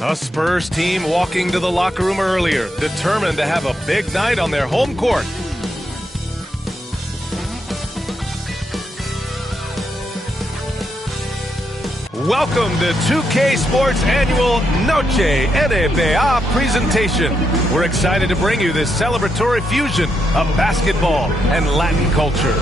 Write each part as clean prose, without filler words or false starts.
A Spurs team walking to the locker room earlier, determined to have a big night on their home court. Welcome to 2K Sports' annual Noche NBA presentation. We're excited to bring you this celebratory fusion of basketball and Latin culture.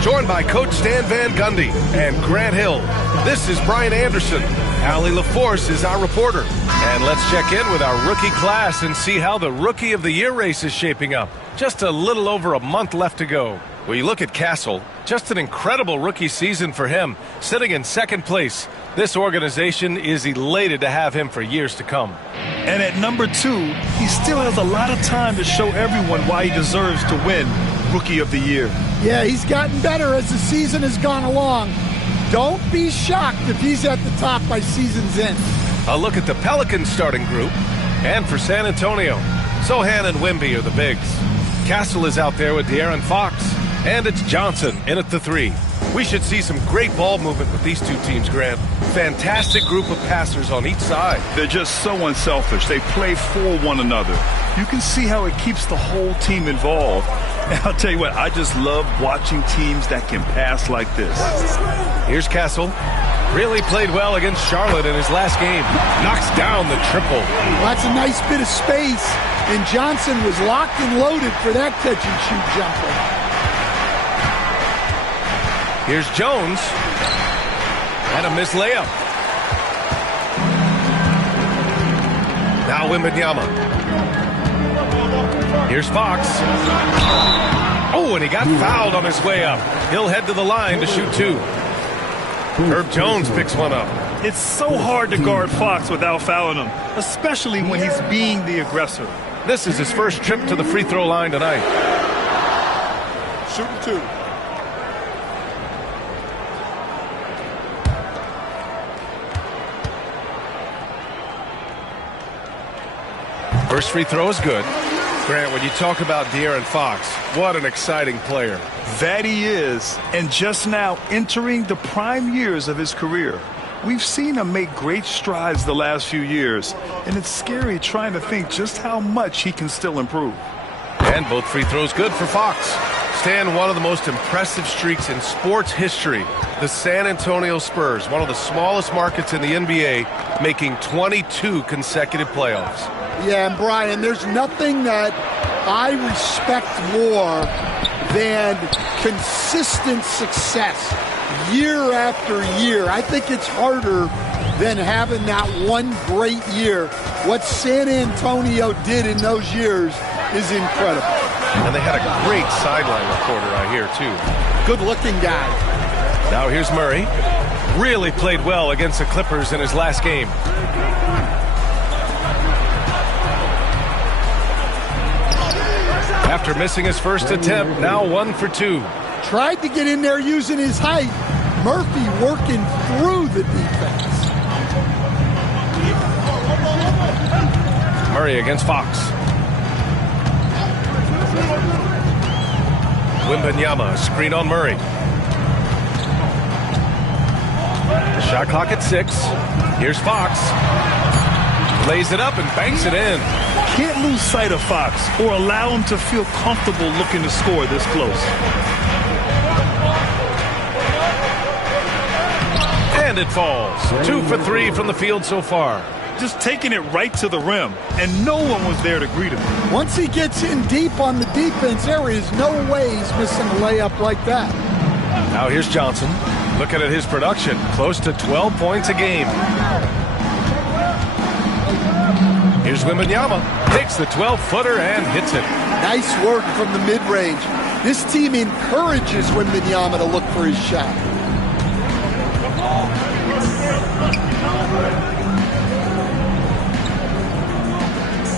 Joined by Coach Stan Van Gundy and Grant Hill, this is Brian Anderson. Allie LaForce is our reporter. And let's check in with our rookie class and see how the Rookie of the Year race is shaping up. Just a little over a month left to go. Well, you look at Castle, just an incredible rookie season for him, sitting in second place. This organization is elated to have him for years to come. And at number 2, he still has a lot of time to show everyone why he deserves to win Rookie of the Year. Yeah, he's gotten better as the season has gone along. Don't be shocked if he's at the top by season's end. A look at the Pelicans starting group. And for San Antonio, Sohan and Wemby are the bigs. Castle is out there with De'Aaron Fox. And it's Johnson in at the 3. We should see some great ball movement with these two teams, Grant. Fantastic group of passers on each side. They're just so unselfish. They play for one another. You can see how it keeps the whole team involved. And I'll tell you what, I just love watching teams that can pass like this. Here's Castle. Really played well against Charlotte in his last game. Knocks down the triple. Well, that's a nice bit of space. And Johnson was locked and loaded for that catch-and-shoot jumper. Here's Jones. And a missed layup. Now Wembanyama. Here's Fox. Oh, and he got fouled on his way up. He'll head to the line to shoot 2. Herb Jones picks one up. It's so hard to guard Fox without fouling him, especially when he's being the aggressor. This is his first trip to the free throw line tonight. Shooting 2. First free throw is good. Grant, when you talk about De'Aaron Fox, what an exciting player. That he is, and just now entering the prime years of his career. We've seen him make great strides the last few years, and it's scary trying to think just how much he can still improve. And both free throws good for Fox. Stan, one of the most impressive streaks in sports history. The San Antonio Spurs, one of the smallest markets in the NBA, making 22 consecutive playoffs. Yeah, and Brian, there's nothing that I respect more than consistent success year after year. I think it's harder than having that one great year. What San Antonio did in those years is incredible. And they had a great sideline reporter, I hear, too. Good-looking guy. Now here's Murray. Really played well against the Clippers in his last game. After missing his first attempt, now 1 for 2. Tried to get in there using his height. Murphy working through the defense. Murray against Fox. Wembanyama, screen on Murray. Shot clock at 6. Here's Fox. Lays it up and banks it in. Can't lose sight of Fox or allow him to feel comfortable looking to score this close. And it falls. 2 for 3 from the field so far. Just taking it right to the rim, and no one was there to greet him. Once he gets in deep on the defense, there is no way he's missing a layup like that. Now here's Johnson. Looking at his production, close to 12 points a game. Here's Wembanyama. Takes the 12-footer and hits it. Nice work from the mid-range. This team encourages Wembanyama to look for his shot.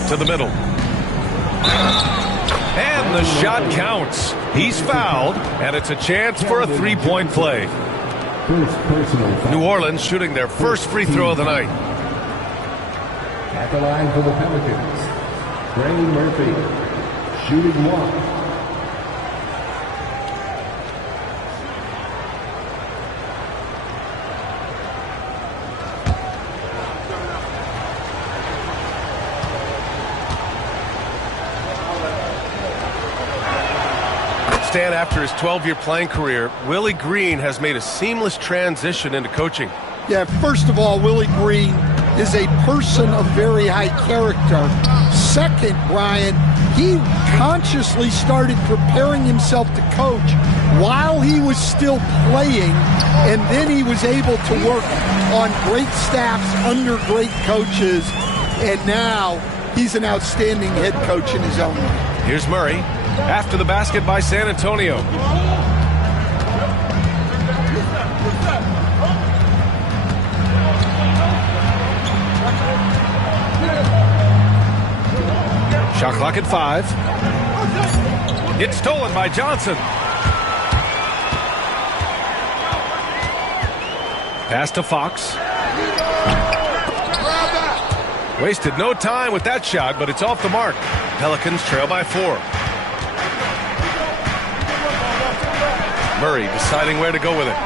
To the middle. And the shot counts. He's fouled, and it's a chance for a three-point play. New Orleans shooting their first free throw of the night. At the line for the Pelicans, Trey Murphy, shooting 1. understand after his 12-year playing career, Willie Green has made a seamless transition into coaching. Yeah, first of all, Willie Green is a person of very high character. Second, Brian, he consciously started preparing himself to coach while he was still playing, and then he was able to work on great staffs under great coaches, and now he's an outstanding head coach in his own right. Here's Murray after the basket by San Antonio. Shot clock at 5. It's stolen by Johnson. Pass to Fox. Wasted no time with that shot, but it's off the mark. Pelicans trail by 4. Murray deciding where to go with it.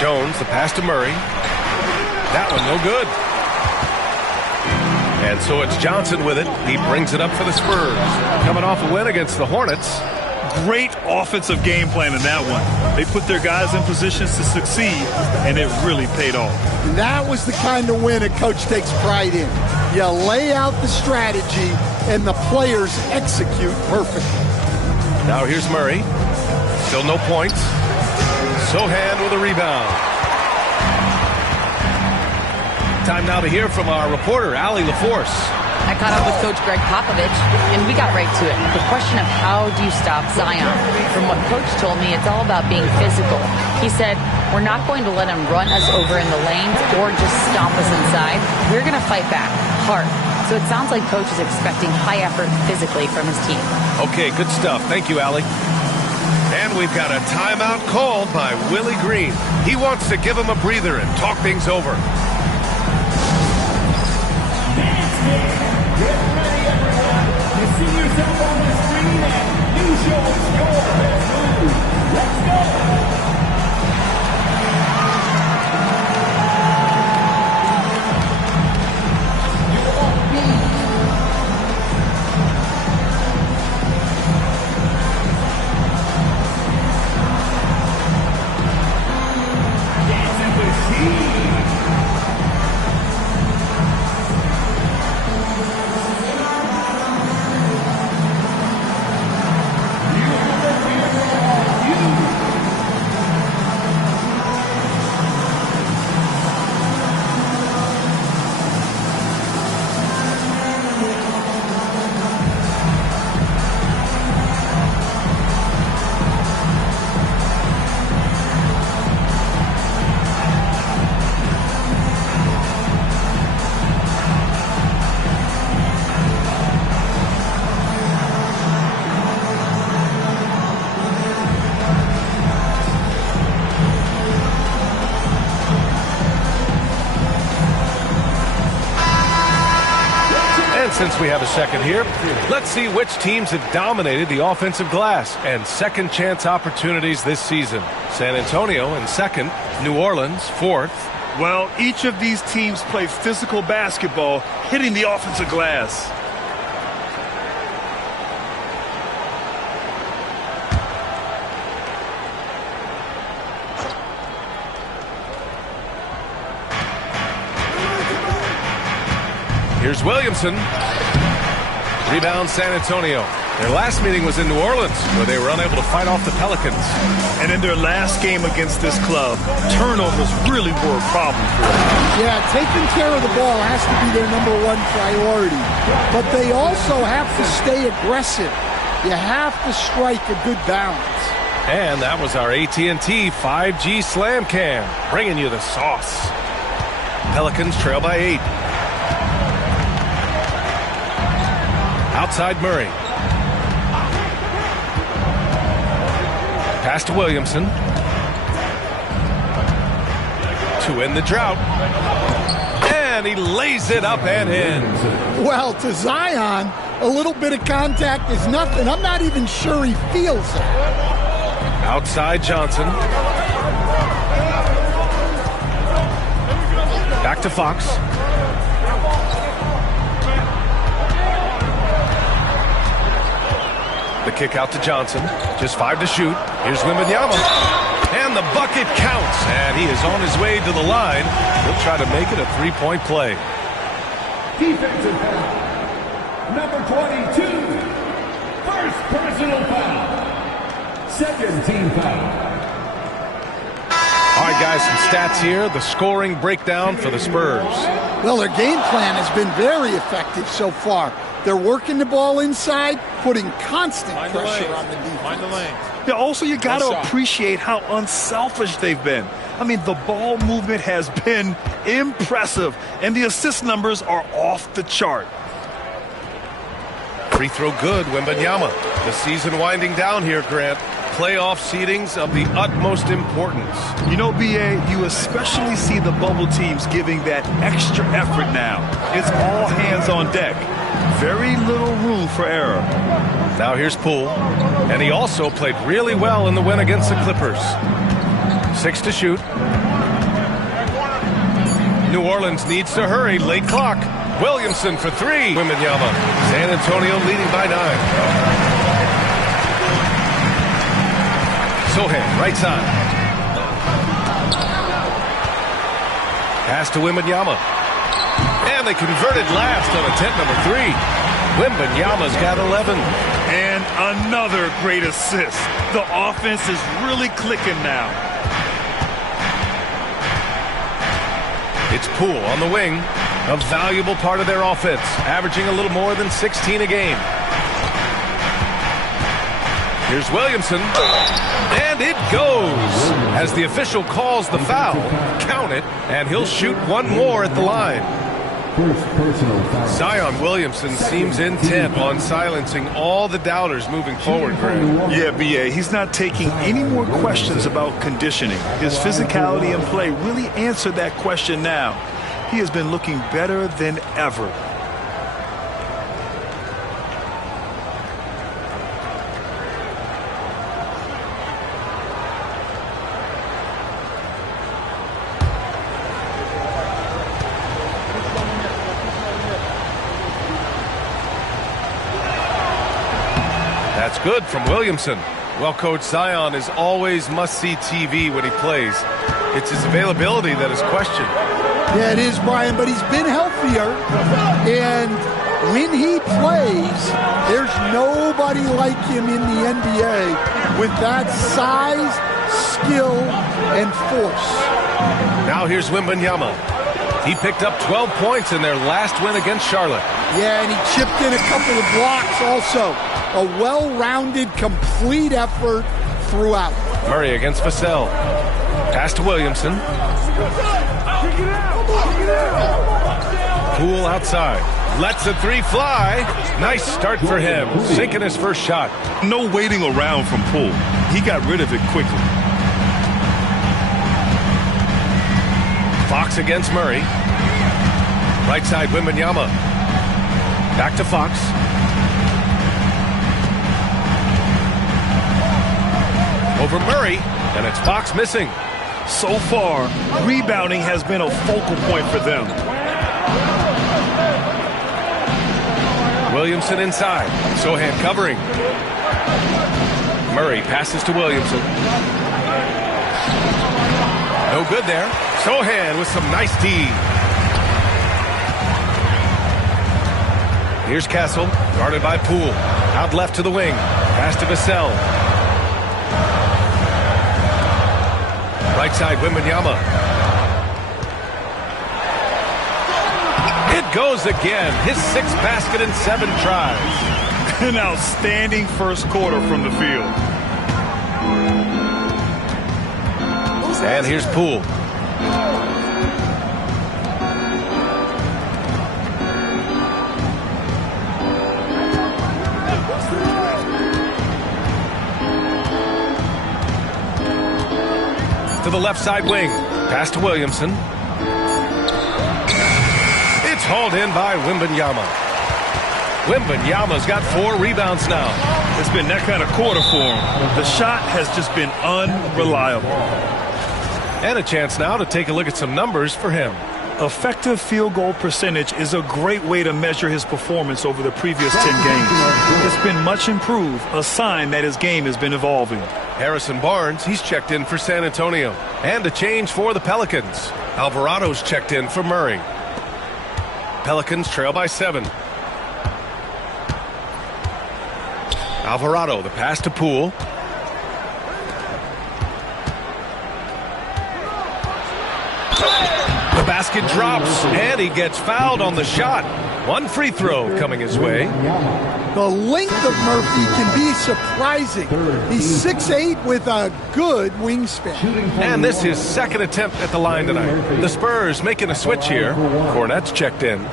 Jones, the pass to Murray. That one no good. And so it's Johnson with it. He brings it up for the Spurs. Coming off a win against the Hornets. Great offensive game plan in that one. They put their guys in positions to succeed, and it really paid off. That was the kind of win a coach takes pride in. You lay out the strategy, and the players execute perfectly. Now here's Murray. Still no points. Sohan with a rebound. Time now to hear from our reporter, Allie LaForce. I caught up with Coach Greg Popovich, and we got right to it. The question of how do you stop Zion? From what Coach told me, it's all about being physical. He said, we're not going to let him run us over in the lanes or just stomp us inside. We're going to fight back hard. So it sounds like Coach is expecting high effort physically from his team. Okay, good stuff. Thank you, Allie. And we've got a timeout called by Willie Green. He wants to give him a breather and talk things over. Get ready, everyone. You see yourself on the screen and you show us your best move. Let's go. Dancing with Steve. Since we have a second here, let's see which teams have dominated the offensive glass and second chance opportunities this season. San Antonio in second, New Orleans fourth. Well, each of these teams play physical basketball, hitting the offensive glass. Here's Williamson. Rebound San Antonio. Their last meeting was in New Orleans, where they were unable to fight off the Pelicans. And in their last game against this club, turnovers really were a problem for them. Yeah, taking care of the ball has to be their #1 priority. But they also have to stay aggressive. You have to strike a good balance. And that was our AT&T 5G Slam Cam, bringing you the sauce. Pelicans trail by 8. Outside Murray. Pass to Williamson. To end the drought. And he lays it up and in. Well, to Zion, a little bit of contact is nothing. I'm not even sure he feels it. Outside Johnson. Back to Fox. The kick out to Johnson. Just 5 to shoot. Here's Wembanyama. And the bucket counts. And he is on his way to the line. He'll try to make it a three-point play. Defensive foul. Number 22. First personal foul. Second team foul. All right, guys, some stats here. The scoring breakdown for the Spurs. Well, their game plan has been very effective so far. They're working the ball inside, putting constant pressure on the defense. Find the lane. Yeah, also, you got One to shot. appreciate how unselfish they've been. I mean, the ball movement has been impressive, and the assist numbers are off the chart. Free throw good, Wembanyama. The season winding down here, Grant. Playoff seedings of the utmost importance. You know, B.A., you especially see the bubble teams giving that extra effort now. It's all hands on deck. Very little room for error. Now here's Poole. And he also played really well in the win against the Clippers. 6 to shoot. New Orleans needs to hurry. Late clock. Williamson for 3. Wembanyama. San Antonio leading by 9. Sohan, right side. Pass to Wembanyama. And they converted last on attempt number 3. Wembanyama's got 11. And another great assist. The offense is really clicking now. It's Poole on the wing. A valuable part of their offense, averaging a little more than 16 a game. Here's Williamson. And it goes. As the official calls the foul, count it, and he'll shoot one more at the line. First personal foul. Zion Williamson seems intent on silencing all the doubters moving forward, Greg. Yeah, B.A., he's not taking any more questions about conditioning. His physicality and play really answered that question now. He has been looking better than ever. That's good from Williamson. Well-coached Zion is always must-see TV when he plays. It's his availability that is questioned. Yeah, it is, Brian, but he's been healthier. And when he plays, there's nobody like him in the NBA with that size, skill, and force. Now here's Wembanyama. He picked up 12 points in their last win against Charlotte. Yeah, and he chipped in a couple of blocks also. A well-rounded, complete effort throughout. Murray against Vassell. Pass to Williamson. Poole outside. Lets the 3 fly. Nice start for him. Sinking his first shot. No waiting around from Poole. He got rid of it quickly. Fox against Murray. Right side, Wembanyama. Back to Fox. Over Murray, and it's Fox missing. So far, rebounding has been a focal point for them. Williamson inside. Sohan covering. Murray passes to Williamson. No good there. Sohan with some nice D. Here's Castle, guarded by Poole. Out left to the wing. Pass to Vassell. Right side, Wembanyama. It goes again. His 6th basket in 7 tries. An outstanding first quarter from the field. And here's Poole. To the left side wing. Pass to Williamson. It's hauled in by Wembanyama. Wembanyama's got 4 rebounds now. It's been that kind of quarter for him. The shot has just been unreliable. And a chance now to take a look at some numbers for him. Effective field goal percentage is a great way to measure his performance over the previous 10 games. It's been much improved, a sign that his game has been evolving. Harrison Barnes, he's checked in for San Antonio. And a change for the Pelicans. Alvarado's checked in for Murray. Pelicans trail by 7. Alvarado, the pass to Poole. The basket drops, and he gets fouled on the shot. One free throw coming his way. The length of Murphy can be surprising. He's 6'8" with a good wingspan. And this is his second attempt at the line tonight. The Spurs making a switch here. Cornette's checked in.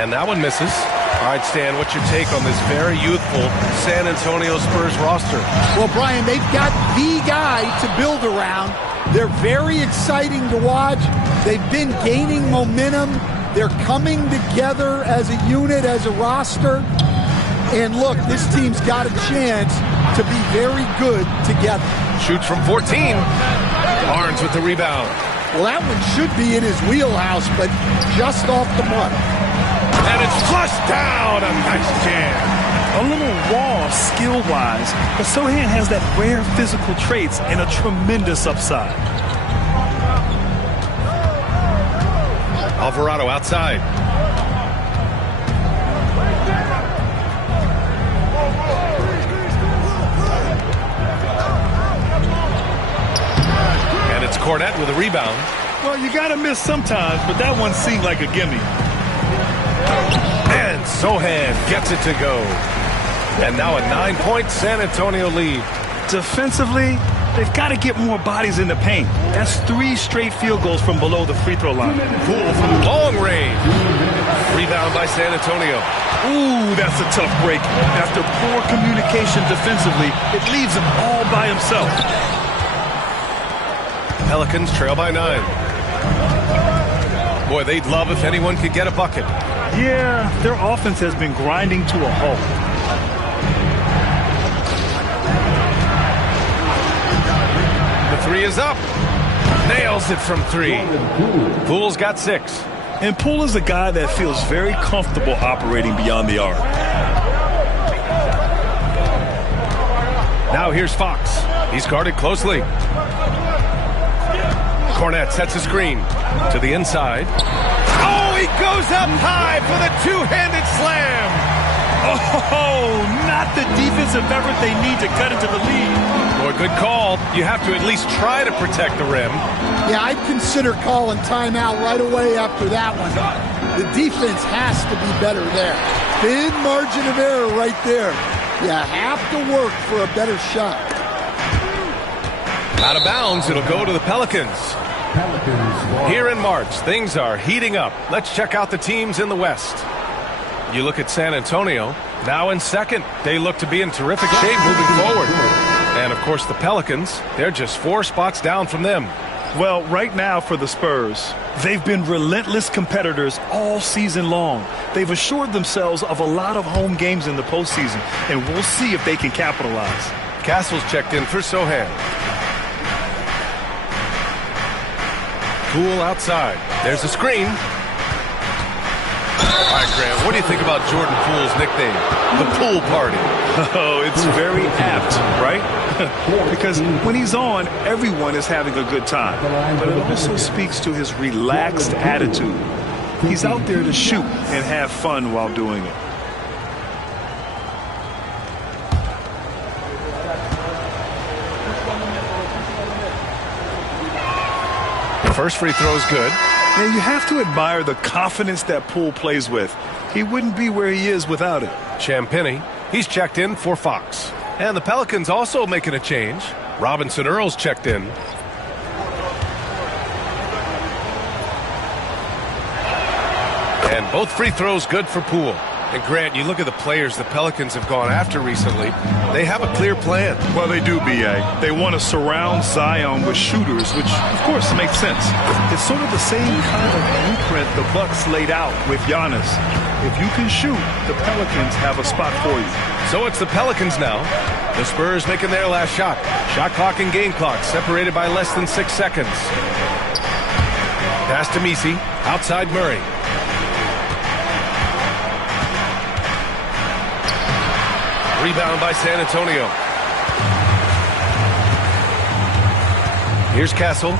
And that one misses. All right, Stan, what's your take on this very youthful San Antonio Spurs roster? Well, Brian, they've got the guy to build around. They're very exciting to watch. They've been gaining momentum. They're coming together as a unit, as a roster. And look, this team's got a chance to be very good together. Shoots from 14. Barnes with the rebound. Well, that one should be in his wheelhouse, but just off the mark. And it's flushed down. A nice jam. A little raw skill-wise, but Sohan has that rare physical traits and a tremendous upside. Alvarado outside. And it's Cornette with a rebound. Well, you got to miss sometimes, but that one seemed like a gimme. And Sohan gets it to go. And now a 9-point San Antonio lead. Defensively, they've got to get more bodies in the paint. That's 3 straight field goals from below the free throw line. Poole from long range. Rebound by San Antonio. Ooh, that's a tough break. After poor communication defensively, it leaves him all by himself. Pelicans trail by 9. Boy, they'd love if anyone could get a bucket. Yeah, their offense has been grinding to a halt. The 3 is up. Nails it from 3. Poole's got 6. And Poole is a guy that feels very comfortable operating beyond the arc. Now here's Fox. He's guarded closely. Cornette sets a screen to the inside. Oh, he goes up high for the two-handed slam. Oh, not the defensive effort they need to cut into the lead. Boy, good call. You have to at least try to protect the rim. Yeah, I'd consider calling timeout right away after that one. The defense has to be better there. Thin margin of error right there. You have to work for a better shot. Out of bounds, it'll go to the Pelicans. Here in March, things are heating up. Let's check out the teams in the West. You look at San Antonio, now in second. They look to be in terrific shape moving forward. And, of course, the Pelicans, they're just 4 spots down from them. Well, right now for the Spurs, they've been relentless competitors all season long. They've assured themselves of a lot of home games in the postseason, and we'll see if they can capitalize. Castle's checked in for Sohan. Poole outside. There's a screen. All right, Graham, what do you think about Jordan Poole's nickname, the Pool Party? Oh, it's very apt, right? Because when he's on, everyone is having a good time. But it also speaks to his relaxed attitude. He's out there to shoot and have fun while doing it. First free throw is good. Now, you have to admire the confidence that Poole plays with. He wouldn't be where he is without it. Champagny, he's checked in for Fox. And the Pelicans also making a change. Robinson Earl's checked in. And both free throws good for Poole. And Grant, you look at the players the Pelicans have gone after recently. They have a clear plan. Well, they do, B.A. They want to surround Zion with shooters, which, of course, makes sense. It's sort of the same kind of blueprint the Bucks laid out with Giannis. If you can shoot, the Pelicans have a spot for you. So it's the Pelicans now. The Spurs making their last shot. Shot clock and game clock separated by less than 6 seconds. Pass to Messi. Outside Murray. Rebound by San Antonio. Here's Castle.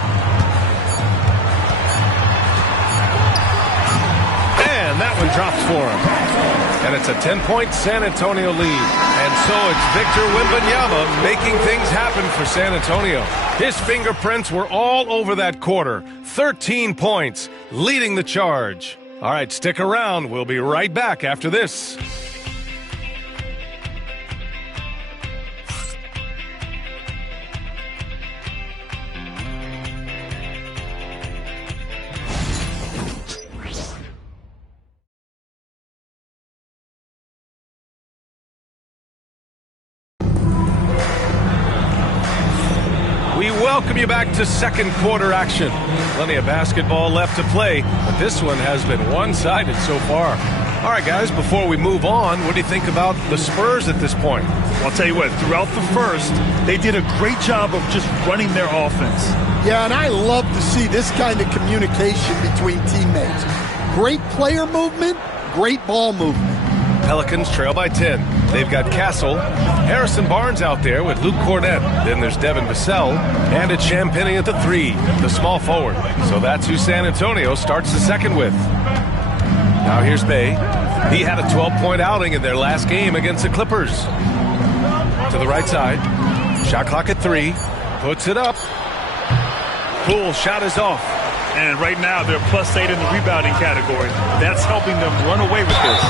And that one drops for him. And it's a 10-point San Antonio lead. And so it's Victor Wembanyama making things happen for San Antonio. His fingerprints were all over that quarter. 13 points, leading the charge. All right, stick around. We'll be right back after this. Welcome you back to second quarter action. Plenty of basketball left to play, but this one has been one-sided so far. All right, guys, before we move on, what do you think about the Spurs at this point? Well, I'll tell you what, throughout the first, they did a great job of just running their offense. Yeah, and I love to see this kind of communication between teammates. Great player movement, great ball movement. Pelicans trail by 10. They've got Castle, Harrison Barnes out there with Luke Cornett. Then there's Devin Vassell, and it's Champagnie at the 3, the small forward. So that's who San Antonio starts the second with. Now here's Bay. He had a 12-point outing in their last game against the Clippers. To the right side. Shot clock at 3. Puts it up. Poole shot is off. And right now, they're +8 in the rebounding category. That's helping them run away with this.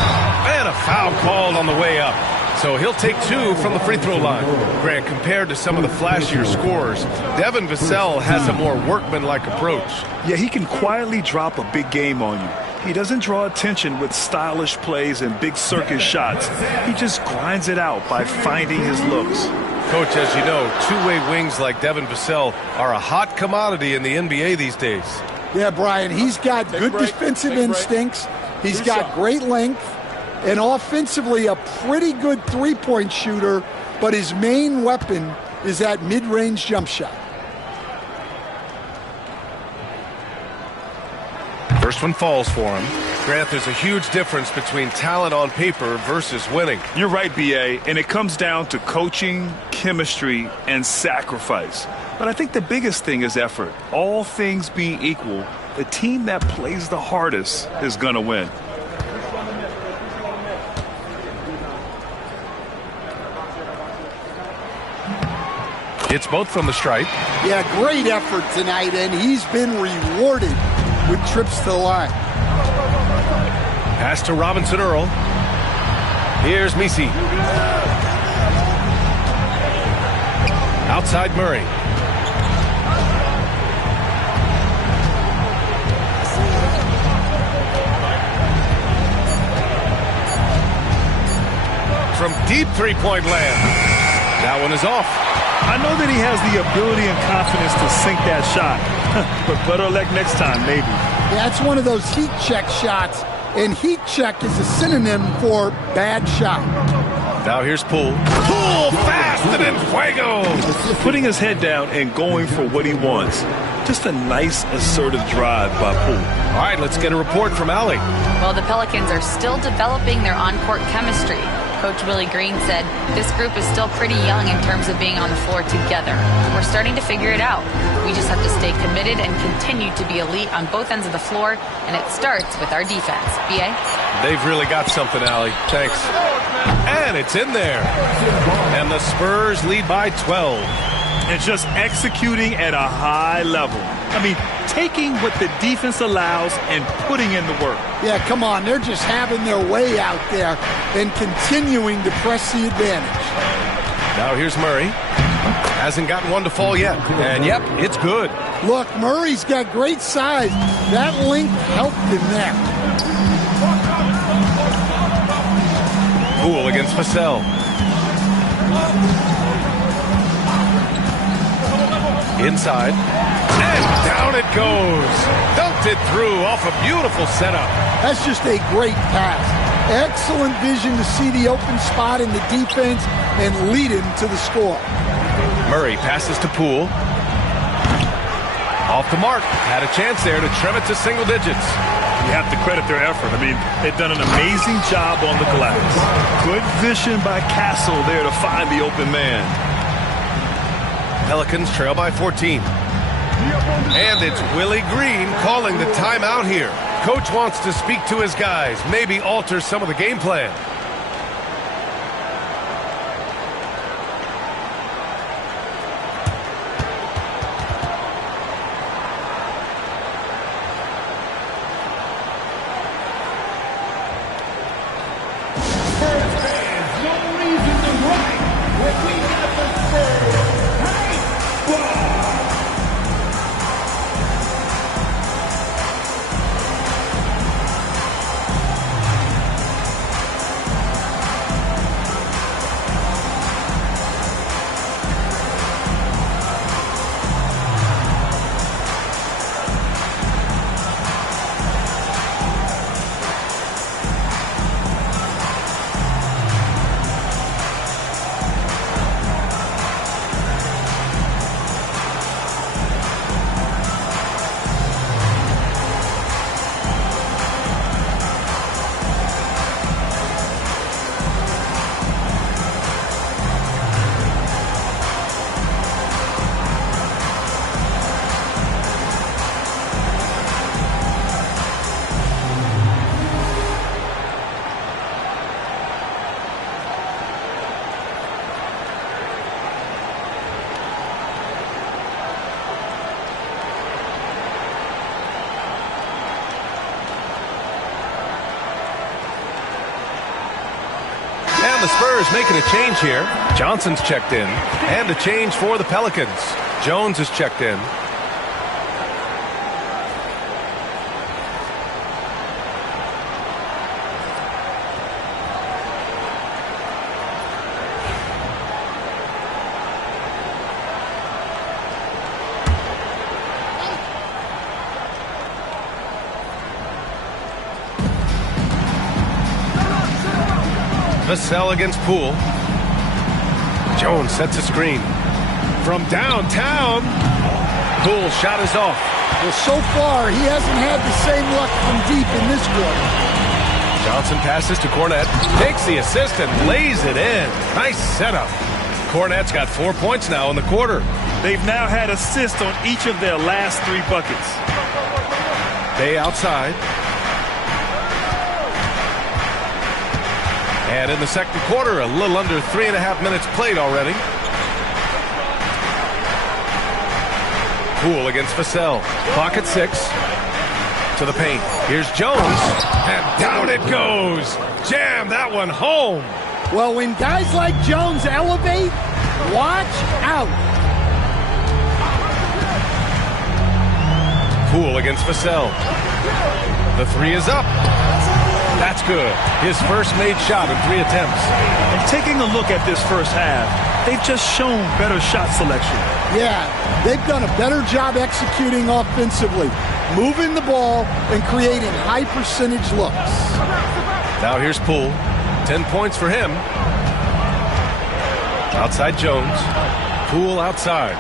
And a foul called on the way up. So he'll take 2 from the free throw line. Grant, compared to some of the flashier scorers, Devin Vassell has a more workmanlike approach. Yeah, he can quietly drop a big game on you. He doesn't draw attention with stylish plays and big circus shots. He just grinds it out by finding his looks. Coach, as you know, two-way wings like Devin Vassell are a hot commodity in the NBA these days. Yeah, Brian, he's got good defensive instincts. He's got great length. And offensively, a pretty good three-point shooter, but his main weapon is that mid-range jump shot. First one falls for him. Grant, there's a huge difference between talent on paper versus winning. You're right, B.A., and it comes down to coaching, chemistry, and sacrifice. But I think the biggest thing is effort. All things being equal, the team that plays the hardest is going to win. It's both from the stripe. Yeah, great effort tonight, and he's been rewarded with trips to the line. Pass to Robinson Earl. Here's Messi. Outside Murray. From deep three-point land. That one is off. I know that he has the ability and confidence to sink that shot. But better luck next time, maybe. Yeah, it's one of those heat check shots. And heat check is a synonym for bad shot. Now here's Poole. Poole fast and in fuego. Putting his head down and going for what he wants. Just a nice, assertive drive by Poole. All right, let's get a report from Allie. Well, the Pelicans are still developing their on-court chemistry. Coach Willie Green said this group is still pretty young in terms of being on the floor together. We're starting to figure it out. We just have to stay committed and continue to be elite on both ends of the floor, and it starts with our defense. B.A.? They've really got something, Allie. Thanks. And it's in there. And the Spurs lead by 12. And just executing at a high level. I mean, taking what the defense allows and putting in the work. Yeah, come on. They're just having their way out there and continuing to press the advantage. Now here's Murray. Hasn't gotten one to fall yet. And, yep, it's good. Look, Murray's got great size. That length helped him there. Poole against Vassell. Inside. And down it goes. Dunked it through off a beautiful setup. That's just a great pass. Excellent vision to see the open spot in the defense and lead him to the score. Murray passes to Poole. Off the mark. Had a chance there to trim it to single digits. You have to credit their effort. I mean, they've done an amazing job on the glass. Good vision by Castle there to find the open man. Pelicans trail by 14. And it's Willie Green calling the timeout here. Coach wants to speak to his guys, maybe alter some of the game plan. The Spurs making a change here. Johnson's checked in. And a change for the Pelicans. Jones is checked in. Vassell against Poole. Jones sets a screen. From downtown. Poole's shot is off. Well, so far, he hasn't had the same luck from deep in this quarter. Johnson passes to Cornette. Takes the assist and lays it in. Nice setup. Cornette's got 4 points now in the quarter. They've now had assists on each of their last 3 buckets. They outside. And in the second quarter, a little under 3.5 minutes played already. Poole against Vassell. Clock at 6. To the paint. Here's Jones. And down it goes. Jam that one home. Well, when guys like Jones elevate, watch out. Poole against Vassell. The 3 is up. That's good. His first made shot in 3 attempts. And taking a look at this first half, they've just shown better shot selection. Yeah, they've done a better job executing offensively, moving the ball and creating high percentage looks. Now here's Poole. 10 points for him. Outside Jones. Poole outside.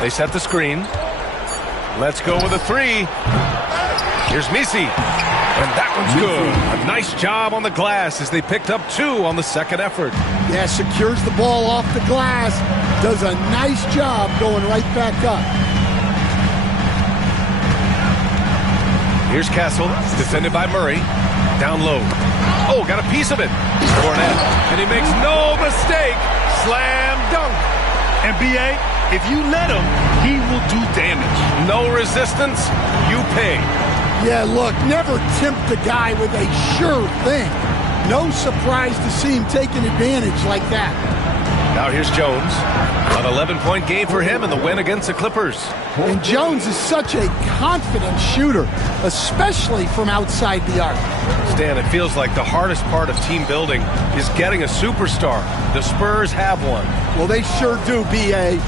They set the screen. Let's go with a 3. Here's Misi. And that one's good. A nice job on the glass as they picked up 2 on the second effort. Yeah, secures the ball off the glass. Does a nice job going right back up. Here's Castle, defended by Murray. Down low. Oh, got a piece of it. Cornette. And he makes no mistake. Slam dunk. And B.A., if you let him, he will do damage. No resistance, you pay. Yeah, look, never tempt the guy with a sure thing. No surprise to see him taking advantage like that. Now here's Jones. An 11-point game for him in the win against the Clippers. And Jones is such a confident shooter, especially from outside the arc. Stan, it feels like the hardest part of team building is getting a superstar. The Spurs have one. Well, they sure do, B.A.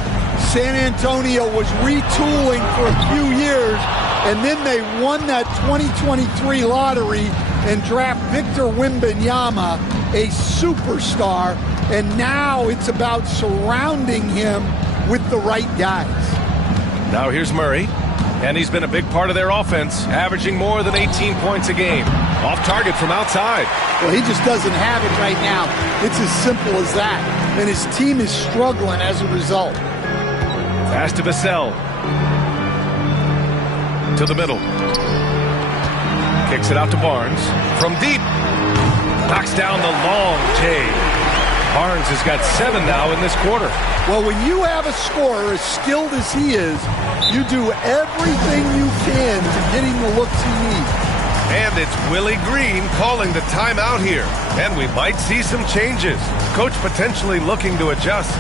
San Antonio was retooling for a few years, and then they won that 2023 lottery and draft Victor Wembanyama, a superstar, and now it's about surrounding him with the right guys. Now here's Murray, and he's been a big part of their offense, averaging more than 18 points a game. Off target from outside. Well, he just doesn't have it right now. It's as simple as that, and his team is struggling as a result. Pass to Vassell. To the middle. Kicks it out to Barnes. From deep. Knocks down the long J. Barnes has got 7 now in this quarter. Well, when you have a scorer as skilled as he is, you do everything you can to get him the looks he needs. And it's Willie Green calling the timeout here. And we might see some changes. Coach potentially looking to adjust.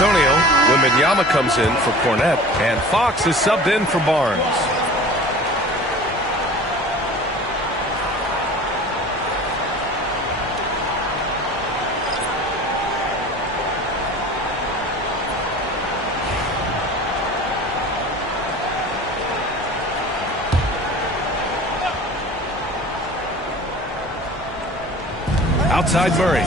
Antonio, Wembanyama comes in for Cornette, and Fox is subbed in for Barnes. Outside Murray.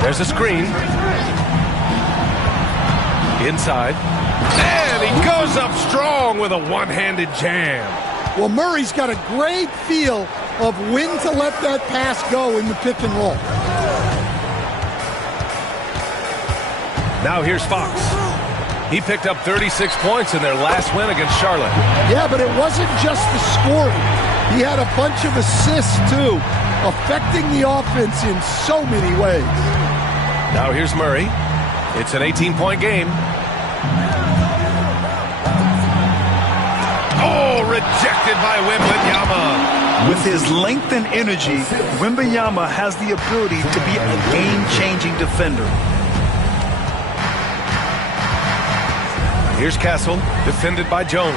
There's a screen. Inside. And he goes up strong with a one-handed jam. Well, Murray's got a great feel of when to let that pass go in the pick and roll. Now here's Fox. He picked up 36 points in their last win against Charlotte. Yeah, but it wasn't just the scoring. He had a bunch of assists, too, affecting the offense in so many ways. Now here's Murray. It's an 18-point game. Oh, rejected by Wembanyama. With his length and energy, Wembanyama has the ability to be a game-changing defender. Here's Castle, defended by Jones.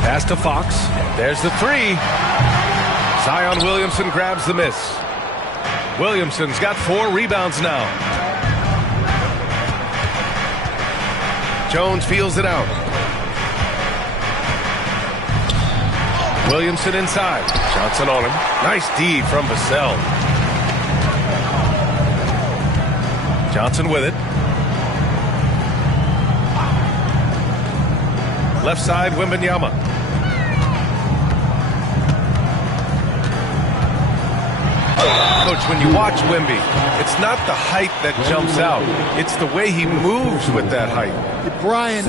Pass to Fox. There's the three. Zion Williamson grabs the miss. Williamson's got 4 rebounds now. Jones feels it out. Williamson inside. Johnson on him. Nice D from Vassell. Johnson with it. Left side, Wembanyama. Coach, when you watch Wemby, it's not the height that jumps out. It's the way he moves with that height. Brian,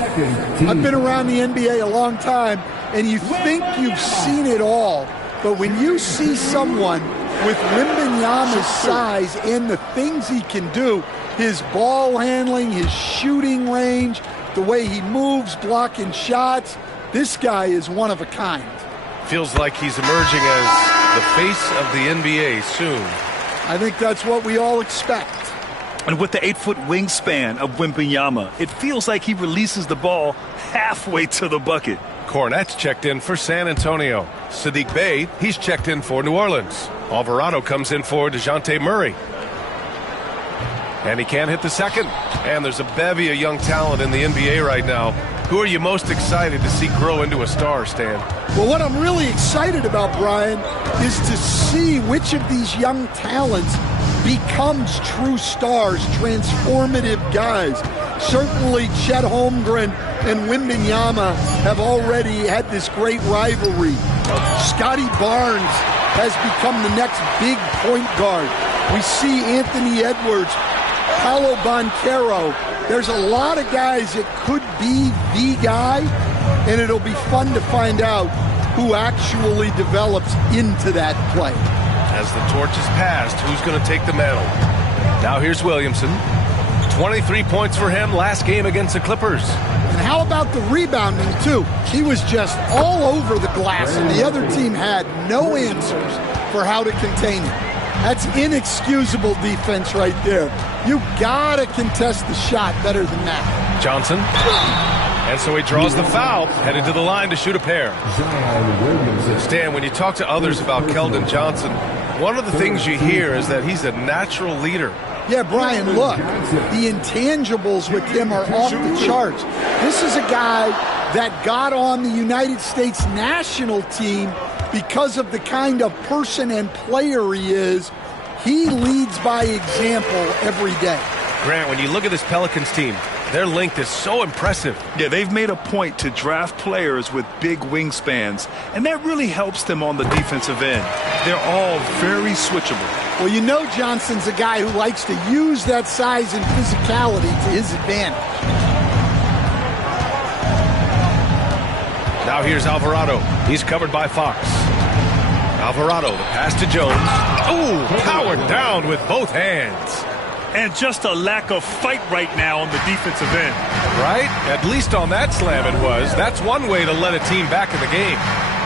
I've been around the NBA a long time, and you think you've seen it all. But when you see someone with Wembanyama's size and the things he can do, his ball handling, his shooting range, the way he moves, blocking shots. This guy is one of a kind. Feels like he's emerging as the face of the NBA soon. I think that's what we all expect. And with the 8-foot wingspan of Wembanyama, it feels like he releases the ball halfway to the bucket. Cornette's checked in for San Antonio. Sadiq Bey, he's checked in for New Orleans. Alvarado comes in for DeJounte Murray. And he can't hit the second. And there's a bevy of young talent in the NBA right now. Who are you most excited to see grow into a star, Stan? Well, what I'm really excited about, Brian, is to see which of these young talents becomes true stars, transformative guys. Certainly Chet Holmgren and Wembanyama have already had this great rivalry. Scotty Barnes has become the next big point guard. We see Anthony Edwards, Paolo Banchero. There's a lot of guys that could be the guy, and it'll be fun to find out who actually develops into that play. As the torch is passed, who's going to take the mantle? Now here's Williamson. 23 points for him last game against the Clippers. And how about the rebounding, too? He was just all over the glass, and the other team had no answers for how to contain him. That's inexcusable defense right there. You got to contest the shot better than that. Johnson. And so he draws the foul, headed to the line to shoot a pair. Stan, when you talk to others about Keldon Johnson, one of the things you hear is that he's a natural leader. Yeah, Brian, look, the intangibles with him are off the charts. This is a guy that got on the United States national team because of the kind of person and player he is. He leads by example every day. Grant, when you look at this Pelicans team, their length is so impressive. Yeah, they've made a point to draft players with big wingspans, and that really helps them on the defensive end. They're all very switchable. Well, you know Johnson's a guy who likes to use that size and physicality to his advantage. Now here's Alvarado. He's covered by Fox. Alvarado, the pass to Jones. Ooh, powered down with both hands. And just a lack of fight right now on the defensive end. Right? At least on that slam it was. That's one way to let a team back in the game.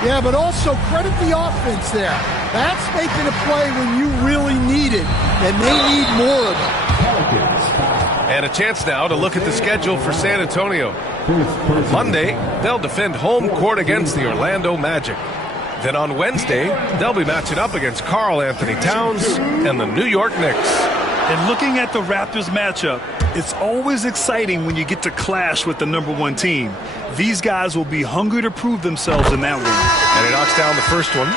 Yeah, but also credit the offense there. That's making a play when you really need it, and they need more of it. And a chance now to look at the schedule for San Antonio. Monday, they'll defend home court against the Orlando Magic. Then on Wednesday, they'll be matching up against Karl Anthony Towns and the New York Knicks. And looking at the Raptors matchup, it's always exciting when you get to clash with the #1 team. These guys will be hungry to prove themselves in that one. And he knocks down the first one.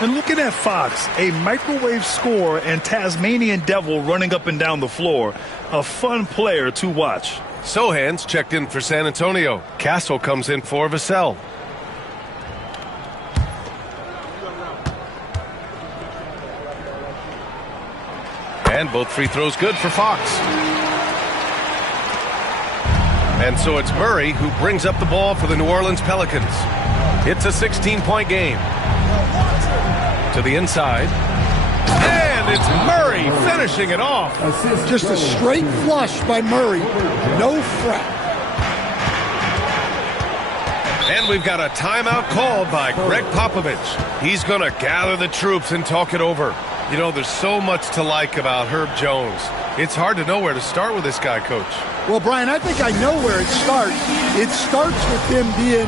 And looking at Fox, a microwave scorer and Tasmanian devil running up and down the floor. A fun player to watch. Sohan's checked in for San Antonio. Castle comes in for Vassell. And both free throws good for Fox. And so it's Murray who brings up the ball for the New Orleans Pelicans. It's a 16-point game. To the inside. And it's Murray finishing it off. Just a straight flush by Murray. No fret. And we've got a timeout called by Greg Popovich. He's going to gather the troops and talk it over. You know, there's so much to like about Herb Jones. It's hard to know where to start with this guy, Coach. Well, Brian, I think I know where it starts. It starts with him being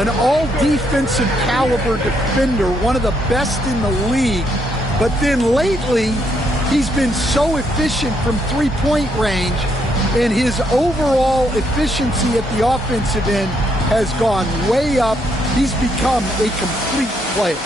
an all-defensive caliber defender, one of the best in the league. But then lately, he's been so efficient from three-point range, and his overall efficiency at the offensive end has gone way up. He's become a complete player.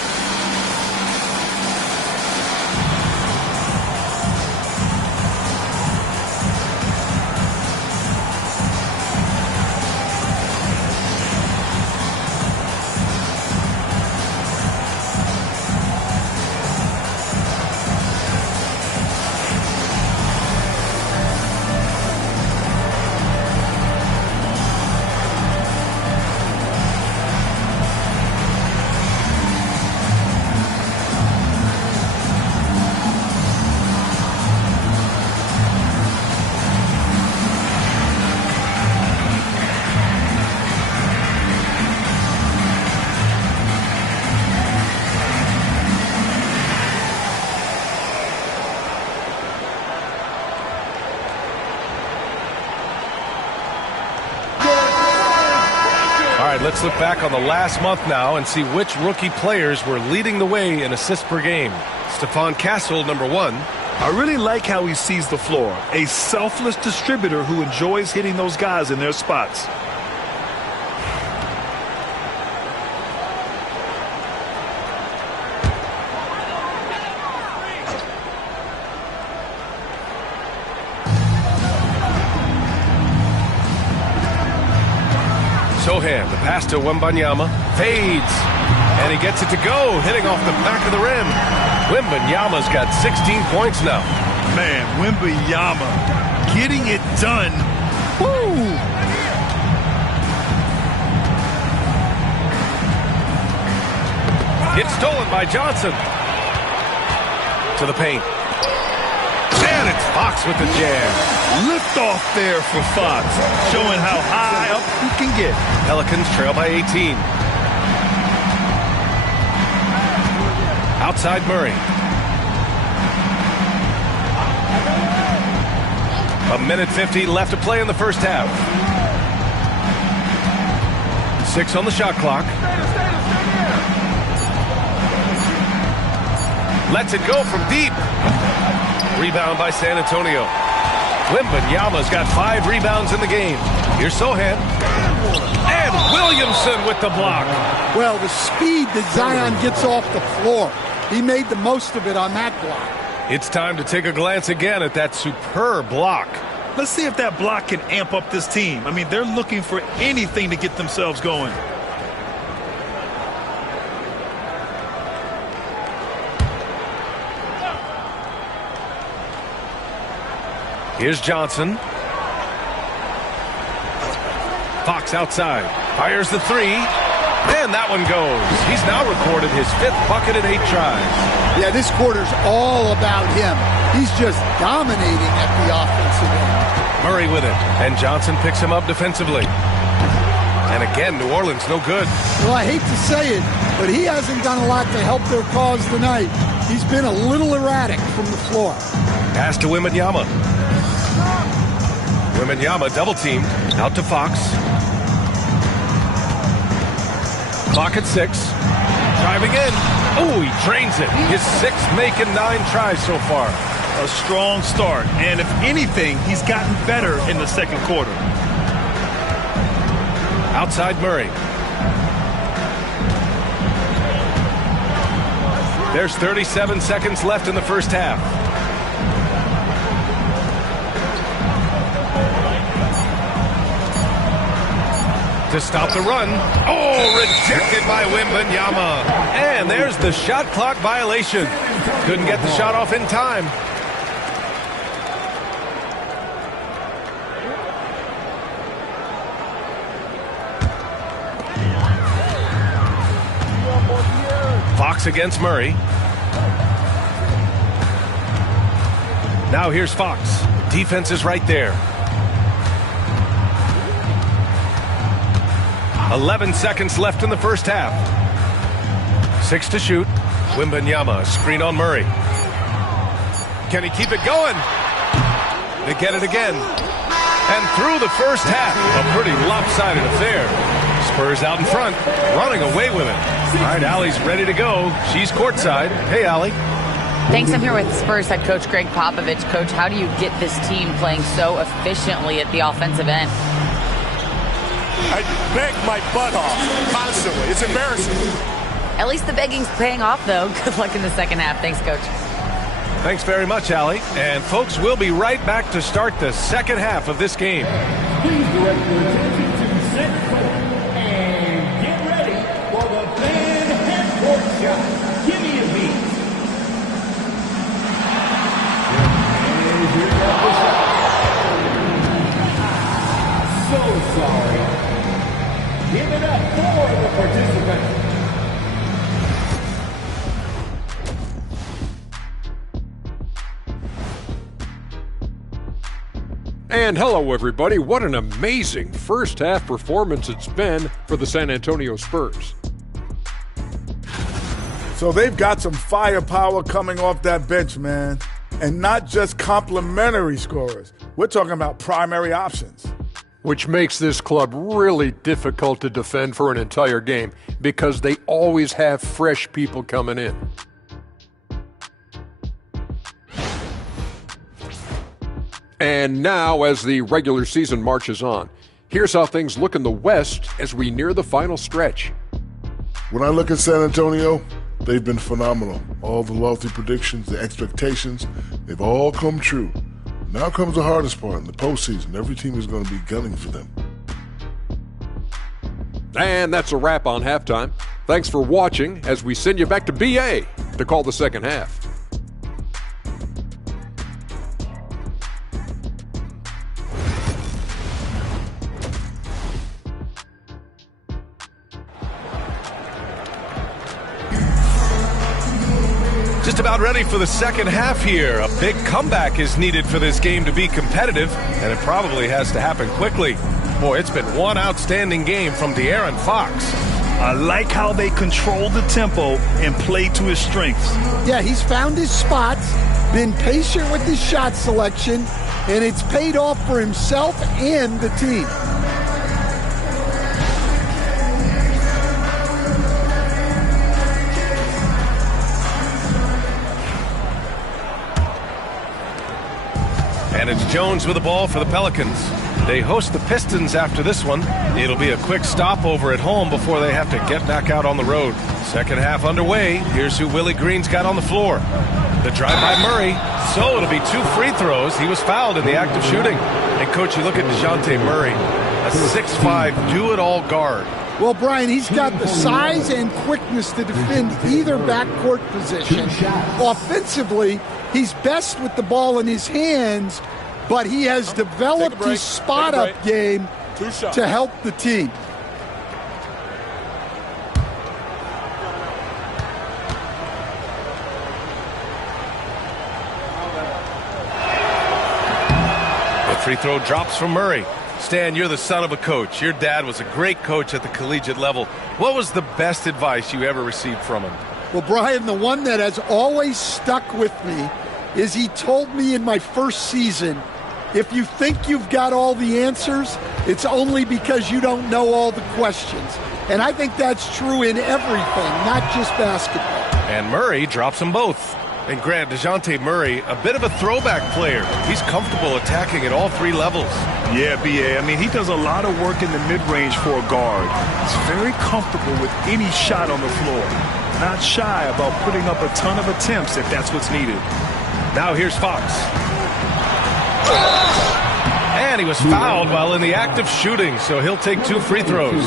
All right, let's look back on the last month now and see which rookie players were leading the way in assists per game. Stephon Castle, number 1. I really like how he sees the floor. A selfless distributor who enjoys hitting those guys in their spots. Sohan, the pass to Wembanyama, fades, and he gets it to go, hitting off the back of the rim. Wembanyama's got 16 points now. Man, Wembanyama getting it done. Woo! It's stolen by Johnson. To the paint. And it's Fox with the jam. Lift off there for Fox, showing how high up he can get. Pelicans trail by 18. Outside Murray. A minute 50 left to play in the first half. 6 on the shot clock. Lets it go from deep. Rebound by San Antonio. Wembanyama's got 5 rebounds in the game. Here's Sohan. And Williamson with the block. Well, the speed that Zion gets off the floor, he made the most of it on that block. It's time to take a glance again at that superb block. Let's see if that block can amp up this team. I mean, they're looking for anything to get themselves going. Here's Johnson. Fox outside. Fires the 3. And that one goes. He's now recorded his 5th bucket in 8 tries. Yeah, this quarter's all about him. He's just dominating at the offensive end. Murray with it. And Johnson picks him up defensively. And again, New Orleans no good. Well, I hate to say it, but he hasn't done a lot to help their cause tonight. He's been a little erratic from the floor. Pass to Wembanyama. Wembanyama double-teamed. Out to Fox. Clock at 6. Driving in. Oh, he drains it. His 6th make in 9 tries so far. A strong start. And if anything, he's gotten better in the second quarter. Outside Murray. There's 37 seconds left in the first half. To stop the run. Oh, rejected by Wembanyama. And there's the shot clock violation. Couldn't get the shot off in time. Fox against Murray. Now here's Fox. Defense is right there. 11 seconds left in the first half. 6 to shoot. Wembanyama, screen on Murray. Can he keep it going? They get it again. And through the first half, a pretty lopsided affair. Spurs out in front, running away with it. All right, Allie's ready to go. She's courtside. Hey, Allie. Thanks. I'm here with Spurs head coach Greg Popovich. Coach, how do you get this team playing so efficiently at the offensive end? I beg my butt off constantly. It's embarrassing. At least the begging's paying off, though. Good luck in the second half. Thanks, Coach. Thanks very much, Allie. And, folks, we'll be right back to start the second half of this game. Please direct your attention to the center court and get ready for the fan half-court shot. Give me a beat. And here's the shot. So sorry. Give it up for the participant. And hello, everybody. What an amazing first half performance it's been for the San Antonio Spurs. So they've got some firepower coming off that bench, man. And not just complimentary scorers. We're talking about primary options. which makes this club really difficult to defend for an entire game because they always have fresh people coming in. And now, as the regular season marches on, here's how things look in the West as we near the final stretch. When I look at San Antonio, they've been phenomenal. All the lofty predictions, the expectations, they've all come true. Now comes the hardest part in the postseason. Every team is going to be gunning for them. And that's a wrap on halftime. Thanks for watching as we send you back to BA to call the second half. Just about ready for the second half here. A big comeback is needed for this game to be competitive, and it probably has to happen quickly. Boy, it's been one outstanding game from De'Aaron Fox. I like how they control the tempo and play to his strengths. Yeah, he's found his spots, been patient with his shot selection, and it's paid off for himself and the team. And it's Jones with the ball for the Pelicans. They host the Pistons after this one. It'll be a quick stopover at home before they have to get back out on the road. Second half underway. Here's who Willie Green's got on the floor. The drive by Murray. So it'll be 2 free throws. He was fouled in the act of shooting. And, Coach, you look at DeJounte Murray, a 6'5", do-it-all guard. Well, Brian, he's got the size and quickness to defend either backcourt position. Offensively, he's best with the ball in his hands, but he has developed his spot-up game to help the team. The free throw drops from Murray. Stan, you're the son of a coach. Your dad was a great coach at the collegiate level. What was the best advice you ever received from him? Well, Brian, the one that has always stuck with me is he told me in my first season, if you think you've got all the answers, it's only because you don't know all the questions. And I think that's true in everything, not just basketball. And Murray drops them both. And Grant, DeJounte Murray, a bit of a throwback player. He's comfortable attacking at all 3 levels. Yeah, B.A. I mean, he does a lot of work in the mid-range for a guard. He's very comfortable with any shot on the floor. Not shy about putting up a ton of attempts if that's what's needed. Now here's Fox. And he was fouled while in the act of shooting, so he'll take 2 free throws.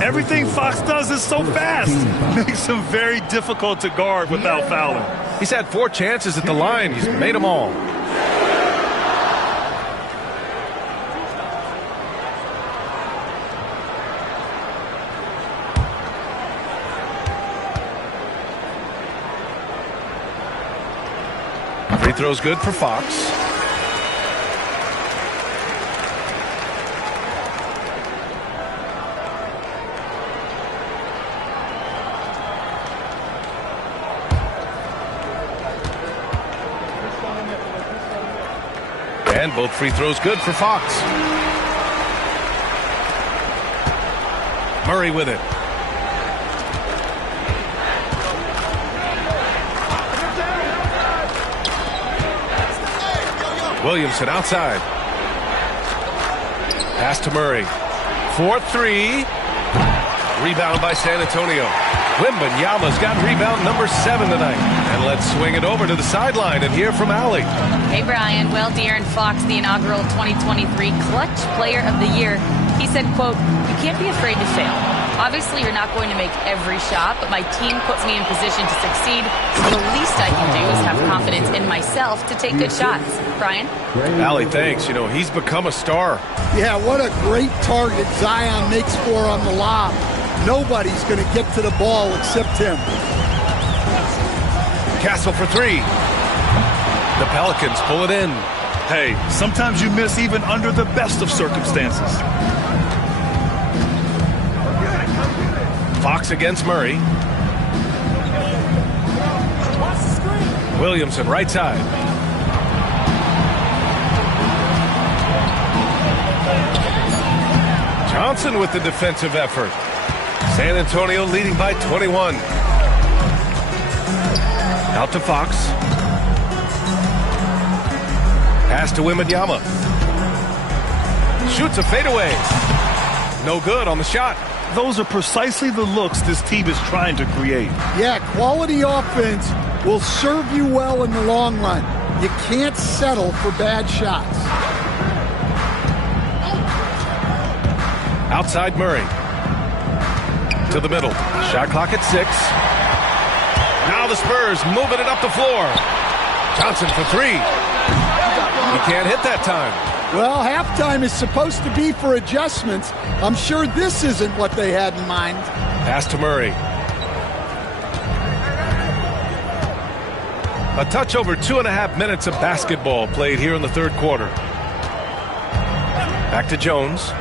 Everything Fox does is so fast. Makes him very difficult to guard without fouling. He's had 4 chances at the line. He's made them all. Free throw's good for Fox. And both free throws good for Fox. Murray with it. Williamson outside. Pass to Murray. 4-3. Rebound by San Antonio. Wembanyama's got rebound number 7 tonight. And let's swing it over to the sideline and hear from Allie. Hey, Brian. Well, De'Aaron Fox, the inaugural 2023 Clutch Player of the Year, he said, quote, "You can't be afraid to fail. Obviously, you're not going to make every shot, but my team puts me in position to succeed, so the least I can do is have confidence in myself to take good shots." Brian? Allie, thanks. You know, he's become a star. Yeah, what a great target Zion makes for on the lob. Nobody's going to get to the ball except him. Castle for 3. The Pelicans pull it in. Hey, sometimes you miss even under the best of circumstances. Fox against Murray. Williamson right side. Johnson with the defensive effort. San Antonio leading by 21. Out to Fox. Pass to Wembanyama. Shoots a fadeaway. No good on the shot. Those are precisely the looks this team is trying to create. Yeah, quality offense will serve you well in the long run. You can't settle for bad shots. Outside Murray. To the middle. Shot clock at 6. Now the Spurs moving it up the floor. Johnson for 3. He can't hit that time. Well, halftime is supposed to be for adjustments. I'm sure this isn't what they had in mind. Pass to Murray. A touch over 2.5 minutes of basketball played here in the third quarter. Back to Jones.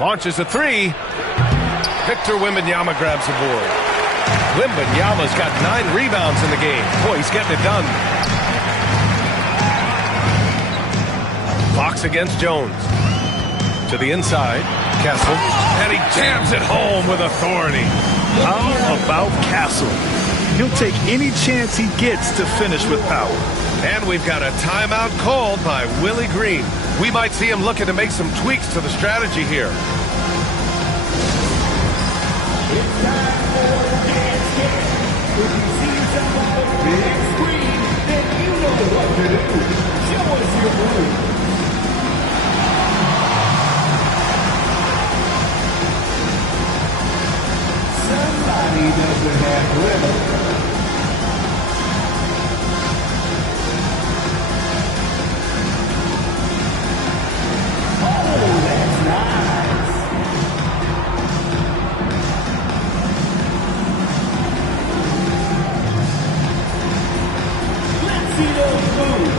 Launches a 3. Victor Wembanyama grabs the board. Wembanyama's got 9 rebounds in the game. Boy, he's getting it done. Fox against Jones. To the inside. Kessel. And he jams it home with authority. How about Castle? He'll take any chance he gets to finish with power. And we've got a timeout called by Willie Green. We might see him looking to make some tweaks to the strategy here. It's time for Dance Game. If you see yourself on the big screen, then you know what to do. Show us your move. Somebody doesn't have rhythm. Oh, that's nice. Let's see those moves.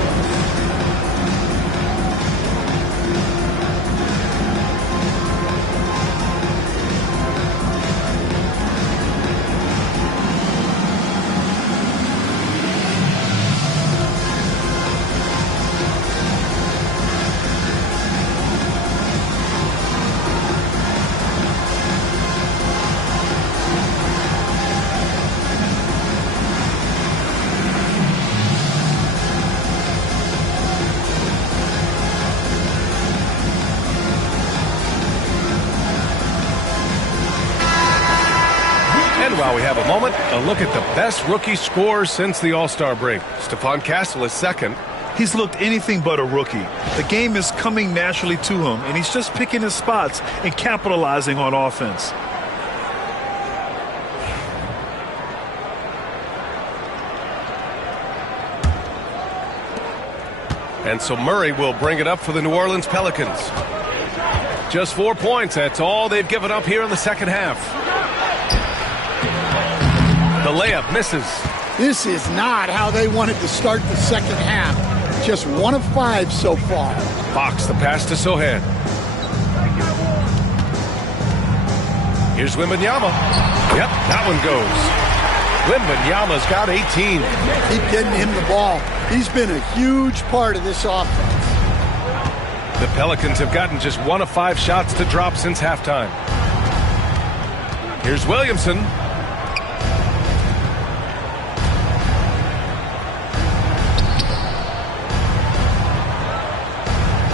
While we have a moment, a look at the best rookie scorer since the All-Star break. Stephon Castle is second. He's looked anything but a rookie. The game is coming naturally to him, and he's just picking his spots and capitalizing on offense. And so Murray will bring it up for the New Orleans Pelicans. Just 4 points. That's all they've given up here in the second half. The layup misses. This is not how they wanted to start the second half. Just 1 of 5 so far. Fox, the pass to Sohan. Here's Wembanyama. Yep, that one goes. Wembanyama's got 18. Keep getting him the ball. He's been a huge part of this offense. The Pelicans have gotten just 1 of 5 shots to drop since halftime. Here's Williamson.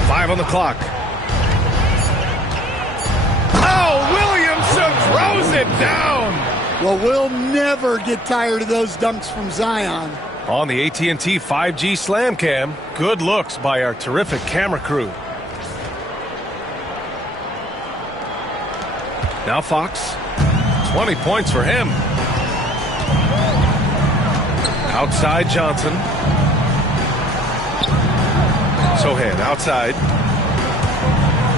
5 on the clock. Oh, Williamson throws it down. Well, we'll never get tired of those dunks from Zion. On the AT&T 5G Slam Cam, good looks by our terrific camera crew. Now Fox, 20 points for him. Outside Johnson. Sohan outside.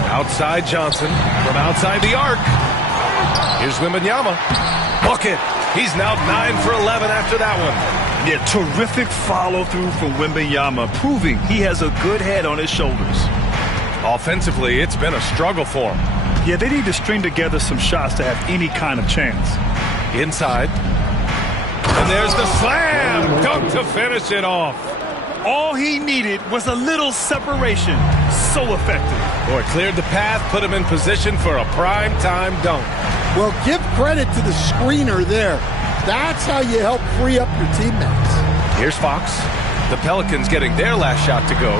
Outside Johnson from outside the arc. Here's Wembanyama. Bucket. He's now 9 for 11 after that one. Yeah, terrific follow-through from Wembanyama, proving he has a good head on his shoulders. Offensively, it's been a struggle for him. Yeah, they need to string together some shots to have any kind of chance. Inside. And there's the slam dunk to finish it off. All he needed was a little separation. So effective. Boy, cleared the path, put him in position for a prime-time dunk. Well, give credit to the screener there. That's how you help free up your teammates. Here's Fox. The Pelicans getting their last shot to go.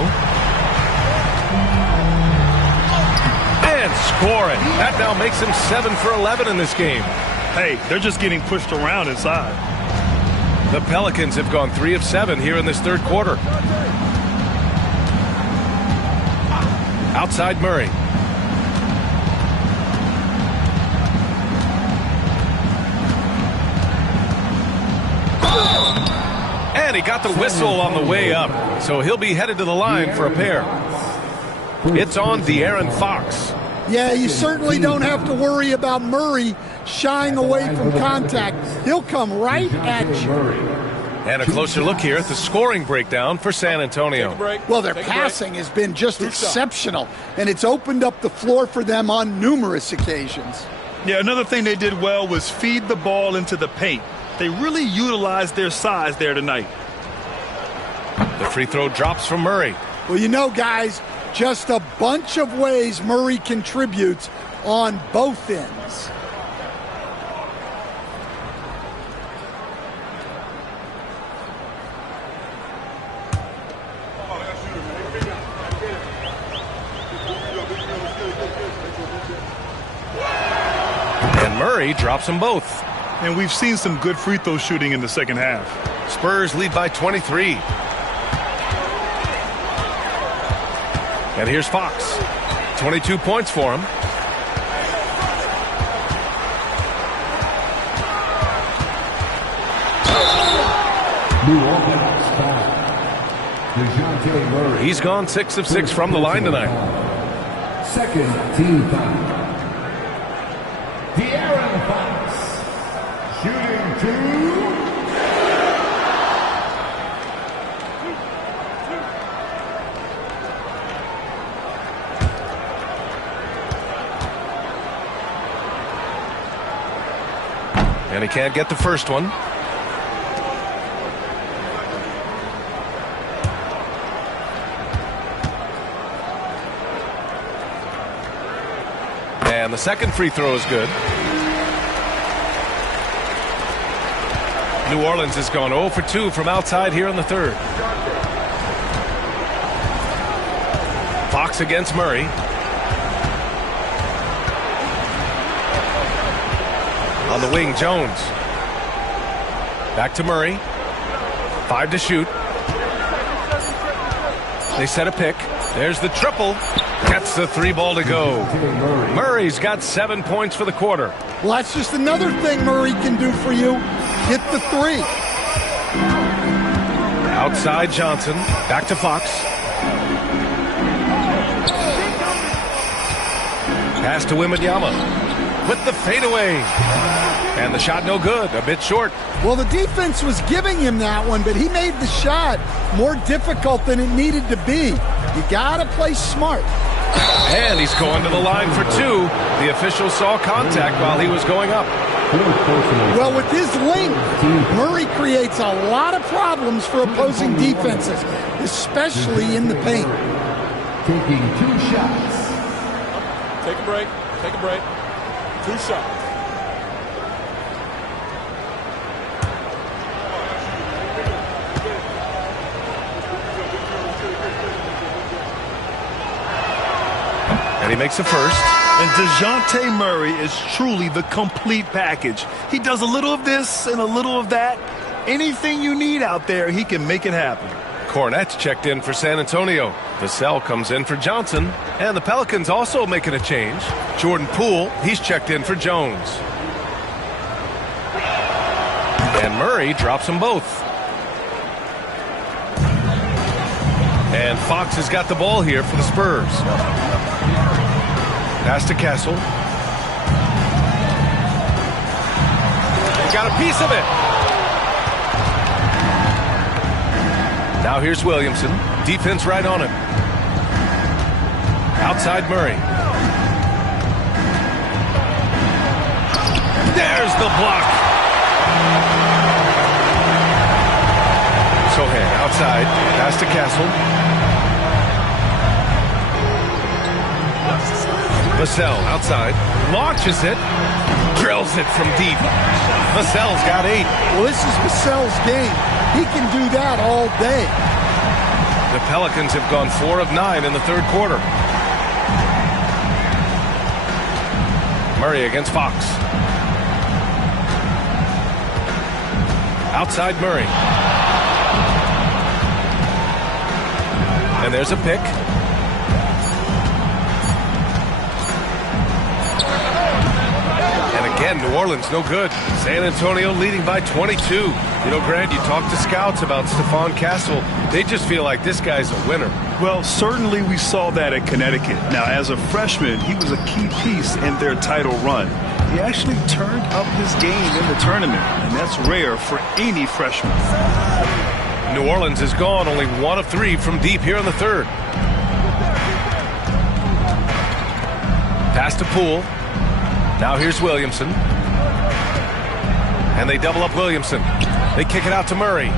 And scoring. That now makes him 7 for 11 in this game. Hey, they're just getting pushed around inside. The Pelicans have gone 3 of 7 here in this third quarter. Outside Murray. And he got the whistle on the way up, so he'll be headed to the line for a pair. It's on De'Aaron Fox. Yeah, you certainly don't have to worry about Murray shying away from contact. He'll come right at you. And a closer look here at the scoring breakdown for San Antonio. Well, their passing has been just exceptional, and it's opened up the floor for them on numerous occasions. Yeah, another thing they did well was feed the ball into the paint. They really utilized their size there tonight. The free throw drops from Murray. Well, you know, guys, just a bunch of ways Murray contributes on both ends. And Murray drops them both. And we've seen some good free throw shooting in the second half. Spurs lead by 23. And here's Fox. 22 points for him. He's gone 6 of 6 from the line tonight. Second team foul. De'Aaron Fox. Shooting 2. And he can't get the first one. And the second free throw is good. New Orleans has gone 0 for 2 from outside here in the third. Fox against Murray. On the wing, Jones. Back to Murray. 5 to shoot. They set a pick. There's the triple. Gets the 3 ball to go. Murray's got 7 points for the quarter. Well, that's just another thing Murray can do for you. Hit the 3. Outside Johnson. Back to Fox. Pass to Wembanyama. With the fadeaway. And the shot no good. A bit short. Well, the defense was giving him that one, but he made the shot more difficult than it needed to be. You got to play smart. And he's going to the line for 2. The official saw contact while he was going up. Well, with his length, Murray creates a lot of problems for opposing defenses, especially in the paint. Taking 2 shots. Take a break. Take a break. 2 shots. And he makes the first. And DeJounte Murray is truly the complete package. He does a little of this and a little of that. Anything you need out there, he can make it happen. Cornette's checked in for San Antonio. Vassell comes in for Johnson. And the Pelicans also making a change. Jordan Poole, he's checked in for Jones. And Murray drops them both. And Fox has got the ball here for the Spurs. Pass to Castle. Got a piece of it. Now here's Williamson. Defense right on him. Outside Murray. There's the block. Sohan outside. Pass to Castle. Vassell outside. Launches it. Drills it from deep. Vassell's got 8. Well, this is Vassell's game. He can do that all day. The Pelicans have gone 4 of 9 in the third quarter. Murray against Fox. Outside Murray. And there's a pick. And again, New Orleans no good. San Antonio leading by 22. You know, Grant, you talk to scouts about Stephon Castle. They just feel like this guy's a winner. Well, certainly we saw that at Connecticut. Now, as a freshman, he was a key piece in their title run. He actually turned up his game in the tournament, and that's rare for any freshman. New Orleans is gone only 1 of 3 from deep here in the third. Pass to Poole. Now here's Williamson. And they double up Williamson. They kick it out to Murray.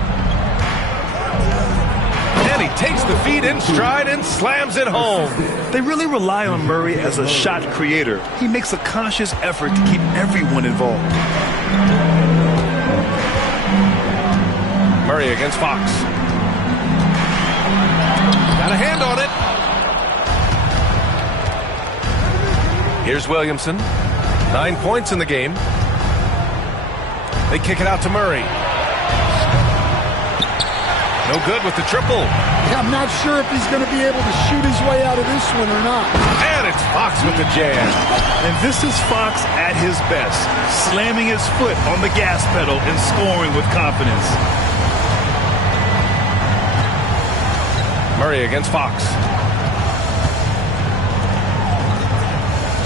And he takes the feed in stride and slams it home. They really rely on Murray as a shot creator. He makes a conscious effort to keep everyone involved. Murray against Fox. Got a hand on it. Here's Williamson. 9 points in the game. They kick it out to Murray. No good with the triple. Yeah, I'm not sure if he's going to be able to shoot his way out of this one or not. And it's Fox with the jam. And this is Fox at his best, slamming his foot on the gas pedal and scoring with confidence. Murray against Fox.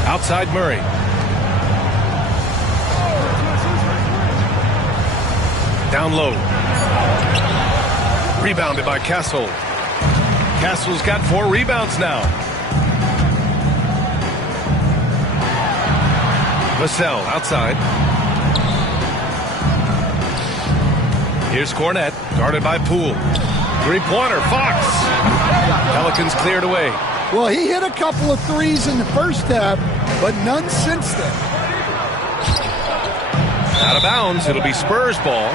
Outside Murray. Down low. Rebounded by Castle. Castle's got 4 rebounds now. Vassell outside. Here's Cornette, guarded by Poole. Three-pointer, Fox. Pelicans cleared away. Well, he hit a couple of threes in the first half, but none since then. Out of bounds, it'll be Spurs ball.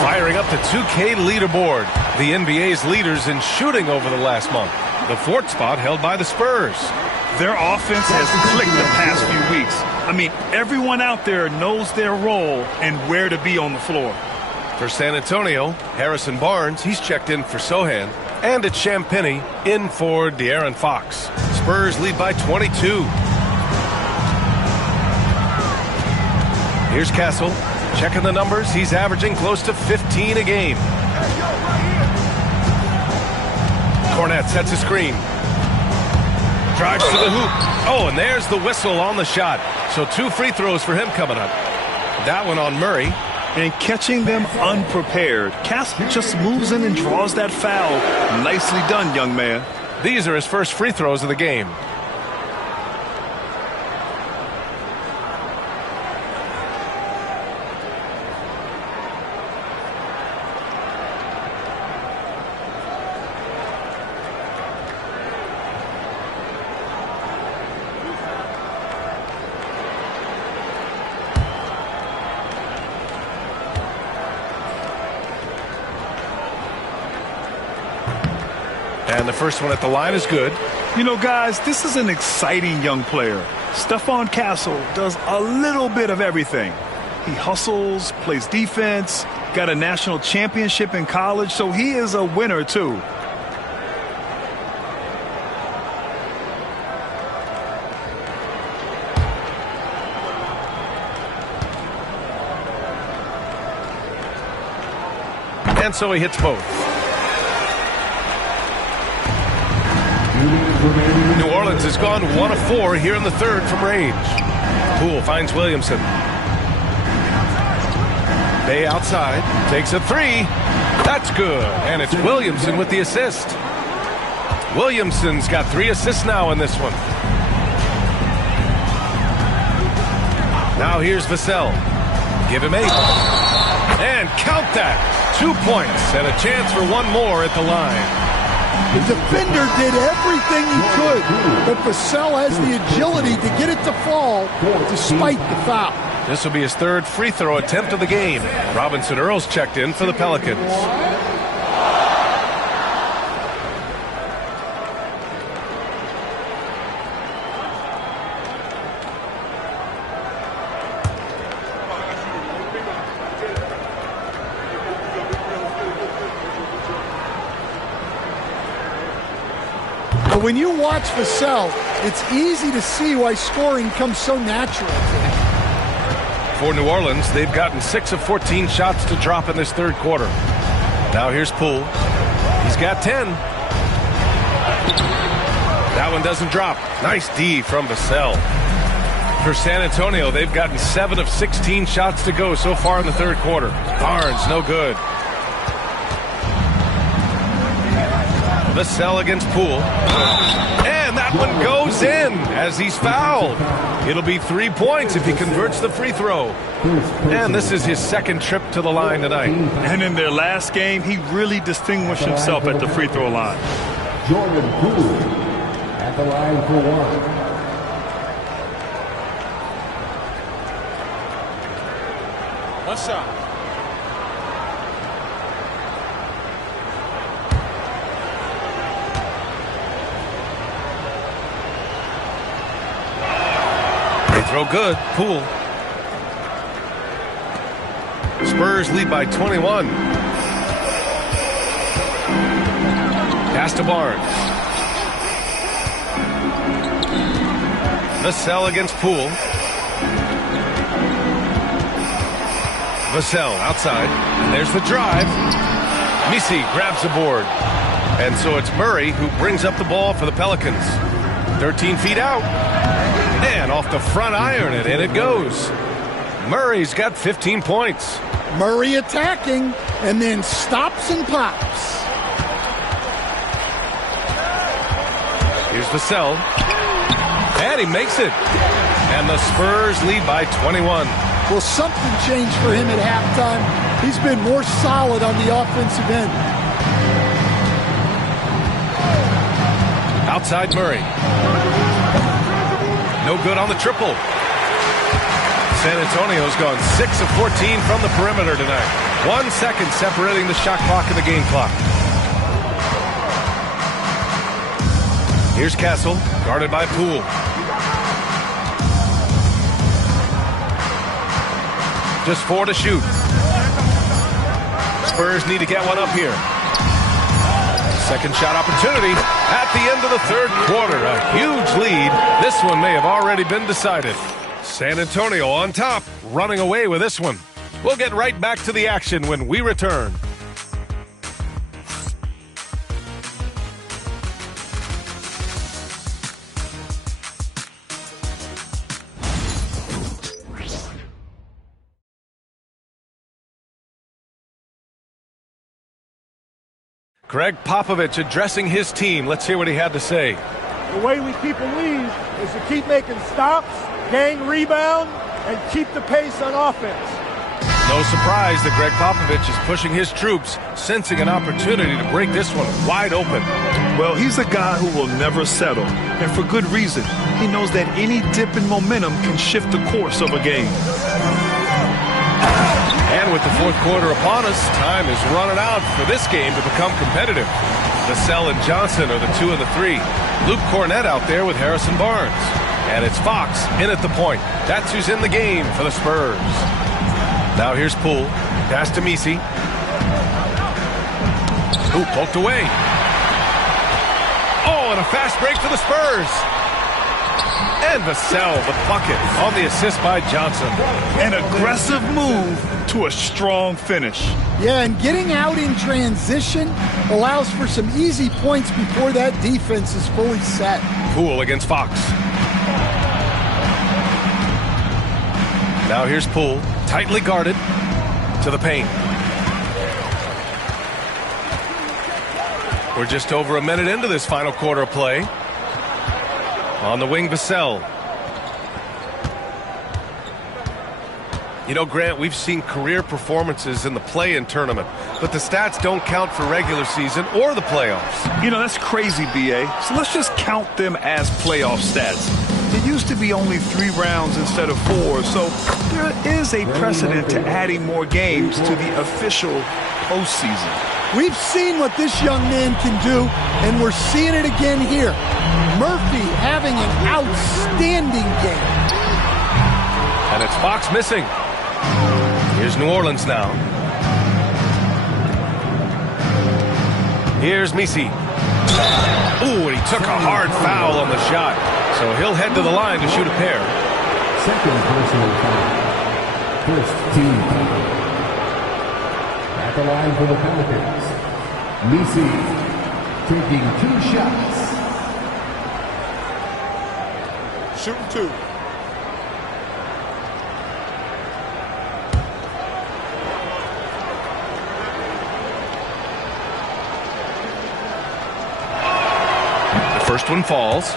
Firing up the 2K leaderboard. The NBA's leaders in shooting over the last month. The 4th spot held by the Spurs. Their offense has clicked the past few weeks. I mean, everyone out there knows their role and where to be on the floor. For San Antonio, Harrison Barnes, he's checked in for Sohan. And it's Champagnie in for De'Aaron Fox. Spurs lead by 22. Here's Castle. Checking the numbers, he's averaging close to 15 a game. Cornette sets a screen. Drives to the hoop. Oh, and there's the whistle on the shot. So 2 free throws for him coming up. That one on Murray. And catching them unprepared. Castle just moves in and draws that foul. Nicely done, young man. These are his first free throws of the game. And the first one at the line is good. You know, guys, this is an exciting young player. Stephon Castle does a little bit of everything. He hustles, plays defense, got a national championship in college, so he is a winner, too. And so he hits both. New Orleans has gone 1 of 4 here in the third from range. Poole finds Williamson. Bay outside, takes a 3. That's good. And it's Williamson with the assist. Williamson's got 3 assists now in this one. Now here's Vassell. Give him 8. And count that. 2 points and a chance for one more at the line. The defender did everything he could, but Vassell has the agility to get it to fall despite the foul. This will be his third free throw attempt of the game. Robinson Earls checked in for the Pelicans. When you watch Vassell, it's easy to see why scoring comes so natural to him. For New Orleans, they've gotten 6 of 14 shots to drop in this third quarter. Now here's Poole. He's got 10. That one doesn't drop. Nice D from Vassell. For San Antonio, they've gotten 7 of 16 shots to go so far in the third quarter. Barnes, no good. Vassell against Poole. And that one goes in as he's fouled. It'll be 3 points if he converts the free throw. And this is his second trip to the line tonight. And in their last game, he really distinguished himself at the free throw line. Jordan Poole at the line for one. What's up? Throw good. Poole. Spurs lead by 21. Pass to Barnes. Vassell against Poole. Vassell outside. And there's the drive. Misi grabs the board. And so it's Murray who brings up the ball for the Pelicans. 13 feet out. And off the front iron, and in it goes. Murray's got 15 points. Murray attacking, and then stops and pops. Here's Vassell. And he makes it. And the Spurs lead by 21. Well, something changed for him at halftime. He's been more solid on the offensive end. Outside Murray. No good on the triple. San Antonio's gone 6 of 14 from the perimeter tonight. 1 second separating the shot clock and the game clock. Here's Castle, guarded by Poole. Just 4 to shoot. Spurs need to get one up here. Second shot opportunity at the end of the third quarter. A huge lead. This one may have already been decided. San Antonio on top, running away with this one. We'll get right back to the action when we return. Greg Popovich addressing his team. Let's hear what he had to say. The way we keep them lead is to keep making stops, gain rebound, and keep the pace on offense. No surprise that Greg Popovich is pushing his troops, sensing an opportunity to break this one wide open. Well, he's a guy who will never settle, and for good reason. He knows that any dip in momentum can shift the course of a game. And with the fourth quarter upon us, time is running out for this game to become competitive. Vassell and Johnson are the 2 and the 3. Luke Cornett out there with Harrison Barnes. And it's Fox in at the point. That's who's in the game for the Spurs. Now here's Poole. Pass to Misi. Ooh, poked away. Oh, and a fast break for the Spurs. And Vassell, the bucket on the assist by Johnson. An aggressive move to a strong finish. Yeah, and getting out in transition allows for some easy points before that defense is fully set. Poole against Fox. Now here's Poole, tightly guarded to the paint. We're just over a minute into this final quarter of play. On the wing, Vassell. You know, Grant, we've seen career performances in the play-in tournament, but the stats don't count for regular season or the playoffs. You know, that's crazy, B.A. So let's just count them as playoff stats. It used to be only 3 rounds instead of 4, so there is a precedent to adding more games to the official postseason. We've seen what this young man can do, and we're seeing it again here. Murphy having an outstanding game. And it's Fox missing. Here's New Orleans now. Here's Misi. Ooh, and he took a hard foul on the shot. So he'll head to the line to shoot a pair. Second personal foul. First team foul. At the line for the Pelicans, Misi taking 2 shots. Shooting 2. The first one falls.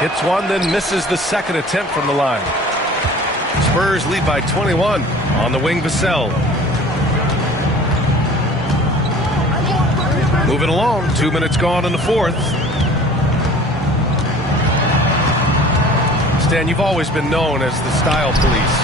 Hits one, then misses the second attempt from the line. Spurs lead by 21. On the wing, Vassell. Moving along, 2 minutes gone in the fourth. Stan, you've always been known as the style police.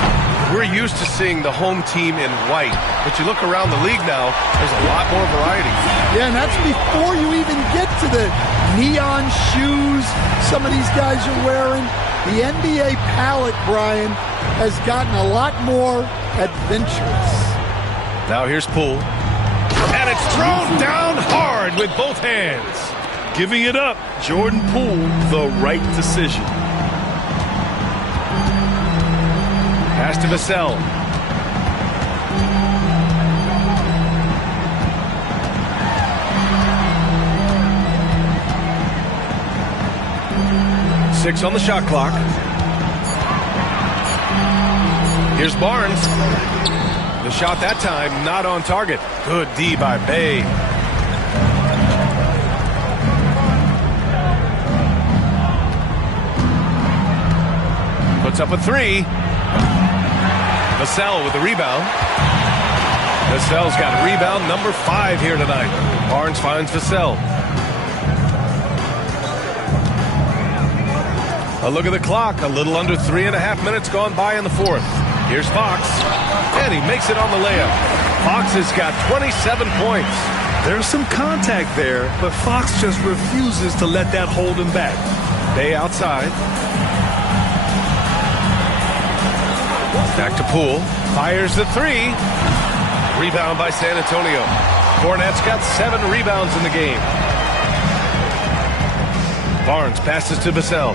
We're used to seeing the home team in white, but you look around the league now, there's a lot more variety. Yeah, and that's before you even get to the neon shoes some of these guys are wearing. The NBA palette, Brian, has gotten a lot more adventurous. Now here's Poole. And it's thrown down hard with both hands. Giving it up, Jordan Poole, the right decision. Pass to Vassell. Six on the shot clock. Here's Barnes. The shot that time not on target. Good D by Bay. Puts up a 3. Vassell with the rebound. Vassell's got rebound number 5 here tonight. Barnes finds Vassell. A look at the clock. A little under 3.5 minutes gone by in the fourth. Here's Fox. And he makes it on the layup. Fox has got 27 points. There's some contact there, but Fox just refuses to let that hold him back. Bay outside. Back to Poole. Fires the 3. Rebound by San Antonio. Cornette's got 7 rebounds in the game. Barnes passes to Vassell.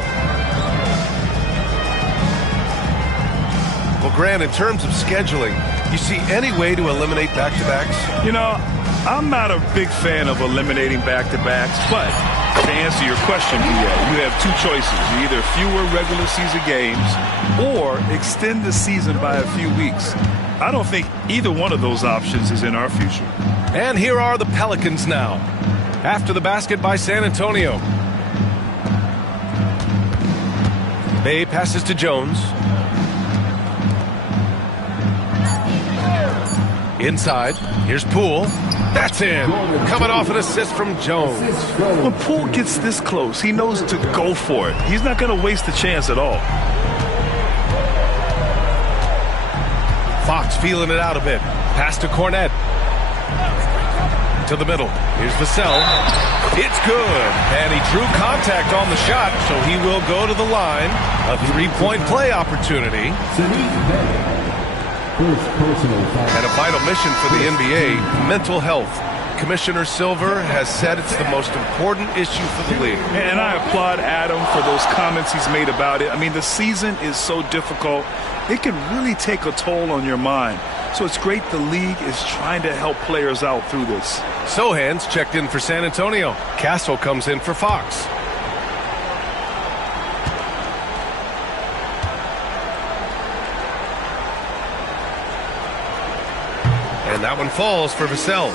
Well, Grant, in terms of scheduling, you see any way to eliminate back-to-backs? You know, I'm not a big fan of eliminating back-to-backs, but to answer your question, you have 2 choices. Either fewer regular season games or extend the season by a few weeks. I don't think either one of those options is in our future. And here are the Pelicans now. After the basket by San Antonio. Bay passes to Jones. Inside, here's Poole. That's in. Coming off an assist from Jones. When Poole gets this close, he knows to go for it. He's not going to waste the chance at all. Fox feeling it out a bit. Pass to Cornette. To the middle. Here's Vassell. It's good. And he drew contact on the shot, so he will go to the line. A 3-point play opportunity. And a vital mission for the NBA, mental health. Commissioner Silver has said it's the most important issue for the league. And I applaud Adam for those comments he's made about it. I mean, the season is so difficult. It can really take a toll on your mind. So it's great the league is trying to help players out through this. Sohan's checked in for San Antonio. Castle comes in for Fox. falls for Vassell.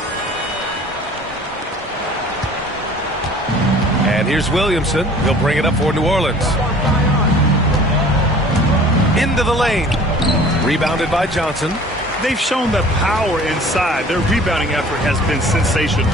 And here's Williamson. He'll bring it up for New Orleans. Into the lane. Rebounded by Johnson. They've shown the power inside. Their rebounding effort has been sensational.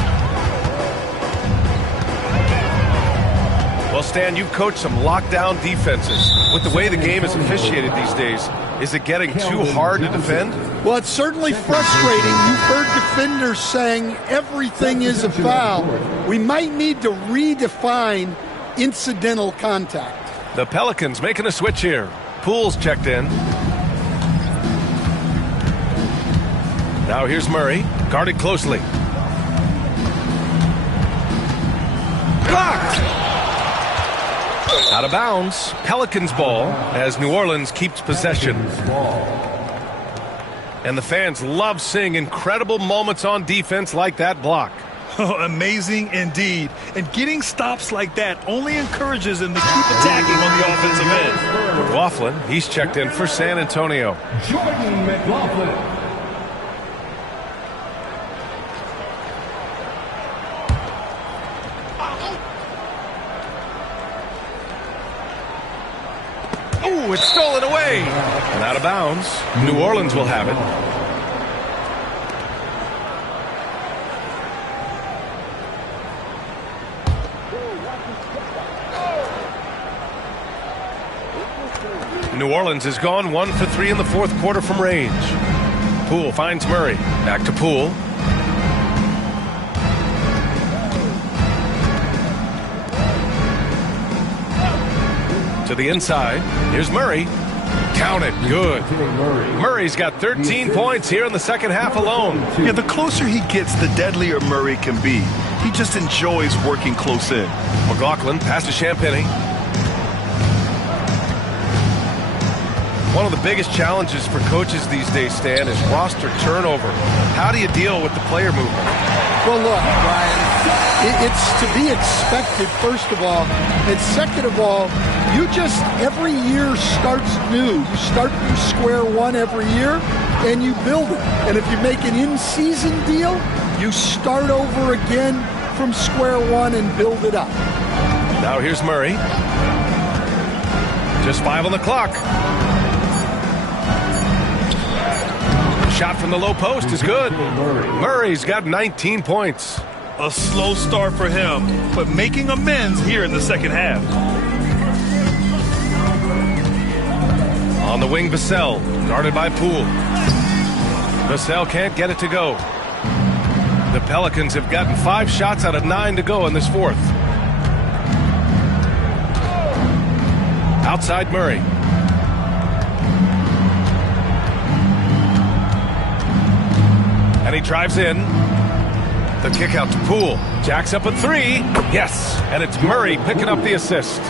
Well, Stan, you've coached some lockdown defenses. With the way the game is officiated these days, is it getting too hard to defend? Well, it's certainly frustrating. You've heard defenders saying everything is a foul. We might need to redefine incidental contact. The Pelicans making a switch here. Poole's checked in. Now here's Murray, guarded closely. Blocked! Out of bounds. Pelicans ball as New Orleans keeps possession. And the fans love seeing incredible moments on defense like that block. Oh, amazing indeed. And getting stops like that only encourages them to keep attacking on the offensive end. McLaughlin, he's checked in for San Antonio. Jordan McLaughlin. Ooh, it's stolen away. And out of bounds. New Orleans will have it. New Orleans has gone 1 for 3 in the fourth quarter from range. Poole finds Murray. Back to Poole. To the inside. Here's Murray. Count it. Good. Murray's got 13 points here in the second half alone. Yeah, the closer he gets, the deadlier Murray can be. He just enjoys working close in. McLaughlin pass to Champagny. One of the biggest challenges for coaches these days, Stan, is roster turnover. How do you deal with the player movement? Well, look, Brian, it's to be expected, first of all. And second of all, you just, every year starts new. You start from square one every year, and you build it. And if you make an in-season deal, you start over again from square one and build it up. Now here's Murray. Just 5 on the clock. Shot from the low post is good. Murray's got 19 points. A slow start for him, but making amends here in the second half. On the wing, Vassell, guarded by Poole. Vassell can't get it to go. The Pelicans have gotten 5 shots out of 9 to go in this fourth. Outside Murray. And he drives in. The kick out to Poole. Jacks up a 3. Yes. And it's Murray picking up the assist.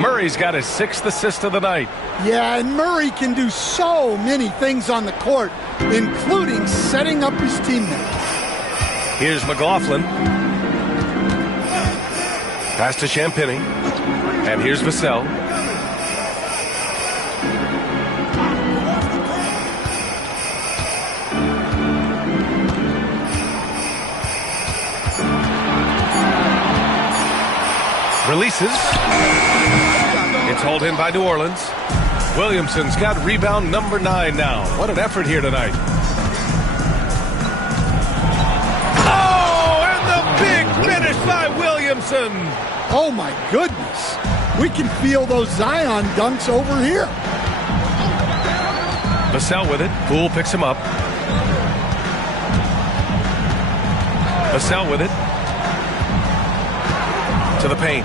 Murray's got his 6th assist of the night. Yeah, and Murray can do so many things on the court, including setting up his teammates. Here's McLaughlin. Pass to Champagny. And here's Vassell. Releases. It's hauled in by New Orleans. Williamson's got rebound number 9 now. What an effort here tonight. Oh, and the big finish by Williamson. Oh, my goodness. We can feel those Zion dunks over here. Vassell with it. Poole picks him up. Vassell with it. To the paint.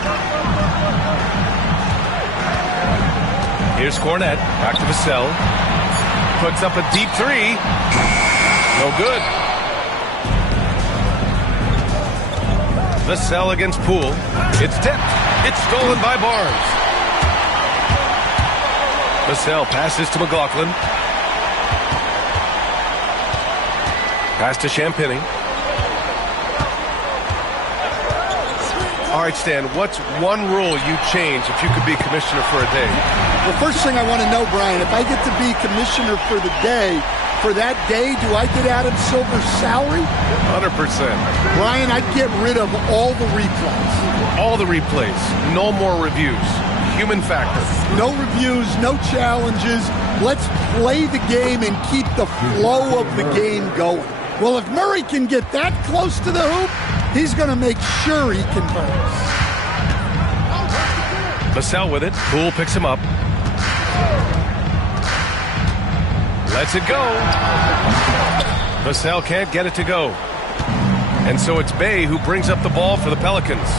Here's Cornette. Back to Vassell. Puts up a deep 3. No good. Vassell against Poole. It's tipped. It's stolen by Barnes. Vassell passes to McLaughlin. Pass to Champagny. All right, Stan, what's one rule you'd change if you could be commissioner for a day? The first thing I want to know, Brian, if I get to be commissioner for the day, for that day, do I get Adam Silver's salary? 100%. Brian, I'd get rid of all the replays. All the replays. No more reviews. Human factor. No reviews, no challenges. Let's play the game and keep the flow of the game going. Well, if Murray can get that close to the hoop, he's going to make sure he converts. Vassell with it. Poole picks him up. Lets it go. Vassell can't get it to go. And so it's Bay who brings up the ball for the Pelicans.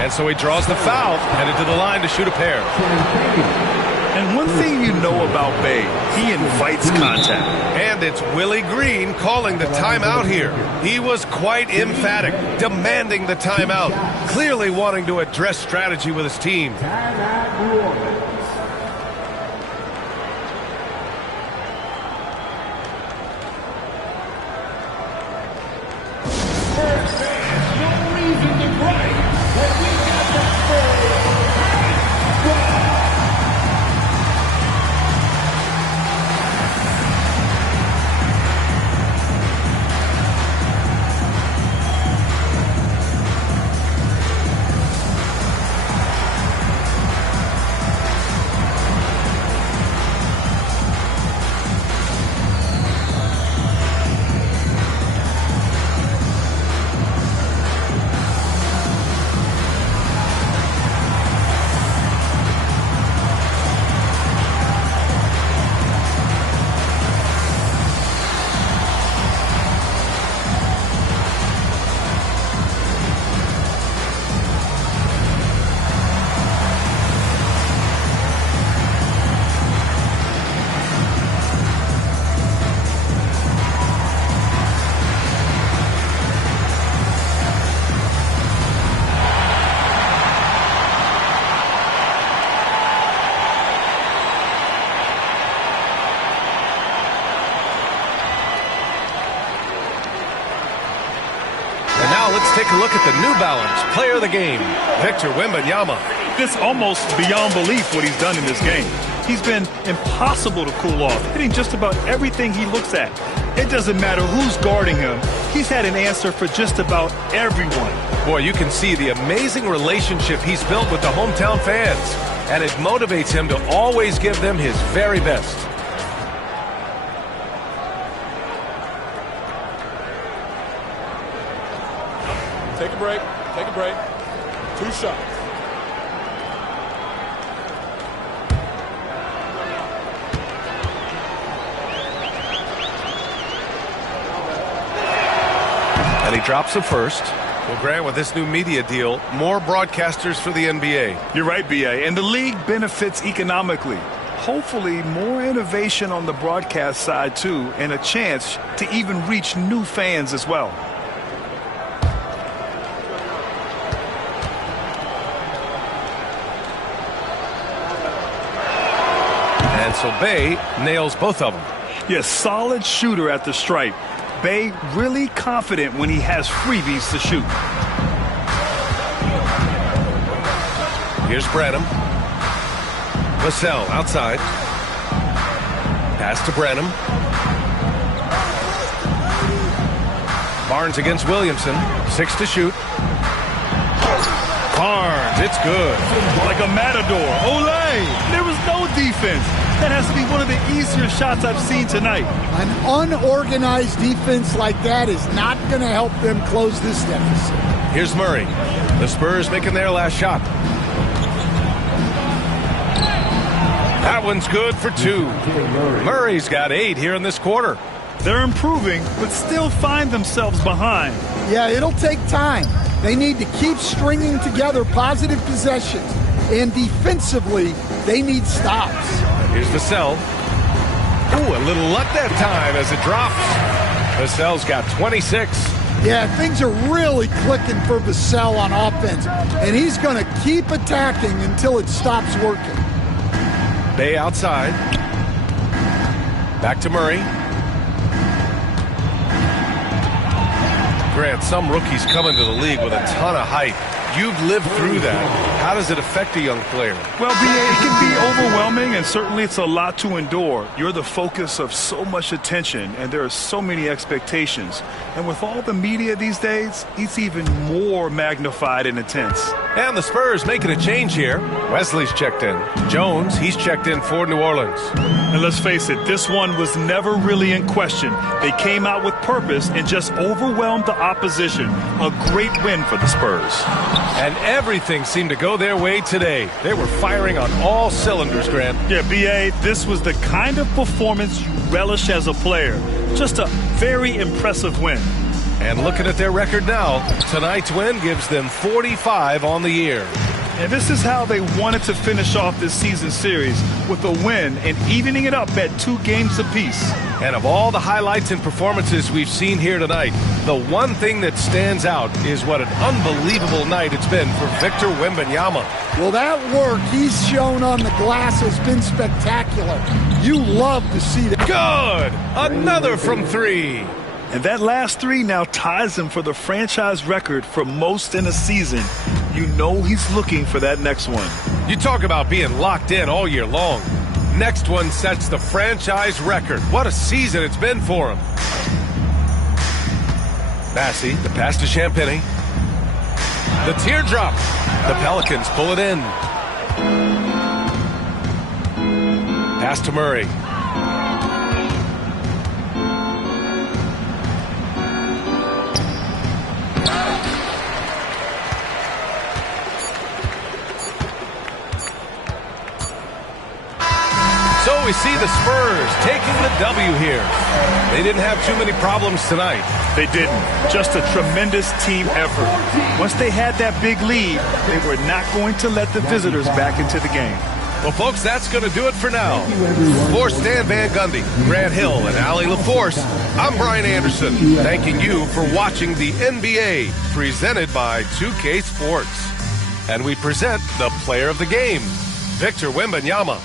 And so he draws the foul, headed to the line to shoot a pair. And one thing you know about Bay, he invites contact. And it's Willie Green calling the timeout here. He was quite emphatic, demanding the timeout, clearly wanting to address strategy with his team. Let's take a look at the New Balance Player of the Game, Victor Wembanyama. It's almost beyond belief what he's done in this game. He's been impossible to cool off, hitting just about everything he looks at. It doesn't matter who's guarding him. He's had an answer for just about everyone. Boy, you can see the amazing relationship he's built with the hometown fans, and it motivates him to always give them his very best. Take a break. Take a break. 2 shots. And he drops the first. Well, Grant, with this new media deal, more broadcasters for the NBA. You're right, B.A., and the league benefits economically. Hopefully, more innovation on the broadcast side, too, and a chance to even reach new fans as well. And so Bay nails both of them. Yes, solid shooter at the stripe. Bay really confident when he has freebies to shoot. Here's Branham. Vassell outside. Pass to Branham. Barnes against Williamson. 6 to shoot. Barnes, it's good. Like a matador. Olay! There was no defense. That has to be one of the easier shots I've seen tonight. An unorganized defense like that is not going to help them close this deficit. Here's Murray. The Spurs making their last shot. That one's good for 2. Murray's got 8 here in this quarter. They're improving, but still find themselves behind. Yeah, it'll take time. They need to keep stringing together positive possessions. And defensively, they need stops. Here's Vassell. Ooh, a little luck that time as it drops. Vassell's got 26. Yeah, things are really clicking for Vassell on offense. And he's going to keep attacking until it stops working. Bay outside. Back to Murray. Grant, some rookies come into the league with a ton of height. You've lived through that. How does it affect a young player? Well, B.A., it can be overwhelming, and certainly it's a lot to endure. You're the focus of so much attention, and there are so many expectations. And with all the media these days, it's even more magnified and intense. And the Spurs making a change here. Wesley's checked in. Jones, he's checked in for New Orleans. And let's face it, this one was never really in question. They came out with purpose and just overwhelmed the opposition. A great win for the Spurs. And everything seemed to go their way today. They were firing on all cylinders, Grant. Yeah, B.A., this was the kind of performance you relish as a player. Just a very impressive win. And looking at their record now, tonight's win gives them 45 on the year. And this is how they wanted to finish off this season series, with a win and evening it up at 2 games apiece. And of all the highlights and performances we've seen here tonight, the one thing that stands out is what an unbelievable night it's been for Victor Wembanyama. Well, that work he's shown on the glass has been spectacular. You love to see that. Good! Another from 3. And that last 3 now ties him for the franchise record for most in a season. You know he's looking for that next one. You talk about being locked in all year long. Next one sets the franchise record. What a season it's been for him. Massey, the pass to Champagny. The teardrop. The Pelicans pull it in. Pass to Murray. So we see the Spurs taking the W here. They didn't have too many problems tonight. They didn't. Just a tremendous team effort. Once they had that big lead, they were not going to let the visitors back into the game. Well, folks, that's going to do it for now. For Stan Van Gundy, Grant Hill, and Allie LaForce, I'm Brian Anderson, thanking you for watching the NBA presented by 2K Sports. And we present the player of the game, Victor Wembanyama.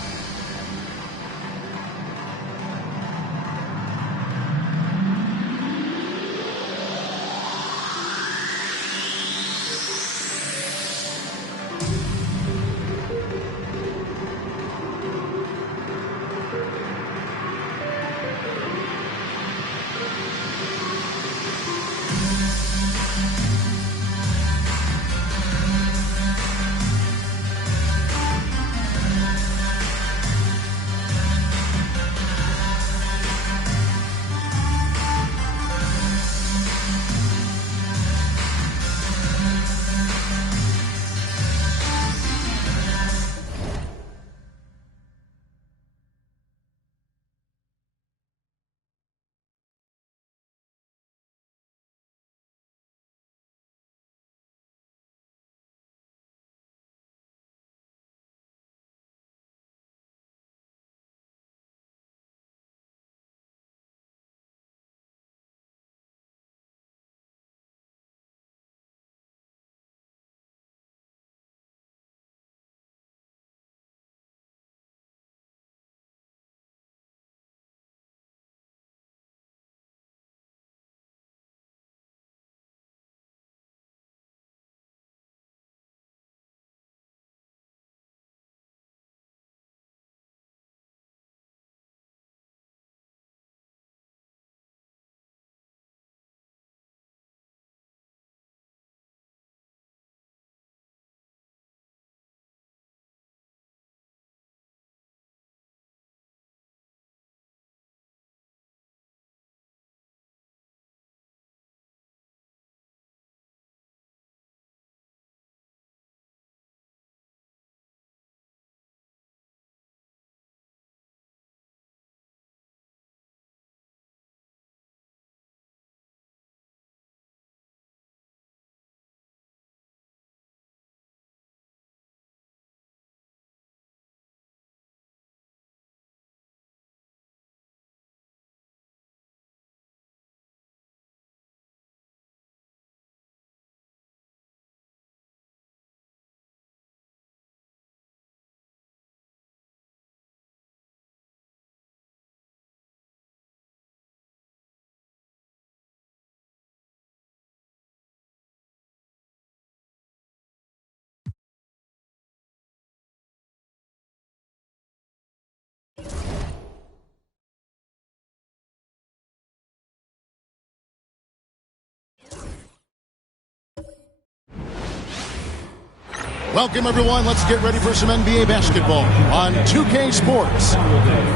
Welcome, everyone. Let's get ready for some NBA basketball on 2K Sports.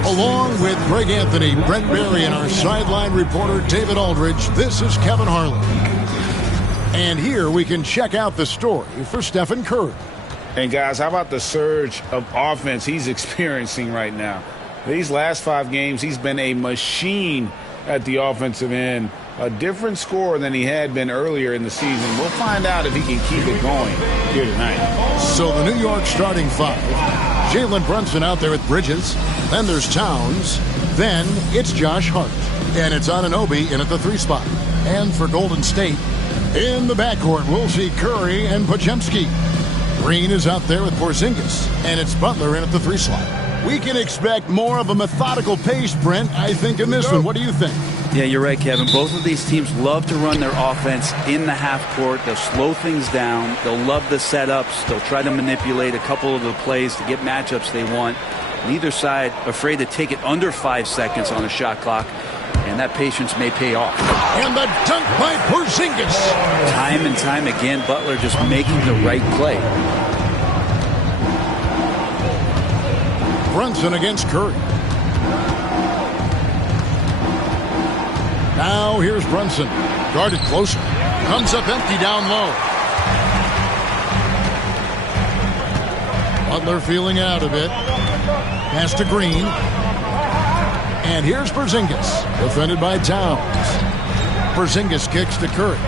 Along with Greg Anthony, Brent Berry, and our sideline reporter, David Aldridge, this is Kevin Harlan. And here we can check out the story for Stephen Curry. And, guys, how about the surge of offense he's experiencing right now? These last 5 games, he's been a machine at the offensive end. A different score than he had been earlier in the season. We'll find out if he can keep it going here tonight. So the New York starting 5. Jalen Brunson out there with Bridges. Then there's Towns. Then it's Josh Hart. And it's Anunoby in at the 3 spot. And for Golden State, in the backcourt, we'll see Curry and Podziemski. Green is out there with Porzingis. And it's Butler in at the 3 slot. We can expect more of a methodical pace, Brent, I think, in this one. What do you think? Yeah, you're right, Kevin. Both of these teams love to run their offense in the half court. They'll slow things down. They'll love the setups. They'll try to manipulate a couple of the plays to get matchups they want. Neither side afraid to take it under 5 seconds on a shot clock, and that patience may pay off. And the dunk by Porzingis. Time and time again, Butler just making the right play. Brunson against Curry. Now here's Brunson. Guarded closer. Comes up empty down low. Butler feeling out a bit. Pass to Green. And here's Porzingis. Defended by Towns. Porzingis kicks to Curry.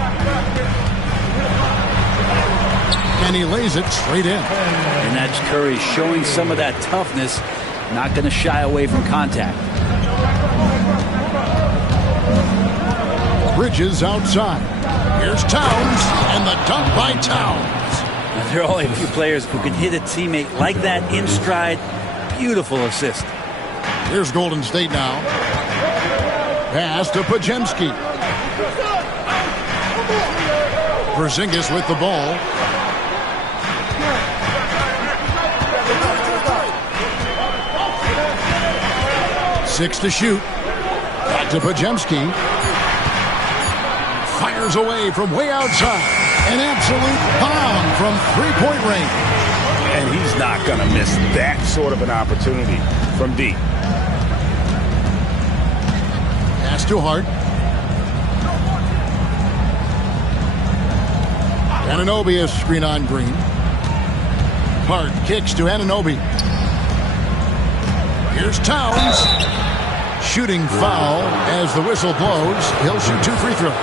And he lays it straight in. And that's Curry showing some of that toughness. Not going to shy away from contact. Bridges outside. Here's Towns, and the dunk by Towns. Now, there are only a few players who can hit a teammate like that in stride. Beautiful assist. Here's Golden State now. Pass to Podziemski. Porzingis with the ball. Six to shoot. Back to Podziemski. Fires away from way outside. An absolute bomb from three-point range. And he's not going to miss that sort of an opportunity from deep. Pass to Hart. Anunoby is screen on Green. Hart kicks to Anunoby. Here's Towns. Shooting foul as the whistle blows. He'll shoot 2 free throws.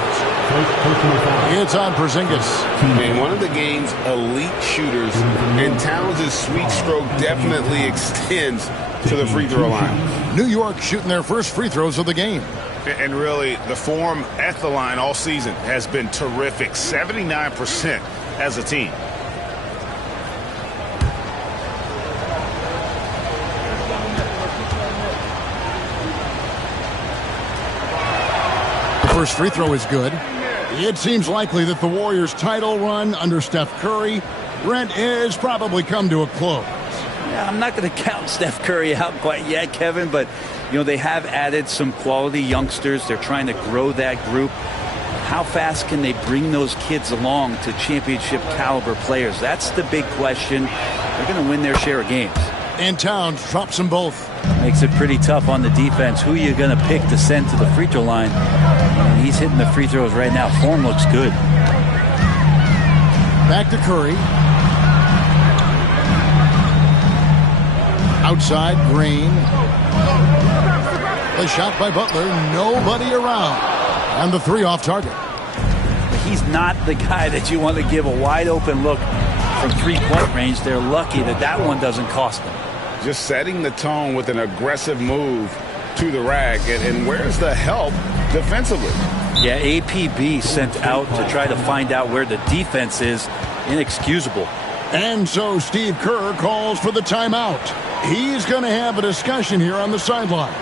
It's on Porzingis. And one of the game's elite shooters, and Towns' sweet stroke definitely extends to the free throw line. New York shooting their first free throws of the game. And really, the form at the line all season has been terrific. 79% as a team. The first free throw is good. It seems likely that the Warriors' title run under Steph Curry, Brent, is probably come to a close. Yeah, I'm not going to count Steph Curry out quite yet, Kevin, but you know they have added some quality youngsters. They're trying to grow that group. How fast can they bring those kids along to championship caliber players? That's the big question. They're going to win their share of games. And Towns drops them both. Makes it pretty tough on the defense. Who are you going to pick to send to the free throw line? And he's hitting the free throws right now. Form looks good. Back to Curry. Outside, Green. The shot by Butler. Nobody around. And the 3 off target. He's not the guy that you want to give a wide open look from 3-point range. They're lucky that that one doesn't cost them. Just setting the tone with an aggressive move to the rack. And where's the help defensively? Yeah, APB sent out to try to find out where the defense is. Inexcusable. And so Steve Kerr calls for the timeout. He's going to have a discussion here on the sideline.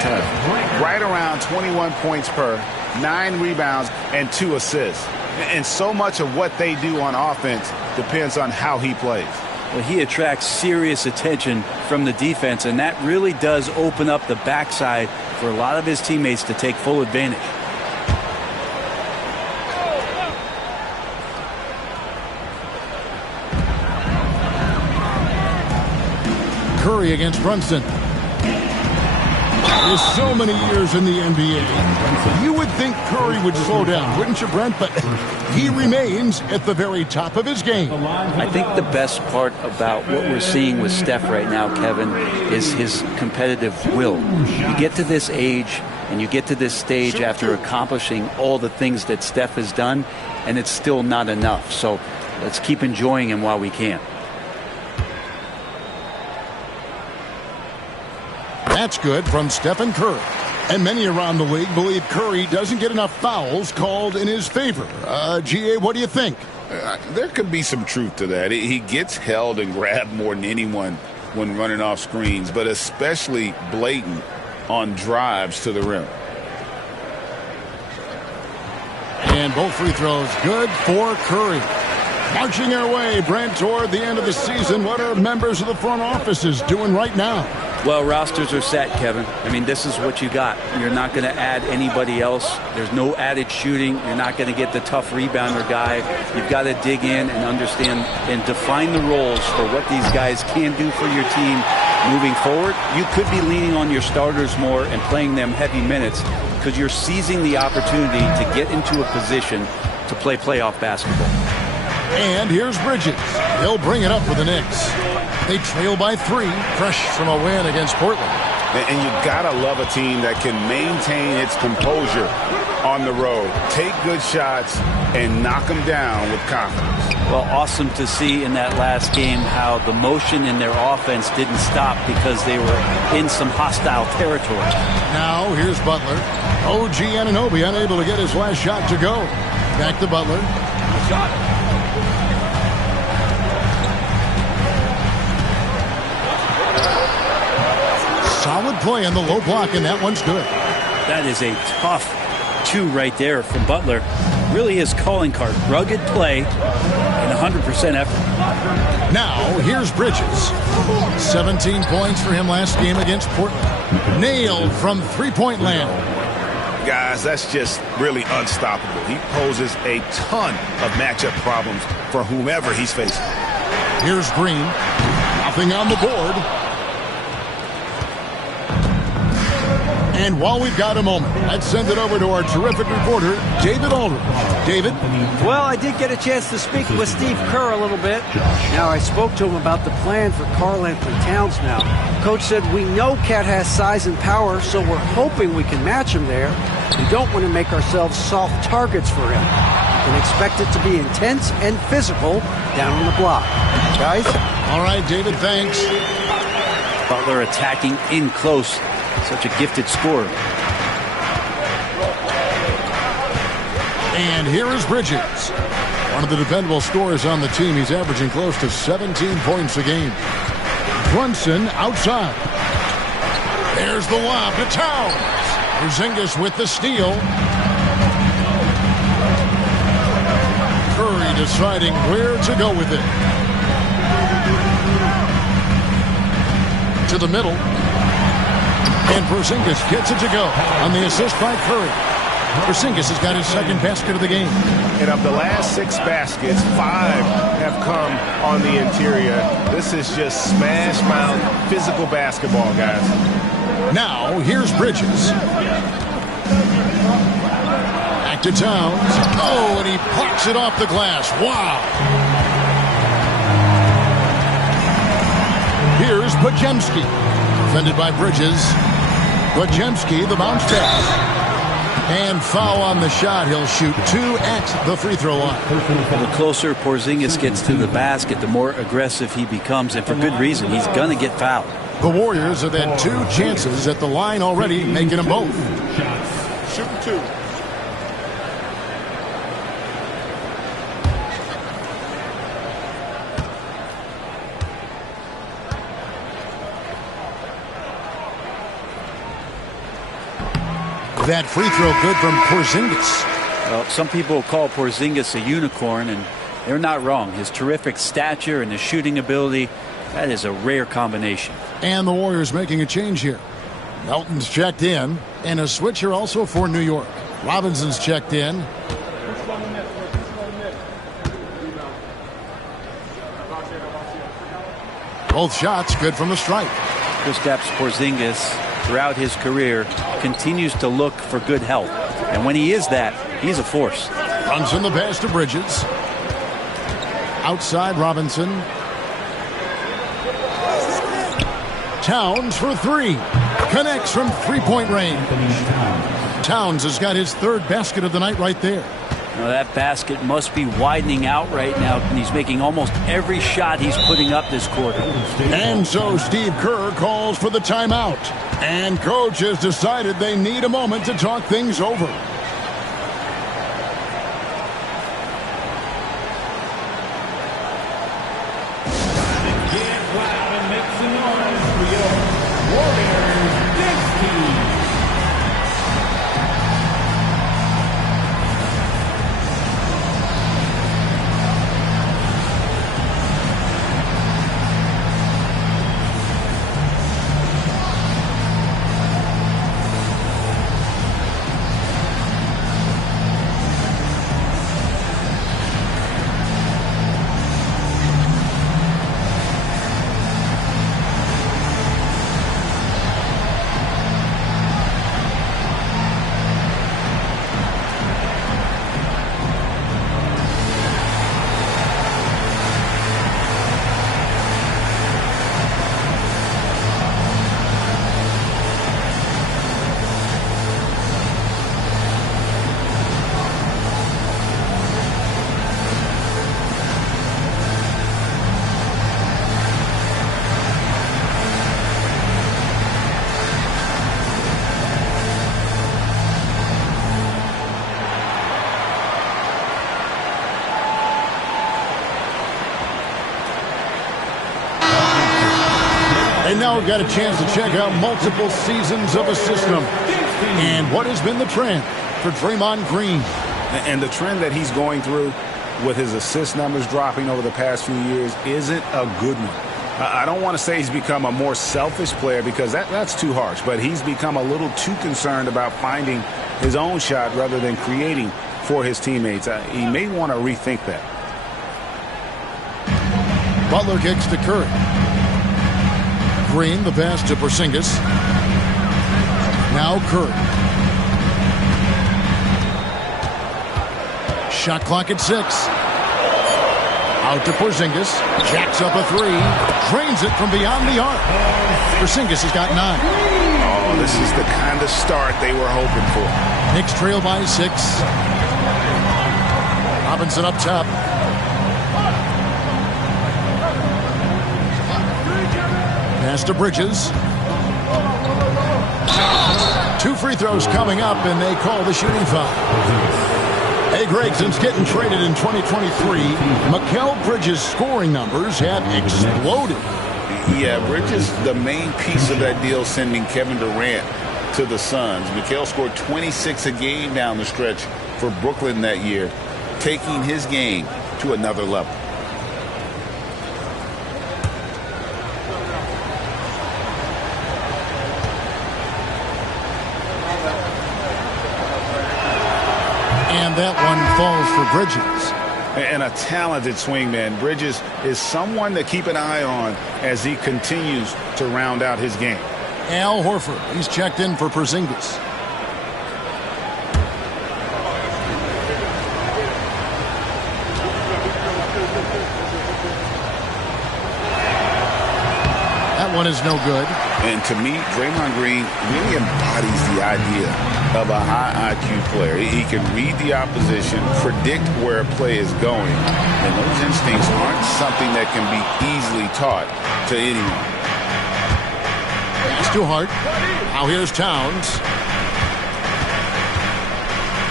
time. Right around 21 points per, 9 rebounds, and 2 assists. And so much of what they do on offense depends on how he plays. Well, he attracts serious attention from the defense, and that really does open up the backside for a lot of his teammates to take full advantage. Curry against Brunson. There's so many years in the NBA. You would think Curry would slow down, wouldn't you, Brent? But he remains at the very top of his game. I think the best part about what we're seeing with Steph right now, Kevin, is his competitive will. You get to this age and you get to this stage after accomplishing all the things that Steph has done, and it's still not enough. So let's keep enjoying him while we can. That's good from Stephen Curry. And many around the league believe Curry doesn't get enough fouls called in his favor. G.A., what do you think? There could be some truth to that. He gets held and grabbed more than anyone when running off screens, but especially blatant on drives to the rim. And both free throws good for Curry. Marching our way, Brent, toward the end of the season. What are members of the front offices doing right now? Well, rosters are set, Kevin. I mean, this is what you got. You're not going to add anybody else. There's no added shooting. You're not going to get the tough rebounder guy. You've got to dig in and understand and define the roles for what these guys can do for your team moving forward. You could be leaning on your starters more and playing them heavy minutes because you're seizing the opportunity to get into a position to play playoff basketball. And here's Bridges. He'll bring it up for the Knicks. They trail by 3, fresh from a win against Portland. And you gotta love a team that can maintain its composure on the road, take good shots, and knock them down with confidence. Well, awesome to see in that last game how the motion in their offense didn't stop because they were in some hostile territory. Now here's Butler. OG Anunoby unable to get his last shot to go. Back to Butler. Shot. Solid play on the low block, and that one's good. That is a tough 2 right there from Butler. Really his calling card. Rugged play and 100% effort. Now, here's Bridges. 17 points for him last game against Portland. Nailed from three-point land. Guys, that's just really unstoppable. He poses a ton of matchup problems for whomever he's facing. Here's Green. Nothing on the board. And while we've got a moment, let's send it over to our terrific reporter, David Aldridge. David? Well, I did get a chance to speak with Steve Kerr a little bit. Now, I spoke to him about the plan for Karl-Anthony Towns now. Coach said, we know Cat has size and power, so we're hoping we can match him there. We don't want to make ourselves soft targets for him. You can expect it to be intense and physical down on the block. Guys? All right, David, thanks. Butler attacking in close. Such a gifted scorer. And here is Bridges. One of the dependable scorers on the team. He's averaging close to 17 points a game. Brunson outside. There's the lob to Towns. Porzingis with the steal. Curry deciding where to go with it. To the middle. And Porzingis gets it to go on the assist by Curry. Porzingis has got his second basket of the game. And of the last 6 baskets, 5 have come on the interior. This is just smash mouth physical basketball, guys. Now, here's Bridges. Back to Towns. Oh, and he parks it off the glass. Wow. Here's Podziemski. Defended by Bridges. Podziemski, the bounce pass. And foul on the shot. He'll shoot 2 at the free throw line. The closer Porzingis gets to the basket, the more aggressive he becomes, and for good reason. He's going to get fouled. The Warriors have had 2 chances at the line already, making them both. Shooting 2. That free throw good from Porzingis. Well, some people call Porzingis a unicorn, and they're not wrong. His terrific stature and his shooting ability, that is a rare combination. And the Warriors making a change here. Melton's checked in, and a switcher also for New York. Robinson's checked in. Both shots good from the stripe. Kristaps Porzingis, throughout his career, continues to look for good health. And when he is that, he's a force. Brunson the pass to Bridges. Outside Robinson. Towns for three. Connects from three-point range. Towns has got his third basket of the night right there. Now that basket must be widening out right now, and he's making almost every shot he's putting up this quarter. And so Steve Kerr calls for the timeout. And coach has decided they need a moment to talk things over. Get loud and make some noise for your Warriors this team. And now we've got a chance to check out multiple seasons of a system. And what has been the trend for Draymond Green? And the trend that he's going through with his assist numbers dropping over the past few years isn't a good one. I don't want to say he's become a more selfish player because that's too harsh, but he's become a little too concerned about finding his own shot rather than creating for his teammates. He may want to rethink that. Butler kicks to Curry. Green, the pass to Porzingis. Now Curry. Shot clock at 6. Out to Porzingis. Jacks up a three. Drains it from beyond the arc. Porzingis has got 9. Oh, this is the kind of start they were hoping for. Knicks trail by 6. Robinson up top. Pass to Bridges. 2 free throws coming up, and they call the shooting foul. Hey, Greg, since getting traded in 2023, Mikal Bridges' scoring numbers have exploded. Yeah, Bridges, the main piece of that deal, sending Kevin Durant to the Suns. Mikal scored 26 a game down the stretch for Brooklyn that year, taking his game to another level. And that one falls for Bridges. And a talented swingman. Bridges is someone to keep an eye on as he continues to round out his game. Al Horford, he's checked in for Porzingis. That one is no good. And to me, Draymond Green really embodies the idea of a high IQ player. He can read the opposition, predict where a play is going, and those instincts aren't something that can be easily taught to anyone. It's too hard. Now here's Towns.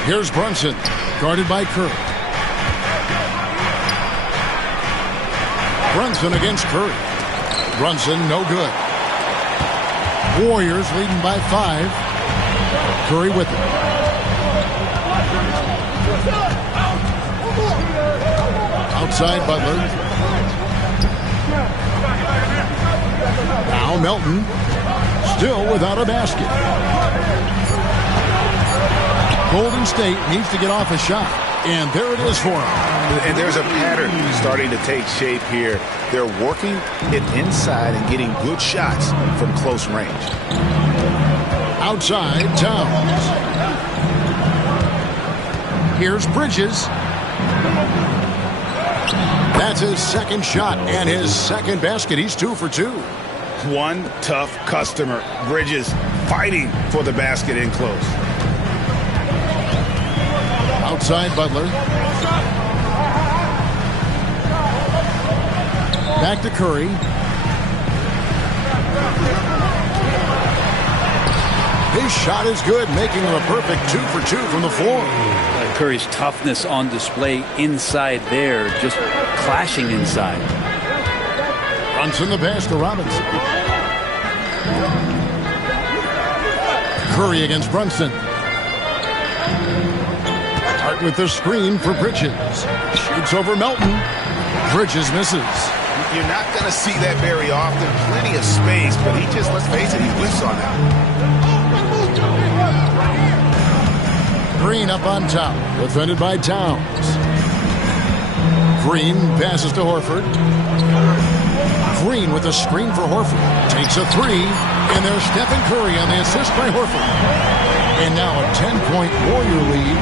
Here's Brunson, guarded by Curry. Brunson against Curry. Brunson, no good. Warriors leading by 5. Curry with it. Outside Butler. Now Melton. Still without a basket. Golden State needs to get off a shot. And there it is for him. And there's a pattern starting to take shape here. They're working it inside and getting good shots from close range. Outside Towns. Here's Bridges. That's his second shot and his second basket. He's 2 for 2. One tough customer. Bridges fighting for the basket in close. Outside Butler. Back to Curry. His shot is good, making him a perfect 2 for 2 from the floor. Curry's toughness on display inside there, just clashing inside. Brunson the pass to Robinson. Curry against Brunson. Hart with the screen for Bridges. Shoots over Melton. Bridges misses. You're not going to see that very often. Plenty of space, but he just, let's face it, he whiffs on that. Green up on top, defended by Towns. Green passes to Horford. Green with a screen for Horford. Takes a 3, and there's Stephen Curry on the assist by Horford. And now a 10-point Warrior lead.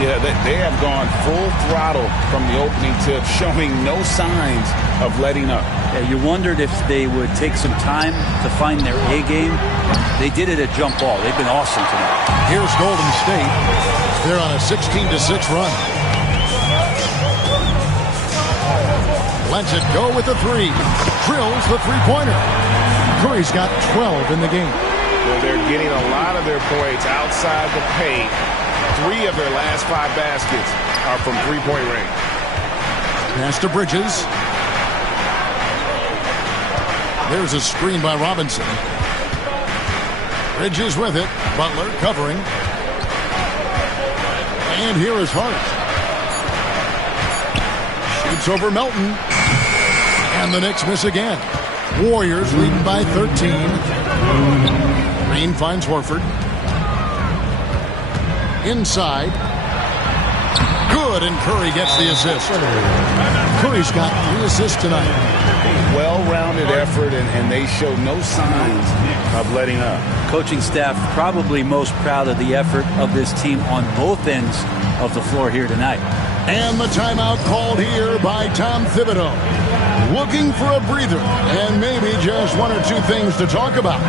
Yeah, they have gone full throttle from the opening tip, showing no signs of letting up. Yeah, you wondered if they would take some time to find their A game. They did it at jump ball. They've been awesome tonight. Here's Golden State. They're on a 16-6 run. Lets it go with the 3. Drills the three-pointer. Curry's got 12 in the game. Well, they're getting a lot of their points outside the paint. 3 of their last 5 baskets are from three-point range. Pass to Bridges. There's a screen by Robinson. Bridges with it. Butler covering. And here is Hart. Shoots over Melton. And the Knicks miss again. Warriors leading by 13. Green finds Horford. Inside. Good, and Curry gets the assist. Curry's got 3 assists tonight. Well-rounded effort, and they show no signs of letting up. Coaching staff probably most proud of the effort of this team on both ends of the floor here tonight. And the timeout called here by Tom Thibodeau. Looking for a breather and maybe just 1 or 2 things to talk about.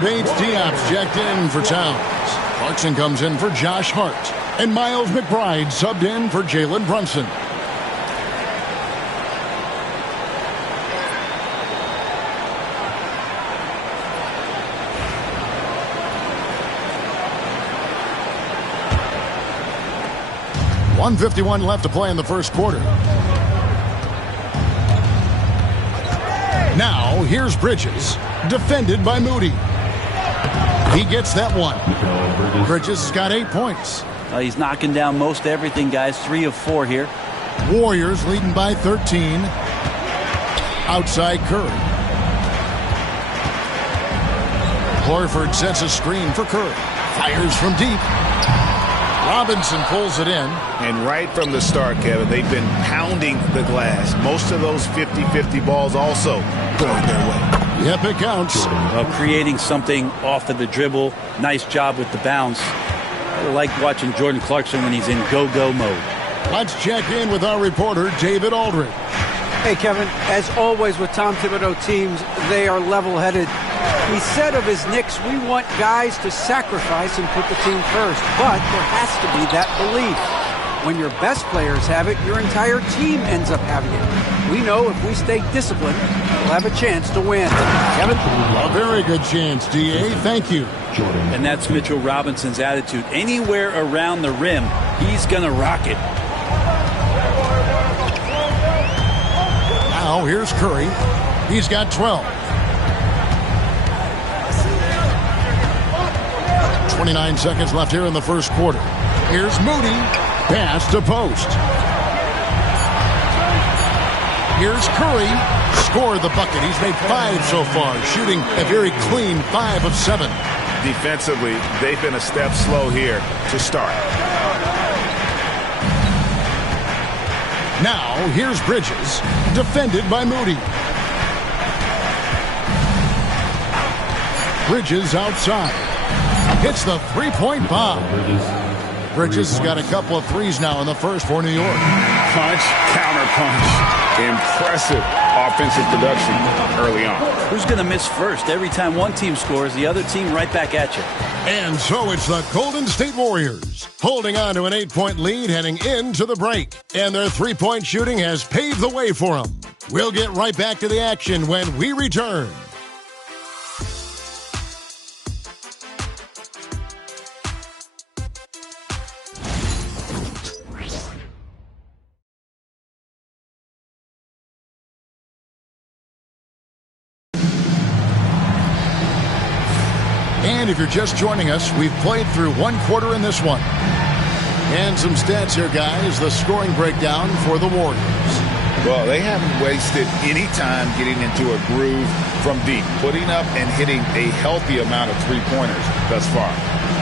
Bates-Diop's checked in for Towns. Clarkson comes in for Josh Hart. And Miles McBride subbed in for Jalen Brunson. .151 left to play in the first quarter. Now, here's Bridges, defended by Moody. He gets that one. Bridges has got 8 points. He's knocking down most everything, guys. 3 of 4 here. Warriors leading by 13. Outside Curry. Horford sets a screen for Curry. Fires from deep. Robinson pulls it in. And right from the start, Kevin, they've been pounding the glass. Most of those 50-50 balls also going their way. Yep, it counts. Creating something off of the dribble. Nice job with the bounce. I like watching Jordan Clarkson when he's in go-go mode. Let's check in with our reporter, David Aldridge. Hey, Kevin, as always with Tom Thibodeau teams, they are level-headed. He said of his Knicks, we want guys to sacrifice and put the team first. But there has to be that belief. When your best players have it, your entire team ends up having it. We know if we stay disciplined, we'll have a chance to win. Kevin? A very good chance, D.A. Thank you. And that's Mitchell Robinson's attitude. Anywhere around the rim, he's going to rock it. Now here's Curry. He's got 12. 29 seconds left here in the first quarter. Here's Moody. Pass to post. Here's Curry. Scored the bucket. He's made 5 so far, shooting a very clean 5 of 7. Defensively, they've been a step slow here to start. Now, here's Bridges, defended by Moody. Bridges outside. Hits the three-point bomb. Bridges has got a couple of threes now in the first for New York. Punch, counter punch. Impressive offensive production early on. Who's going to miss first? Every time one team scores, the other team right back at you. And so it's the Golden State Warriors holding on to an 8-point lead heading into the break. And their three-point shooting has paved the way for them. We'll get right back to the action when we return. And if you're just joining us, we've played through one quarter in this one. And some stats here, guys. The scoring breakdown for the Warriors. Well, they haven't wasted any time getting into a groove from deep, putting up and hitting a healthy amount of three-pointers thus far.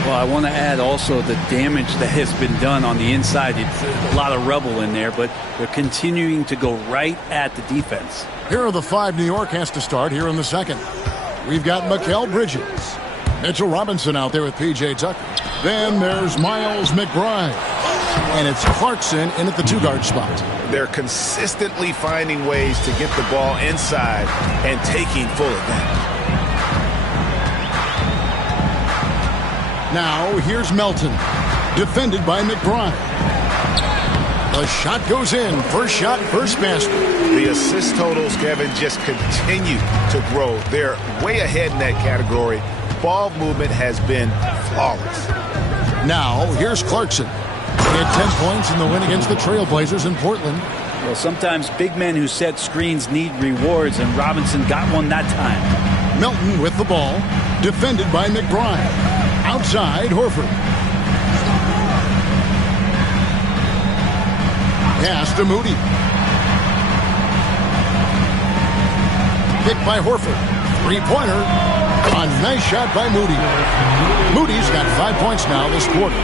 Well, I want to add also the damage that has been done on the inside. It's a lot of rubble in there, but they're continuing to go right at the defense. Here are the 5 New York has to start here in the second. We've got Mikal Bridges. Mitchell Robinson out there with P.J. Tucker. Then there's Miles McBride. And it's Clarkson in at the 2-guard spot. They're consistently finding ways to get the ball inside and taking full advantage. Now here's Melton, defended by McBride. The shot goes in. First shot, first basket. The assist totals, Kevin, just continue to grow. They're way ahead in that category. Ball movement has been flawless. Now, here's Clarkson. He had 10 points in the win against the Trailblazers in Portland. Well, sometimes big men who set screens need rewards, and Robinson got one that time. Melton with the ball, defended by McBride. Outside, Horford. Pass to Moody. Picked by Horford. Three-pointer. A nice shot by Moody. Moody's got 5 points now this quarter.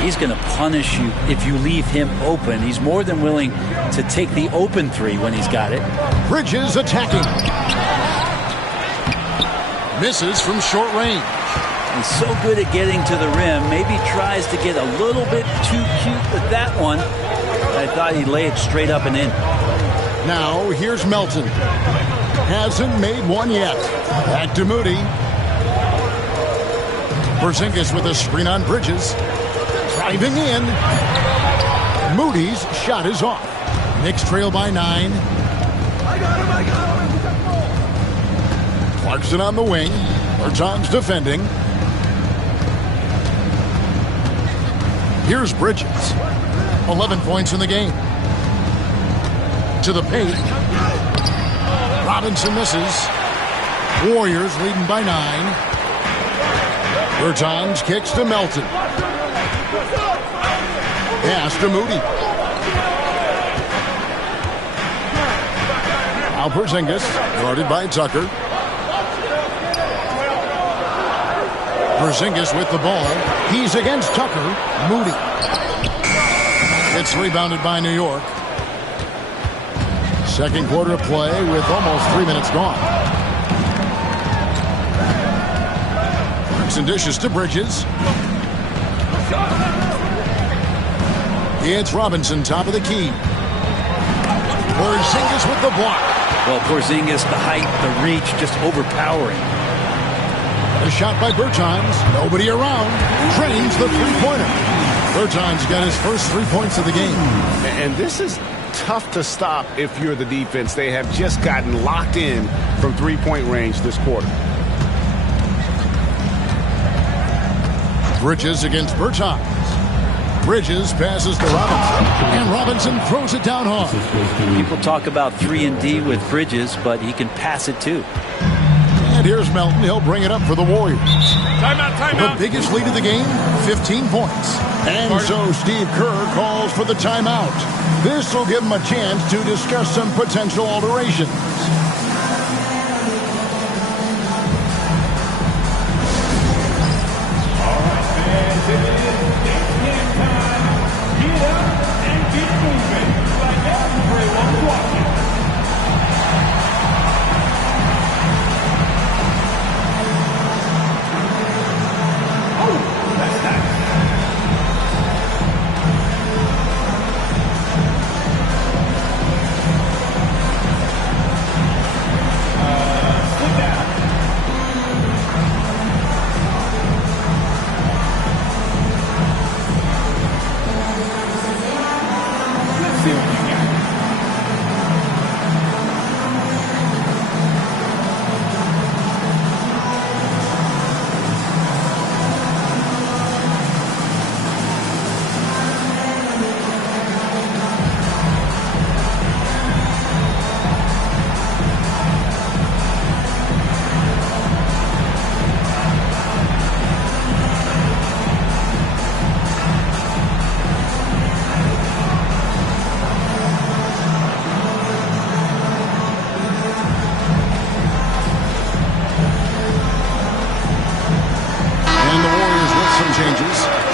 He's going to punish you if you leave him open. He's more than willing to take the open three when he's got it. Bridges attacking. Misses from short range. He's so good at getting to the rim. Maybe tries to get a little bit too cute with that one. I thought he'd lay it straight up and in. Now here's Melton. Hasn't made one yet. Back to Moody. Porzingis with a screen on Bridges. Driving in. Moody's shot is off. Knicks trail by 9. Clarkson on the wing. Bertans defending. Here's Bridges. 11 points in the game. To the paint. Robinson misses. Warriors leading by 9. Bertans kicks to Melton. Pass to Moody. Now Porzingis, guarded by Tucker. Porzingis with the ball. He's against Tucker. Moody. It's rebounded by New York. Second quarter of play with almost 3 minutes gone. Bricks and dishes to Bridges. It's Robinson, top of the key. Porzingis with the block. Well, Porzingis, the height, the reach, just overpowering. A shot by Bertans. Nobody around. Drains the three-pointer. Bertans got his first 3 points of the game. And this is tough to stop if you're the defense. They have just gotten locked in from three-point range this quarter. Bridges against Bertans. Bridges passes to Robinson, and Robinson throws it down hard. People talk about 3-and-D with Bridges, but he can pass it too. And here's Melton. He'll bring it up for the Warriors. Timeout. The biggest lead of the game, 15 points. And so Steve Kerr calls for the timeout. This will give him a chance to discuss some potential alterations.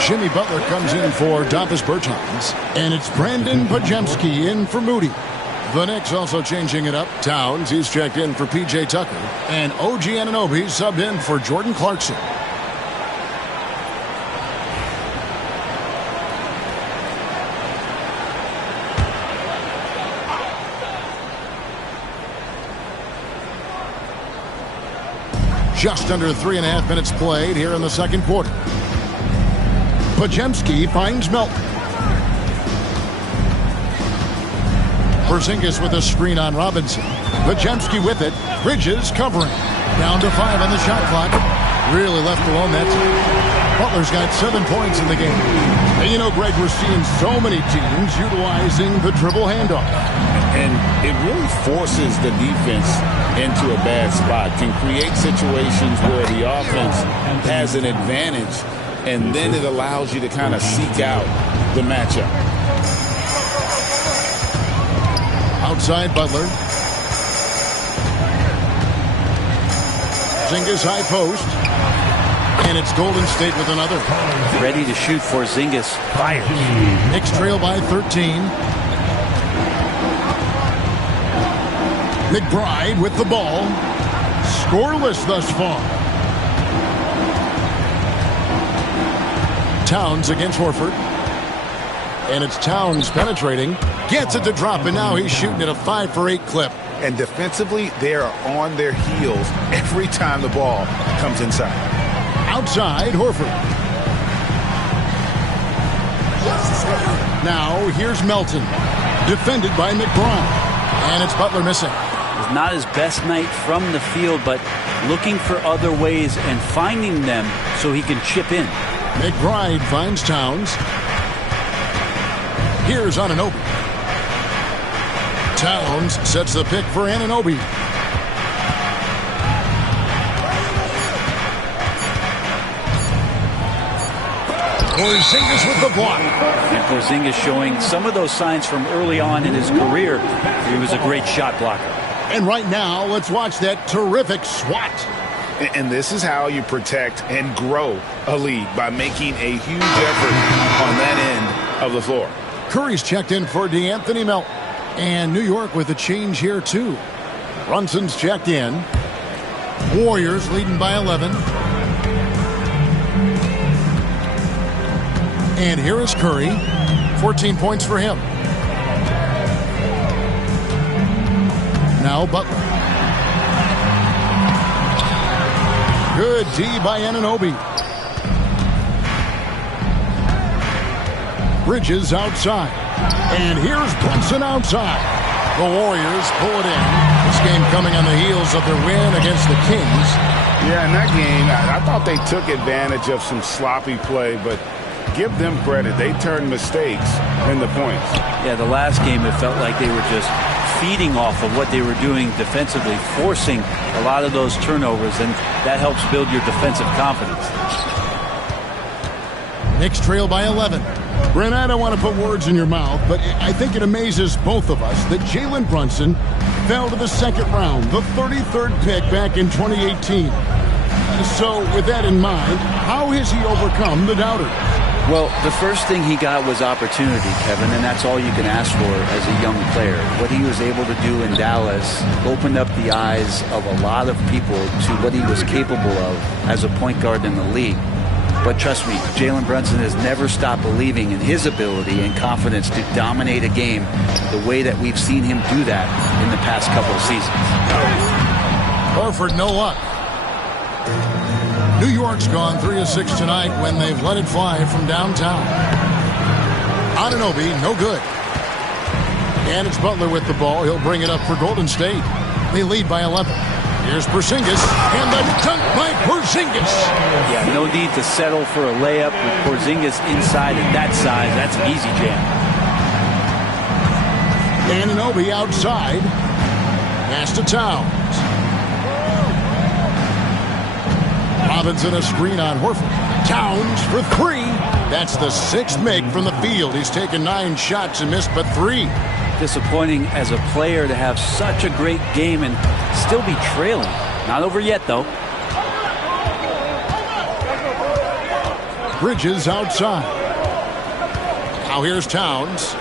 Jimmy Butler comes in for Davis Bertans. And it's Brandon Podziemski in for Moody. The Knicks also changing it up. Towns, he's checked in for P.J. Tucker. And OG Anunoby subbed in for Jordan Clarkson. Just under 3.5 minutes played here in the second quarter. Podziemski finds Melton. Porzingis with a screen on Robinson. Podziemski with it. Bridges covering. Down to 5 on the shot clock. Really left alone that time. Butler's got 7 points in the game. And you know, Greg, we're seeing so many teams utilizing the dribble handoff. And it really forces the defense into a bad spot. Can create situations where the offense has an advantage, and then it allows you to kind of seek out the matchup. Outside Butler. Porzingis high post. And it's Golden State with another. Ready to shoot for Porzingis. Fires. Knicks trail by 13. McBride with the ball. Scoreless thus far. Towns against Horford. And it's Towns penetrating. Gets it to drop, and now he's shooting at a 5 for 8 clip. And defensively, they are on their heels every time the ball comes inside. Outside, Horford. Now, here's Melton. Defended by McBride. And it's Butler missing. It's not his best night from the field, but looking for other ways and finding them so he can chip in. McBride finds Towns. Here's Anunoby. Towns sets the pick for Anunoby. Porzingis with the block. And Porzingis showing some of those signs from early on in his career. He was a great shot blocker. And right now, let's watch that terrific swat. And this is how you protect and grow a lead, by making a huge effort on that end of the floor. Curry's checked in for DeAnthony Melton. And New York with a change here, too. Brunson's checked in. Warriors leading by 11. And here is Curry. 14 points for him. Now Butler. Good D by Anunoby. Bridges outside. And here's Brunson outside. The Warriors pull it in. This game coming on the heels of their win against the Kings. Yeah, in that game, I thought they took advantage of some sloppy play, but give them credit. They turned mistakes into points. Yeah, the last game it felt like they were just feeding off of what they were doing defensively, forcing a lot of those turnovers, and that helps build your defensive confidence. Knicks trail by 11. Brent, I don't want to put words in your mouth, but I think it amazes both of us that Jalen Brunson fell to the second round, the 33rd pick back in 2018. So with that in mind, how has he overcome the doubters? Well, the first thing he got was opportunity, Kevin, and that's all you can ask for as a young player. What he was able to do in Dallas opened up the eyes of a lot of people to what he was capable of as a point guard in the league. But trust me, Jalen Brunson has never stopped believing in his ability and confidence to dominate a game the way that we've seen him do that in the past couple of seasons. Horford, no luck. New York's gone 3 of 6 tonight when they've let it fly from downtown. Anunoby, no good. And it's Butler with the ball. He'll bring it up for Golden State. They lead by 11. Here's Porzingis, and the dunk by Porzingis. Yeah, no need to settle for a layup with Porzingis inside at that size. That's an easy jam. Anunoby outside. Pass to Towns. Robinson a screen on Horford. Towns for 3. That's the 6th make from the field. He's taken 9 shots and missed but 3. Disappointing as a player to have such a great game and still be trailing. Not over yet, though. Bridges outside. Now here's Towns.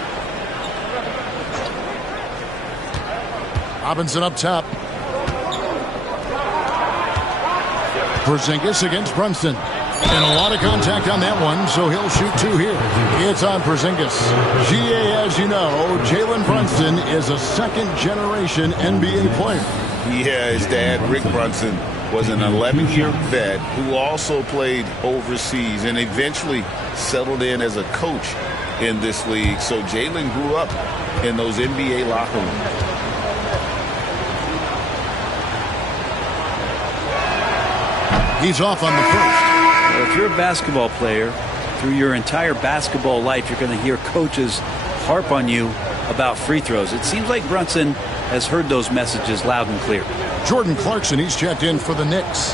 Robinson up top. Porzingis against Brunson. And a lot of contact on that one, so he'll shoot 2 here. It's on Porzingis. GA, as you know, Jalen Brunson is a second-generation NBA player. Yeah, his dad, Rick Brunson, was an 11-year vet who also played overseas and eventually settled in as a coach in this league. So Jalen grew up in those NBA locker rooms. He's off on the first. Well, if you're a basketball player, through your entire basketball life, you're going to hear coaches harp on you about free throws. It seems like Brunson has heard those messages loud and clear. Jordan Clarkson, he's checked in for the Knicks.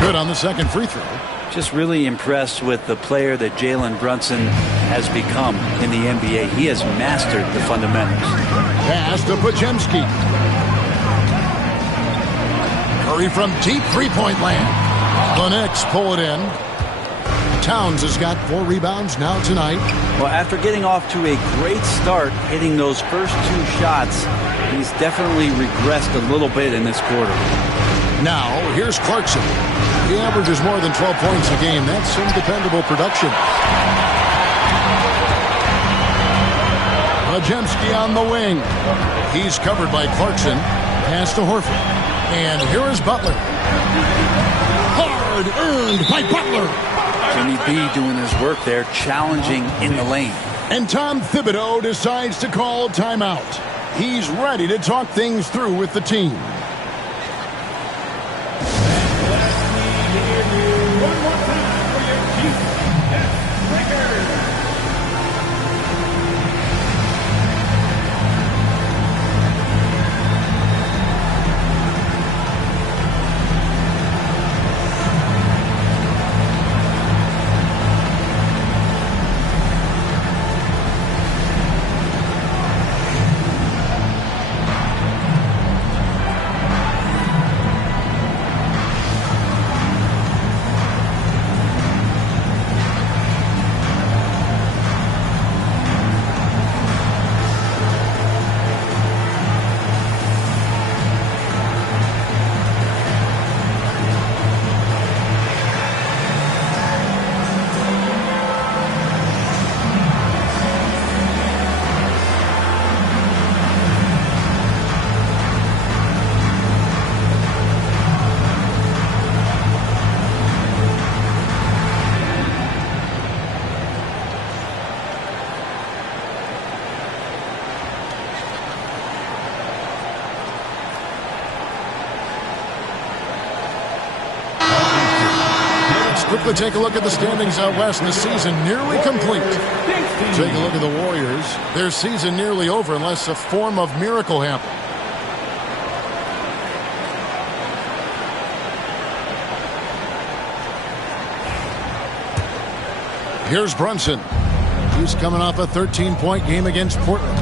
Good on the second free throw. Just really impressed with the player that Jalen Brunson has become in the NBA. He has mastered the fundamentals. Pass to Podziemski. Curry from deep three-point land. The Knicks pull it in. Towns has got 4 rebounds now tonight. Well, after getting off to a great start, hitting those first 2 shots, he's definitely regressed a little bit in this quarter. Now, here's Clarkson. He averages more than 12 points a game. That's some dependable production. Podziemski on the wing. He's covered by Clarkson. Pass to Horford. And here is Butler. Hard earned by Butler. Jimmy B doing his work there, challenging in the lane. And Tom Thibodeau decides to call timeout. He's ready to talk things through with the team. quickly take a look at the standings out west. The season nearly complete. Take a look at the Warriors. Their season nearly over unless a form of miracle happens. Here's Brunson. He's coming off a 13-point game against Portland.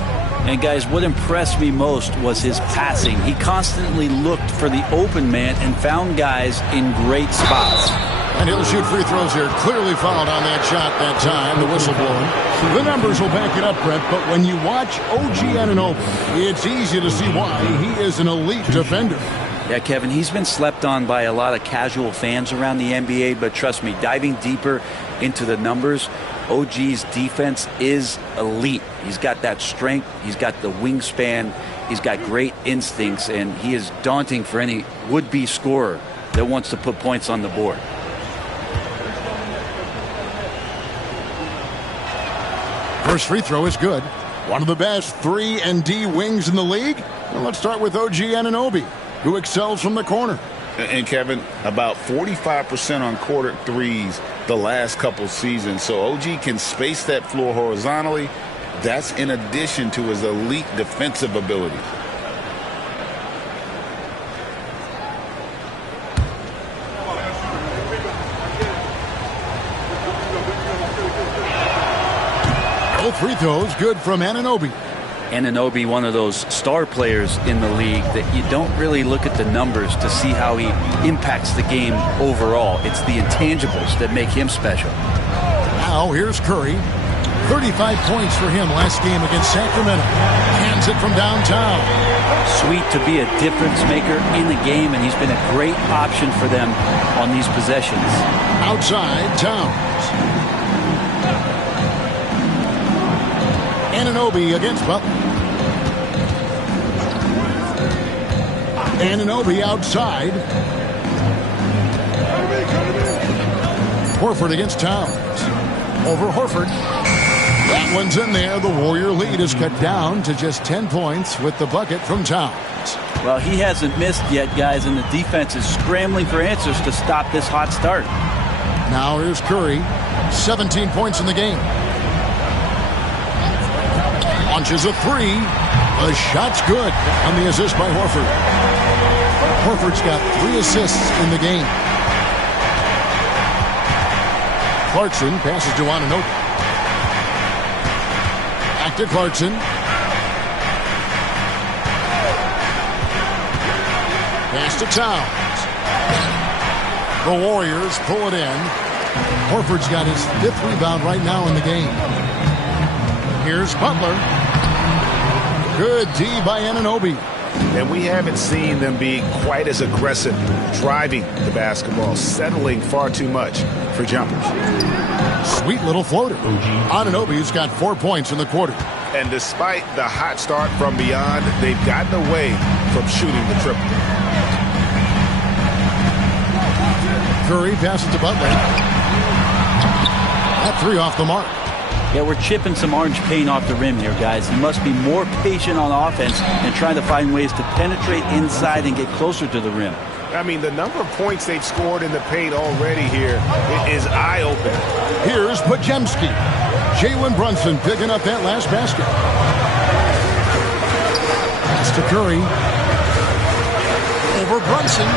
And guys, what impressed me most was his passing. He constantly looked for the open man and found guys in great spots. And he'll shoot free throws here. Clearly fouled on that shot that time. The whistle blowing. The numbers will back it up, Brett, but when you watch OG Anunoby, it's easy to see why he is an elite defender. Yeah, Kevin, he's been slept on by a lot of casual fans around the NBA, but trust me, diving deeper into the numbers, OG's defense is elite. He's got that strength, he's got the wingspan, he's got great instincts, and he is daunting for any would-be scorer that wants to put points on the board. First free throw is good. One of the best 3-and-D wings in the league. Well, let's start with OG Anunoby, who excels from the corner. And Kevin, about 45% on quarter threes the last couple seasons. So OG can space that floor horizontally. That's in addition to his elite defensive ability. Both free throws good from Anunoby. Anunoby, one of those star players in the league that you don't really look at the numbers to see how he impacts the game overall. It's the intangibles that make him special. Now here's Curry. 35 points for him last game against Sacramento. Hands it from downtown. Sweet to be a difference maker in the game, and he's been a great option for them on these possessions. Outside, Towns. Anunoby against Butler. Anunoby outside. Horford against Towns. Over Horford. That one's in there. The Warrior lead is cut down to just 10 points with the bucket from Towns. Well, he hasn't missed yet, guys, and the defense is scrambling for answers to stop this hot start. Now here's Curry. 17 points in the game. Launches a three. The shot's good on the assist by Horford. Horford's got 3 assists in the game. Clarkson passes to Anunoby. Back to Clarkson. Pass to Towns. The Warriors pull it in. Horford's got his 5th rebound right now in the game. Here's Butler. Good D by Anunoby. And we haven't seen them be quite as aggressive driving the basketball, settling far too much for jumpers. Sweet little floater. Anunoby's got 4 points in the quarter. And despite the hot start from beyond, they've gotten away from shooting the triple. Curry passes to Butler. That 3 off the mark. Yeah, we're chipping some orange paint off the rim here, guys. He must be more patient on offense and trying to find ways to penetrate inside and get closer to the rim. I mean, the number of points they've scored in the paint already here is eye-opening. Here's Podziemski. Jalen Brunson picking up that last basket. Pass to Curry. Over Brunson.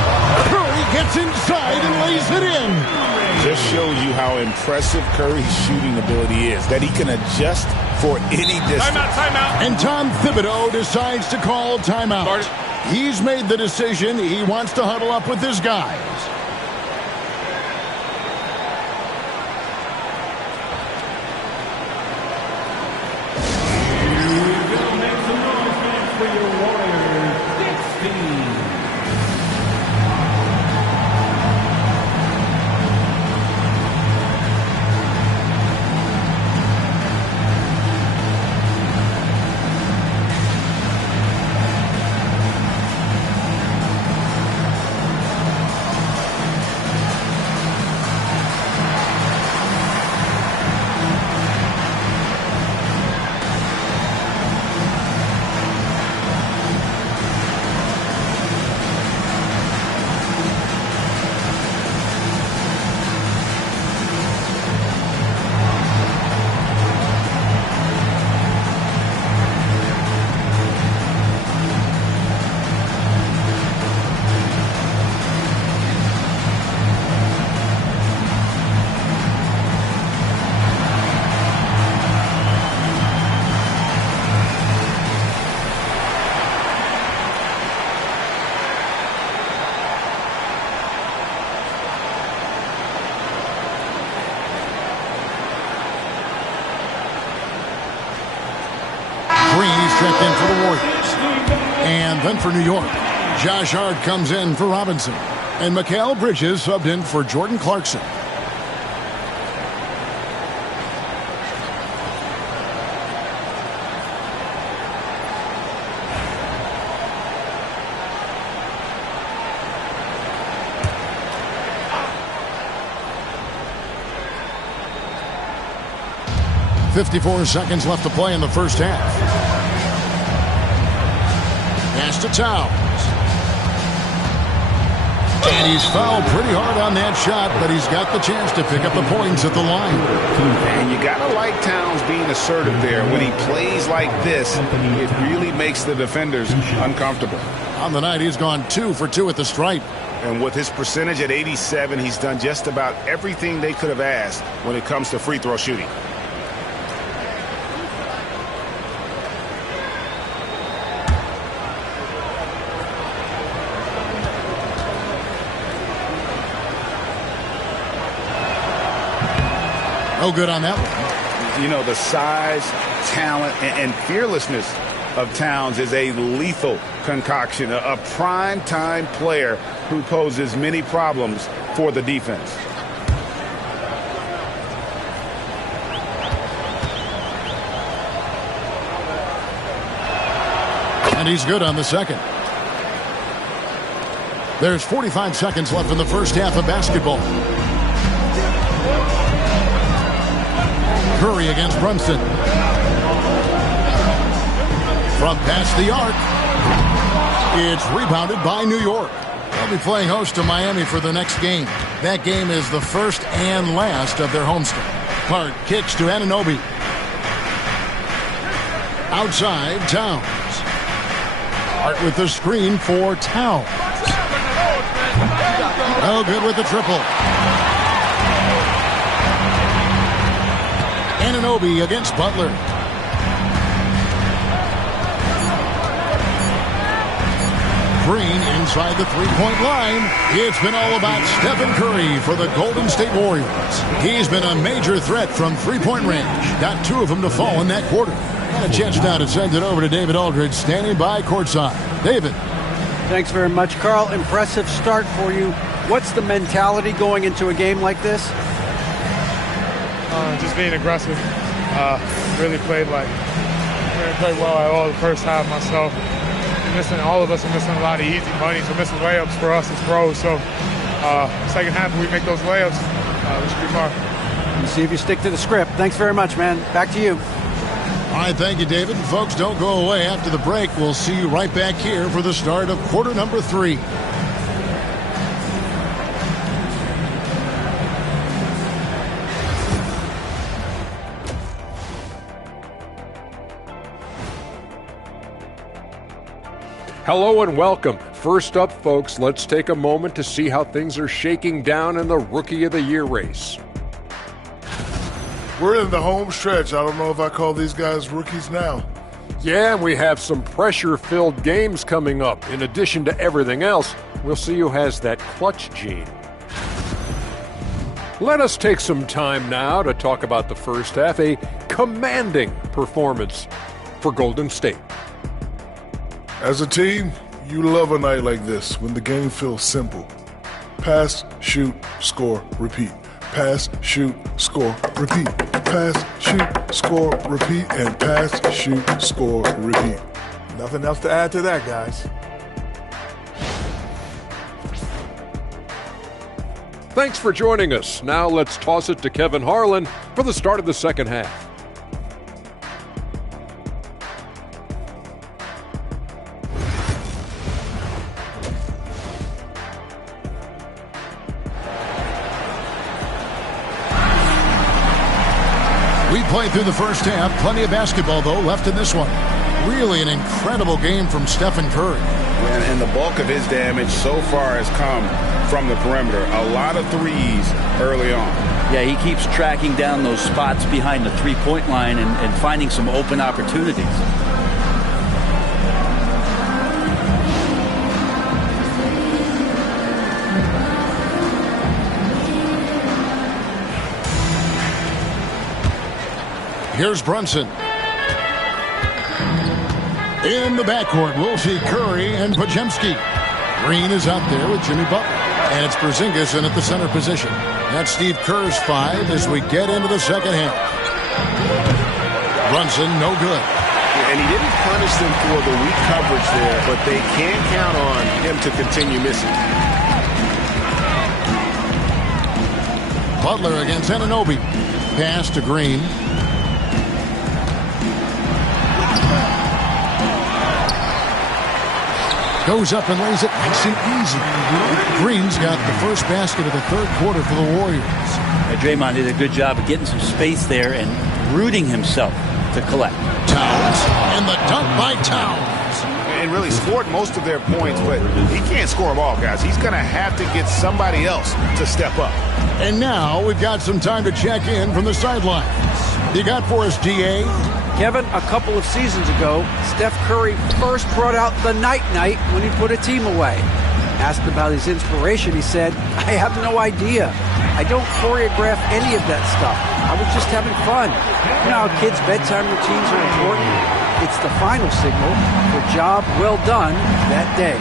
Curry gets inside and lays it in. Just shows you how impressive Curry's shooting ability is, that he can adjust for any distance. Timeout. And Tom Thibodeau decides to call timeout. He's made the decision. He wants to huddle up with his guys. for the Warriors. And then for New York, Josh Hart comes in for Robinson. And Mikal Bridges subbed in for Jordan Clarkson. .54 seconds left to play in the first half. Pass to Towns. And he's fouled pretty hard on that shot, but he's got the chance to pick up the points at the line. And you got to like Towns being assertive there. When he plays like this, it really makes the defenders uncomfortable. On the night, he's gone 2 for 2 at the stripe. And with his percentage at 87, he's done just about everything they could have asked when it comes to free throw shooting. No good on that one. You know, the size, talent, and fearlessness of Towns is a lethal concoction, a prime-time player who poses many problems for the defense. And he's good on the second. There's 45 seconds left in the first half of basketball. Curry against Brunson. From past the arc. It's rebounded by New York. They'll be playing host to Miami for the next game. That game is the first and last of their homestand. Hart kicks to Anunoby. Outside, Towns. Hart with the screen for Towns. No good with the triple. Anunoby against Butler. Green inside the three-point line. It's been all about Stephen Curry for the Golden State Warriors. He's been a major threat from three-point range. Got 2 of them to fall in that quarter. And a chance now to send it over to David Aldridge, standing by courtside. David. Thanks very much, Carl. Impressive start for you. What's the mentality going into a game like this? Just being aggressive. Really played well at all the first half myself. All of us are missing a lot of easy money, so missing layups for us as pros. So second half, if we make those layups, we should be fine. We'll see if you stick to the script. Thanks very much, man. Back to you. All right, thank you, David. Folks, don't go away. After the break, we'll see you right back here for the start of quarter number 3. Hello and welcome. First up, folks, let's take a moment to see how things are shaking down in the Rookie of the Year race. We're in the home stretch. I don't know if I call these guys rookies now. Yeah, and we have some pressure-filled games coming up. In addition to everything else, we'll see who has that clutch gene. Let us take some time now to talk about the first half, a commanding performance for Golden State. As a team, you love a night like this when the game feels simple. Pass, shoot, score, repeat. Pass, shoot, score, repeat. Pass, shoot, score, repeat. And pass, shoot, score, repeat. Nothing else to add to that, guys. Thanks for joining us. Now let's toss it to Kevin Harlan for the start of the second half. We played through the first half. Plenty of basketball, though, left in this one. Really an incredible game from Stephen Curry. And the bulk of his damage so far has come from the perimeter. A lot of threes early on. Yeah, he keeps tracking down those spots behind the three-point line and finding some open opportunities. Here's Brunson. In the backcourt, we'll see Curry and Podziemski. Green is out there with Jimmy Butler. And it's Porzingis in at the center position. That's Steve Kerr's 5 as we get into the second half. Brunson, no good. And he didn't punish them for the weak coverage there, but they can count on him to continue missing. Butler against Anunoby. Pass to Green. Goes up and lays it nice and easy. Green's got the first basket of the third quarter for the Warriors. Draymond did a good job of getting some space there and rooting himself to collect. Towns, and the dunk by Towns. And really scored most of their points, but he can't score them all, guys. He's going to have to get somebody else to step up. And now we've got some time to check in from the sidelines. You got for us, D.A.? Kevin, a couple of seasons ago, Steph Curry first brought out the night-night when he put a team away. Asked about his inspiration, he said, I have no idea. I don't choreograph any of that stuff. I was just having fun. You know how kids' bedtime routines are important? It's the final signal for job well done that day.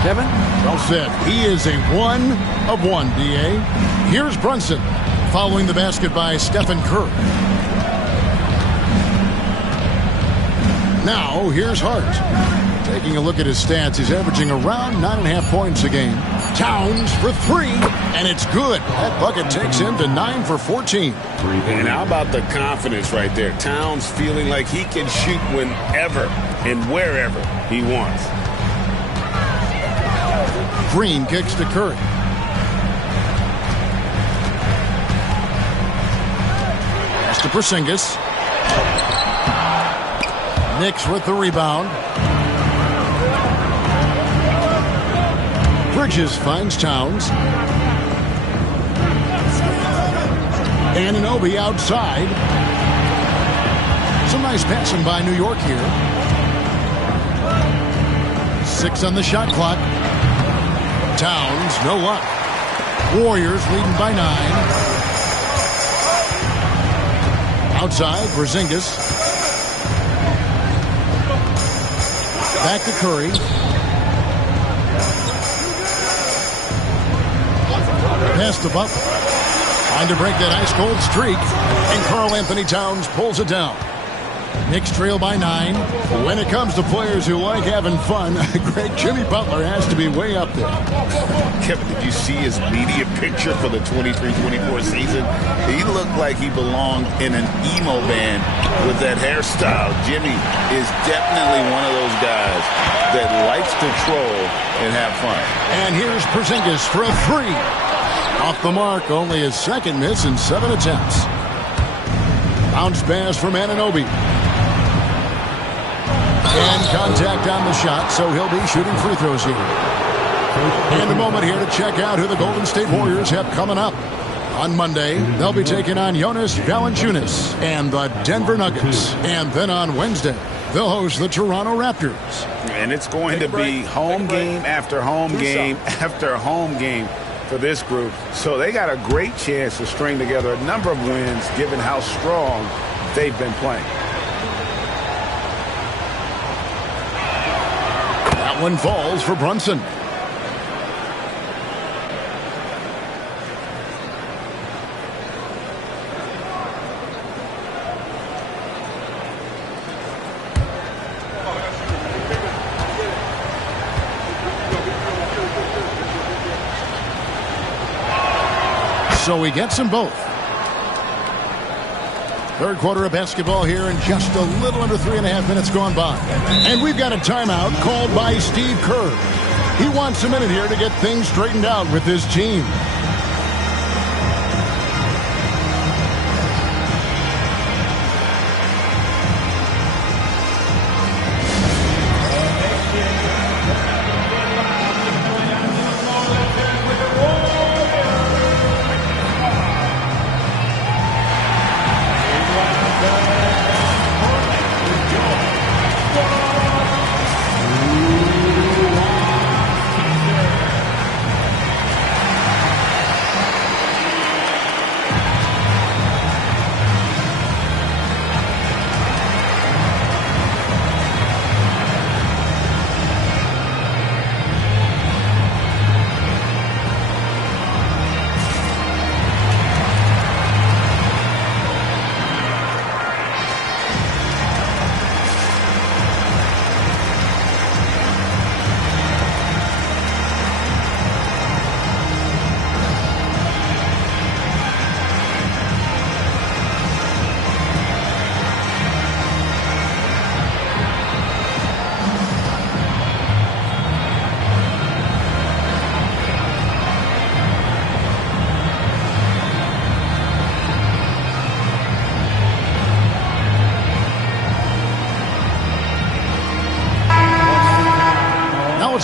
Kevin? Well said. He is a 1 of 1, D.A. Here's Brunson, following the basket by Stephen Curry. Now, here's Hart. Taking a look at his stats, he's averaging around 9.5 points a game. Towns for 3, and it's good. That bucket takes him to 9 for 14. And how about the confidence right there? Towns feeling like he can shoot whenever and wherever he wants. Green kicks to Curry. Pass to Porzingis. Knicks with the rebound. Bridges finds Towns. Anunoby outside. Some nice passing by New York here. 6 on the shot clock. Towns, no luck. Warriors leading by 9. Outside, Porzingis. Back to Curry. Pass to Butler. Trying to break that ice-cold streak. And Karl-Anthony Towns pulls it down. Knicks trail by 9. When it comes to players who like having fun, great Jimmy Butler has to be way up there. Kevin, did you see his media picture for the 23-24 season? He looked like he belonged in an emo band with that hairstyle. Jimmy is definitely one of those guys that likes to troll and have fun. And here's Porzingis for a 3. Off the mark, only his second miss in 7 attempts. Bounce pass from Anunoby. And contact on the shot, so he'll be shooting free throws here. And a moment here to check out who the Golden State Warriors have coming up. On Monday, they'll be taking on Jonas Valanciunas and the Denver Nuggets. And then on Wednesday, they'll host the Toronto Raptors. And it's going to be home game after home game after home game for this group. So they got a great chance to string together a number of wins given how strong they've been playing. That one falls for Brunson. So he gets them both. Third quarter of basketball here, and just a little under 3.5 minutes gone by. And we've got a timeout called by Steve Kerr. He wants a minute here to get things straightened out with his team.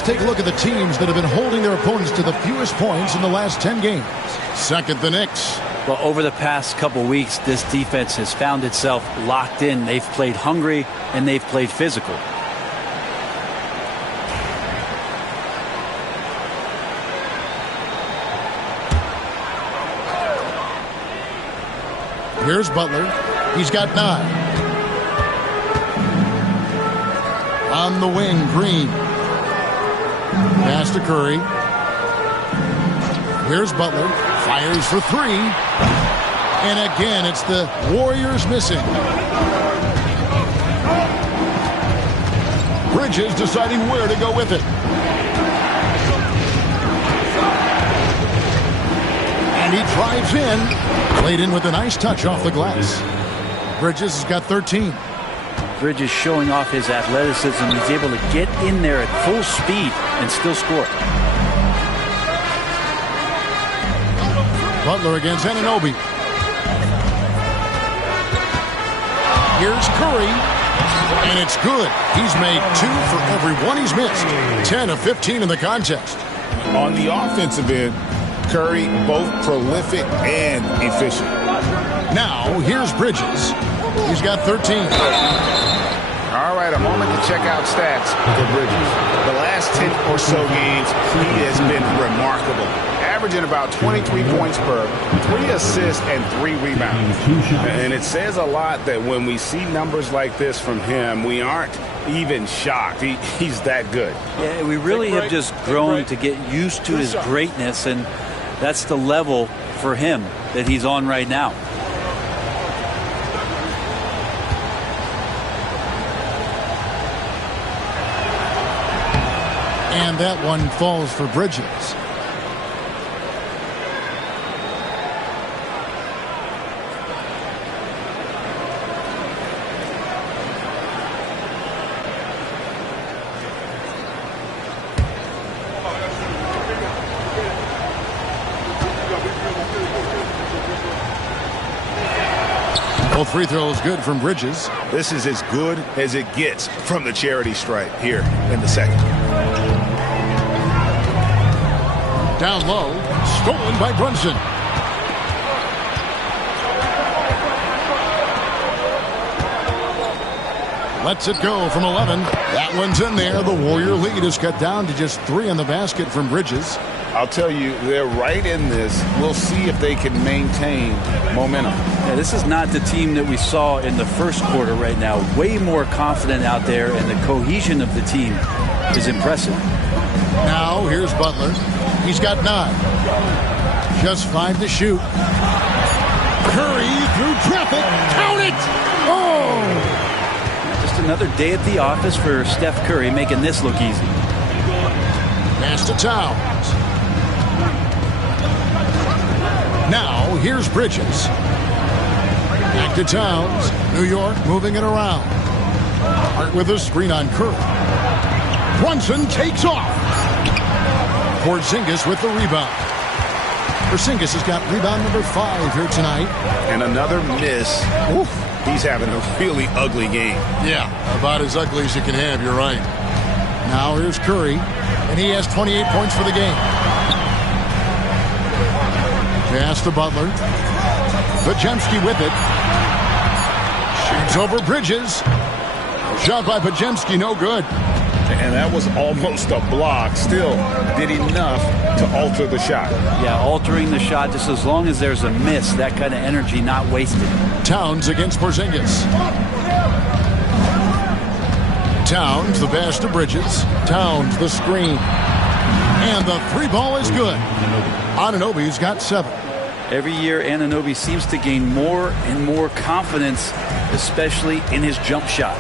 take a look at the teams that have been holding their opponents to the fewest points in the last 10 games. Second, the Knicks. Well, over the past couple weeks, this defense has found itself locked in. They've played hungry and they've played physical. Here's Butler. He's got 9. On the wing, Green. Pass to Curry. Here's Butler. Fires for 3. And again, it's the Warriors missing. Bridges deciding where to go with it. And he drives in. Played in with a nice touch off the glass. Bridges has got 13. Bridges showing off his athleticism. He's able to get in there at full speed and still score. Butler against Anunoby. Here's Curry. And it's good. He's made 2 for every 1 he's missed. 10 of 15 in the contest. On the offensive end, Curry both prolific and efficient. Now, here's Bridges. He's got 13. All right, a moment to check out stats for Bridges. The last 10 or so games, he has been remarkable. Averaging about 23 points per, 3 assists, and 3 rebounds. And it says a lot that when we see numbers like this from him, we aren't even shocked. He's that good. Yeah, we really have just grown to get used to his greatness, and that's the level for him that he's on right now. And that one falls for Bridges. Both free throws good from Bridges. This is as good as it gets from the charity stripe here in the second. Down low, stolen by Brunson. Lets it go from 11. That one's in there. The Warrior lead is cut down to just 3 on the basket from Bridges. I'll tell you, they're right in this. We'll see if they can maintain momentum. Yeah, this is not the team that we saw in the first quarter right now. Way more confident out there, and the cohesion of the team is impressive. Now, here's Butler. He's got 9. Just 5 to shoot. Curry through traffic. Count it! Oh! Just another day at the office for Steph Curry, making this look easy. Pass to Towns. Now, here's Bridges. Back to Towns. New York moving it around. Hart with a screen on Curry. Brunson takes off. Porzingis with the rebound. Porzingis has got rebound number 5 here tonight. And another miss. Oof. He's having a really ugly game. Yeah, about as ugly as you can have, you're right. Now here's Curry, and he has 28 points for the game. Pass to Butler. Podziemski with it. Shoots over Bridges. Shot by Podziemski, no good. And that was almost a block. Still did enough to alter the shot. Yeah, altering the shot just as long as there's a miss. That kind of energy not wasted. Towns against Porzingis. Towns, the pass to Bridges. Towns, the screen. And the 3 ball is good. Anunoby's got 7. Every year, Anunoby seems to gain more and more confidence, especially in his jump shot.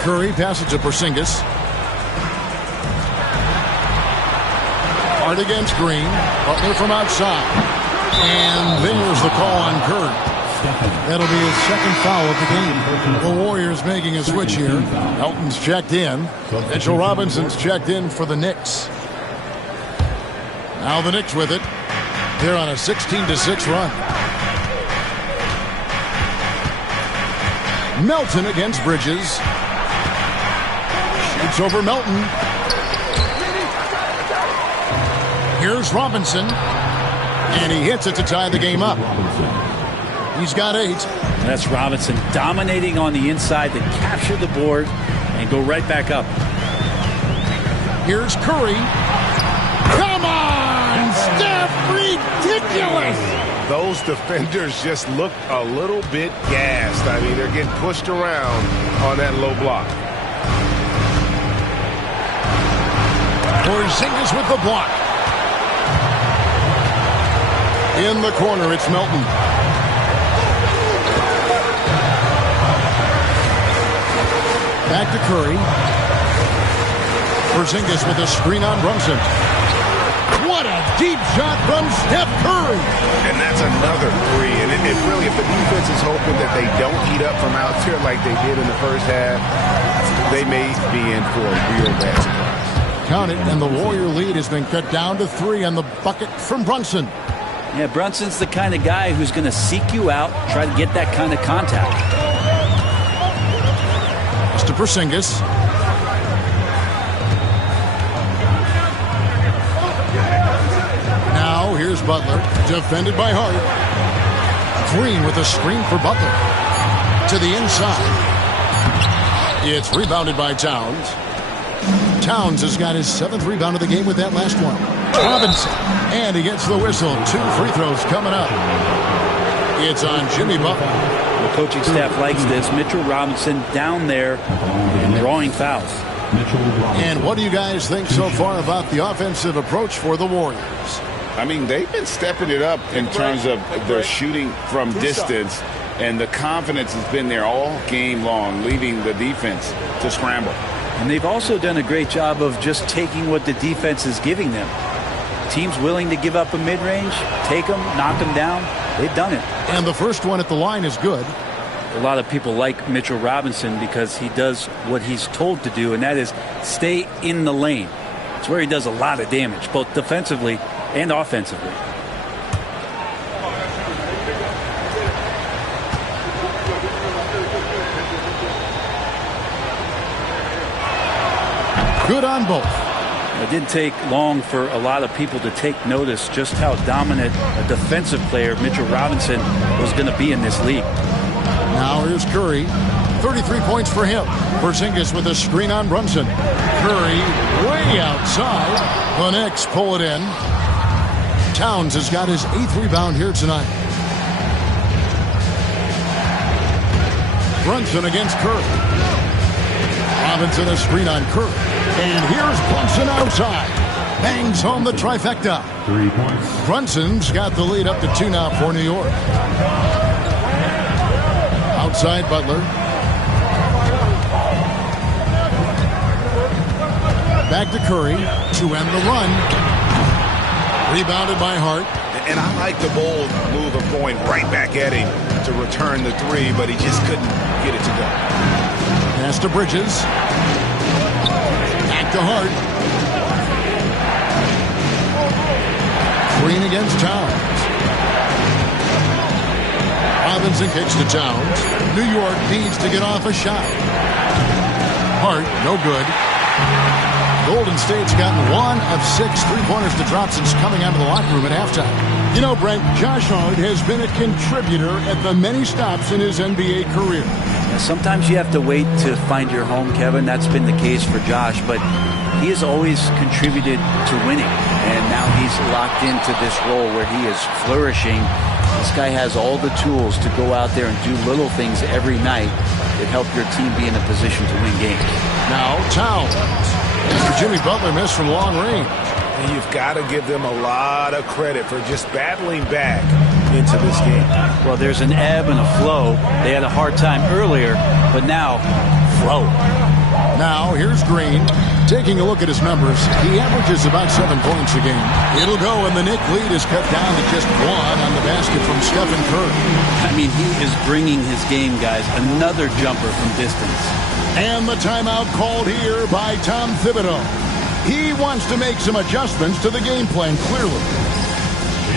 Curry passes to Porzingis. Hart against Green. Butler from outside. And there's the call on Curry. That'll be his second foul of the game. The Warriors making a switch here. Elton's checked in. Mitchell Robinson's checked in for the Knicks. Now the Knicks with it. They're on a 16-6 run. Melton against Bridges. Shoots over Melton. Here's Robinson. And he hits it to tie the game up. He's got 8. That's Robinson dominating on the inside to capture the board and go right back up. Here's Curry. Come on, Steph! Ridiculous! Those defenders just look a little bit gassed. I mean, they're getting pushed around on that low block. Porzingis with the block. In the corner, it's Melton. Back to Curry. Porzingis with a screen on Brunson. What a deep shot from Steph Curry. And that's another 3. And it really, if the defense is hoping that they don't heat up from out there like they did in the first half, they may be in for a real bad surprise. Count it, and the Warrior lead has been cut down to 3 on the bucket from Brunson. Yeah, Brunson's the kind of guy who's going to seek you out, try to get that kind of contact. It's to Porzingis. Now here's Butler, defended by Hart. Green with a screen for Butler. To the inside. It's rebounded by Towns. Towns has got his 7th rebound of the game with that last one. Robinson. And he gets the whistle. 2 free throws coming up. It's on Jimmy Butler. The coaching staff likes this. Mitchell Robinson down there drawing fouls. And what do you guys think so far about the offensive approach for the Warriors? I mean, they've been stepping it up in terms of their shooting from distance, and the confidence has been there all game long, leaving the defense to scramble. And they've also done a great job of just taking what the defense is giving them. Teams willing to give up a mid-range, take them, knock them down. They've done it. And the first one at the line is good. A lot of people like Mitchell Robinson because he does what he's told to do, and that is stay in the lane. It's where he does a lot of damage, both defensively and offensively. Good on both. It didn't take long for a lot of people to take notice just how dominant a defensive player Mitchell Robinson was going to be in this league. Now here's Curry. 33 points for him. Porzingis with a screen on Brunson. Curry way outside. The Knicks pull it in. Towns has got his 8th rebound here tonight. Brunson against Curry. Robinson a screen on Curry. And here's Brunson outside. Bangs home the trifecta. 3 points. Brunson's got the lead up to 2 now for New York. Outside Butler. Back to Curry to end the run. Rebounded by Hart. And I like the bold move of going right back at him to return the 3, but he just couldn't get it to go. Pass to Bridges. Back to Hart. Green against Towns. Robinson kicks to Towns. New York needs to get off a shot. Hart, no good. Golden State's gotten 1 of 6 3-pointers to drop since coming out of the locker room at halftime. You know, Brent, Josh Hart has been a contributor at the many stops in his NBA career. Sometimes you have to wait to find your home, Kevin. That's been the case for Josh, but he has always contributed to winning, and now he's locked into this role where he is flourishing. This guy has all the tools to go out there and do little things every night that help your team be in a position to win games. Now Towns. After Jimmy Butler missed from long range. And you've got to give them a lot of credit for just battling back into this game. Well, there's an ebb and a flow. They had a hard time earlier, but now, flow. Now, here's Green. Taking a look at his numbers, he averages about 7 points a game. It'll go, and the Knick lead is cut down to just 1 on the basket from Stephen Curry. I mean, he is bringing his game, guys. Another jumper from distance. And the timeout called here by Tom Thibodeau. He wants to make some adjustments to the game plan, clearly.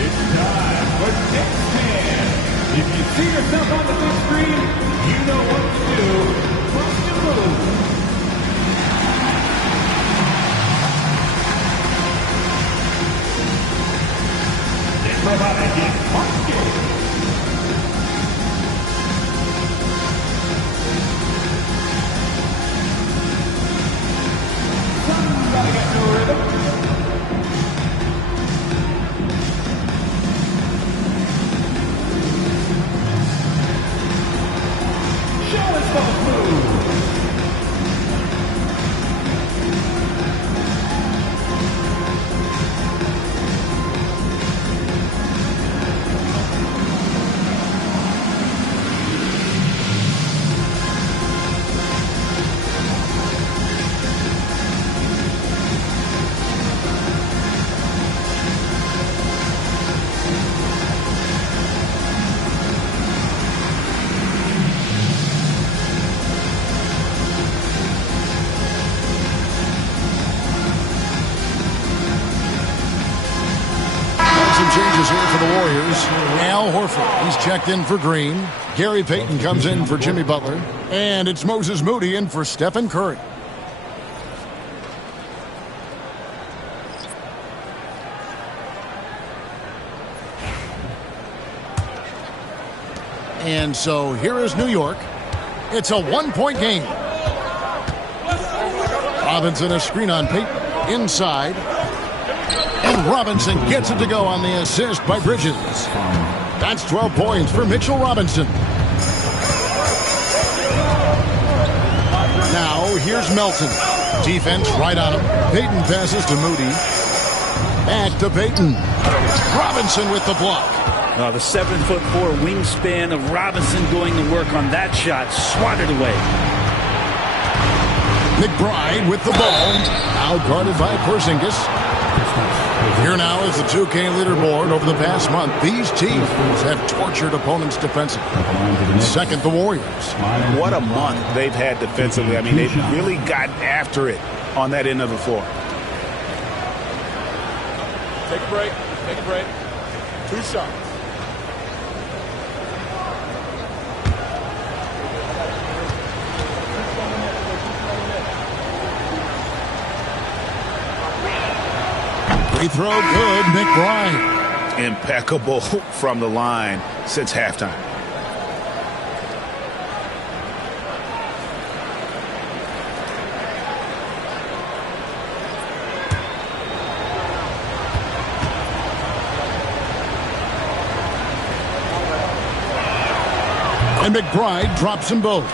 It's time for Knicks Fan. If you see yourself on the big screen, you know what to do. Rock and roll. Changes here for the Warriors. Al Horford, he's checked in for Green. Gary Payton comes in for Jimmy Butler. And it's Moses Moody in for Stephen Curry. And so here is New York. It's a one-point game. Robinson, a screen on Payton. Inside. And Robinson gets it to go on the assist by Bridges. That's 12 points for Mitchell Robinson. Now here's Melton. Defense right on him. Payton passes to Moody. Back to Payton. Robinson with the block. The 7'4" wingspan of Robinson going to work on that shot. Swatted away. McBride with the ball. Now guarded by Porzingis. Here now is the 2K leaderboard. Over the past month, these teams have tortured opponents defensively. Second, the Warriors. What a month they've had defensively. I mean, they've really gotten after it on that end of the floor. Take a break. Take a break. 2 shots. Free throw good, McBride. Impeccable from the line since halftime. And McBride drops them both.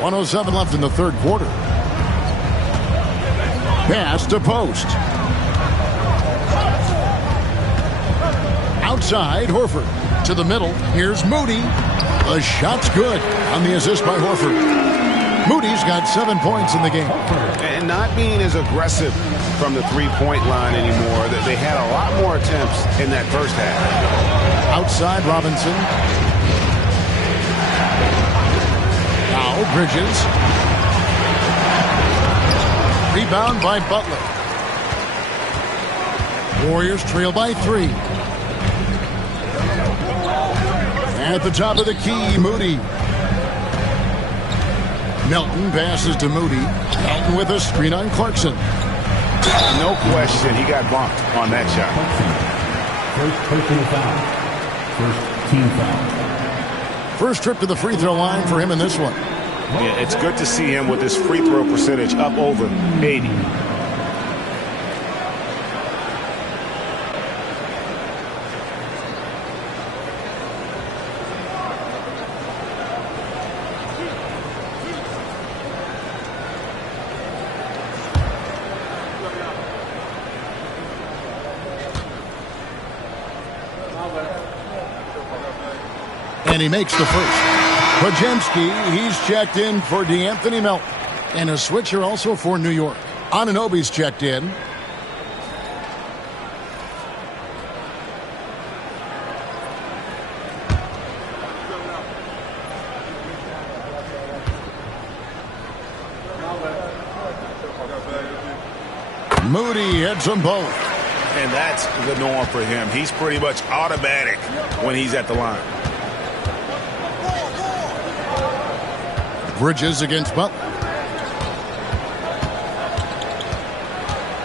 1:07 left in the third quarter. Pass to Post. Outside, Horford. To the middle. Here's Moody. The shot's good on the assist by Horford. Moody's got 7 points in the game. And not being as aggressive from the three-point line anymore. They had a lot more attempts in that first half. Outside, Robinson. Now, Bridges. Rebound by Butler. Warriors trail by 3. At the top of the key, Moody. Melton passes to Moody. Melton with a screen on Clarkson. No question, he got bumped on that shot. First personal foul. First team foul. First trip to the free throw line for him in this one. Yeah, it's good to see him with his free throw percentage up over 80. And he makes the first. Podziemski, he's checked in for DeAnthony Melton. And a switcher also for New York. Anunoby's checked in. Moody hits them both. And that's the norm for him. He's pretty much automatic when he's at the line. Bridges against Butler.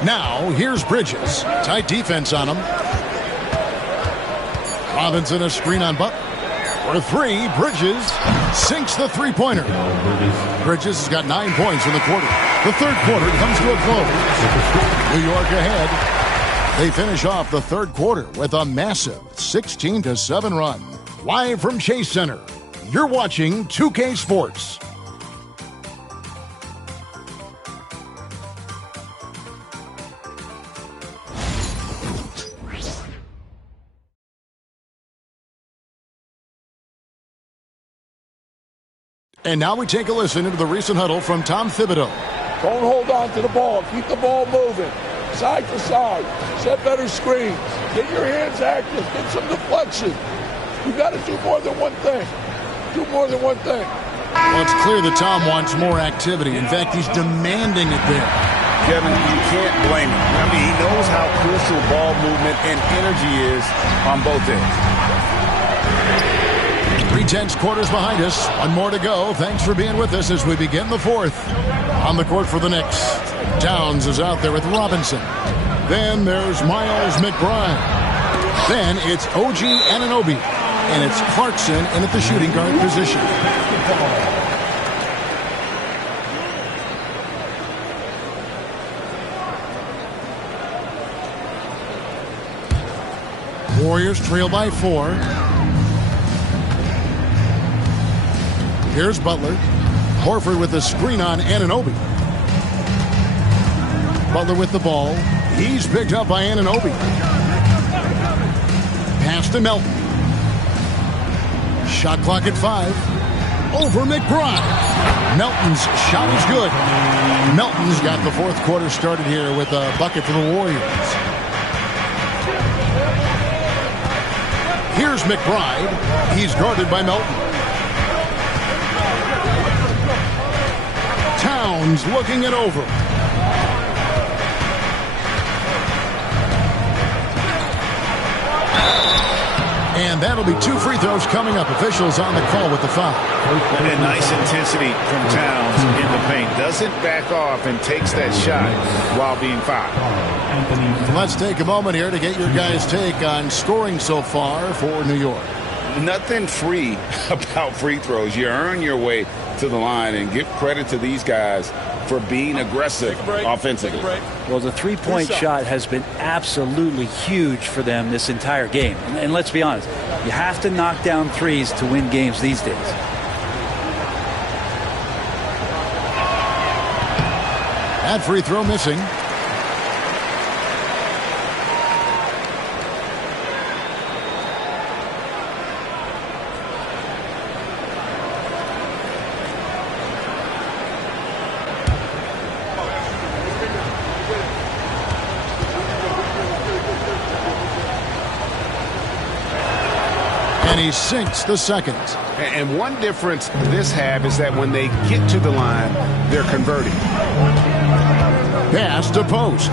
Now, here's Bridges. Tight defense on him. Robinson a screen on Butler. For three, Bridges sinks the three-pointer. Bridges has got 9 points in the quarter. The third quarter comes to a close. New York ahead. They finish off the third quarter with a massive 16-7 run. Live from Chase Center, you're watching 2K Sports. And now we take a listen into the recent huddle from Tom Thibodeau. Don't hold on to the ball. Keep the ball moving. Side to side. Set better screens. Get your hands active. Get some deflection. You've got to do more than one thing. Do more than one thing. Well, it's clear that Tom wants more activity. In fact, he's demanding it there. Kevin, you can't blame him. I mean, he knows how crucial ball movement and energy is on both ends. 3/10 quarters behind us. One more to go. Thanks for being with us as we begin the fourth. On the court for the Knicks, Towns is out there with Robinson. Then there's Miles McBride. Then it's OG Anunoby. And it's Clarkson in at the shooting guard position. Warriors trail by 4. Here's Butler. Horford with the screen on Anunoby. Butler with the ball. He's picked up by Anunoby. Pass to Melton. Shot clock at 5. Over McBride. Melton's shot is good. Melton's got the fourth quarter started here with a bucket for the Warriors. Here's McBride. He's guarded by Melton. Towns looking it over. And that'll be 2 free throws coming up. Officials on the call with the foul. And nice intensity from Towns in the paint. Doesn't back off and takes that shot while being fouled. Let's take a moment here to get your guys' take on scoring so far for New York. Nothing free about free throws. You earn your way to the line, and give credit to these guys for being aggressive offensively. Well, the three-point shot has been absolutely huge for them this entire game. And let's be honest, you have to knock down threes to win games these days. That free throw missing. And he sinks the second. And one difference this half is that when they get to the line, they're converting. Pass to post.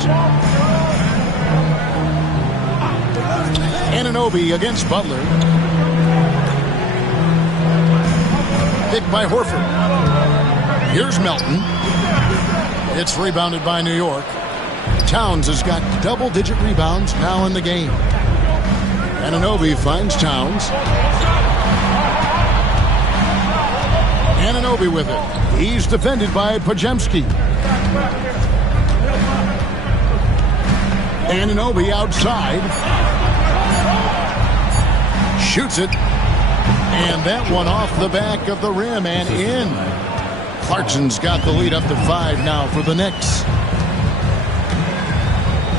Anunoby against Butler. Picked by Horford. Here's Melton. It's rebounded by New York. Towns has got double-digit rebounds now in the game. Anunoby finds Towns. Anunoby with it. He's defended by Podziemski. Anunoby outside. Shoots it. And that one off the back of the rim and in. Clarkson's got the lead up to 5 now for the Knicks.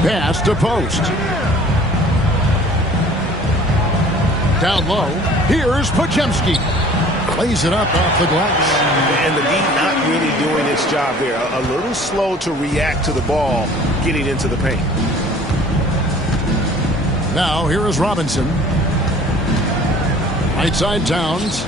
Pass to post. Down low. Here's Podziemski. Plays it up off the glass. And the D not really doing its job there. A little slow to react to the ball getting into the paint. Now here is Robinson. Right side Towns.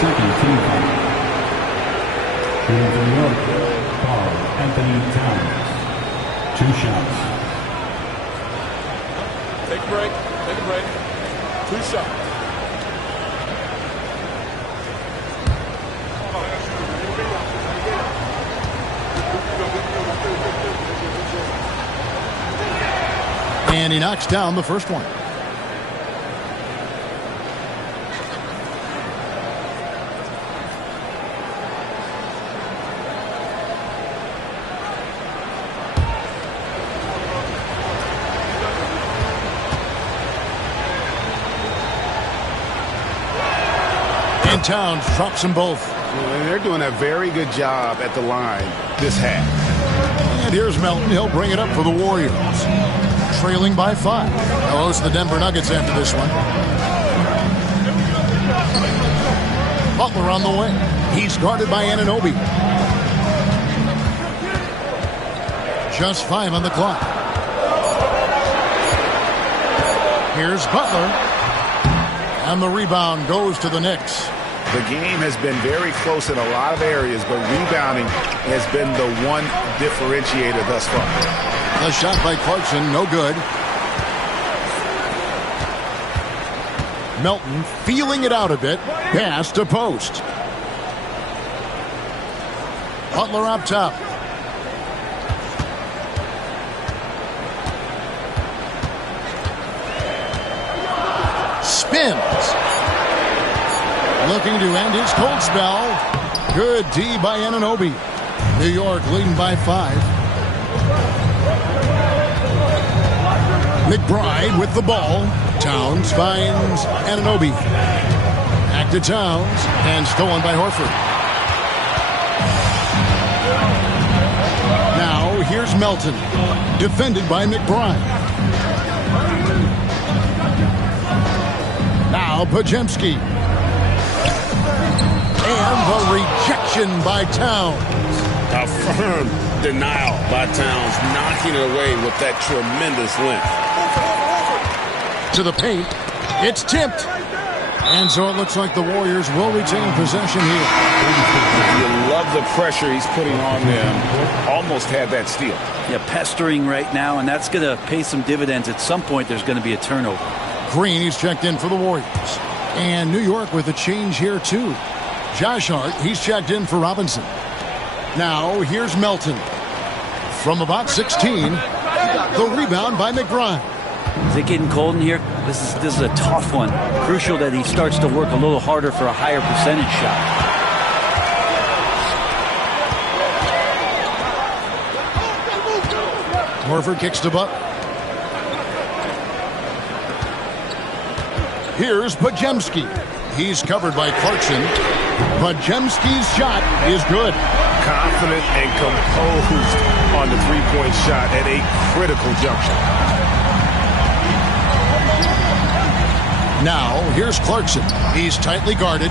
Second team foul. Shooting for New York, Anthony Towns. 2 shots. Take a break. Take a break. 2 shots. And he knocks down the first one. And Towns drops them both. Well, they're doing a very good job at the line this half. And here's Melton. He'll bring it up for the Warriors. Trailing by 5. They'll host the Denver Nuggets after this one. Butler on the way. He's guarded by Anunoby. Just 5 on the clock. Here's Butler. And the rebound goes to the Knicks. The game has been very close in a lot of areas, but rebounding has been the one differentiator thus far. The shot by Clarkson, no good. Melton feeling it out a bit. Pass to post. Butler up top. Spins. Looking to end his cold spell. Good D by Anunoby. New York leading by 5. McBride with the ball. Towns finds Anunoby. Back to Towns. And stolen by Horford. Now here's Melton. Defended by McBride. Now Podziemski. And the rejection by Towns. A firm denial by Towns, knocking it away with that tremendous length. To the paint. It's tipped. And so it looks like the Warriors will retain possession here. You love the pressure he's putting on them. Almost had that steal. Yeah, pestering right now, and that's going to pay some dividends. At some point, there's going to be a turnover. Green, he's checked in for the Warriors. And New York with a change here, too. Josh Hart, he's checked in for Robinson. Now, here's Melton. From about 16, the rebound by McBride. Is it getting cold in here? This is a tough one. Crucial that he starts to work a little harder for a higher percentage shot. Horford kicks to Butler. Here's Podziemski. He's covered by Clarkson. Podziemski's shot is good. Confident and composed on the three-point shot at a critical juncture. Now, here's Clarkson. He's tightly guarded.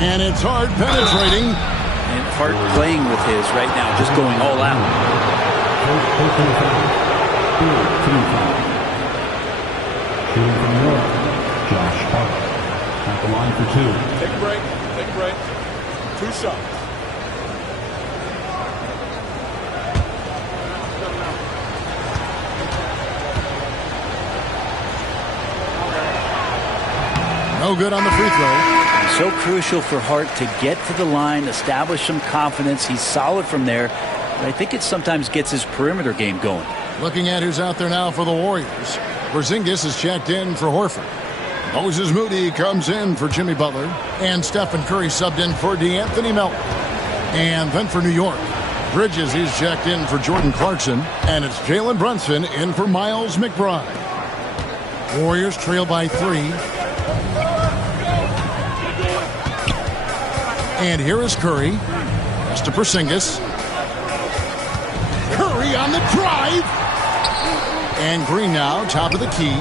And it's Hart penetrating. And Hart playing with his right now, just going all out. Shooting from New York, Josh Hart. At the line for 2. Take a break. Take a break. 2 shots. No good on the free throw. So crucial for Hart to get to the line, establish some confidence. He's solid from there. But I think it sometimes gets his perimeter game going. Looking at who's out there now for the Warriors. Porzingis is checked in for Horford. Moses Moody comes in for Jimmy Butler. And Stephen Curry subbed in for DeAnthony Melton. And then for New York, Bridges is checked in for Jordan Clarkson. And it's Jalen Brunson in for Miles McBride. Warriors trail by 3. And here is Curry. Pass to Porzingis. Curry on the drive. And Green now, top of the key.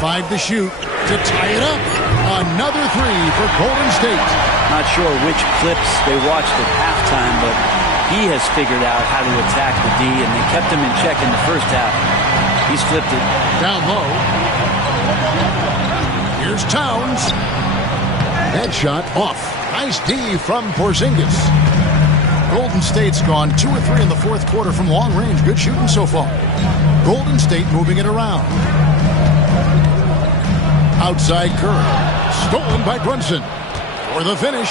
5 to shoot to tie it up. Another 3 for Golden State. Not sure which clips they watched at halftime, but he has figured out how to attack the D, and they kept him in check in the first half. He's flipped it. Down low. Here's Towns. That shot off. Nice D from Porzingis. Golden State's gone 2 or 3 in the fourth quarter from long range. Good shooting so far. Golden State moving it around. Outside Curry. Stolen by Brunson. For the finish.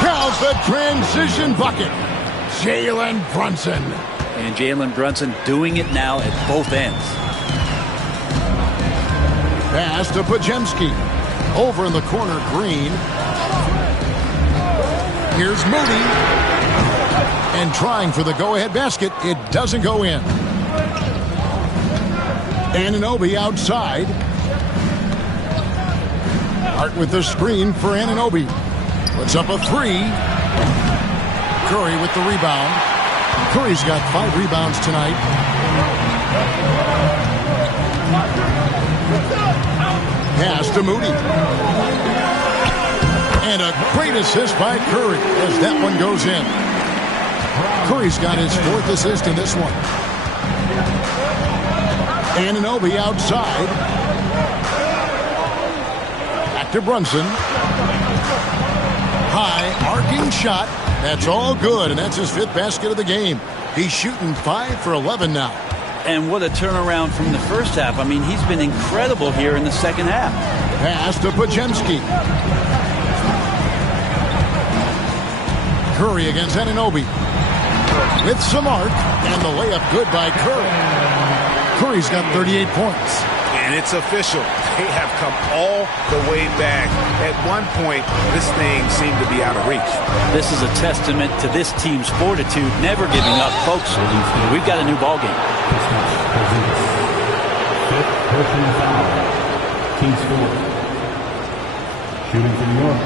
Now the transition bucket. Jalen Brunson. And Jalen Brunson doing it now at both ends. Pass to Pajemski. Over in the corner, Green. Here's Moody. And trying for the go-ahead basket. It doesn't go in. Anunoby outside. Hart with the screen for Anunoby. Puts up a three. Curry with the rebound. Curry's got 5 rebounds tonight. Pass to Moody. And a great assist by Curry as that one goes in. Curry's got his 4th assist in this one. Anunoby outside. Back to Brunson. High arcing shot. That's all good, and that's his 5th basket of the game. He's shooting 5 for 11 now. And what a turnaround from the first half. I mean, he's been incredible here in the second half. Pass to Pajemski. Curry against Anunoby. With some arc, and the layup good by Curry. Curry's got 38 points. And it's official. They have come all the way back. At one point, this thing seemed to be out of reach. This is a testament to this team's fortitude, never giving up. Folks, we've got a new ball game. 5th personal foul. Team score. Shooting for New York,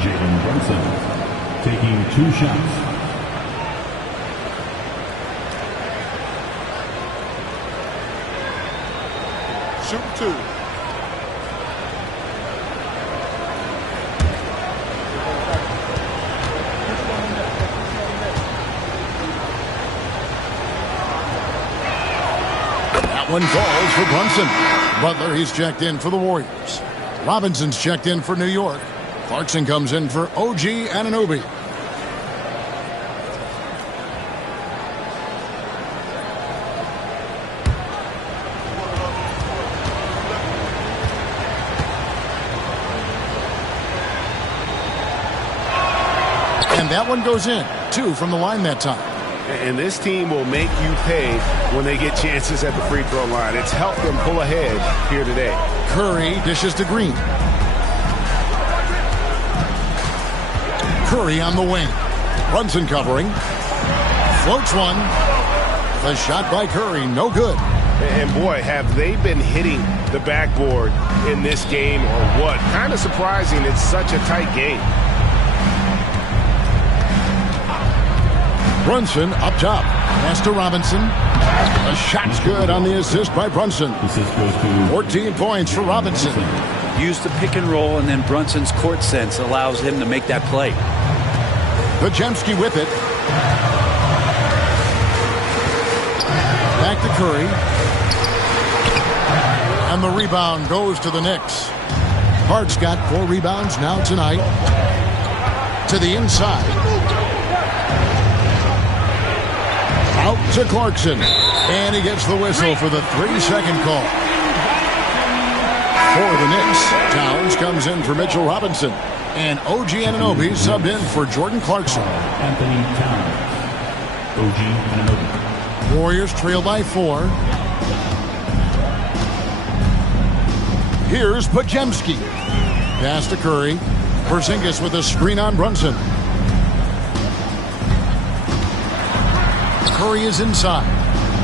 Jalen Brunson. Taking 2 shots. Shoot 2. That one falls for Brunson. Butler, he's checked in for the Warriors. Robinson's checked in for New York. Clarkson comes in for OG Anunoby. And that one goes in. 2 from the line that time. And this team will make you pay when they get chances at the free throw line. It's helped them pull ahead here today. Curry dishes to Green. Curry on the wing. Brunson covering. Floats one. The shot by Curry, no good. And boy, have they been hitting the backboard in this game or what? Kind of surprising it's such a tight game. Brunson up top. Pass to Robinson. The shot's good on the assist by Brunson. 14 points for Robinson. Use the pick and roll, and then Brunson's court sense allows him to make that play. Pajemski with it. Back to Curry. And the rebound goes to the Knicks. Hart's got 4 rebounds now tonight. To the inside. Out to Clarkson. And he gets the whistle for the 3-second call. For the Knicks, Towns comes in for Mitchell Robinson. And OG Anunoby subbed in for Jordan Clarkson. Anthony Towns. OG Anunoby. Warriors trail by 4. Here's Pajemski. Pass to Curry. Porzingis with a screen on Brunson. Curry is inside.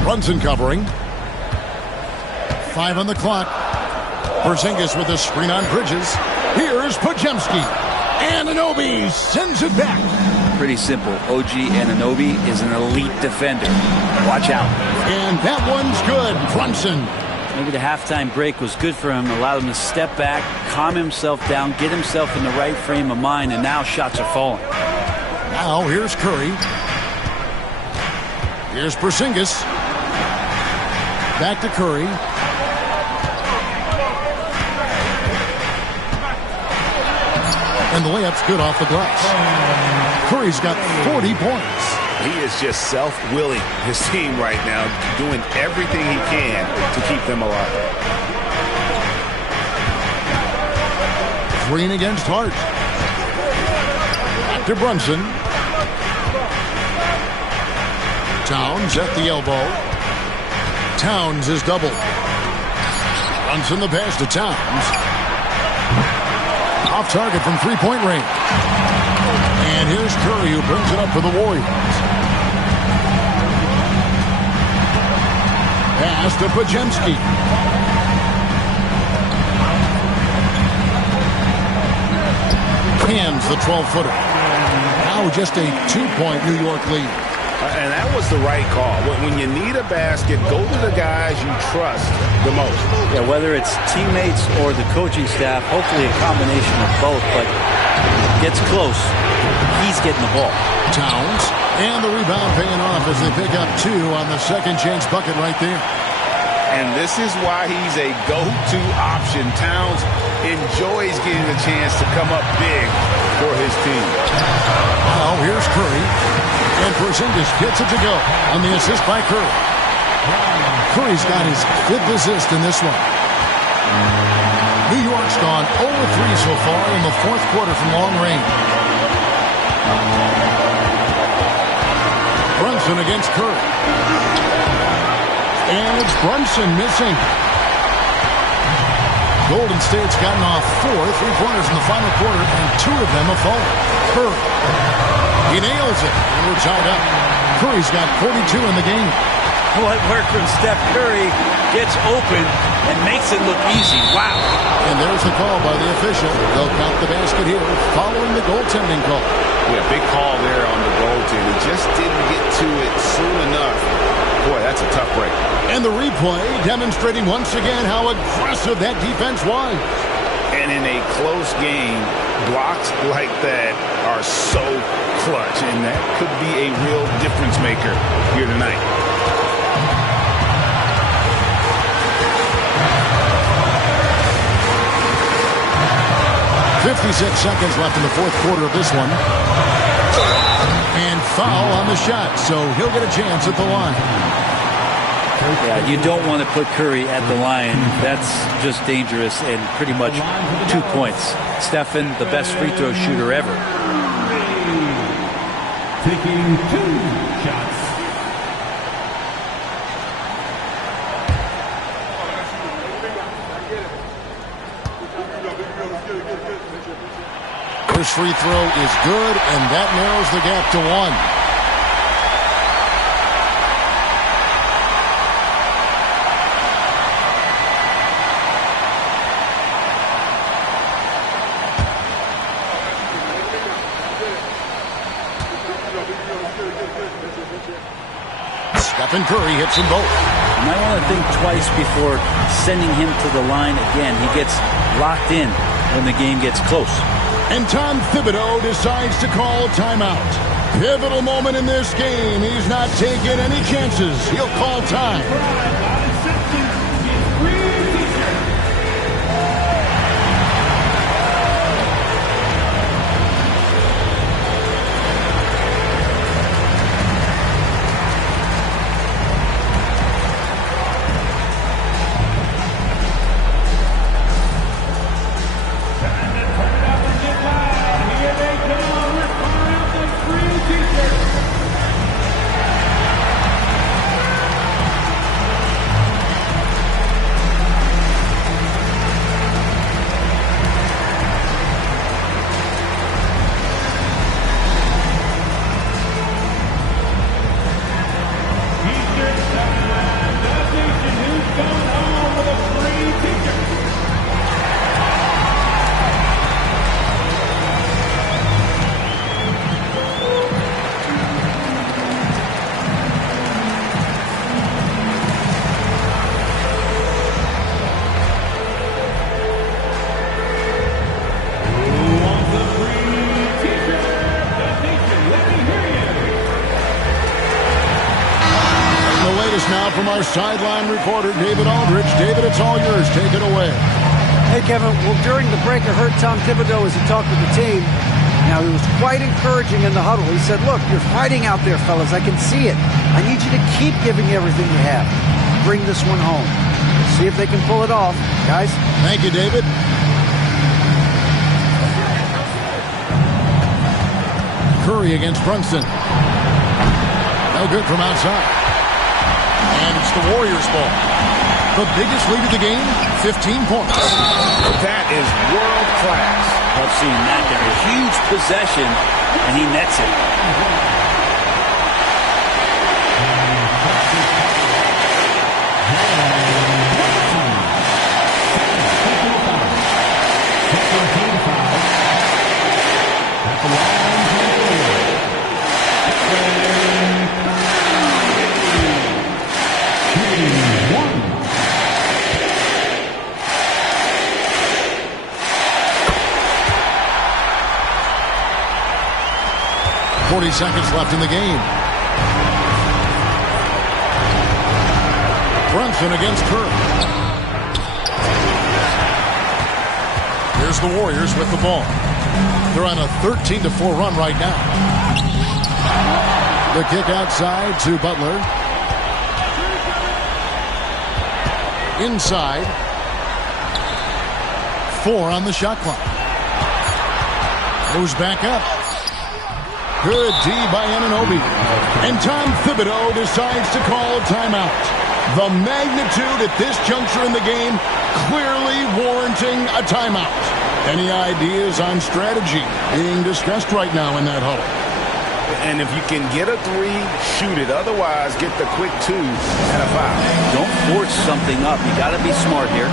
Brunson covering. 5 on the clock. Porzingis with a screen on Bridges. Here's Pajemski. Anunoby sends it back. Pretty simple. OG Anunoby is an elite defender. Watch out. And that one's good. Brunson. Maybe the halftime break was good for him. Allowed him to step back, calm himself down, get himself in the right frame of mind, and now shots are falling. Now here's Curry. Here's Porzingis. Back to Curry. And the layup's good off the glass. Curry's got 40 points. He is just self-willing, his team right now, doing everything he can to keep them alive. Green against Hart. Back to Brunson. Towns at the elbow. Towns is doubled. Brunson the pass to Towns. Off target from three-point range. And here's Curry who brings it up for the Warriors. Pass to Pajemski. Hands the 12-footer. Now just a 2-point New York lead. And that was the right call. When you need a basket, go to the guys you trust the most. Yeah, whether it's teammates or the coaching staff, hopefully a combination of both, but gets close. He's getting the ball. Towns, and the rebound paying off as they pick up 2 on the second chance bucket right there. And this is why he's a go-to option. Towns enjoys getting a chance to come up big for his team. Now here's Curry. And Porzingis gets it to go on the assist by Curry. Curry's got his 5th assist in this one. New York's gone 0-3 so far in the 4th quarter from long range. Brunson against Curry. And it's Brunson missing. Golden State's gotten off 4 3-pointers in the final quarter, and 2 of them have fallen. Curry. He nails it, and we're tied up. Curry's got 42 in the game. What work from Steph Curry, gets open and makes it look easy. Wow. And there's the call by the official. They'll count the basket here following the goaltending call. Yeah, big call there on the goaltending. He just didn't get to it soon enough. Boy, that's a tough break. And the replay demonstrating once again how aggressive that defense was. And in a close game, blocks like that are so clutch, and that could be a real difference maker here tonight. .56 seconds left in the 4th quarter of this one. And foul on the shot, so he'll get a chance at the line. Yeah, you don't want to put Curry at the line. That's just dangerous and pretty much 2 points. Stephen, the best free throw shooter ever. Taking 2 shots. First free throw is good, and that narrows the gap to 1. Stephen Curry hits them both. You might want to think twice before sending him to the line again. He gets locked in when the game gets close. And Tom Thibodeau decides to call timeout. Pivotal moment in this game. He's not taking any chances. He'll call time. Now from our sideline reporter, David Aldridge. David, it's all yours. Take it away. Hey, Kevin. Well, during the break, I heard Tom Thibodeau as he talked with the team. Now, he was quite encouraging in the huddle. He said, look, you're fighting out there, fellas. I can see it. I need you to keep giving everything you have. Bring this one home. See if they can pull it off. Guys? Thank you, David. Curry against Brunson. No No good from outside. And it's the Warriors' ball. The biggest lead of the game, 15 points. That is world class. Love seeing that there. A huge possession, and he nets it. Seconds left in the game. Brunson against Kerr. Here's the Warriors with the ball. They're on a 13-4 run right now. The kick outside to Butler. Inside. 4 on the shot clock. Moves back up. Good D by Anunoby. And Tom Thibodeau decides to call a timeout. The magnitude at this juncture in the game clearly warranting a timeout. Any ideas on strategy being discussed right now in that huddle? And if you can get a 3, shoot it. Otherwise, get the quick 2 and a foul. Don't force something up. You got to be smart here.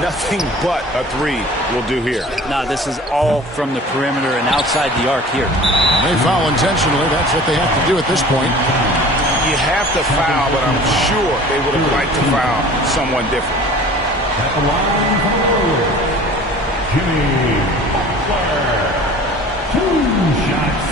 Nothing but a 3 will do here. No, this is all from the perimeter and outside the arc here. They foul intentionally. That's what they have to do at this point. You have to foul, but I'm sure they would have liked to foul someone different. At the line forward, Jimmy Butler. 2 shots.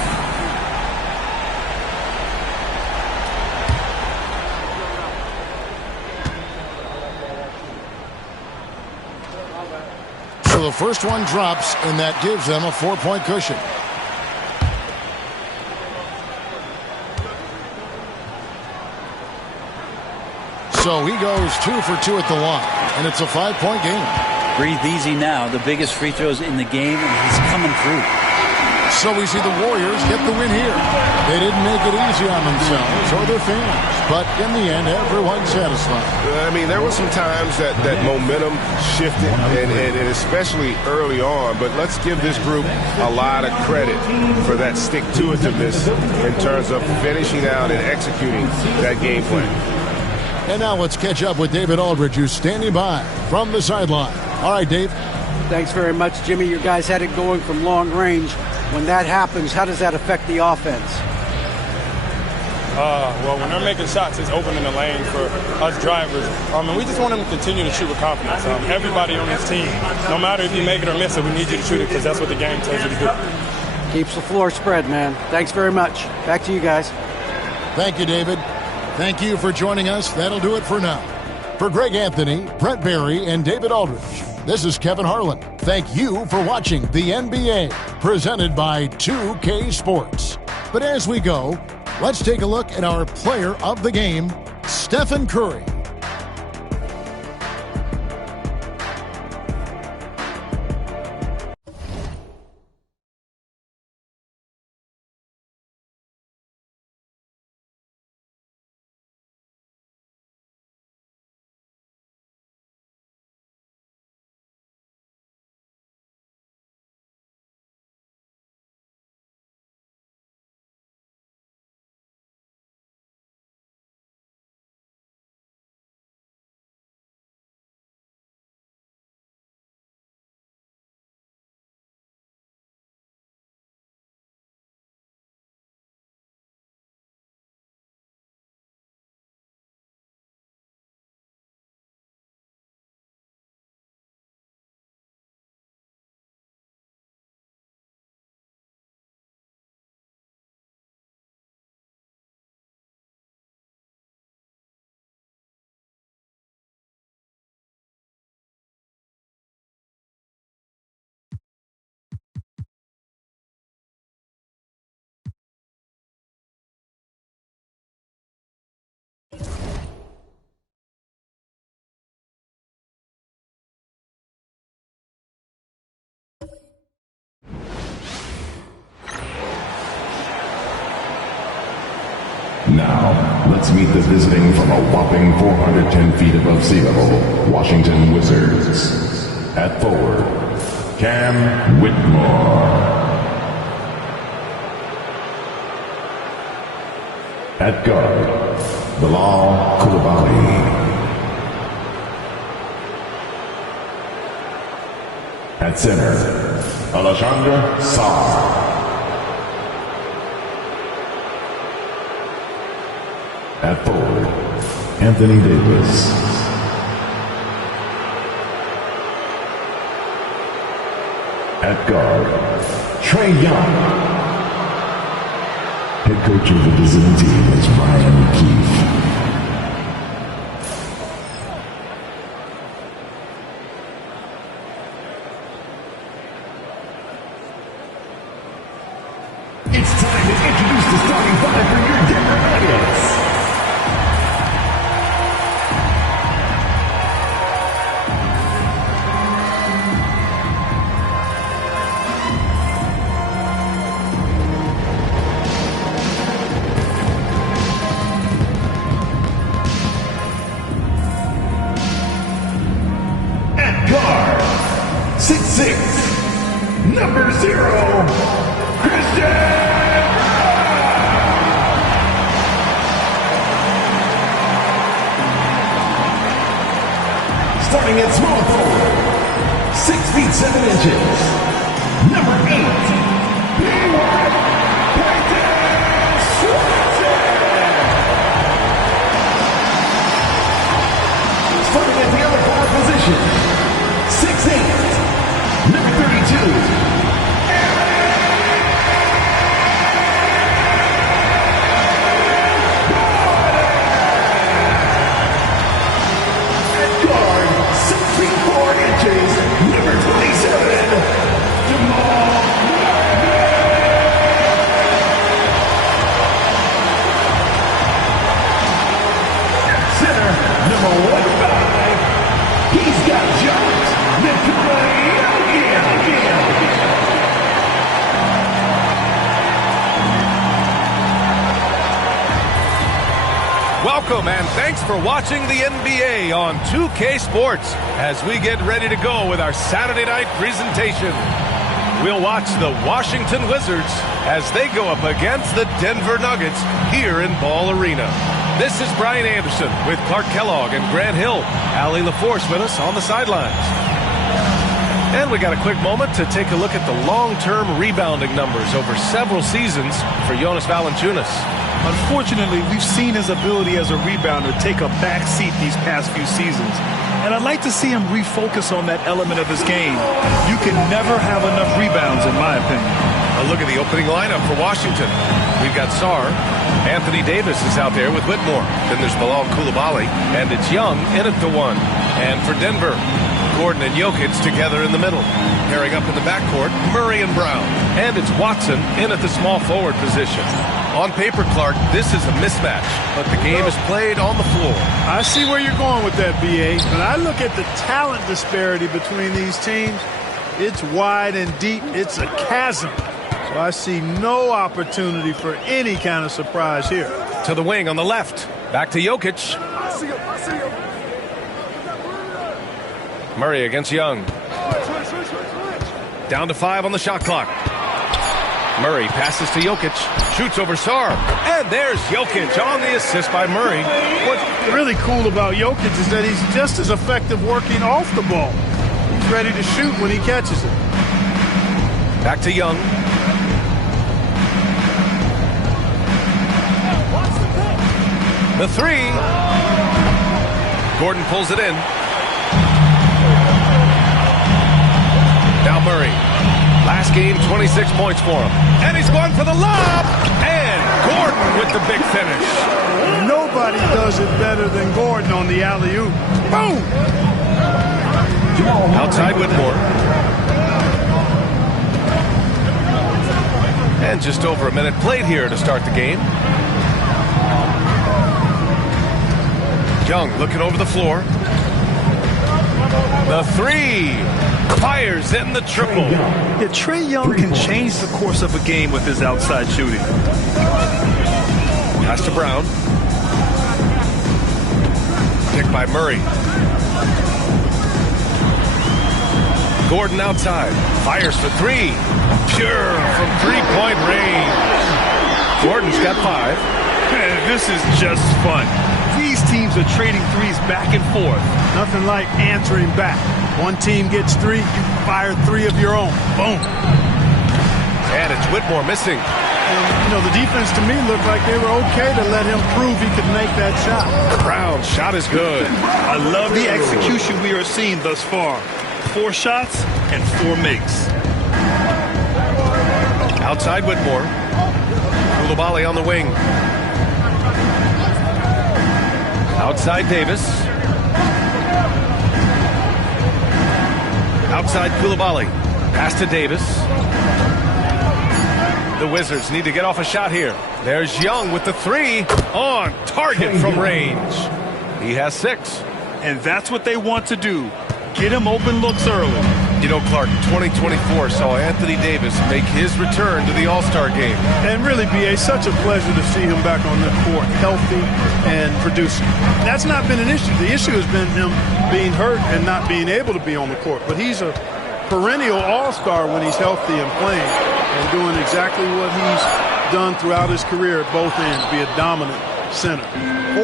So the first one drops, and that gives them a 4-point cushion. So he goes 2 for 2 at the line, and it's a 5-point game. Breathe easy now. The biggest free throws in the game, and he's coming through. So we see the Warriors get the win here. They didn't make it easy on themselves or their fans, but in the end, everyone's satisfied. I mean, there were some times that momentum shifted, and especially early on, but let's give this group a lot of credit for that stick-to-itiveness in terms of finishing out and executing that game plan. And now let's catch up with David Aldridge, who's standing by from the sideline. All right, Dave. Thanks very much, Jimmy. Your guys had it going from long range. When that happens, how does that affect the offense? Well, when they're making shots, it's opening the lane for us drivers. And we just want them to continue to shoot with confidence. Everybody on this team, no matter if you make it or miss it, we need you to shoot it because that's what the game tells you to do. Keeps the floor spread, man. Thanks very much. Back to you guys. Thank you, David. Thank you for joining us. That'll do it for now. For Greg Anthony, Brett Barry, and David Aldridge, this is Kevin Harlan. Thank you for watching the NBA, presented by 2K Sports. But as we go, let's take a look at our player of the game, Stephen Curry. Now, let's meet the visiting from a whopping 410 feet above sea level, Washington Wizards. At forward, Cam Whitmore. At guard, Bilal Koulibaly. At center, Alexandre Sarr. At forward, Anthony Davis. At guard, Trae Young. Head coach of the visiting team is Brian Keefe. It's time to introduce the starting five for your Denver Nuggets. At guard, 6'6", number 0, Christian. Starting at small forward, 6 feet 7 inches, number 8, P.Y. Starting at the other forward position, 6'8", number 32, number 27, Jamal center, number 15, he's got jumps that can play again. Welcome and thanks for watching the NBA on 2K Sports as we get ready to go with our Saturday night presentation. We'll watch the Washington Wizards as they go up against the Denver Nuggets here in Ball Arena. This is Brian Anderson with Clark Kellogg and Grant Hill. Allie LaForce with us on the sidelines. And we got a quick moment to take a look at the long-term rebounding numbers over several seasons for Jonas Valanciunas. Unfortunately, we've seen his ability as a rebounder take a back seat these past few seasons. And I'd like to see him refocus on that element of his game. You can never have enough rebounds, in my opinion. A look at the opening lineup for Washington. We've got Sarr. Anthony Davis is out there with Whitmore. Then there's Bilal Coulibaly, and it's Young in at the 1. And for Denver, Gordon and Jokic together in the middle. Pairing up in the backcourt, Murray and Brown. And it's Watson in at the small forward position. On paper, Clark, this is a mismatch, but the game is played on the floor. I see where you're going with that, B.A., but I look at the talent disparity between these teams. It's wide and deep. It's a chasm. So I see no opportunity for any kind of surprise here. To the wing on the left. Back to Jokic. Murray against Young. Down to 5 on the shot clock. Murray passes to Jokic. Shoots over Sarr. And there's Jokic on the assist by Murray. What's really cool about Jokic is that he's just as effective working off the ball. He's ready to shoot when he catches it. Back to Young. The 3. Gordon pulls it in. Now Murray. Last game, 26 points for him. And he's going for the lob. And Gordon with the big finish. Nobody does it better than Gordon on the alley-oop. Boom! Outside Whitmore. And just over a minute played here to start the game. Young looking over the floor. The 3. Fires in the triple. Yeah, Trae Young can change the course of a game with his outside shooting. Pass to Brown. Picked by Murray. Gordon outside. Fires for 3. Pure from 3-point range. Gordon's got 5. Man, this is just fun. These teams are trading threes back and forth. Nothing like answering back. One team gets 3, you fire 3 of your own. Boom. And it's Whitmore missing. And, the defense to me looked like they were okay to let him prove he could make that shot. Brown's shot is good. I love the execution we are seeing thus far. 4 shots and 4 makes. Outside Whitmore. Coulibaly on the wing. Outside Davis. Outside Coulibaly. Pass to Davis. The Wizards need to get off a shot here. There's Young with the 3 on target from range. He has 6. And that's what they want to do. Get him open looks early. Clark, 2024 saw Anthony Davis make his return to the All-Star game. And really, B.A., such a pleasure to see him back on the court, healthy and producing. That's not been an issue. The issue has been him being hurt and not being able to be on the court. But he's a perennial All-Star when he's healthy and playing and doing exactly what he's done throughout his career at both ends, be a dominant center.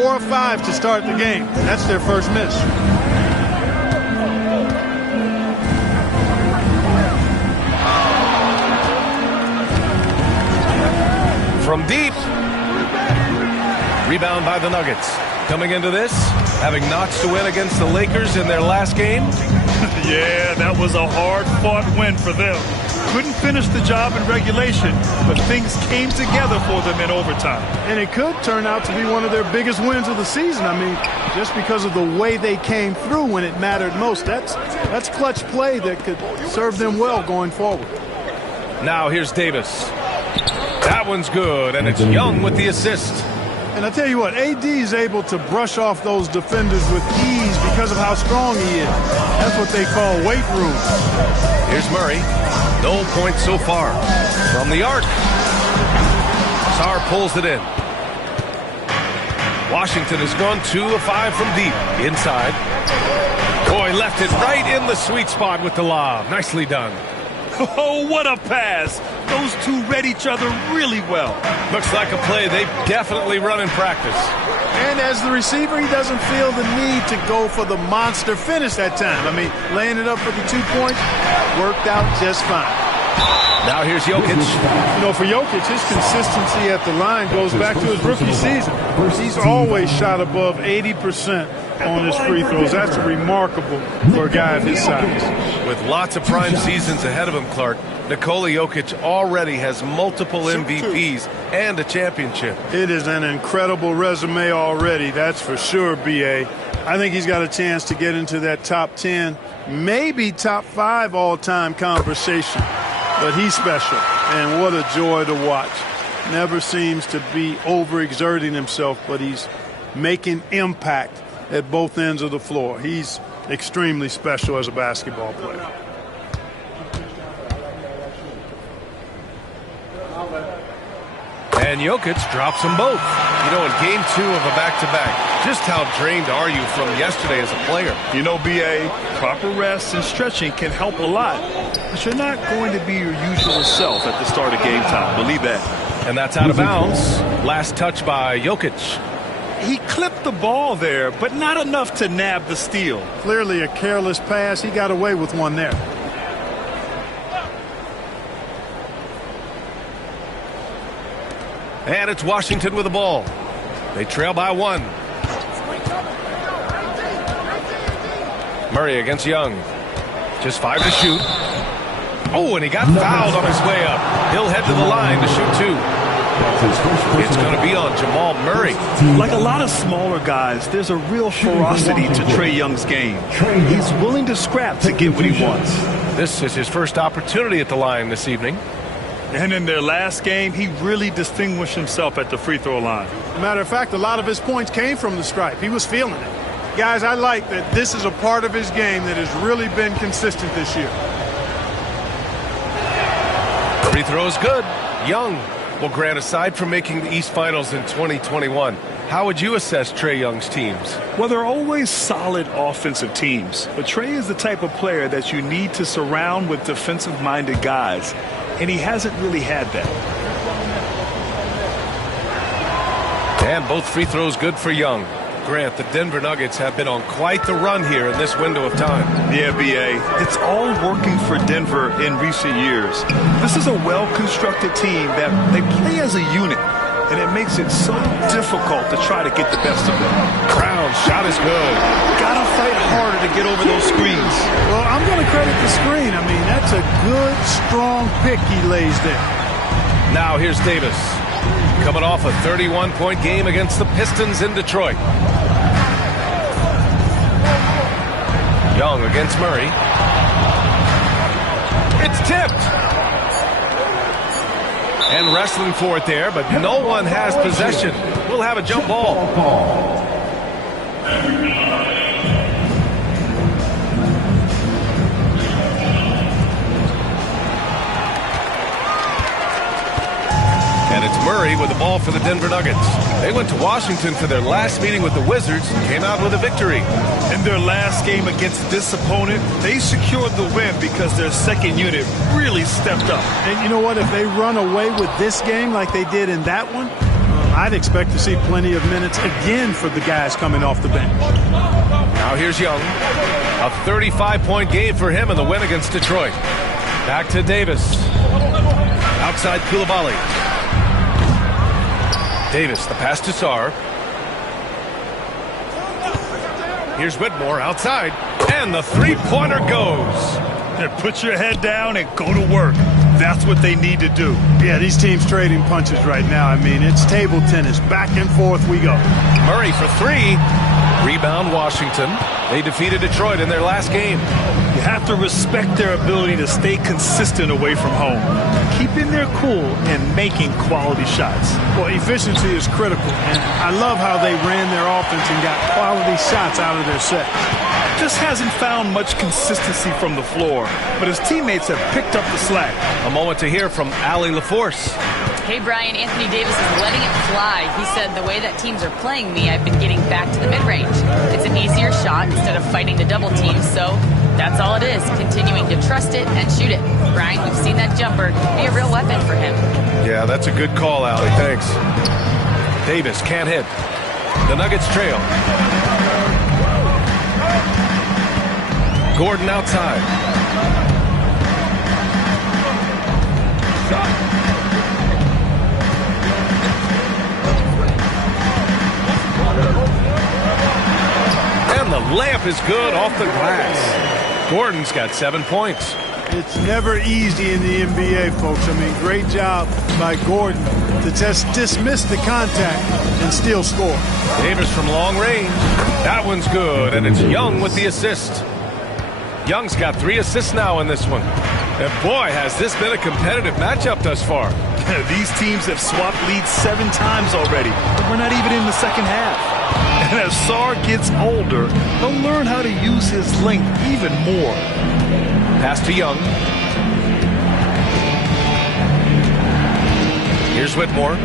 4 or 5 to start the game. That's their first miss. From deep. Rebound by the Nuggets. Coming into this, having notched a win against the Lakers in their last game. Yeah, that was a hard-fought win for them. Couldn't finish the job in regulation, but things came together for them in overtime. And it could turn out to be one of their biggest wins of the season. I mean, just because of the way they came through when it mattered most. That's clutch play that could serve them well going forward. Now here's Davis. That one's good, and it's Young with the assist. And I tell you what, AD is able to brush off those defenders with ease because of how strong he is. That's what they call weight room. Here's Murray. No points so far. From the arc. Sarr pulls it in. Washington has gone 2 of 5 from deep. Inside. Boy, left it right in the sweet spot with the lob. Nicely done. Oh, what a pass. Those 2 read each other really well. Looks like a play they've definitely run in practice. And as the receiver, he doesn't feel the need to go for the monster finish that time. I mean, laying it up for the 2 points worked out just fine. Now here's Jokic. You know, for Jokic, his consistency at the line goes back to his rookie season. He's always shot above 80% on his free throws. That's remarkable for a guy of his size. With lots of prime seasons ahead of him, Clark, Nikola Jokic already has multiple MVPs and a championship. It is an incredible resume already, that's for sure, B.A. I think he's got a chance to get into that top 10, maybe top 5 all-time conversation. But he's special, and what a joy to watch. Never seems to be overexerting himself, but he's making impact at both ends of the floor. He's extremely special as a basketball player. And Jokic drops them both. You know, in game 2 of a back-to-back, just how drained are you from yesterday as a player? You know, B.A., proper rest and stretching can help a lot. But you're not going to be your usual self at the start of game time. Believe that. And that's out of bounds. Last touch by Jokic. He clipped the ball there, but not enough to nab the steal. Clearly a careless pass. He got away with one there. And it's Washington with the ball. They trail by 1. Murray against Young. Just 5 to shoot. Oh, and he got fouled on his way up. He'll head to the line to shoot 2. It's going to be on Jamal Murray. Like a lot of smaller guys, there's a real ferocity to Trae Young's game. He's willing to scrap to get what he wants. This is his first opportunity at the line this evening. And in their last game, he really distinguished himself at the free throw line. Matter of fact, a lot of his points came from the stripe. He was feeling it. Guys, I like that this is a part of his game that has really been consistent this year. Free throw's good. Young. Well, Grant, aside from making the East Finals in 2021, how would you assess Trae Young's teams? Well, they're always solid offensive teams. But Trae is the type of player that you need to surround with defensive-minded guys. And he hasn't really had that. And both free throws good for Young. Grant, the Denver Nuggets have been on quite the run here in this window of time. Yeah, B.A. It's all working for Denver in recent years. This is a well-constructed team that they play as a unit, and it makes it so difficult to try to get the best of them. Brown's shot is good. Gotta fight harder to get over those screens. Well, I'm going to credit the screen. I mean, that's a good, strong pick he lays there. Now here's Davis. Coming off a 31-point game against the Pistons in Detroit. Young against Murray. It's tipped. And wrestling for it there, but no one has possession. We'll have a jump ball. And it's Murray with the ball for the Denver Nuggets. They went to Washington for their last meeting with the Wizards and came out with a victory. In their last game against this opponent, they secured the win because their second unit really stepped up. And you know what? If they run away with this game like they did in that one, I'd expect to see plenty of minutes again for the guys coming off the bench. Now here's Young. A 35-point game for him in the win against Detroit. Back to Davis. Outside Koulibaly. Davis, the pass to Sarr. Here's Whitmore outside, and the three-pointer goes. Put your head down and go to work. That's what they need to do. Yeah, these teams trading punches right now. I mean, it's table tennis. Back and forth we go. Murray for 3. Rebound Washington. They defeated Detroit in their last game. You have to respect their ability to stay consistent away from home. Keeping their cool and making quality shots. Well, efficiency is critical, and I love how they ran their offense and got quality shots out of their set. Just hasn't found much consistency from the floor, but his teammates have picked up the slack. A moment to hear from Allie LaForce. Hey, Brian, Anthony Davis is letting it fly. He said, the way that teams are playing me, I've been getting back to the mid-range. It's an easier shot instead of fighting the double team, so that's all it is, continuing to trust it and shoot it. Brian, we've seen that jumper be a real weapon for him. Yeah, that's a good call, Allie. Thanks. Davis can't hit. The Nuggets trail. Gordon outside. And the layup is good off the glass. Gordon's got 7 points. It's never easy in the NBA, folks. I mean, great job by Gordon to just dismiss the contact and still score. Davis from long range. That one's good, and it's Young with the assist. Young's got 3 assists now in this one. And boy, has this been a competitive matchup thus far. These teams have swapped leads 7 times already, but we're not even in the second half. And as Sarr gets older, he'll learn how to use his length even more. Pass to Young. Here's Whitmore.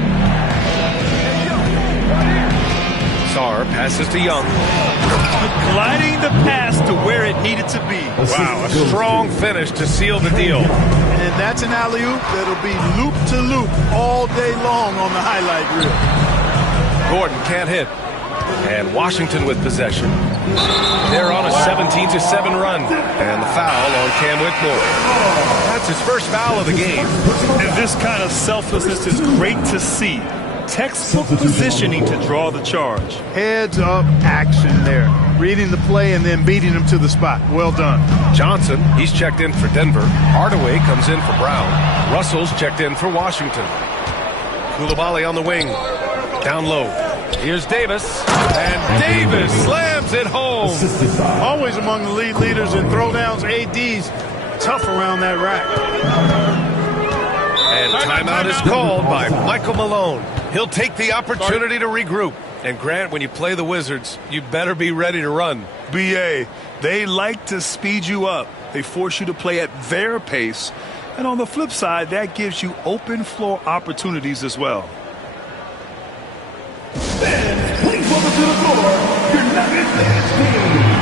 Sarr passes to Young. Gliding the pass to where it needed to be. Wow, a strong finish to seal the deal. And that's an alley-oop that'll be loop to loop all day long on the highlight reel. Gordon can't hit. And Washington with possession. They're on a 17-7 run. And the foul on Cam Whitmore. That's his first foul of the game. And this kind of selflessness is great to see. Textbook positioning to draw the charge. Heads up action there. Reading the play and then beating him to the spot. Well done. Johnson, he's checked in for Denver. Hardaway comes in for Brown. Russell's checked in for Washington. Coulibaly on the wing. Down low. Here's Davis. And Davis slams it home. Always among the lead leaders in throwdowns. AD's tough around that rack. And timeout is called by Michael Malone. He'll take the opportunity to regroup. And Grant, when you play the Wizards, you better be ready to run. BA, they like to speed you up. They force you to play at their pace. And on the flip side, that gives you open floor opportunities as well. Fans, please welcome to the floor your Nuggets dance team.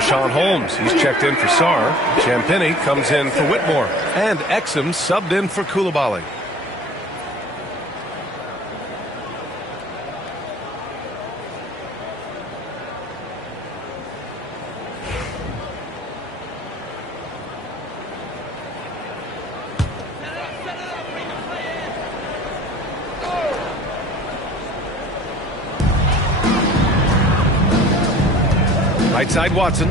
Rashawn Holmes, he's checked in for Sarr. Champagnie comes in for Whitmore. And Exum subbed in for Coulibaly. Right side Watson.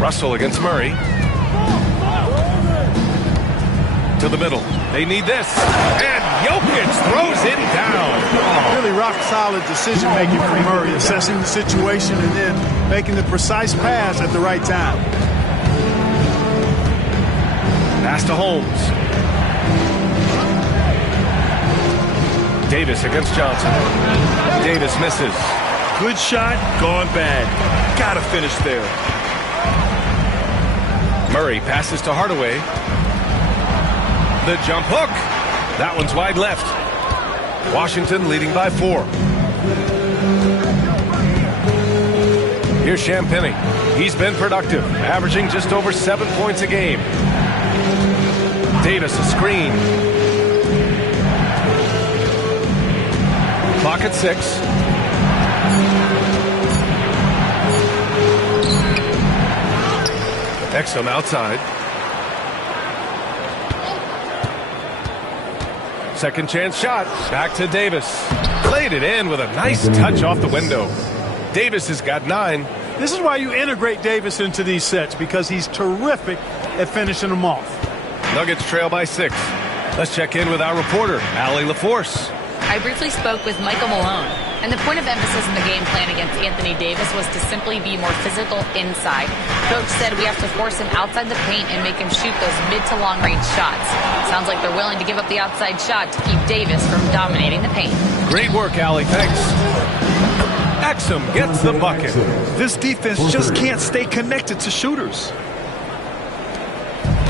Russell against Murray. To the middle. They need this. And Jokic throws it down. Really rock-solid decision-making from Murray, assessing the situation and then making the precise pass at the right time. Pass to Holmes. Davis against Johnson. Davis misses. Good shot, gone bad. Gotta finish there. Murray passes to Hardaway. The jump hook. That one's wide left. Washington leading by 4. Here's Champagnie. He's been productive, averaging just over 7 points a game. Davis a screen. Clock at 6. Exum outside. Second chance shot. Back to Davis. Played it in with a nice touch off the window. Davis has got 9. This is why you integrate Davis into these sets, because he's terrific at finishing them off. Nuggets trail by 6. Let's check in with our reporter, Allie LaForce. I briefly spoke with Michael Malone, and the point of emphasis in the game plan against Anthony Davis was to simply be more physical inside. Coach said we have to force him outside the paint and make him shoot those mid to long range shots. Sounds like they're willing to give up the outside shot to keep Davis from dominating the paint. Great work, Allie. Thanks. Exum gets the bucket. This defense just can't stay connected to shooters.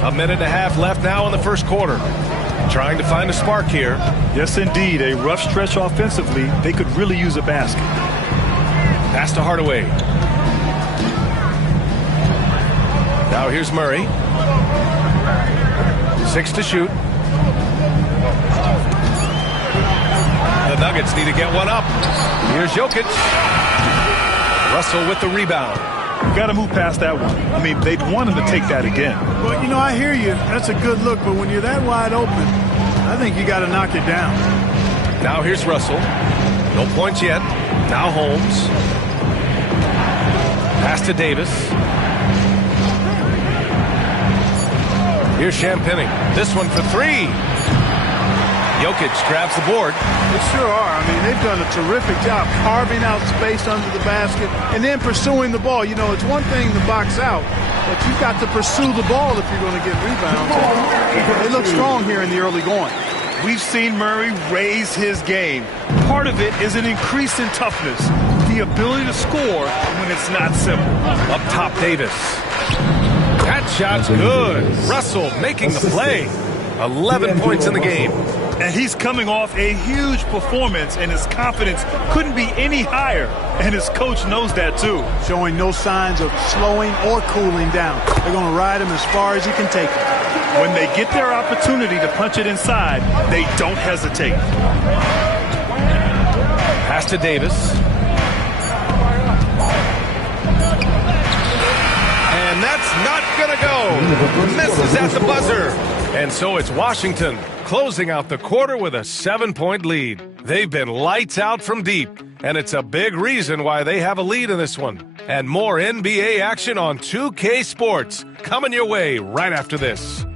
A minute and a half left now in the first quarter. Trying to find a spark here. Yes, indeed. A rough stretch offensively. They could really use a basket. Pass to Hardaway. Now here's Murray. 6 to shoot. The Nuggets need to get one up. Here's Jokic. Russell with the rebound. You got to move past that one. I mean, they'd want him to take that again. Well, you know, I hear you. That's a good look, but when you're that wide open, I think you got to knock it down. Now here's Russell. No points yet. Now Holmes. Pass to Davis. Here's Champagny. This one for 3. Jokic grabs the board. They sure are. I mean, they've done a terrific job carving out space under the basket and then pursuing the ball. You know, it's one thing to box out, but you've got to pursue the ball if you're going to get rebounds. They look strong here in the early going. We've seen Murray raise his game. Part of it is an increase in toughness, the ability to score when it's not simple. Up top, Davis. That shot's good. Russell making the play. 11 points in the game. And he's coming off a huge performance, and his confidence couldn't be any higher. And his coach knows that, too. Showing no signs of slowing or cooling down. They're going to ride him as far as he can take him. When they get their opportunity to punch it inside, they don't hesitate. Pass to Davis. And that's not going to go. Misses at the buzzer. And so it's Washington closing out the quarter with a 7-point lead. They've been lights out from deep, and it's a big reason why they have a lead in this one. And more NBA action on 2K Sports coming your way right after this.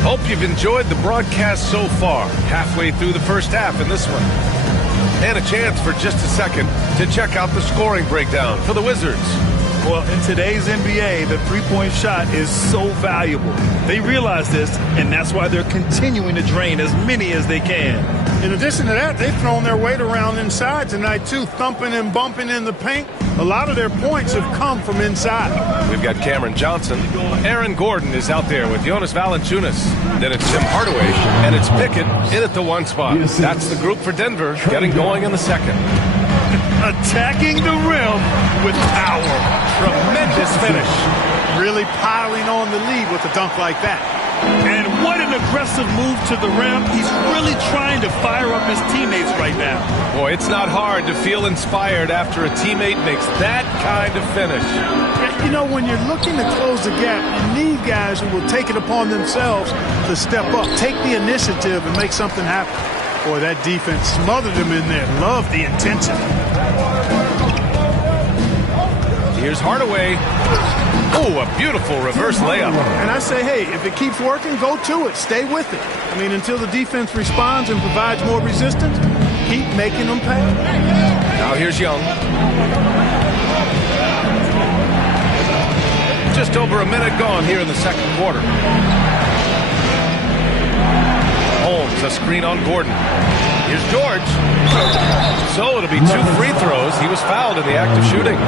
Hope you've enjoyed the broadcast so far, halfway through the first half in this one. And a chance for just a second to check out the scoring breakdown for the Wizards. Well, in today's NBA, the three-point shot is so valuable. They realize this, and that's why they're continuing to drain as many as they can. In addition to that, they've thrown their weight around inside tonight, too, thumping and bumping in the paint. A lot of their points have come from inside. We've got Cameron Johnson. Aaron Gordon is out there with Jonas Valanciunas. Then it's Tim Hardaway, and it's Pickett in at the 1 spot. That's the group for Denver, getting going in the second. Attacking the rim with power. Tremendous finish. Really piling on the lead with a dunk like that. And what an aggressive move to the rim. He's really trying to fire up his teammates right now. Boy, it's not hard to feel inspired after a teammate makes that kind of finish. You know, when you're looking to close the gap, you need guys who will take it upon themselves to step up, take the initiative, and make something happen. Boy, that defense smothered him in there. Love the intensity. Here's Hardaway. Oh, a beautiful reverse layup. And I say, hey, if it keeps working, go to it. Stay with it. I mean, until the defense responds and provides more resistance, keep making them pay. Now here's Young. Just over a minute gone here in the second quarter. Holmes, a screen on Gordon. Here's George. So it'll be 2 free throws. He was fouled in the act of shooting.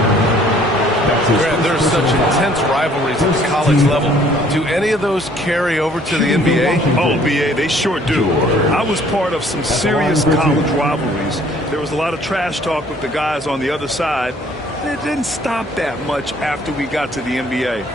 Grant, there's such intense rivalries at the college level. Do any of those carry over to the NBA? Oh, BA, they sure do. I was part of some serious college rivalries. There was a lot of trash talk with the guys on the other side. It didn't stop that much after we got to the NBA.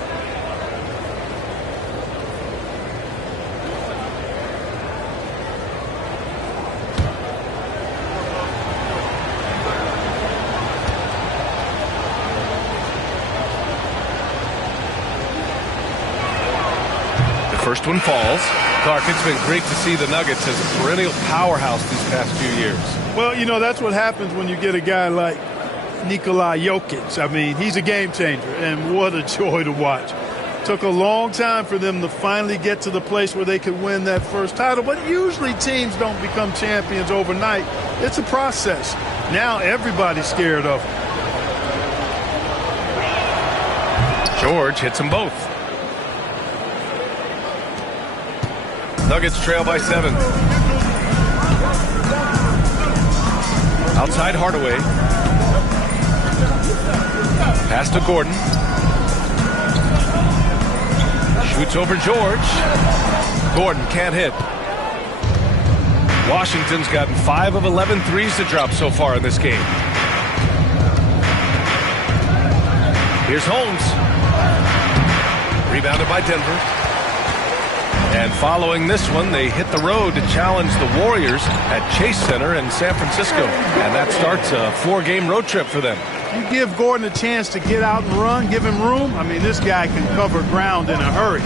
First one falls. Clark, it's been great to see the Nuggets as a perennial powerhouse these past few years. Well, you know, that's what happens when you get a guy like Nikola Jokic. I mean, he's a game changer, and what a joy to watch. Took a long time for them to finally get to the place where they could win that first title, but usually teams don't become champions overnight. It's a process. Now everybody's scared of him. George hits them both. Nuggets trail by 7. Outside Hardaway. Pass to Gordon. Shoots over George. Gordon can't hit. Washington's gotten 5 of 11 threes to drop so far in this game. Here's Holmes. Rebounded by Denver. And following this one, they hit the road to challenge the Warriors at Chase Center in San Francisco. And that starts a 4-game road trip for them. You give Gordon a chance to get out and run, give him room. I mean, this guy can cover ground in a hurry.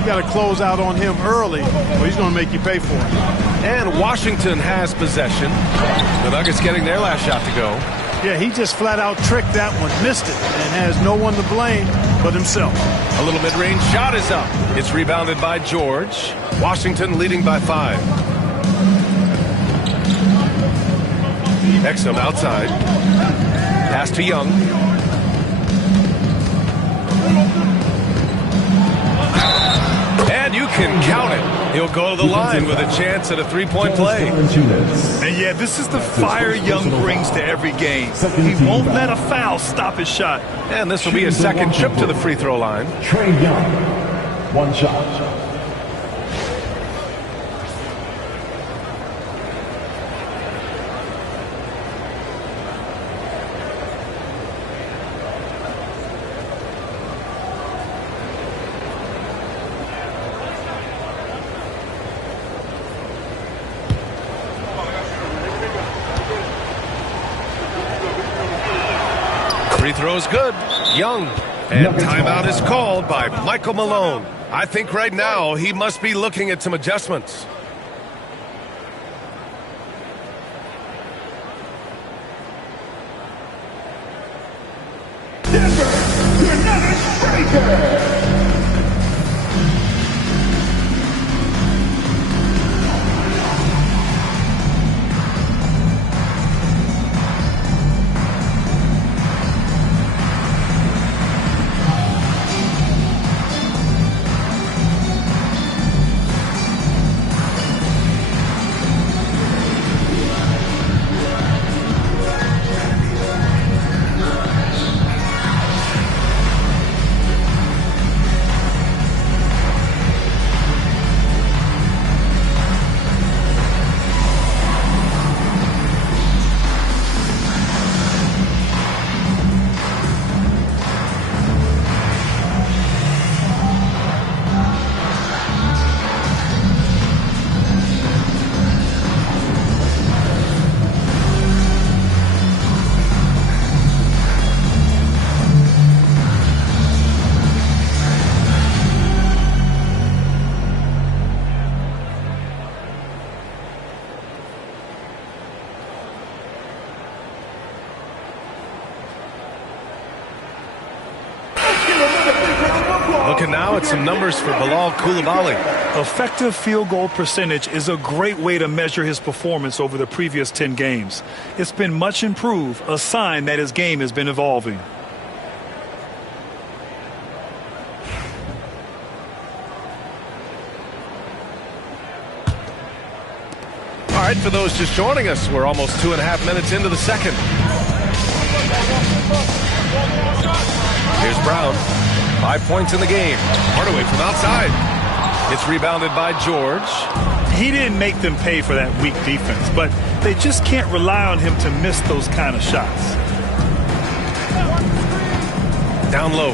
You got to close out on him early, or he's going to make you pay for it. And Washington has possession. The Nuggets getting their last shot to go. Yeah, he just flat out tricked that one, missed it, and has no one to blame but himself. A little mid-range shot is up. It's rebounded by George. Washington leading by 5. Exum outside. Pass to Young. And you can count it. He'll go to the line with a chance at a 3-point play. And yeah, this is the fire Young brings to every game. He won't let a foul stop his shot. And this will be his second trip to the free throw line. Trey Young, 1 shot. Free throw's good. Young. And timeout is called by Michael Malone. I think right now he must be looking at some adjustments. Denver, your Nuggets striker. Looking now at some numbers for Bilal Coulibaly. Effective field goal percentage is a great way to measure his performance over the previous 10 games. It's been much improved, a sign that his game has been evolving. All right, for those just joining us, we're almost 2.5 minutes into the second. Here's Brown. 5 points in the game. Hardaway from outside. It's rebounded by George. He didn't make them pay for that weak defense, but they just can't rely on him to miss those kind of shots. Down low.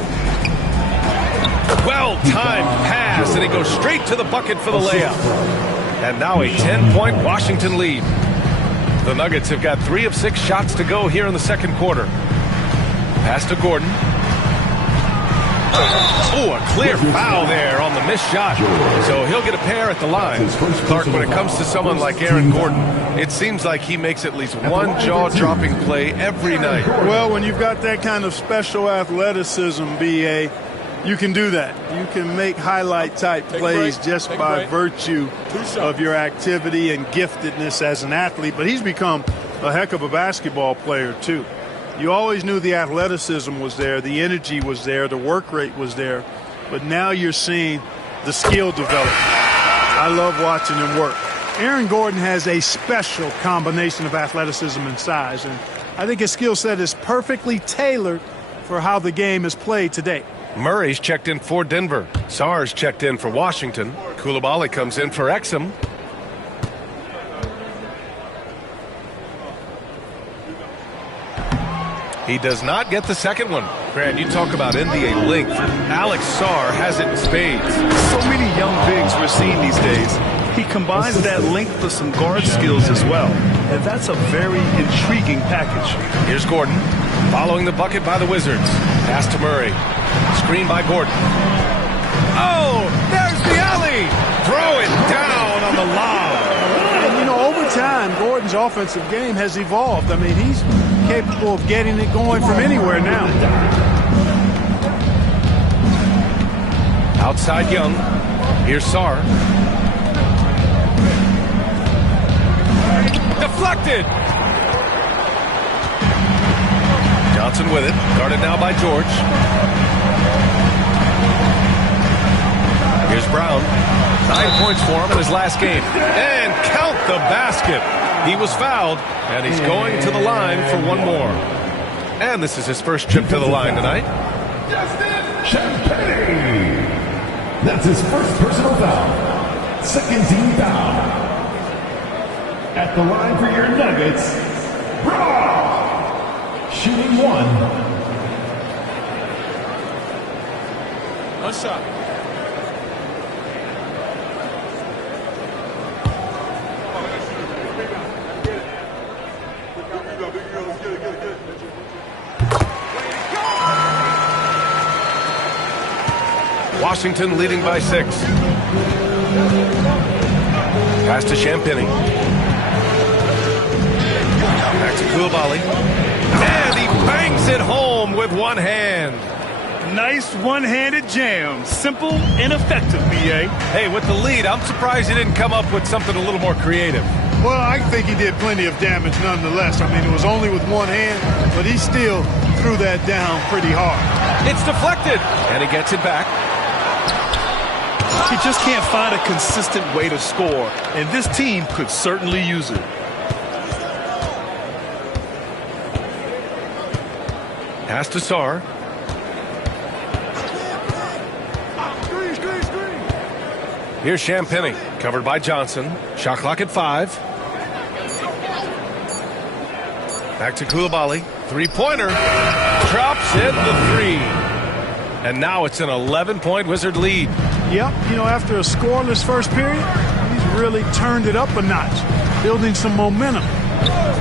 Well-timed pass, and he goes straight to the bucket for the layup. And now a 10-point Washington lead. The Nuggets have got 3 of 6 shots to go here in the second quarter. Pass to Gordon. Oh, a clear foul there on the missed shot. So he'll get a pair at the line. Clark, when it comes to someone like Aaron Gordon, it seems like he makes at least one jaw-dropping play every night. Well, when you've got that kind of special athleticism, B.A., you can do that. You can make highlight-type plays just by virtue of your activity and giftedness as an athlete. But he's become a heck of a basketball player, too. You always knew the athleticism was there, the energy was there, the work rate was there. But now you're seeing the skill develop. I love watching him work. Aaron Gordon has a special combination of athleticism and size, and I think his skill set is perfectly tailored for how the game is played today. Murray's checked in for Denver. Sarr's checked in for Washington. Coulibaly comes in for Exum. He does not get the second one. Grant, you talk about NBA length. Alex Sarr has it in spades. So many young bigs we're seeing these days. He combines that length with some guard skills as well. And that's a very intriguing package. Here's Gordon, following the bucket by the Wizards. Pass to Murray. Screen by Gordon. Oh, there's the alley. Throw it down on the lob. And, you know, over time, Gordon's offensive game has evolved. I mean, he's capable of getting it going from anywhere now. Outside Young. Here's Sarr. Deflected. Johnson with it. Guarded now by George. Here's Brown. 9 points for him in his last game. And count the basket. He was fouled, and he's going to the line for one more. And this is his first trip to the line tonight. Champagne. That's his first personal foul. Second team foul. At the line for your Nuggets, Brown. Shooting one. One shot. Washington leading by 6. Pass to Champagnie. Back to Coulibaly. And he bangs it home with one hand. Nice one-handed jam. Simple and effective, B.A. Hey, with the lead, I'm surprised he didn't come up with something a little more creative. Well, I think he did plenty of damage nonetheless. I mean, it was only with one hand, but he still threw that down pretty hard. It's deflected, and he gets it back. He just can't find a consistent way to score, and this team could certainly use it. Pass to Sarr. Here's Champagnie, covered by Johnson. Shot clock at 5. Back to Coulibaly. Three-pointer. Drops in the 3. And now it's an 11-point Wizard lead. Yep, you know, after a scoreless first period, he's really turned it up a notch, building some momentum.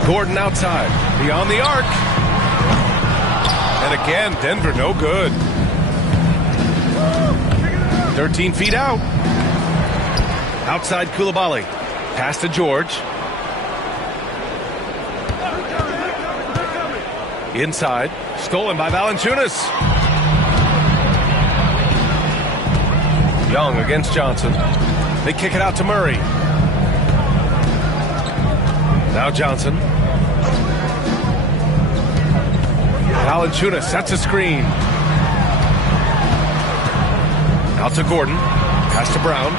Gordon outside, beyond the arc. And again, Denver no good. 13 feet out. Outside Coulibaly. Pass to George. Inside. Stolen by Valanciunas. Young against Johnson. They kick it out to Murray. Now Johnson. Valanciunas sets a screen. Out to Gordon. Pass to Brown.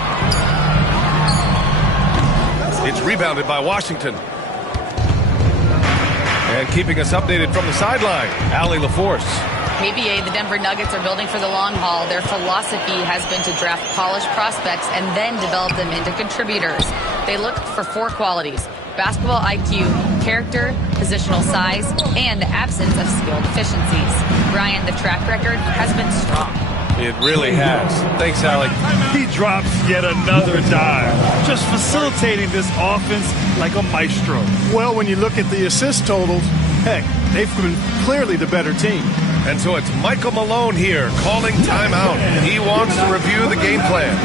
It's rebounded by Washington. And keeping us updated from the sideline, Allie LaForce. KBA, the Denver Nuggets are building for the long haul. Their philosophy has been to draft polished prospects and then develop them into contributors. They look for 4 qualities: basketball IQ, character, positional size, and the absence of skill deficiencies. Brian, the track record has been strong. It really has. Thanks, Allie. He drops yet another dive, just facilitating this offense like a maestro. Well, when you look at the assist totals, heck, they've been clearly the better team. And so it's Michael Malone here calling timeout. He wants to review the game plan.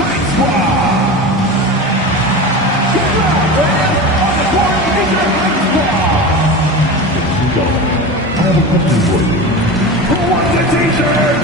I have a question for you. Who wants a t-shirt?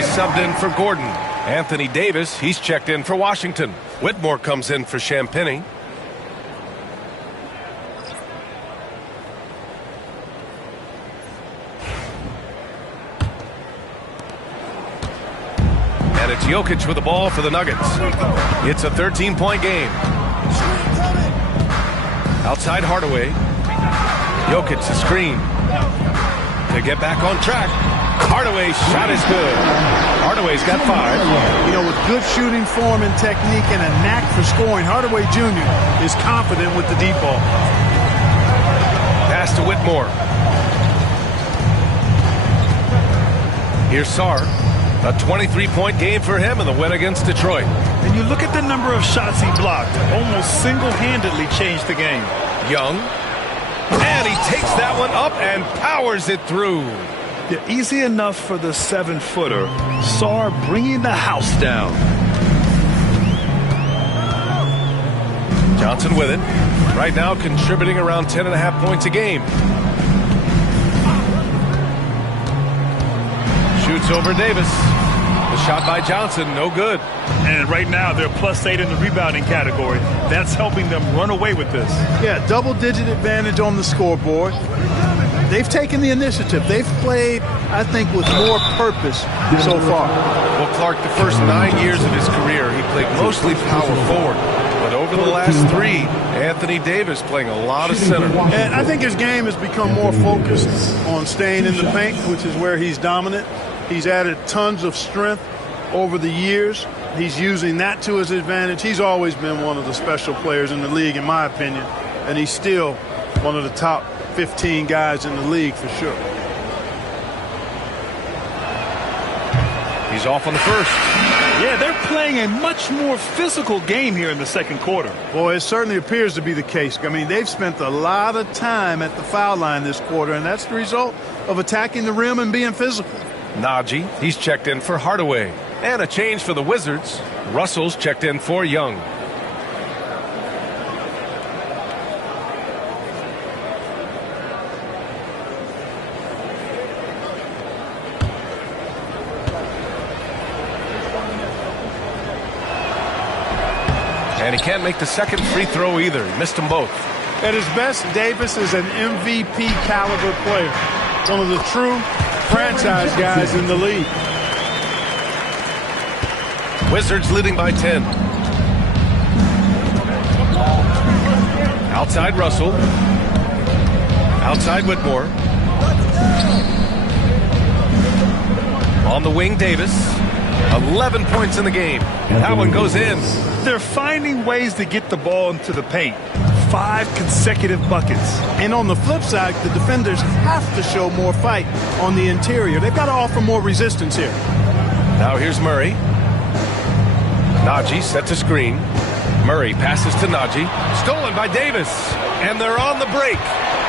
Subbed in for Gordon. Anthony Davis, he's checked in for Washington. Whitmore comes in for Champagny. And it's Jokic with the ball for the Nuggets. It's a 13-point game. Outside Hardaway. Jokic the screen. To get back on track. Hardaway's shot is good. Hardaway's got 5. You know, with good shooting form and technique and a knack for scoring, Hardaway Jr. is confident with the deep ball. Pass to Whitmore. Here's Sarr. A 23-point game for him in the win against Detroit. And you look at the number of shots he blocked. Almost single-handedly changed the game. Young. And he takes that one up and powers it through. Yeah, easy enough for the 7-footer. Sarr bringing the house down. Johnson with it. Right now contributing around 10.5 points a game. Shoots over Davis. The shot by Johnson, no good. And right now they're +8 in the rebounding category. That's helping them run away with this. Yeah, double-digit advantage on the scoreboard. They've taken the initiative. They've played, I think, with more purpose so far. Well, Clark, the first 9 years of his career, he played mostly power forward. But over the last 3, Anthony Davis playing a lot of center. And I think his game has become more focused on staying in the paint, which is where he's dominant. He's added tons of strength over the years. He's using that to his advantage. He's always been one of the special players in the league, in my opinion. And he's still one of the top 15 guys in the league for sure. He's off on the first. Yeah, they're playing a much more physical game here in the second quarter. Boy, it certainly appears to be the case. I mean, they've spent a lot of time at the foul line this quarter, and that's the result of attacking the rim and being physical. Najee, he's checked in for Hardaway. And a change for the Wizards. Russell's checked in for Young. And he can't make the second free throw either. He missed them both. At his best, Davis is an MVP caliber player. One of the true franchise guys in the league. Wizards leading by 10. Outside Russell. Outside Whitmore. On the wing, Davis. 11 points in the game. That one goes in. They're finding ways to get the ball into the paint. 5 consecutive buckets. And on the flip side, the defenders have to show more fight on the interior. They've got to offer more resistance here. Now here's Murray. Najee set to screen. Murray passes to Najee. Stolen by Davis. And they're on the break.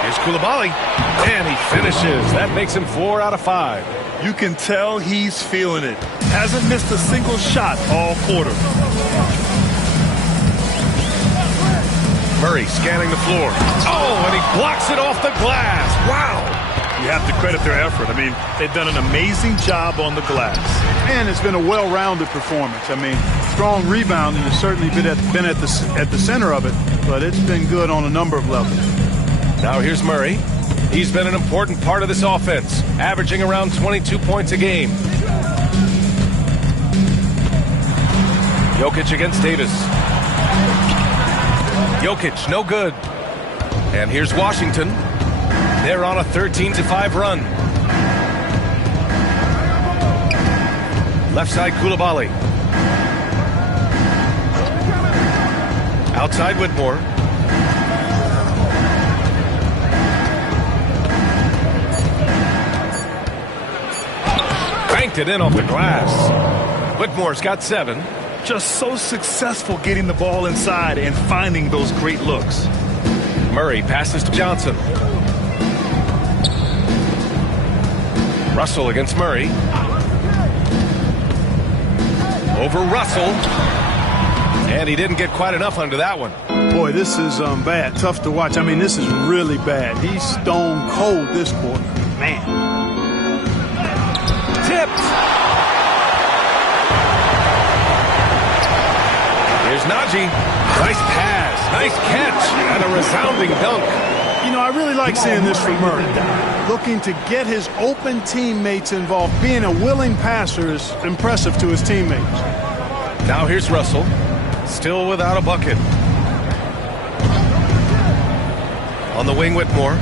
Here's Coulibaly. And he finishes. That makes him 4 out of 5. You can tell he's feeling it. Hasn't missed a single shot all quarter. Murray scanning the floor. Oh, and he blocks it off the glass. Wow. You have to credit their effort. I mean, they've done an amazing job on the glass. And it's been a well-rounded performance. I mean, strong rebounding has certainly been at the center of it, but it's been good on a number of levels. Now here's Murray. He's been an important part of this offense, averaging around 22 points a game. Jokic against Davis. Jokic, no good. And here's Washington. They're on a 13-5 run. Left side, Coulibaly. Outside, Whitmore. Banked it in off the glass. Whitmore's got 7. Just so successful getting the ball inside and finding those great looks. Murray passes to Johnson. Russell against Murray. Over Russell. And he didn't get quite enough under that one. Boy, this is bad. Tough to watch. I mean, this is really bad. He's stone cold this quarter. Man. Tipped. Here's Najee. Nice pass. Nice catch. And a resounding dunk. You know, I really like seeing this from Murray. Looking to get his open teammates involved. Being a willing passer is impressive to his teammates. Now here's Russell. Still without a bucket. On the wing, Whitmore.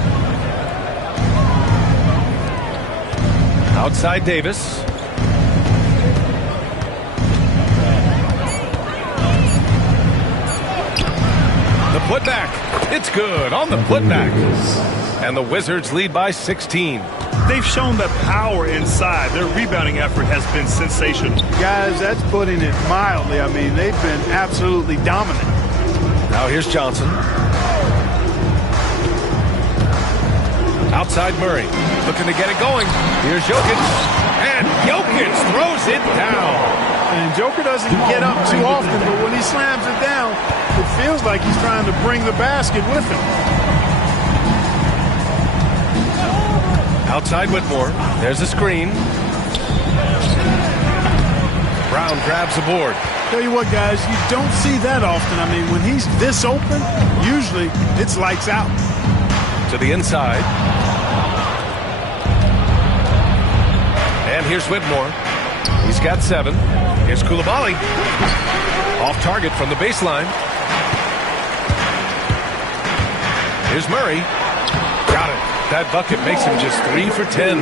Outside, Davis. The putback. It's good on the putback. And the Wizards lead by 16. They've shown that power inside. Their rebounding effort has been sensational. Guys, that's putting it mildly. I mean, they've been absolutely dominant. Now here's Johnson. Outside Murray. Looking to get it going. Here's Jokic. And Jokic throws it down. And Joker doesn't get up too often, but when he slams it down, it feels like he's trying to bring the basket with him. Outside Whitmore. There's a screen. Brown grabs the board. Tell you what, guys, you don't see that often. I mean, when he's this open, usually it's lights out. To the inside. And here's Whitmore. He's got 7. Here's Coulibaly. Off target from the baseline. Here's Murray. Got it. That bucket makes him just 3 for 10.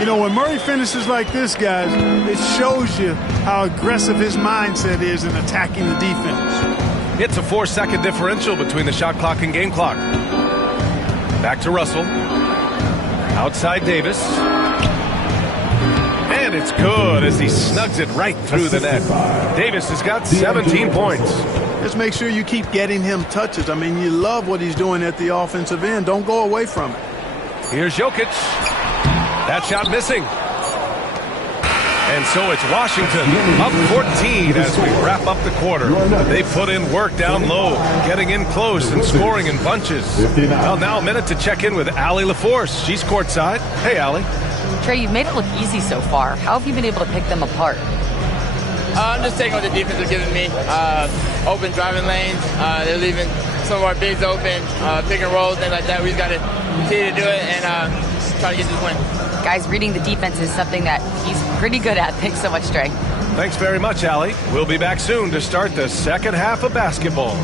You know, when Murray finishes like this, guys, it shows you how aggressive his mindset is in attacking the defense. It's a 4-second differential between the shot clock and game clock. Back to Russell. Outside Davis. And it's good as he snugs it right through the net. Davis has got 17 points. Just make sure you keep getting him touches. I mean, you love what he's doing at the offensive end. Don't go away from it. Here's Jokic. That shot missing. And so it's Washington up 14 as we wrap up the quarter. They put in work down low, getting in close and scoring in bunches. Well, now a minute to check in with Allie LaForce. She's courtside. Hey, Allie. Trey, you've made it look easy so far. How have you been able to pick them apart? I'm just taking what the defense is giving me. Open driving lanes. They're leaving some of our bigs open, pick and rolls, things like that. We just got to continue to do it and try to get this win. Guys, reading the defense is something that he's pretty good at. Thanks so much, Trey. Thanks very much, Allie. We'll be back soon to start the second half of basketball.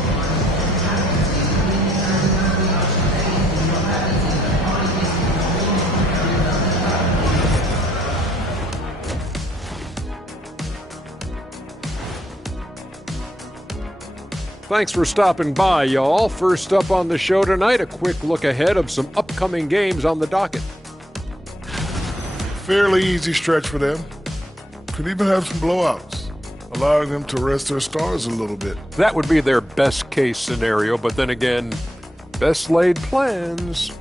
Thanks for stopping by, y'all. First up on the show tonight, a quick look ahead of some upcoming games on the docket. Fairly easy stretch for them. Could even have some blowouts, allowing them to rest their stars a little bit. That would be their best case scenario, but then again, best laid plans.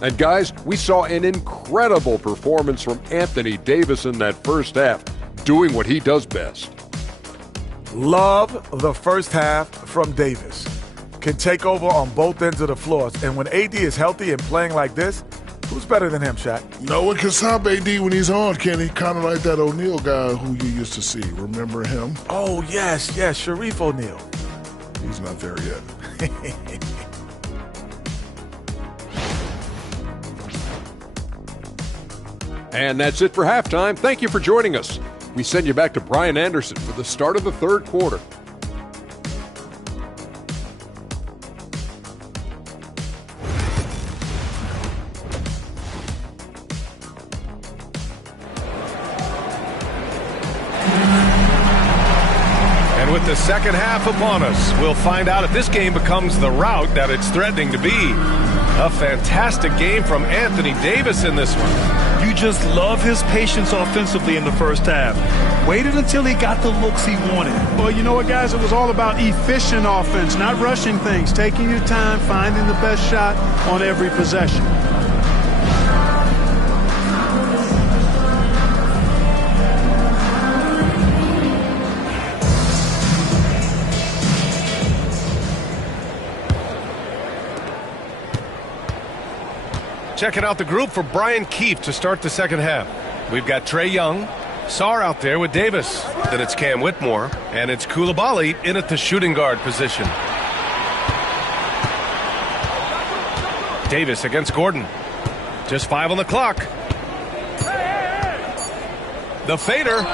And guys, we saw an incredible performance from Anthony Davis in that first half, doing what he does best. Love the first half from Davis. can take over on both ends of the floor. And when AD is healthy and playing like this, who's better than him, Shaq? No one can stop AD when he's on, Kenny. Kind of like that O'Neal guy who you used to see. Remember him? Oh, yes, Sharif O'Neal. He's not there yet. And that's it for halftime. Thank you for joining us. We send you back to Brian Anderson for the start of the third quarter. And with the second half upon us, we'll find out if this game becomes the rout that it's threatening to be. A fantastic game from Anthony Davis in this one. You just love his patience offensively in the first half. Waited until he got the looks he wanted. Well, you know what, guys? It was all about efficient offense, not rushing things, taking your time, finding the best shot on every possession. Checking out the group for Brian Keefe to start the second half. We've got Trae Young, Sarr out there with Davis. Then it's Cam Whitmore, and it's Coulibaly in at the shooting guard position. Davis against Gordon. Just 5 on the clock. The fader.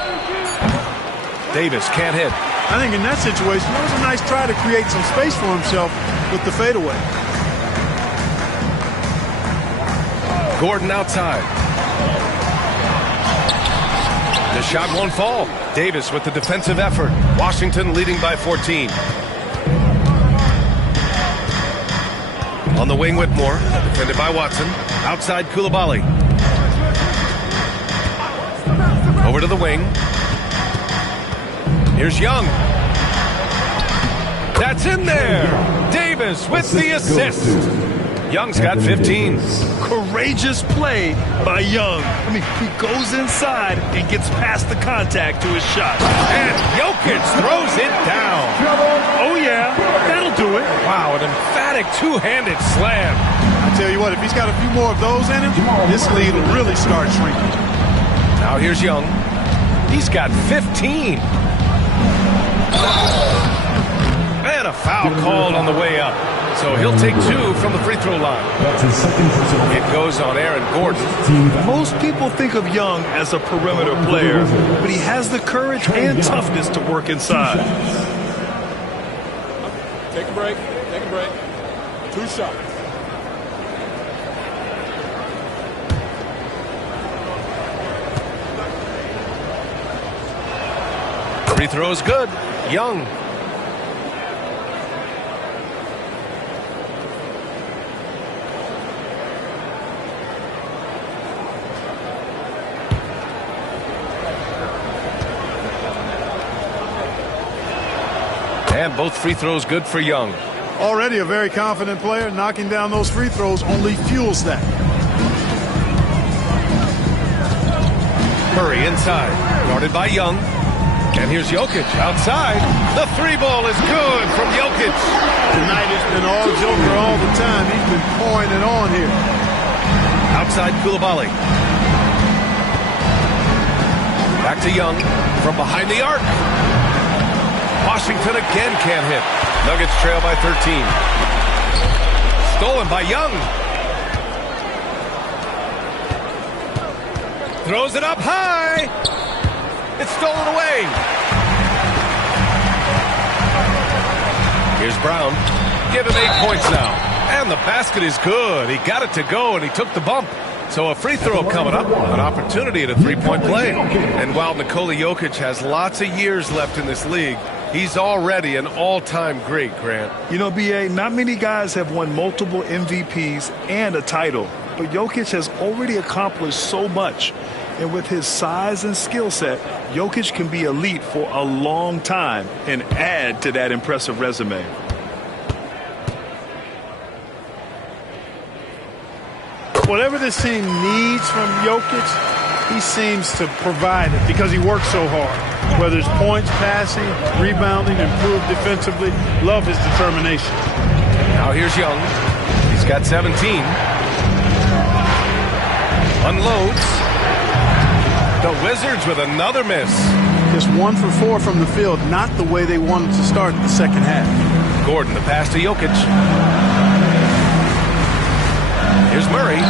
Davis can't hit. I think in that situation, it was a nice try to create some space for himself with the fadeaway. Gordon outside. The shot won't fall. Davis with the defensive effort. Washington leading by 14. On the wing, Whitmore. Defended by Watson. Outside, Coulibaly. Over to the wing. Here's Young. That's in there. Davis with the assist. Young's got 15. Courageous play by Young. I mean, he goes inside and gets past the contact to his shot. And Jokic throws it down. Oh, yeah. That'll do it. Wow, an emphatic two-handed slam. I tell you what, if he's got a few more of those in him, this lead will really start shrinking. Now here's Young. He's got 15. And a foul called on the way up. So he'll take 2 from the free throw line. That's his second personal. It goes on Aaron Gordon. Most people think of Young as a perimeter player, but he has the courage and toughness to work inside. Take a break. Take a break. 2 shots. Free throw's good. Young. And both free throws good for Young. Already a very confident player. Knocking down those free throws only fuels that. Murray inside. Guarded by Young. And here's Jokic outside. The 3 ball is good from Jokic. Tonight it's been all Joker all the time. He's been pouring it on here. Outside Coulibaly. Back to Young from behind the arc. Washington again can't hit. Nuggets trail by 13. Stolen by Young. Throws it up high. It's stolen away. Here's Brown. Give him 8 points now. And the basket is good. He got it to go, and he took the bump. So a free throw coming up, an opportunity at a 3-point play. And while Nikola Jokic has lots of years left in this league, he's already an all-time great, Grant. You know, B.A., not many guys have won multiple MVPs and a title, but Jokic has already accomplished so much. And with his size and skill set, Jokic can be elite for a long time and add to that impressive resume. Whatever this team needs from Jokic, he seems to provide it because he works so hard. Whether it's points, passing, rebounding, improved defensively, love his determination. Now here's Young. He's got 17. Unloads. The Wizards with another miss. Just 1 for 4 from the field, not the way they wanted to start the second half. Gordon, the pass to Jokic. Here's Murray.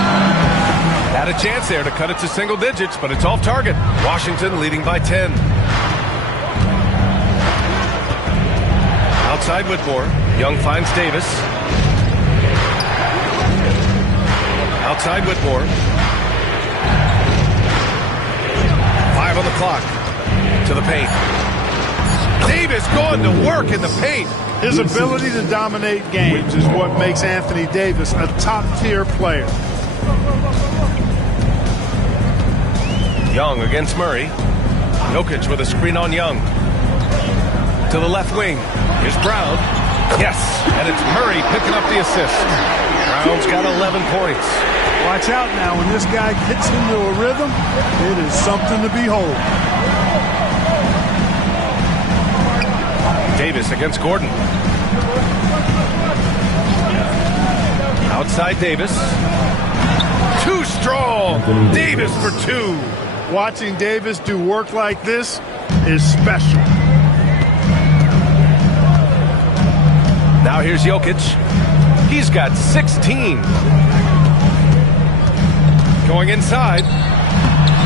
Had a chance there to cut it to single digits, but it's off target. Washington leading by 10. Outside Whitmore. Young finds Davis. Outside Whitmore. 5 on the clock. To the paint. Davis going to work in the paint. His ability to dominate games is what makes Anthony Davis a top-tier player. Young against Murray. Jokic with a screen on Young. To the left wing. Here's Brown. Yes, and it's Murray picking up the assist. Brown's got 11 points. Watch out now. When this guy gets into a rhythm, it is something to behold. Davis against Gordon. Outside Davis. Too strong. Davis for 2. Watching Davis do work like this is special. Now here's Jokic. He's got 16. Going inside.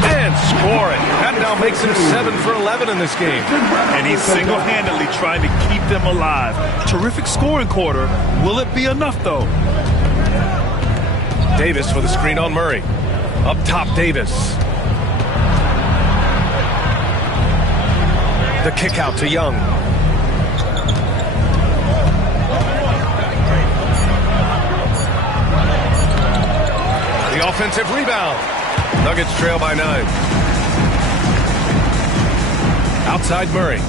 And scoring. That now makes him 7 for 11 in this game. And he's single-handedly trying to keep them alive. Terrific scoring quarter. Will it be enough, though? Davis with a screen on Murray. Up top, Davis. The kick out to Young. The offensive rebound. Nuggets trail by 9. Outside Murray.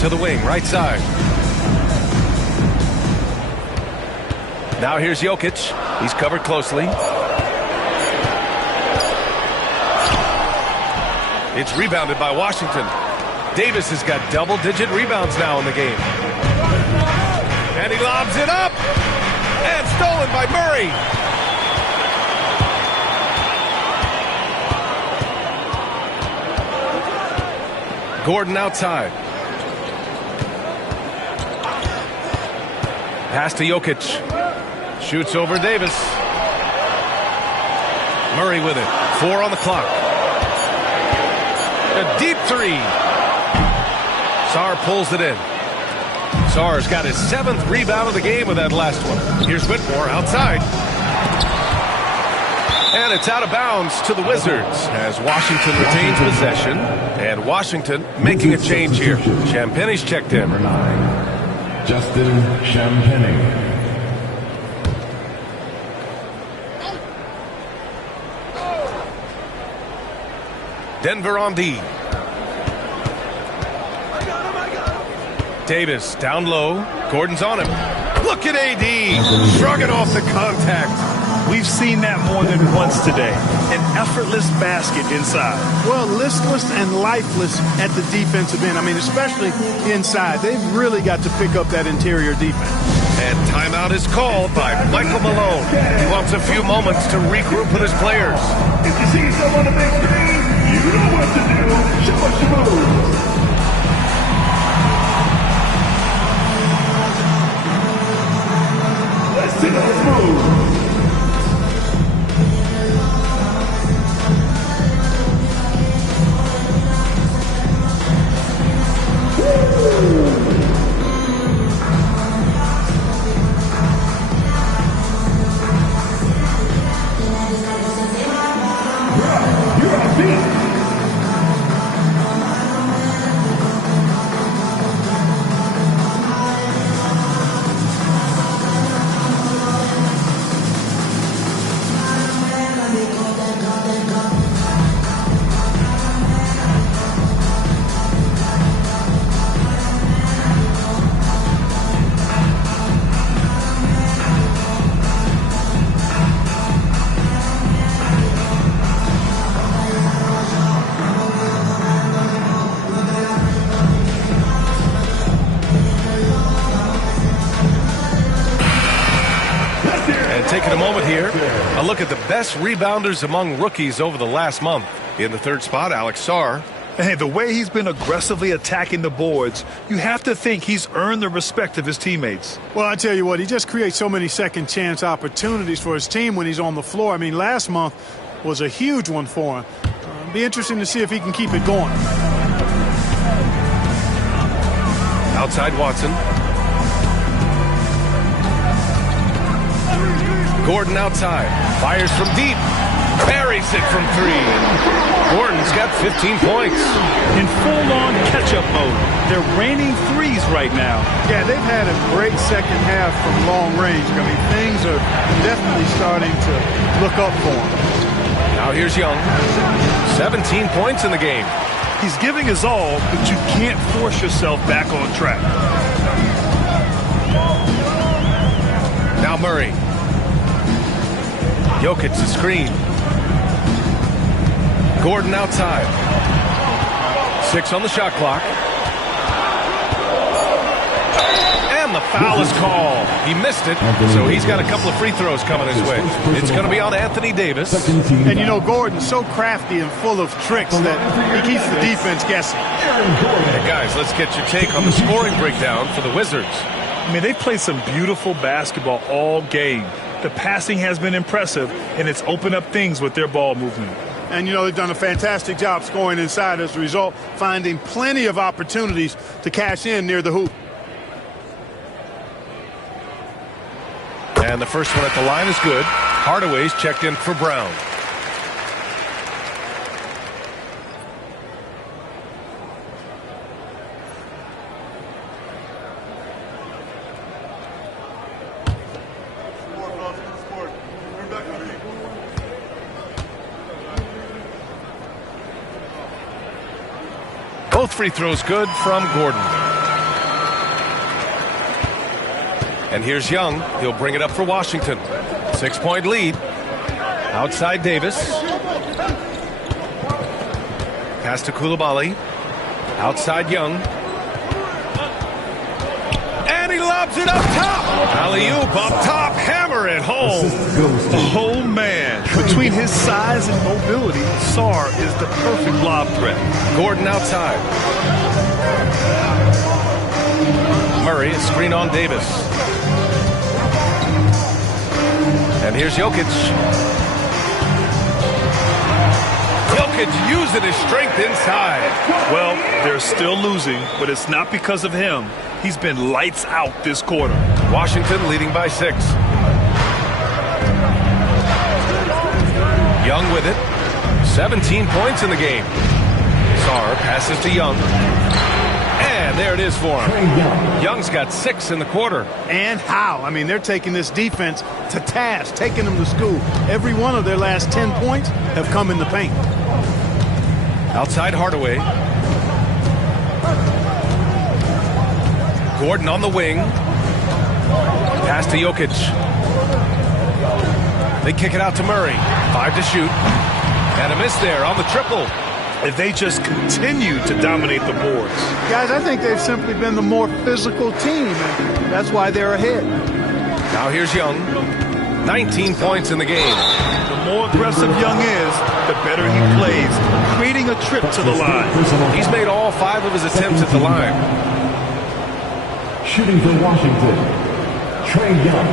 To the wing, right side. Now here's Jokic. He's covered closely. It's rebounded by Washington. Davis has got double-digit rebounds now in the game. And he lobs it up. And stolen by Murray. Gordon outside. Pass to Jokic. Shoots over Davis. Murray with it. 4 on the clock. A deep 3. Sarr pulls it in. Sarr's got his 7th rebound of the game with that last one. Here's Whitmore outside. And it's out of bounds to the Wizards as Washington retains possession. And Washington making a change here. Champagne's checked in. Number 9, Justin Champagnie. Denver on D. Davis down low. Gordon's on him. Look at AD shrugging off the contact. We've seen that more than once today. An effortless basket inside. Well, listless and lifeless at the defensive end. I mean, especially inside. They've really got to pick up that interior defense. And timeout is called by Michael Malone. He wants a few moments to regroup with his players. If you see someone on the big screen, you know what to do. Show us your moves. Let's see those moves. moment here. A look at the best rebounders among rookies over the last month. In the third spot, Alex Sarr. Hey, the way he's been aggressively attacking the boards, you have to think he's earned the respect of his teammates. Well, I tell you what, he just creates so many second chance opportunities for his team when he's on the floor. I mean, last month was a huge one for him. Be interesting to see if he can keep it going. Outside Watson. Gordon outside. Fires from deep. Buries it from three. Gordon's got 15 points. In full-on catch-up mode. They're raining threes right now. Yeah, they've had a great second half from long range. I mean, things are definitely starting to look up for them. Now here's Young. 17 points in the game. He's giving his all, but you can't force yourself back on track. Now Murray. Jokic the screen. Gordon outside. 6 on the shot clock. And the foul is called. He missed it, so he's got a couple of free throws coming his way. It's going to be on Anthony Davis. And you know, Gordon's so crafty and full of tricks that he keeps the defense guessing. Hey guys, let's get your take on the scoring breakdown for the Wizards. I mean, they've played some beautiful basketball all game. The passing has been impressive, and it's opened up things with their ball movement. And, you know, they've done a fantastic job scoring inside as a result, finding plenty of opportunities to cash in near the hoop. And the first one at the line is good. Hardaway's checked in for Brown. Both free throws good from Gordon. And here's Young. He'll bring it up for Washington. 6-point lead. Outside Davis. Pass to Coulibaly. Outside Young. And he lobs it up top. Alley-oop up top. Hammer it home. Oh, man. Between his size and mobility, Sarr is the perfect lob threat. Gordon outside. Murray, a screen on Davis. And here's Jokic. Jokic using his strength inside. Well, they're still losing, but it's not because of him. He's been lights out this quarter. Washington leading by 6. Young with it. 17 points in the game. Sarr passes to Young. And there it is for him. Young's got 6 in the quarter. And how? I mean, they're taking this defense to task, taking them to school. Every one of their last 10 points have come in the paint. Outside Hardaway. Gordon on the wing. Pass to Jokic. They kick it out to Murray. 5 to shoot. And a miss there on the triple. If they just continue to dominate the boards. Guys, I think they've simply been the more physical team, and that's why they're ahead. Now here's Young. 19 points in the game. The more aggressive Young is, the better he plays, creating a trip to the line. He's made all 5 of his attempts at the line. Shooting for Washington, Trae Young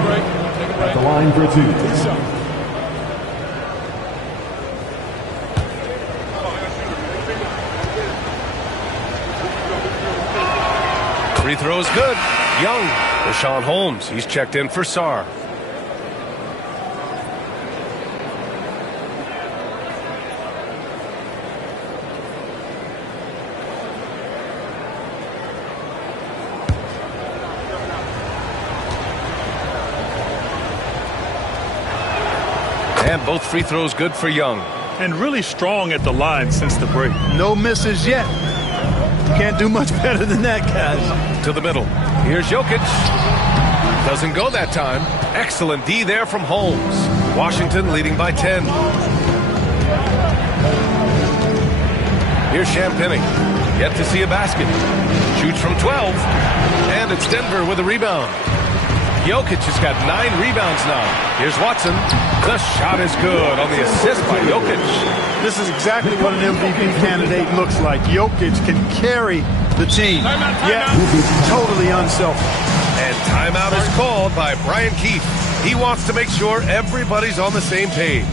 at the line for 2. Free throw is good. Young. Rashawn Holmes. He's checked in for Sarr. And both free throws good for Young. And really strong at the line since the break. No misses yet. Can't do much better than that, guys. To the middle. Here's Jokic. Doesn't go that time. Excellent D there from Holmes. Washington leading by 10. Here's Champagnie. Yet to see a basket. Shoots from 12. And it's Denver with a rebound. Jokic has got 9 rebounds now. Here's Watson. The shot is good on the assist by Jokic. This is exactly what an MVP candidate looks like. Jokic can carry the team, yet totally unselfish. And timeout is called by Brian Keefe. He wants to make sure everybody's on the same page.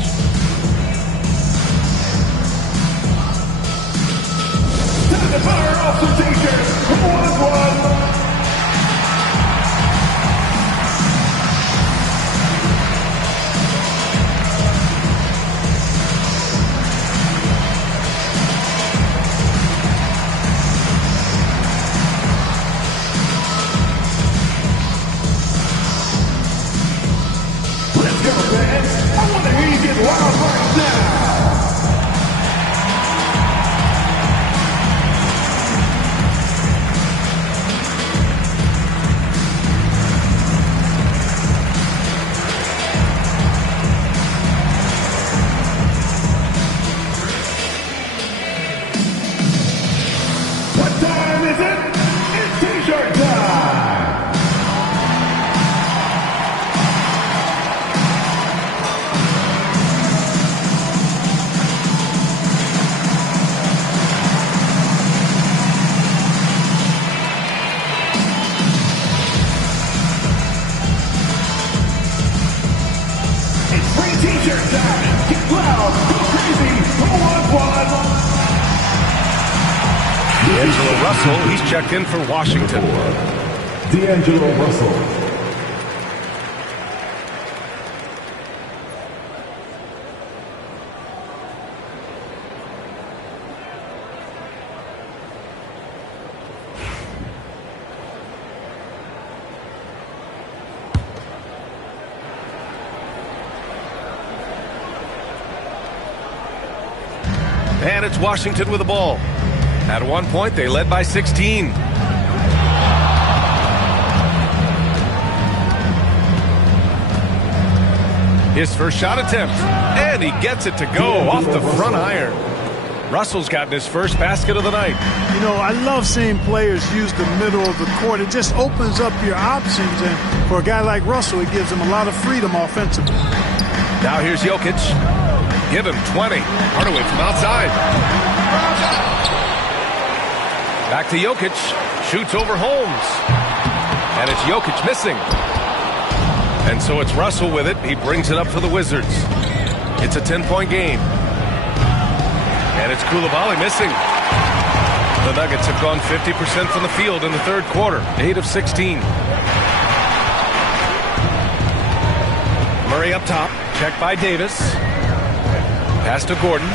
The fire off the t-shirt. 1-1. Let's go, fans. I want to hear you get loud right now. D'Angelo Russell, he's checked in for Washington. D'Angelo Russell. And it's Washington with the ball. At one point, they led by 16. His first shot attempt, and he gets it to go off the front iron. Russell's gotten his first basket of the night. You know, I love seeing players use the middle of the court. It just opens up your options, and for a guy like Russell, it gives him a lot of freedom offensively. Now here's Jokic. Give him 20. Hardaway from outside. Back to Jokic. Shoots over Holmes. And it's Jokic missing. And so it's Russell with it. He brings it up for the Wizards. It's a 10-point game. And it's Koulibaly missing. The Nuggets have gone 50% from the field in the third quarter. 8 of 16. Murray up top. Checked by Davis. Pass to Gordon.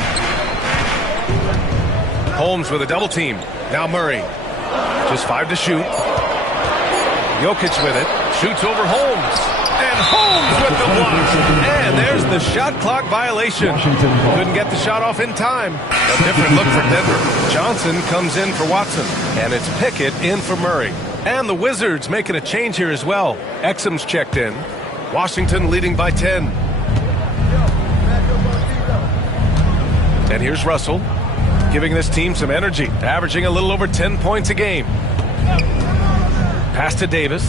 Holmes with a double team. Now Murray. Just 5 to shoot. Jokic with it. Shoots over Holmes. And Holmes with the block. And there's the shot clock violation. Couldn't get the shot off in time. A different look for Denver. Johnson comes in for Watson. And it's Pickett in for Murray. And the Wizards making a change here as well. Exum's checked in. Washington leading by 10. And here's Russell, giving this team some energy, averaging a little over 10 points a game. Pass to Davis.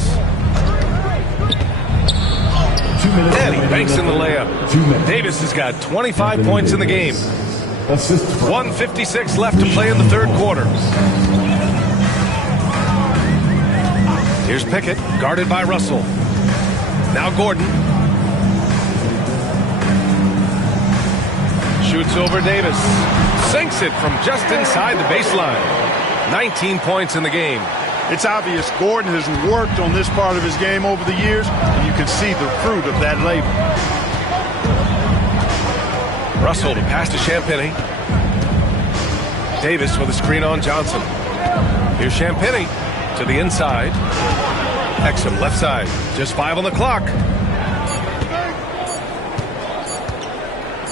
And he banks in the layup. Davis has got 25 points in the game. 1:56 left to play in the third quarter. Here's Pickett, guarded by Russell. Now Gordon. Shoots over Davis. Sinks it from just inside the baseline. 19 points in the game. It's obvious Gordon has worked on this part of his game over the years, and you can see the fruit of that labor. Russell to pass to Champagny. Davis with a screen on Johnson. Here's Champagny to the inside. Exum left side. Just 5 on the clock.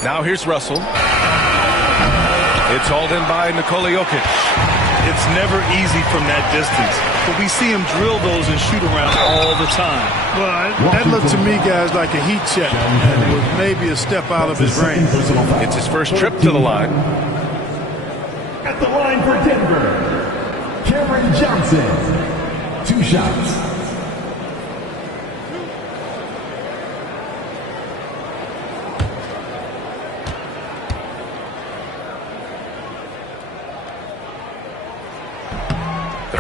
Now here's Russell. It's hauled in by Nikola Jokic. It's never easy from that distance, but we see him drill those and shoot around all the time. Well, that looked to me, guys, like a heat check. With maybe a step out of his range. It's his first trip to the line. At the line for Denver, Cameron Johnson. 2 shots.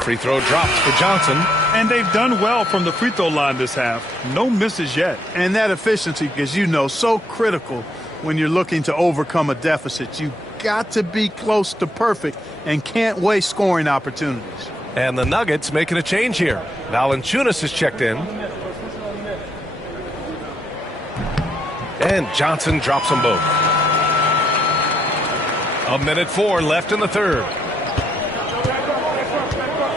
free throw drops for Johnson. And they've done well from the free throw line this half. No misses yet. And that efficiency, as you know, so critical when you're looking to overcome a deficit. You've got to be close to perfect and can't waste scoring opportunities. And the Nuggets making a change here. Valanciunas is checked in. And Johnson drops them both. 1:04 left in the third.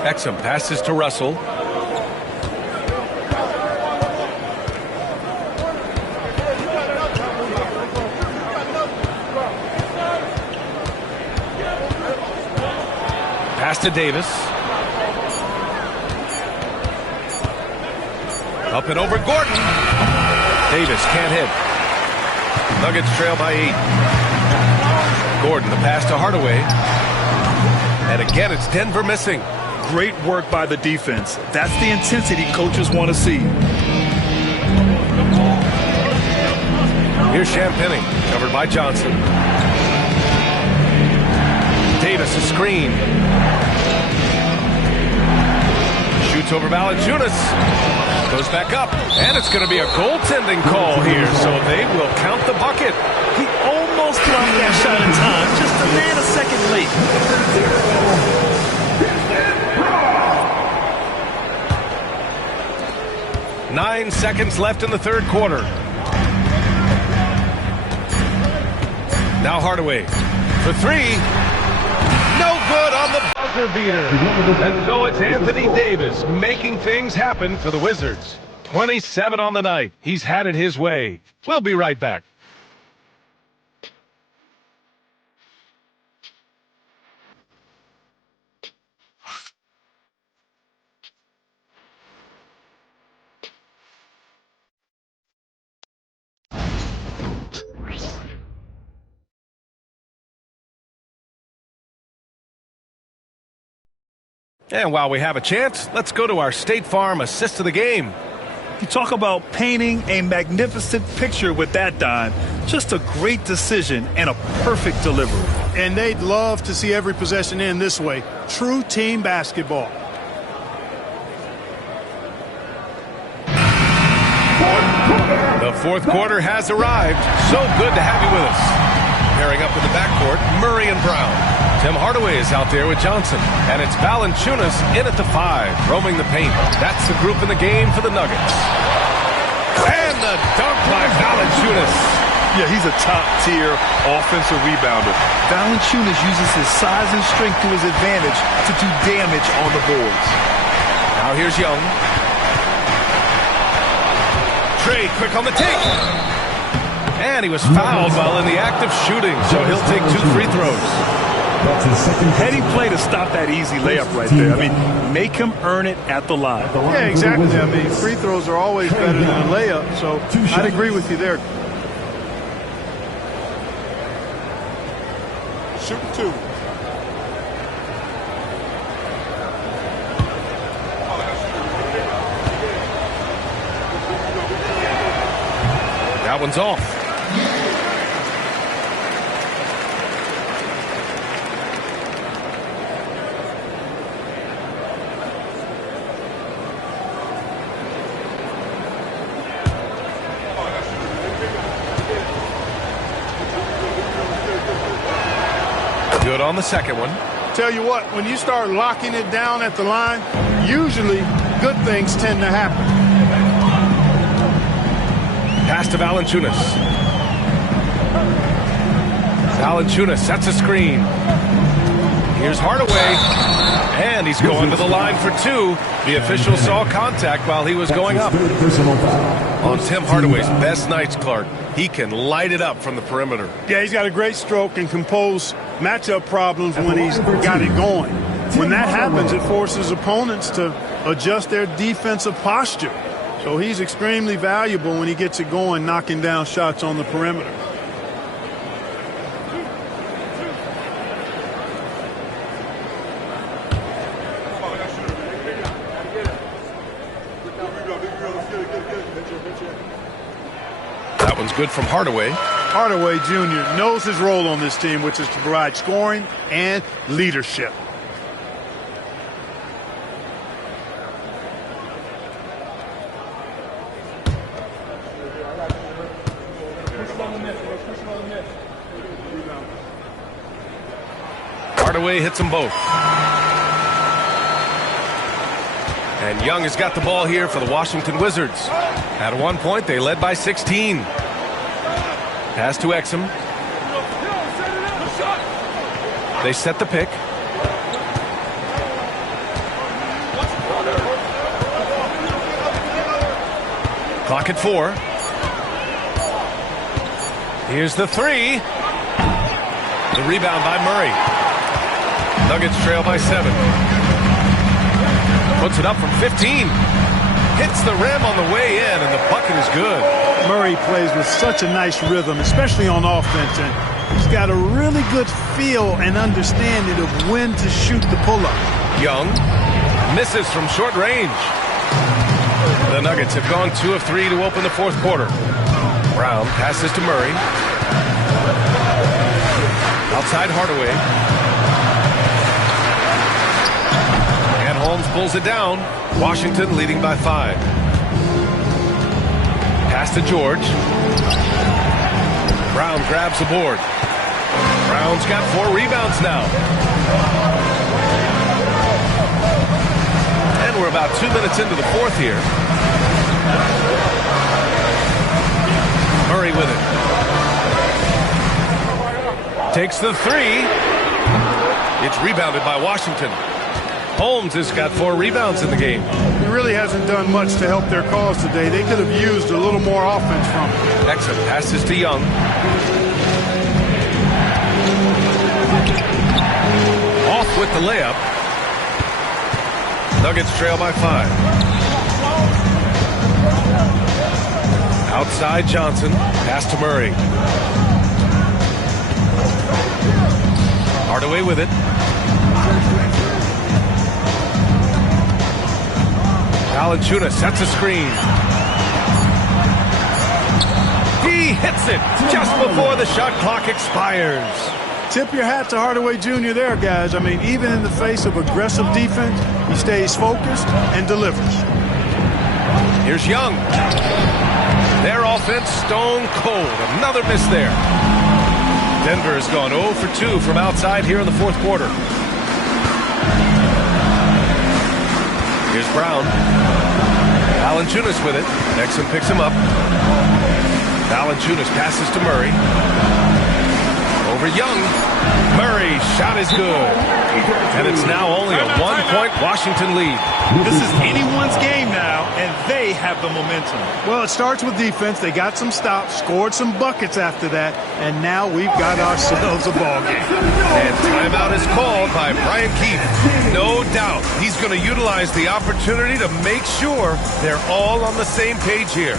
Exum passes to Russell. Pass to Davis. Up and over Gordon. Davis can't hit. Nuggets trail by 8. Gordon, the pass to Hardaway. And again, it's Denver missing. Great work by the defense. That's the intensity coaches want to see. Here's Champagny, covered by Johnson. Davis, a screen. Shoots over Valanciunas. Goes back up. And it's going to be a goaltending call here, so they will count the bucket. He almost blocked that shot in time. Just a man a second late. 9 seconds left in the third quarter. Now Hardaway for 3. No good on the buzzer beater. And so it's Anthony Davis making things happen for the Wizards. 27 on the night. He's had it his way. We'll be right back. And while we have a chance, let's go to our State Farm assist of the game. You talk about painting a magnificent picture with that dime. Just a great decision and a perfect delivery. And they'd love to see every possession end this way. True team basketball. The fourth quarter has arrived. So good to have you with us. Pairing up in the backcourt, Murray and Brown. Tim Hardaway is out there with Johnson. And it's Valanciunas in at the 5, roaming the paint. That's the group in the game for the Nuggets. And the dunk by Valanciunas. Yeah, he's a top-tier offensive rebounder. Valanciunas uses his size and strength to his advantage to do damage on the boards. Now here's Young. Trey quick on the take. And he was fouled while in the act of shooting, so he'll take 2 free throws. Heady play to stop that easy layup right there. I mean, make him earn it at the line. Yeah, exactly. I mean, free throws are always better than a layup, so I'd agree with you there. Shoot 2. That one's off. Good on the second one. Tell you what, when you start locking it down at the line, usually good things tend to happen. Pass to Valanciunas. Valanciunas sets a screen. Here's Hardaway. And he's going to the line for 2. The official saw contact while he was going up. On Tim Hardaway's best nights, Clark, he can light it up from the perimeter. Yeah, he's got a great stroke and compose matchup problems when he's got it going. When that happens, it forces opponents to adjust their defensive posture. So he's extremely valuable when he gets it going, knocking down shots on the perimeter. That one's good from Hardaway. Hardaway Jr. knows his role on this team, which is to provide scoring and leadership. Hardaway hits them both. And Young has got the ball here for the Washington Wizards. At one point, they led by 16. Pass to Exum. They set the pick. Clock at 4. Here's the 3. The rebound by Murray. Nuggets trail by 7. Puts it up from 15. Hits the rim on the way in, and the bucket is good. Murray plays with such a nice rhythm, especially on offense, and he's got a really good feel and understanding of when to shoot the pull-up. Young misses from short range. The Nuggets have gone 2 of 3 to open the fourth quarter. Brown passes to Murray. Outside Hardaway. And Holmes pulls it down. Washington leading by 5. Pass to George. Brown grabs the board. Brown's got 4 rebounds now. And we're about 2 minutes into the fourth here. Murray with it. Takes the 3. It's rebounded by Washington. Holmes has got 4 rebounds in the game. He really hasn't done much to help their cause today. They could have used a little more offense from him. Exum passes to Young. Off with the layup. Nuggets trail by 5. Outside Johnson. Pass to Murray. Hardaway with it. Valanciunas sets a screen. He hits it just before the shot clock expires. Tip your hat to Hardaway Jr. there, guys. I mean, even in the face of aggressive defense, he stays focused and delivers. Here's Young. Their offense stone cold. Another miss there. Denver has gone 0 for 2 from outside here in the fourth quarter. Here's Brown. Valanciunas with it. Exum picks him up. Valanciunas passes to Murray. Over Young. Murray, shot is good. And it's now only a 1-point Washington lead. This is anyone's game now, and they have the momentum. Well, it starts with defense. They got some stops, scored some buckets after that, and now we've got ourselves a ball game. And timeout is called by Brian Keefe. No doubt he's going to utilize the opportunity to make sure they're all on the same page here.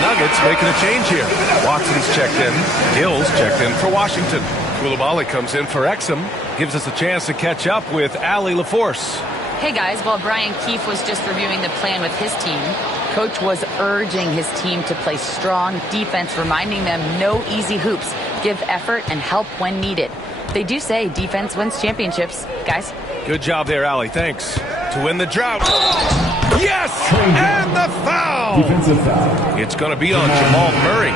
Nuggets making a change here. Watson's checked in. Gill's checked in for Washington. Koulibaly comes in for Exum. Gives us a chance to catch up with Allie LaForce. Hey guys, while Brian Keefe was just reviewing the plan with his team, Coach was urging his team to play strong defense, reminding them no easy hoops, give effort and help when needed. They do say defense wins championships, guys. Good job there, Allie. Thanks. To win the drought. Yes! And the foul! Defensive foul. It's going to be on Jamal Murray.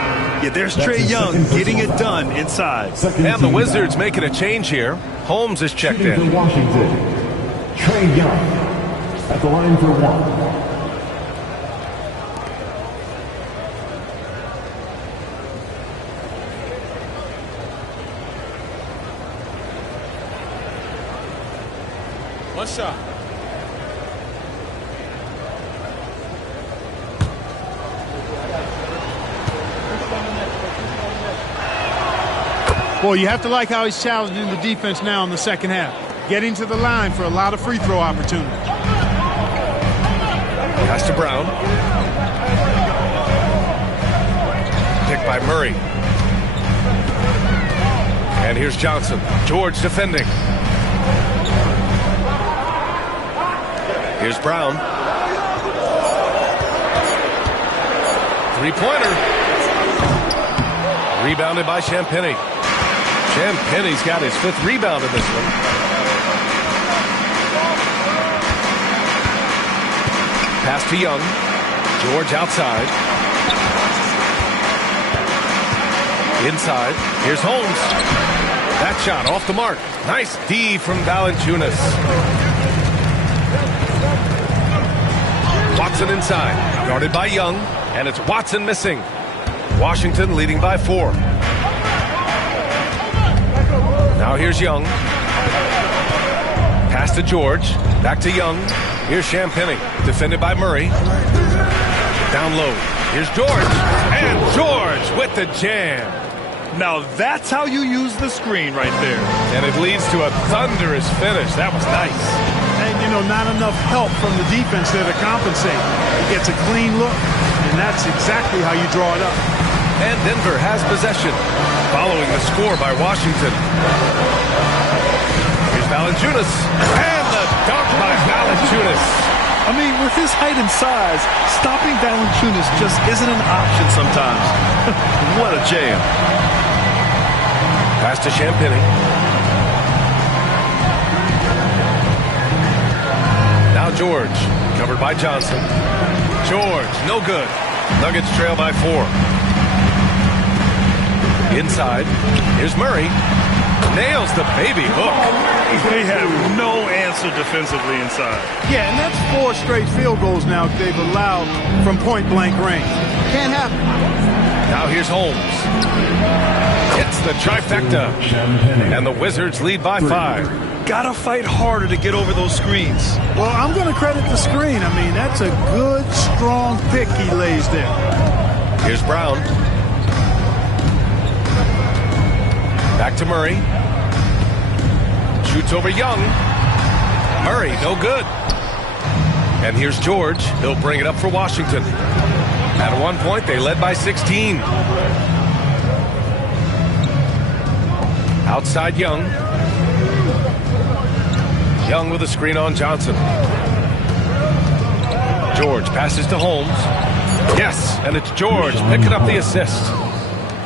Yeah, there's Trae Young getting it done inside. And the Wizards making a change here. Holmes is checked in. For Washington, Trae Young at the line for 1. One shot. Boy, you have to like how he's challenging the defense now in the second half. Getting to the line for a lot of free throw opportunities. Pass to Brown. Picked by Murray. And here's Johnson. George defending. Here's Brown. Three-pointer. Rebounded by Champagny. Champagny's got his 5th rebound in this one. Pass to Young. George outside. Inside. Here's Holmes. That shot off the mark. Nice D from Valanciunas. Watson inside. Guarded by Young. And it's Watson missing. Washington leading by 4. Now here's Young. Pass to George. Back to Young. Here's Champagny. Defended by Murray. Down low. Here's George. And George with the jam. Now that's how you use the screen right there. And it leads to a thunderous finish. That was nice. And, you know, not enough help from the defense there to compensate. He gets a clean look, and that's exactly how you draw it up. And Denver has possession, following the score by Washington. Here's Valanciunas, and the dunk by Valanciunas. I mean, with his height and size, stopping Valanciunas just isn't an option sometimes. What a jam. Pass to Champagny. Now George, covered by Johnson. George, no good. Nuggets trail by 4. Inside, here's Murray. Nails the baby hook. They have no answer defensively inside. Yeah, and that's 4 straight field goals now they've allowed from point-blank range. Can't happen. Now here's Holmes. It's the trifecta. And the Wizards lead by 5. Gotta fight harder to get over those screens. Well, I'm going to credit the screen. I mean, that's a good, strong pick he lays there. Here's Brown. Back to Murray. Shoots over Young. Murray, no good. And here's George. He'll bring it up for Washington. At one point, they led by 16. Outside Young. Young with a screen on Johnson. George passes to Holmes. Yes, and it's George picking up the assist.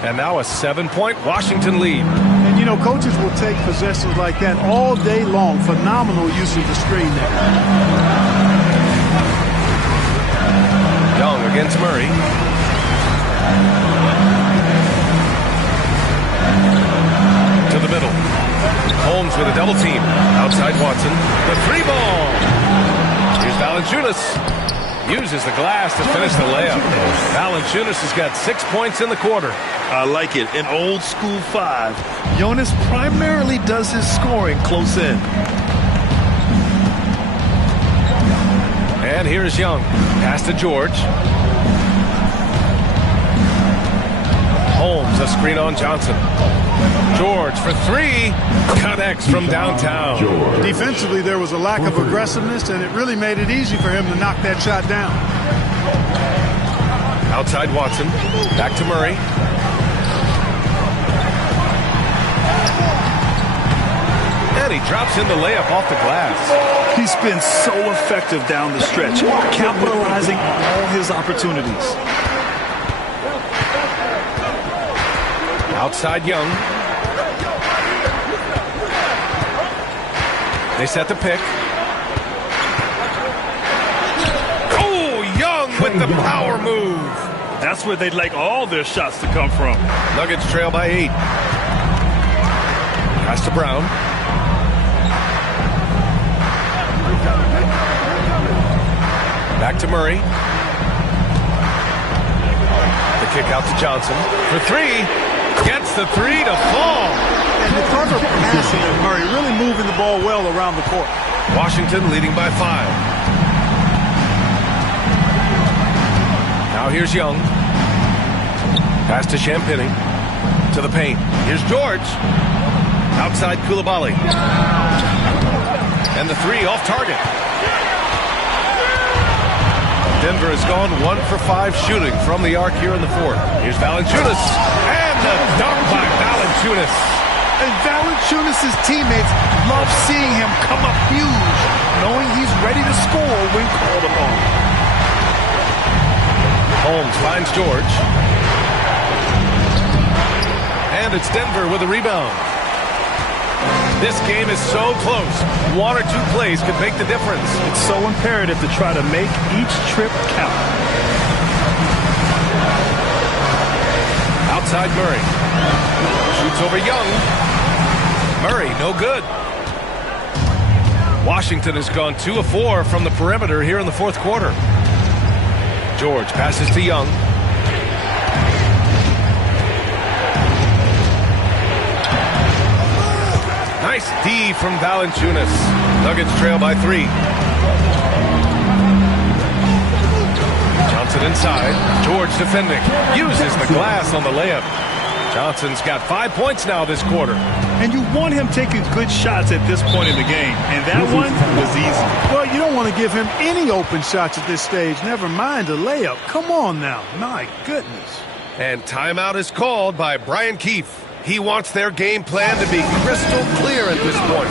And now a 7-point Washington lead. And, you know, coaches will take possessions like that all day long. Phenomenal use of the screen there. Young against Murray. To the middle. Holmes with a double team. Outside Watson. The 3-ball. Here's Valanciunas. Uses the glass to finish the layup. Valanciunas has got 6 points in the quarter. I like it. In old school 5, Jonas primarily does his scoring close in. And here's Young. Pass to George. Holmes, a screen on Johnson. George for 3. Connects from downtown. George. Defensively, there was a lack of aggressiveness, and it really made it easy for him to knock that shot down. Outside Watson. Back to Murray. And he drops in the layup off the glass. He's been so effective down the stretch, capitalizing on all his opportunities. Outside Young. They set the pick. Oh, Young with the power move. That's where they'd like all their shots to come from. Nuggets trail by 8. Pass to Brown. Back to Murray. The kick out to Johnson. For 3. Gets the 3 to fall. And the clever passing of Murray, really moving the ball well around the court. Washington leading by 5. Now here's Young. Pass to Champagny. To the paint. Here's George. Outside Koulibaly. And the 3 off target. Denver has gone 1 for 5 shooting from the arc here in the 4th. Here's Valanciunas. And the dunk by Valanciunas. And Valanciunas' teammates love seeing him come up huge, knowing he's ready to score when called upon. Holmes finds George. And it's Denver with a rebound. This game is so close. 1 or 2 plays could make the difference. It's so imperative to try to make each trip count. Outside Murray. Shoots over Young. Murray, no good. Washington has gone 2 of 4 from the perimeter here in the 4th quarter. George passes to Young. Nice D from Valanciunas. Nuggets trail by 3. Johnson inside. George defending. Uses the glass on the layup. Johnson's got 5 points now this quarter. And you want him taking good shots at this point in the game. And that one was easy. Well, you don't want to give him any open shots at this stage. Never mind a layup. Come on now. My goodness. And timeout is called by Brian Keefe. He wants their game plan to be crystal clear at this point.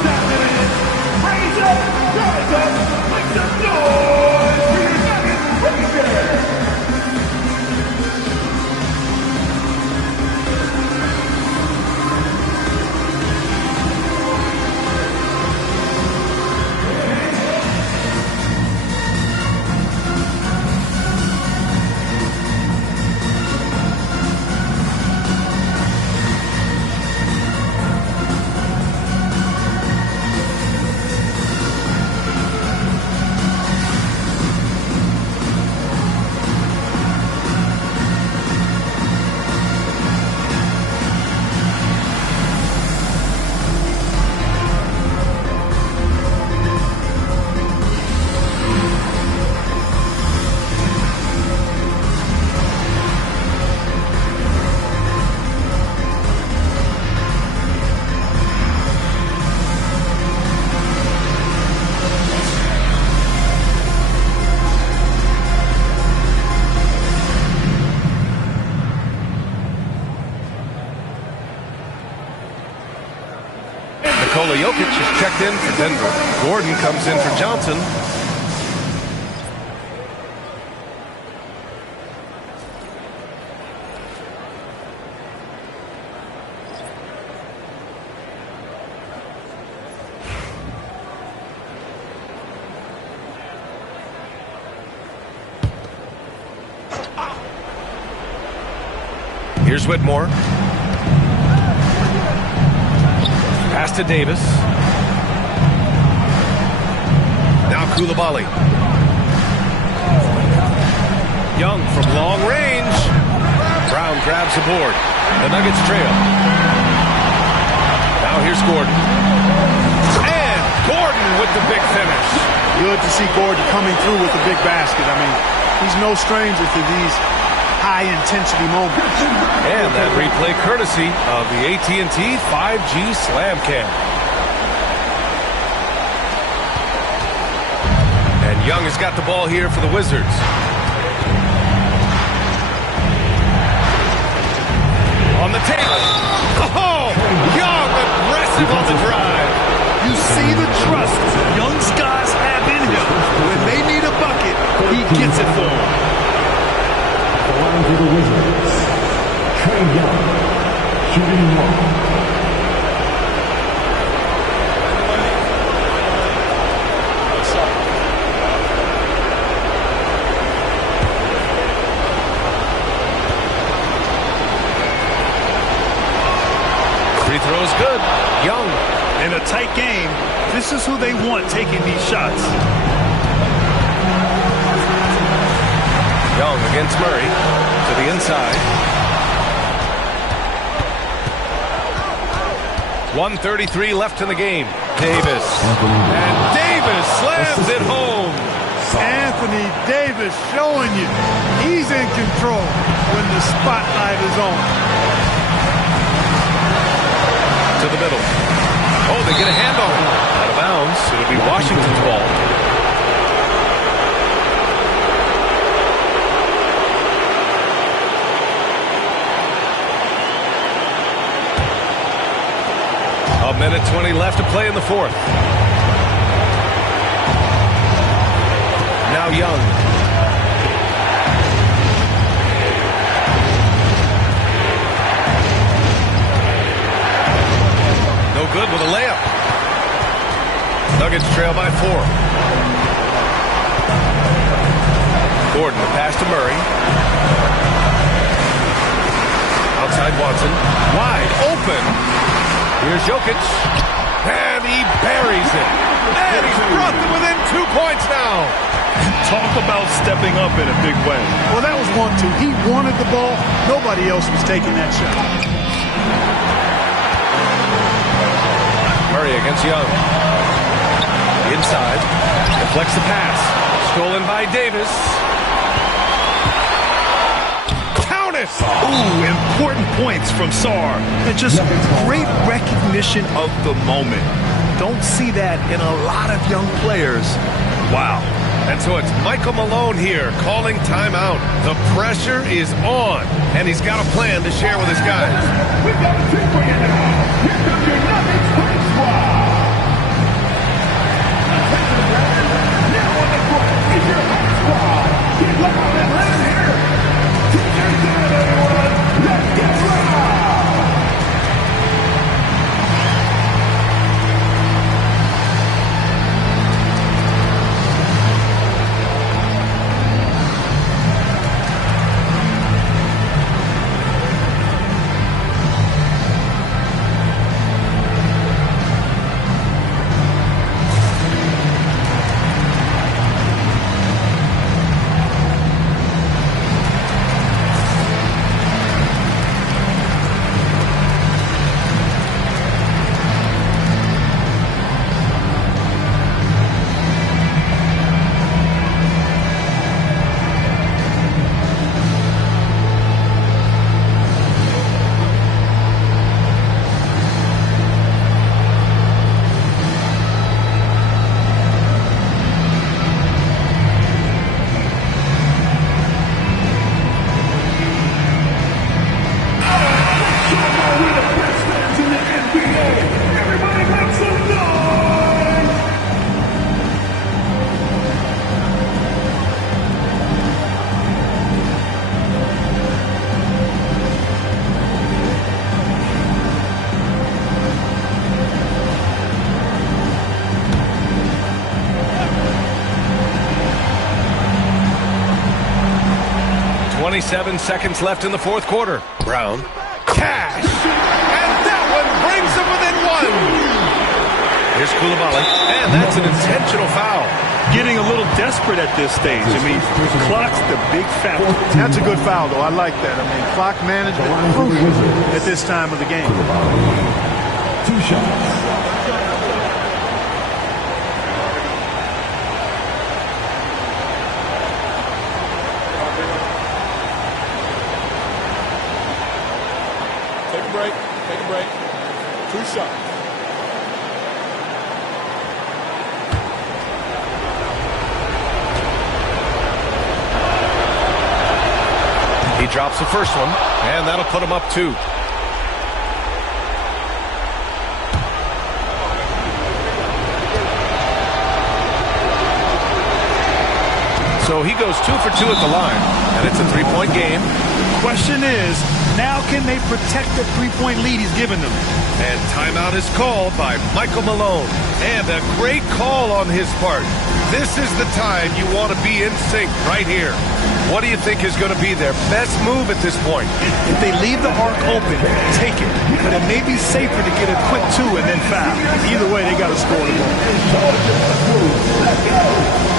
Nikola Jokic is checked in for Denver. Gordon comes in for Johnson. Here's Whitmore. Pass to Davis. Now Koulibaly. Young from long range. Brown grabs the board. The Nuggets trail. Now here's Gordon. And Gordon with the big finish. Good to see Gordon coming through with a big basket. I mean, he's no stranger to these high-intensity moments. And that replay courtesy of the AT&T 5G Slam Cam. And Young has got the ball here for the Wizards. On the table. Oh! Young aggressive on the drive. You see the trust young guys have in him. When they need a bucket, he gets it for them. Line for the Wizards, Trae Young, shooting 1. Free throw's good. Young. In a tight game, this is who they want taking these shots. Young against Murray to the inside. 1:33 left in the game. Davis. And Davis slams it home. Anthony Davis showing you he's in control when the spotlight is on. To the middle. Oh, they get a hand on it. Out of bounds. It'll be Washington's ball. A minute 20 left to play in the fourth. Now Young. No good with a layup. Nuggets trail by 4. Gordon, the pass to Murray. Outside Watson. Wide open. Here's Jokic. And he buries it. And he's brought them within 2 points now. Talk about stepping up in a big way. Well, that was 1-2. He wanted the ball. Nobody else was taking that shot. Murray against Young. Inside. Deflects the pass. Stolen by Davis. Count it! Ooh, important points from Sarr. And just great recognition of the moment. Don't see that in a lot of young players. Wow. And so it's Michael Malone here calling timeout. The pressure is on, and he's got a plan to share with his guys. We've got a trick for you now. Here comes your Nuggets Press Squad. Now on the court is your hot squad. Get loud and let it hear. Take your time, everyone. Let's get loud. Seven seconds left in the fourth quarter. Brown. Cash! And that one brings them within 1. Here's Coulibaly. And that's an intentional foul. Getting a little desperate at this stage. I mean, clock's the big factor. That's a good foul, though. I like that. I mean, clock management crucial at this time of the game. 2 shots. Take a break. 2 shots. He drops the first one, and that'll put him up 2. So he goes 2 for 2 at the line, and it's a 3-point game. Question is, now can they protect the 3-point lead he's given them? And timeout is called by Michael Malone. And a great call on his part. This is the time you want to be in sync right here. What do you think is going to be their best move at this point? If they leave the arc open, take it. But it may be safer to get a quick 2 and then foul. Either way, they got to score the ball. Let's go.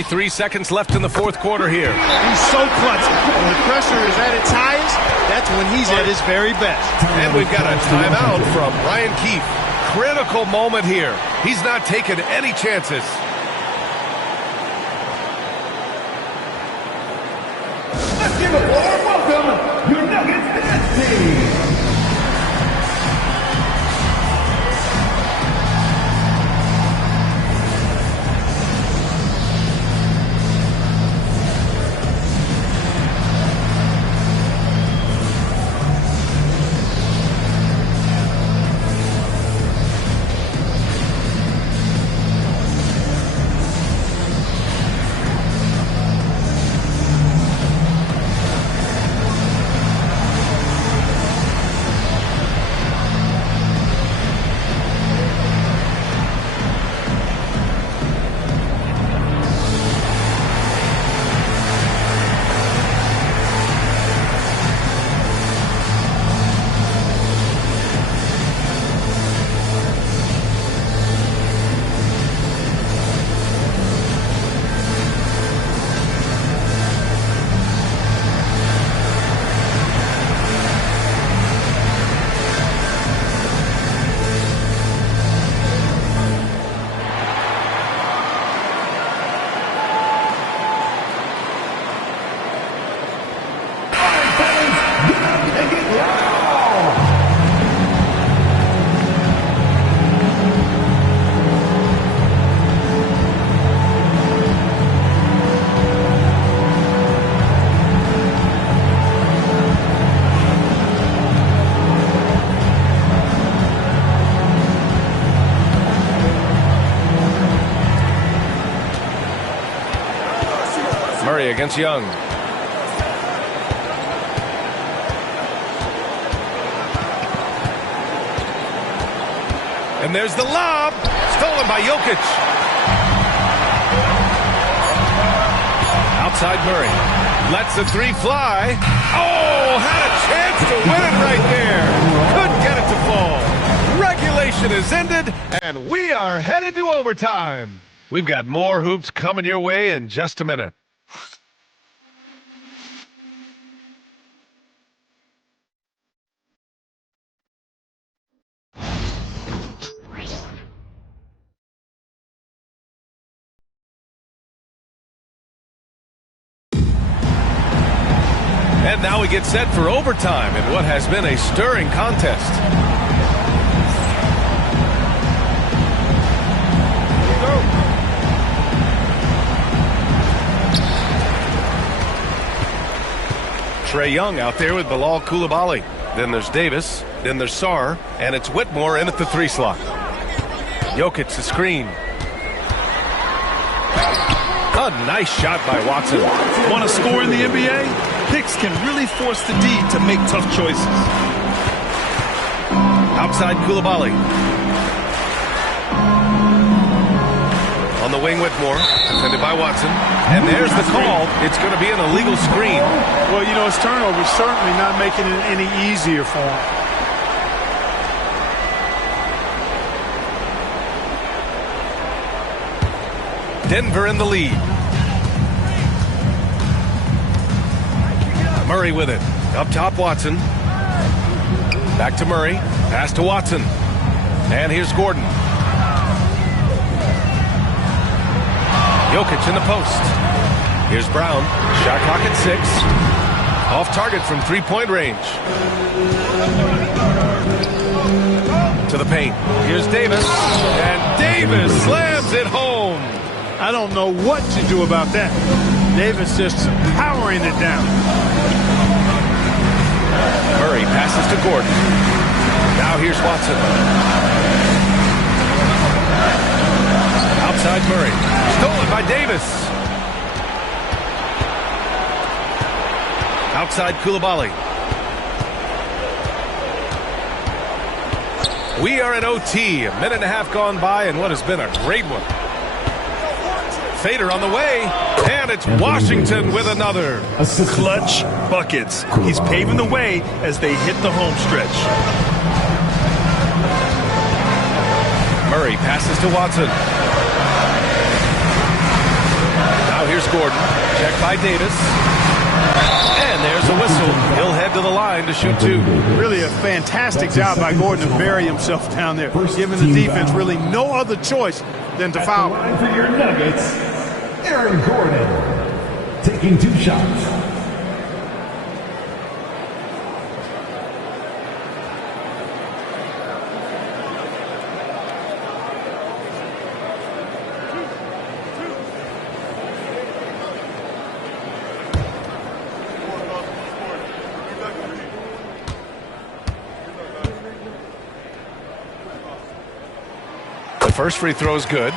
23 seconds left in the fourth quarter here. He's so clutch. When the pressure is at its highest, that's when he's at his very best. And we've got a timeout from Ryan Keefe. Critical moment here. He's not taking any chances. Let's give a warm welcome, your Nuggets dance team. Murray against Young. And there's the lob. Stolen by Jokic. Outside Murray. Lets the three fly. Oh, had a chance to win it right there. Couldn't get it to fall. Regulation is ended, and we are headed to overtime. We've got more hoops coming your way in just a minute. And now we get set for overtime in what has been a stirring contest. Trae Young out there with Bilal Coulibaly. Then there's Davis. Then there's Sarr. And it's Whitmore in at the three slot. Jokic the screen. A nice shot by Watson. Want to score in the NBA? Picks can really force the D to make tough choices. Outside Coulibaly. On the wing, Whitmore. Defended by Watson. And there's the call. It's going to be an illegal screen. Well, you know, his turnover is certainly not making it any easier for him. Denver in the lead. Murray with it. Up top, Watson. Back to Murray. Pass to Watson. And here's Gordon. Jokic in the post. Here's Brown. Shot clock at 6. Off target from three-point range. To the paint. Here's Davis. And Davis slams it home. I don't know what to do about that. Davis just powering it down. Murray passes to Gordon. Now here's Watson. Outside Murray. Stolen by Davis. Outside Coulibaly. We are at OT. A minute and a half gone by in what has been a great one. Fader on the way, and it's Washington with another. Clutch buckets. He's paving the way as they hit the home stretch. Murray passes to Watson. here's Gordon. Check by Davis. And there's a whistle. He'll head to the line to shoot two. Really a fantastic job by Gordon to bury himself down there, giving the defense really no other choice than to foul. For your Nuggets, Aaron Gordon, taking 2 shots. The first free throw is good.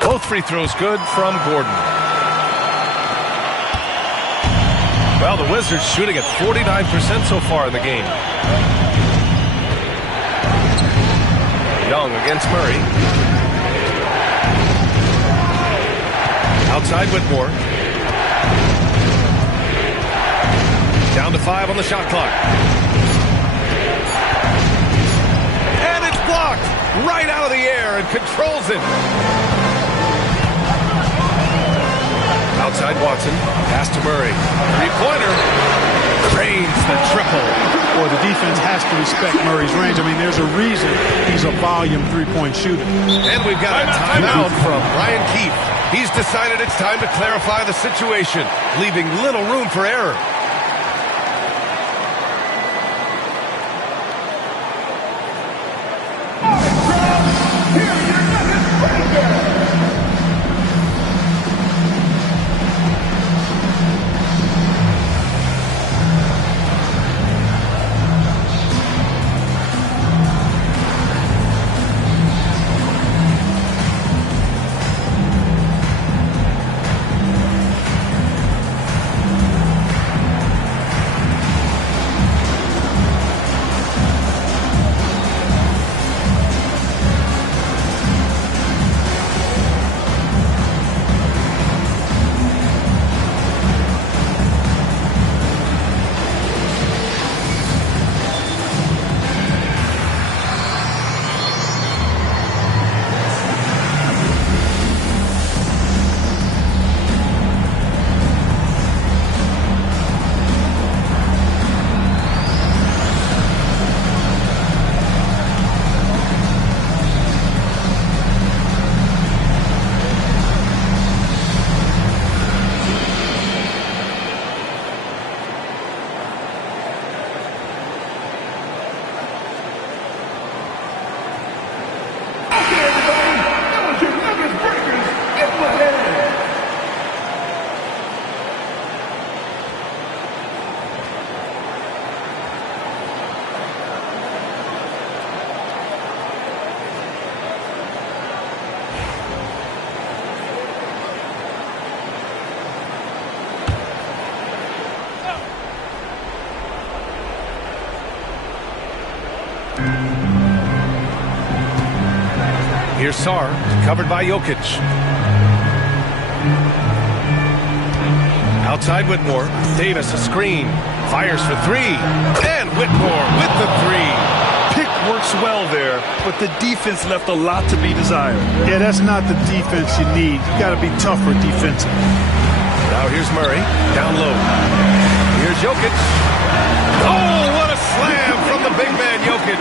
Both free throws good from Gordon. Well, the Wizards shooting at 49% so far in the game. Young against Murray. Outside Whitmore. Down to 5 on the shot clock. And it's blocked right out of the air and controls it. Outside Watson, pass to Murray. Three-pointer, drains the triple. Boy, the defense has to respect Murray's range. I mean, there's a reason he's a volume three-point shooter. And we've got a timeout from Brian Keefe. He's decided it's time to clarify the situation, leaving little room for error. Here's Sarr, covered by Jokic. Outside Whitmore. Davis a screen. Fires for three. And Whitmore with the three. Pick works well there, but the defense left a lot to be desired. Yeah, that's not the defense you need. You got to be tougher defensively. Now here's Murray, down low. Here's Jokic. Oh, what a slam from the big man Jokic.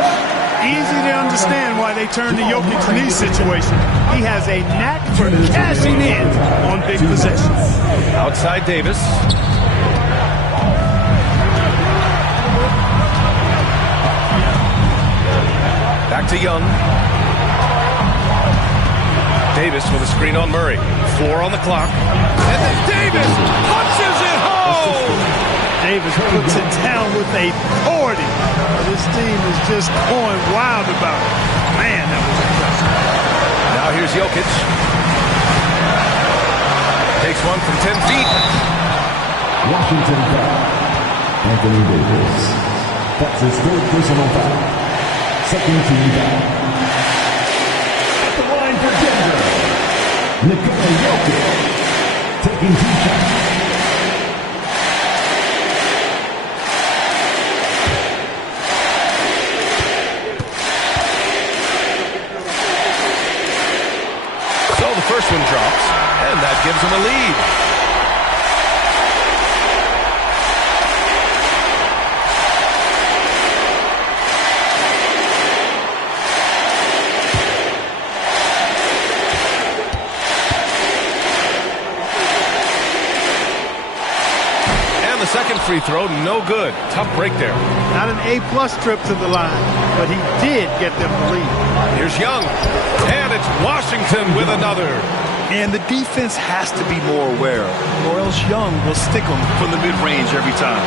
Easy to understand why they turn to Jokic in these situations. He has a knack for cashing in on big possessions. Outside Davis. Back to Young. Davis with a screen on Murray. 4 on the clock. And then Davis punches it home! Davis puts it down with authority. This team is just going wild about it. Man, that was impressive. Now here's Jokic. Takes one from 10 feet. Washington foul. Anthony Davis. That's his third personal foul. Second team foul. taking 2 shots. So the first one drops, and that gives him a lead. The second free throw, no good. Tough break there. Not an A-plus trip to the line, but he did get them the lead. Here's Young, and it's Washington with another. And the defense has to be more aware, or else Young will stick them from the mid-range every time.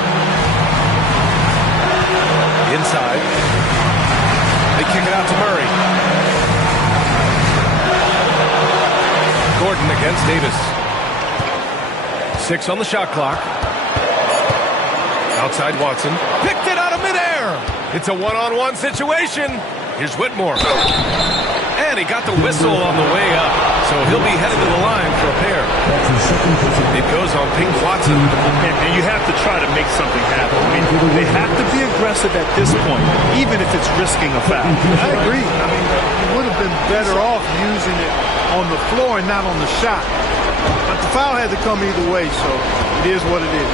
Inside. They kick it out to Murray. Gordon against Davis. 6 on the shot clock. Outside Watson. Picked it out of midair. It's a one-on-one situation. Here's Whitmore. And he got the whistle on the way up. So he'll be headed to the line for a pair. It goes on Pink Watson. And you have to try to make something happen. I mean, they have to be aggressive at this point, even if it's risking a foul. I agree. I mean, you would have been better off using it on the floor and not on the shot. But the foul had to come either way, so it is what it is.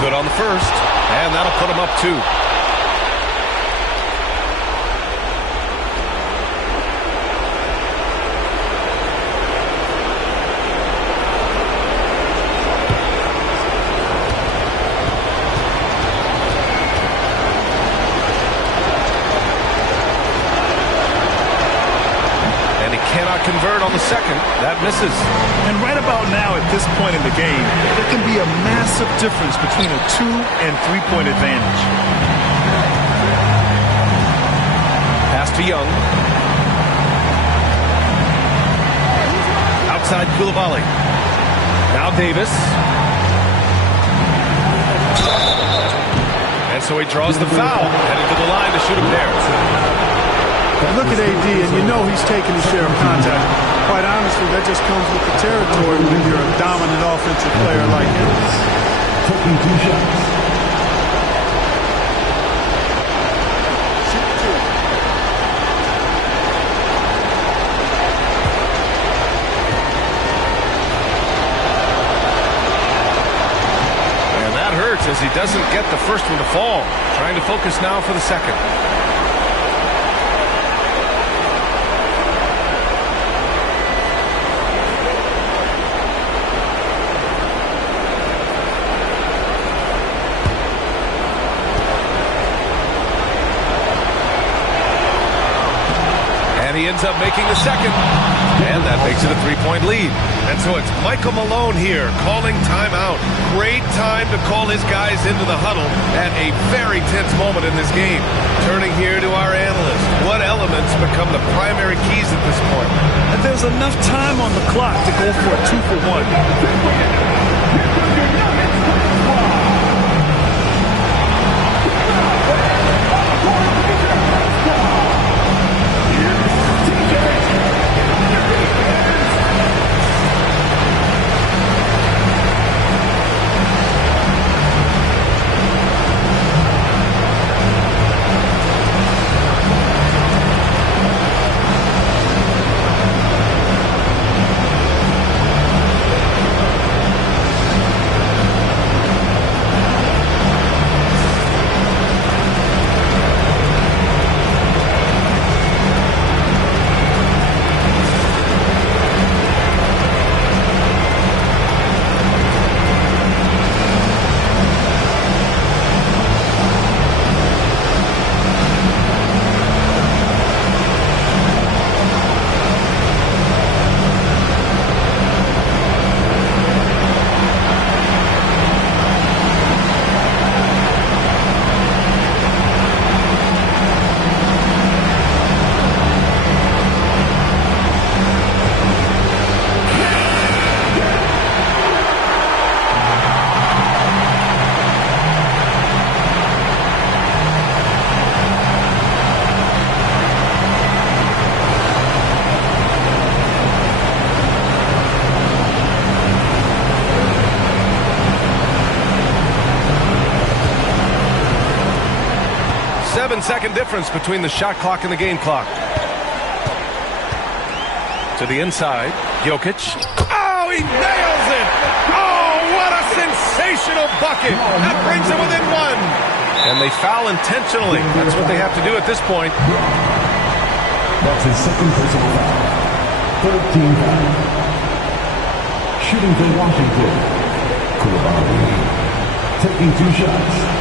Good on the first, and that'll put him up 2. And he cannot convert on the second. That misses. And right about now, at this point in the game, there can be a massive difference between a 2- and 3-point advantage. Pass to Young. Outside Coulibaly. Now Davis. And so he draws the foul, headed to the line to shoot a pair. Look at AD, and you know he's taking his share of contact. Quite honestly, that just comes with the territory when you're a dominant offensive player like him. Taking 2 shots. And that hurts as he doesn't get the first one to fall. Trying to focus now for the second. He ends up making the second, and that makes it a 3-point lead. And so it's Michael Malone here calling timeout. Great time to call his guys into the huddle at a very tense moment in this game. Turning here to our analyst. What elements become the primary keys at this point? And there's enough time on the clock to go for a 2-for-1. 7-second difference between the shot clock and the game clock. To the inside, Jokic. Oh, he nails it! Oh, what a sensational bucket! That brings him within one. And they foul intentionally. That's what they have to do at this point. That's his second personal foul. Third team foul. Shooting for Washington, Koulibaly. Taking 2 shots.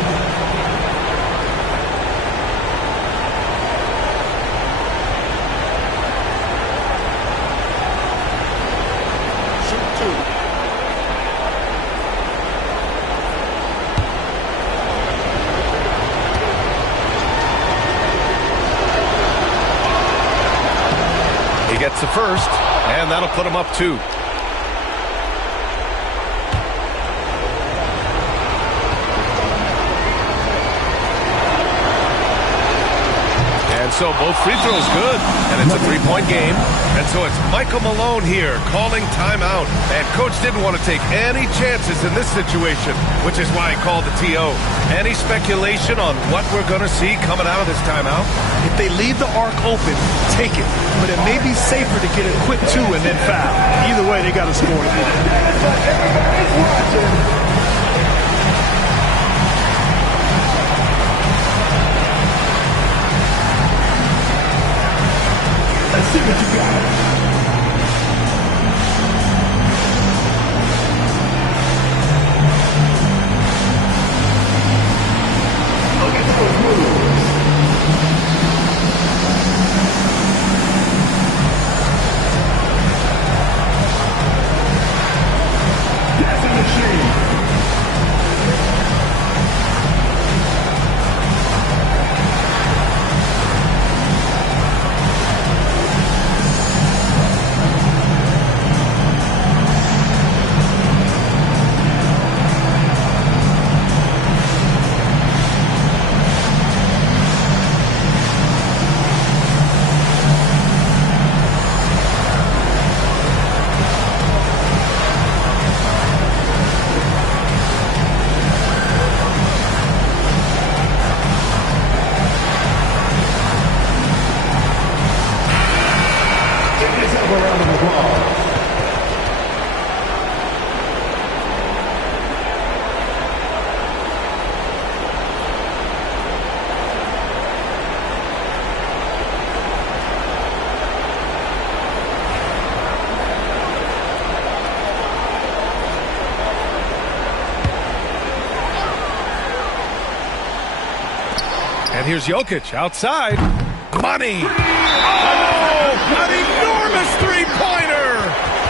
He gets the first, and that'll put him up 2. And so both free throws good, and it's a 3-point game. And so it's Michael Malone here calling timeout. And Coach didn't want to take any chances in this situation, which is why he called the TO. Any speculation on what we're going to see coming out of this timeout? If they leave the arc open, take it. But it may be safer to get a quick 2 and then foul. Either way, they got to score it. Everybody's watching. Let's see what you got. Look at those moves. That's a machine. And here's Jokic outside. Money! Oh, an enormous three-pointer!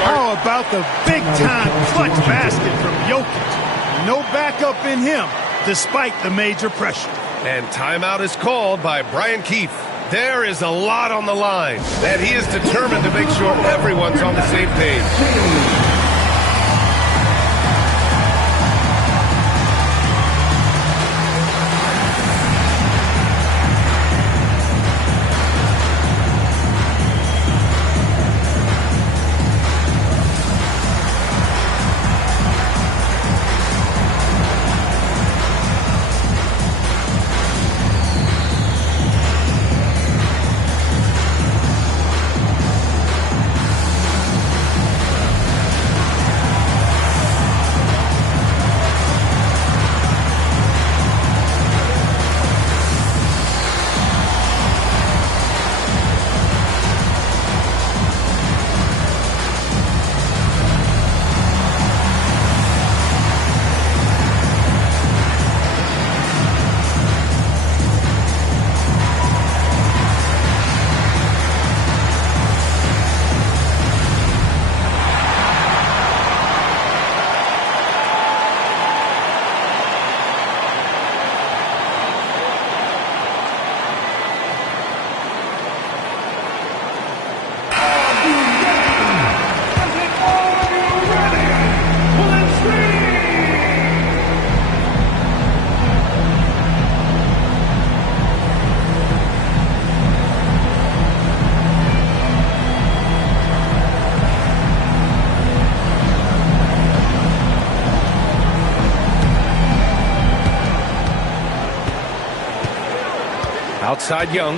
How about the big-time clutch basket from Jokic? No backup in him, despite the major pressure. And timeout is called by Brian Keefe. There is a lot on the line, and he is determined to make sure everyone's on the same page. Outside Young.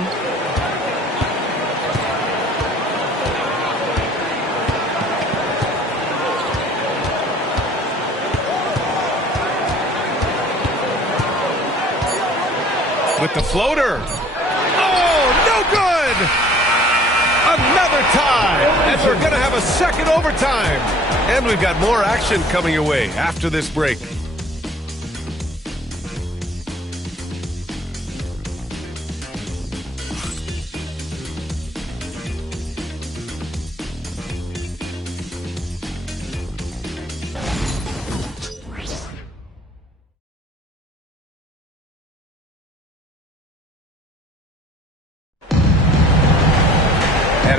With the floater. Oh, no good! Another tie! And we're going to have a second overtime. And we've got more action coming your way after this break.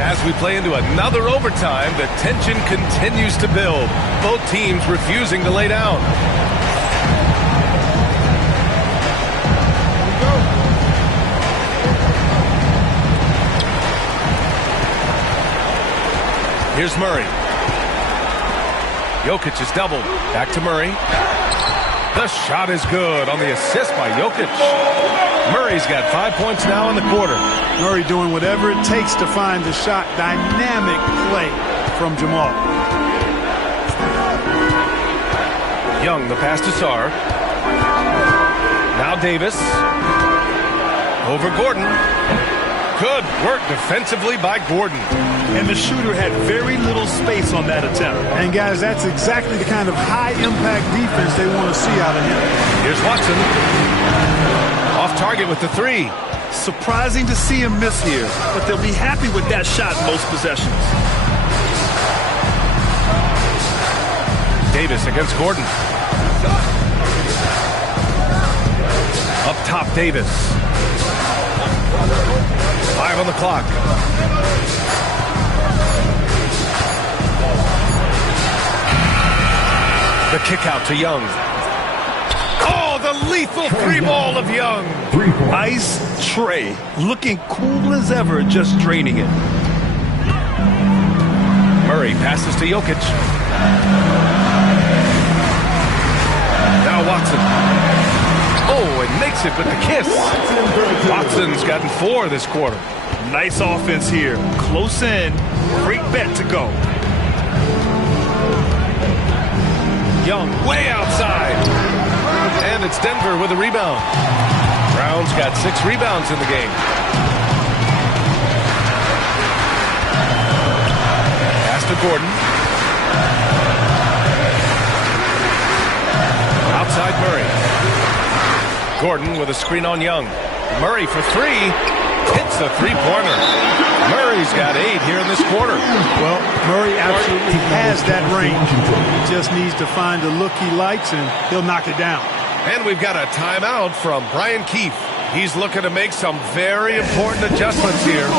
As we play into another overtime, the tension continues to build. Both teams refusing to lay down. Here's Murray. Jokic is doubled. Back to Murray. The shot is good on the assist by Jokic. Murray's got 5 points now in the quarter. Murray doing whatever it takes to find the shot. Dynamic play from Jamal. Young, the pass to Sarr. Now Davis. Over Gordon. Good work defensively by Gordon. And the shooter had very little space on that attempt. And guys, that's exactly the kind of high-impact defense they want to see out of him. Here's Watson. Off target with the three. Surprising to see him miss here, but they'll be happy with that shot most possessions. Davis against Gordon. Up top, Davis. 5 on the clock. The kick out to Young. Oh, the lethal three ball of Young. Ice tray, looking cool as ever, just draining it. Murray passes to Jokic. Now Watson. Oh, and makes it with the kiss. Watson's gotten 4 this quarter. Nice offense here. Close in. Great bet to go. Young way outside. And it's Denver with a rebound. Brown's got 6 rebounds in the game. Pass to Gordon. Outside Murray. Gordon with a screen on Young. Murray for 3. Hits the three-pointer. Murray's got 8 here in this quarter. Well, Murray absolutely has that range. He just needs to find the look he likes, and he'll knock it down. And we've got a timeout from Brian Keefe. He's looking to make some very important adjustments here.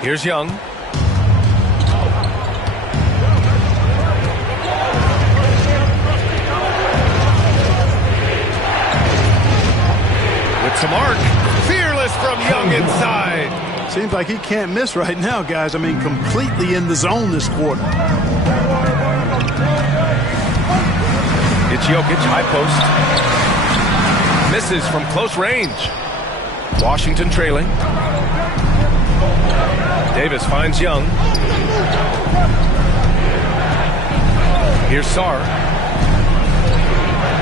Here's Young. It's a mark. Fearless from Young inside. Seems like he can't miss right now, guys. I mean, completely in the zone this quarter. It's Jokic, high post. Misses from close range. Washington trailing. Davis finds Young. Here's Sarr.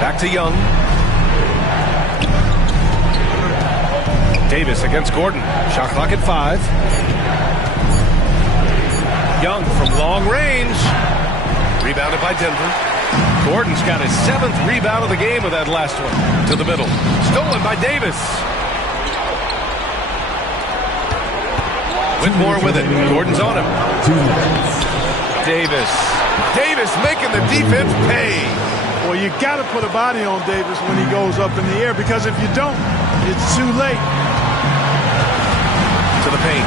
Back to Young. Davis against Gordon. Shot clock at 5. Young from long range. Rebounded by Denver. Gordon's got his 7th rebound of the game with that last one. To the middle. Stolen by Davis. Whitmore with it. Gordon's on him. Davis. Davis making the defense pay. Well, you got to put a body on Davis when he goes up in the air, because if you don't, it's too late. To the paint.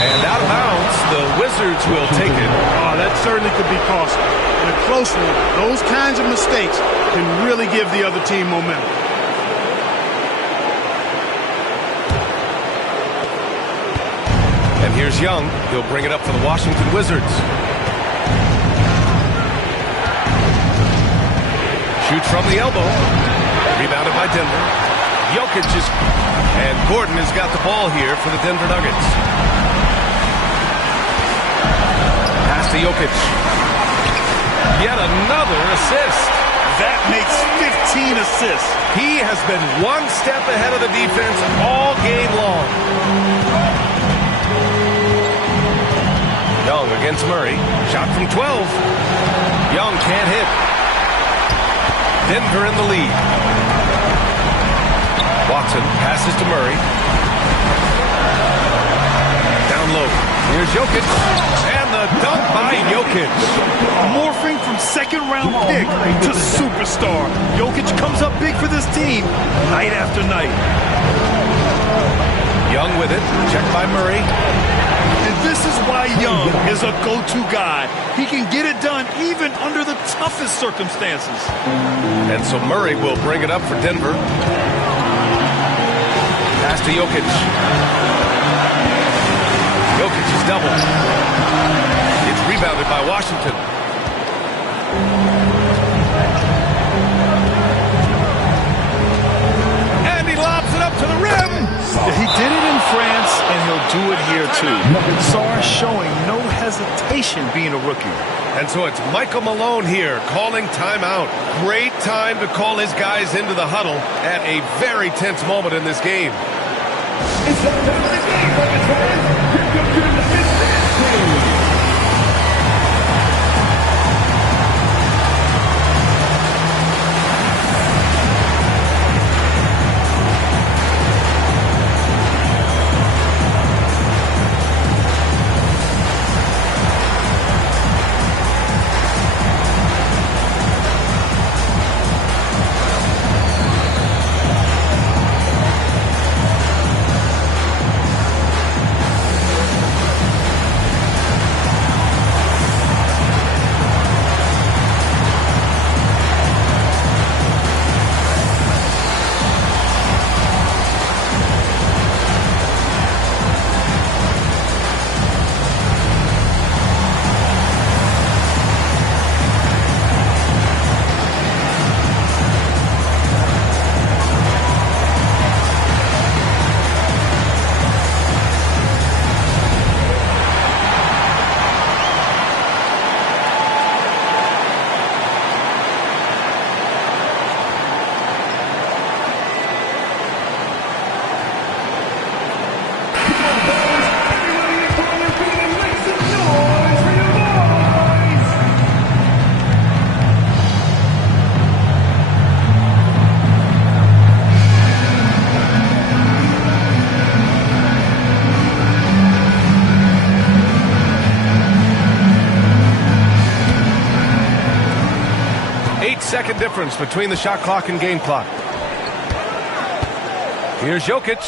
And out of bounds, the Wizards will take it. Oh, that certainly could be costly. In a close one, those kinds of mistakes can really give the other team momentum. And here's Young. He'll bring it up for the Washington Wizards. Shoots from the elbow. Rebounded by Denver. Jokic is... And Gordon has got the ball here for the Denver Nuggets. Pass to Jokic. Yet another assist. That makes 15 assists. He has been one step ahead of the defense all game long. Young against Murray. Shot from 12. Young can't hit. Denver in the lead. Watson passes to Murray. Down low. Here's Jokic. And the dunk by Jokic. Morphing from second-round pick to superstar. Jokic comes up big for this team night after night. Young with it. Checked by Murray. And this is why Young is a go-to guy. He can get it done even under the toughest circumstances. And so Murray will bring it up for Denver. Pass to Jokic. Jokic is doubled. It's rebounded by Washington. And he lobs it up to the rim. Yeah, he did it in France, and he'll do it here too. Sarr showing no hesitation being a rookie. And so it's Michael Malone here calling timeout. Great time to call his guys into the huddle at a very tense moment in this game. It's the time of the game, my friends. Second difference between the shot clock and game clock. Here's Jokic.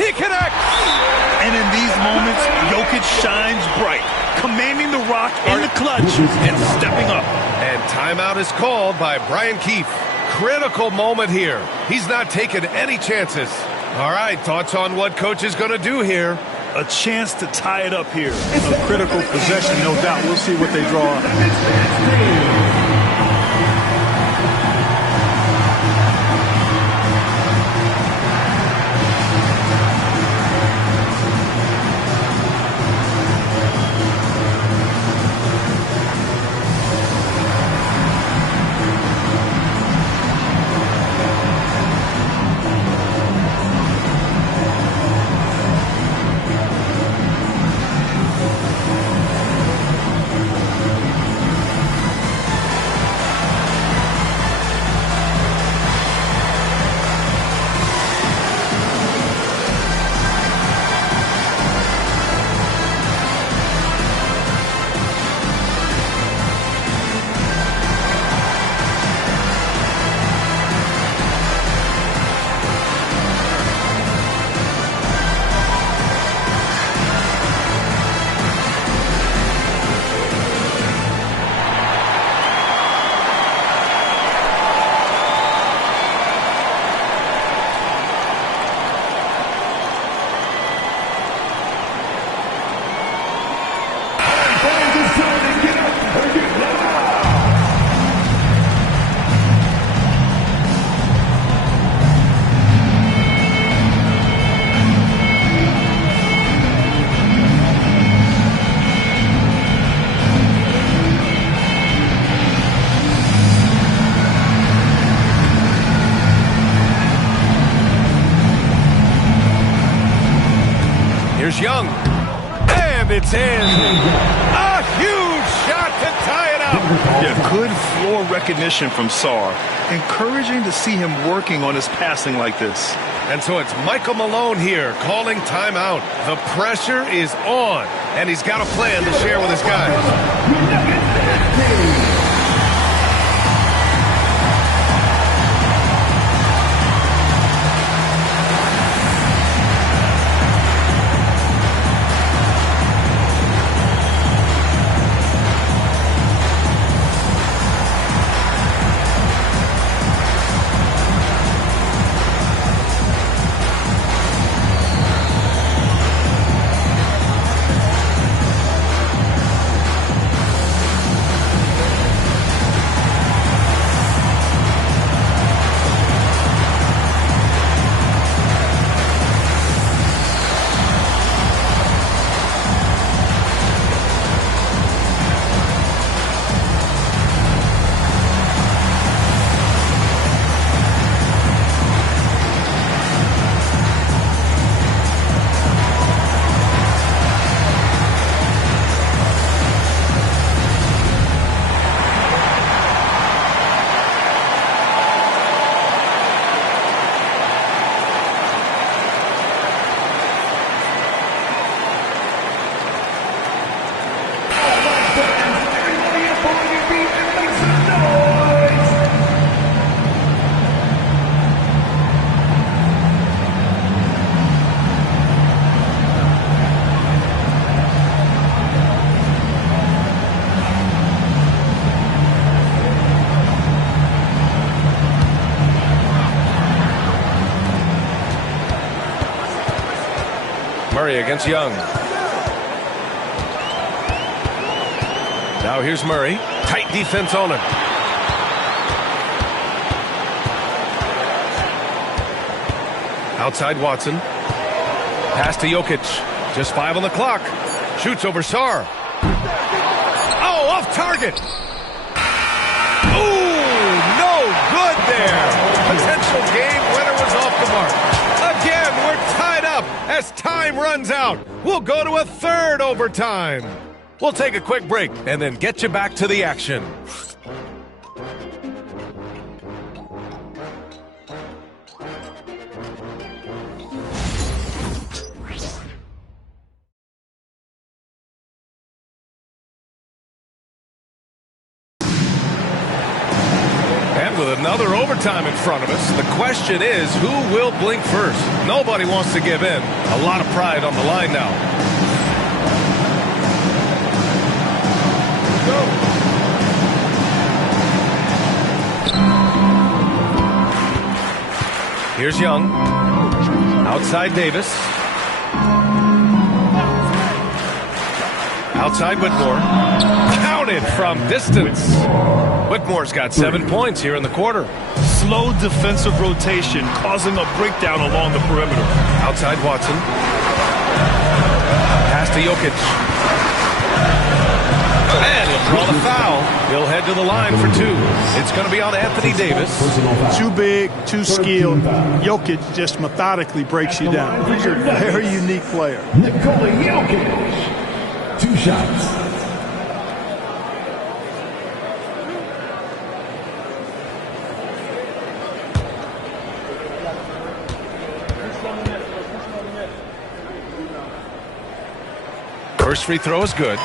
He connects! And in these moments, Jokic shines bright, commanding the rock in the clutch and stepping up. And timeout is called by Brian Keefe. critical moment here. He's not taking any chances. All right, thoughts on what coach is going to do here? A chance to tie it up here. A critical possession, no doubt. We'll see what they draw up. Young, and it's in. A huge shot to tie it up. Yeah, good floor recognition from Sarr. Encouraging to see him working on his passing like this. And so it's Michael Malone here calling timeout. The pressure is on, and he's got a plan to share with his guys. Murray against Young. Now here's Murray. Tight defense on him. Outside Watson. Pass to Jokic. Just 5 on the clock. Shoots over Sarr. Oh, off target. Ooh, no good there. Potential game winner was off the mark. Again, we're tied up as time runs out. We'll go to a third overtime. We'll take a quick break and then get you back to the action. With another overtime in front of us, the question is, who will blink first? Nobody wants to give in. A lot of pride on the line now. Here's Young. Outside Davis. Outside Whitmore. Counted from distance. Whitmore's got 7 points here in the quarter. Slow defensive rotation causing a breakdown along the perimeter. Outside Watson. Pass to Jokic. And he'll draw the foul. He'll head to the line for 2. It's going to be on Anthony Davis. Too big, too skilled. Jokic just methodically breaks you down. He's a very unique player. Nikola Jokic. 2 shots. First free throw is good.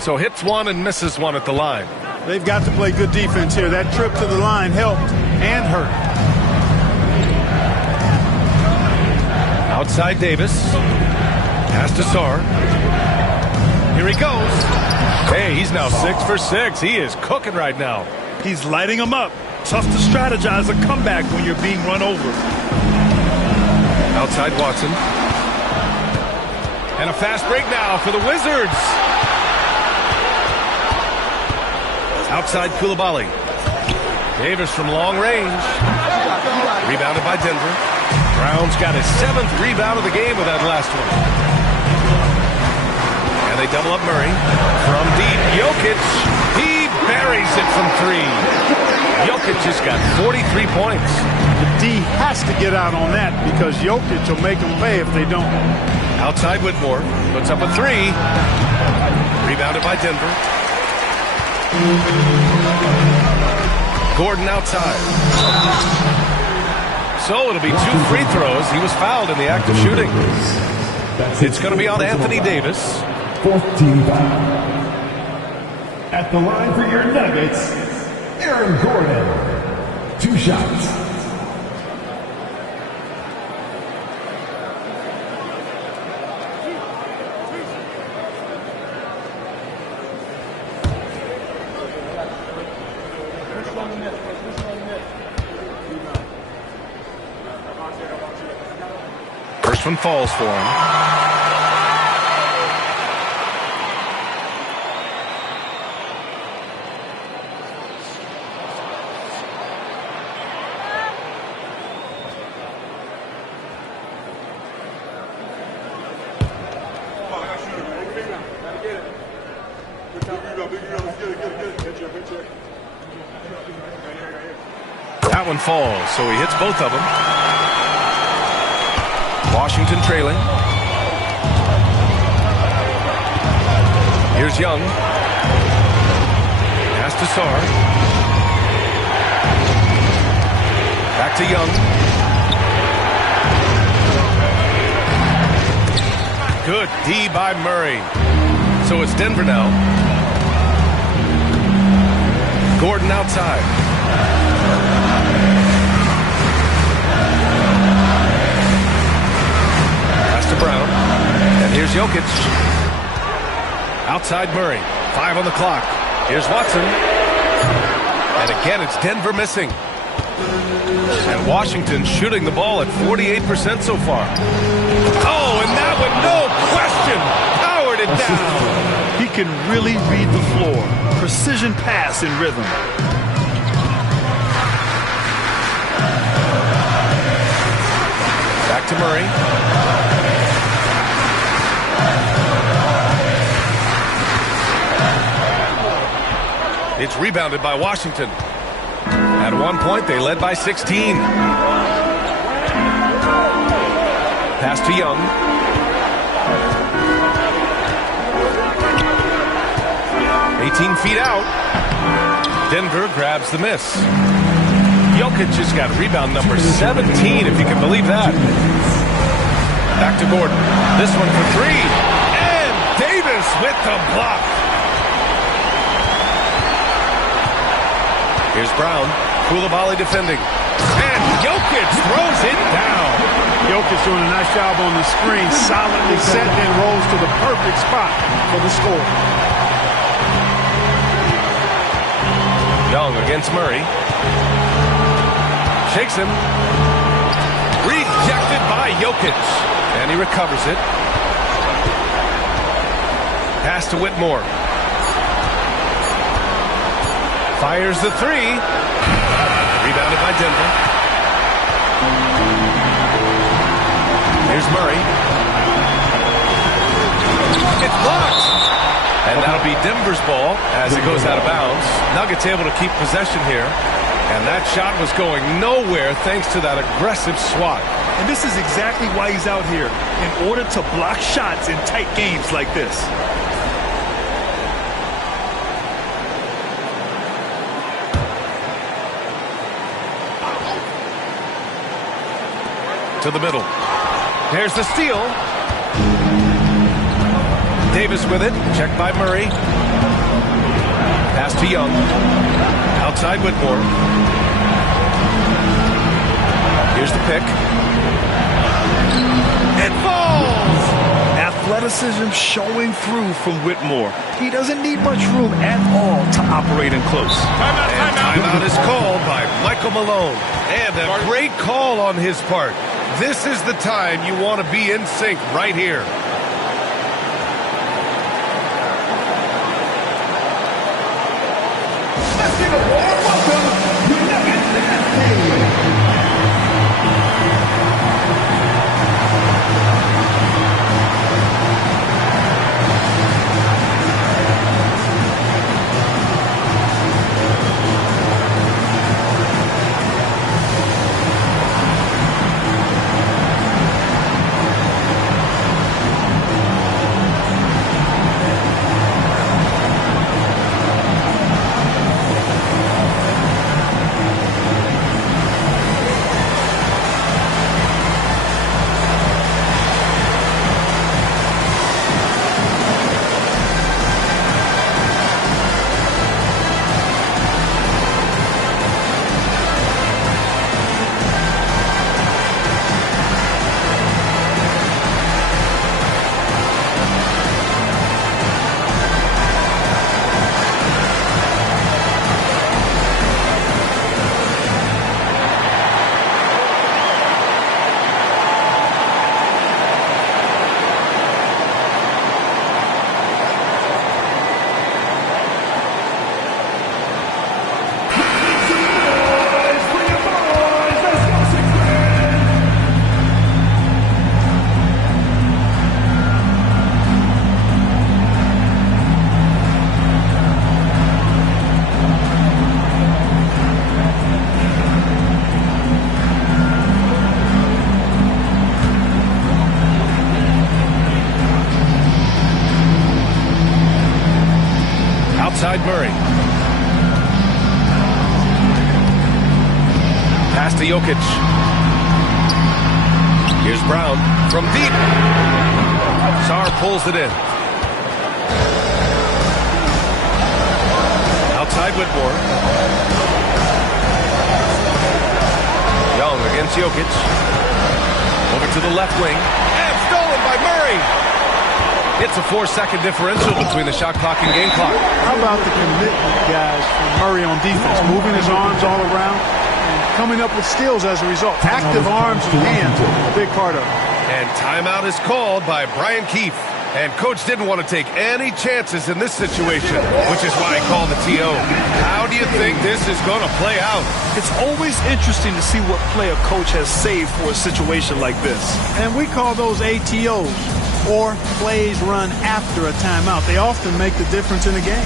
So hits one and misses one at the line. They've got to play good defense here. That trip to the line helped and hurt. Outside Davis. Pass to Sarr. Here he goes. Hey, he's now 6 for 6. He is cooking right now. He's lighting them up. Tough to strategize a comeback when you're being run over. Outside Watson. And a fast break now for the Wizards. Outside Koulibaly. Davis from long range. Rebounded by Denver. Brown's got his 7th rebound of the game with that last one. And they double up Murray. From deep, Jokic. He buries it from 3. Jokic has got 43 points. The D has to get out on that because Jokic will make them pay if they don't. Outside Whitmore. Puts up a 3. Rebounded by Denver. Gordon outside. So it'll be 2 free throws. He was fouled in the act of shooting. It's going to be on Anthony Davis. 4th team foul. At the line for your Nuggets, Aaron Gordon. 2 shots. First one falls for him. That one falls, so he hits both of them. Washington trailing. Here's Young. Pass to Sarr. Back to Young. Good D by Murray. So it's Denver now. Gordon outside. To Brown. And here's Jokic. Outside Murray. 5 on the clock. Here's Watson. And again, it's Denver missing. And Washington shooting the ball at 48% so far. Oh, and that one, no question, powered it down. He can really read the floor. Precision pass in rhythm. Back to Murray. It's rebounded by Washington. At one point, they led by 16. Pass to Young. (18 feet out). Denver grabs the miss. Jokic has got rebound number 17, if you can believe that. Back to Gordon. This one for 3. And Davis with the block. Here's Brown. Koulibaly defending. And Jokic throws it down. Jokic doing a nice job on the screen. Solidly set and rolls to the perfect spot for the score. Young against Murray. Shakes him. Rejected by Jokic. And he recovers it. Pass to Whitmore. Fires the three. Rebounded by Denver. Here's Murray. It's blocked. And that'll be Denver's ball as it goes out of bounds. Nuggets able to keep possession here. And that shot was going nowhere thanks to that aggressive swat. And this is exactly why he's out here, in order to block shots in tight games like this. To the middle. There's the steal. Davis with it. Checked by Murray. Pass to Young. Outside Whitmore. Here's the pick. It falls! Athleticism showing through from Whitmore. He doesn't need much room at all to operate in close. Timeout is called by Michael Malone. And a great call on his part. This is the time you want to be in sync right here. Let's give a warm welcome to Nuggets State. Murray. Pass to Jokic. Here's Brown from deep. Sarr pulls it in. Outside Whitmore. Young against Jokic. Over to the left wing. And stolen by Murray. It's a 4-second differential between the shot clock and game clock. How about the commitment, guys, from Murray on defense, moving his arms all around and coming up with steals as a result. Active arms and hands, a big part of it. And timeout is called by Brian Keefe. And coach didn't want to take any chances in this situation, which is why he called the TO. How do you think this is going to play out? It's always interesting to see what play a coach has saved for a situation like this. And we call those ATOs, or plays run after a timeout. They often make the difference in a game.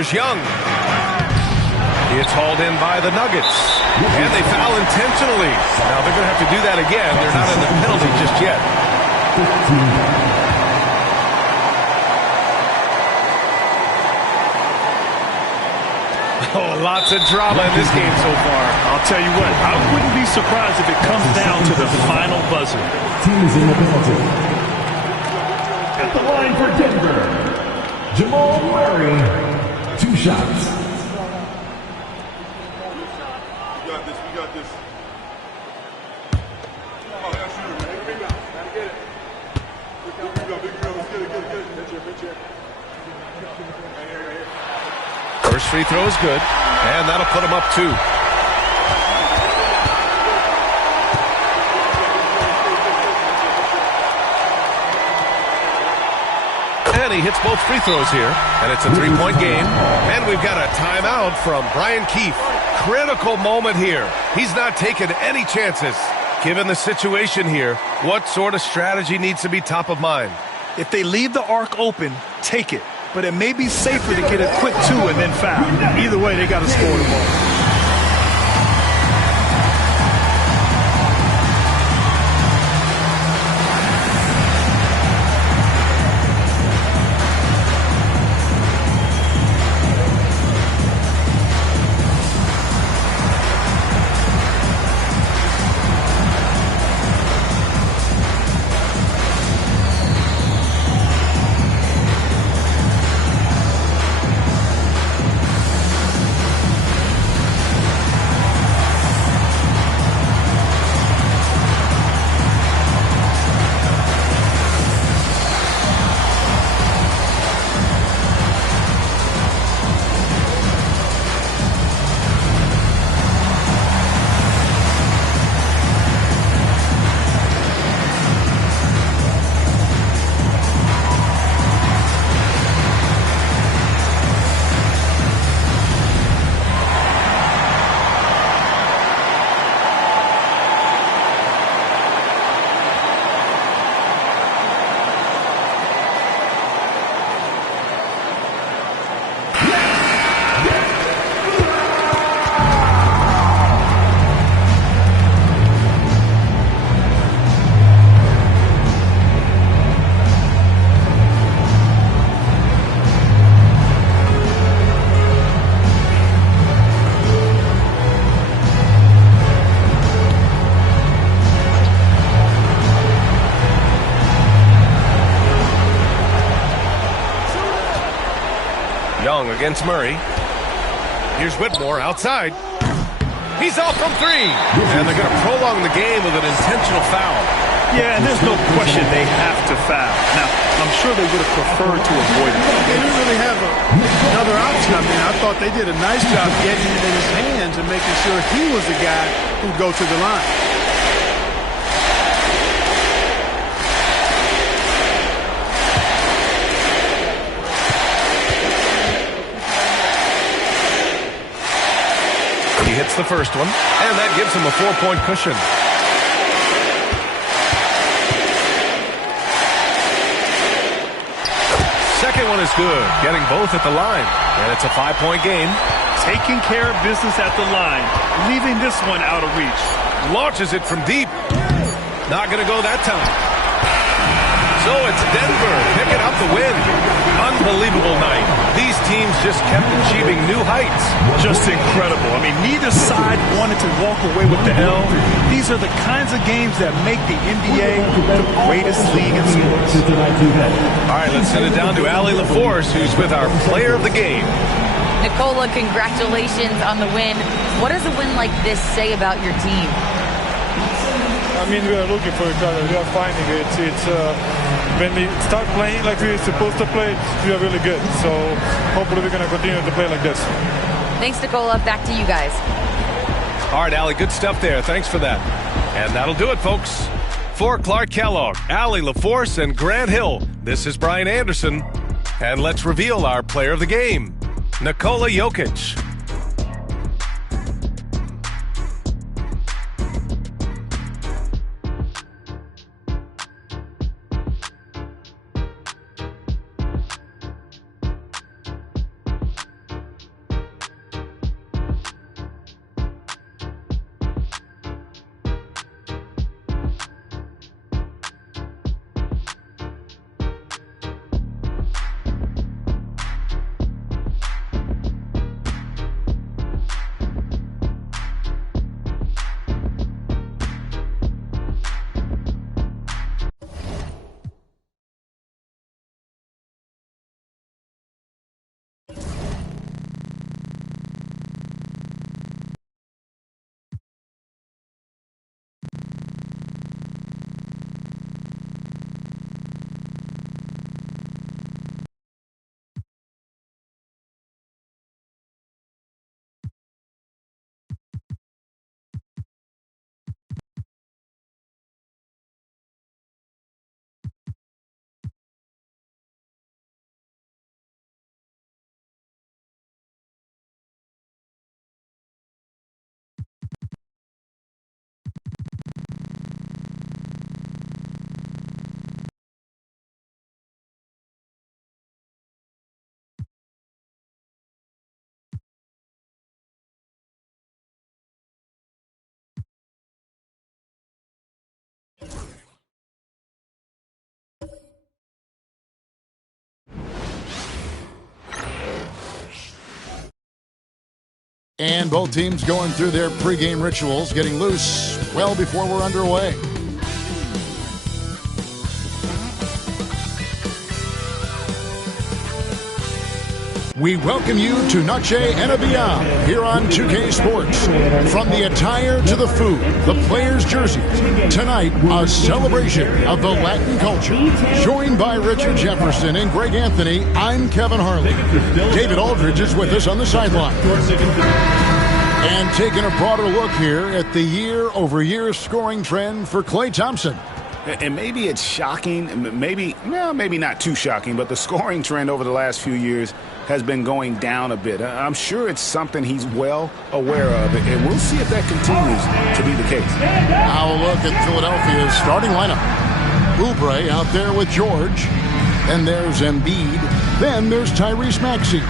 Here's Young. It's hauled in by the Nuggets. And they foul intentionally. Now they're going to have to do that again. They're not in the penalty just yet. Oh, lots of drama in this game so far. I'll tell you what, I wouldn't be surprised if it comes down to the final buzzer. Teams in the penalty. At the line for Denver, Jamal Murray, 2 shots. We got this. Oh, that's you, man. Big up. Gotta get it. Big up. Let's get it. First free throw is good, and that'll put him up 2. And he hits both free throws here, and it's a 3-point game. And we've got a timeout from Brian Keefe. Critical moment here. He's not taking any chances. Given the situation here, what sort of strategy needs to be top of mind? If they leave the arc open, take it. But it may be safer to get a quick 2 and then foul. Either way, they got to score the ball. Young against Murray. Here's Whitmore outside. He's off from 3. And they're going to prolong the game with an intentional foul. Yeah, and there's no question they have to foul. Now, I'm sure they would have preferred to avoid it. They didn't really have another option. I mean, I thought they did a nice job getting it in his hands and making sure he was the guy who'd go to the line. He hits the first one, and that gives him a 4-point cushion. Second one is good, getting both at the line, and it's a 5-point game. Taking care of business at the line, leaving this one out of reach. Launches it from deep. Not going to go that time. So it's Denver picking up the win. Unbelievable night. These teams just kept achieving new heights. Just incredible. I mean, neither side wanted to walk away with the L. These are the kinds of games that make the NBA the greatest league in sports. All right, let's send it down to Allie LaForce, who's with our player of the game. Nicola, congratulations on the win. What does a win like this say about your team? I mean, we are looking for each other. We are finding it. It's when we start playing like we're supposed to play, we are really good. So hopefully we're going to continue to play like this. Thanks, Nicola. Back to you guys. All right, Allie, good stuff there. Thanks for that. And that'll do it, folks. For Clark Kellogg, Allie LaForce, and Grant Hill, this is Brian Anderson. And let's reveal our player of the game, Nikola Jokic. And both teams going through their pregame rituals, getting loose well before we're underway. We welcome you to Noche and Beyond here on 2K Sports. From the attire to the food, the players' jerseys. Tonight, a celebration of the Latin culture. Joined by Richard Jefferson and Greg Anthony, I'm Kevin Harlan. David Aldridge is with us on the sideline. And taking a broader look here at the year-over-year scoring trend for Klay Thompson. And maybe it's shocking, maybe not too shocking, but the scoring trend over the last few years has been going down a bit. I'm sure it's something he's well aware of, and we'll see if that continues to be the case. Now a look at Philadelphia's starting lineup. Oubre out there with George. Then there's Embiid. Then there's Tyrese Maxey.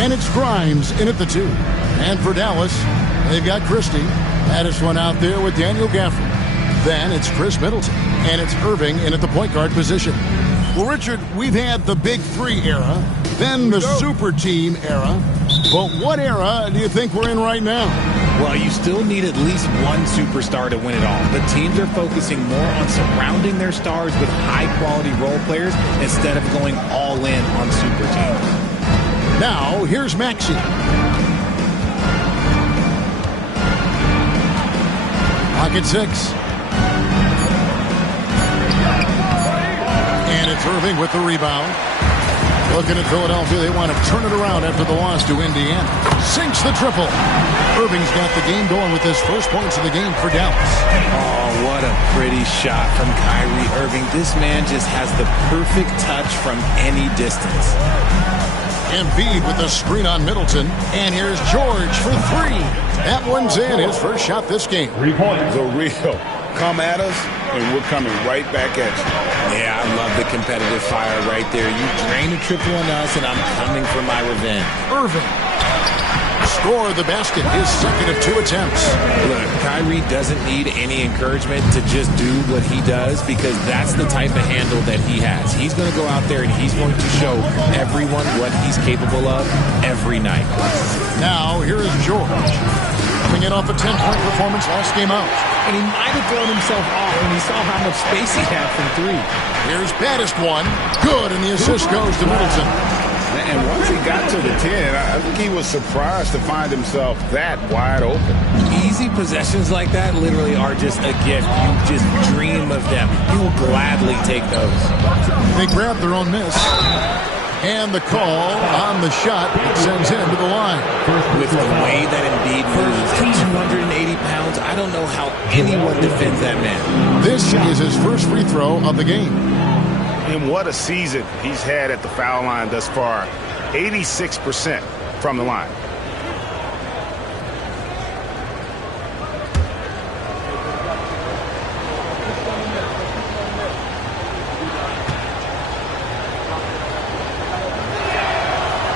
And it's Grimes in at the 2. And for Dallas, they've got Christie. Addison out there with Daniel Gafford. Then it's Chris Middleton. And it's Irving in at the point guard position. Well, Richard, we've had the Big Three era, then the Super Team era. But what era do you think we're in right now? Well, you still need at least one superstar to win it all. But teams are focusing more on surrounding their stars with high-quality role players instead of going all in on super teams. Now, here's Maxey. Pocket 6. And it's Irving with the rebound. Looking at Philadelphia, they want to turn it around after the loss to Indiana. Sinks the triple. Irving's got the game going with his first points of the game for Dallas. Oh, what a pretty shot from Kyrie Irving. This man just has the perfect touch from any distance. Embiid with the screen on Middleton. And here's George for 3. That one's in. His first shot this game. 3 points. The real. Come at us, and we're coming right back at you. Yeah, I love the competitive fire right there. You drain a triple on us, and I'm coming for my revenge. Irving. Score the basket, his second of 2 attempts. Look, Kyrie doesn't need any encouragement to just do what he does because that's the type of handle that he has. He's going to go out there and he's going to show everyone what he's capable of every night. Now, here is George. Coming in off a 10-point performance last game out. And he might have thrown himself off when he saw how much space he had from 3. Here's baddest one. Good, and the assist goes to Middleton. And once he got to the 10, I think he was surprised to find himself that wide open. Easy possessions like that literally are just a gift. You just dream of them. You will gladly take those. They grab their own miss. And the call on the shot that sends him to the line. With the way that Embiid moves at 280 pounds, I don't know how anyone defends that man. This is his first free throw of the game. And what a season he's had at the foul line thus far. 86% from the line.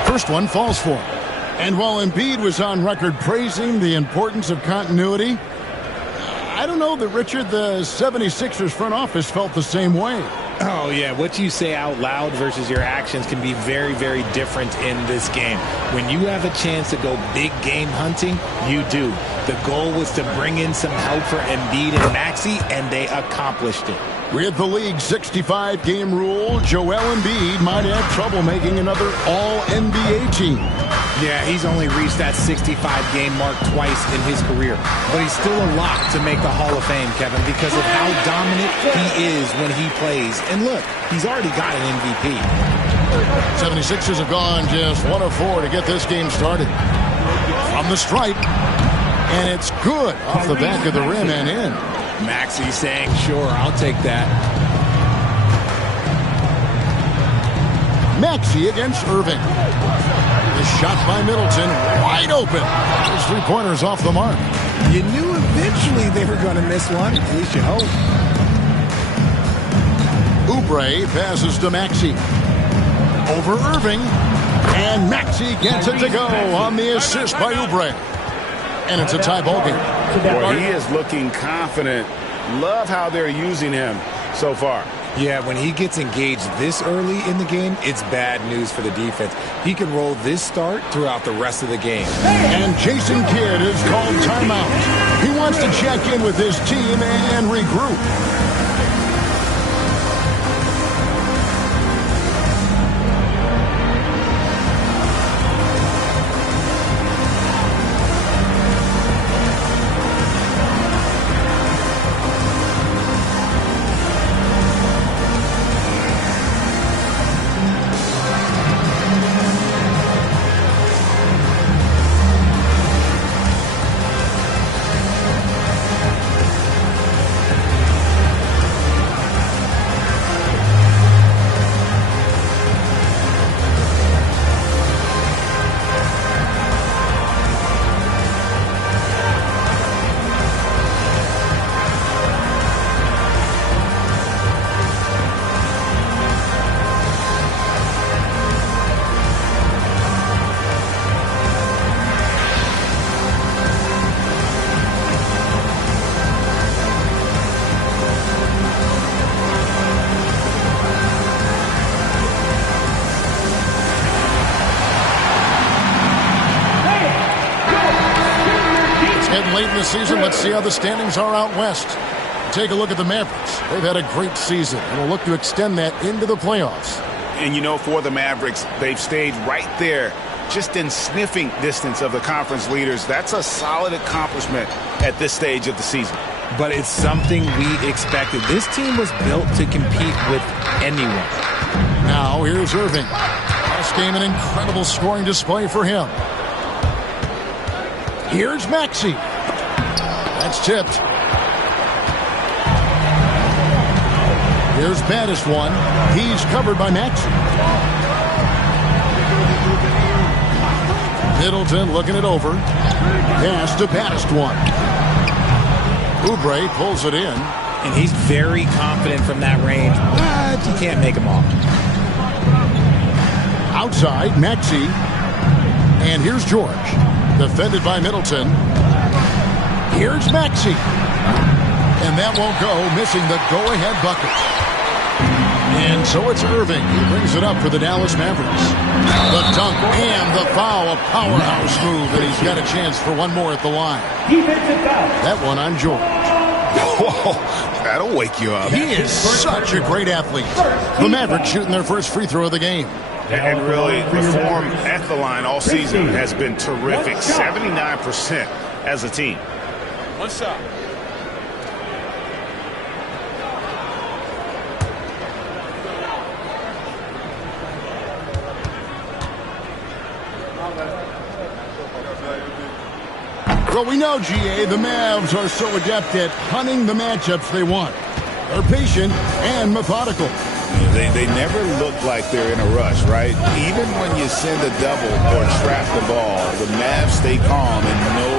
First one falls for him. And while Embiid was on record praising the importance of continuity, I don't know that, Richard, the 76ers front office felt the same way. Oh, yeah. What you say out loud versus your actions can be very, very different in this game. When you have a chance to go big game hunting, you do. The goal was to bring in some help for Embiid and Maxey, and they accomplished it. With the league's 65-game rule, Joel Embiid might have trouble making another All-NBA team. Yeah, he's only reached that 65-game mark twice in his career. But he's still a lock to make the Hall of Fame, Kevin, because of how dominant he is when he plays. And look, he's already got an MVP. 76ers have gone just 1 of 4 to get this game started. From the stripe, and it's good off the back of the rim and in. Maxey saying, sure, I'll take that. Maxey against Irving. The shot by Middleton, wide open. Those 3-pointers off the mark. You knew eventually they were going to miss one, at least you hope. Oubre passes to Maxey. Over Irving. And Maxey gets it to go on the assist by Oubre. And it's a tie ball game. Boy, he is looking confident. Love how they're using him so far. Yeah, when he gets engaged this early in the game, it's bad news for the defense. He can roll this start throughout the rest of the game. And Jason Kidd is called timeout. He wants to check in with his team and regroup. Late in the season, let's see how the standings are out west. Take a look at the Mavericks. They've had a great season and will look to extend that into the playoffs. And you know, for the Mavericks, they've stayed right there, just in sniffing distance of the conference leaders. That's a solid accomplishment at this stage of the season. But it's something we expected. This team was built to compete with anyone. Now here's Irving. Last game, an incredible scoring display for him. Here's Maxey. That's tipped. Here's Baddest one. He's covered by Maxey. Middleton looking it over. Pass to Baddest one. Oubre pulls it in. And he's very confident from that range, but you can't make him off. Outside, Maxey. And here's George. Defended by Middleton. Here's Maxey. And that won't go, missing the go-ahead bucket. And so it's Irving. He brings it up for the Dallas Mavericks. The dunk and the foul, a powerhouse move, and he's got a chance for one more at the line. That one on George. Whoa, that'll wake you up. He is such a great athlete. The Mavericks shooting their first free throw of the game. And really, the form at the line all season has been terrific. 79% as a team. One shot. Well, we know, GA, the Mavs are so adept at hunting the matchups they want. They're patient and methodical. They never look like they're in a rush, right? Even when you send a double or trap the ball, the Mavs stay calm and know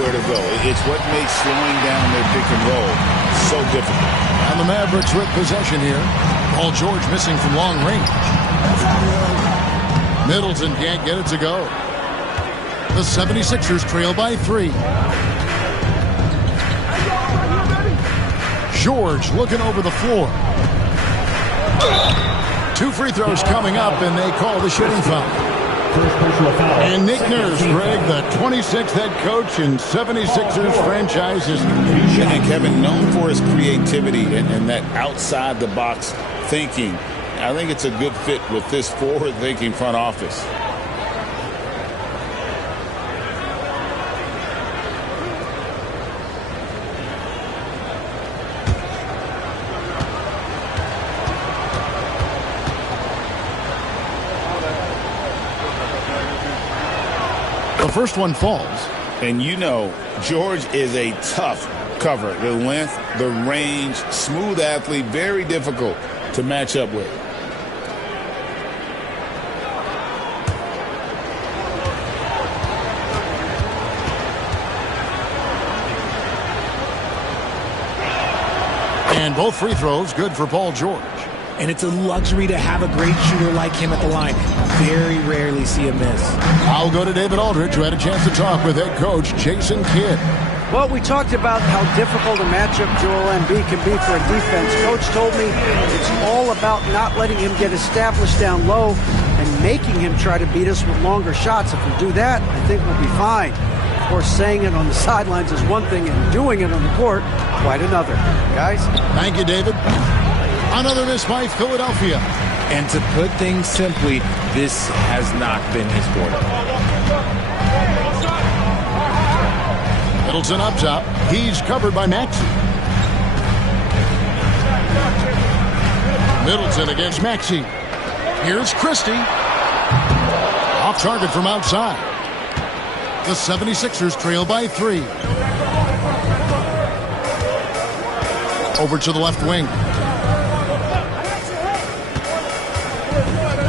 where to go. It's what makes slowing down their pick and roll so difficult. And the Mavericks with possession here. Paul George missing from long range. Middleton can't get it to go. The 76ers trail by 3. George looking over the floor. 2 free throws coming up, and they call the shooting foul. And Nick Nurse, Greg, the 26th head coach in 76ers franchise history. And Kevin, known for his creativity and that outside-the-box thinking, I think it's a good fit with this forward-thinking front office. The first one falls. And you know, George is a tough cover. The length, the range, smooth athlete, very difficult to match up with. And both free throws good for Paul George. And it's a luxury to have a great shooter like him at the line. Very rarely see a miss. I'll go to David Aldridge, who had a chance to talk with head coach Jason Kidd. Well, we talked about how difficult a matchup Joel Embiid can be for a defense. Coach told me it's all about not letting him get established down low and making him try to beat us with longer shots. If we do that, I think we'll be fine. Of course, saying it on the sidelines is one thing, and doing it on the court, quite another. Guys? Thank you, David. Another miss by Philadelphia. And to put things simply, this has not been his quarter. Middleton up top. He's covered by Maxey. Middleton against Maxey. Here's Christie. Off target from outside. The 76ers trail by 3. Over to the left wing.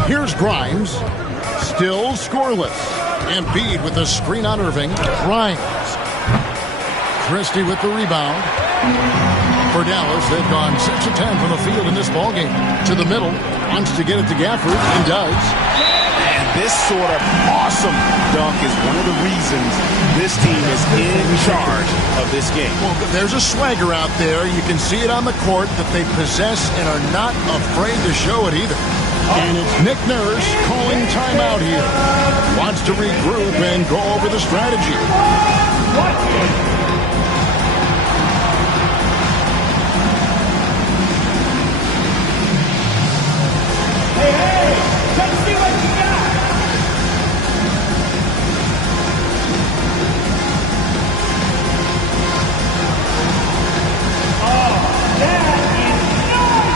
Here's Grimes. Still scoreless. Embiid with the screen on Irving. Grimes. Christie with the rebound. For Dallas, they've gone 6 of 10 from the field in this ballgame. To the middle. Wants to get it to Gafford and does. And this sort of awesome dunk is one of the reasons this team is in charge of this game. Well, there's a swagger out there. You can see it on the court that they possess and are not afraid to show it either. And it's Nick Nurse calling timeout here. Wants to regroup and go over the strategy. Hey, let's see what you got. Oh, that is nice.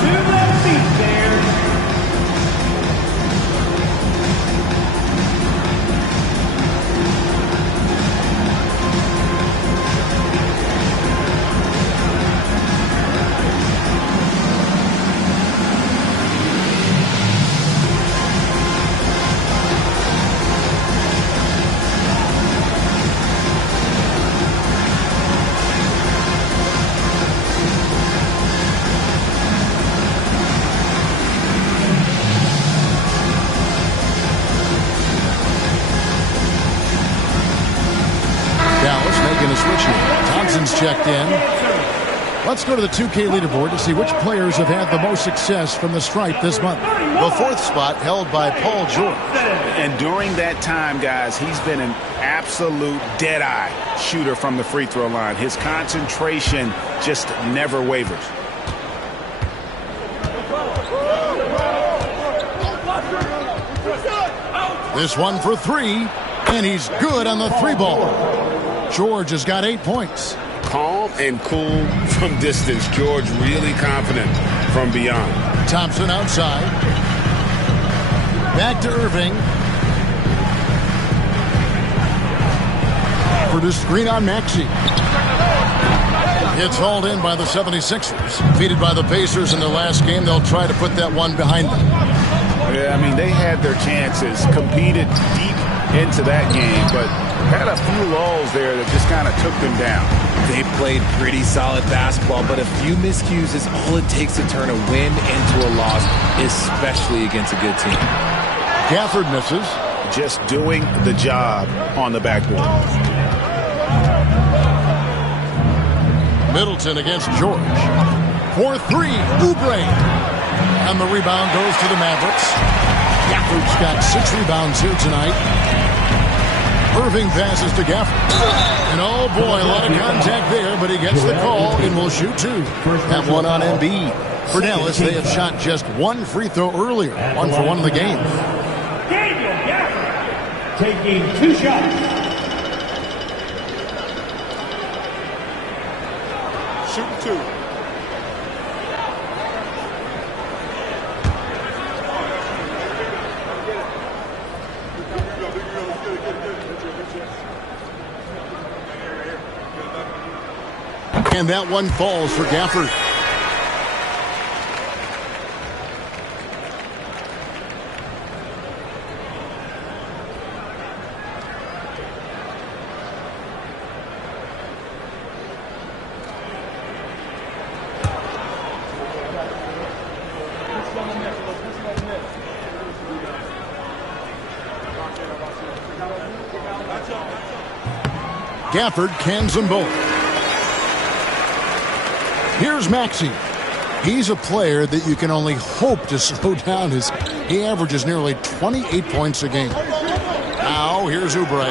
Too left feet there. Dallas making a switch here. Thompson's checked in. Let's go to the 2K leaderboard to see which players have had the most success from the stripe this month. The 4th spot held by Paul George. And during that time, guys, he's been an absolute dead-eye shooter from the free throw line. His concentration just never wavers. This one for 3, and he's good on the 3-ball. George has got 8 points. Calm and cool from distance. George really confident from beyond. Thompson outside. Back to Irving. For the screen on Maxey. It's hauled in by the 76ers. Defeated by the Pacers in their last game. They'll try to put that one behind them. Yeah, I mean, they had their chances. Competed deep into that game, but had a few lulls there that just kind of took them down. They played pretty solid basketball, but a few miscues is all it takes to turn a win into a loss, especially against a good team. Gafford misses. Just doing the job on the backboard. Middleton against George. For 3, Oubre. And the rebound goes to the Mavericks. Gafford's got 6 rebounds here tonight. Irving passes to Gafford. And oh boy, a lot of contact there, but he gets the call and will shoot 2. That one on Embiid. For Dallas, they have shot just 1 free throw earlier. 1 for 1 in the game. Daniel Gafford taking 2 shots. Shooting 2. And that one falls for Gafford. Gafford cans them both. Here's Maxey. He's a player that you can only hope to slow down as he averages nearly 28 points a game. Now, here's Oubre.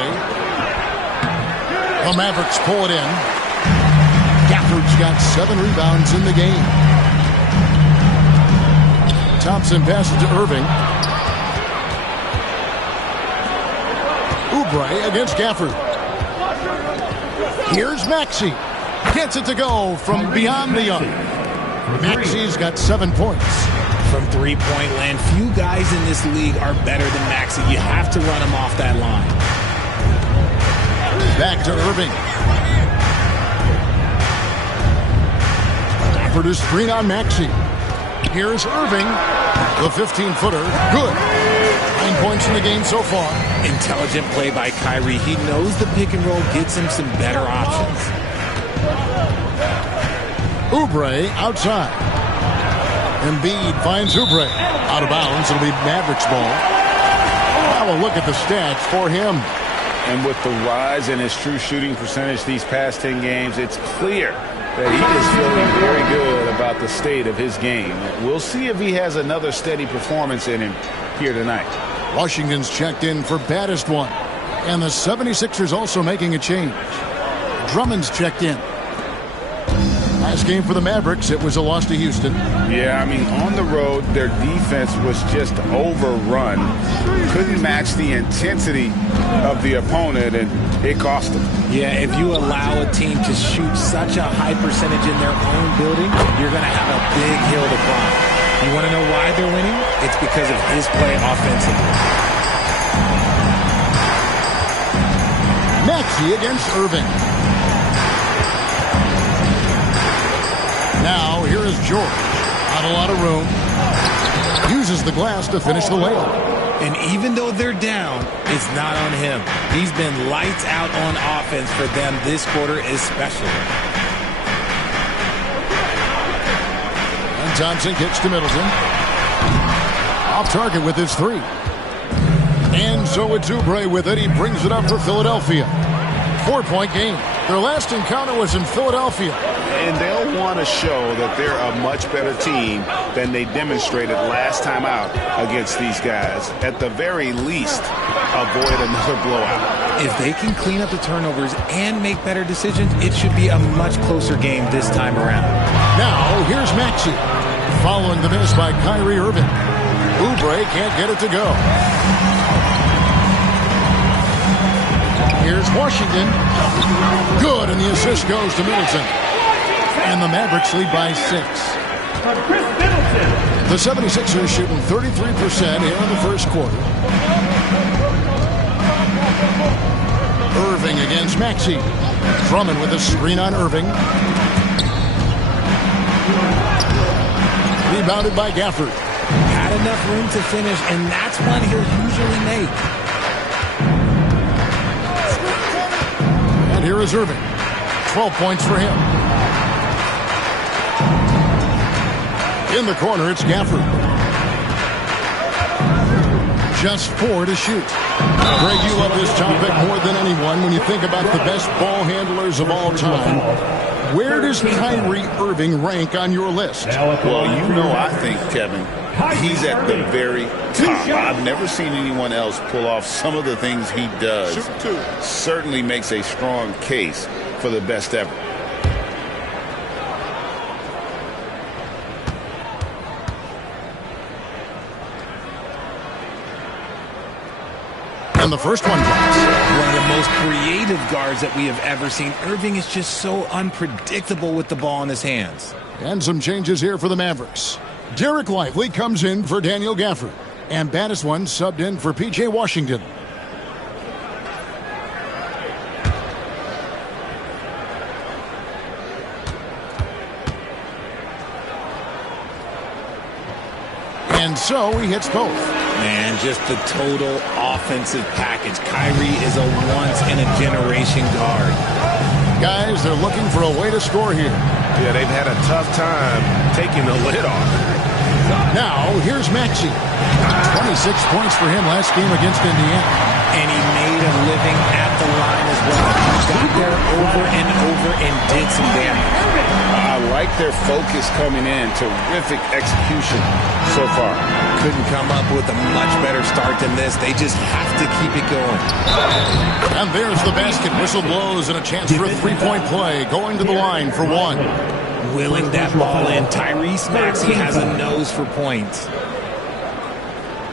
The Mavericks pull it in. Gafford's got 7 rebounds in the game. Thompson passes to Irving. Oubre against Gafford. Here's Maxey. Gets it to go from beyond the arc. Maxey's got 7 points. From three-point land, few guys in this league are better than Maxey. You have to run him off that line. Back to Irving. Gafford is screen on Maxey. Here's Irving. The 15-footer. Good. 9 points in the game so far. Intelligent play by Kyrie. He knows the pick and roll gets him some better options. Oubre outside. Embiid finds Oubre. Out of bounds. It'll be Mavericks ball. Now a look at the stats for him. And with the rise in his true shooting percentage these past 10 games, it's clear that he is feeling very good about the state of his game. We'll see if he has another steady performance in him here tonight. Washington's checked in for baddest one. And the 76ers also making a change. Drummond's checked in. Last game for the Mavericks, it was a loss to Houston. Yeah, I mean, on the road, their defense was just overrun. Couldn't match the intensity of the opponent, and it cost them. Yeah, if you allow a team to shoot such a high percentage in their own building, you're going to have a big hill to climb. You want to know why they're winning? It's because of his play offensively. Maxey against Irving. Now, here is George. Not a lot of room. Uses the glass to finish the layup. And even though they're down, it's not on him. He's been lights out on offense for them this quarter especially. And Thompson kicks to Middleton. Off target with his 3. And so it's Oubre with it. He brings it up for Philadelphia. 4-point game. Their last encounter was in Philadelphia. And they'll want to show that they're a much better team than they demonstrated last time out against these guys. At the very least, avoid another blowout. If they can clean up the turnovers and make better decisions, it should be a much closer game this time around. Now, here's Maxey. Following the miss by Kyrie Irving. Oubre can't get it to go. Here's Washington. Good, and the assist goes to Middleton. And the Mavericks lead by 6. The 76ers shooting 33% here in the first quarter. Irving against Maxey. Drummond with a screen on Irving. Rebounded by Gafford. Had enough room to finish, and that's one he'll usually make. And here is Irving. 12 points for him. In the corner, it's Gafford. Just 4 to shoot. Greg, you love this topic more than anyone when you think about the best ball handlers of all time. Where does Kyrie Irving rank on your list? Well, you know, I think, Kevin, he's at the very top. I've never seen anyone else pull off some of the things he does. Certainly makes a strong case for the best ever. And the first one drops. One of the most creative guards that we have ever seen. Irving is just so unpredictable with the ball in his hands. And some changes here for the Mavericks. Derek Lively comes in for Daniel Gafford. And baddest one subbed in for P.J. Washington. And so he hits both. Man, just the total offensive package. Kyrie is a once-in-a-generation guard. Guys, they're looking for a way to score here. Yeah, they've had a tough time taking the lid off. Now, here's Maxey. 26 points for him last game against Indiana. and he made a living at the line as well. He got there over and over and did some damage. I like their focus coming in. Terrific execution so far. Couldn't come up with a much better start than this. They just have to keep it going. And there's the basket. Whistle blows and a chance for a three-point play. Going to the line for one. Willing that ball in. Tyrese Maxey has a nose for points.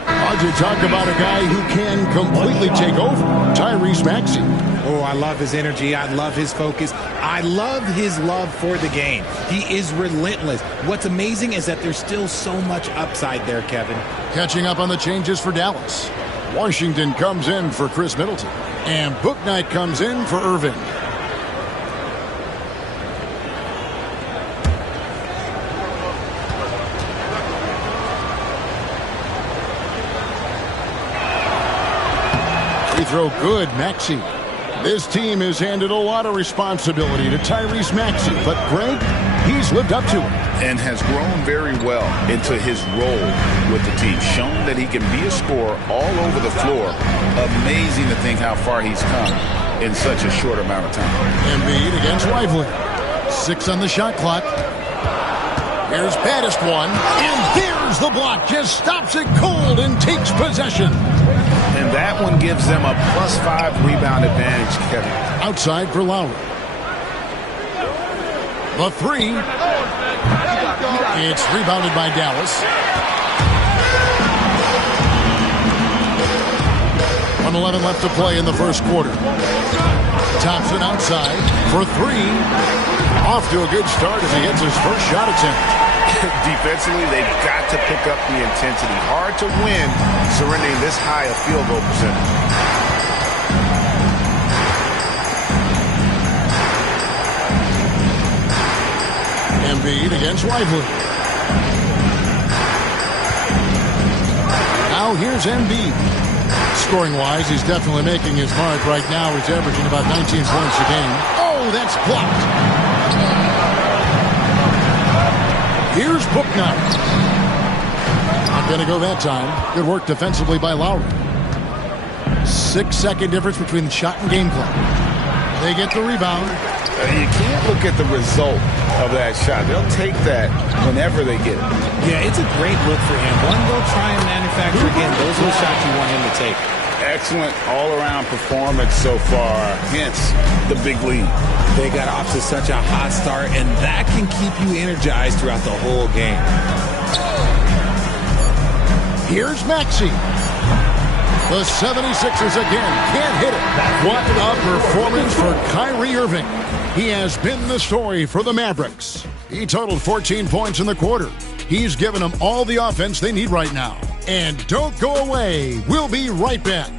How'd you talk about a guy who can completely take over? Tyrese Maxey. Oh, I love his energy. I love his focus. I love his love for the game. He is relentless. What's amazing is that there's still so much upside there, Kevin. Catching up on the changes for Dallas. Washington comes in for Chris Middleton. And Bouknight comes in for Irving. Free throw good, Maxey. This team has handed a lot of responsibility to Tyrese Maxey, but Greg, he's lived up to it. And has grown very well into his role with the team. Shown that he can be a scorer all over the floor. Amazing to think how far he's come in such a short amount of time. Embiid against Lively. 6 on the shot clock. Here's baddest one. And there's the block. Just stops it cold and takes possession. And that one gives them a +5 rebound advantage, Kevin. Outside for Lowry. The three. It's rebounded by Dallas. 1:11 left to play in the first quarter. Thompson outside for three. Off to a good start as he hits his first shot attempt. Defensively, they've got to pick up the intensity. Hard to win surrendering this high a field goal percentage. Embiid against Lively. Now here's Embiid. Scoring-wise, he's definitely making his mark right now. He's averaging about 19 points a game. Oh, that's blocked. Here's Bouknight. Not going to go that time. Good work defensively by Lowry. 6-second difference between the shot and game clock. They get the rebound. You can't look at the result of that shot. They'll take that whenever they get it. Yeah, it's a great look for him. One, they'll try and manufacture again. Those are the shots you want him to take. Excellent all-around performance so far, hence the big lead. They got off to such a hot start, and that can keep you energized throughout the whole game. Here's Maxey. The 76ers again can't hit it. What a performance for Kyrie Irving. He has been the story for the Mavericks. He totaled 14 points in the quarter. He's given them all the offense they need right now. And don't go away. We'll be right back.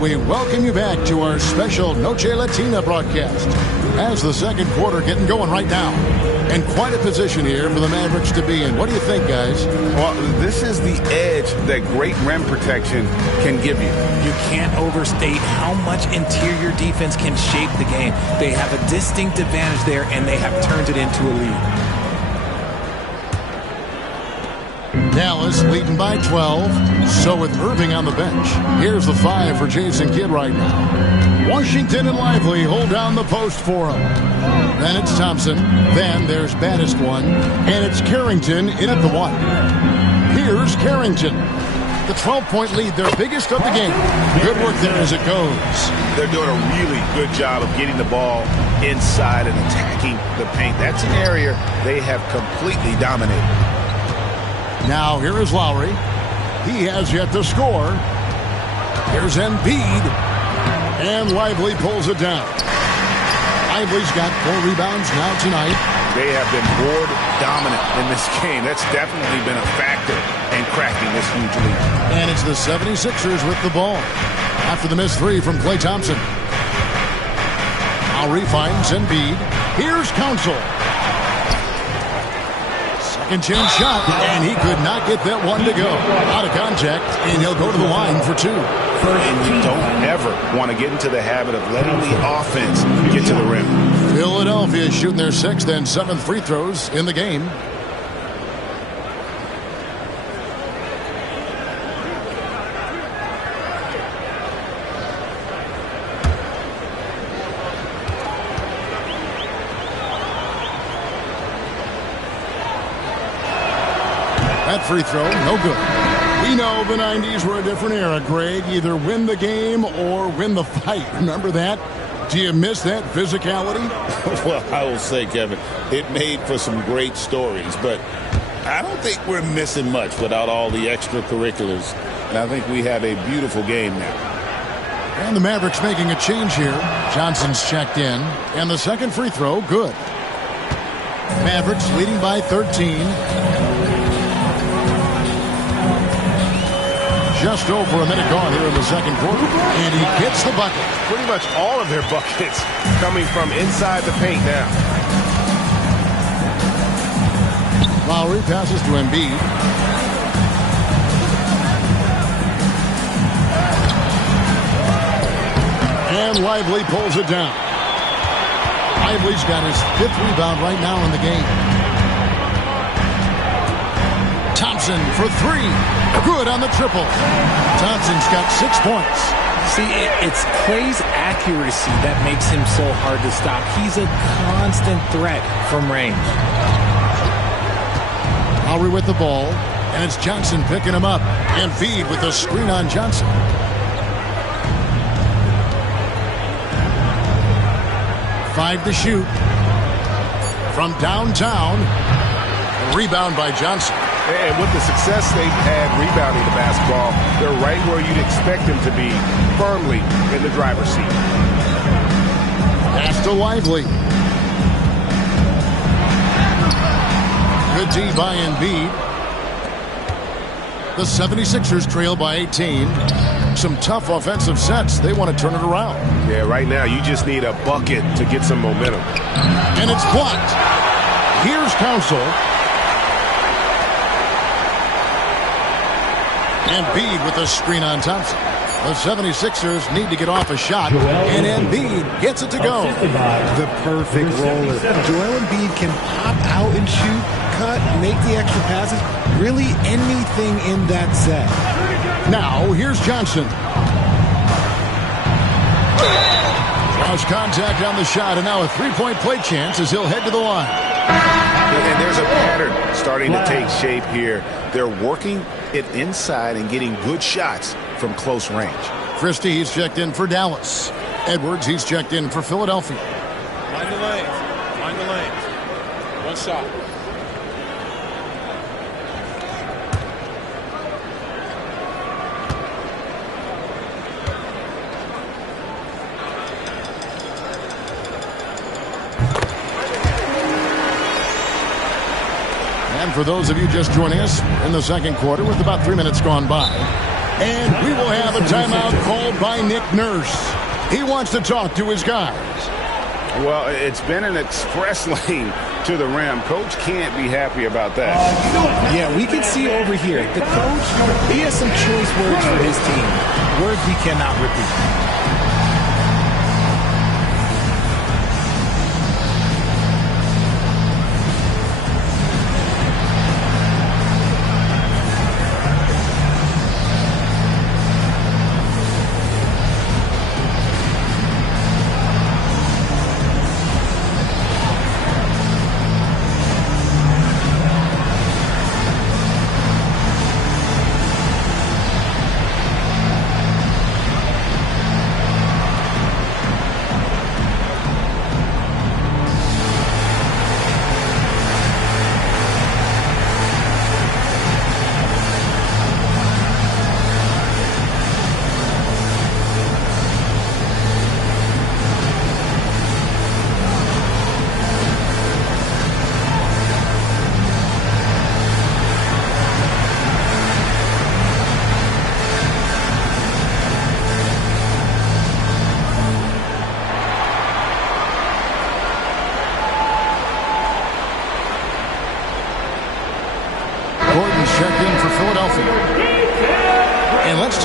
We welcome you back to our special Noche Latina broadcast as the second quarter getting going right now. And quite a position here for the Mavericks to be in. What do you think, guys? Well, this is the edge that great rim protection can give you. You can't overstate how much interior defense can shape the game. They have a distinct advantage there, and they have turned it into a lead. Dallas leading by 12. So with Irving on the bench, here's the 5 for Jason Kidd right now. Washington and Lively hold down the post for him. Then it's Thompson. Then there's baddest one. And it's Carrington in at the 1. Here's Carrington. The 12-point lead, their biggest of the game. Good work there as it goes. They're doing a really good job of getting the ball inside and attacking the paint. That's an area they have completely dominated. Now here is Lowry. He has yet to score. Here's Embiid. And Lively pulls it down. Lively's got 4 rebounds now tonight. They have been board dominant in this game. That's definitely been a factor in cracking this huge lead. And it's the 76ers with the ball. After the missed 3 from Klay Thompson. Lowry finds Embiid. Here's Council. Second chance shot, and he could not get that one to go. Out of contact, and he'll go to the line for 2. And you don't ever want to get into the habit of letting the offense get to the rim. Philadelphia is shooting their 6th and 7th free throws in the game. That free throw, no good. We know the 90s were a different era, Greg. Either win the game or win the fight. Remember that? Do you miss that physicality? Well, I will say, Kevin, it made for some great stories, but I don't think we're missing much without all the extracurriculars. And I think we have a beautiful game now. And the Mavericks making a change here. Johnson's checked in. And the second free throw, good. Mavericks leading by 13. Just over a minute gone here in the second quarter. And he gets the bucket. Pretty much all of their buckets coming from inside the paint now. Lowry passes to Embiid. And Lively pulls it down. Lively's got his 5th rebound right now in the game. Thompson for 3. Good on the triple. Thompson's got 6 points. See, it's Clay's accuracy that makes him so hard to stop. He's a constant threat from range. Lowry with the ball, and it's Johnson picking him up. And Embiid with the screen on Johnson. Five to shoot. From downtown. Rebound by Johnson. And with the success they've had rebounding the basketball, they're right where you'd expect them to be, firmly in the driver's seat. Pass to Lively. Good D by Embiid. The 76ers trail by 18. Some tough offensive sets. They want to turn it around. Yeah, right now you just need a bucket to get some momentum. And it's blocked. Here's Council. Embiid with a screen on Thompson. The 76ers need to get off a shot, and Embiid gets it to go. The perfect roller. Joel Embiid can pop out and shoot, cut, make the extra passes, really anything in that set. Now, here's Johnson. Draws contact on the shot, and now a three-point play chance as he'll head to the line. And there's a pattern starting to take shape here. They're working it inside and getting good shots from close range. Christie, he's checked in for Dallas. Edwards, he's checked in for Philadelphia. Mind the lanes. Mind the lanes. One shot. And for those of you just joining us in the second quarter with about 3 minutes gone by, and we will have a timeout called by Nick Nurse. He wants to talk to his guys. Well, it's been an express lane to the rim. Coach can't be happy about that. Yeah, we can see over here. The coach, he has some choice words for his team. Words we cannot repeat.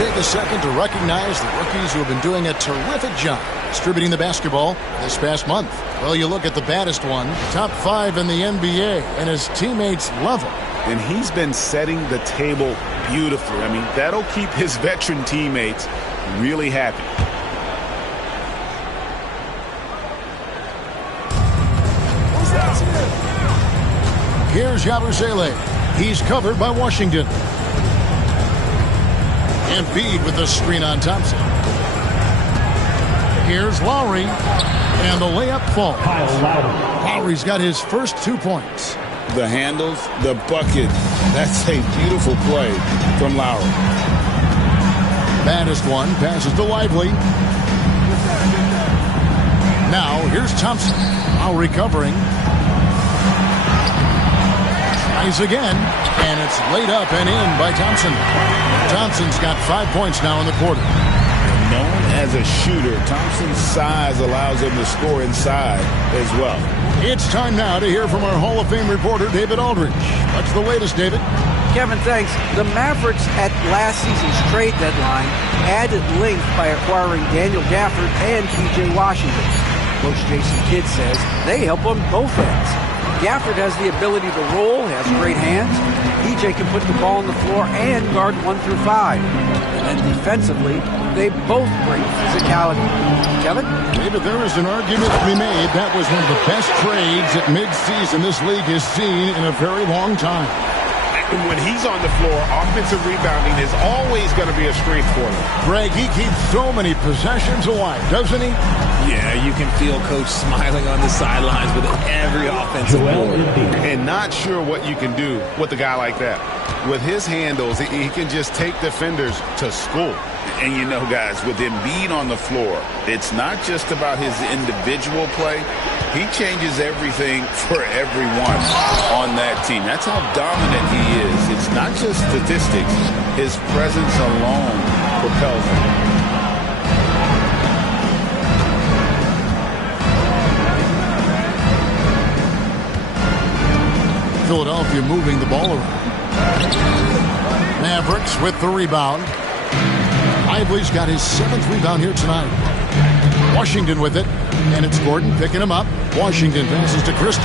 take a second to recognize the rookies who have been doing a terrific job distributing the basketball this past month. Well, you look at the baddest one, top 5 in the NBA, and his teammates love him. And he's been setting the table beautifully. I mean, that'll keep his veteran teammates really happy. Here's Yabusele. He's covered by Washington. Embiid with the screen on Thompson. Here's Lowry. And the layup falls. Lowry's got his first 2 points. The handles, the bucket. That's a beautiful play from Lowry. Baddest one passes to Lively. Now here's Thompson. Lowry covering. Tries again, and it's laid up and in by Thompson. Thompson's got 5 points now in the quarter. Known as a shooter, Thompson's size allows him to score inside as well. It's time now to hear from our Hall of Fame reporter, David Aldridge. What's the latest, David? Kevin, thanks. The Mavericks at last season's trade deadline added length by acquiring Daniel Gafford and P.J. Washington. Coach Jason Kidd says they help on both ends. Gafford has the ability to roll, has great hands. PJ can put the ball on the floor and guard 1 through 5. And then defensively, they both bring physicality. Kevin? David, there is an argument to be made. That was one of the best trades at midseason this league has seen in a very long time. When he's on the floor, offensive rebounding is always going to be a strength for him. Greg, he keeps so many possessions alive, doesn't he? Yeah, you can feel Coach smiling on the sidelines with every offensive board. And not sure what you can do with a guy like that. With his handles, he can just take defenders to school. And you know, guys, with Embiid on the floor, it's not just about his individual play. He changes everything for everyone on that team. That's how dominant he is. It's not just statistics. His presence alone propels him. Philadelphia moving the ball around. Mavericks with the rebound. Lively's got his 7th rebound here tonight. Washington with it, and it's Gordon picking him up. Washington passes to Christie.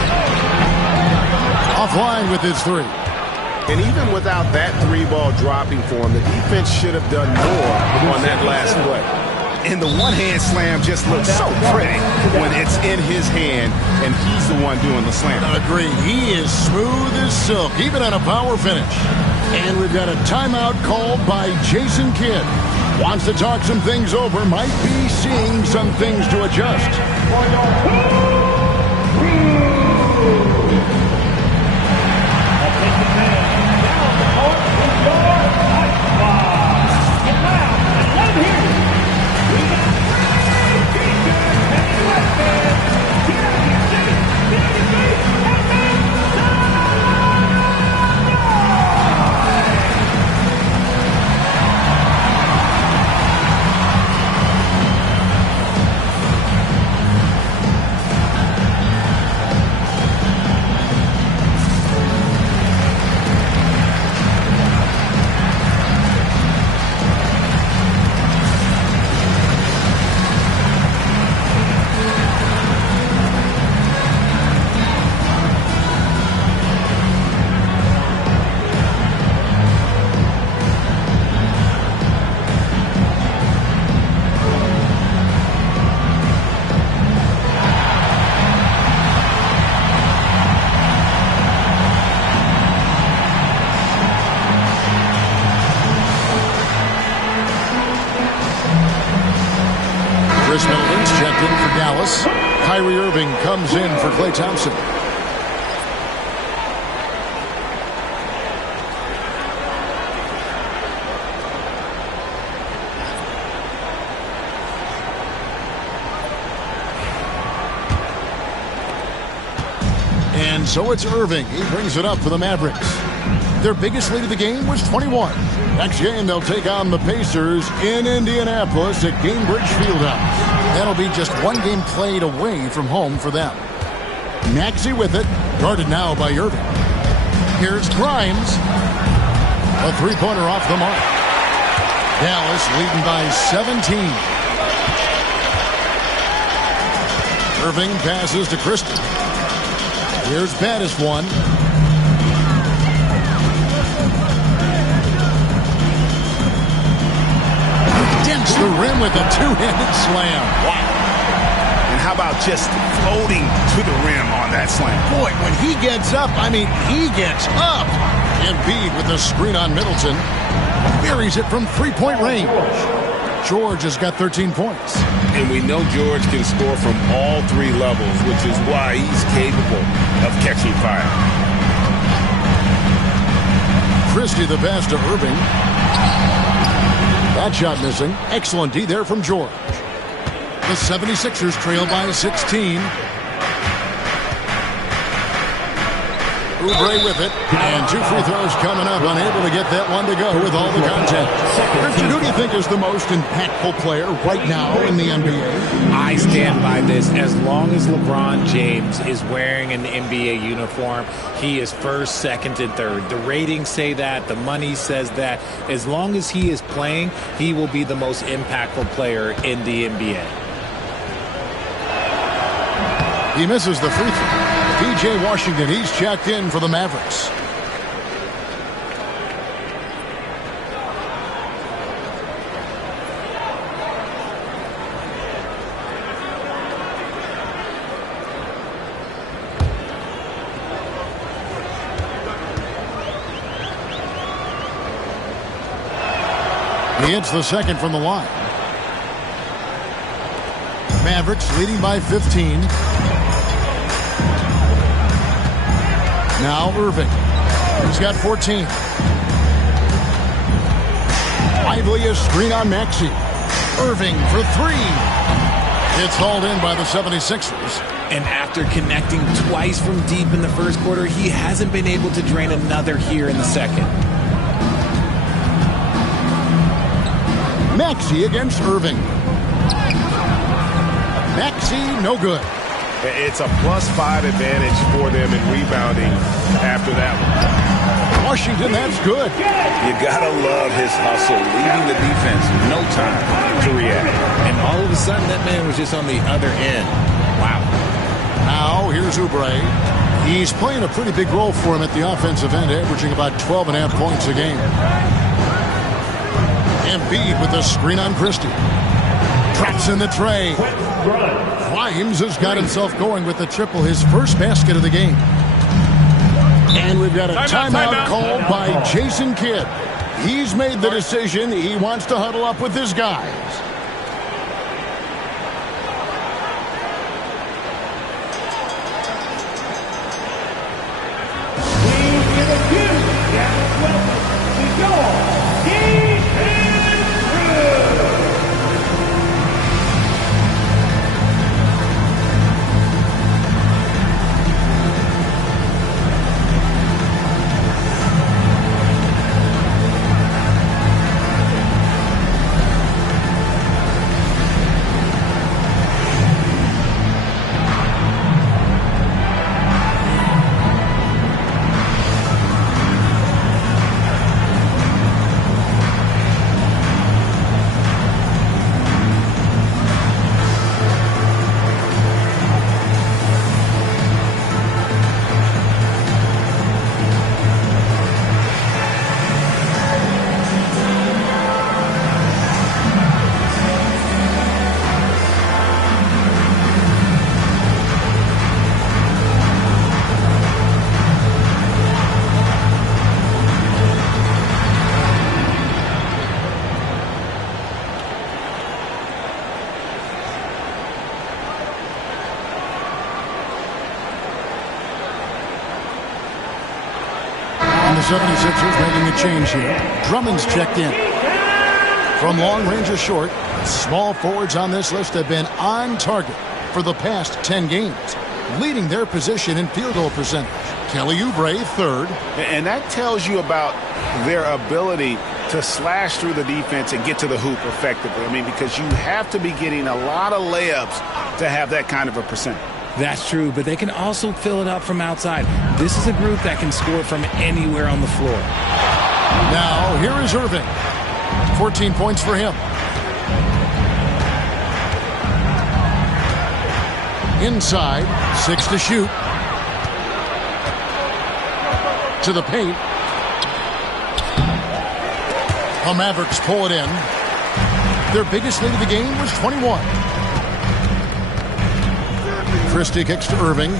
Offline with his 3. And even without that 3-ball dropping for him, the defense should have done more on that last play. And the one-hand slam just looks so pretty when it's in his hand and he's the one doing the slam. Agree. He is smooth as silk, even on a power finish. And we've got a timeout called by Jason Kidd. Wants to talk some things over, might be seeing some things to adjust. Kyrie Irving comes in for Klay Thompson. And so it's Irving. He brings it up for the Mavericks. Their biggest lead of the game was 21. Next game, they'll take on the Pacers in Indianapolis at Gainbridge Fieldhouse. That'll be just one game played away from home for them. Maxey with it, guarded now by Irving. Here's Grimes. A three-pointer off the mark. Dallas leading by 17. Irving passes to Christie. Here's Battis one. Dents the rim with a two-handed slam. Wow. And how about just floating to the rim on that slam? Boy, when he gets up, I mean, he gets up. Embiid with the screen on Middleton. Buries it from three-point range. George has got 13 points. And we know George can score from all three levels, which is why he's capable of catching fire. Christie the pass to Irving. That shot missing. Excellent D there from George. The 76ers trail by 16. Oubre with it. And two free throws coming up. Unable to get that one to go with all the contact. Richard, who do you think is the most impactful player right now in the NBA? I stand by this. As long as LeBron James is wearing an NBA uniform, he is first, second, and third. The ratings say that. The money says that. As long as he is playing, he will be the most impactful player in the NBA. He misses the free throw. P.J. Washington, he's checked in for the Mavericks. He hits the second from the line. Mavericks leading by 15. Now Irving. He's got 14. Lively a screen on Maxey. Irving for three. It's hauled in by the 76ers. And after connecting twice from deep in the first quarter, he hasn't been able to drain another here in the second. Maxey against Irving. Maxey, no good. It's a +5 advantage for them in rebounding after that one. Washington, that's good. You gotta love his hustle, leaving the defense no time to react. And all of a sudden, that man was just on the other end. Wow. Now, here's Oubre. He's playing a pretty big role for him at the offensive end, averaging about 12.5 points a game. Embiid with the screen on Christie. Drops in the tray. Grimes has got himself going with the triple, his first basket of the game. And we've got a timeout called by Jason Kidd. He's made the decision. He wants to huddle up with his guys. The 76ers making a change here. Drummond's checked in. From long range or short, small forwards on this list have been on target for the past 10 games, leading their position in field goal percentage. Kelly Oubre, third. And that tells you about their ability to slash through the defense and get to the hoop effectively. I mean, because you have to be getting a lot of layups to have that kind of a percentage. That's true, but they can also fill it up from outside. This is a group that can score from anywhere on the floor. Now, here is Irving. 14 points for him. Inside, 6 to shoot. To the paint. The Mavericks pull it in. Their biggest lead of the game was 21. Christie kicks to Irving.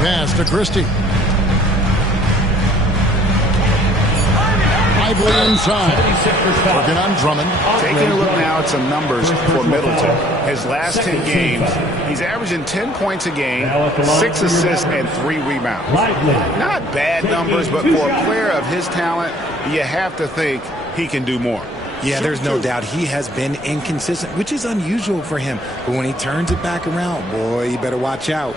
Pass to Christie. Lively inside. Working on Drummond. Taking a look now at some numbers for Middleton. His last 10 games, he's averaging 10 points a game, 6 assists, and 3 rebounds. Not bad numbers, but for a player of his talent, you have to think he can do more. Yeah, there's no doubt he has been inconsistent, which is unusual for him. But when he turns it back around, boy, you better watch out.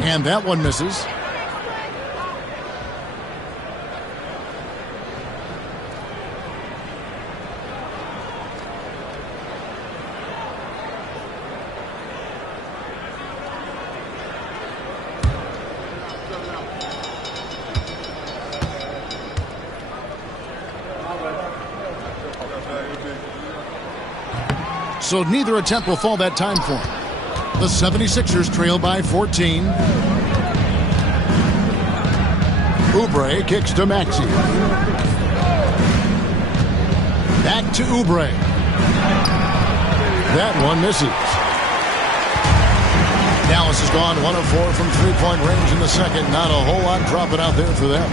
And that one misses. So neither attempt will fall that time for him. The 76ers trail by 14. Oubre kicks to Maxey. Back to Oubre. That one misses. Dallas has gone 1 of 4 from three-point range in the second. Not a whole lot dropping out there for them.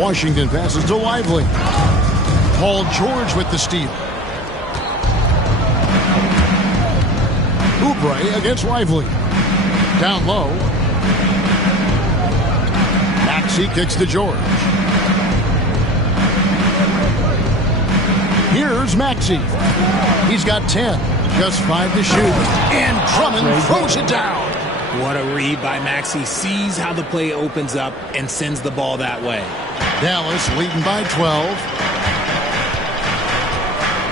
Washington passes to Lively. Paul George with the steal. Oubre against Lively. Down low. Maxey kicks to George. Here's Maxey. He's got 10. Just 5 to shoot. And Drummond throws it down. What a read by Maxey. Sees how the play opens up and sends the ball that way. Dallas leading by 12.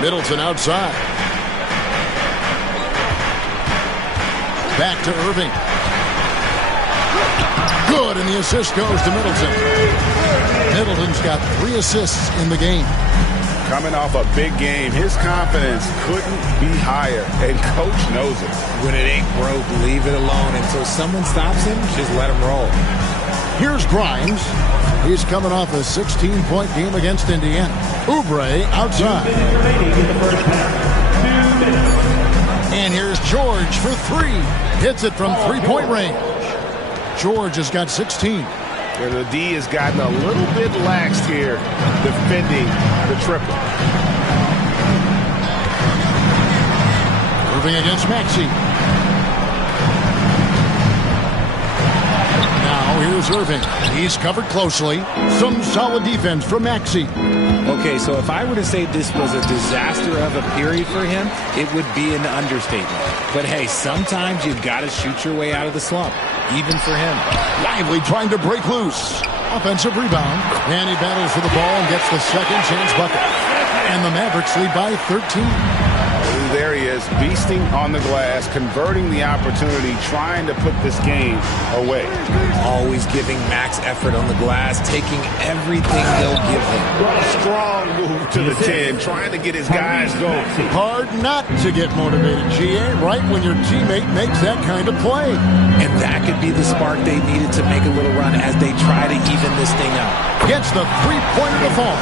Middleton outside. Back to Irving. Good, and the assist goes to Middleton. Middleton's got 3 assists in the game. Coming off a big game, his confidence couldn't be higher, and Coach knows it. When it ain't broke, leave it alone. Until someone stops him, just let him roll. Here's Grimes. He's coming off a 16-point game against Indiana. Oubre outside. And here's George for 3. Hits it from 3-point range. George has got 16. And the D has gotten a little bit laxed here, defending the triple. Irving against Maxey. Now here's Irving. He's covered closely. Some solid defense from Maxey. Okay, so if I were to say this was a disaster of a period for him, it would be an understatement. But hey, sometimes you've got to shoot your way out of the slump, even for him. Lively trying to break loose. Offensive rebound. And he battles for the ball and gets the second chance bucket. And the Mavericks lead by 13. There he is, beasting on the glass, converting the opportunity, trying to put this game away. Always giving max effort on the glass, taking everything they'll give him. Strong move to the 10, trying to get his guys going. Hard not to get motivated, GA, right when your teammate makes that kind of play. And that could be the spark they needed to make a little run as they try to even this thing out. Gets the three-pointer to fall.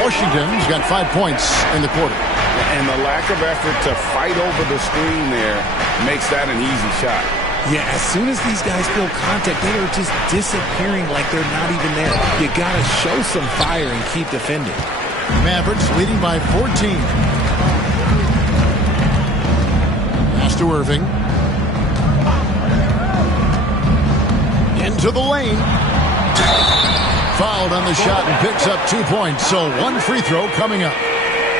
Washington's got 5 points in the quarter. And the lack of effort to fight over the screen there makes that an easy shot. Yeah, as soon as these guys feel contact, they are just disappearing like they're not even there. You got to show some fire and keep defending. Mavericks leading by 14. Pass to Irving. Into the lane. Fouled on the shot and picks up 2 points. So 1 free throw coming up.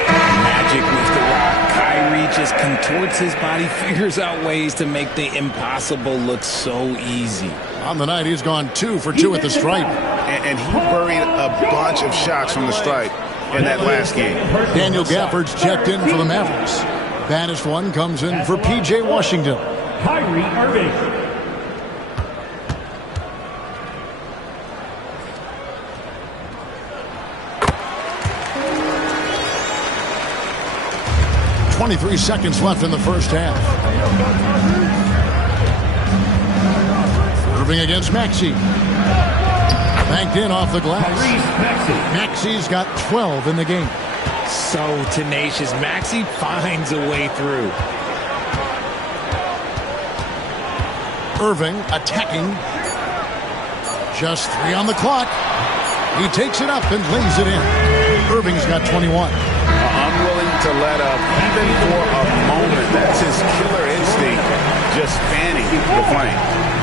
Magic with the rock. Kyrie just contorts his body, figures out ways to make the impossible look so easy. On the night, he's gone 2 for 2 at the stripe. And he buried a bunch of shots from the stripe. in that last game. Daniel Gafford's checked in for the Mavericks. Baddest one comes in for P.J. Washington. Kyrie Irving. 23 seconds left in the first half. Irving against Maxey. Banked in off the glass. Maxey's got 12 in the game. So tenacious. Maxey finds a way through. Irving attacking. Just 3 on the clock. He takes it up and lays it in. Irving's got 21. Unwilling to let up even for a moment. That's his killer instinct, just fanning the flame.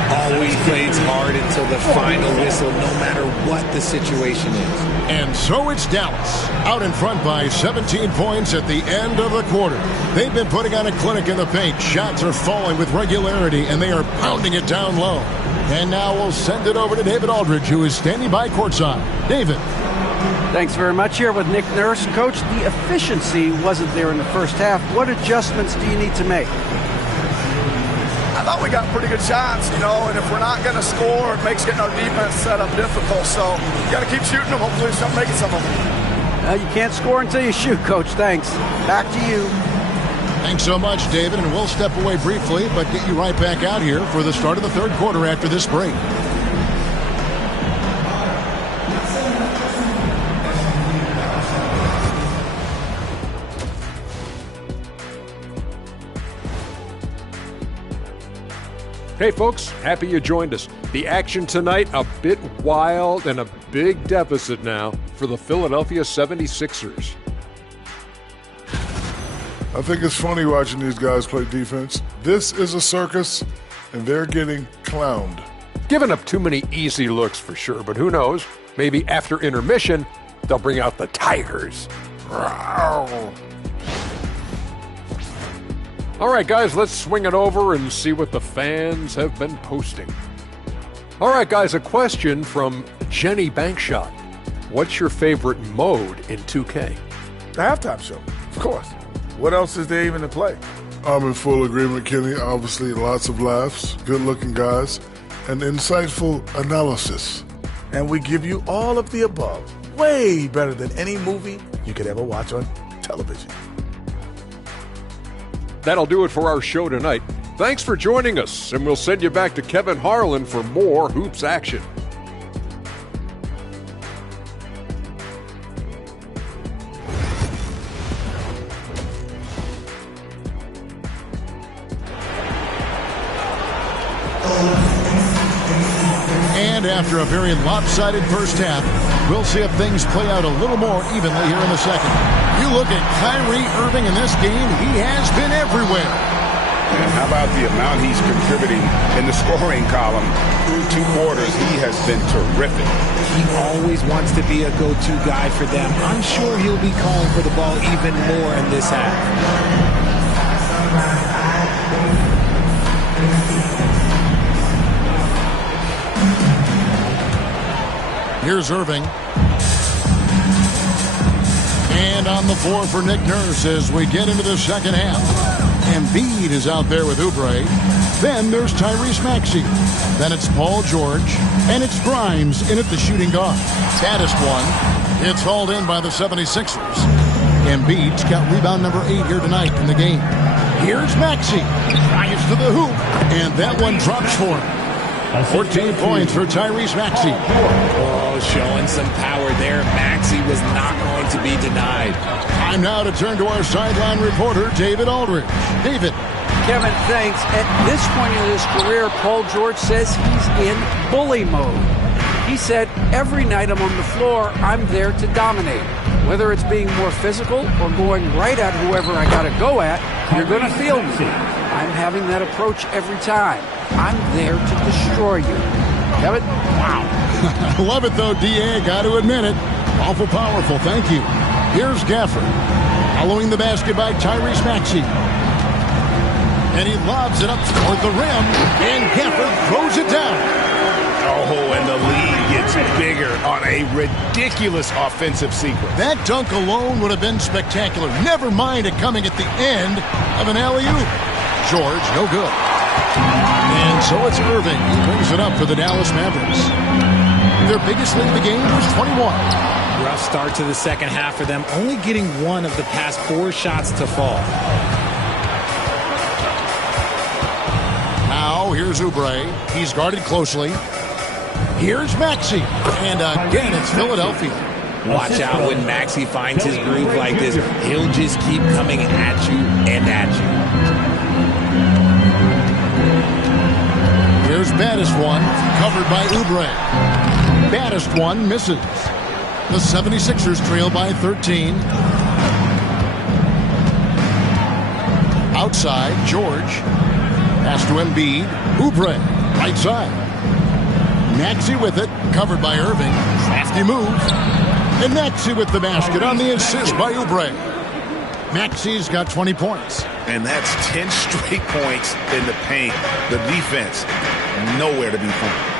Always plays hard until the final whistle, no matter what the situation is. And so it's Dallas, out in front by 17 points at the end of the quarter. They've been putting on a clinic in the paint. Shots are falling with regularity, and they are pounding it down low. And now we'll send it over to David Aldridge, who is standing by courtside. David. Thanks very much. Here with Nick Nurse. Coach, the efficiency wasn't there in the first half. What adjustments do you need to make? I thought we got pretty good shots, and if we're not going to score, it makes getting our defense set up difficult. So you got to keep shooting them. Hopefully, start making some of them. You can't score until you shoot, Coach. Thanks. Back to you. Thanks so much, David, and we'll step away briefly, but get you right back out here for the start of the third quarter after this break. Hey folks, happy you joined us. The action tonight, a bit wild and a big deficit now for the Philadelphia 76ers. I think it's funny watching these guys play defense. This is a circus, and they're getting clowned. Giving up too many easy looks for sure, but who knows? Maybe after intermission, they'll bring out the Tigers. Rawr. All right, guys, let's swing it over and see what the fans have been posting. All right, guys, a question from Jenny Bankshot. What's your favorite mode in 2K? The halftime show, of course. What else is there even to play? I'm in full agreement, Kenny. Obviously, lots of laughs, good-looking guys, and insightful analysis. And we give you all of the above. Way better than any movie you could ever watch on television. That'll do it for our show tonight. Thanks for joining us, and we'll send you back to Kevin Harlan for more Hoops action. And after a very lopsided first half, we'll see if things play out a little more evenly here in the second. You look at Kyrie Irving in this game, he has been everywhere. And how about the amount he's contributing in the scoring column through 2 quarters? He has been terrific. He always wants to be a go-to guy for them. I'm sure he'll be calling for the ball even more in this half. Here's Irving. And on the floor for Nick Nurse as we get into the second half. Embiid is out there with Oubre. Then there's Tyrese Maxey. Then it's Paul George. And it's Grimes in at the shooting guard. Baddest one. It's hauled in by the 76ers. Embiid's got rebound number 8 here tonight in the game. Here's Maxey. Drives to the hoop. And that one drops for him. 14 points for Tyrese Maxey. Oh, showing some power there. Maxey was not going to be denied. Time now to turn to our sideline reporter, David Aldridge. David. Kevin, thanks. At this point in his career, Paul George says he's in bully mode. He said, every night I'm on the floor, I'm there to dominate. Whether it's being more physical or going right at whoever I got to go at, you're going to feel me. I'm having that approach every time. I'm there to destroy you. Kevin? Wow. I love it, though, D.A. Got to admit it. Awful powerful. Thank you. Here's Gafford. Following the basket by Tyrese Maxey. And he lobs it up toward the rim. And Gafford throws it down. Oh, and the lead gets bigger on a ridiculous offensive sequence. That dunk alone would have been spectacular. Never mind it coming at the end of an alley-oop. George, no good. And so it's Irving. He brings it up for the Dallas Mavericks. Their biggest lead of the game was 21. Rough start to the second half for them, only getting one of the past 4 shots to fall. Now here's Oubre. He's guarded closely. Here's Maxey. And again, it's Philadelphia. Watch out when Maxey finds his groove like this. He'll just keep coming at you and at you. Here's baddest one, covered by Oubre. Baddest one misses. The 76ers trail by 13. Outside, George. Pass to Embiid. Oubre, right side. Maxey with it, covered by Irving. Crafty move. And Maxey with the basket on the assist by Oubre. Maxey's got 20 points. And that's 10 straight points in the paint. The defense, nowhere to be found.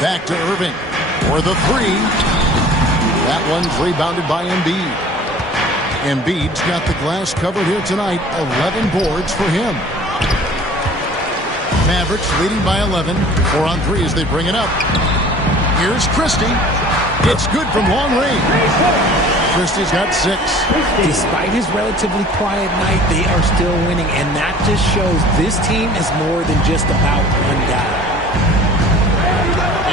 Back to Irving for the 3. That one's rebounded by Embiid. Embiid's got the glass covered here tonight. 11 boards for him. Mavericks leading by 11. 4 on 3 as they bring it up. Here's Christie. It's good from long range. Christie's got 6. Despite his relatively quiet night, they are still winning, and that just shows this team is more than just about one guy.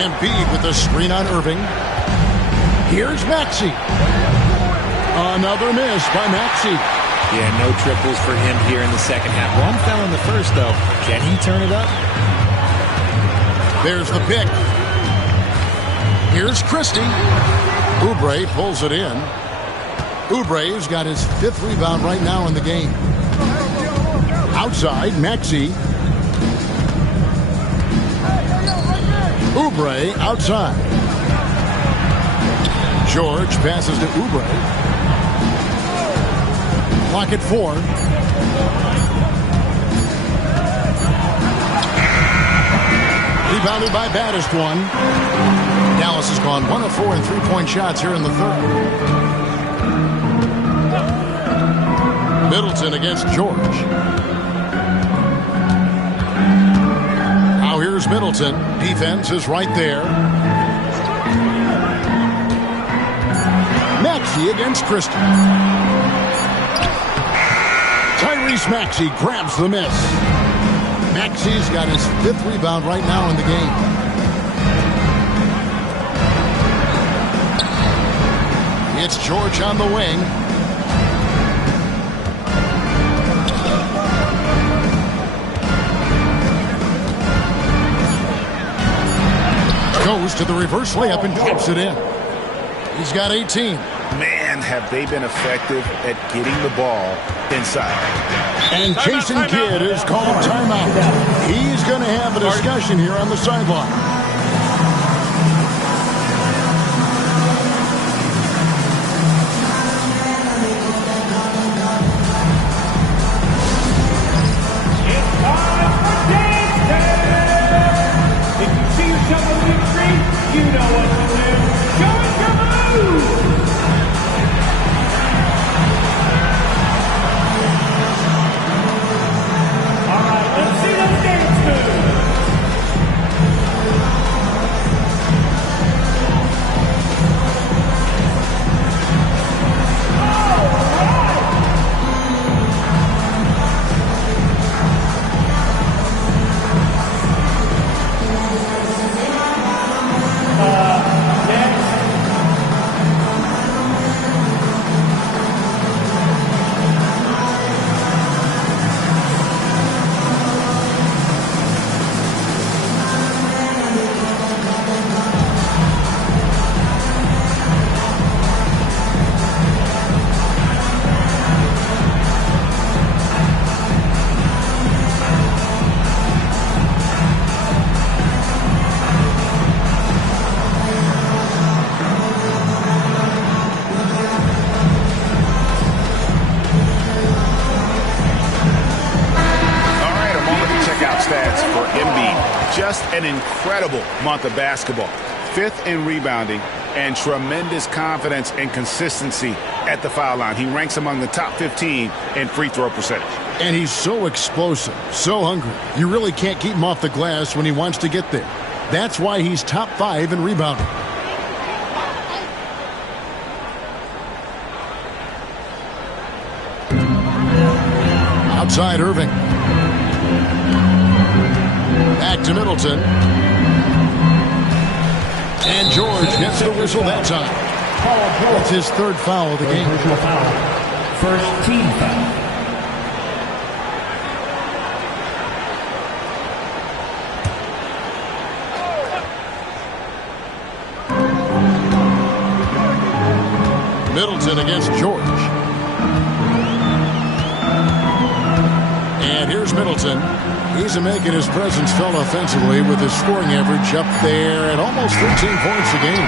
Embiid with the screen on Irving. Here's Maxey. Another miss by Maxey. Yeah, no triples for him here in the second half. One fell in the first, though. Can he turn it up? There's the pick. Here's Christie. Oubre pulls it in. Oubre's got his 5th rebound right now in the game. Outside, Maxey. Oubre outside. George passes to Oubre. Clock at 4. Rebounded by baddest one. Dallas has gone 1 of 4 in 3-point shots here in the third. Middleton against George. Now here's Middleton. Defense is right there. Maxey against Christie. Tyrese Maxey grabs the miss. Maxey's got his 5th rebound right now in the game. It's George on the wing. Goes to the reverse layup and taps it in. He's got 18. Man, have they been effective at getting the ball inside. And Jason Kidd is called timeout. He's going to have a discussion here on the sideline. You know what to do. Show us your move! All right, let's see those dance moves. just an incredible month of basketball. 5th in rebounding and tremendous confidence and consistency at the foul line. He ranks among the top 15 in free throw percentage. And he's so explosive, so hungry. You really can't keep him off the glass when he wants to get there. That's why he's top 5 in rebounding. Outside Irving. Back to Middleton. And George gets the whistle that time. That's his 3rd foul of the game. First team foul. Middleton against George. And here's Middleton. He's making his presence felt offensively with his scoring average up there at almost 13 points a game.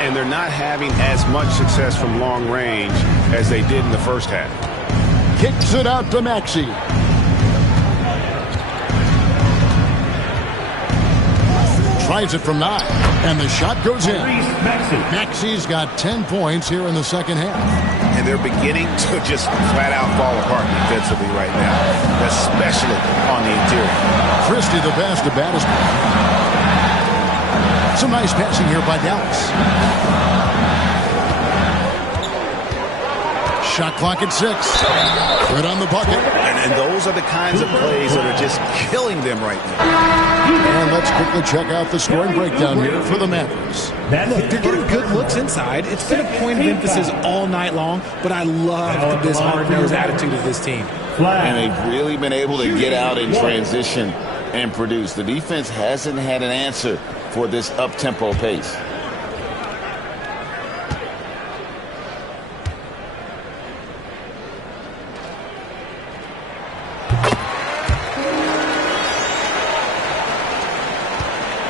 And they're not having as much success from long range as they did in the first half. Kicks it out to Maxey. Tries it from 9. And the shot goes in. Maxey's got 10 points here in the second half. And they're beginning to just flat out fall apart defensively right now, especially on the interior. Christie the pass to Battisman. Some nice passing here by Dallas. Shot clock at 6. Right on the bucket. And those are the kinds of plays that are just killing them right now. And let's quickly check out the scoring breakdown here for the Mavericks. Look, they're getting good looks inside. It's been a point of emphasis all night long, but I love this hard-nosed attitude of this team. And they've really been able to get out in transition and produce. The defense hasn't had an answer for this up-tempo pace.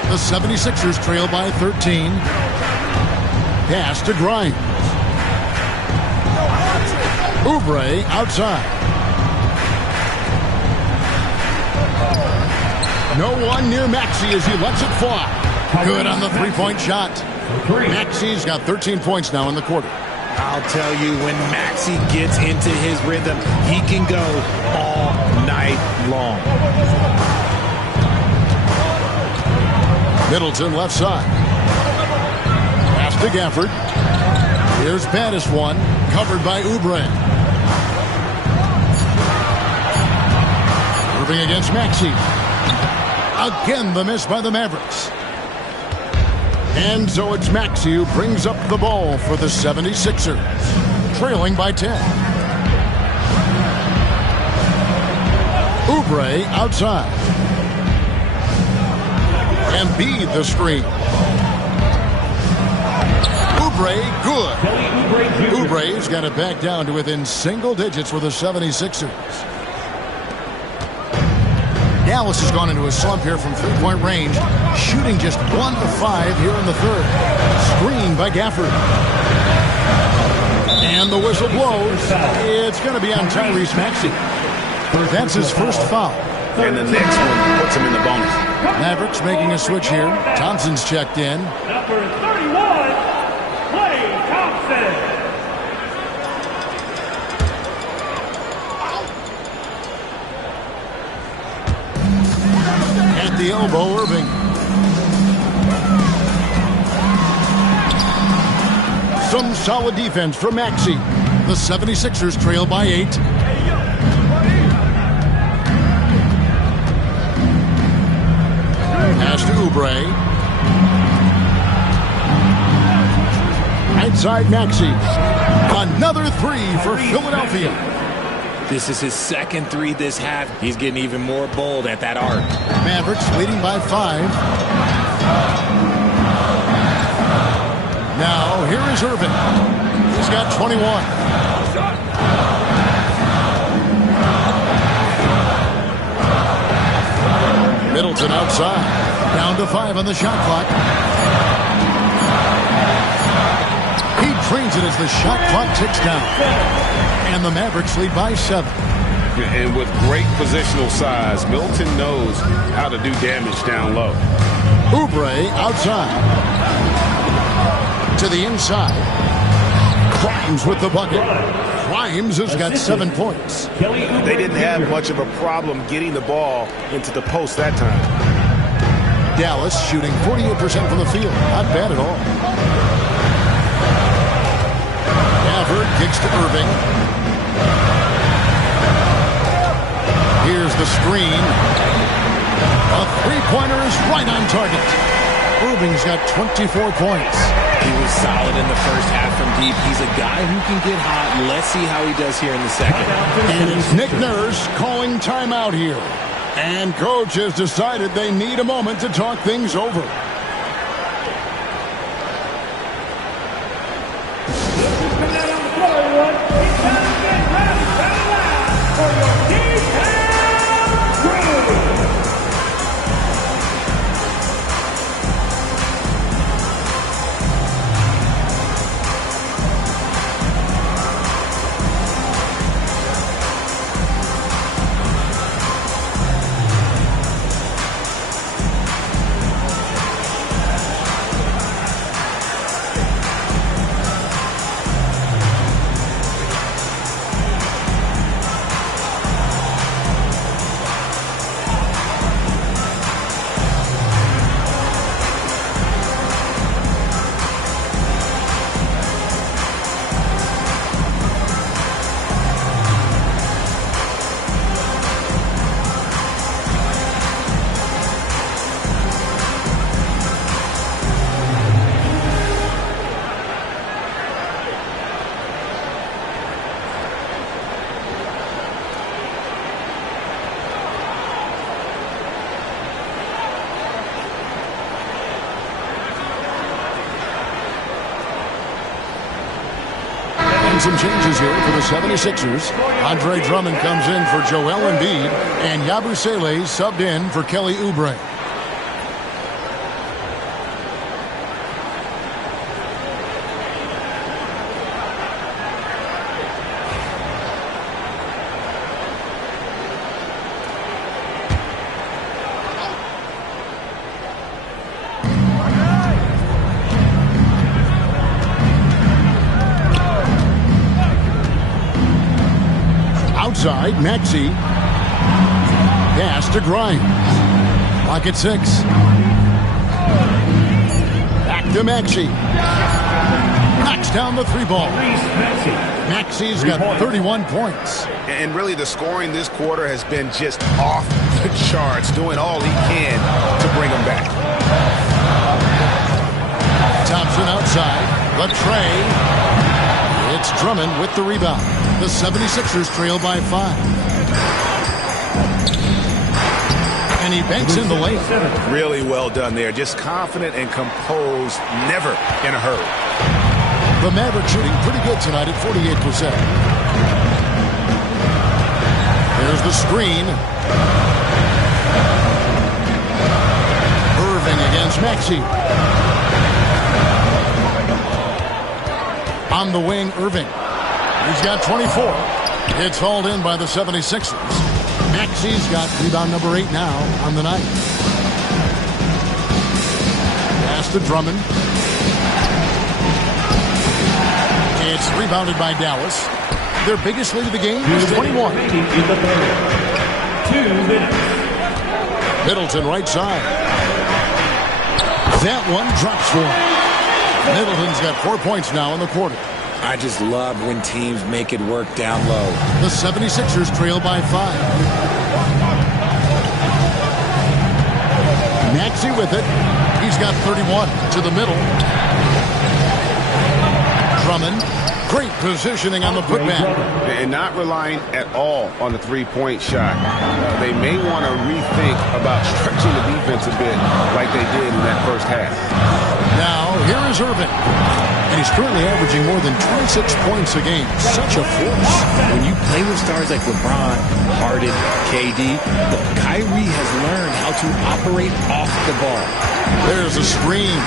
The 76ers trail by 13. Pass to Grimes. Oubre outside. No one near Maxey as he lets it fly. Good on the three-point shot. Maxey's got 13 points now in the quarter. I'll tell you, when Maxey gets into his rhythm, he can go all night long. Middleton left side. Pass to Gafford. Here's Battis one. Covered by Oubre. Moving against Maxey. Again, the miss by the Mavericks. And so it's Maxey who brings up the ball for the 76ers. Trailing by 10. Oubre outside. Embiid the screen. Oubre, good. Oubre's got it back down to within single digits for the 76ers. Dallas has gone into a slump here from three-point range, shooting just 1 of 5 here in the third. Screen by Gafford. And the whistle blows. It's going to be on Tyrese Maxey. That's his first foul. And the next one puts him in the bonus. Mavericks making a switch here. Thompson's checked in. Number 31, Klay Thompson. At the elbow, Irving. Some solid defense from Maxey. The 76ers trail by 8. Pass to Oubre. Outside Maxey. Another 3 for Philadelphia. This is his second 3 this half. He's getting even more bold at that arc. Mavericks leading by 5. Now, here is Irving. He's got 21. Middleton outside. Down to 5 on the shot clock. He trains it as the shot clock ticks down. And the Mavericks lead by 7. And with great positional size, Milton knows how to do damage down low. Oubre outside. To the inside. Grimes with the bucket. Grimes has got 7 points. They didn't have much of a problem getting the ball into the post that time. Dallas shooting 48% from the field. Not bad at all. Gafford kicks to Irving. Here's the screen. A three-pointer is right on target. Irving's got 24 points. He was solid in the first half from deep. He's a guy who can get hot. Let's see how he does here in the second. And it's Nick Nurse calling timeout here. And coach has decided they need a moment to talk things over. Some changes here for the 76ers. Andre Drummond comes in for Joel Embiid, and Yabusele subbed in for Kelly Oubre. Outside, Maxey. Pass to Grimes. Clock at 6. Back to Maxey. Knocks down the three ball. Maxey's got 31 points. And really the scoring this quarter has been just off the charts, doing all he can to bring them back. Thompson outside. Latrey. It's Drummond with the rebound. The 76ers trail by 5. And he banks in the lane. Really well done there. Just confident and composed, never in a hurry. The Mavericks shooting pretty good tonight at 48%. There's the screen. Irving against Maxey. On the wing, Irving. He's got 24. It's hauled in by the 76ers. Maxey's got rebound number 8 now on the night. Pass to Drummond. It's rebounded by Dallas. Their biggest lead of the game is 21. Middleton right side. That one drops for him. Middleton's got 4 points now in the quarter. I just love when teams make it work down low. The 76ers trail by 5. Maxey with it. He's got 31 to the middle. Drummond. Great positioning on the putback. And not relying at all on the three-point shot. They may want to rethink about stretching the defense a bit like they did in that first half. Now, here is Irving. And he's currently averaging more than 26 points a game. Such a force. When you play with stars like LeBron, Harden, KD, Kyrie has learned how to operate off the ball. There's a screen.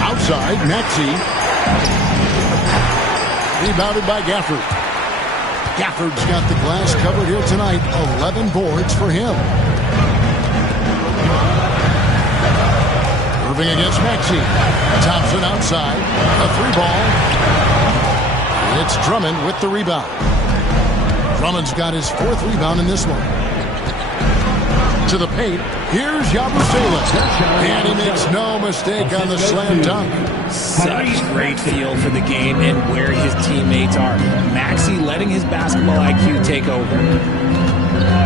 Outside, Maxey. Rebounded by Gafford. Gafford's got the glass covered here tonight. 11 boards for him. Irving against Maxey. Thompson outside. A 3-ball. It's Drummond with the rebound. Drummond's got his 4th rebound in this one. To the paint. Here's Yabusele. And he makes no mistake on the slam dunk. Such great feel for the game and where his teammates are. Maxey letting his basketball IQ take over.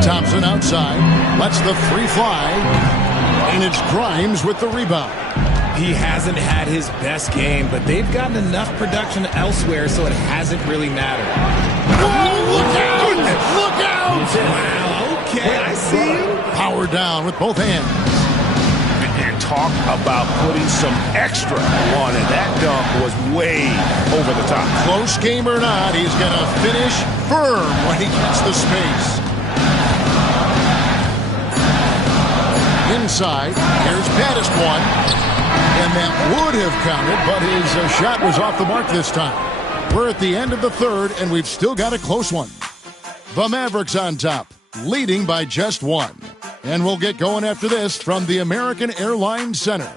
Thompson outside. Lets the 3 fly. And it's Grimes with the rebound. He hasn't had his best game, but they've gotten enough production elsewhere, so it hasn't really mattered. Whoa, look out! Look out! Wow, okay, I see you. Power down with both hands. And talk about putting some extra on it. That dunk was way over the top. Close game or not, he's going to finish firm when he gets the space. Inside, here's Pattis one. And that would have counted, but his shot was off the mark this time. We're at the end of the 3rd, and we've still got a close one. The Mavericks on top, leading by just 1. And we'll get going after this from the American Airlines Center.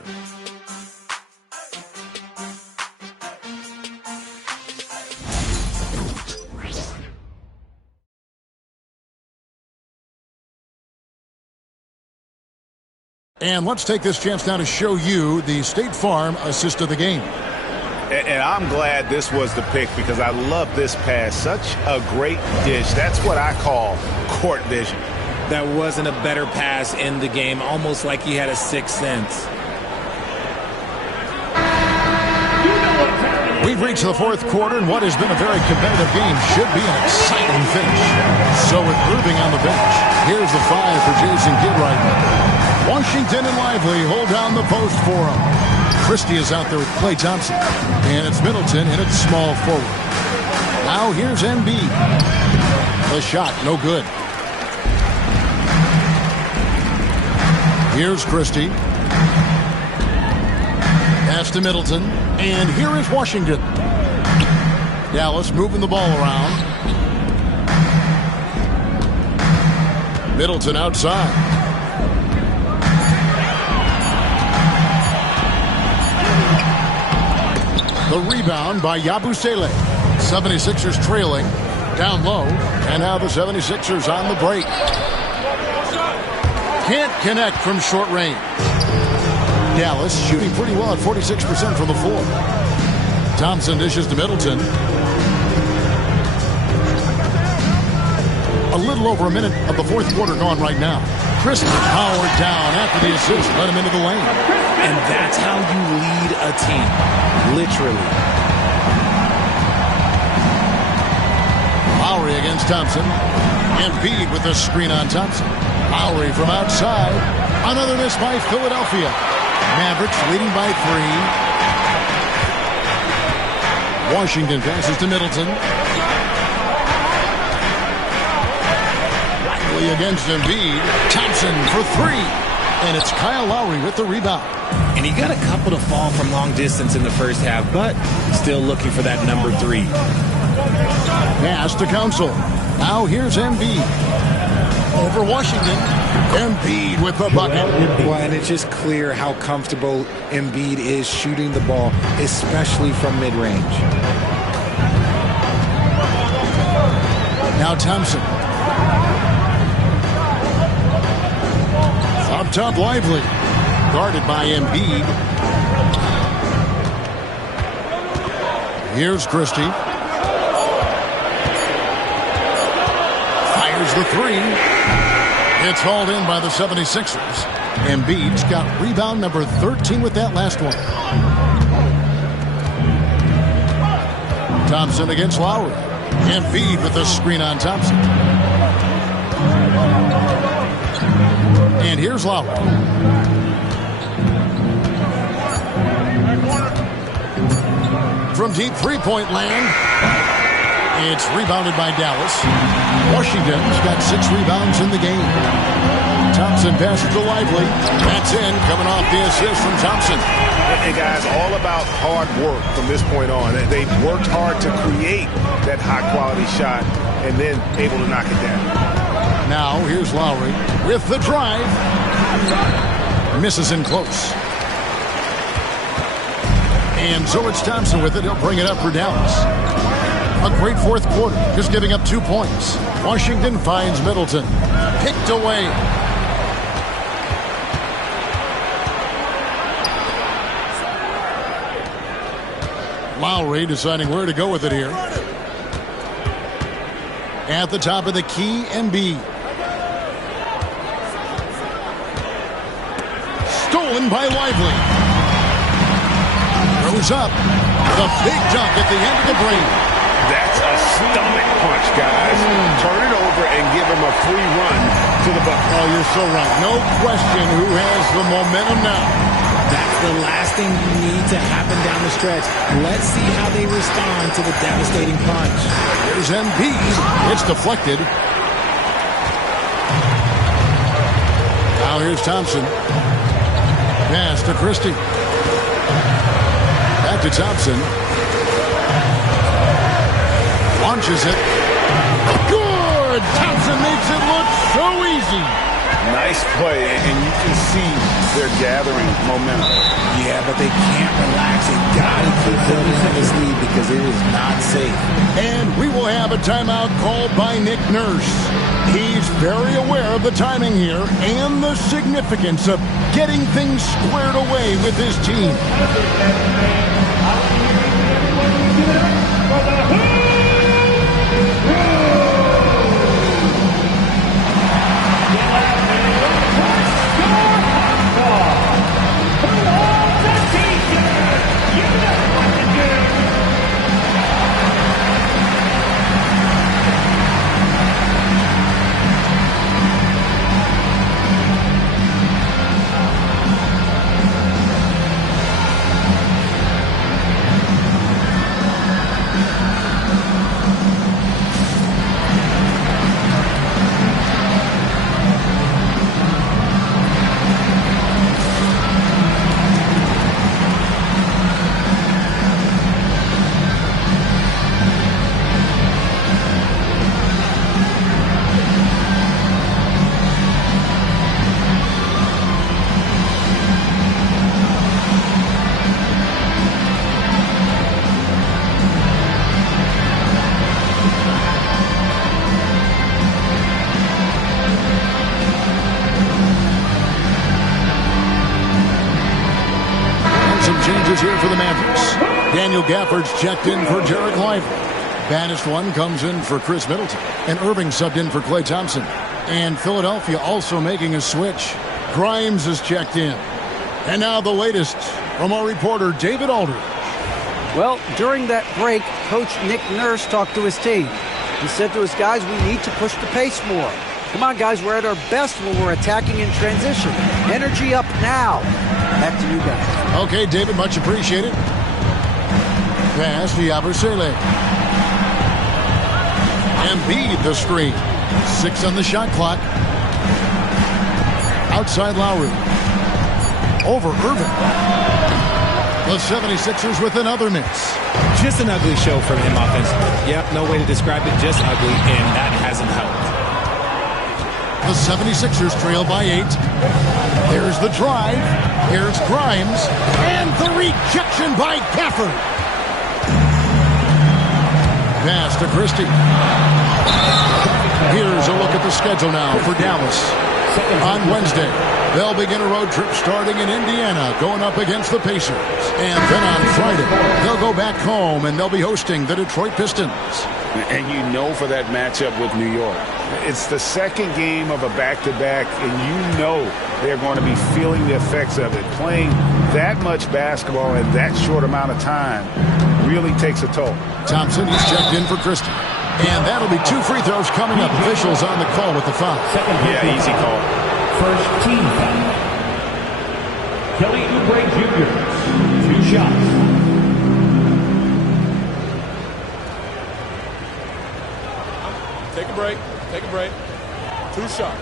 And let's take this chance now to show you the State Farm assist of the game. And I'm glad this was the pick because I love this pass. Such a great dish. That's what I call court vision. That wasn't a better pass in the game, almost like he had a 6th sense. We've reached the 4th quarter, and what has been a very competitive game should be an exciting finish. So with Irving on the bench, here's the 5 for Jason Kidd right now. Washington and Lively hold down the post for him. Christie is out there with Klay Thompson. And it's Middleton in its small forward. Now here's Embiid. The shot, no good. Here's Christie. Pass to Middleton. And here is Washington. Dallas moving the ball around. Middleton outside. The rebound by Yabusele. 76ers trailing. Down low. And now the 76ers on the break. Can't connect from short range. Dallas shooting pretty well at 46% from the floor. Thompson dishes to Middleton. A little over a minute of the 4th quarter gone right now. Christie powered down after the assist. Let him into the lane. And that's how you lead a team. Literally. Lowry against Thompson. Embiid with the screen on Thompson. Lowry from outside. Another miss by Philadelphia. Mavericks leading by 3. Washington passes to Middleton. Lively against Embiid. Thompson for 3. And it's Kyle Lowry with the rebound. And he got a couple to fall from long distance in the first half, but still looking for that number 3. Pass to Council. Now here's Embiid. Over Washington. Embiid with the bucket. Well, and it's just clear how comfortable Embiid is shooting the ball, especially from mid-range. Now Thompson. Up top, Lively. Guarded by Embiid. Here's Christie. Fires the 3. It's hauled in by the 76ers. Embiid's got rebound number 13 with that last one. Thompson against Lowry. Embiid with the screen on Thompson. And here's Lowry. From deep three-point land. It's rebounded by Dallas. Washington's got 6 rebounds in the game. Thompson passes to Lively. That's in, coming off the assist from Thompson. And guys, all about hard work from this point on. They've worked hard to create that high-quality shot and then able to knock it down. Now, here's Lowry with the drive. Misses in close. And so it's Thompson with it. He'll bring it up for Dallas. A great fourth quarter, just giving up 2 points. Washington finds Middleton. Picked away. Lowry deciding where to go with it here. At the top of the key, Embiid. Stolen by Lively. Throws up. The big dunk at the end of the break. That's a stomach punch, guys. Turn it over and give him a free run to the bucket. Oh, you're so right. No question who has the momentum now. That's the last thing you need to happen down the stretch. Let's see how they respond to the devastating punch. Here's Embiid. It's deflected. Now here's Thompson. Pass to Christie. Back to Thompson. Launches it. Good! Thompson makes it look so easy. Nice play, and you can see they're gathering momentum. Yeah, but they can't relax. They gotta keep building on this lead because it is not safe. And we will have a timeout called by Nick Nurse. He's very aware of the timing here and the significance of getting things squared away with his team. Here for the Mavericks. Daniel Gafford's checked in for Jarek Lively. Banished one comes in for Chris Middleton. And Irving subbed in for Klay Thompson. And Philadelphia also making a switch. Grimes is checked in. And now the latest from our reporter David Aldridge. Well, during that break, Coach Nick Nurse talked to his team. He said to his guys, we need to push the pace more. Come on, guys, we're at our best when we're attacking in transition. Energy up now. Back to you guys. Okay, David, much appreciated. Pass to Yabusele. Embiid the screen. 6 on the shot clock. Outside Lowry. Over Irving. The 76ers with another miss. Just an ugly show from him offensively. Yep, no way to describe it, just ugly, and that hasn't helped. The 76ers trail by 8. Here's the drive. Here's Grimes. And the rejection by Gafford. Pass to Christie. Here's a look at the schedule now for Dallas. On Wednesday, they'll begin a road trip starting in Indiana, going up against the Pacers. And then on Friday, they'll go back home and they'll be hosting the Detroit Pistons. And you know for that matchup with New York, it's the second game of a back-to-back, and you know they're going to be feeling the effects of it. Playing that much basketball in that short amount of time really takes a toll. Thompson is checked in for Christie. And that'll be 2 free throws coming up. Officials on the call with the foul. Yeah, easy call. First team foul. Kelly Oubre Jr. 2 shots. Take a break. Take a break. 2 shots.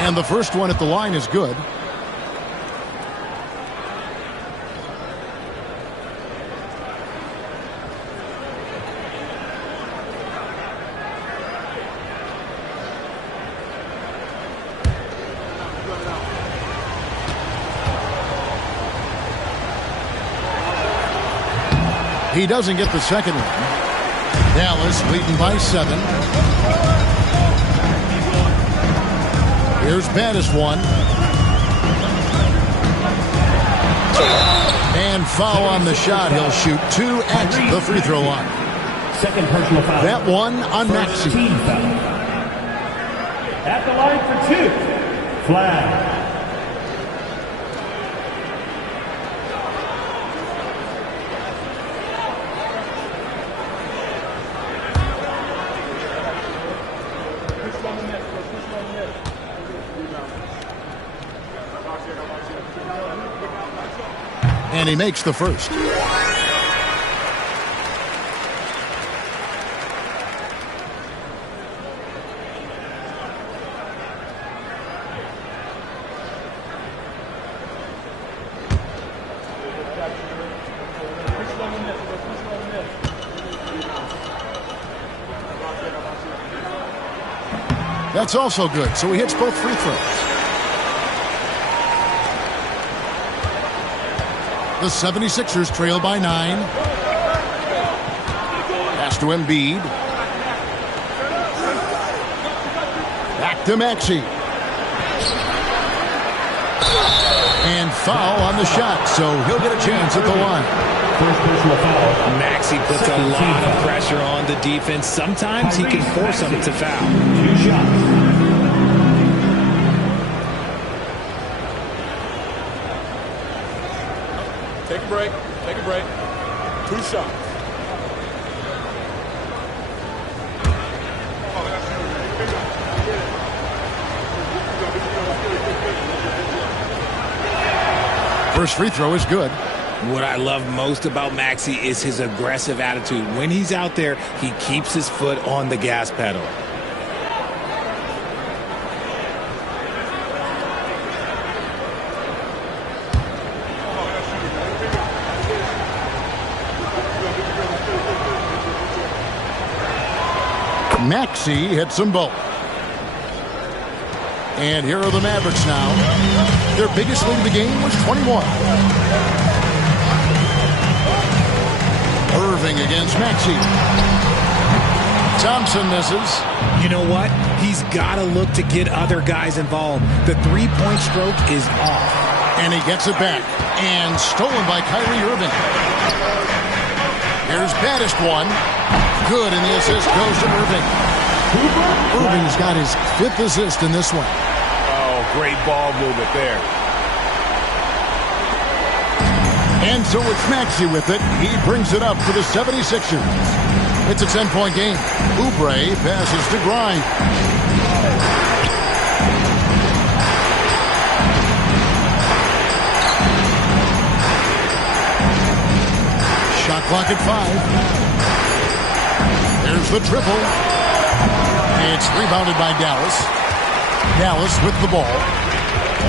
And the first one at the line is good. He doesn't get the second one. Dallas leading by 7. Here's baddest one. And foul on the shot. He'll shoot 2 at the free throw line. Second personal foul. That one on Maxey. At the line for 2. Flag. And he makes the first. That's also good, so he hits both free throws. The 76ers trail by 9. Pass to Embiid. Back to Maxey. And foul on the shot, so he'll get a chance at the line. First personal foul. Maxey puts a lot of pressure on the defense. Sometimes he can force them to foul. 2 shots. Take a break. Take a break. 2 shots. First free throw is good. What I love most about Maxey is his aggressive attitude. When he's out there, he keeps his foot on the gas pedal. Maxey hits them both. And here are the Mavericks now. Their biggest lead of the game was 21. Irving against Maxey. Thompson misses. You know what? He's got to look to get other guys involved. The three-point stroke is off. And he gets it back. And stolen by Kyrie Irving. Here's baddest one. Good, and the assist goes to Irving. Irving's got his 5th assist in this one. Oh, great ball movement there. And so it's Maxey with it. He brings it up for the 76ers. It's a 10-point game. Oubre passes to Grimes. Shot clock at 5. There's the triple. It's rebounded by Dallas. Dallas with the ball.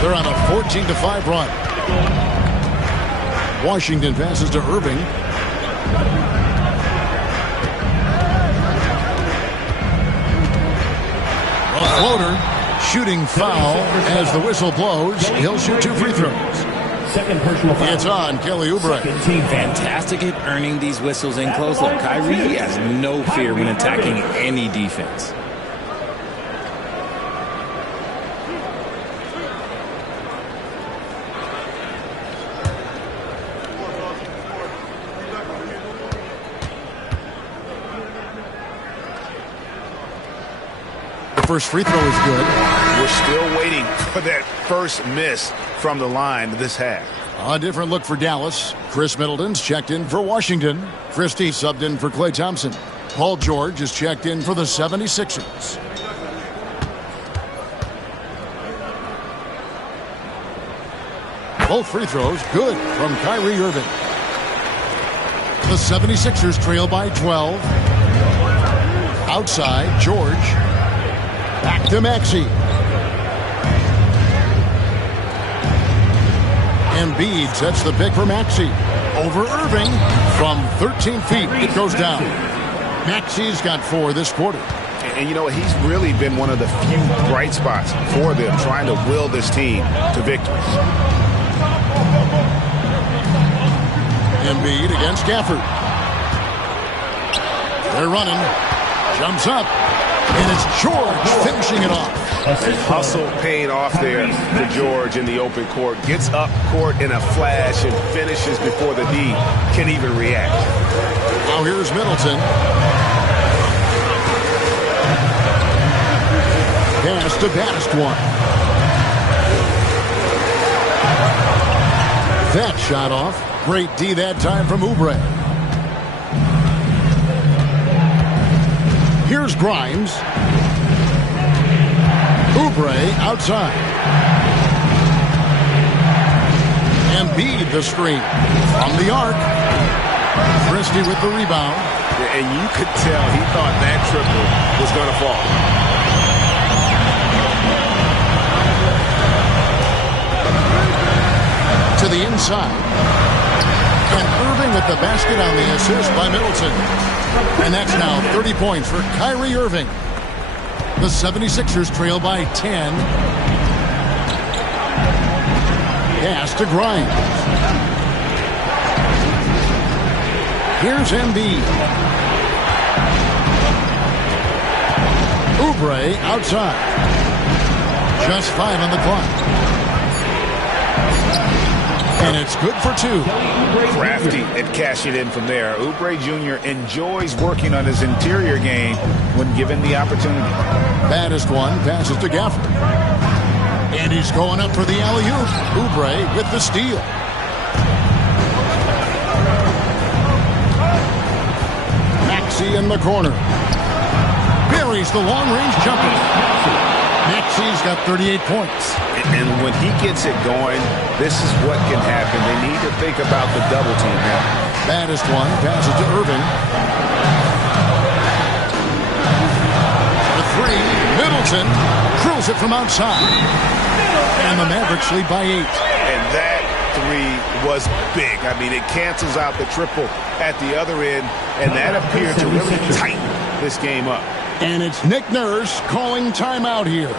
They're on a 14-5 run. Washington passes to Irving. A floater. Shooting foul as the whistle blows. He'll shoot 2 free throws. Second personal foul. It's on Kelly Oubre. Fantastic at earning these whistles in close. Look, Kyrie has no fear when attacking any defense. The first free throw is good. We're still waiting for that first miss from the line this half. A different look for Dallas. Chris Middleton's checked in for Washington. Christie subbed in for Klay Thompson. Paul George is checked in for the 76ers. Both free throws good from Kyrie Irving. The 76ers trail by 12. Outside, George. Back to Maxey. Embiid sets the pick for Maxey. Over Irving from 13 feet. It goes down. Maxey's got 4 this quarter. And you know, he's really been one of the few bright spots for them, trying to will this team to victories. Embiid against Gafford. They're running. Jumps up. And it's George finishing it off. Hustle paying off there for George in the open court. Gets up court in a flash and finishes before the D can even react. Now here's Middleton. Pass to Baddest one. That shot off. Great D that time from Oubre. Here's Grimes. Oubre outside. Embiid the screen. From the arc. Christie with the rebound. And you could tell he thought that triple was going to fall. To the inside. And Irving with the basket on the assist by Middleton. And that's now 30 points for Kyrie Irving. The 76ers trail by 10. Pass to Grimes. Here's Embiid. Oubre outside. Just 5 on the clock. And it's good for 2. Crafty at cashing in from there. Oubre Jr. enjoys working on his interior game when given the opportunity. Baddest one passes to Gafford. And he's going up for the alley-oop. Oubre with the steal. Maxey in the corner. Buries the long-range jumper. Maxey's got 38 points. And when he gets it going, this is what can happen. They need to think about the double team now. Baddest one passes to Irving. The 3, Middleton drills it from outside. And the Mavericks lead by 8. And that 3 was big. I mean, it cancels out the triple at the other end, and that appeared to really tighten this game up. And it's Nick Nurse calling timeout here.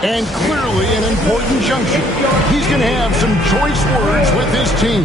And clearly an important juncture. He's going to have some choice words with his team.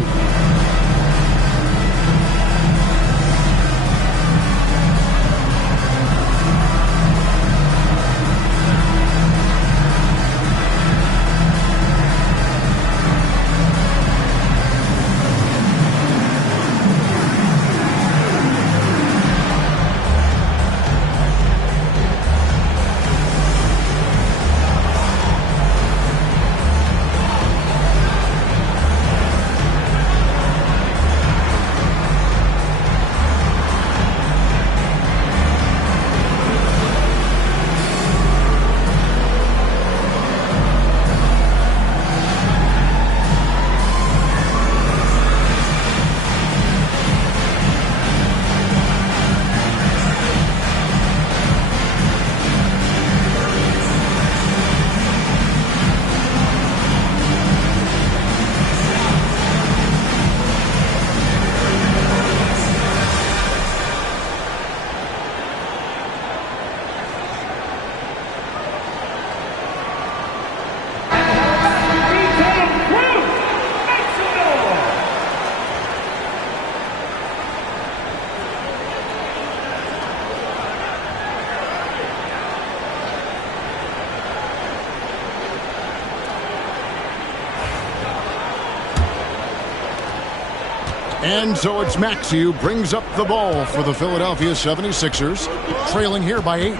And so it's Maxey who brings up the ball for the Philadelphia 76ers, trailing here by 8.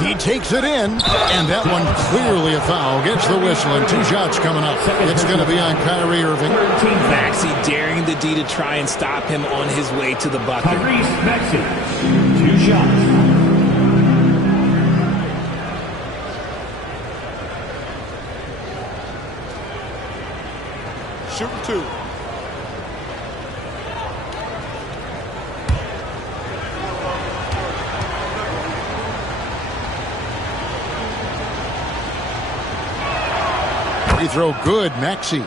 He takes it in, and that one clearly a foul. Gets the whistle, and 2 shots coming up. It's going to be on Kyrie Irving. Maxey daring the D to try and stop him on his way to the bucket. Maxey, 2 shots. shooting 2. Free throw good, Maxey.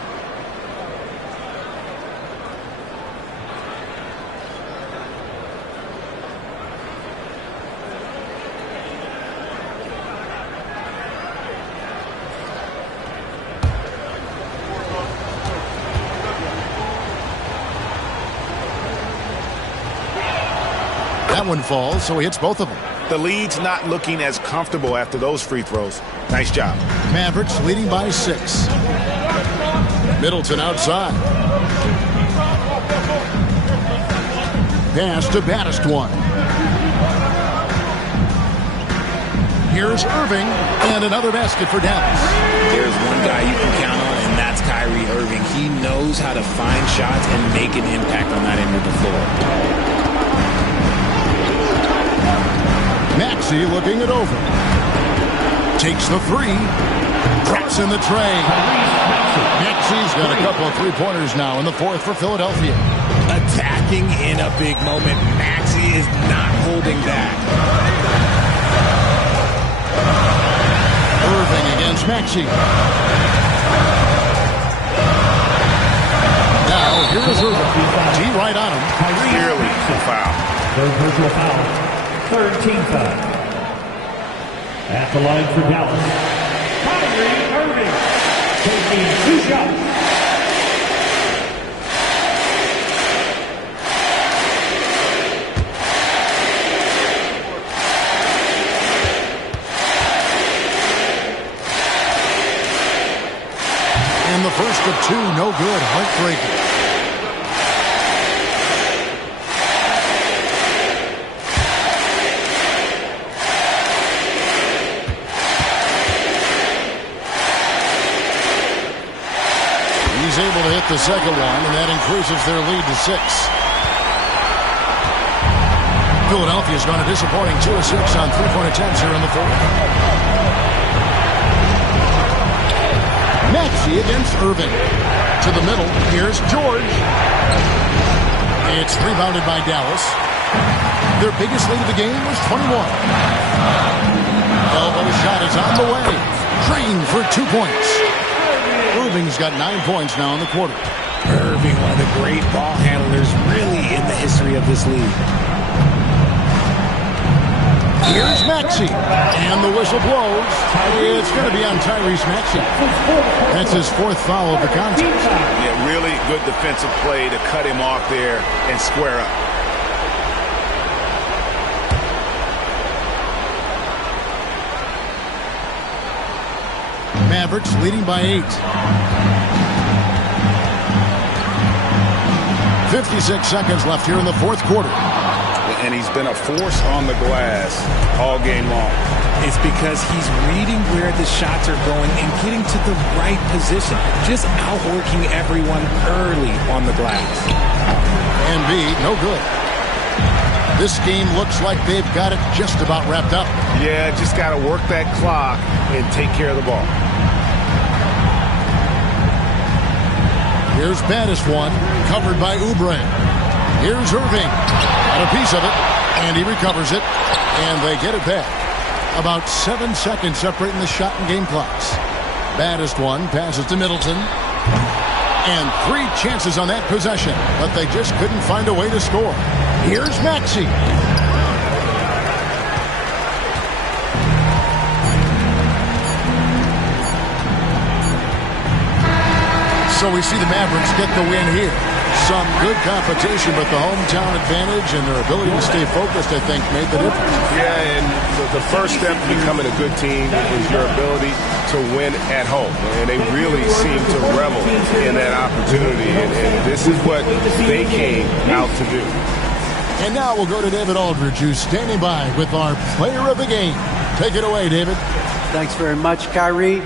That one falls, so he hits both of them. The lead's not looking as comfortable after those free throws. Nice job. Mavericks leading by 6. Middleton outside. Pass to Baddest one. Here's Irving, and another basket for Dallas. There's one guy you can count on, and that's Kyrie Irving. He knows how to find shots and make an impact on that end of the floor. Maxey looking it over. Takes the 3. Drops in the tray. Maxey's got a couple of three-pointers now in the 4th for Philadelphia. Attacking in a big moment. Maxey is not holding back. Irving against Maxey. Now, here's Irving. D right on him. Clearly a foul. Third personal foul. Third team foul. At the line for Dallas, Kyrie Irving, taking 2 shots. And the first of 2, no good, heartbreaking. He's able to hit the second one, and that increases their lead to 6. Philadelphia's gone a disappointing 2 of 6 on three-point attempts here in the 4th. Maxey against Irving. To the middle, here's George. It's rebounded by Dallas. Their biggest lead of the game was 21. Elbow shot is on the way. Green for 2 points. Irving's got 9 points now in the quarter. Irving, one of the great ball handlers really in the history of this league. Here's Maxey, and the whistle blows. It's going to be on Tyrese Maxey. That's his 4th foul of the contest. Yeah, really good defensive play to cut him off there and square up. Mavericks leading by 8. 56 seconds left here in the 4th quarter. And he's been a force on the glass all game long. It's because he's reading where the shots are going and getting to the right position. Just outworking everyone early on the glass. And B, no good. This game looks like they've got it just about wrapped up. Yeah, just got to work that clock and take care of the ball. Here's Baddest one, covered by Oubre. Here's Irving. Got a piece of it, and he recovers it, and they get it back. About 7 seconds separating the shot and game clocks. Baddest one passes to Middleton. And 3 chances on that possession, but they just couldn't find a way to score. Here's Maxey. So we see the Mavericks get the win here. Some good competition, but the hometown advantage and their ability to stay focused, I think, made the difference. Yeah, and the first step to becoming a good team is your ability to win at home. And they really seem to revel in that opportunity. And this is what they came out to do. And now we'll go to David Aldridge, who's standing by with our player of the game. Take it away, David. Thanks very much, Kyrie.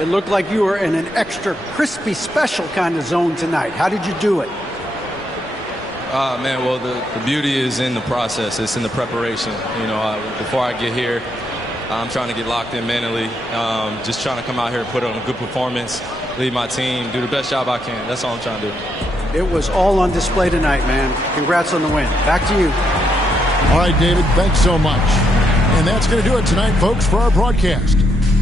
It looked like you were in an extra crispy special kind of zone tonight. How did you do it? Man, well, the beauty is in the process. It's in the preparation. You know, before I get here, I'm trying to get locked in mentally, just trying to come out here and put on a good performance, lead my team, do the best job I can. That's all I'm trying to do. It was all on display tonight, man. Congrats on the win. Back to you. All right, David, thanks so much. And that's going to do it tonight, folks, for our broadcast.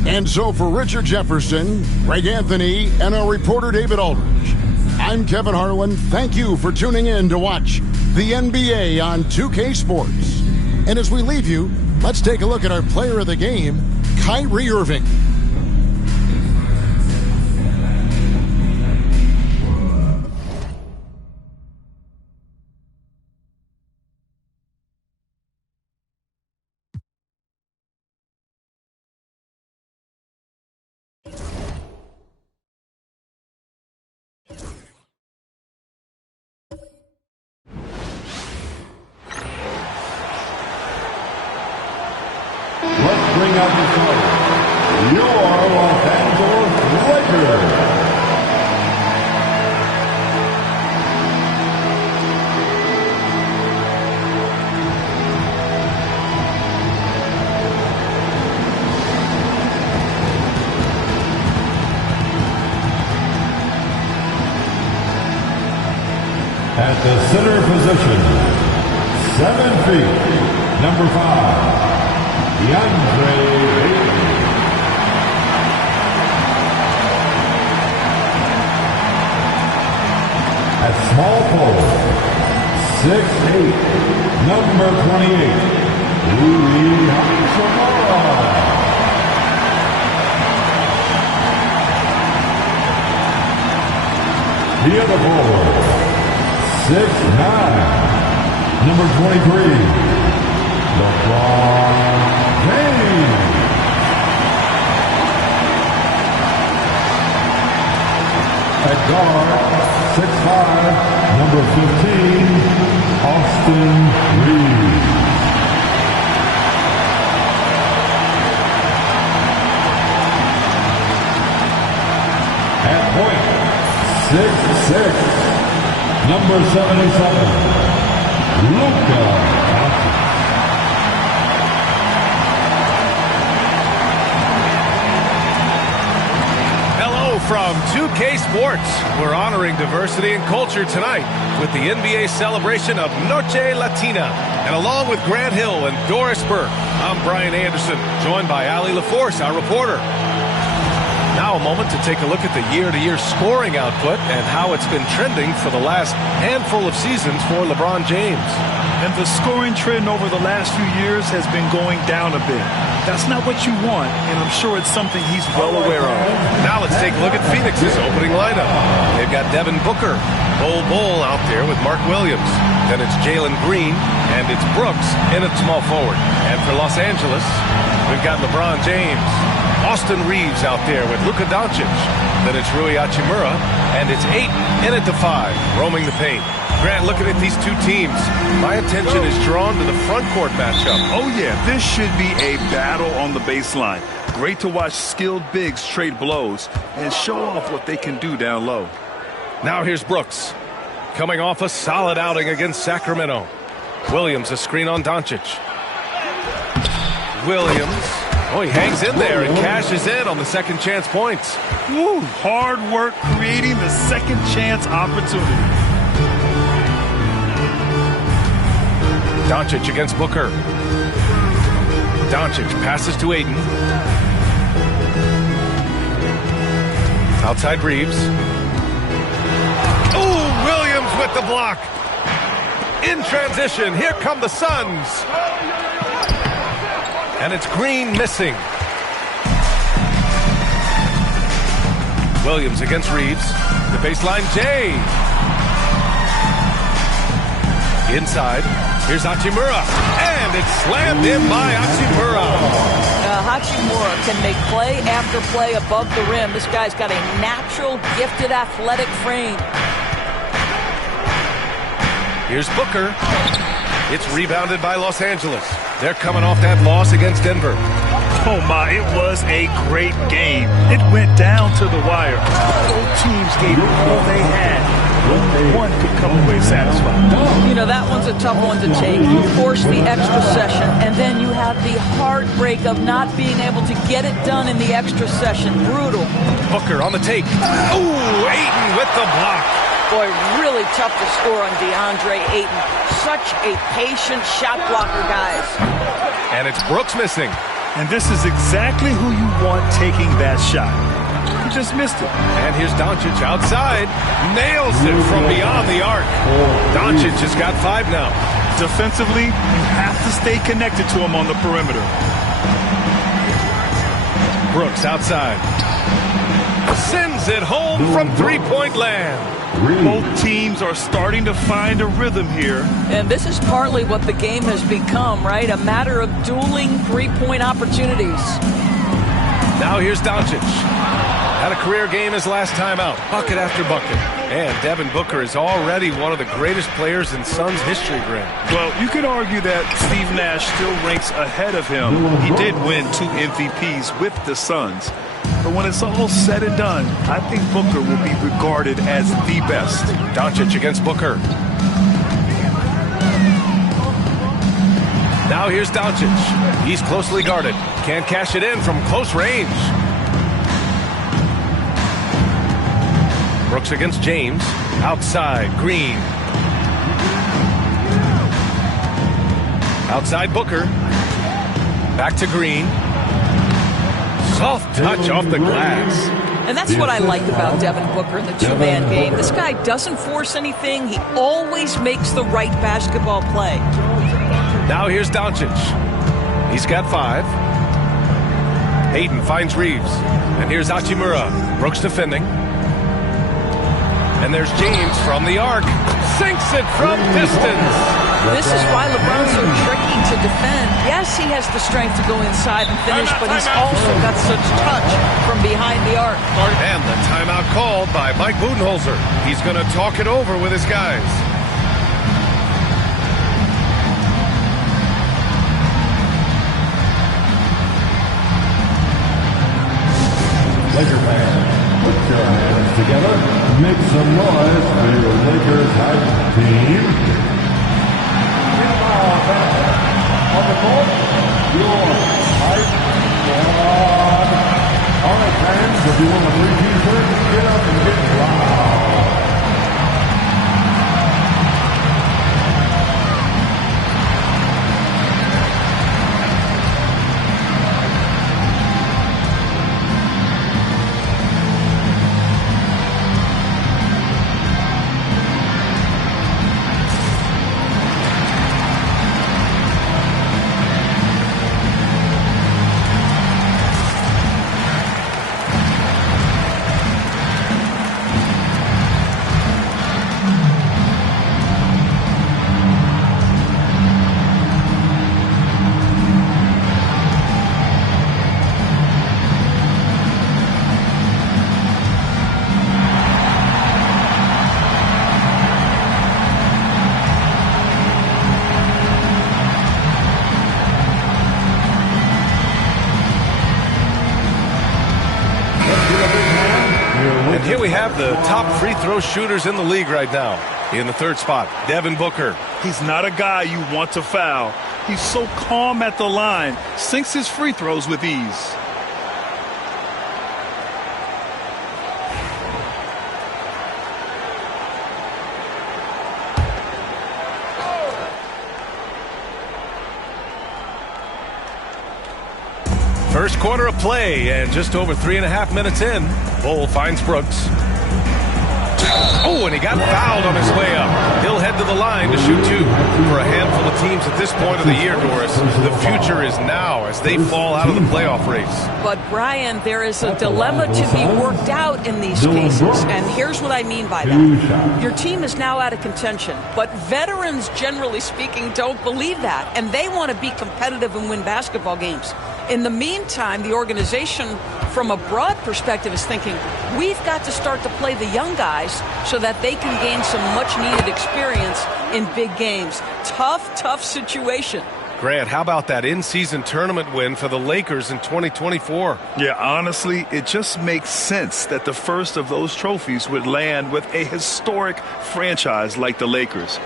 And so for Richard Jefferson, Greg Anthony, and our reporter David Aldridge, I'm Kevin Harlan. Thank you for tuning in to watch the NBA on 2K Sports. And as we leave you, let's take a look at our player of the game, Kyrie Irving. Let's bring out the starters. Your Los Angeles Lakers. At the center position, 7 feet, number 5. DeAndre Ayton. At small forward, 6'8", number 28, Rui Hachimura. The other forward, 6'9", number 23, LeBron James. At guard, 6'5", number 15, Austin Reeves. At point, 6'6", number 77, Luka. From 2K Sports, we're honoring diversity and culture tonight with the NBA celebration of Noche Latina. And along with Grant Hill and Doris Burke, I'm Brian Anderson, joined by Ali LaForce, our reporter. Now a moment to take a look at the year-to-year scoring output and how it's been trending for the last handful of seasons for LeBron James. And the scoring trend over the last few years has been going down a bit. That's not what you want, and I'm sure it's something he's well aware of. Now let's take a look at Phoenix's opening lineup. They've got Devin Booker, Bol out there with Mark Williams. Then it's Jalen Green, and it's Brooks in at small forward. And for Los Angeles, we've got LeBron James, Austin Reeves out there with Luka Doncic. Then it's Rui Hachimura, and it's Ayton in at the 5, roaming the paint. Grant, looking at these two teams, my attention is drawn to the front court matchup. Oh, yeah, this should be a battle on the baseline. Great to watch skilled bigs trade blows and show off what they can do down low. Now here's Brooks, coming off a solid outing against Sacramento. Williams, a screen on Doncic. Williams, oh, he hangs in there and cashes in on the second chance points. Woo, hard work creating the second chance opportunity. Doncic against Booker. Doncic passes to Ayton. Outside Reeves. Oh, Williams with the block. In transition, here come the Suns. And it's Green missing. Williams against Reeves. The baseline, Jay. Inside. Here's Hachimura, and it's slammed in by Hachimura. Hachimura can make play after play above the rim. This guy's got a natural, gifted, athletic frame. Here's Booker. It's rebounded by Los Angeles. They're coming off that loss against Denver. Oh, my, it was a great game. It went down to the wire. Both teams gave it all they had. Only one could come away satisfied. You know, that one's a tough one to take. You force the extra session, and then you have the heartbreak of not being able to get it done in the extra session. Brutal. Booker on the take. Ooh, Ayton with the block. Boy, really tough to score on DeAndre Ayton. Such a patient shot blocker, guys. And it's Brooks missing. And this is exactly who you want taking that shot. He just missed it. And here's Doncic outside. Nails it from beyond the arc. Doncic has got 5 now. Defensively, you have to stay connected to him on the perimeter. Brooks outside. Sends it home from three-point land. Both teams are starting to find a rhythm here. And this is partly what the game has become, right? A matter of dueling three-point opportunities. Now here's Doncic. Had a career game his last time out. Bucket after bucket. And Devin Booker is already one of the greatest players in Suns history, Grant. Well, you could argue that Steve Nash still ranks ahead of him. He did win 2 MVPs with the Suns. But when it's all said and done, I think Booker will be regarded as the best. Doncic against Booker. Now here's Doncic. He's closely guarded. Can't cash it in from close range. Brooks against James. Outside, Green. Outside Booker. Back to Green. Soft touch off the glass. And that's what I like about Devin Booker in the two-man game. This guy doesn't force anything. He always makes the right basketball play. Now here's Doncic. He's got 5. Ayton finds Reeves. And here's Hachimura. Brooks defending. And there's James from the arc. Sinks it from distance. This is why LeBron's so tricky to defend. Yes, he has the strength to go inside and finish, but he's also got such touch from behind the arc. And the timeout called by Mike Budenholzer. He's going to talk it over with his guys. Laker fans, put your hands together. Make some noise for your Lakers hype team. On the court, your hype squad. All right, fans, if you want a free t-shirt, get up and get loud. Here we have the top free throw shooters in the league right now. In the 3rd spot, Devin Booker. He's not a guy you want to foul. He's so calm at the line, sinks his free throws with ease. First quarter of play, and just over 3.5 minutes in, Bull finds Brooks. Oh, and he got fouled on his way up. He'll head to the line to shoot 2. For a handful of teams at this point of the year, Doris, the future is now as they fall out of the playoff race. But, Brian, there is a dilemma to be worked out in these cases, and here's what I mean by that. Your team is now out of contention, but veterans, generally speaking, don't believe that, and they want to be competitive and win basketball games. In the meantime, the organization, from a broad perspective, is thinking, we've got to start to play the young guys so that they can gain some much-needed experience in big games. Tough situation. Grant, how about that in-season tournament win for the Lakers in 2024? Yeah, honestly, it just makes sense that the first of those trophies would land with a historic franchise like the Lakers.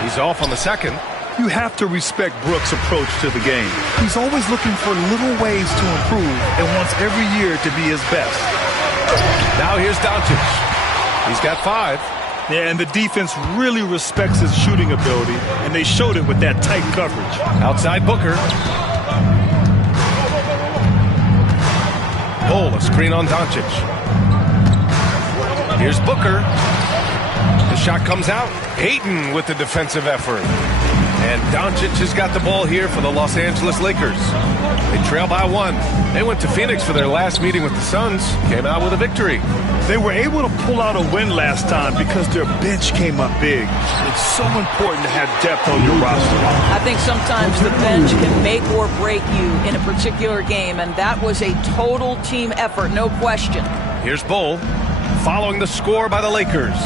He's off on the second. You have to respect Brooks' approach to the game. He's always looking for little ways to improve and wants every year to be his best. Now here's Doncic. He's got 5. Yeah, and the defense really respects his shooting ability, and they showed it with that tight coverage. Outside Booker. Bull, a screen on Doncic. Here's Booker. The shot comes out. Ayton with the defensive effort. And Doncic has got the ball here for the Los Angeles Lakers. They trail by 1. They went to Phoenix for their last meeting with the Suns. Came out with a victory. They were able to pull out a win last time because their bench came up big. It's so important to have depth on your roster. I think sometimes the bench can make or break you in a particular game, and that was a total team effort, no question. Here's Bull following the score by the Lakers.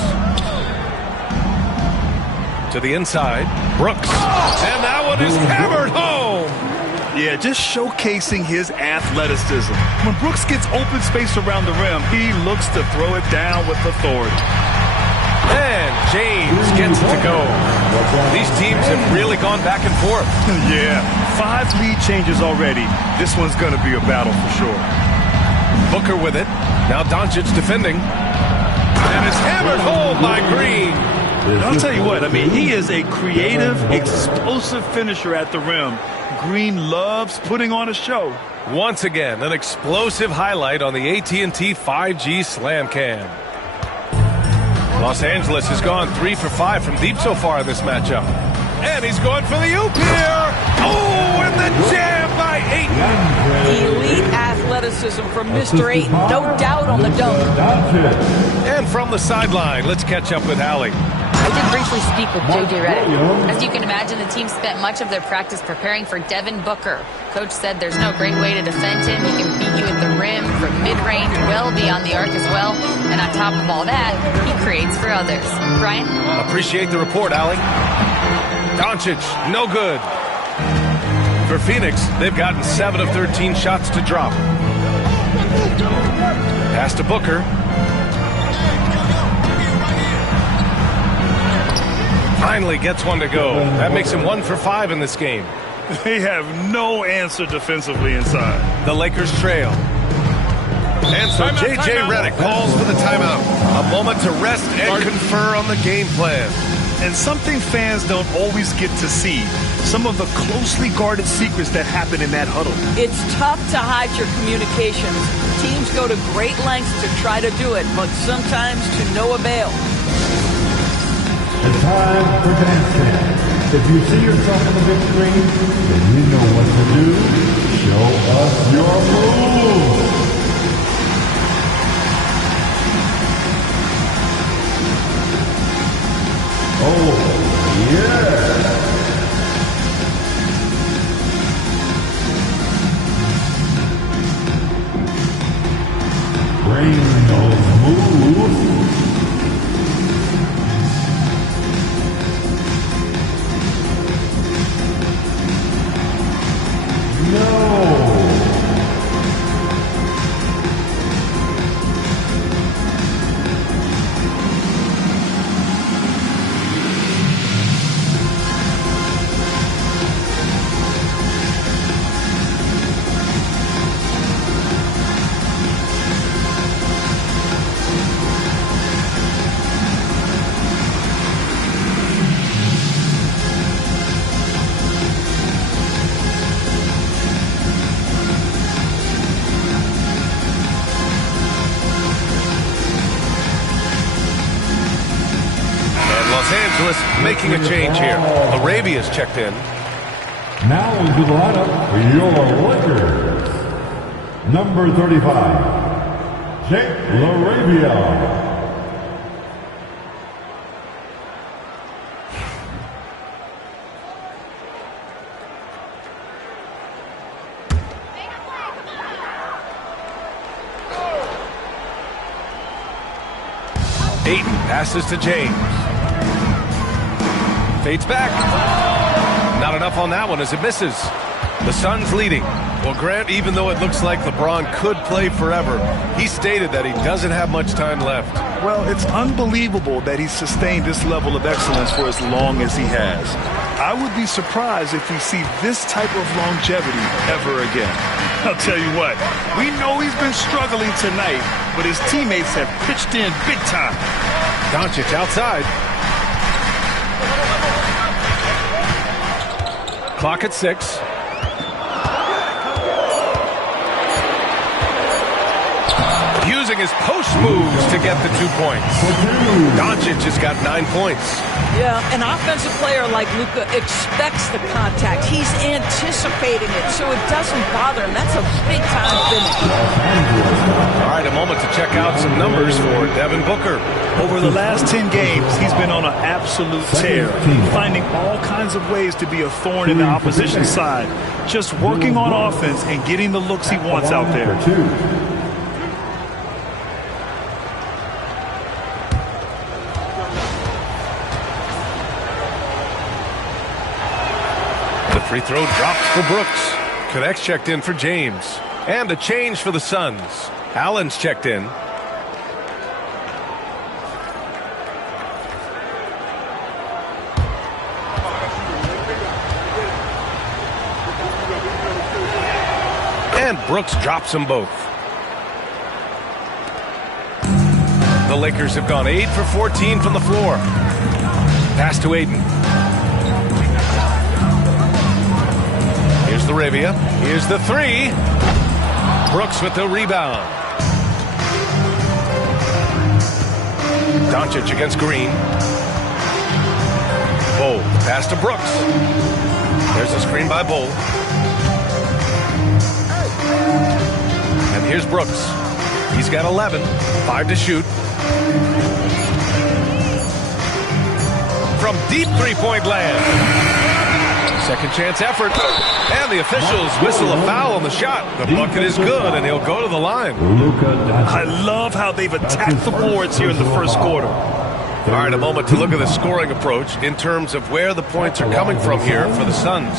To the inside, Brooks. And that one is hammered home. Yeah, just showcasing his athleticism. When Brooks gets open space around the rim, he looks to throw it down with authority. And James gets it to go. These teams have really gone back and forth. Yeah, 5 lead changes already. This one's going to be a battle for sure. Booker with it. Now Doncic defending. And it's hammered home by Green. I'll tell you what, I mean, he is a creative, explosive finisher at the rim. Green loves putting on a show. Once again, an explosive highlight on the AT&T 5G Slam Cam. Los Angeles has gone 3 for 5 from deep so far in this matchup. And he's going for the oop here. Oh, and the jam by Ayton. Elite athleticism from Mr. Ayton. No doubt on the dunk. And from the sideline, let's catch up with Allie. I did briefly speak with J.J. Redick. As you can imagine, the team spent much of their practice preparing for Devin Booker. Coach said there's no great way to defend him. He can beat you at the rim, from mid-range, well beyond the arc as well. And on top of all that, he creates for others. Brian? Appreciate the report, Allie. Doncic, no good. For Phoenix, they've gotten 7 of 13 shots to drop. Pass to Booker. Finally gets one to go. That makes him 1 for 5 in this game. They have no answer defensively inside. The Lakers trail. And so J.J. Redick calls for the timeout. A moment to rest and confer on the game plan. And something fans don't always get to see. Some of the closely guarded secrets that happen in that huddle. It's tough to hide your communications. Teams go to great lengths to try to do it, but sometimes to no avail. It's time for dance camp. If you see yourself on the big screen, then you know what to do. Show us your moves. Oh, yeah. Bring those moves. Making a change here. Arabia's checked in. Now into the lineup for your Lakers. Number 35, Jake LaRavia. Ayton passes to James. Fades back. Not enough on that one as it misses. The Suns leading. Well, Grant, even though it looks like LeBron could play forever, he stated that he doesn't have much time left. Well, it's unbelievable that he's sustained this level of excellence for as long as he has. I would be surprised if we see this type of longevity ever again. I'll tell you what, we know he's been struggling tonight, but his teammates have pitched in big time. Doncic outside. Clock at 6. Using his post moves to get the 2 points. Doncic has got 9 points. Yeah, an offensive player like Luka expects the contact. He's anticipating it, so it doesn't bother him. That's a big-time finish. All right, a moment to check out some numbers for Devin Booker. Over the last 10 games, he's been on an absolute tear, finding all kinds of ways to be a thorn in the opposition side, just working on offense and getting the looks he wants out there. Free throw drops for Brooks. Connects checked in for James. And a change for the Suns. Allen's checked in. And Brooks drops them both. The Lakers have gone 8 for 14 from the floor. Pass to Ayton. Here's the Arabia. Here's the 3. Brooks with the rebound. Doncic against Green. Bol. Pass to Brooks. There's a screen by Bol. And here's Brooks. He's got 11. 5 to shoot. From deep three-point land. Second chance effort. And the officials whistle a foul on the shot. The bucket is good, and he'll go to the line. I love how they've attacked the boards here in the first quarter. All right, a moment to look at the scoring approach in terms of where the points are coming from here for the Suns.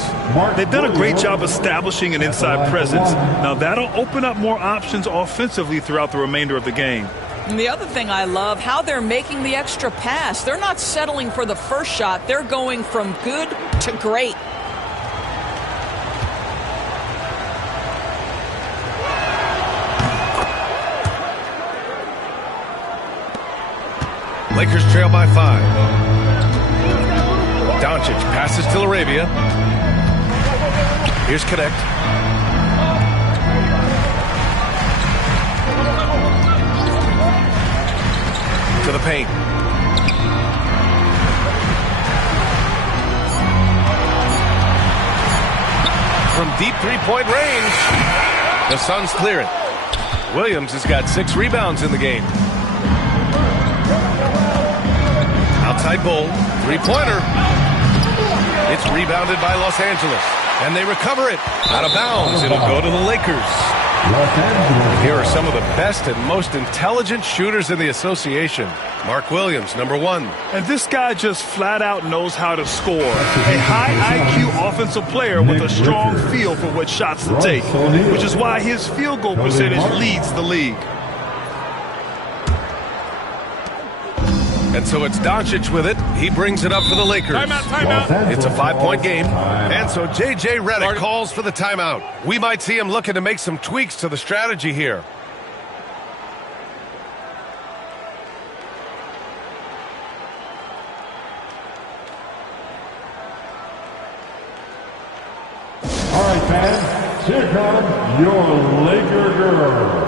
They've done a great job establishing an inside presence. Now, that'll open up more options offensively throughout the remainder of the game. And the other thing I love, how they're making the extra pass. They're not settling for the first shot. They're going from good to great. Lakers trail by 5. Doncic passes to Arabia. Here's Connect. To the paint. From deep three-point range, the Suns clear it. Williams has got 6 rebounds in the game. Outside Bol, three-pointer. It's rebounded by Los Angeles, and they recover it. Out of bounds, it'll go to the Lakers. Here are some of the best and most intelligent shooters in the association. Mark Williams, number 1. And this guy just flat out knows how to score. A high IQ offensive player with a strong feel for what shots to take, which is why his field goal percentage leads the league. And so it's Doncic with it. He brings it up for the Lakers. Timeout. It's a 5-point game. And so J.J. Redick calls for the timeout. We might see him looking to make some tweaks to the strategy here. All right, fans, here come your Laker girls.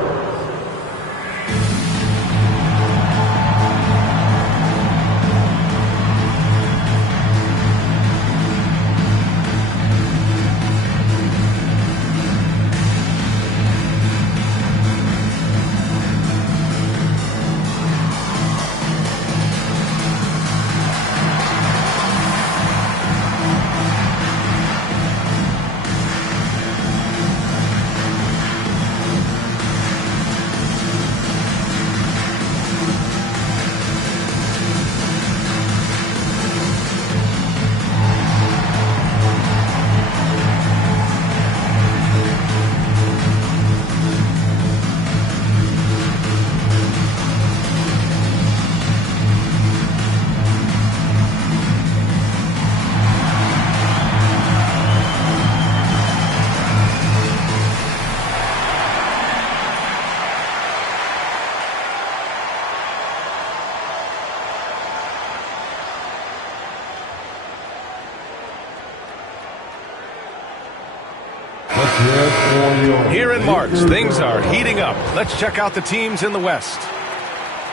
Here in March, things are heating up. Let's check out the teams in the West.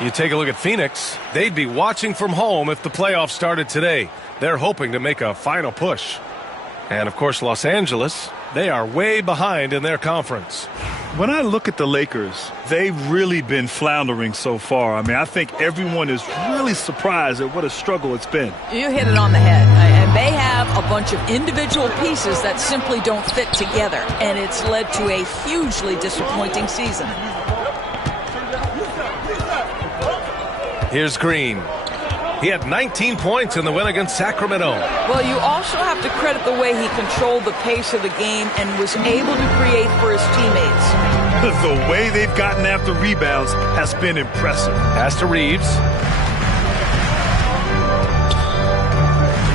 You take a look at Phoenix. They'd be watching from home if the playoffs started today. They're hoping to make a final push. And, of course, Los Angeles, they are way behind in their conference. When I look at the Lakers, they've really been floundering so far. I mean, I think everyone is really surprised at what a struggle it's been. You hit it on the head. And they have a bunch of individual pieces that simply don't fit together. And it's led to a hugely disappointing season. Here's Green. He had 19 points in the win against Sacramento. Well, you also have to credit the way he controlled the pace of the game and was able to create for his teammates. The way they've gotten after rebounds has been impressive. Pass to Reeves.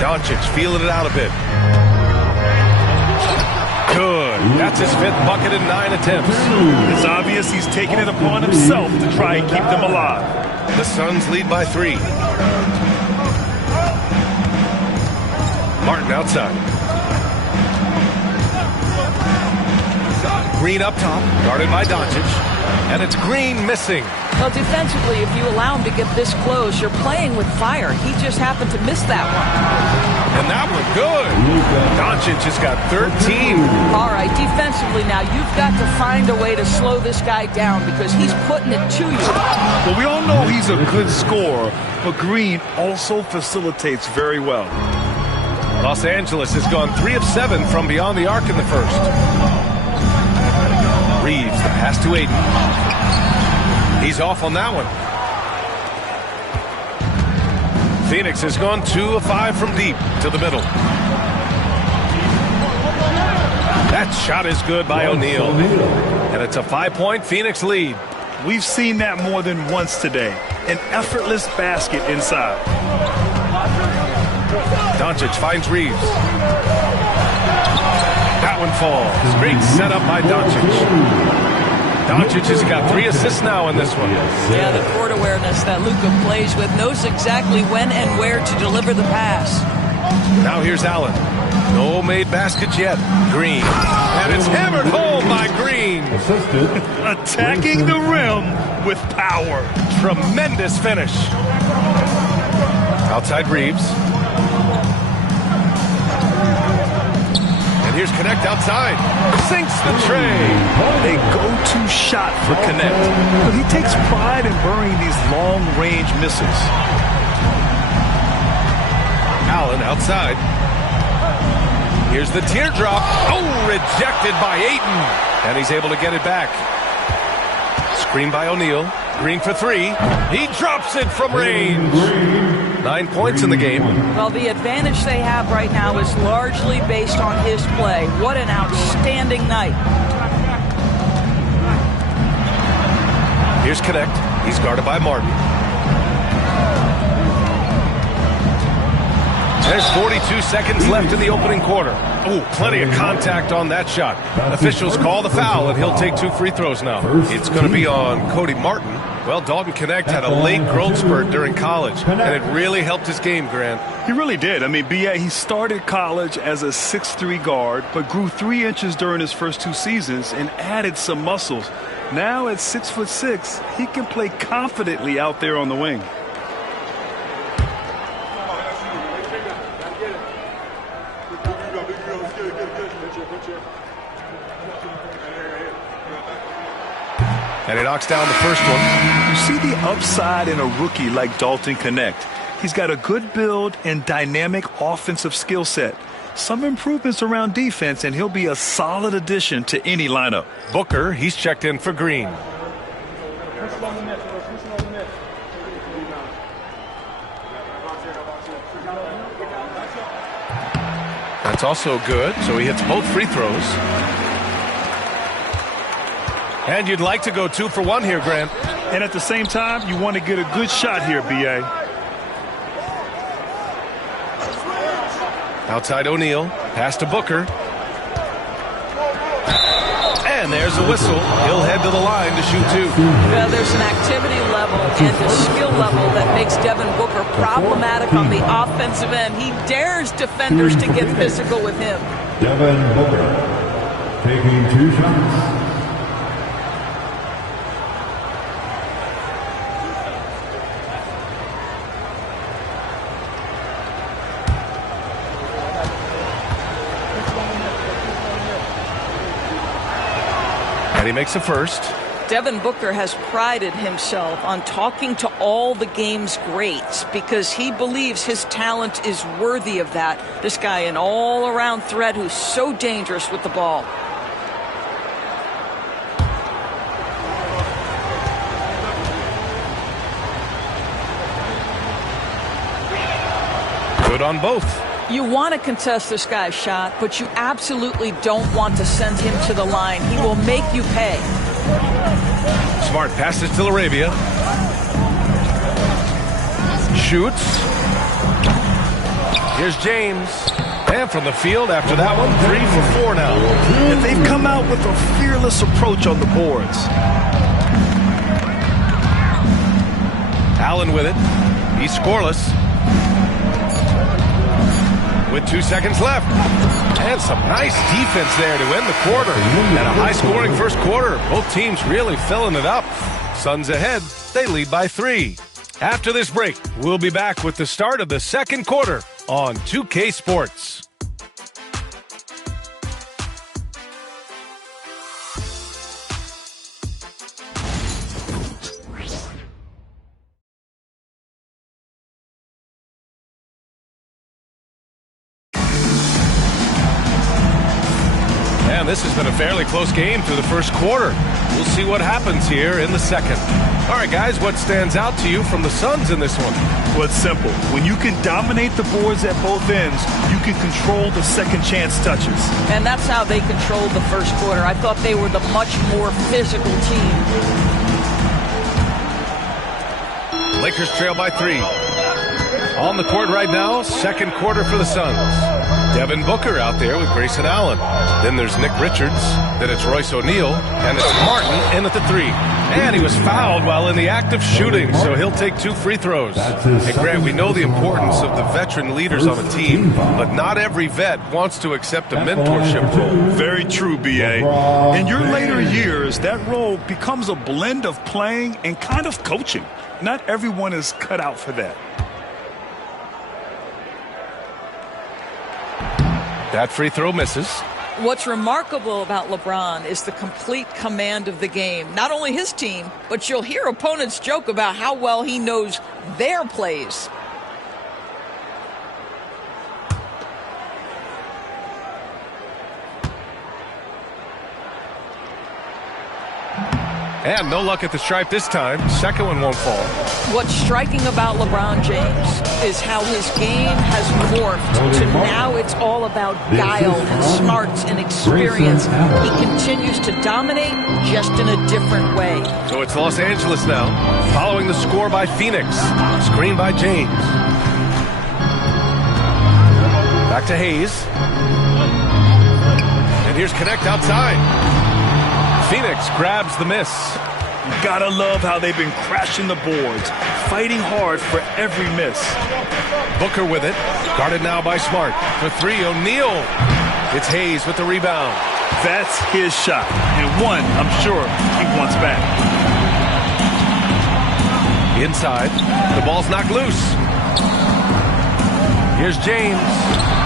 Doncic feeling it out a bit. Good. That's his 5th bucket in 9 attempts. It's obvious he's taking it upon himself to try and keep them alive. The Suns lead by 3. Martin outside. Green up top, guarded by Doncic. And it's Green missing. Well, defensively, if you allow him to get this close, you're playing with fire. He just happened to miss that one. And that one good. Doncic has got 13. All right, defensively now, you've got to find a way to slow this guy down because he's putting it to you. Well, we all know he's a good scorer, but Green also facilitates very well. Los Angeles has gone 3 of 7 from beyond the arc in the first. Reeves, the pass to Aiden. He's off on that one. Phoenix has gone 2 of 5 from deep to the middle. That shot is good by O'Neal. And it's a 5-point Phoenix lead. We've seen that more than once today. An effortless basket inside. Doncic finds Reeves. That one falls. Great setup by Doncic. Doncic has got 3 assists now in this one. Yeah, the court awareness that Luka plays with, knows exactly when and where to deliver the pass. Now here's Allen. No made baskets yet. Green. And it's hammered home by Green. Attacking the rim with power. Tremendous finish. Outside Reeves. And here's Connect outside. Sinks the tray. A go-to shot for Connect. But he takes pride in burying these long-range misses. Allen outside. Here's the teardrop. Oh, rejected by Ayton. And he's able to get it back. Screen by O'Neal. Green for 3. He drops it from range. 9 points in the game. Well, the advantage they have right now is largely based on his play. What an outstanding night. Here's Connect. He's guarded by Martin. There's 42 seconds left in the opening quarter. Oh, plenty of contact on that shot. Officials call the foul, and he'll take 2 free throws now. It's going to be on Cody Martin. Well, Dalton Connect had a late growth spurt during college, and it really helped his game, Grant. He really did. I mean, B.A., he started college as a 6'3" guard, but grew 3 inches during his first 2 seasons and added some muscles. Now at 6'6", he can play confidently out there on the wing. And he knocks down the first one. You see the upside in a rookie like Dalton Connect. He's got a good build and dynamic offensive skill set. Some improvements around defense, and he'll be a solid addition to any lineup. Booker, he's checked in for Green. That's also good, so he hits both free throws. And you'd like to go 2 for 1 here, Grant. And at the same time, you want to get a good shot here, B.A. Outside O'Neal. Pass to Booker. And there's a whistle. He'll head to the line to shoot 2. Well, there's an activity level and a skill level that makes Devin Booker problematic on the offensive end. He dares defenders to get physical with him. Devin Booker. taking 2 shots. And he makes a first. Devin Booker has prided himself on talking to all the game's greats because he believes his talent is worthy of that. This guy, an all-around threat who's so dangerous with the ball. Good on both. You want to contest this guy's shot, but you absolutely don't want to send him to the line. He will make you pay. Smart passes to Arabia. Shoots. Here's James. And from the field after that one, 3 for 4 now. And they've come out with a fearless approach on the boards. Allen with it. He's scoreless. With 2 seconds left. And some nice defense there to end the quarter. And a high-scoring first quarter. Both teams really filling it up. Suns ahead. They lead by 3. After this break, we'll be back with the start of the second quarter on 2K Sports. And this has been a fairly close game through the first quarter. We'll see what happens here in the second. All right, guys, what stands out to you from the Suns in this one? Well, it's simple. When you can dominate the boards at both ends, you can control the second chance touches. And that's how they controlled the first quarter. I thought they were the much more physical team. Lakers trail by 3. On the court right now, second quarter for the Suns. Devin Booker out there with Grayson Allen. Then there's Nick Richards. Then it's Royce O'Neal. And it's Martin in at the 3. And he was fouled while in the act of shooting, so he'll take 2 free throws. Hey, Grant, we know the importance of the veteran leaders on a team, but not every vet wants to accept a mentorship role. Very true, B.A. In your later years, that role becomes a blend of playing and kind of coaching. Not everyone is cut out for that. That free throw misses. What's remarkable about LeBron is the complete command of the game. Not only his team, but you'll hear opponents joke about how well he knows their plays. And no luck at the stripe this time. Second one won't fall. What's striking about LeBron James is how his game has morphed to now it's all about guile and smarts and experience. He continues to dominate just in a different way. So it's Los Angeles now, following the score by Phoenix. Screen by James. Back to Hayes. And here's Connect outside. Phoenix grabs the miss. You gotta love how they've been crashing the boards, fighting hard for every miss. Booker with it, guarded now by Smart. For 3, O'Neal. It's Hayes with the rebound. That's his shot, and one I'm sure he wants back. Inside, the ball's knocked loose. Here's James.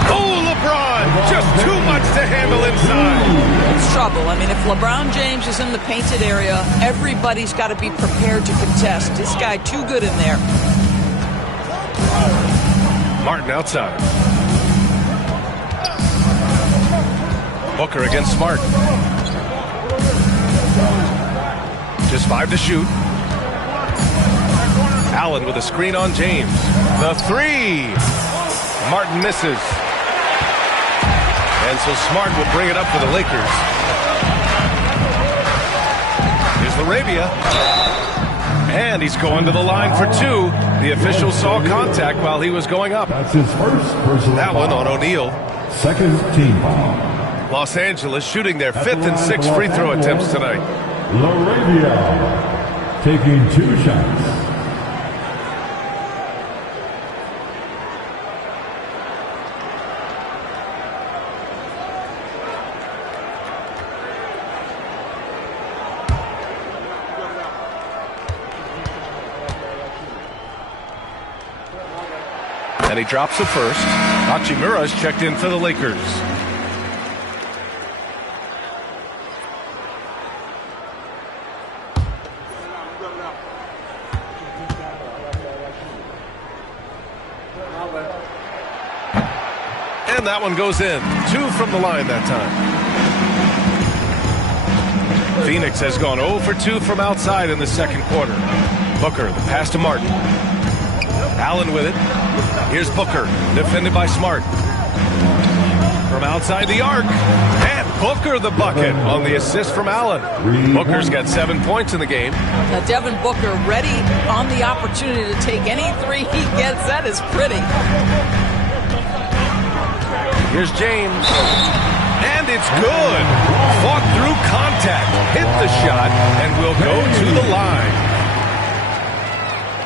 Oh, LeBron! Just too much to handle inside. It's trouble. I mean, if LeBron James is in the painted area, everybody's got to be prepared to contest. This guy too good in there. Martin outside. Booker against Smart. Just 5 to shoot. Allen with a screen on James. The 3. Martin misses. And so Smart will bring it up for the Lakers. Here's Arabia. And he's going to the line for 2. The official saw contact while he was going up. That's his first personal That one foul. on O'Neal. Second team foul. Los Angeles shooting their 5th and 6th free throw attempts tonight. Arabia taking 2 shots. And he drops the first. Hachimura's checked in for the Lakers. And that one goes in. 2 from the line that time. Phoenix has gone 0 for 2 from outside in the second quarter. Booker, the pass to Martin. Allen with it. Here's Booker, defended by Smart. From outside the arc. And Booker the bucket on the assist from Allen. Booker's got 7 points in the game. Now Devin Booker ready on the opportunity to take any three he gets. That is pretty. Here's James. And it's good. Fought through contact. Hit the shot and will go to the line.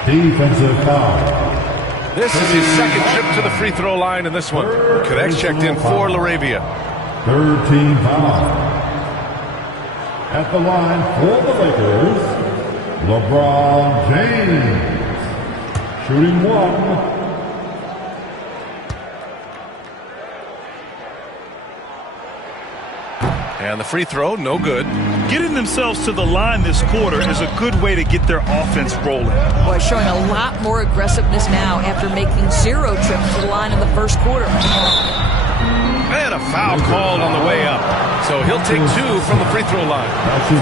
Defensive foul. This is his second trip to the free throw line in this one. Cadets checked in for LaRavia. Third team foul. At the line for the Lakers, LeBron James. Shooting 1. And the free throw, no good. Getting themselves to the line this quarter is a good way to get their offense rolling. Boy, showing a lot more aggressiveness now after making 0 trips to the line in the first quarter. And a foul called on the way up. So he'll take 2 from the free throw line.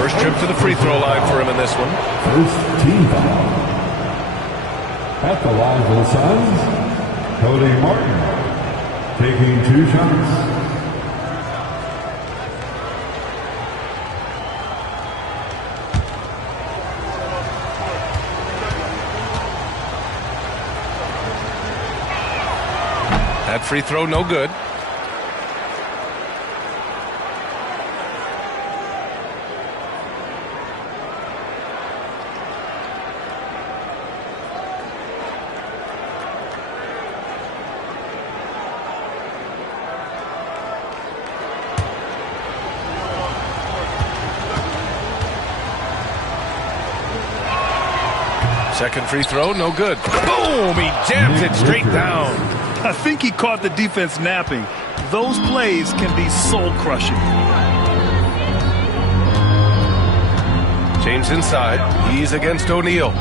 First trip to the free throw line for him in this one. First team foul. At the line for the Suns, Cody Martin taking 2 shots. That free throw, no good. Second free throw, no good. Boom! He jams it straight down. I think he caught the defense napping. Those plays can be soul-crushing. James inside. He's against O'Neal.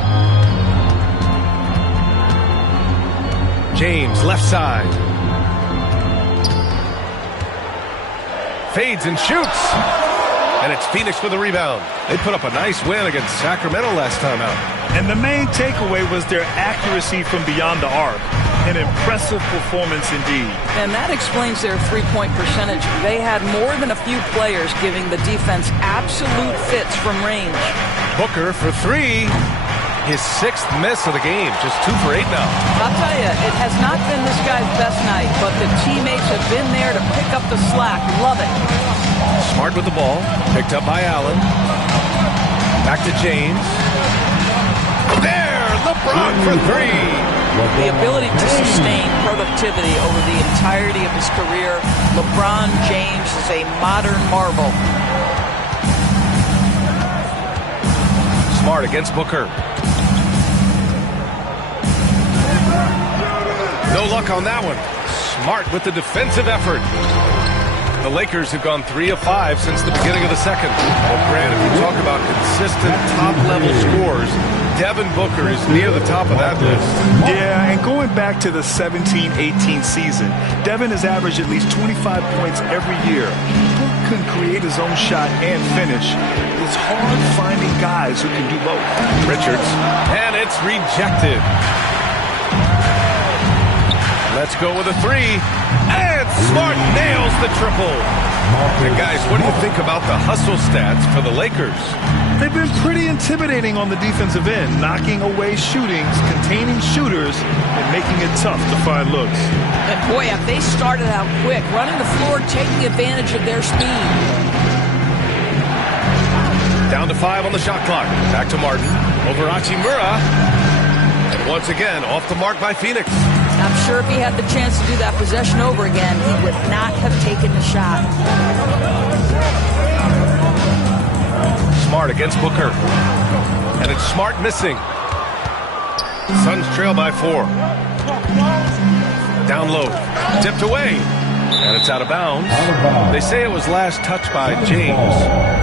James left side. Fades and shoots. And it's Phoenix with the rebound. They put up a nice win against Sacramento last time out. And the main takeaway was their accuracy from beyond the arc. An impressive performance indeed. And that explains their three-point percentage. They had more than a few players giving the defense absolute fits from range. Booker for 3. His 6th miss of the game. Just 2 for 8 now. I'll tell you, it has not been this guy's best night, but the teammates have been there to pick up the slack. Love it. Smart with the ball. Picked up by Allen. Back to James. There! LeBron for 3. The ability to sustain productivity over the entirety of his career. LeBron James is a modern marvel. Smart against Booker. No luck on that one. Smart with the defensive effort. The Lakers have gone 3 of 5 since the beginning of the second. Well, Grant, if you talk about consistent top-level scores, Devin Booker is near the top of that list. Yeah, and going back to the 17-18 season, Devin has averaged at least 25 points every year. Book can create his own shot and finish. It's hard finding guys who can do both. Richards, and it's rejected. Let's go with a 3. And Smart nails the triple. And guys, what do you think about the hustle stats for the Lakers? They've been pretty intimidating on the defensive end, knocking away shootings, containing shooters, and making it tough to find looks. And boy, have they started out quick, running the floor, taking advantage of their speed. Down to 5 on the shot clock. Back to Martin. Over Hachimura. And once again, off the mark by Phoenix. I'm sure if he had the chance to do that possession over again, he would not have taken the shot. Smart against Booker. And it's Smart missing. Suns trail by 4. Down low. Tipped away. And it's out of bounds. They say it was last touched by James.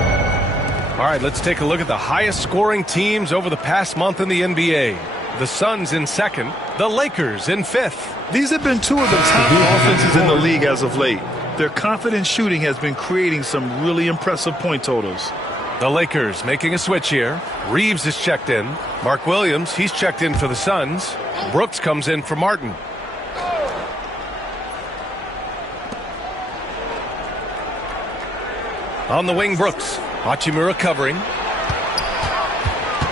All right, let's take a look at the highest scoring teams over the past month in the NBA. The Suns in second, the Lakers in fifth. These have been two of the top offenses in the league as of late. Their confident shooting has been creating some really impressive point totals. The Lakers making a switch here. Reeves is checked in. Mark Williams, he's checked in for the Suns. Brooks comes in for Martin. On the wing, Brooks. Hachimura covering.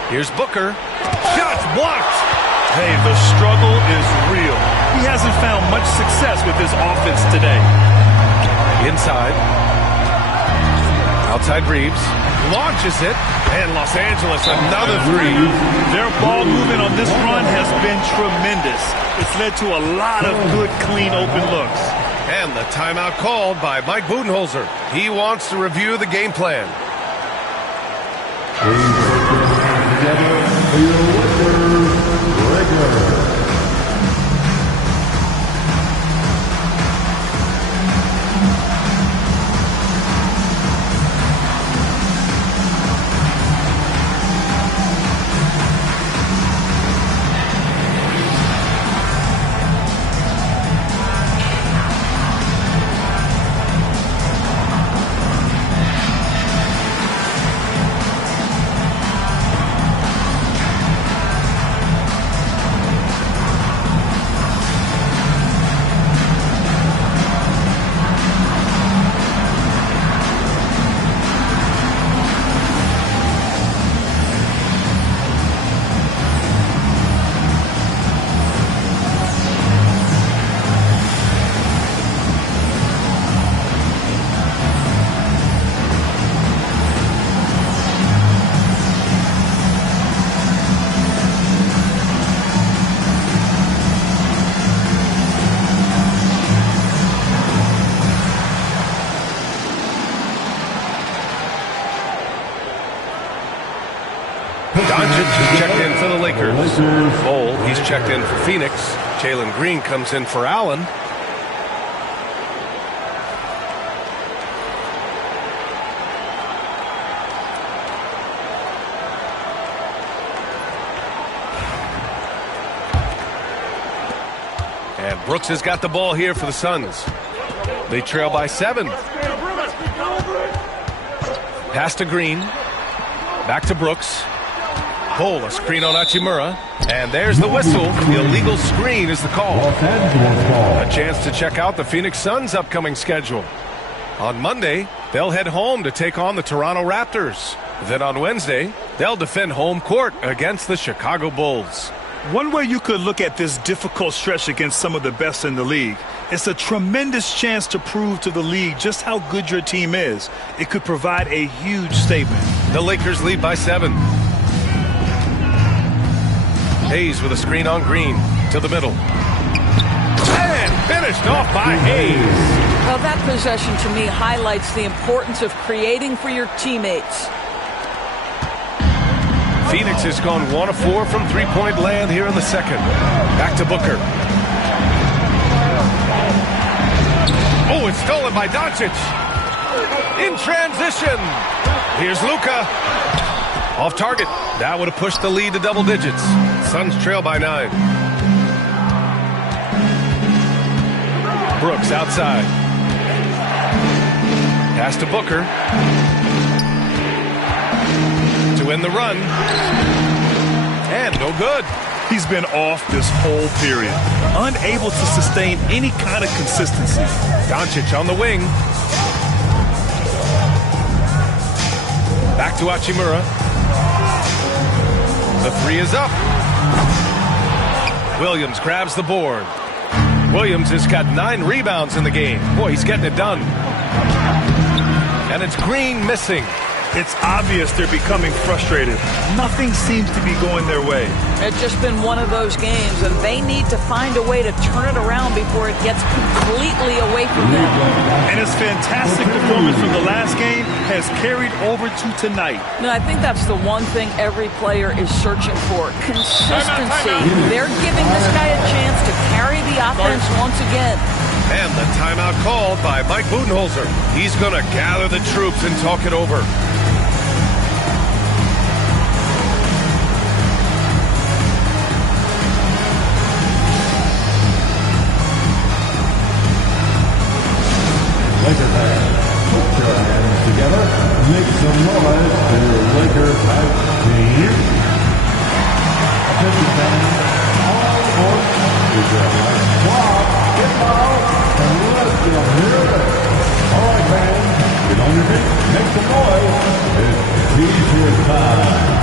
Here's Booker. Shots blocked. Hey, the struggle is real. He hasn't found much success with his offense today. Inside. Outside Reeves. Launches it. And Los Angeles another three. Their ball movement on this run has been tremendous. It's led to a lot of good, clean, open looks. And the timeout called by Mike Budenholzer. He wants to review the game plan. Doncic checked in for the Lakers. Cole, he's checked in for Phoenix. Jalen Green comes in for Allen. And Brooks has got the ball here for the Suns. They trail by 7. Pass to Green. Back to Brooks. Cole, a screen on Hachimura. And there's the whistle. The illegal screen is the call. A chance to check out the Phoenix Suns' upcoming schedule. On Monday, they'll head home to take on the Toronto Raptors. Then on Wednesday, they'll defend home court against the Chicago Bulls. One way you could look at this difficult stretch against some of the best in the league, it's a tremendous chance to prove to the league just how good your team is. It could provide a huge statement. The Lakers lead by 7. Hayes with a screen on Green to the middle. And finished off by Hayes. Well, that possession to me highlights the importance of creating for your teammates. Phoenix has gone 1 of 4 from three-point land here in the second. Back to Booker. Oh, it's stolen by Doncic. In transition. Here's Luka. Off target. That would have pushed the lead to double digits. Suns trail by 9. Brooks outside. Pass to Booker. To win the run. And no good. He's been off this whole period. Unable to sustain any kind of consistency. Doncic on the wing. Back to Hachimura. The three is up. Williams grabs the board. Williams has got 9 rebounds in the game. Boy, he's getting it done. And it's Green missing. It's obvious they're becoming frustrated. Nothing seems to be going their way. It's just been one of those games, and they need to find a way to turn it around before it gets completely away from them. And his fantastic performance from the last game has carried over to tonight. No, I think that's the one thing every player is searching for. Consistency. They're giving this guy a chance to carry the offense once again. And the timeout called by Mike Budenholzer. He's going to gather the troops and talk it over. Laker fans, put your hands together. Make some noise for your Laker type team. Attention fans, all sports is your last swap. Get out and let them hear it. All right, fans, get on your feet, make some noise. It's T-shirt time.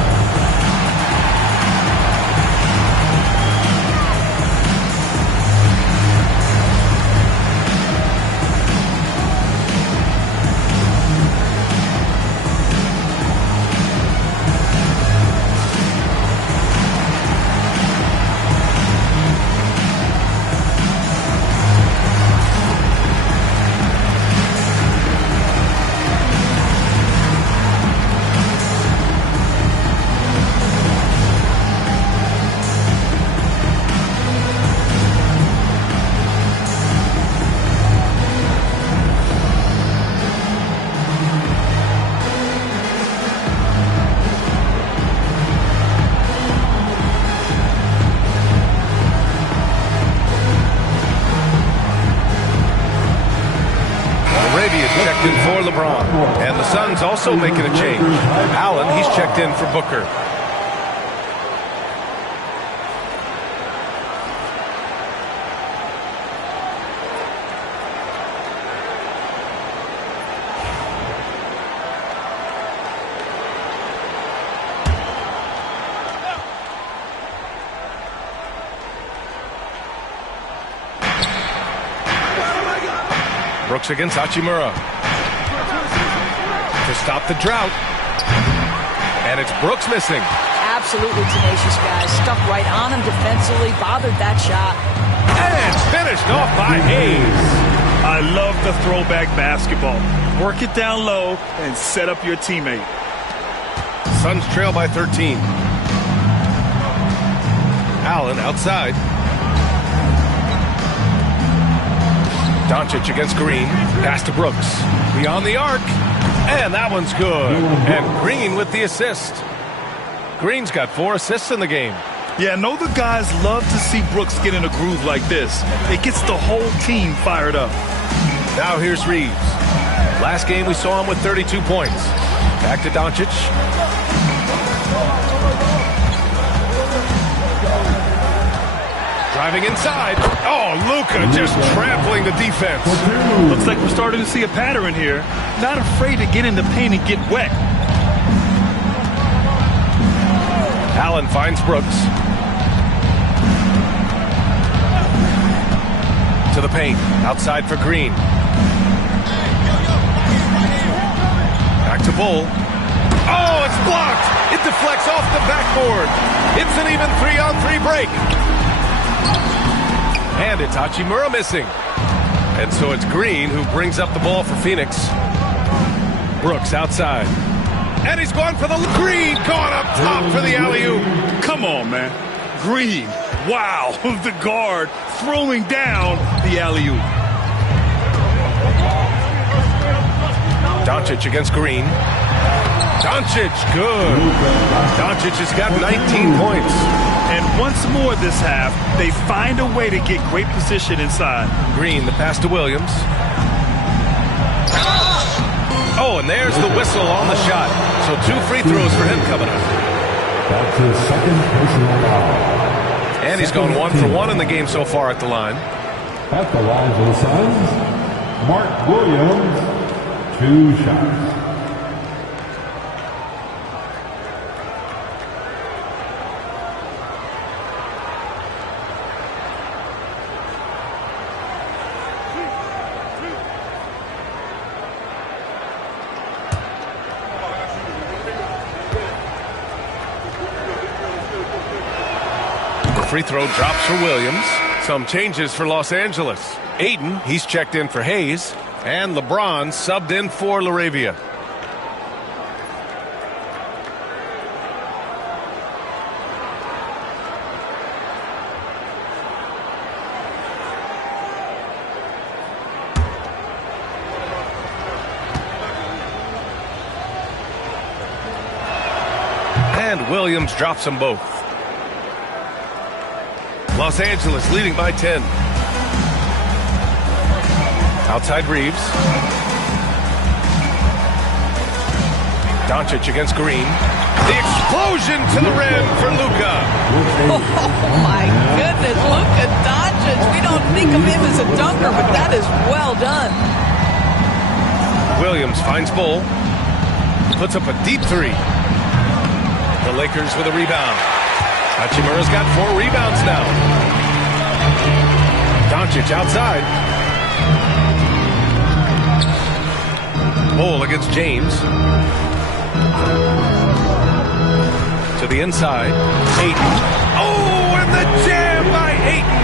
For LeBron. And the Suns also making a change. Allen, he's checked in for Booker. Brooks against Hachimura. To stop the drought. And it's Brooks missing. Absolutely tenacious, guys. Stuck right on him defensively, bothered that shot. And it's finished off by Hayes. I love the throwback basketball. Work it down low and set up your teammate. Suns trail by 13. Allen outside. Doncic against Green. Pass to Brooks. Beyond the arc. And that one's good. And Green with the assist. Green's got 4 assists in the game. Yeah, I know the guys love to see Brooks get in a groove like this. It gets the whole team fired up. Now here's Reeves. Last game we saw him with 32 points. Back to Doncic. Driving inside. Oh, Luka just trampling the defense. Looks like we're starting to see a pattern here. Not afraid to get in the paint and get wet. Allen finds Brooks. To the paint. Outside for Green. Back to Bull. Oh, it's blocked. It deflects off the backboard. It's an even 3-on-3 break. And it's Hachimura missing. And so it's Green who brings up the ball for Phoenix. Brooks outside. And he's going for the Green. Caught up top for the alley-oop. Come on, man. Green. Wow. The guard throwing down the alley-oop. Doncic against Green. Doncic, good. Doncic has got 19 points. And once more this half, they find a way to get great position inside. Green, the pass to Williams. Oh, and there's the whistle on the shot. So 2 free throws for him coming up. That's his second personal foul. And he's gone 1 for 1 in the game so far at the line. At the line for the Suns, Mark Williams, 2 shots. Free throw drops for Williams. Some changes for Los Angeles. Aiden, he's checked in for Hayes. And LeBron subbed in for LaRavia. And Williams drops them both. Los Angeles leading by 10. Outside Reeves. Doncic against Green. The explosion to the rim for Luka. Oh, my goodness. Luka Doncic. We don't think of him as a dunker, but that is well done. Williams finds Bull. Puts up a deep three. The Lakers with a rebound. Hachimura's got 4 rebounds now. Doncic outside. Bull against James. To the inside. Ayton. Oh, and the jam by Ayton.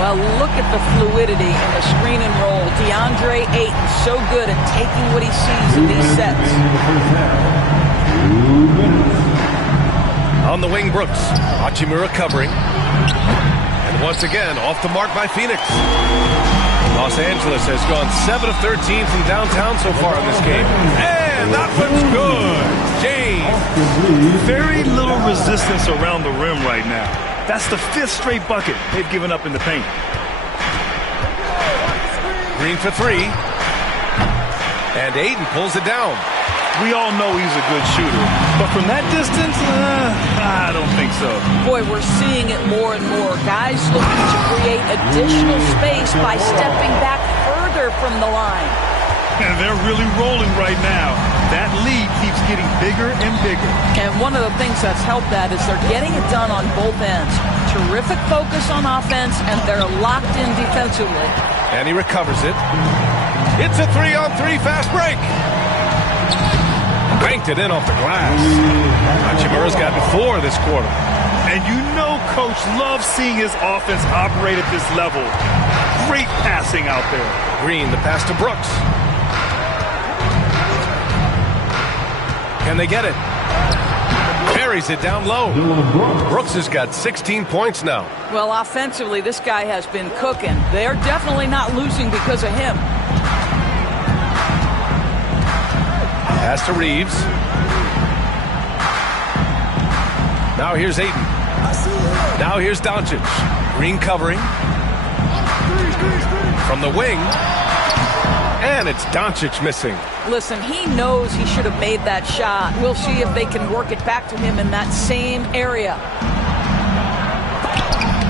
Well, look at the fluidity in the screen and roll. DeAndre Ayton so good at taking what he sees in these sets. On the wing, Brooks. Hachimura covering. And once again, off the mark by Phoenix. Los Angeles has gone 7 of 13 from downtown so far in this game. And that one's good. James. Very little resistance around the rim right now. That's the 5th straight bucket they've given up in the paint. Green for 3. And Ayton pulls it down. We all know he's a good shooter, but from that distance, I don't think so. Boy, we're seeing it more and more. Guys looking to create additional space by stepping back further from the line. And they're really rolling right now. That lead keeps getting bigger and bigger. And one of the things that's helped that is they're getting it done on both ends. Terrific focus on offense, and they're locked in defensively. And he recovers it. It's a 3-on-3 fast break. Banked it in off the glass. Hachimura's gotten 4 this quarter. And you know Coach loves seeing his offense operate at this level. Great passing out there. Green, the pass to Brooks. Can they get it? Carries it down low. Brooks has got 16 points now. Well, offensively, this guy has been cooking. They're definitely not losing because of him. Pass to Reeves. Now here's Ayton. Now here's Doncic. Green covering. From the wing. And it's Doncic missing. Listen, he knows he should have made that shot. We'll see if they can work it back to him in that same area.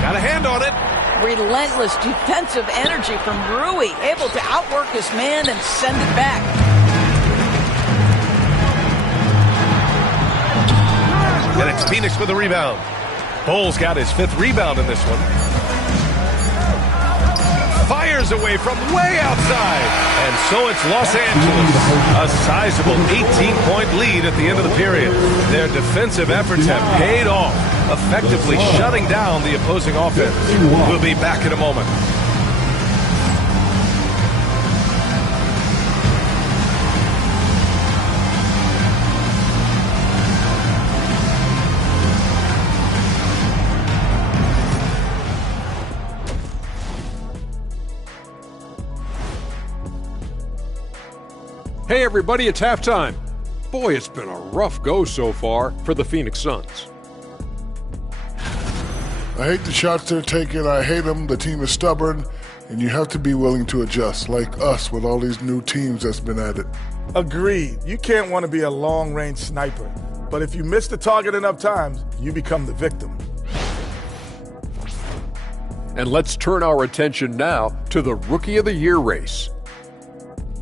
Got a hand on it. Relentless defensive energy from Rui, able to outwork his man and send it back. And it's Phoenix with a rebound. Bull's got his 5th rebound in this one. Fires away from way outside. And so it's Los Angeles. A sizable 18-point lead at the end of the period. Their defensive efforts have paid off, effectively shutting down the opposing offense. We'll be back in a moment. Hey everybody, it's halftime. Boy, it's been a rough go so far for the Phoenix Suns. I hate the shots they're taking. I hate them. The team is stubborn, and you have to be willing to adjust, like us with all these new teams that's been added. Agreed. You can't want to be a long-range sniper. But if you miss the target enough times, you become the victim. And let's turn our attention now to the Rookie of the Year race.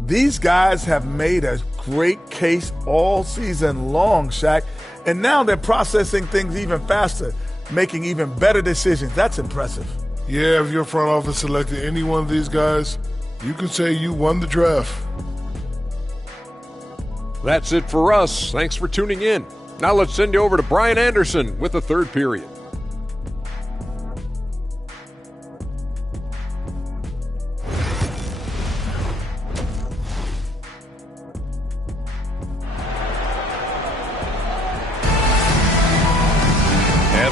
These guys have made a great case all season long, Shaq. And now they're processing things even faster, making even better decisions. That's impressive. Yeah, if your front office selected any one of these guys, you can say you won the draft. That's it for us. Thanks for tuning in. Now let's send you over to Brian Anderson with the third period.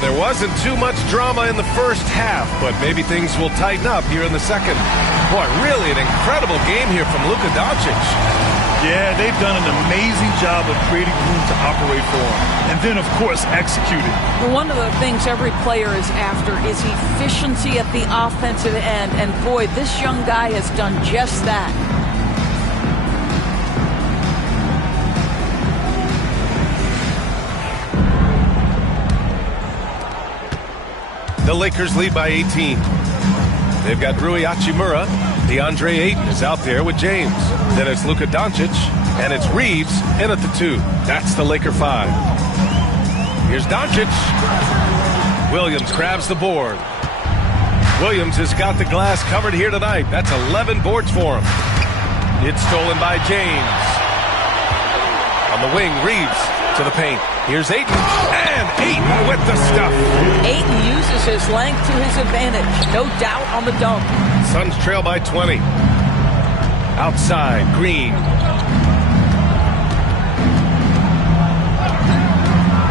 There wasn't too much drama in the first half, but maybe things will tighten up here in the second. Boy, really an incredible game here from Luka Doncic. Yeah, they've done an amazing job of creating room to operate for him. And then, of course, executing. Well, one of the things every player is after is efficiency at the offensive end. And boy, this young guy has done just that. The Lakers lead by 18. They've got Rui Hachimura. DeAndre Ayton is out there with James. Then it's Luka Doncic, and it's Reeves in at the 2. That's the Laker 5. Here's Doncic. Williams grabs the board. Williams has got the glass covered here tonight. That's 11 boards for him. It's stolen by James. On the wing, Reeves to the paint. Here's Ayton, and Ayton with the stuff. Ayton uses his length to his advantage. No doubt on the dunk. Suns trail by 20. Outside, Green.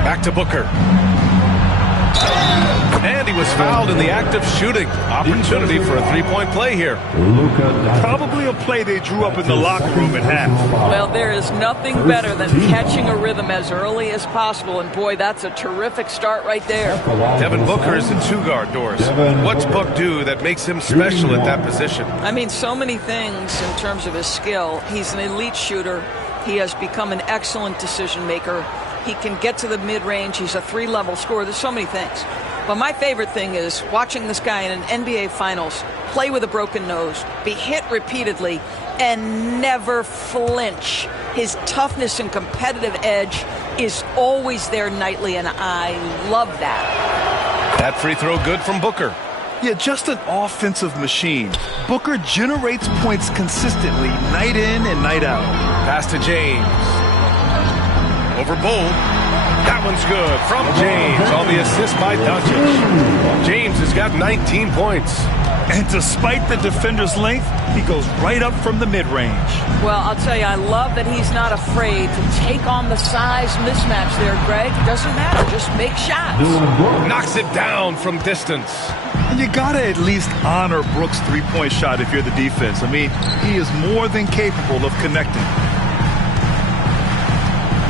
Back to Booker. And he was fouled in the act of shooting. Opportunity for a three-point play here. Probably a play they drew up in the locker room at half. Well, there is nothing better than catching a rhythm as early as possible. And boy, that's a terrific start right there. Devin Booker is a two-guard, Doris. What's Book do that makes him special at that position? I mean, so many things in terms of his skill. He's an elite shooter. He has become an excellent decision maker. He can get to the mid-range. He's a three-level scorer. There's so many things. But my favorite thing is watching this guy in an NBA Finals play with a broken nose, be hit repeatedly, and never flinch. His toughness and competitive edge is always there nightly, and I love that. That free throw good from Booker. Yeah, just an offensive machine. Booker generates points consistently, night in and night out. Pass to James. Over Bull. That one's good from James on the assist by Doncic. James has got 19 points. And despite the defender's length, he goes right up from the mid-range. Well, I'll tell you, I love that he's not afraid to take on the size mismatch there, Greg. Doesn't matter. Just make shots. Knocks it down from distance. And you got to at least honor Brooks' three-point shot if you're the defense. I mean, he is more than capable of connecting.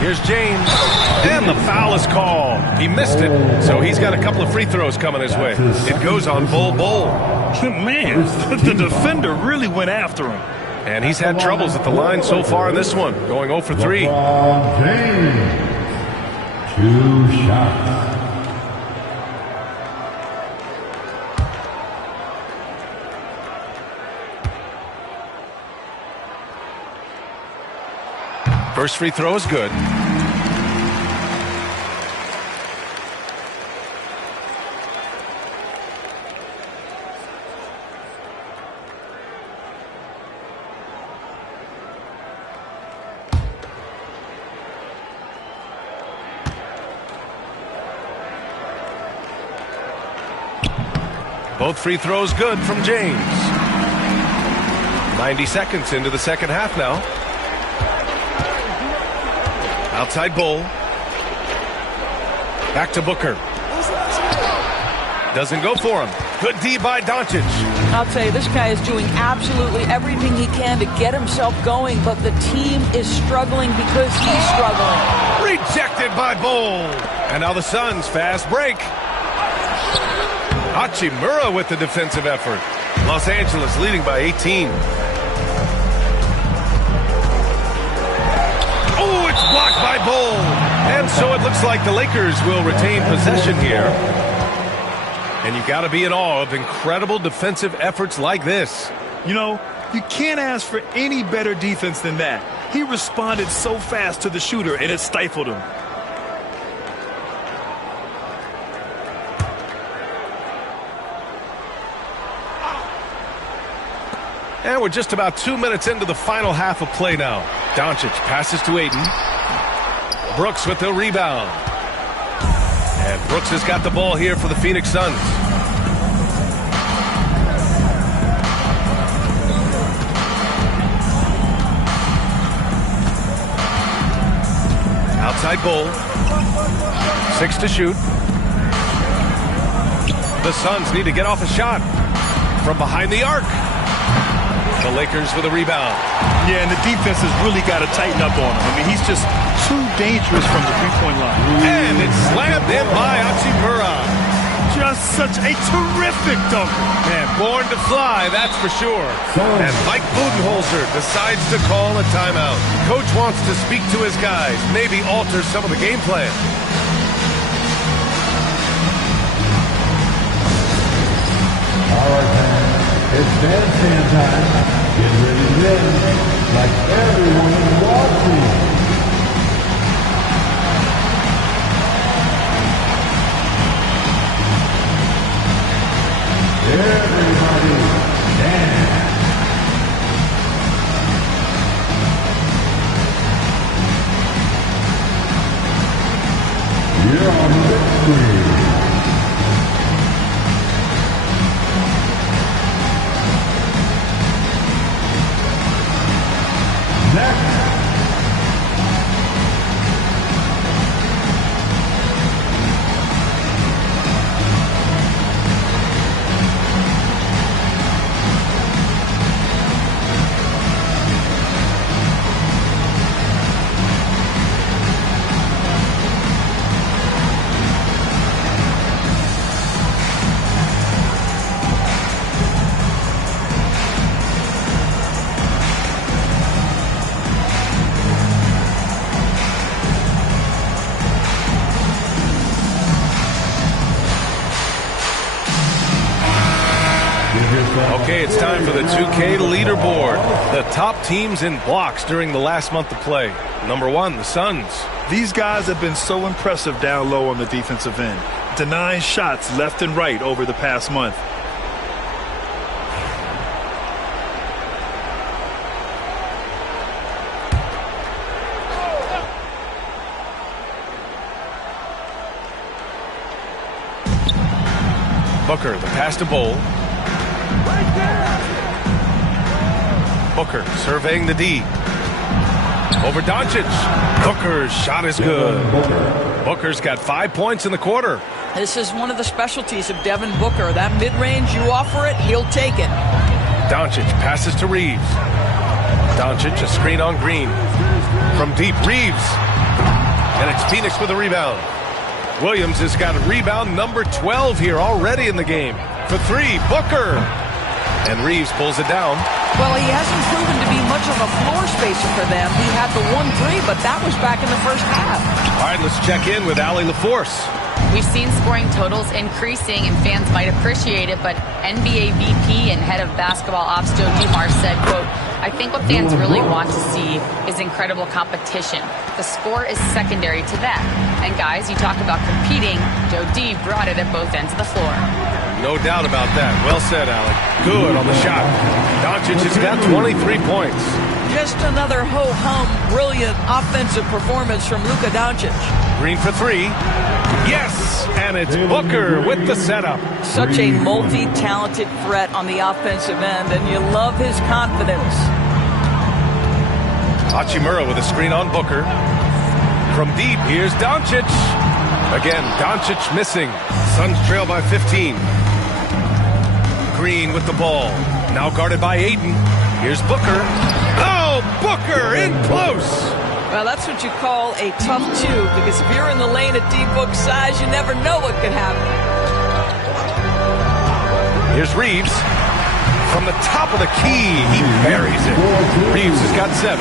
Here's James, and the foul is called. He missed it, so he's got a couple of free throws coming his way. It goes on Bull. Man, the defender really went after him. And he's had troubles at the line so far in this one, going 0 for 3. James, 2 shots. First free throw is good. Both free throws good from James. 90 seconds into the second half now. Outside Bull. Back to Booker. Doesn't go for him. Good D by Doncic. I'll tell you, this guy is doing absolutely everything he can to get himself going, but the team is struggling because he's struggling. Rejected by Bull. And now the Suns fast break. Hachimura with the defensive effort. Los Angeles leading by 18. Oh, it's blocked by Bull. And so it looks like the Lakers will retain possession here. And you got to be in awe of incredible defensive efforts like this. You know, you can't ask for any better defense than that. He responded so fast to the shooter, and it stifled him. And we're just about 2 minutes into the final half of play now. Doncic passes to Ayton. Brooks with the rebound. And Brooks has got the ball here for the Phoenix Suns. Outside Bull. 6 to shoot. The Suns need to get off a shot from behind the arc. The Lakers with a rebound. Yeah, and the defense has really got to tighten up on him. I mean, he's just too dangerous from the three-point line. And it's slammed in by Hachimura. Just such a terrific dunker. Man, born to fly, that's for sure. And Mike Budenholzer decides to call a timeout. Coach wants to speak to his guys, maybe alter some of the game plan. All right, man. It's bandstand time. Get ready to win like everyone is watching. Everybody dance. You're on the big screen. Next. Okay, it's time for the 2K leaderboard. The top teams in blocks during the last month of play. Number 1, the Suns. These guys have been so impressive down low on the defensive end, denying shots left and right over the past month. Booker, the pass to Bowl. Booker surveying the D. Over Doncic. Booker's shot is good. Booker's got 5 points in the quarter. This is one of the specialties of Devin Booker. That mid-range, you offer it, he'll take it. Doncic passes to Reeves. Doncic, a screen on Green. From deep, Reeves. And it's Phoenix with a rebound. Williams has got a rebound number 12 here already in the game. For 3, Booker. And Reeves pulls it down. Well, he hasn't proven to be much of a floor spacer for them. He had the 1-3, but that was back in the first half. All right, let's check in with Allie LaForce. We've seen scoring totals increasing, and fans might appreciate it, but NBA VP and head of basketball ops Joe Dumars said, quote, I think what fans really want to see is incredible competition. The score is secondary to that. And guys, you talk about competing, Joe D brought it at both ends of the floor. No doubt about that. Well said, Alec. Good on the shot. Doncic has got 23 points. Just another ho-hum, brilliant offensive performance from Luka Doncic. Green for 3. Yes! And it's Booker with the setup. Such a multi-talented threat on the offensive end, and you love his confidence. Hachimura with a screen on Booker. From deep, here's Doncic. Again, Doncic missing. Suns trail by 15. Green with the ball. Now guarded by Ayton. Here's Booker. Oh, Booker in close. Well, that's what you call a tough 2, because if you're in the lane at D-Book size, you never know what could happen. Here's Reeves. From the top of the key, he buries it. Reeves has got 7.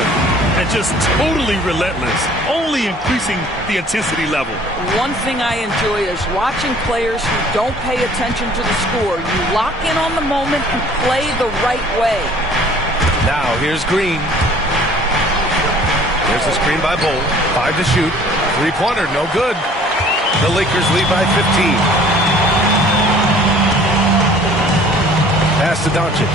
And just totally relentless, only increasing the intensity level. One thing I enjoy is watching players who don't pay attention to the score. You lock in on the moment and play the right way. Now here's Green. Here's the screen by Bull. 5 to shoot. 3-pointer, no good. The Lakers lead by 15. Pass to Doncic.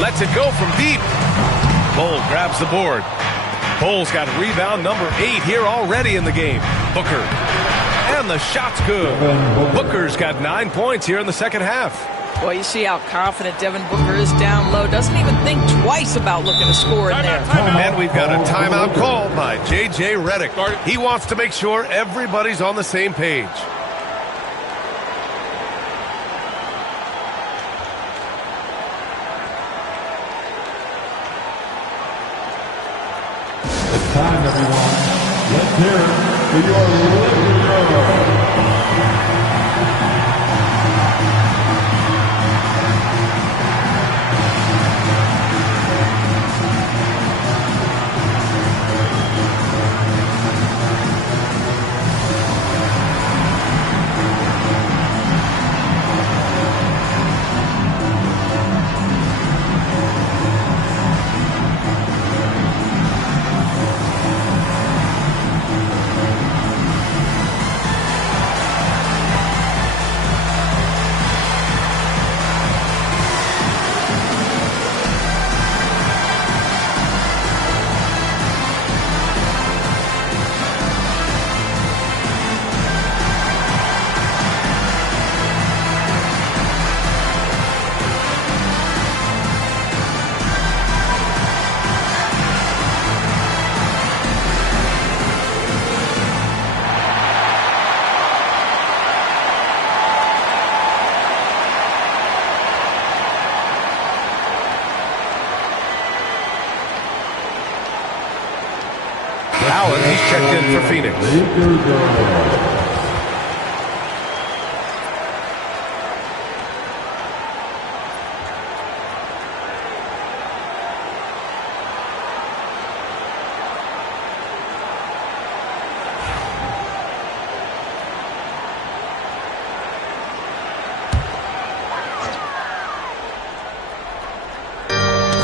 Lets it go from deep. Bull grabs the board. Bull's got rebound number 8 here already in the game. Booker. And the shot's good. Booker's got 9 points here in the second half. Well, you see how confident Devin Booker is down low. Doesn't even think twice about looking to score in there. And we've got a timeout called by J.J. Redick. He wants to make sure everybody's on the same page. time, everyone. Let's hear it for your Lakers. Allen, he's checked in for Phoenix.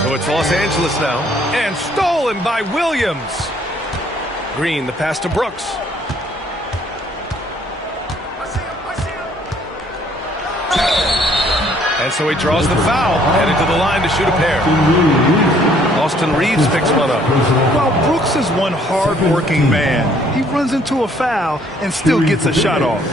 So it's Los Angeles now, and stolen by Williams. Green, the pass to Brooks. And so he draws the foul, headed to the line to shoot a pair. Austin Reeves picks one up. Well, Brooks is one hard-working man. He runs into a foul and still gets a shot off.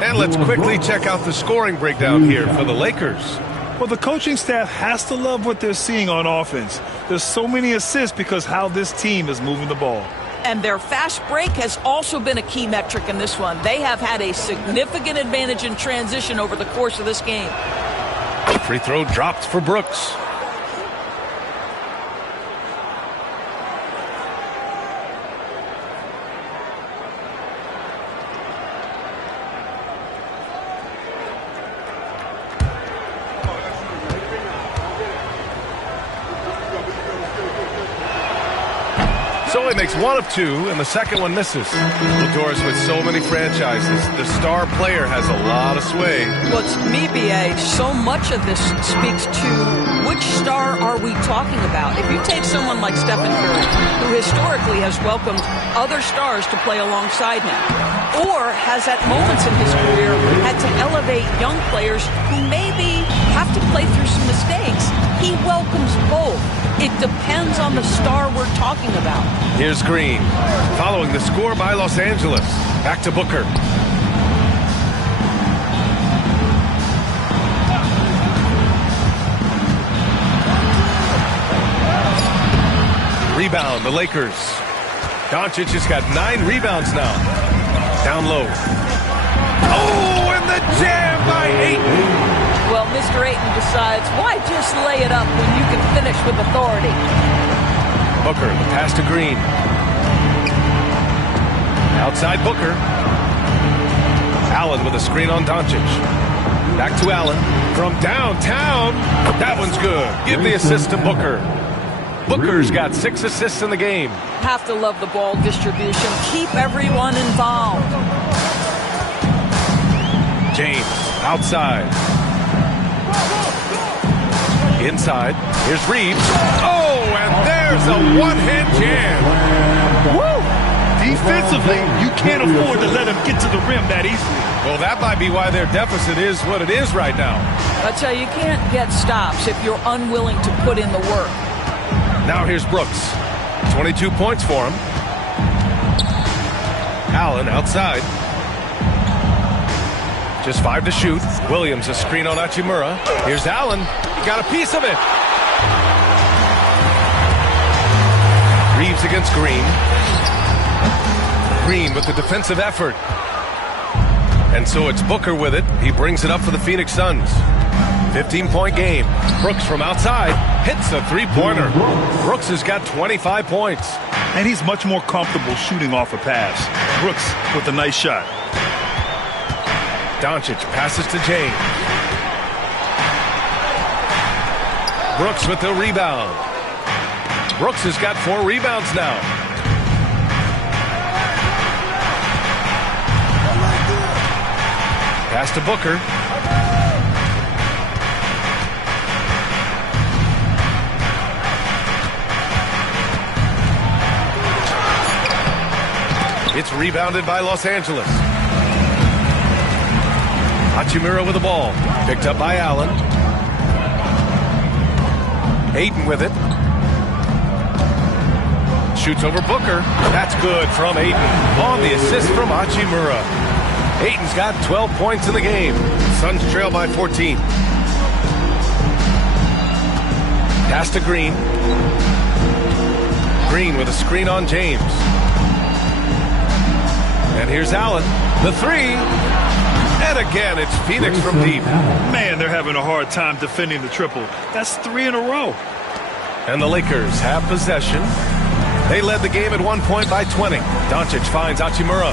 And let's quickly check out the scoring breakdown here for the Lakers. Well, the coaching staff has to love what they're seeing on offense. There's so many assists because how this team is moving the ball. And their fast break has also been a key metric in this one. They have had a significant advantage in transition over the course of this game. Free throw dropped for Brooks. So he makes one of two, and the second one misses. Doris, with so many franchises, the star player has a lot of sway. Well, it's me, B.A. So much of this speaks to which star are we talking about. If you take someone like Stephen Curry, who historically has welcomed other stars to play alongside him, or has at moments in his career had to elevate young players who maybe have to play through some mistakes, he welcomes both. It depends on the star we're talking about. Here's Green, following the score by Los Angeles. Back to Booker. Rebound, the Lakers. Doncic has got 9 rebounds now. Down low. Oh, and the jam by Ayton. Well, Mr. Ayton decides, why just lay it up when you can finish with authority? Booker, the pass to Green. Outside Booker. Allen with a screen on Doncic. Back to Allen. From downtown. That one's good. Give the assist to Booker. Booker's got 6 assists in the game. Have to love the ball distribution. Keep everyone involved. James, outside. Inside. Here's Reeves. Oh, and there's a one-hand jam. Woo! Defensively, you can't afford to let him get to the rim that easily. Well, that might be why their deficit is what it is right now. I tell you, you can't get stops if you're unwilling to put in the work. Now here's Brooks. 22 points for him. Allen outside. Just 5 to shoot. Williams a screen on Hachimura. Here's Allen. He got a piece of it. Reeves against Green. Green with the defensive effort. And so it's Booker with it. He brings it up for the Phoenix Suns. 15-point game. Brooks from outside hits a three-pointer. Brooks has got 25 points. and he's much more comfortable shooting off a pass. Brooks with a nice shot. Doncic passes to James. Brooks with the rebound. Brooks has got 4 rebounds now. Pass to Booker. It's rebounded by Los Angeles. Hachimura with the ball. Picked up by Allen. Ayton with it. Shoots over Booker. That's good from Ayton. On the assist from Hachimura. Ayton's got 12 points in the game. Suns trail by 14. Pass to Green. Green with a screen on James. And here's Allen. The 3. And again, it's Phoenix from deep. Man, they're having a hard time defending the triple. That's 3 in a row. And the Lakers have possession. They led the game at one point by 20. Doncic finds Hachimura.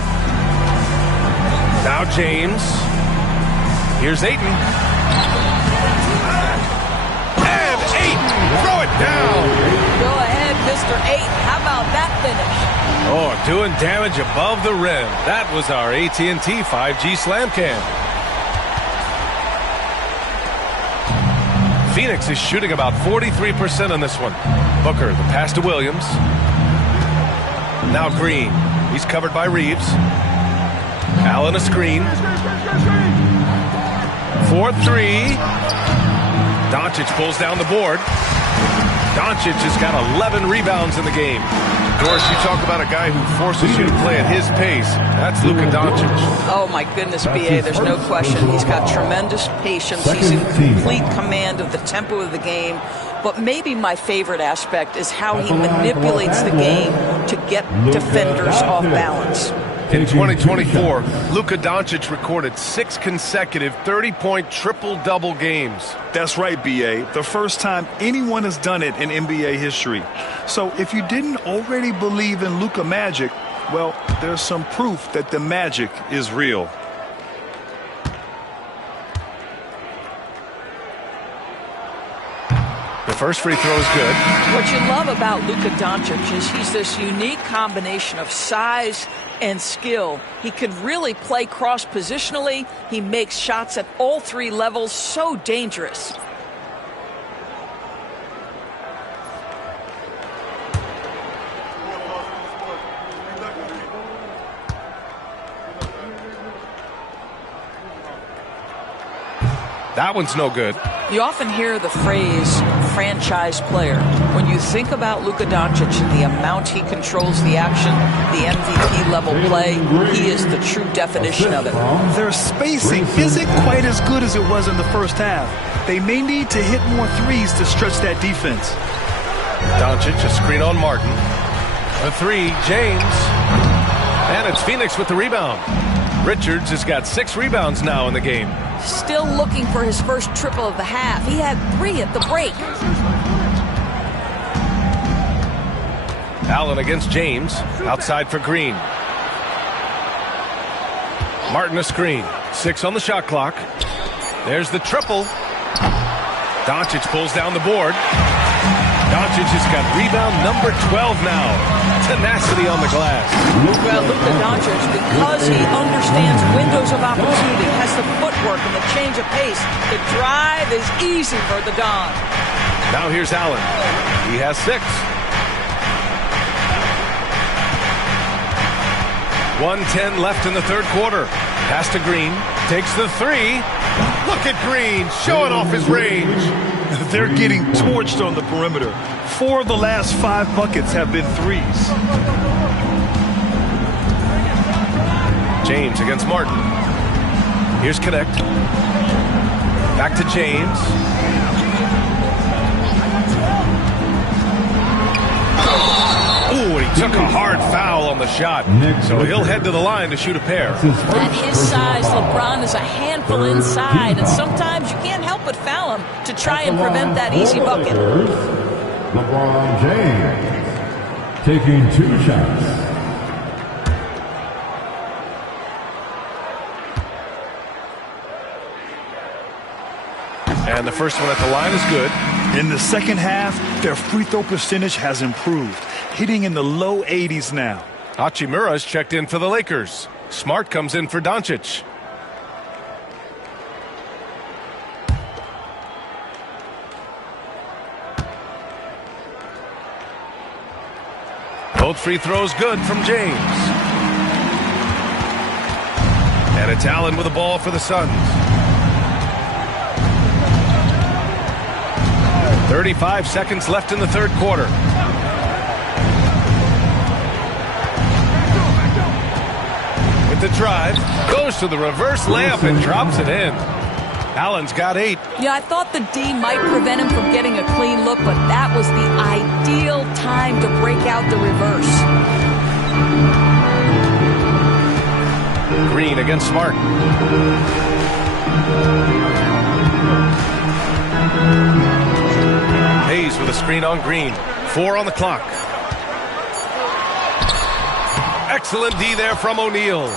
Now James. Here's Ayton. And Ayton. Throw it down. Go ahead, Mr. Ayton. How about that finish? Oh, doing damage above the rim. That was our AT&T 5G Slam Cam. Phoenix is shooting about 43% on this one. Booker, the pass to Williams. Now Green. He's covered by Reeves. Allen a screen. 4-3. Doncic pulls down the board. Doncic has got 11 rebounds in the game. Doris, you talk about a guy who forces you to play at his pace. That's Luka Doncic. Oh, my goodness, B.A., there's no question. He's got tremendous patience. He's in complete command of the tempo of the game. But maybe my favorite aspect is how he manipulates the game to get defenders off balance. In 2024, Luka Doncic recorded 6 consecutive 30-point triple-double games. That's right, B.A. The first time anyone has done it in NBA history. So if you didn't already believe in Luka magic, well, there's some proof that the magic is real. The first free throw is good. What you love about Luka Doncic is he's this unique combination of size and skill. He could really play cross-positionally. He makes shots at all 3 levels, so dangerous. That one's no good. You often hear the phrase franchise player. When you think about Luka Doncic and the amount he controls the action, the MVP level play, he is the true definition of it. Their spacing isn't quite as good as it was in the first half. They may need to hit more threes to stretch that defense. Doncic, a screen on Martin. A 3, James. And it's Phoenix with the rebound. Richards has got 6 rebounds now in the game. Still looking for his first triple of the half. He had 3 at the break. Allen against James. Outside for Green. Martin a screen. 6 on the shot clock. There's the triple. Doncic pulls down the board. Doncic has got rebound number 12 now. Tenacity on the glass. Well, Luka Doncic, because he understands windows of opportunity, has the footwork and the change of pace, the drive is easy for the Don. Now here's Allen. He has 6. 1:10 left in the third quarter. Pass to Green. Takes the 3. Look at Green showing off his range. They're getting torched on the perimeter. 4 of the last 5 buckets have been 3s. James against Martin. Here's Connect. Back to James. Ooh, and he took a hard foul on the shot. So he'll head to the line to shoot a pair. At his size, LeBron is a handful inside, and sometimes you can't help but foul him to try and prevent that easy bucket. LeBron James. taking 2 shots. And the first one at the line is good. In the second half, their free throw percentage has improved, hitting in the low 80s now. Hachimura's checked in for the Lakers. Smart comes in for Doncic. Both free throws good from James. And it's Allen with the ball for the Suns. 35 seconds left in the third quarter. With the drive, goes to the reverse layup and drops it in. Allen's got 8. Yeah, I thought the D might prevent him from getting a clean look, but that was the ideal time to break out the reverse. Green against Smart. Hayes with a screen on Green. 4 on the clock. Excellent D there from O'Neal.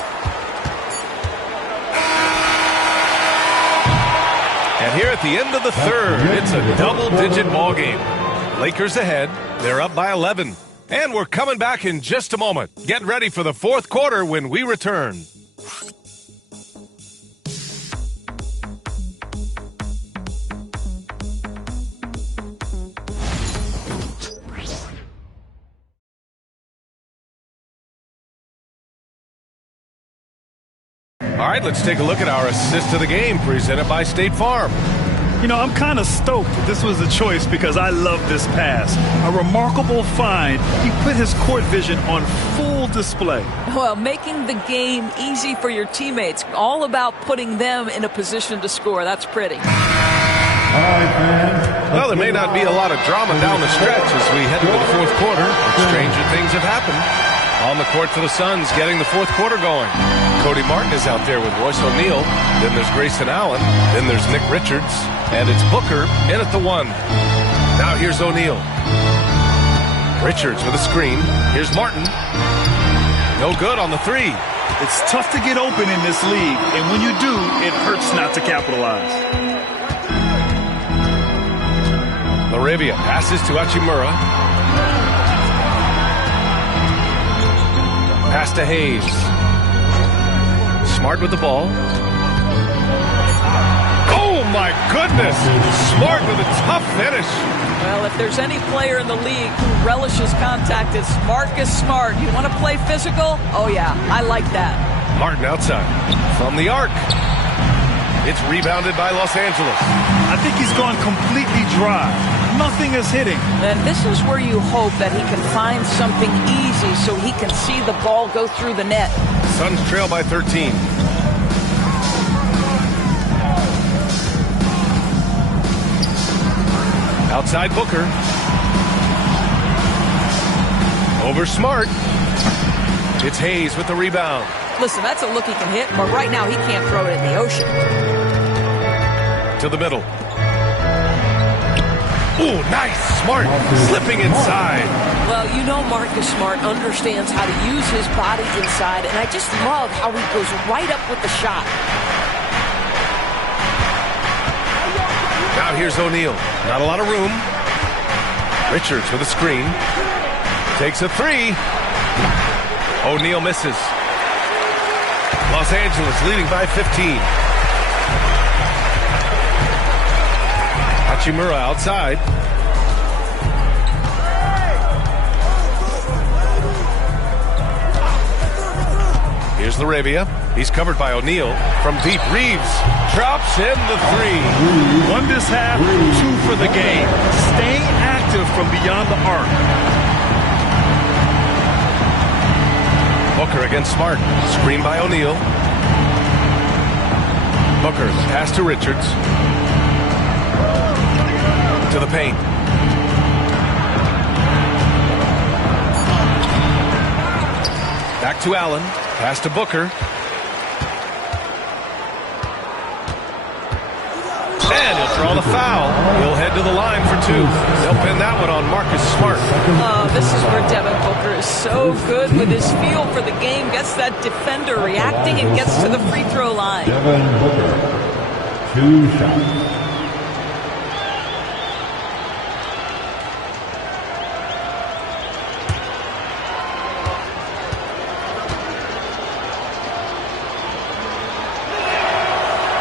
And here at the end of the third, it's a double-digit ball game. Lakers ahead. They're up by 11. And we're coming back in just a moment. Get ready for the fourth quarter when we return. All right, let's take a look at our assist of the game presented by State Farm. You know, I'm kind of stoked that this was a choice because I love this pass. A remarkable find. He put his court vision on full display. Well, making the game easy for your teammates. All about putting them in a position to score. That's pretty. Well, there may not be a lot of drama down the stretch as we head into the fourth quarter. Stranger things have happened. On the court for the Suns, getting the fourth quarter going. Cody Martin is out there with Royce O'Neal. Then there's Grayson Allen. Then there's Nick Richards. And it's Booker in at the 1. Now here's O'Neal. Richards with a screen. Here's Martin. No good on the 3. It's tough to get open in this league, and when you do, it hurts not to capitalize. Laravia passes to Hachimura. Pass to Hayes. Smart with the ball. Oh, my goodness. Smart with a tough finish. Well, if there's any player in the league who relishes contact, it's Marcus Smart. You want to play physical? Oh, yeah, I like that. Martin outside. From the arc. It's rebounded by Los Angeles. I think he's gone completely dry. Nothing is hitting. And this is where you hope that he can find something easy so he can see the ball go through the net. Suns trail by 13. Outside Booker. Over Smart. It's Hayes with the rebound. Listen, that's a look he can hit, but right now he can't throw it in the ocean. To the middle. Ooh, nice. Smart slipping inside. Well, you know Marcus Smart understands how to use his body inside, and I just love how he goes right up with the shot. Now here's O'Neal. Not a lot of room. Richards with a screen. Takes a 3. O'Neal misses. Los Angeles leading by 15. Hachimura outside. Here's Laravia. He's covered by O'Neal. From deep, Reeves drops in the 3. 1 this half, 2 for the game. Staying active from beyond the arc. Booker against Smart. Screen by O'Neal. Booker, pass to Richards. To the paint. Back to Allen. Pass to Booker. And he'll After all the foul, he'll head to the line for 2. They'll pin that one on Marcus Smart. Oh, this is where Devin Booker is so good with his feel for the game. Gets that defender reacting and gets to the free throw line. Devin Booker, 2 shots.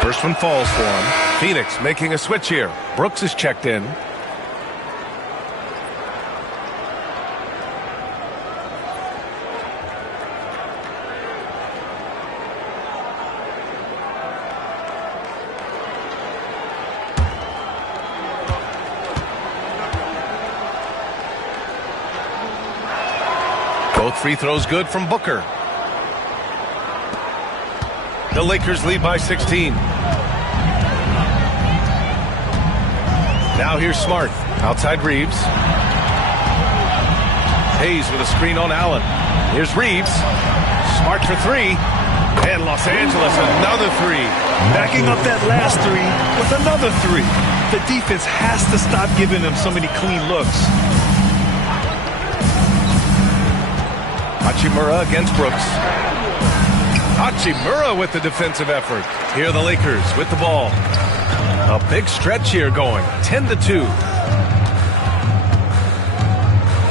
First one falls for him. Phoenix making a switch here. Brooks is checked in. Both free throws good from Booker. The Lakers lead by 16. Now here's Smart. Outside Reeves. Hayes with a screen on Allen. Here's Reeves. Smart for 3. And Los Angeles another 3. Backing up that last 3 with another 3. The defense has to stop giving them so many clean looks. Hachimura against Brooks. Hachimura with the defensive effort. Here are the Lakers with the ball. A big stretch here going. 10-2.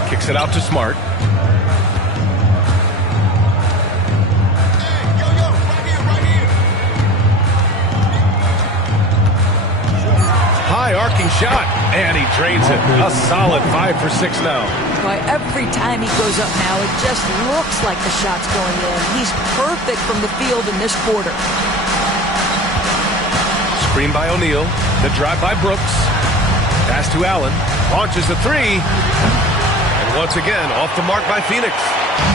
Kicks it out to Smart. High arcing shot. And he drains it. A solid 5 for 6 now. Boy, every time he goes up now, it just looks like the shot's going in. He's perfect from the field in this quarter. Screen by O'Neal. The drive by Brooks. Pass to Allen. Launches the 3. And once again, off the mark by Phoenix.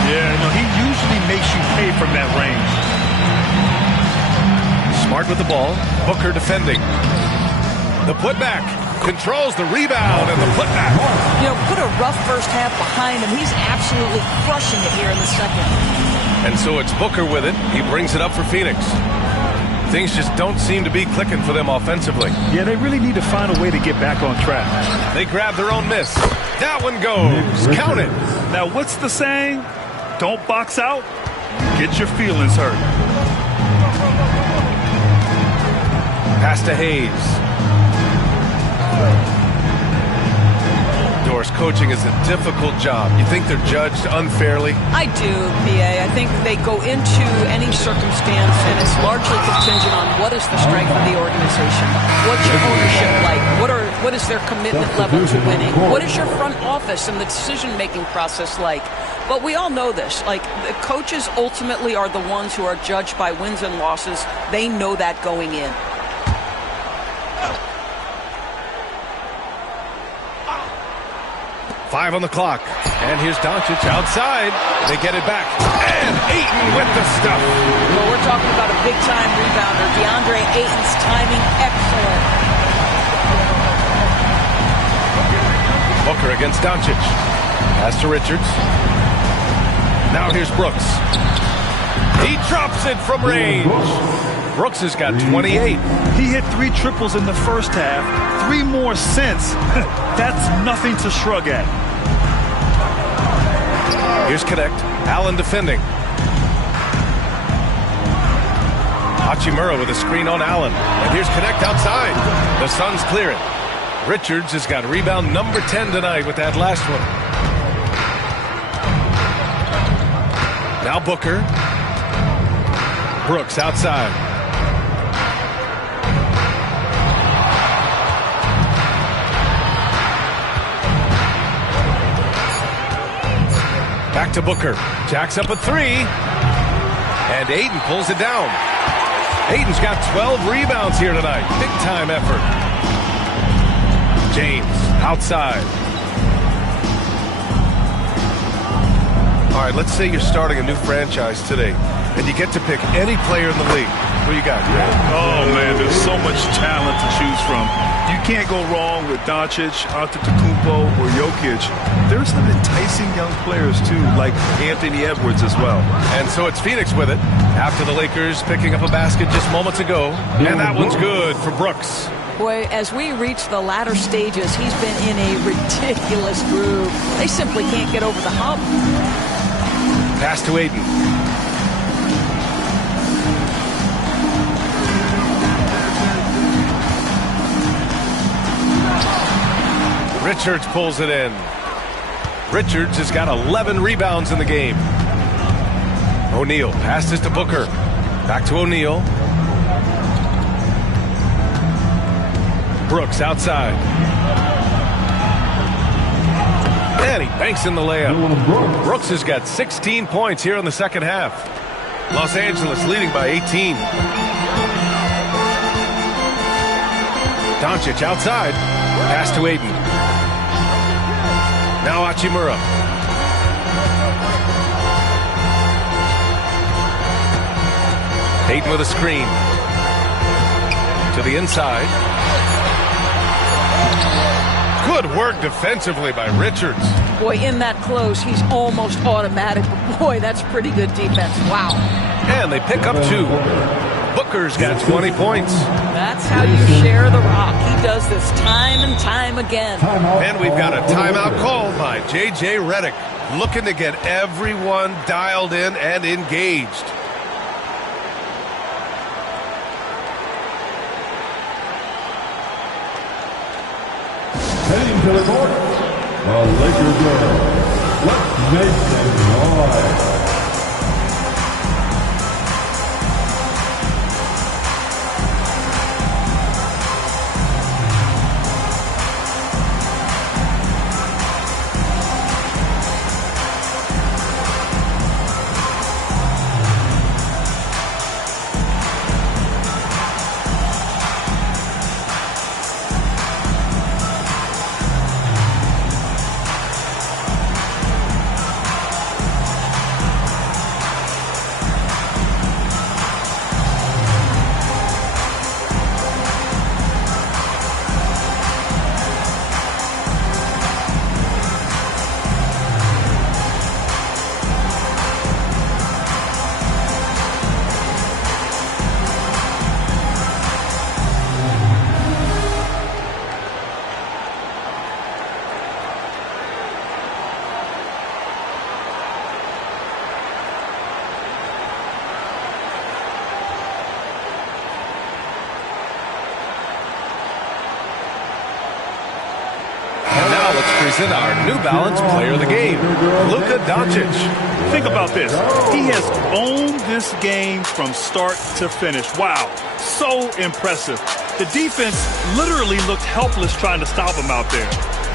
Yeah, no, he usually makes you pay from that range. Smart with the ball. Booker defending. The putback. Controls the rebound and the putback. You know, put a rough first half behind him. He's absolutely crushing it here in the second. And so it's Booker with it. He brings it up for Phoenix. Things just don't seem to be clicking for them offensively. Yeah, they really need to find a way to get back on track. They grab their own miss. That one goes. Count it. Now, what's the saying? Don't box out. Get your feelings hurt. Pass to Hayes. Doris, coaching is a difficult job. You think they're judged unfairly? I do, PA. I think they go into any circumstance, and it's largely contingent on what is the strength of the organization. What's your ownership like? What is their commitment level to winning? What is your front office and the decision-making process like? But we all know this. Like, the coaches ultimately are the ones who are judged by wins and losses. They know that going in. Five on the clock. And here's Doncic outside. They get it back. And Ayton with the stuff. Well, we're talking about a big-time rebounder. DeAndre Ayton's timing excellent. Booker against Doncic. Pass to Richards. Now here's Brooks. He drops it from range. Brooks has got 28. He hit 3 triples in the first half. 3 more since. That's nothing to shrug at. Here's Connect. Allen defending. Hachimura with a screen on Allen. And here's Connect outside. The Suns clear it. Richards has got rebound number 10 tonight with that last one. Now Booker. Brooks outside. Back to Booker. Jacks up a 3. And Ayton pulls it down. Ayton's got 12 rebounds here tonight. Big time effort. James outside. All right, let's say you're starting a new franchise today, and you get to pick any player in the league. Who you got, Greg? Oh, man, there's so much talent to choose from. You can't go wrong with Doncic, Antetokounmpo, or Jokic. There's some enticing young players, too, like Anthony Edwards as well. And so it's Phoenix with it after the Lakers picking up a basket just moments ago. And that one's good for Brooks. Boy, as we reach the latter stages, he's been in a ridiculous groove. They simply can't get over the hump. Pass to Aiden. Richards pulls it in. Richards has got 11 rebounds in the game. O'Neal passes to Booker. Back to O'Neal. Brooks outside. And he banks in the layup. Brooks has got 16 points here in the second half. Los Angeles leading by 18. Doncic outside. Pass to Aiden. Now Hachimura. Aiden with a screen. To the inside. Good work defensively by Richards. Boy, in that close, he's almost automatic. But boy, that's pretty good defense. Wow. And they pick up 2. Booker's got 20 points. That's how you share the rock. He does this time and time again. And we've got a timeout called by J.J. Redick, looking to get everyone dialed in and engaged. Heading to the court, the Lakers girls. Let's make some noise. Present our New Balance player of the game, Luka Doncic. Think about this. He has owned this game from start to finish. Wow, so impressive. The defense literally looked helpless trying to stop him out there.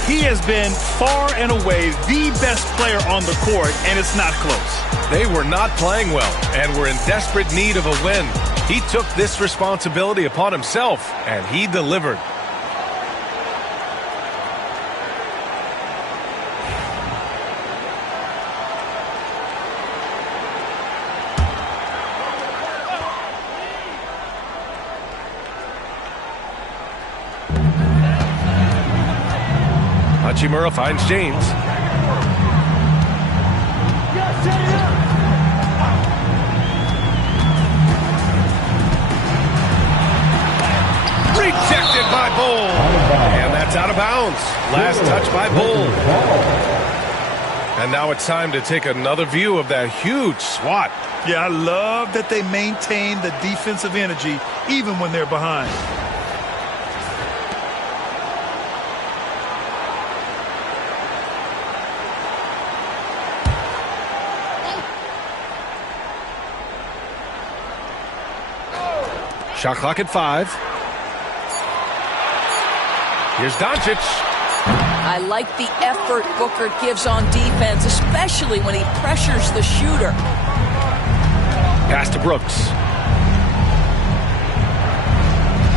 He has been far and away the best player on the court, and it's not close. They were not playing well and were in desperate need of a win. He took this responsibility upon himself, and he delivered. Hachimura finds James. Rejected by Bull. And that's out of bounds. Last touch by Bull. And now it's time to take another view of that huge swat. Yeah, I love that they maintain the defensive energy even when they're behind. Shot clock at 5. Here's Doncic. I like the effort Booker gives on defense, especially when he pressures the shooter. Pass to Brooks.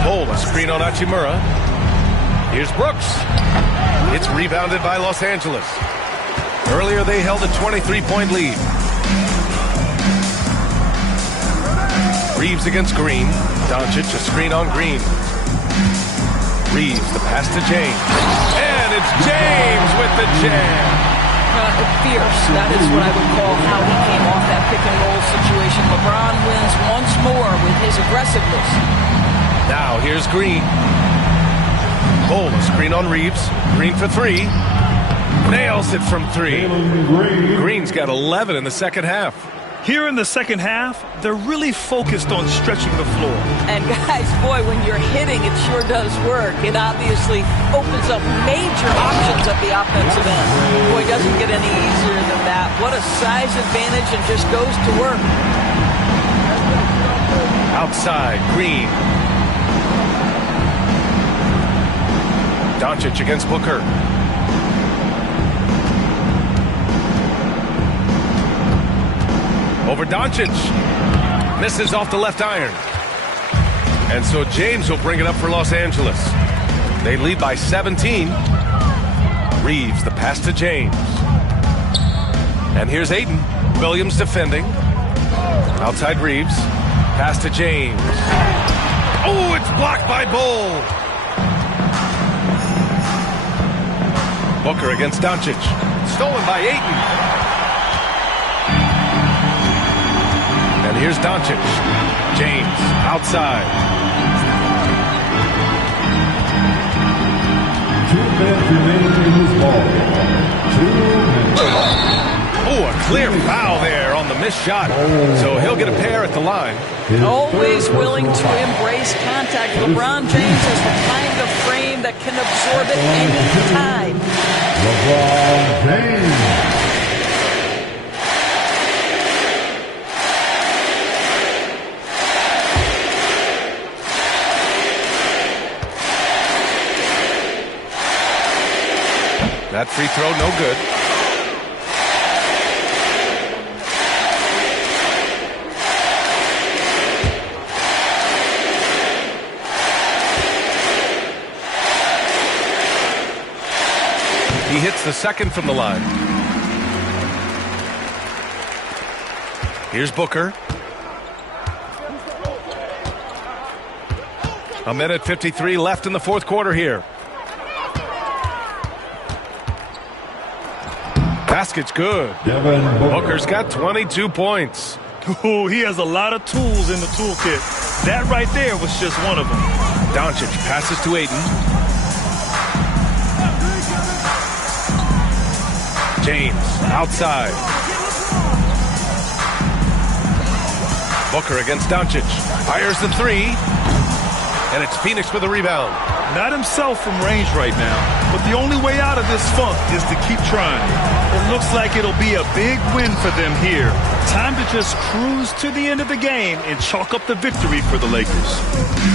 Bull, a screen on Hachimura. Here's Brooks. It's rebounded by Los Angeles. Earlier they held a 23-point lead. Reeves against Green. Doncic, a screen on Green. Reeves, the pass to James. And it's James with the jam. Fierce. That is what I would call how he came off that pick-and-roll situation. LeBron wins once more with his aggressiveness. Now here's Green. Cole, a screen on Reeves. Green for three. Nails it from three. Green's got 11 in the second half. Here in the second half, they're really focused on stretching the floor. And guys, boy, when you're hitting, it sure does work. It obviously opens up major options at the offensive end. Boy, it doesn't get any easier than that. What a size advantage, and just goes to work. Outside, Green. Doncic against Booker. Over Doncic. Misses off the left iron. And so James will bring it up for Los Angeles. They lead by 17. Reeves, the pass to James. And here's Ayton. Williams defending. Outside Reeves. Pass to James. Oh, it's blocked by Bull. Booker against Doncic. Stolen by Ayton. And here's Doncic. James outside. 2 minutes remaining in this ball. 2 minutes. Oh, a clear foul there on the missed shot. So he'll get a pair at the line. Always willing to embrace contact. LeBron James has the kind of frame that can absorb it any time. LeBron James. That free throw, no good. He hits the second from the line. Here's Booker. A minute 53 left in the fourth quarter here. Basket's good. Booker's got 22 points. Ooh, he has a lot of tools in the toolkit. That right there was just one of them. Doncic passes to Ayton. James outside. Booker against Doncic. Fires the three. And it's Phoenix with a rebound. Not himself from range right now, but the only way out of this funk is to keep trying. It looks like it'll be a big win for them here. Time to just cruise to the end of the game and chalk up the victory for the Lakers.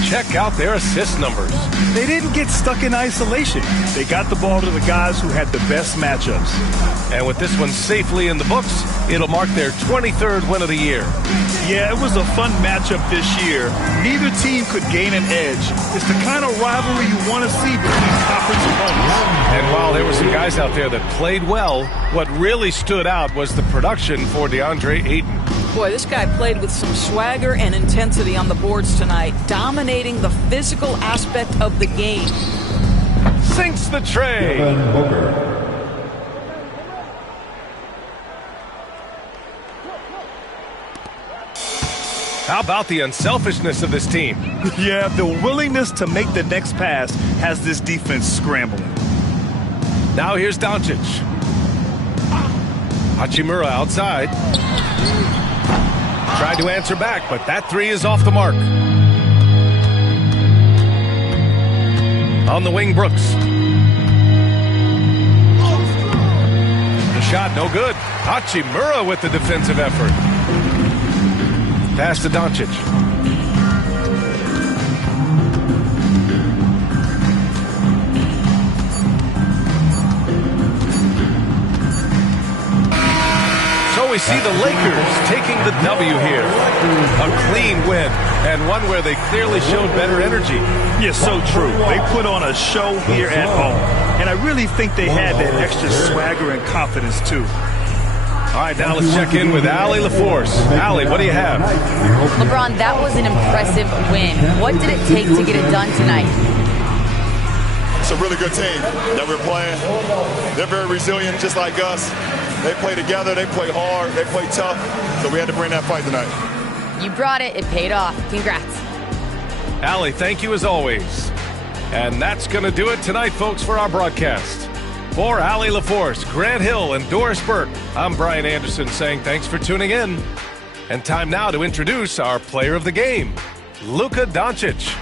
Check out their assist numbers. They didn't get stuck in isolation. They got the ball to the guys who had the best matchups. And with this one safely in the books, it'll mark their 23rd win of the year. Yeah, it was a fun matchup this year. Neither team could gain an edge. It's the kind of rivalry you want to see between conference opponents. And while there were some guys out there that played well, what really stood out was the production for DeAndre Ayton. Boy, this guy played with some swagger and intensity on the boards tonight, dominating the physical aspect of the game. Sinks the tray. How about the unselfishness of this team? Yeah, the willingness to make the next pass has this defense scrambling. Now here's Doncic. Hachimura outside. Tried to answer back, but that three is off the mark. On the wing, Brooks. The shot, no good. Hachimura with the defensive effort. Pass to Doncic. So we see the Lakers taking the W here. A clean win, and one where they clearly showed better energy. Yeah, so true. They put on a show here at home, and I really think they had that extra swagger and confidence, too. All right, now let's check in with Allie LaForce. Allie, what do you have? LeBron, that was an impressive win. What did it take to get it done tonight? It's a really good team that we're playing. They're very resilient, just like us. They play together, they play hard, they play tough, so we had to bring that fight tonight. You brought it. It paid off. Congrats. Allie, thank you as always. And that's going to do it tonight, folks, for our broadcast. For Allie LaForce, Grant Hill, and Doris Burke, I'm Brian Anderson saying thanks for tuning in. And time now to introduce our player of the game, Luka Doncic.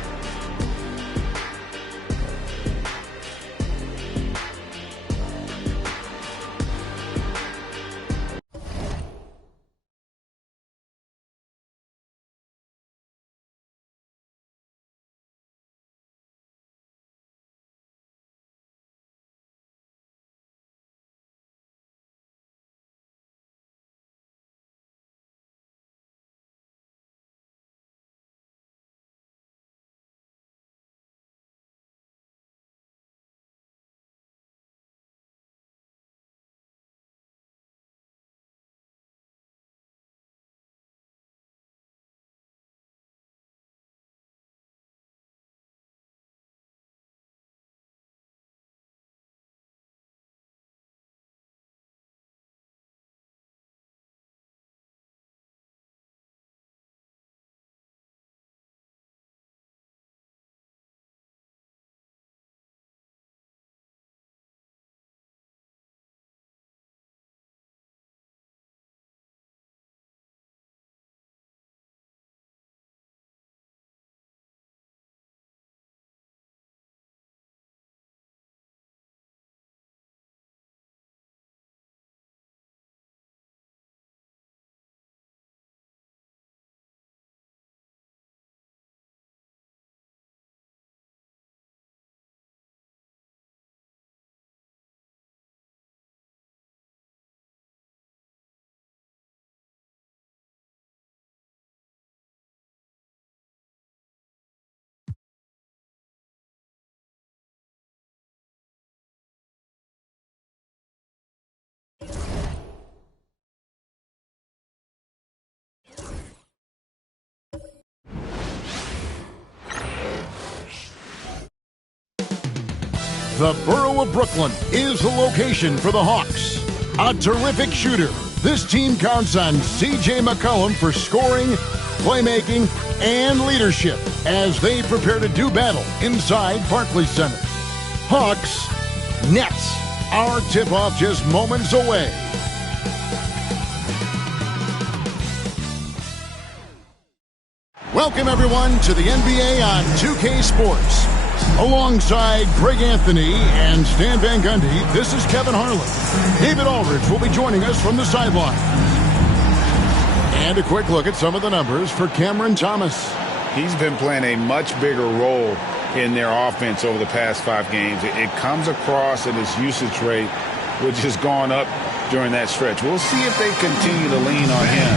The borough of Brooklyn is the location for the Hawks. A terrific shooter, this team counts on C.J. McCollum for scoring, playmaking, and leadership as they prepare to do battle inside Barclays Center. Hawks, Nets. Our tip-off just moments away. Welcome, everyone, to the NBA on 2K Sports. Alongside Greg Anthony and Stan Van Gundy, this is Kevin Harlan. David Aldridge will be joining us from the sideline. And a quick look at some of the numbers for Cameron Thomas. He's been playing a much bigger role in their offense over the past 5 games. It comes across in his usage rate, which has gone up during that stretch. We'll see if they continue to lean on him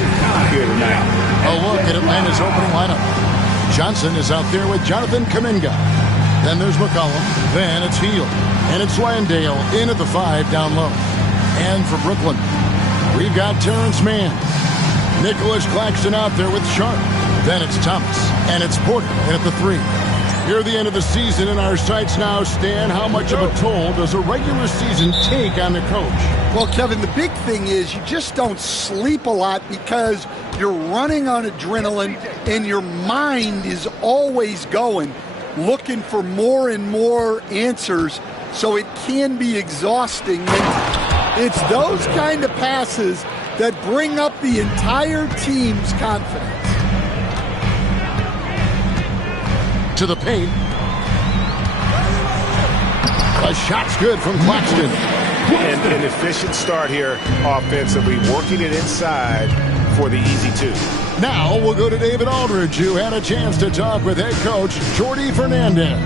here tonight. A look at Atlanta's opening lineup. Johnson is out there with Jonathan Kuminga. Then there's McCollum. Then it's Hield. And it's Landale in at the 5 down low. And for Brooklyn, we've got Terrence Mann. Nicholas Claxton out there with Sharp. Then it's Thomas. And it's Porter in at the 3. Near the end of the season in our sights now, Stan, how much of a toll does a regular season take on the coach? Well, Kevin, the big thing is you just don't sleep a lot because you're running on adrenaline and your mind is always going, looking for more and more answers, so it can be exhausting. And it's those kind of passes that bring up the entire team's confidence. To the paint. A shot's good from Claxton. And an efficient start here offensively, working it inside for the easy 2. Now we'll go to David Aldridge, who had a chance to talk with head coach Jordi Fernandez.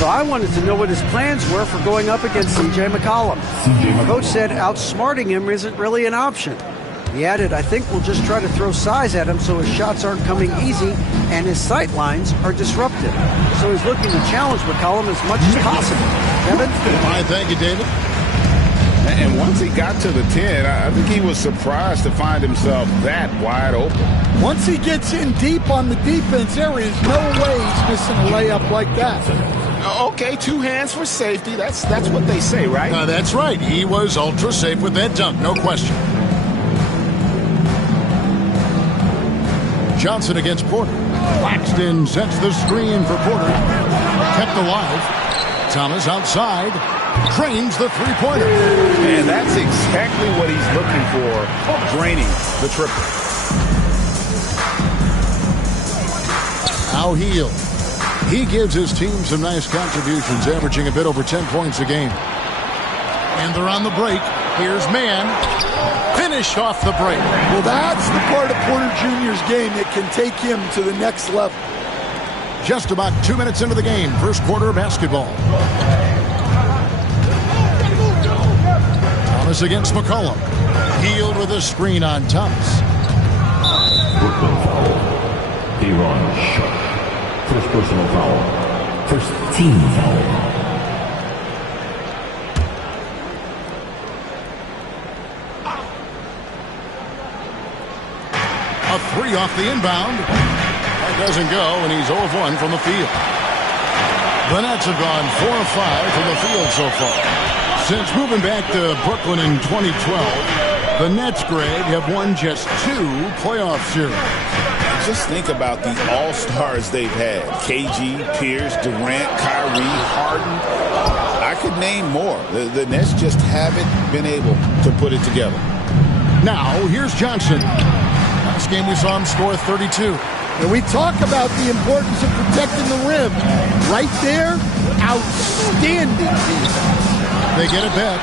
So I wanted to know what his plans were for going up against C.J. McCollum. Coach said outsmarting him isn't really an option. He added, I think we'll just try to throw size at him so his shots aren't coming easy and his sight lines are disrupted. So he's looking to challenge McCollum as much as possible. Kevin? Fine, thank you, David. And once he got to the 10, I think he was surprised to find himself that wide open. Once he gets in deep on the defense, there is no way he's missing a layup like that. Okay, 2 hands for safety. That's what they say, right? That's right. He was ultra safe with that dunk, no question. Johnson against Porter. Claxton sets the screen for Porter. Kept alive. Thomas outside. Drains the three-pointer. And that's exactly what he's looking for, draining the triple. Now Hield. He gives his team some nice contributions, averaging a bit over 10 points a game. And they're on the break. Here's Mann. Finished off the break. Well, that's the part of Porter Jr.'s game that can take him to the next level. Just about 2 minutes into the game. First quarter of basketball. Thomas against McCollum. Hield with a screen on Thomas. Brooklyn foul. Aaron Sharp. First personal foul. First team foul. A three off the inbound. That doesn't go, and he's 0 of 1 from the field. The Nets have gone 4 of 5 from the field so far. Since moving back to Brooklyn in 2012, the Nets, Greg, have won just 2 playoff series. Just think about the all-stars they've had. KG, Pierce, Durant, Kyrie, Harden. I could name more. The Nets just haven't been able to put it together. Now, here's Johnson. Last game we saw him score 32. And we talk about the importance of protecting the rim. Right there, outstanding defense. They get it back.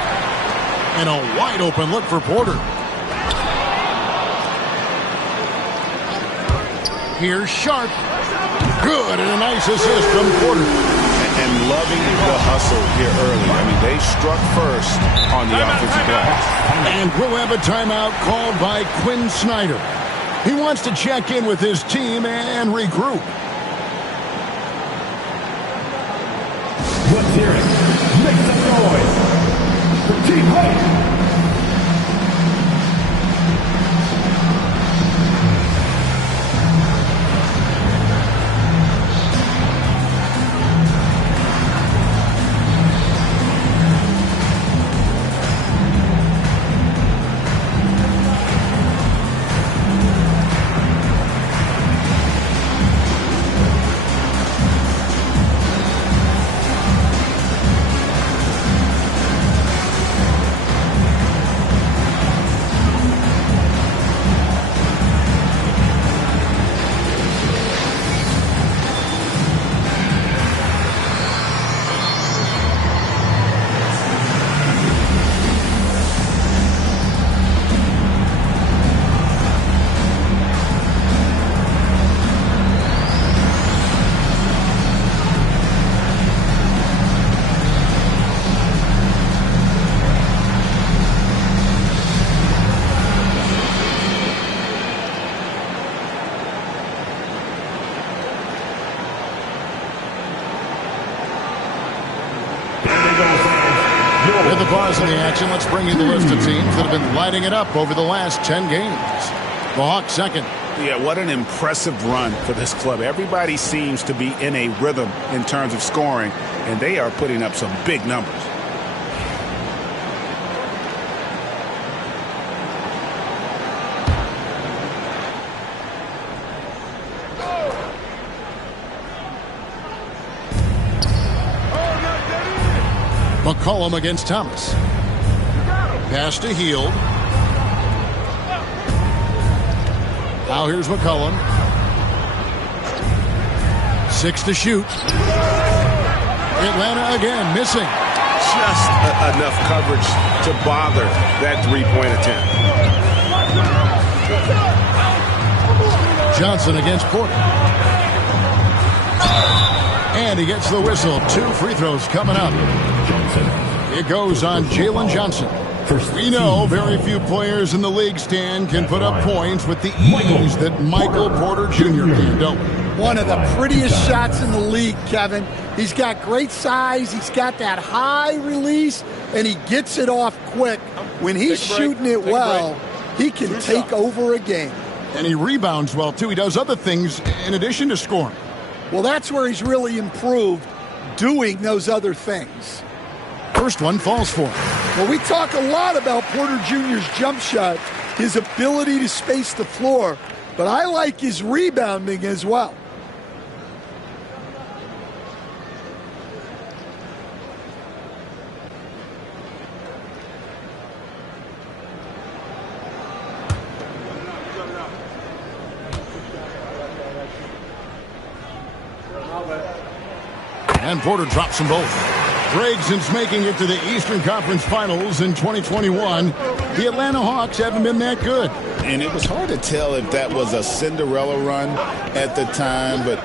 And a wide-open look for Porter. Here's Sharp. Good, and a nice assist from Porter. And loving the hustle here early. I mean, they struck first on the offensive glass. And we'll have a timeout called by Quinn Snyder. He wants to check in with his team and regroup. Let's hear it. Make some noise for Team Hype. With the pause in the action, let's bring you the list of teams that have been lighting it up over the last 10 games. The Hawks second. Yeah, what an impressive run for this club. Everybody seems to be in a rhythm in terms of scoring, and they are putting up some big numbers. McCollum against Thomas. Pass to Hield. Now here's McCollum. 6 to shoot. Atlanta again missing. Just enough coverage to bother that three-point attempt. Johnson against Porter. And he gets the whistle. 2 free throws coming up. It goes on Jalen Johnson. We know very few players in the league, Stan, can put up points with the ease that Michael Porter Jr. can, don't we? One of the prettiest shots in the league, Kevin. He's got great size. He's got that high release, and he gets it off quick. When he's shooting it well, he can take over a game. And he rebounds well, too. He does other things in addition to scoring. Well, that's where he's really improved, doing those other things. First one falls for him. Well, we talk a lot about Porter Jr.'s jump shot, his ability to space the floor, but I like his rebounding as well. And Porter drops them both. Greg, since making it to the Eastern Conference Finals in 2021, the Atlanta Hawks haven't been that good. And it was hard to tell if that was a Cinderella run at the time, but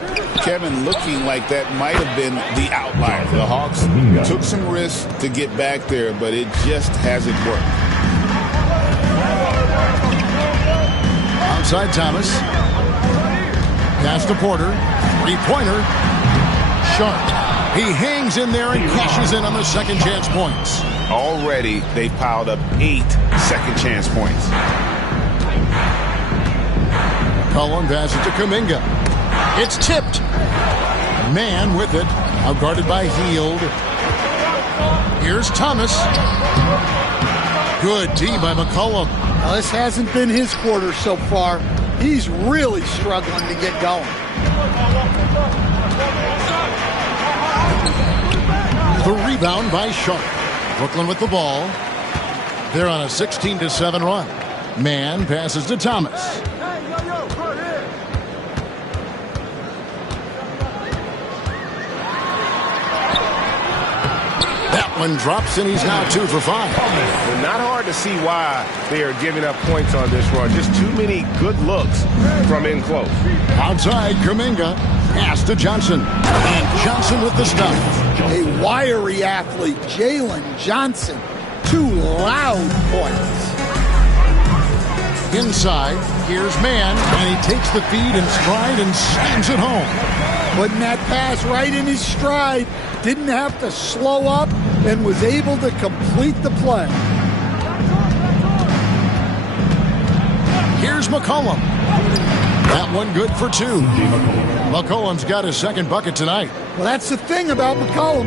Kevin, looking like that might have been the outlier. The Hawks took some risks to get back there, but it just hasn't worked. Outside Thomas. Pass to Porter. Three-pointer. Sharp. He hangs in there and cashes in on the second chance points. Already, they piled up 8 second chance points. Cullen passes to Kuminga. It's tipped. Man with it. Now guarded by Hield. Here's Thomas. Good D by McCollum. Now, this hasn't been his quarter so far. He's really struggling to get going. The rebound by Sharp. Brooklyn with the ball. They're on a 16-7 run. Man passes to Thomas. That one drops, and he's now 2 for 5. Well, not hard to see why they are giving up points on this run. Just too many good looks from in close. Outside, Kuminga. Pass to Johnson. And Johnson with the stuff. A wiry athlete, Jalen Johnson. 2 loud points. Inside, here's Man, and he takes the feed in stride and slams it home. Putting that pass right in his stride. Didn't have to slow up and was able to complete the play. Here's McCollum. That one good for 2. McCollum's got his second bucket tonight. Well, that's the thing about McCollum.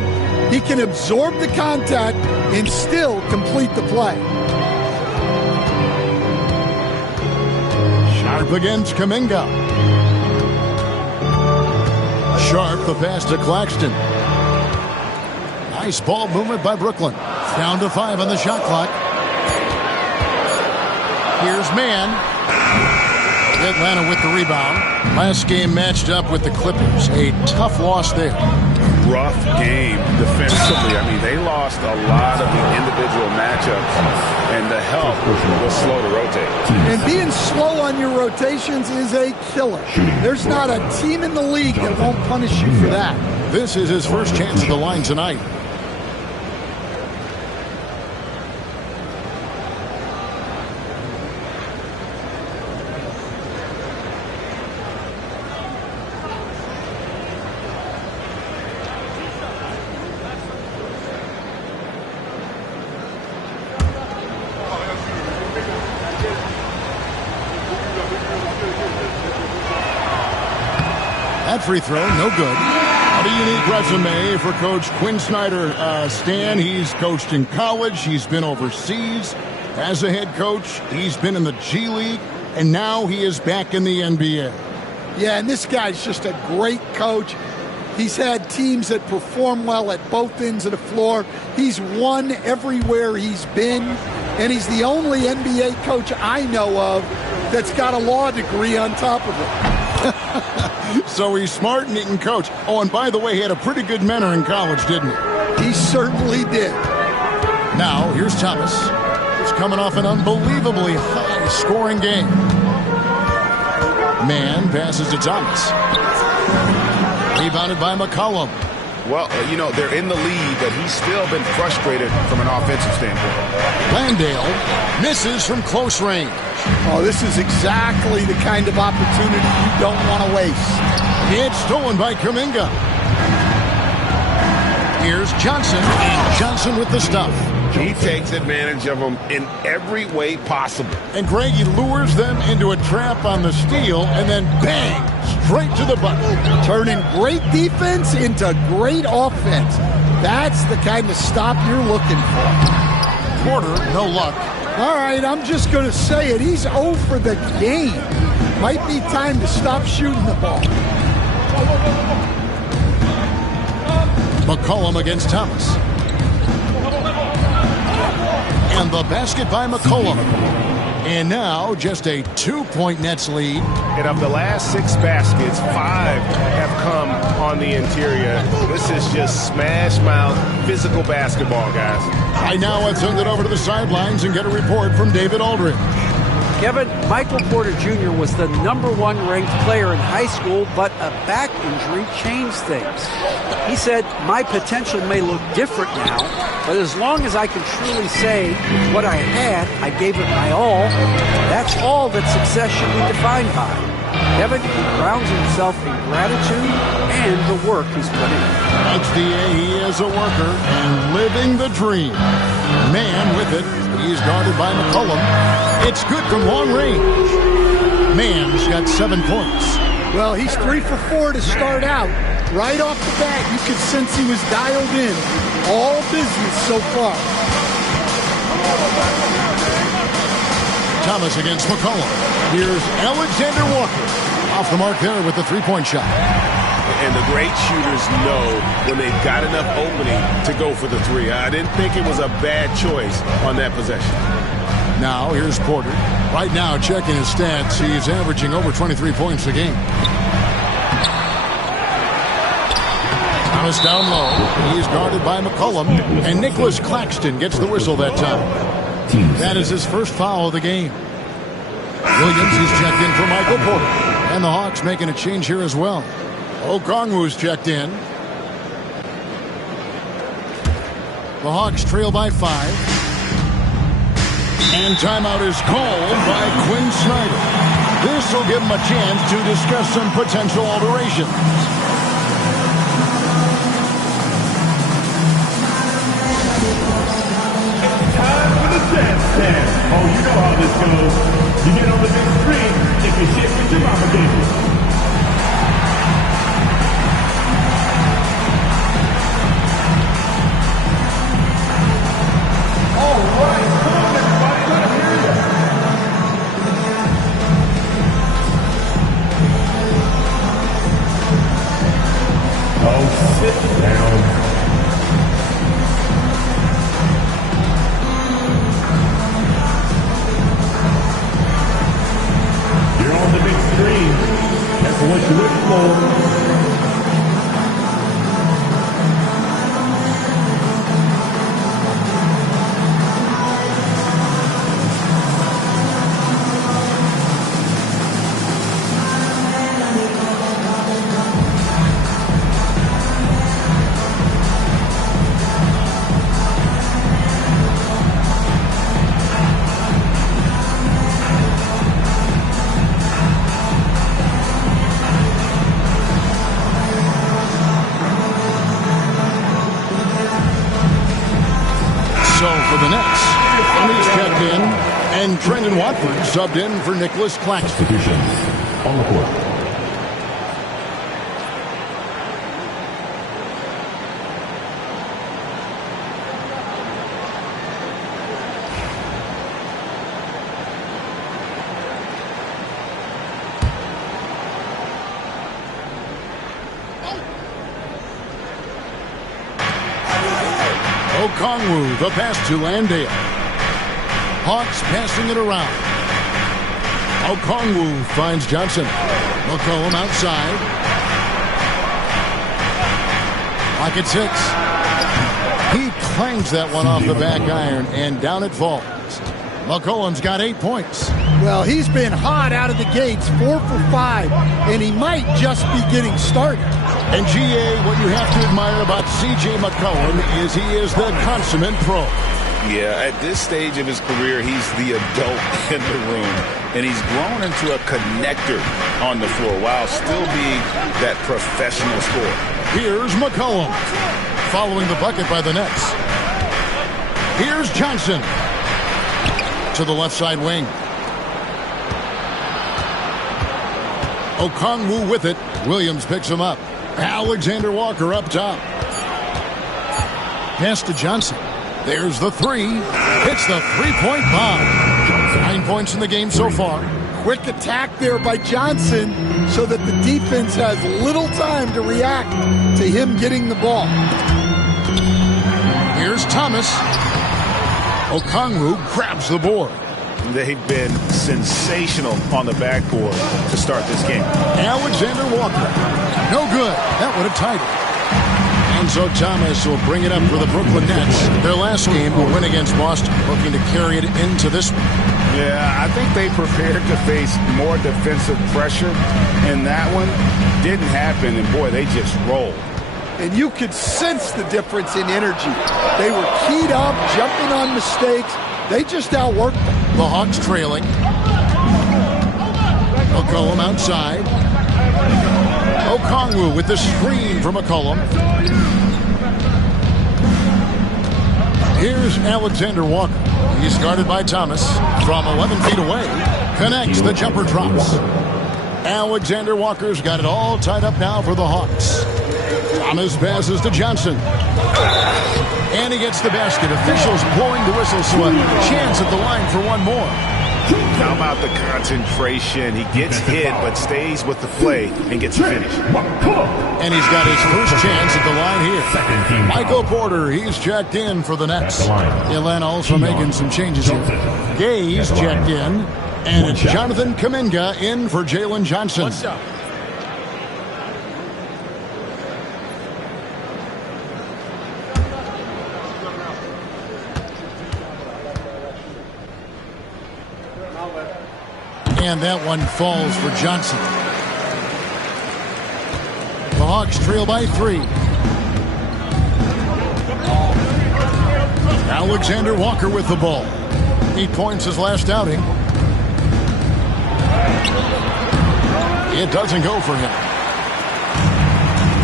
He can absorb the contact and still complete the play. Sharp against Kuminga. Sharp, the pass to Claxton. Nice ball movement by Brooklyn. Down to 5 on the shot clock. Here's Man. Atlanta with the rebound. Last game matched up with the Clippers. A tough loss there. Rough game defensively. I mean, they lost a lot of the individual matchups, and the help was slow to rotate. And being slow on your rotations is a killer. There's not a team in the league that won't punish you for that. This is his first chance at the line tonight. That free throw, no good. What a unique resume for Coach Quinn Snyder. Stan, he's coached in college. He's been overseas as a head coach. He's been in the G League, and now he is back in the NBA. Yeah, and this guy's just a great coach. He's had teams that perform well at both ends of the floor. He's won everywhere he's been, and he's the only NBA coach I know of that's got a law degree on top of it. So he's smart and he can coach. Oh, and by the way, he had a pretty good mentor in college, didn't he? He certainly did. Now, here's Thomas. He's coming off an unbelievably high-scoring game. Man passes to Thomas. Rebounded by McCollum. Well, you know, they're in the lead, but he's still been frustrated from an offensive standpoint. Landale misses from close range. Oh, this is exactly the kind of opportunity you don't want to waste. It's stolen by Kuminga. Here's Johnson, and Johnson with the stuff. He takes advantage of them in every way possible. And Greg, he lures them into a trap on the steal, and then bang, straight to the bucket. Turning great defense into great offense. That's the kind of stop you're looking for. Porter, no luck. All right, I'm just going to say it. He's 0 for the game. Might be time to stop shooting the ball. McCollum against Thomas. And the basket by McCollum. And now just a 2-point Nets lead. And of the last 6 baskets, 5 have come on the interior. This is just smash mouth, physical basketball, guys. Right now, let's send it over to the sidelines and get a report from David Aldridge. Kevin, Michael Porter Jr. was the #1 ranked player in high school, but a back injury changed things. He said, my potential may look different now, but as long as I can truly say what I had, I gave it my all. That's all that success should be defined by. Kevin, he grounds himself in gratitude and the work he's put in. HDA, he is a worker and living the dream. Man with it. He's guarded by McCollum. It's good from long range. Man's got 7 points. Well, he's 3 for 4 to start out. Right off the bat, you could sense he was dialed in. All business so far. Thomas against McCollum. Here's Alexander Walker. Off the mark there with the 3-point shot. And the great shooters know when they've got enough opening to go for the 3. I didn't think it was a bad choice on that possession. Now here's Porter. Right now, checking his stats, he's averaging over 23 points a game. Thomas down low. He's guarded by McCollum. And Nicholas Claxton gets the whistle that time. That is his first foul of the game. Williams is checked in for Michael Porter. And the Hawks making a change here as well. Okongwu's checked in. The Hawks trail by 5. And timeout is called by Quinn Snyder. This will give him a chance to discuss some potential alterations. Time for the stand. Oh, you know how this goes. You get on the big screen if you shit with your mama gave you. All right, come on everybody, let him hear you. Oh, sit down. You're on the big screen. That's what you look for. Trendon Watford subbed in for Nicholas Claxton. Substitution on the court. Okongwu, the pass to Landale. Hawks passing it around. Okongwu finds Johnson. McCollum outside. Pocket 6. He clangs that one off the back iron, and down it falls. McCollum's got 8 points. Well, he's been hot out of the gates, 4 for 5, and he might just be getting started. And GA, what you have to admire about C.J. McCollum is he is the consummate pro. Yeah, at this stage of his career, he's the adult in the room, and he's grown into a connector on the floor while still being that professional scorer. Here's McCollum, following the bucket by the Nets. Here's Johnson to the left side wing. Okongwu with it. Williams picks him up. Alexander Walker up top. Pass to Johnson. There's the 3. It's the 3-point bomb. 9 points in the game so far. Quick attack there by Johnson so that the defense has little time to react to him getting the ball. Here's Thomas. Okongwu grabs the board. They've been sensational on the backboard to start this game. Alexander Walker. No good. That would have tied it. And so Thomas will bring it up for the Brooklyn Nets. Their last game, a win against Boston, looking to carry it into this one. Yeah, I think they prepared to face more defensive pressure, and that one didn't happen, and boy, they just rolled. And you could sense the difference in energy. They were keyed up, jumping on mistakes. They just outworked them. The Hawks trailing. McCollum outside. Okongwu with the screen from McCollum. Here's Alexander Walker. He's guarded by Thomas from 11 feet away. Connects, the jumper drops. Alexander Walker's got it all tied up now for the Hawks. Thomas passes to Johnson. And he gets the basket. Officials blowing the whistle, so a chance at the line for one more. How about the concentration? He gets hit, but stays with the play and gets finished. And he's got his first chance at the line here. Michael Porter, he's checked in for the Nets. Atlanta also making some changes here. Gay's checked in. And it's Jonathan Kuminga in for Jalen Johnson. And that one falls for Johnson. The Hawks trail by 3. Alexander Walker with the ball. 8 points his last outing. It doesn't go for him.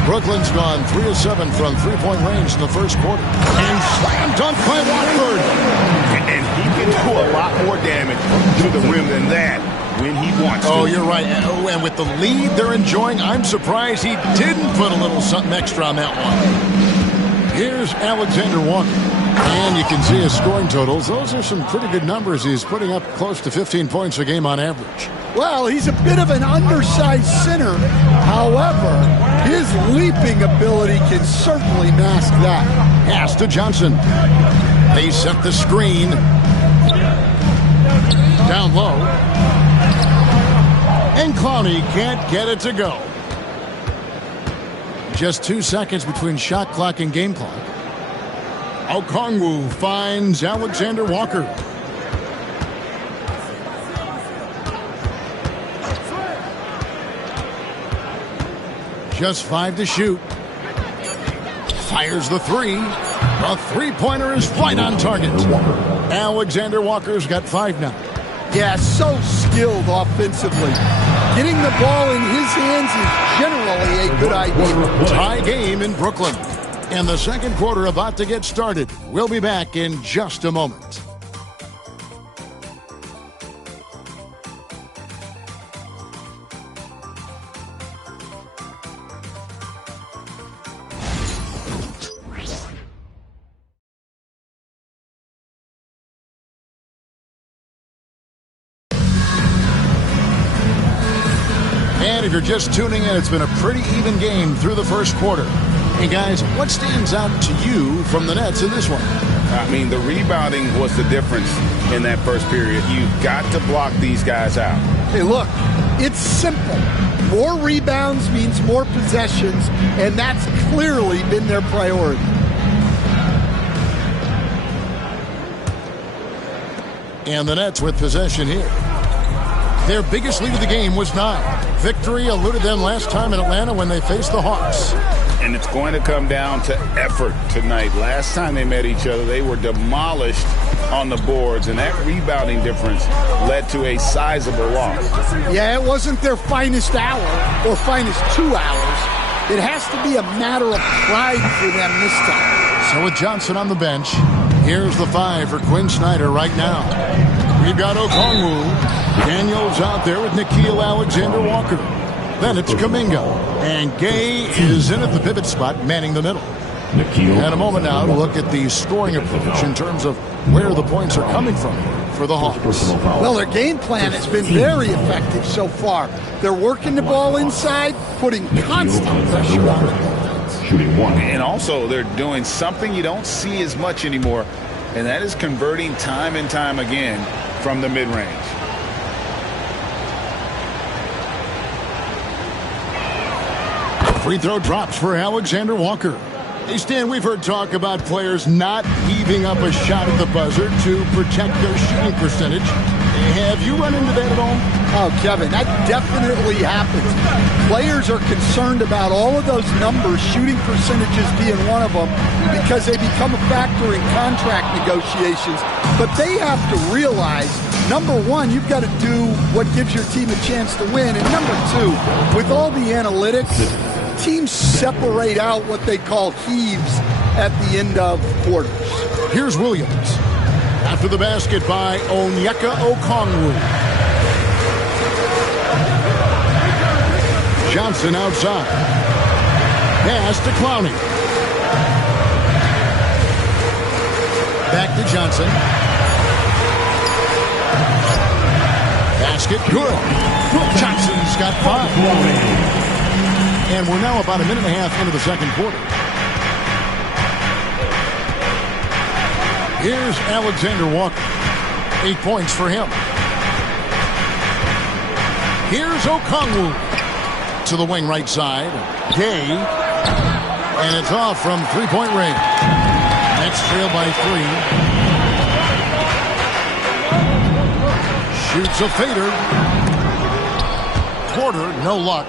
Brooklyn's gone 3 of 7 from three-point range in the first quarter. And slam dunk by Watford. And he can do a lot more damage to the rim than that when he wants to. Oh, you're right. And with the lead they're enjoying, I'm surprised he didn't put a little something extra on that one. Here's Alexander Walker. And you can see his scoring totals. Those are some pretty good numbers. He's putting up close to 15 points a game on average. Well, he's a bit of an undersized center. However, his leaping ability can certainly mask that. Pass to Johnson. They set the screen. Down low. And Clowney can't get it to go. Just 2 seconds between shot clock and game clock. Okongwu finds Alexander Walker. Just 5 to shoot. Fires the 3. The three-pointer is right on target. Alexander Walker's got 5 now. Yeah, so skilled offensively. Getting the ball in his hands is generally a good idea. Tie game in Brooklyn. And the second quarter about to get started. We'll be back in just a moment. And if you're just tuning in, it's been a pretty even game through the first quarter. Hey, guys, what stands out to you from the Nets in this one? I mean, the rebounding was the difference in that first period. You've got to block these guys out. Hey, look, it's simple. More rebounds means more possessions, and that's clearly been their priority. And the Nets with possession here. Their biggest lead of the game was 9. Victory eluded them last time in Atlanta when they faced the Hawks. And it's going to come down to effort tonight. Last time they met each other, they were demolished on the boards, and that rebounding difference led to a sizable loss. Yeah, it wasn't their finest hour or finest 2 hours. It has to be a matter of pride for them this time. So with Johnson on the bench, here's the 5 for Quinn Snyder right now. We've got Okongwu. Daniels out there with Nickeil Alexander-Walker. Then it's Kuminga. And Gay is in at the pivot spot, manning the middle. And a moment now to look at the scoring approach in terms of where the points are coming from for the Hawks. Well, their game plan has been very effective so far. They're working the ball inside, putting constant pressure on it. And also, they're doing something you don't see as much anymore. and that is converting time and time again from the mid-range. Free throw drops for Alexander Walker. Hey, Stan, we've heard talk about players not heaving up a shot at the buzzer to protect their shooting percentage. Have you run into that at all? Oh, Kevin, that definitely happens. Players are concerned about all of those numbers, shooting percentages being one of them, because they become a factor in contract negotiations. But they have to realize, number one, you've got to do what gives your team a chance to win. And number two, with all the analytics, teams separate out what they call heaves at the end of quarters. Here's Williams. After the basket by Onyeka Okongwu. Johnson outside. Pass to Clowney. Back to Johnson. Basket good. Johnson's got 5. And we're now about a minute and a half into the second quarter. Here's Alexander Walker. 8 points for him. Here's Okongwu to the wing right side. Gay. And it's off from three-point range. Nets trail by 3. Shoots a fader. Porter, no luck.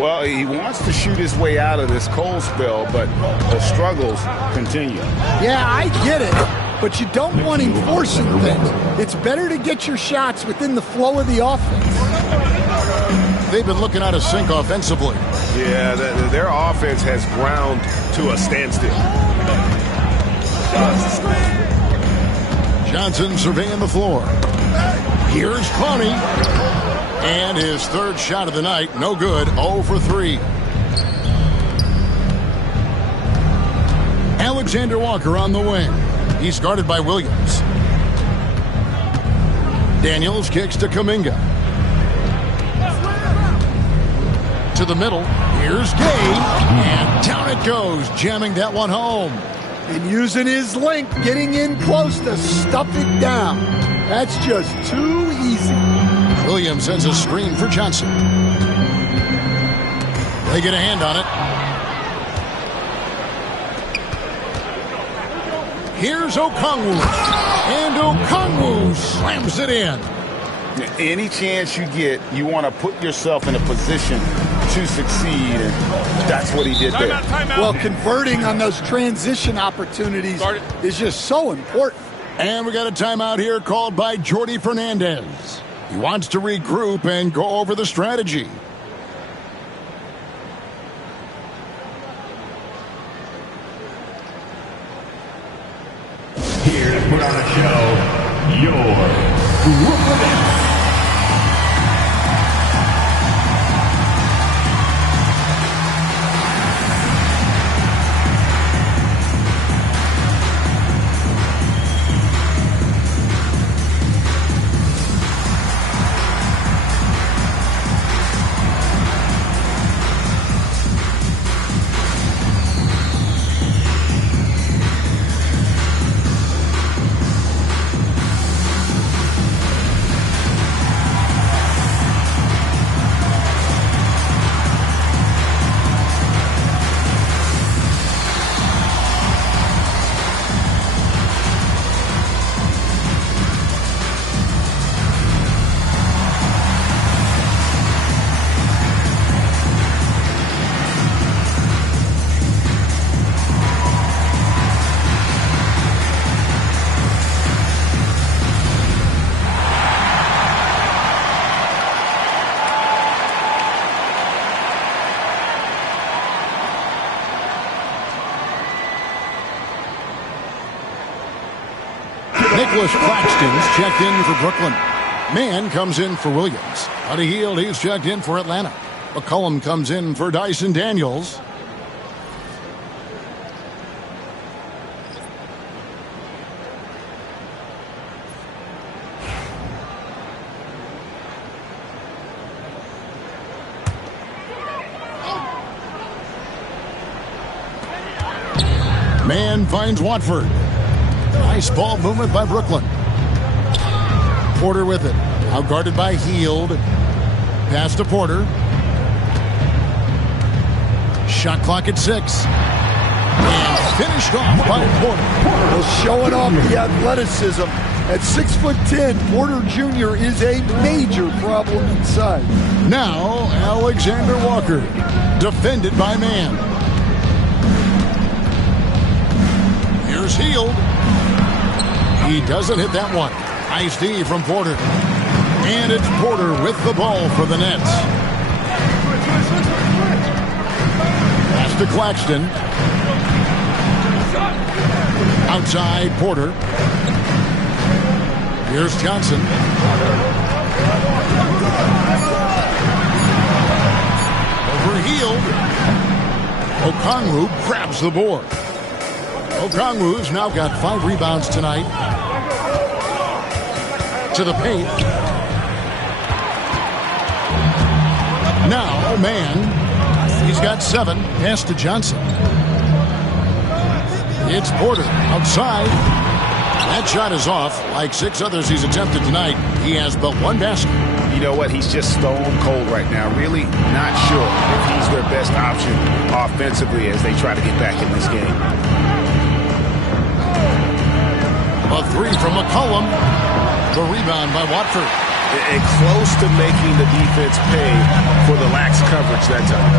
Well, he wants to shoot his way out of this cold spell, but the struggles continue. Yeah, I get it, but you don't want him forcing things. It's better to get your shots within the flow of the offense. They've been looking out of sync offensively. Yeah, their offense has ground to a standstill. Johnson surveying the floor. Here's Clowney. And his third shot of the night, no good, 0 for 3. Alexander Walker on the wing. He's guarded by Williams. Daniels kicks to Kuminga. To the middle. Here's Gay. And down it goes, jamming that one home. And using his length, getting in close to stuff it down. That's just too easy. Williams sends a screen for Johnson. They get a hand on it. Here's Okongwu. And Okongwu slams it in. Any chance you get, you want to put yourself in a position to succeed, and that's what he did there. Well, converting on those transition opportunities is just so important. And we got a timeout here called by Jordi Fernandez. He wants to regroup and go over the strategy. Here to put on a show, your Brooklyn. Nicholas Claxton's checked in for Brooklyn. Mann comes in for Williams. Buddy Hield, he's checked in for Atlanta. McCollum comes in for Dyson Daniels. Mann finds Watford. Nice ball movement by Brooklyn. Porter with it. Out guarded by Hield. Pass to Porter. Shot clock at 6. And finished off by Porter. Well, showing off the athleticism. At 6'10", Porter Jr. is a major problem inside. Now, Alexander Walker. Defended by Mann. Here's Hield. He doesn't hit that one. Nice D from Porter. And it's Porter with the ball for the Nets. Pass to Claxton. Outside Porter. Here's Johnson. Over Hield. Okongwu grabs the board. Okongwu's now got 5 rebounds tonight. To the paint. Now, Mann. He's got 7. Pass to Johnson. It's Porter outside. That shot is off. Like 6 others he's attempted tonight, he has but 1 basket. You know what? He's just stone cold right now. Really not sure if he's their best option offensively as they try to get back in this game. A 3 from McCollum. The rebound by Watford. And close to making the defense pay for the lax coverage that time.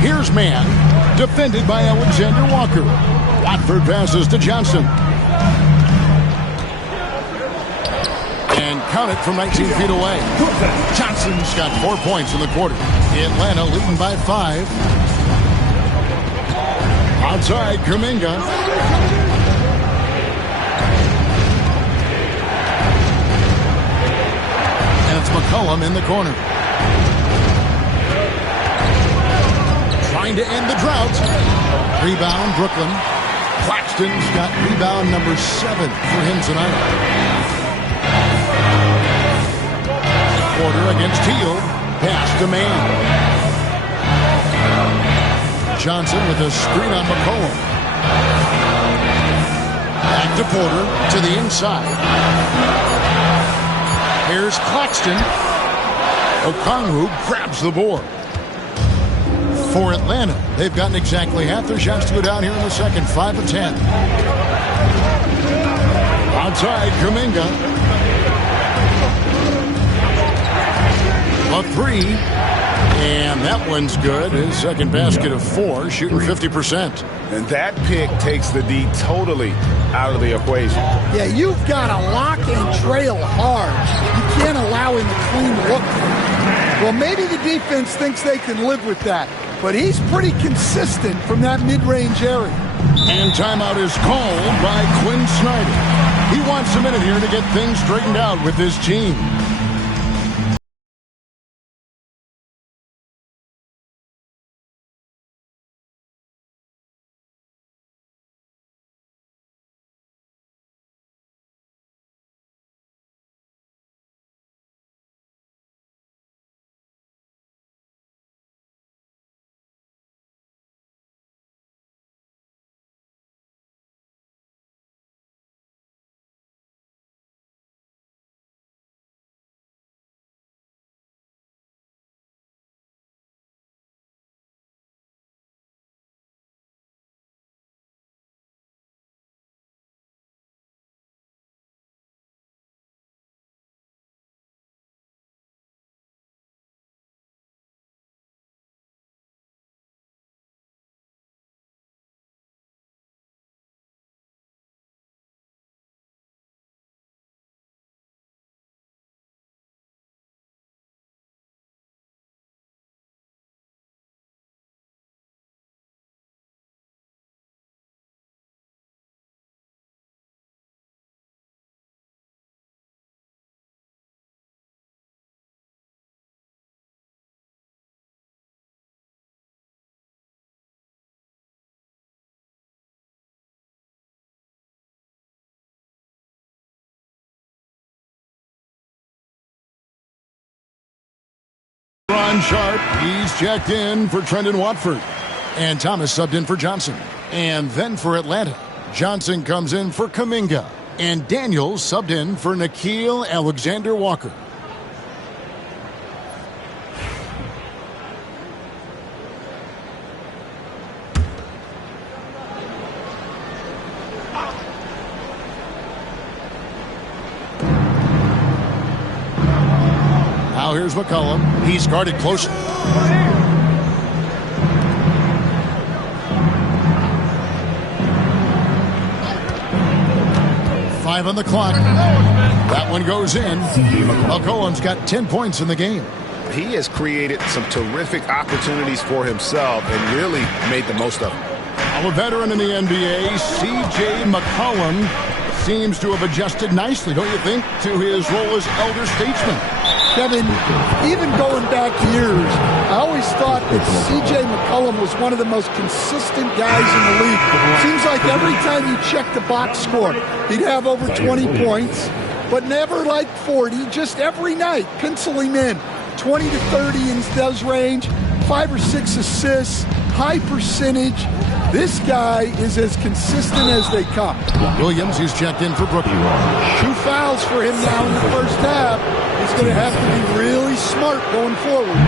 Here's Mann, defended by Alexander Walker. Watford passes to Johnson. And count it from 19 feet away. Johnson's got 4 points in the quarter. Atlanta leading by 5. Outside, Kuminga. It's McCollum in the corner. Trying to end the drought. Rebound, Brooklyn. Claxton's got rebound number 7 for him tonight. Porter against Hield. Pass to Mann. Johnson with a screen on McCollum. Back to Porter to the inside. Here's Claxton. Okongwu grabs the board. For Atlanta, they've gotten exactly half their shots to go down here in the second. 5 of 10. Outside, Kuminga. A 3. And that one's good. His second basket of 4, shooting 50%. And that pick takes the D totally out of the equation. Yeah, you've got to lock and trail hard. You can't allow him a clean look. Well, maybe the defense thinks they can live with that, but he's pretty consistent from that mid-range area. And timeout is called by Quinn Snyder. He wants a minute here to get things straightened out with his team. Ron Sharp, he's checked in for Trendon Watford. And Thomas subbed in for Johnson. And then for Atlanta, Johnson comes in for Kuminga. And Daniels subbed in for Nickeil Alexander-Walker. Now here's McCollum. He's guarded closely. Five on the clock. That one goes in. McCollum's got 10 points in the game. He has created some terrific opportunities for himself and really made the most of them. A veteran in the NBA, C.J. McCollum, seems to have adjusted nicely, don't you think, to his role as elder statesman. Kevin, even going back years, I always thought that C.J. McCollum was one of the most consistent guys in the league. Seems like every time you check the box score, he'd have over 20 points, but never like 40, just every night, pencil him in. 20 to 30 in those range, 5 or 6 assists, high percentage. This guy is as consistent as they come. Williams, he's checked in for Brooklyn. 2 fouls for him now in the first half. He's going to have to be really smart going forward.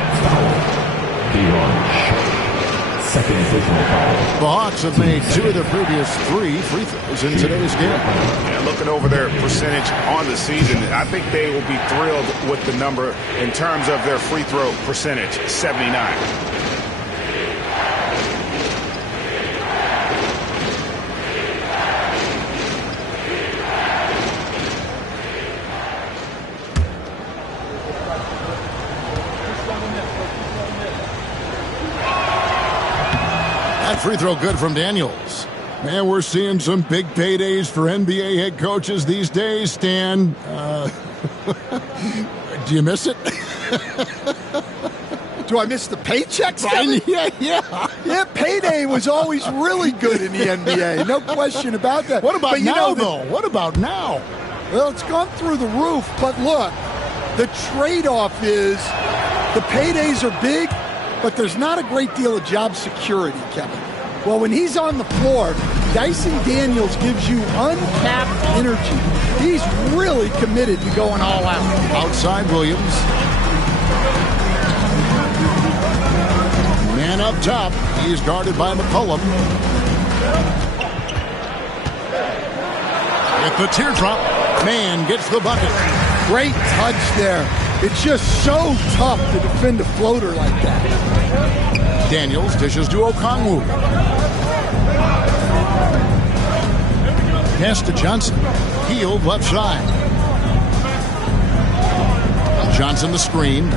The Hawks have made 2 of their previous 3 free throws in today's game. Yeah, looking over their percentage on the season, I think they will be thrilled with the number in terms of their free throw percentage, 79. Free throw good from Daniels. Man, we're seeing some big paydays for NBA head coaches these days, Stan. Do you miss it? Do I miss the paychecks? Yeah. Payday was always really good in the NBA. No question about that. What about now, though? What about now? Well, it's gone through the roof, but look, the trade-off is the paydays are big, but there's not a great deal of job security, Kevin. Well, when he's on the floor, Dyson Daniels gives you uncapped energy. He's really committed to going all out. Outside Williams. Man up top. He's guarded by McCollum. With the teardrop, Man gets the bucket. Great touch there. It's just so tough to defend a floater like that. Daniels dishes to Okongwu. Pass to Johnson. Healed left side. Johnson the screen.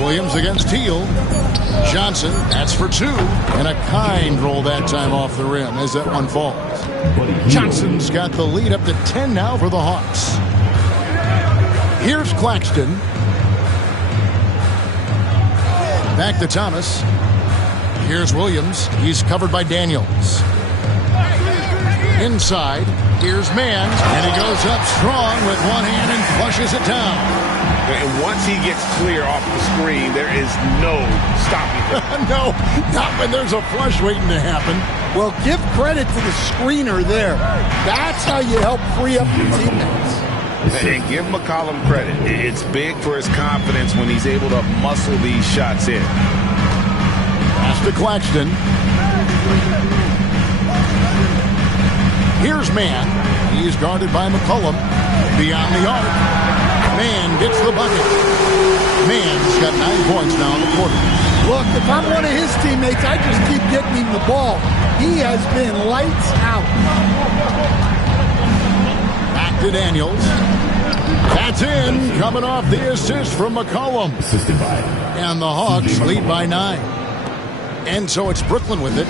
Williams against Teal. Johnson, that's for two. And a kind roll that time off the rim as that one falls. Johnson's got the lead up to 10 now for the Hawks. Here's Claxton. Back to Thomas. Here's Williams. He's covered by Daniels. Inside, here's Mann, and he goes up strong with one hand and flushes it down. And once he gets clear off the screen, there is no stopping him. No, not when there's a flush waiting to happen. Well, give credit to the screener there. That's how you help free up your teammates. And give McCollum credit. It's big for his confidence when he's able to muscle these shots in. Pass to Claxton. Here's Mann. He's guarded by McCollum. Beyond the arc. Mann gets the bucket. Mann's got 9 points now in the quarter. Look, if I'm one of his teammates, I just keep getting him the ball. He has been lights out. Back to Daniels. That's in, coming off the assist from McCollum. Assisted by. And the Hawks lead by 9. And so it's Brooklyn with it.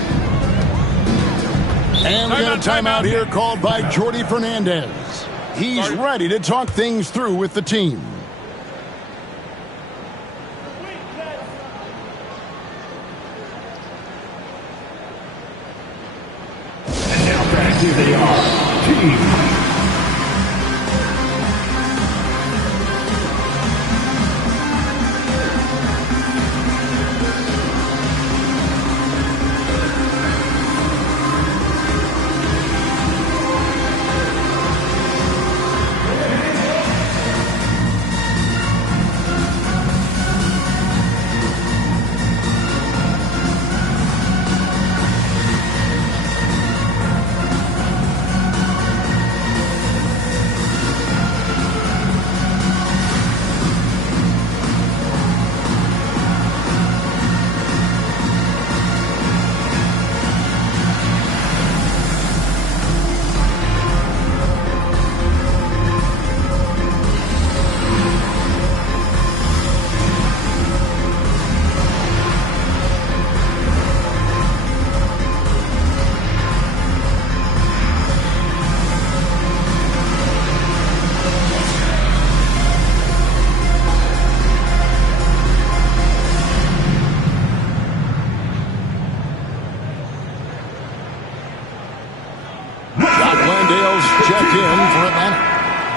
And we got a timeout here called by Jordi Fernandez. He's ready to talk things through with the team. And now back to the team. checked in for Atlanta.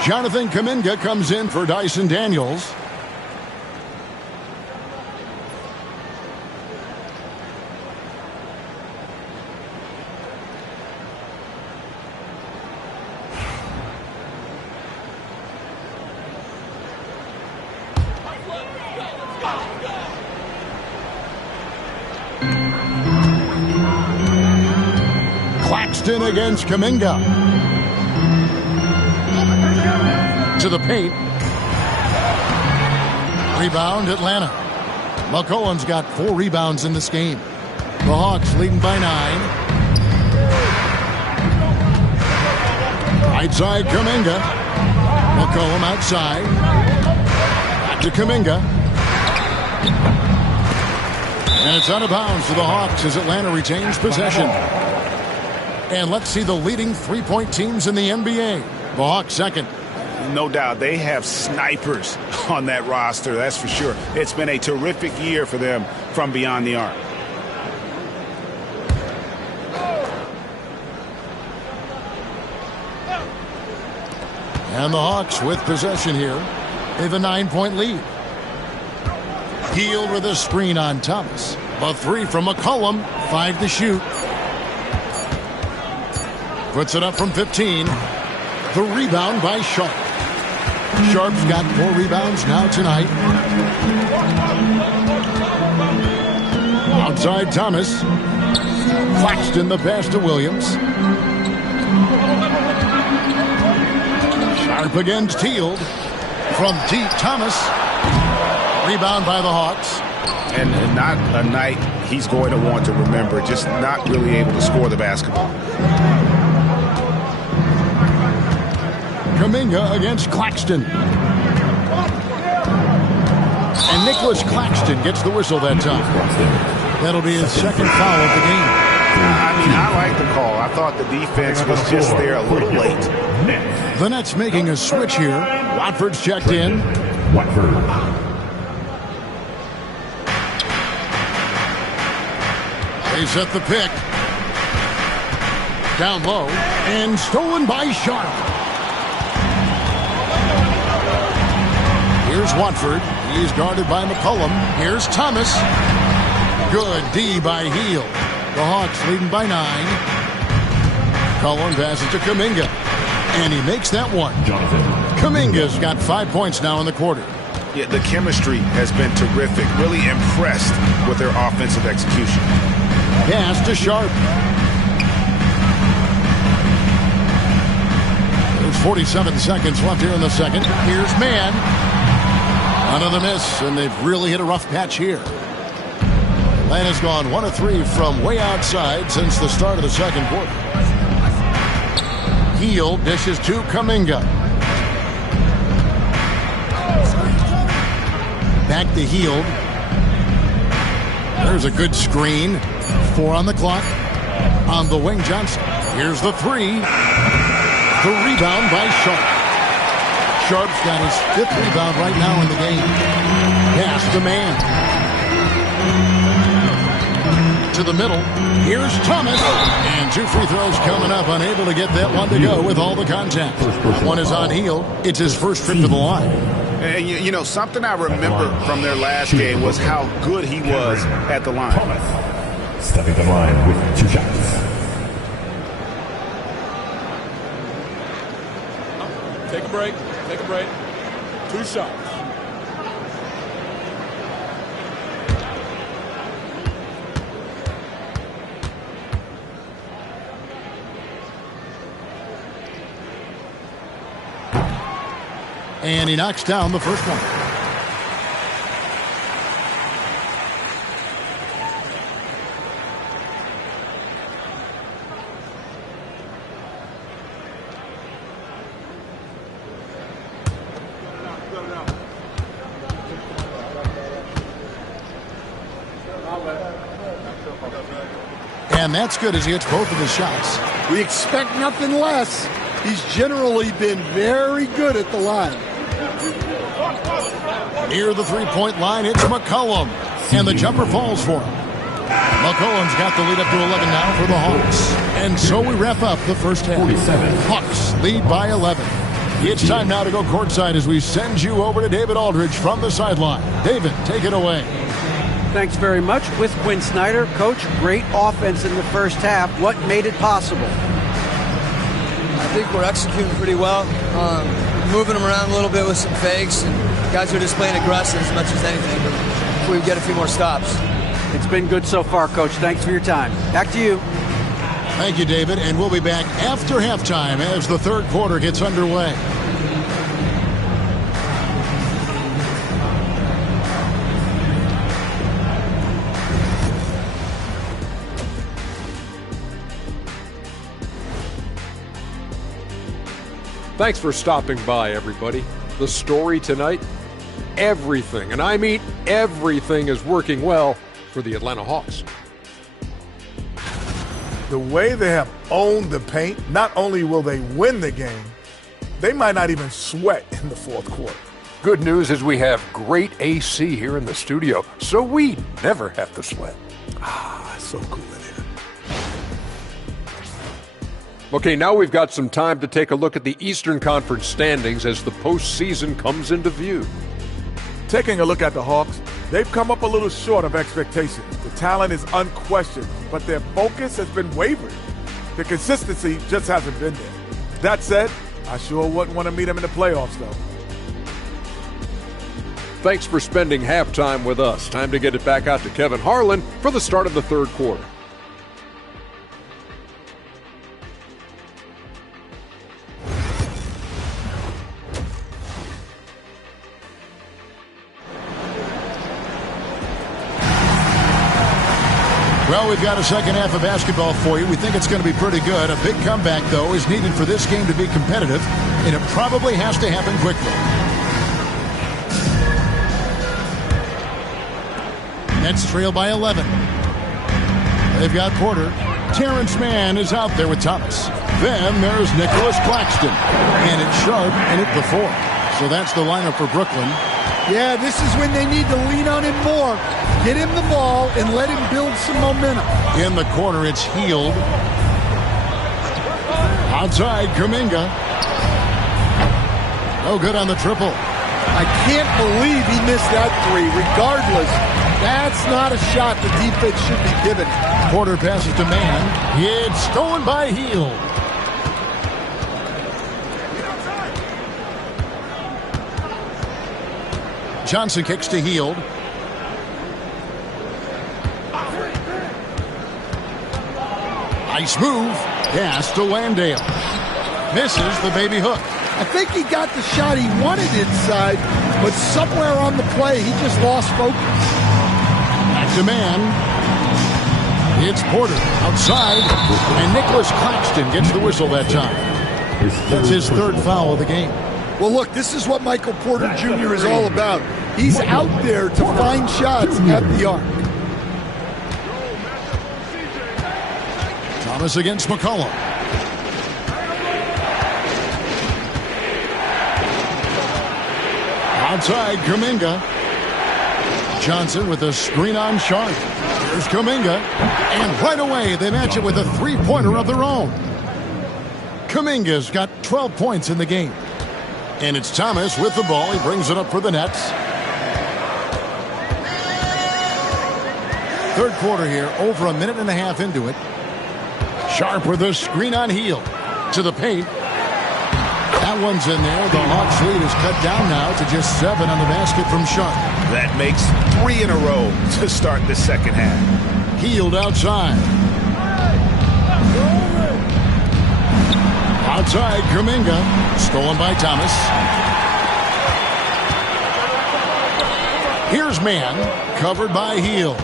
Jonathan Kuminga comes in for Dyson Daniels. Claxton against Kuminga. To the paint. Rebound, Atlanta. McCollum's got 4 rebounds in this game. The Hawks leading by 9. Right side, Kuminga. McCollum outside. Back to Kuminga. And it's out of bounds to the Hawks as Atlanta retains possession. And let's see the leading three-point teams in the NBA. The Hawks second. No doubt they have snipers on that roster, that's for sure. It's been a terrific year for them from beyond the arc. And the Hawks with possession here. They have a 9-point lead. Hield with a screen on Thomas. A 3 from McCollum. 5 to shoot. Puts it up from 15. The rebound by Sharp. Sharp's got 4 rebounds now tonight. Outside Thomas. Claxton the pass to Williams. Sharp against Hield. From deep, Thomas. Rebound by the Hawks. And not a night he's going to want to remember. Just not really able to score the basketball. Kuminga against Claxton. And Nicholas Claxton gets the whistle that time. That'll be his second foul of the game. I mean, I like the call. I thought the defense was just there a little late. The Nets making a switch here. Watford's checked in. Watford. They set the pick. Down low. And stolen by Sharp. Here's Watford. He's guarded by McCollum. Here's Thomas. Good D by Hield. The Hawks leading by 9. McCollum passes to Kuminga. And he makes that one. Kuminga's got 5 points now in the quarter. Yeah, the chemistry has been terrific. Really impressed with their offensive execution. Pass to Sharp. There's 47 seconds left here in the second. Here's Mann. Another miss, and they've really hit a rough patch here. Atlanta's gone 1 of 3 from way outside since the start of the second quarter. Hield dishes to Kuminga. Back to Hield. There's a good screen. 4 on the clock. On the wing, Johnson. Here's the 3. The rebound by Sharp. Sharp's got his 5th rebound right now in the game. Pass to Mann. To the middle. Here's Thomas. And 2 free throws coming up. Unable to get that one to go with all the contact. One is on Hield. It's his first trip to the line. And you know, something I remember from their last game was how good he was at the line. Thomas stepping the line with 2 shots. Take a break. Take a break. 2 shots. And he knocks down the first one. And that's good as he hits both of his shots. We expect nothing less. He's generally been very good at the line. Near the three-point line, it's McCollum. And the jumper falls for him. McCollum's got the lead up to 11 now for the Hawks. And so we wrap up the first half. 47. Hawks lead by 11. It's time now to go courtside as we send you over to David Aldridge from the sideline. David, take it away. Thanks very much. With Quinn Snyder, Coach, great offense in the first half. What made it possible? I think we're executing pretty well. Moving them around a little bit with some fakes, and guys are just playing aggressive as much as anything. But if we get a few more stops. It's been good so far, Coach. Thanks for your time. Back to you. Thank you, David, and we'll be back after halftime as the third quarter gets underway. Thanks for stopping by, everybody. The story tonight, everything, and I mean everything, is working well for the Atlanta Hawks. The way they have owned the paint, not only will they win the game, they might not even sweat in the fourth quarter. Good news is we have great AC here in the studio, so we never have to sweat. So cool in here. Okay, now we've got some time to take a look at the Eastern Conference standings as the postseason comes into view. Taking a look at the Hawks, they've come up a little short of expectations. The talent is unquestioned, but their focus has been wavering. The consistency just hasn't been there. That said, I sure wouldn't want to meet them in the playoffs, though. Thanks for spending halftime with us. Time to get it back out to Kevin Harlan for the start of the third quarter. Well, we've got a second half of basketball for you. We think it's going to be pretty good. A big comeback, though, is needed for this game to be competitive, and it probably has to happen quickly. Nets trail by 11. They've got Porter. Terrence Mann is out there with Thomas. Then there's Nicholas Claxton. And it's Sharp and it before. So that's the lineup for Brooklyn. Yeah, this is when they need to lean on him more. Get him the ball and let him build some momentum. In the corner, it's Hield. Outside, Kuminga. No good on the triple. I can't believe he missed that three. Regardless, that's not a shot the defense should be given. Porter passes to Mann. It's stolen by Hield. Johnson kicks to Hield. Nice move. Pass to Landale. Misses the baby hook. I think he got the shot he wanted inside, but somewhere on the play, he just lost focus. Back to Mann. It's Porter outside, and Nicholas Claxton gets the whistle that time. That's his third foul of the game. Well, look, this is what Michael Porter Jr. is all about. He's out there to find shots at the arc. Thomas against McCollum. Outside, Kuminga. Johnson with a screen on Sharp. Here's Kuminga. And right away, they match it with a three-pointer of their own. Kuminga's got 12 points in the game. And it's Thomas with the ball. He brings it up for the Nets. Third quarter here, over a minute and a half into it. Sharp with a screen on Hield. To the paint. That one's in there. The Hawks lead is cut down now to just 7 on the basket from Sharp. That makes 3 in a row to start the second half. Hield outside. Outside, Kuminga. Stolen by Thomas. Here's Mann. Covered by Hield.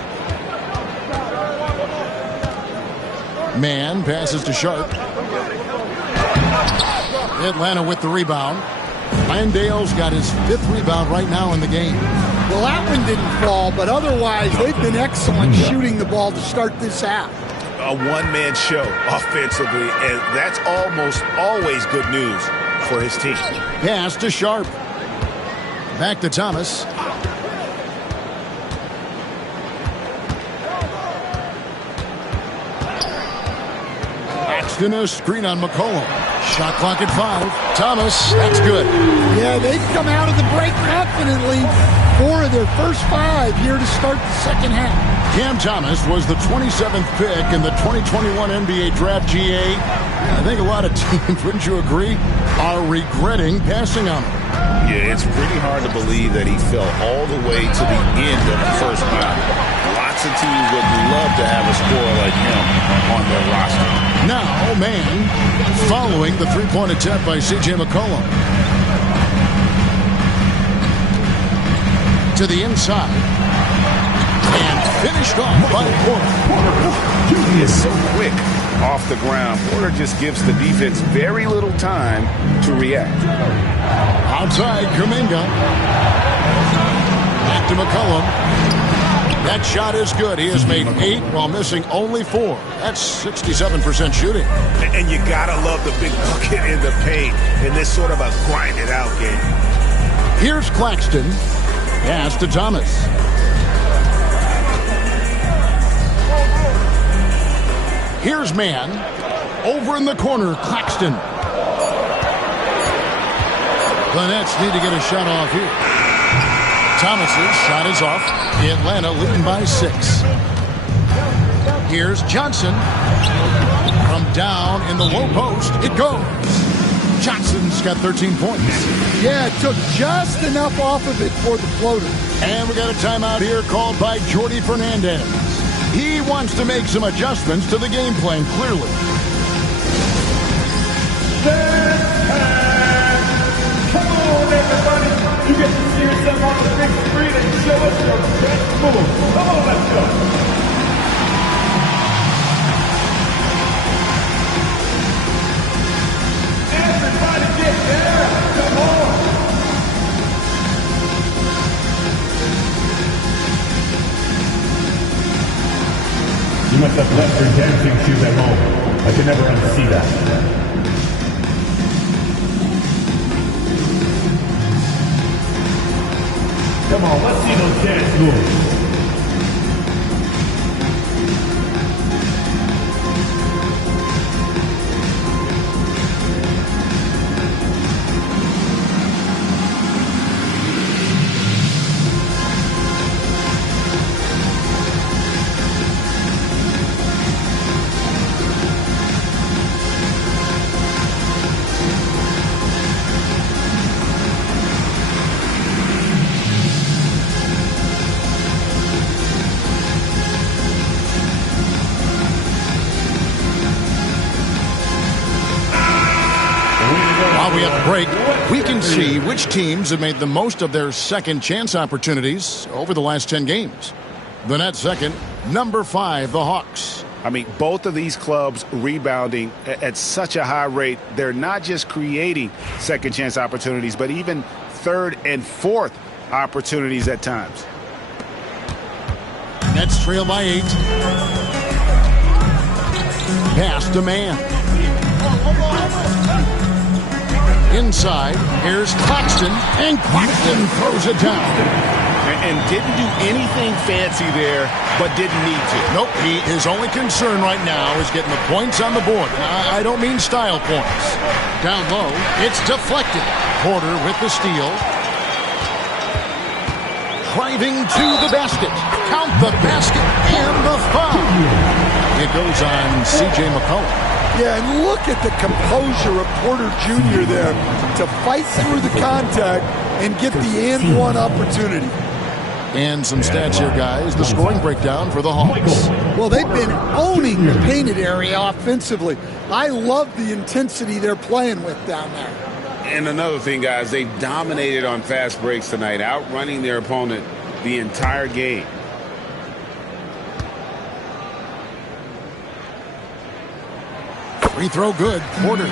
Mann passes to Sharp. Atlanta with the rebound. Landale's got his 5th rebound right now in the game. Well, that one didn't fall, but otherwise they've been excellent shooting the ball to start this half. A one-man show offensively, and that's almost always good news for his team. Pass to Sharp. Back to Thomas. Claxton, a screen on McCollum. Shot clock at 5. Thomas, that's good. Yeah, they've come out of the break confidently. 4 of their first 5 here to start the second half. Cam Thomas was the 27th pick in the 2021 NBA Draft GA. I think a lot of teams, wouldn't you agree, are regretting passing on him. Yeah, it's pretty hard to believe that he fell all the way to the end of the first round. Lots of teams would love to have a scorer like him on their roster. Now, man, following the three-point attempt by C.J. McCollum. To the inside. And finished off by Porter. He is so quick off the ground. Porter just gives the defense very little time to react. Outside, Kuminga. Back to McCollum. That shot is good. He has made 8 while missing only 4. That's 67% shooting. And you gotta love the big bucket in the paint in this sort of a grind-it-out game. Here's Claxton. Pass to Thomas. Here's man. Over in the corner, Claxton. The Nets need to get a shot off here. Thomas's shot is off. Atlanta leading by 6. Here's Johnson. From down in the low post, it goes. Johnson's got 13 points. Yeah, it took just enough off of it for the floater. And we got a timeout here called by Jordi Fernandez. He wants to make some adjustments to the game plan, clearly. Come on, everybody. You get to see yourself on the big screen and show us your best move. Come on, let's go. Everybody get there. Come on. You must have left your dancing shoes at home. I can never unsee that. Come on, let's see those dance moves. Break, we can see which teams have made the most of their second chance opportunities over the last 10 games. The Nets second, number 5, the Hawks. I mean, both of these clubs rebounding at such a high rate. They're not just creating second chance opportunities, but even third and fourth opportunities at times. Nets trail by 8. Pass to man. Inside, here's Claxton, and Claxton throws it down. And didn't do anything fancy there, but didn't need to. Nope, his only concern right now is getting the points on the board. I don't mean style points. Down low, it's deflected. Porter with the steal. Driving to the basket. Count the basket and the foul. It goes on C.J. McCollum. Yeah, and look at the composure of Porter Jr. there to fight through the contact and get the and one opportunity. And some stats here, guys. The scoring breakdown for the Hawks. Well, they've been owning the painted area offensively. I love the intensity they're playing with down there. And another thing, guys, they've dominated on fast breaks tonight, outrunning their opponent the entire game. Free throw good. Porter.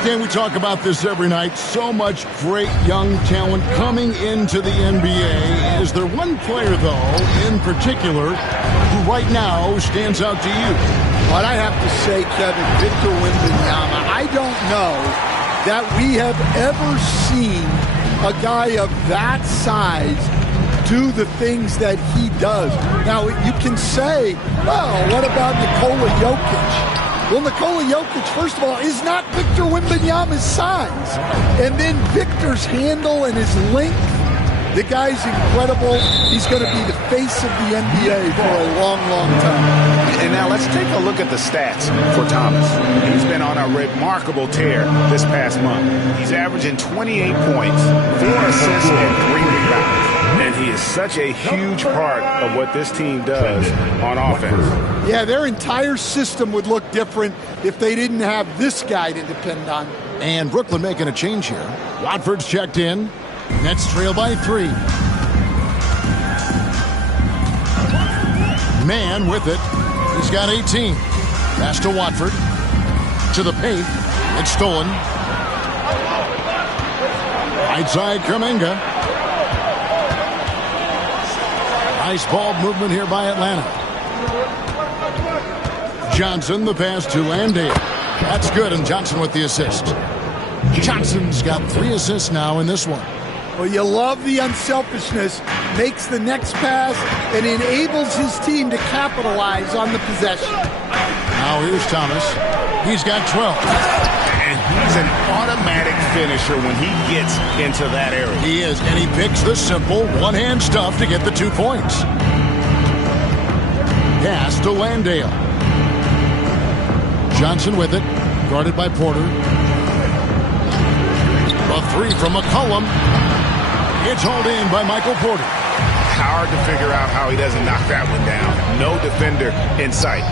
Stan, we talk about this every night. So much great young talent coming into the NBA. Is there one player, though, in particular, who right now stands out to you? What I have to say, Kevin, Victor Wembanyama, I don't know that we have ever seen a guy of that size do the things that he does. Now, you can say, well, what about Nikola Jokic? Well, Nikola Jokic, first of all, is not Victor Wembanyama's size. And then Victor's handle and his length, the guy's incredible. He's going to be the face of the NBA for a long, long time. And now let's take a look at the stats for Thomas. He's been on a remarkable tear this past month. He's averaging 28 points, 4 assists, and 3 rebounds. And he is such a huge part of what this team does on offense. Yeah, their entire system would look different if they didn't have this guy to depend on. And Brooklyn making a change here. Watford's checked in. Nets trail by 3. Man with it. He's got 18. Pass to Watford. To the paint. It's stolen. Right side, Kuminga. Nice ball movement here by Atlanta. Johnson, the pass to Landale. That's good, and Johnson with the assist. Johnson's got 3 assists now in this one. Well, you love the unselfishness, makes the next pass, and enables his team to capitalize on the possession. Now here's Thomas. He's got 12. And he's an automatic finisher when he gets into that area. He is, and he picks the simple one-hand stuff to get the 2 points. Pass to Landale. Johnson with it, guarded by Porter. A 3 from McCollum. It's hauled in by Michael Porter. Hard to figure out how he doesn't knock that one down. No defender in sight.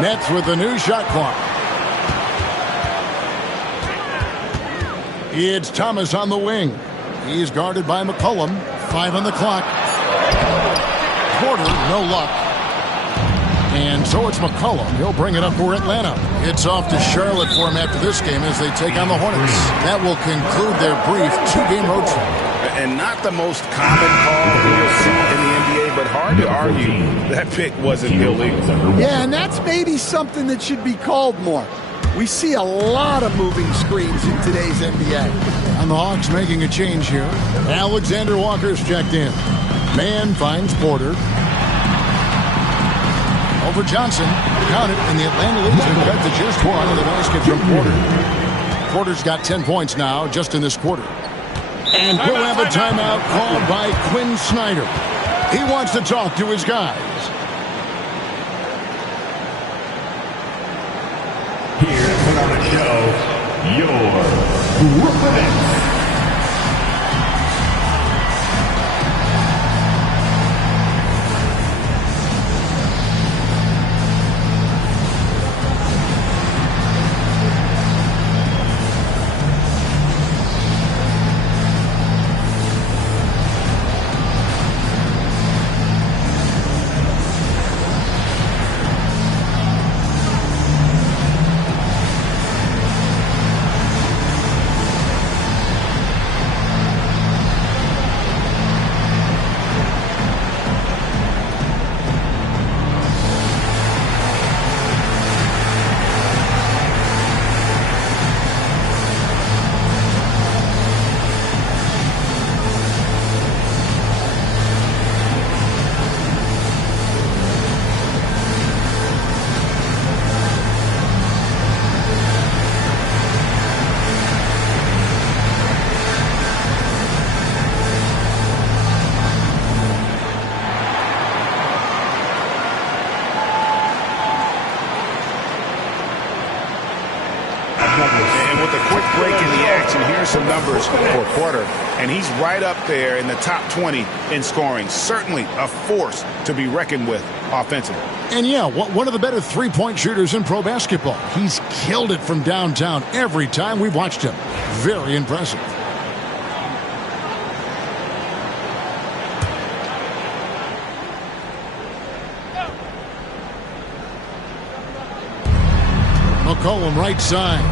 Nets with the new shot clock. It's Thomas on the wing. He's guarded by McCollum. 5 on the clock. Porter, no luck. And so it's McCollum. He'll bring it up for Atlanta. It's off to Charlotte for him after this game as they take on the Hornets. That will conclude their brief 2-game road trip. And not the most common call you'll see in the NBA, but hard to argue that pick wasn't illegal. Yeah, and that's maybe something that should be called more. We see a lot of moving screens in today's NBA. And the Hawks making a change here. Alexander Walker's checked in. Man finds Porter. Over Johnson. Count it, and the Atlanta leads have cut to just 1 of the basket from Porter. Porter's got 10 points now just in this quarter. And we'll have a timeout called by Quinn Snyder. He wants to talk to his guys. Here to put on a show, your Brooklyn Nets. And with a quick break in the action, here's some numbers for Porter. And he's right up there in the top 20 in scoring. Certainly a force to be reckoned with offensively. And yeah, one of the better three-point shooters in pro basketball. He's killed it from downtown every time we've watched him. Very impressive. McCollum right side.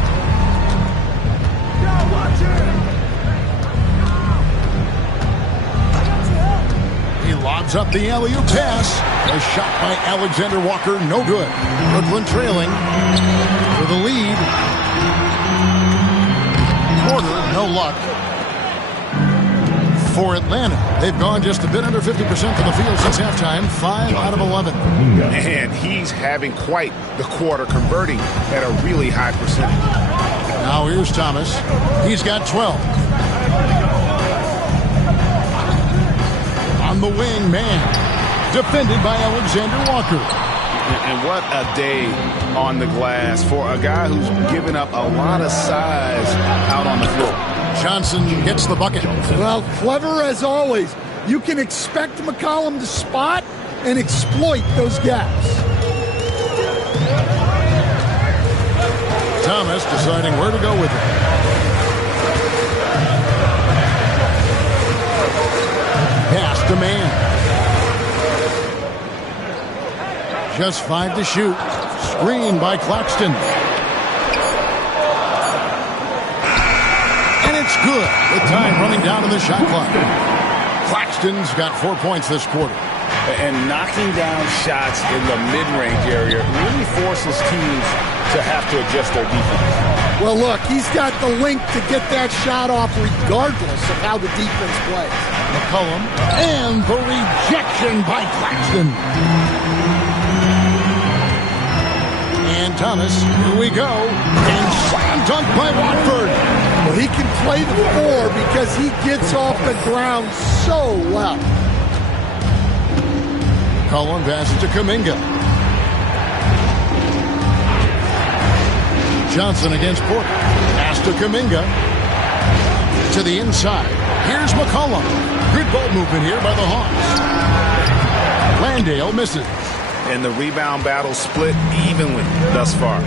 He lobs up the alley-oop pass. A shot by Alexander Walker, no good. Brooklyn trailing for the lead. Porter, no luck. For Atlanta, they've gone just a bit under 50% from the field since halftime, 5 out of 11. And he's having quite the quarter, converting at a really high percentage. Now here's Thomas. He's got 12. On the wing, man. Defended by Alexander Walker. And what a day on the glass for a guy who's given up a lot of size out on the floor. Johnson gets the bucket. Well, clever as always. You can expect McCollum to spot and exploit those gaps. Thomas deciding where to go with it. Pass to man. Just 5 to shoot. Screen by Claxton. And it's good with time running down to the shot clock. Claxton's got 4 points this quarter. And knocking down shots in the mid-range area really forces teams to have to adjust their defense. Well, look, he's got the length to get that shot off regardless of how the defense plays. McCollum and the rejection by Claxton. And Thomas, here we go, and slam dunk by Watford. Well, he can play the 4 because he gets off the ground so well. McCollum passes to Kuminga. Johnson against Porter. Pass to Kuminga. To the inside. Here's McCollum. Good ball movement here by the Hawks. Landale misses. And the rebound battle split evenly thus far.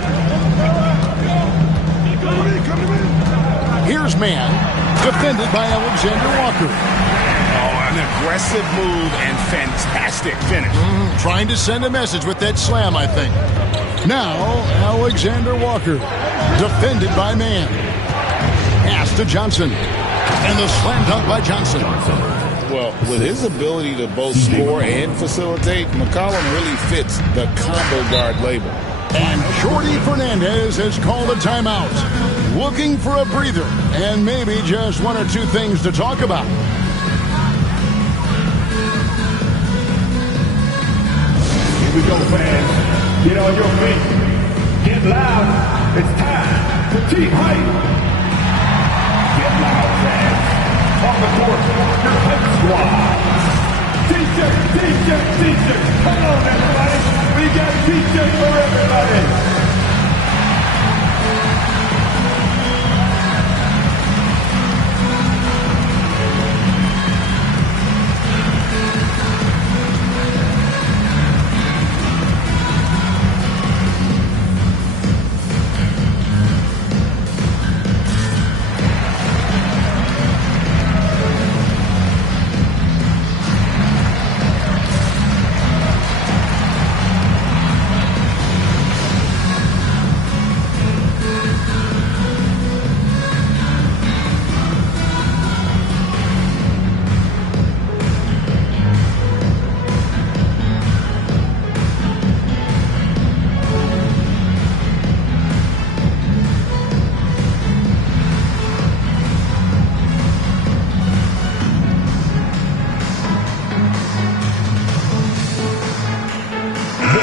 Here's man. Defended by Alexander Walker. Oh, an aggressive move and fantastic finish. Trying to send a message with that slam, I think. Now, Alexander Walker. Defended by man. Pass to Johnson. And the slam dunk by Johnson. Well, with his ability to both score and facilitate, McCollum really fits the combo guard label. And Jordy Fernandez has called a timeout. Looking for a breather and maybe just 1 or 2 things to talk about. Here we go, fans. Get on your feet. Get loud. It's time to keep hype. Get loud, fans. On the court, your hype squad. DJ. Come on, everybody. We got DJ for everybody.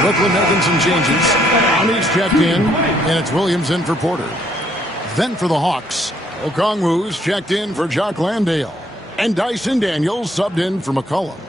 Brooklyn making some changes. Ami's checked in, and it's Williams in for Porter. Then for the Hawks, Okongwu's checked in for Jock Landale. And Dyson Daniels subbed in for McCollum.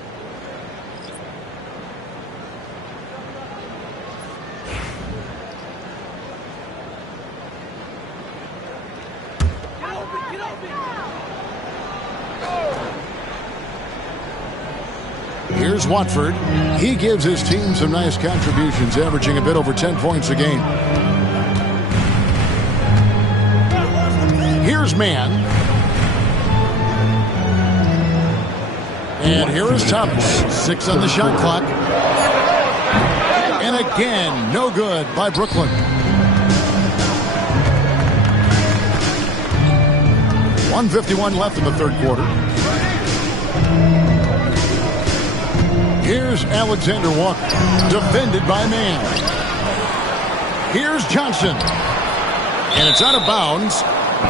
Here's Watford. He gives his team some nice contributions, averaging a bit over 10 points a game. Here's man. And here is Thomas. 6 on the shot clock. And again, no good by Brooklyn. .151 left in the third quarter. Here's Alexander Walker, defended by man. Here's Johnson. And it's out of bounds.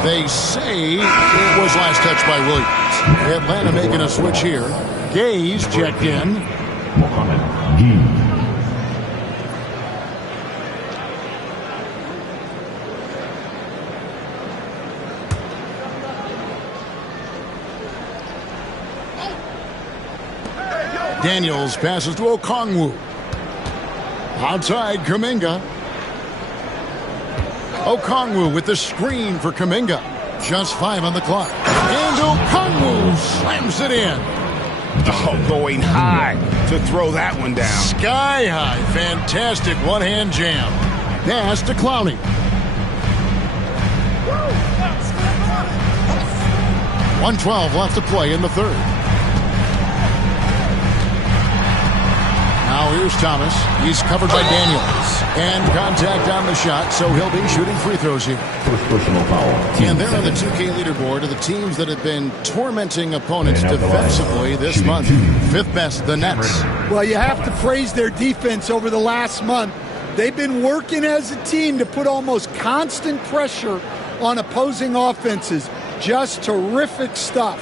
They say it was last touched by Williams. Atlanta making a switch here. Gay's checked in. Mohamed Gee. Daniels passes to Okongwu. Outside Kuminga. Okongwu with the screen for Kuminga. Just 5 on the clock. And Okongwu slams it in. Oh, going high to throw that one down. Sky high. Fantastic one-hand jam. Pass to Clowney. 1:12 left to play in the third. Now here's Thomas. He's covered by Daniels. And contact on the shot, so he'll be shooting free throws here. First personal foul. And they're on the 2K leaderboard of the teams that have been tormenting opponents defensively this month. Fifth best, the Nets. Well, you have to praise their defense over the last month. They've been working as a team to put almost constant pressure on opposing offenses. Just terrific stuff.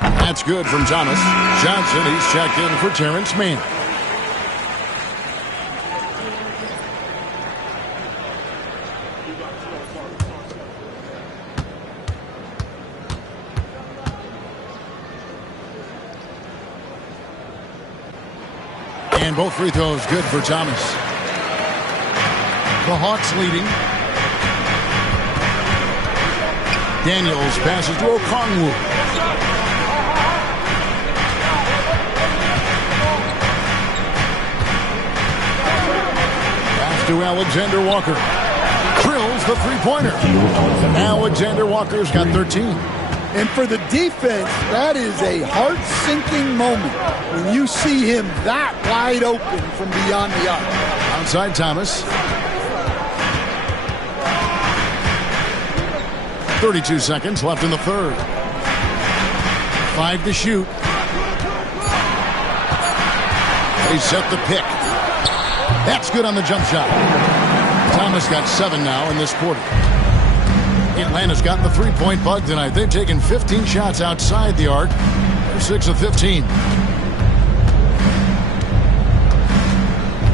That's good from Thomas. Johnson, he's checked in for Terrence Mann. And both free throws good for Thomas. The Hawks leading. Daniels passes to Okongwu. To Alexander Walker. Drills the three-pointer. Alexander Walker's got 13. And for the defense, that is a heart-sinking moment when you see him that wide open from beyond the arc. Outside Thomas. 32 seconds left in the third. 5 to shoot. They set the pick. That's good on the jump shot. Thomas got 7 now in this quarter. Atlanta's gotten the three-point bug tonight. They've taken 15 shots outside the arc. They're 6 of 15.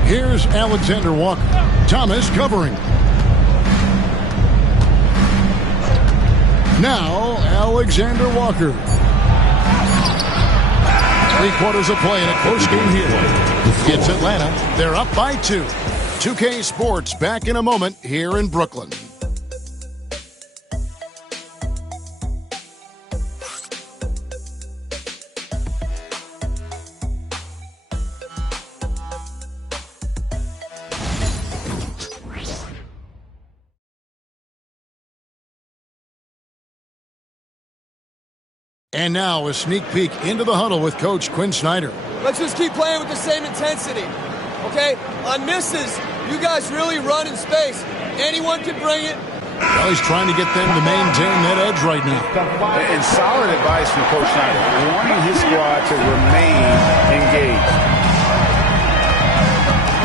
Here's Alexander Walker. Thomas covering. Now Alexander Walker. 3 quarters of play in a close game here. It's Atlanta. They're up by 2. 2K Sports back in a moment here in Brooklyn. And now a sneak peek into the huddle with Coach Quinn Snyder. Let's just keep playing with the same intensity, okay? On misses, you guys really run in space. Anyone can bring it. Well, he's trying to get them to maintain that edge right now. And solid advice from Coach Snyder, wanting his squad to remain engaged.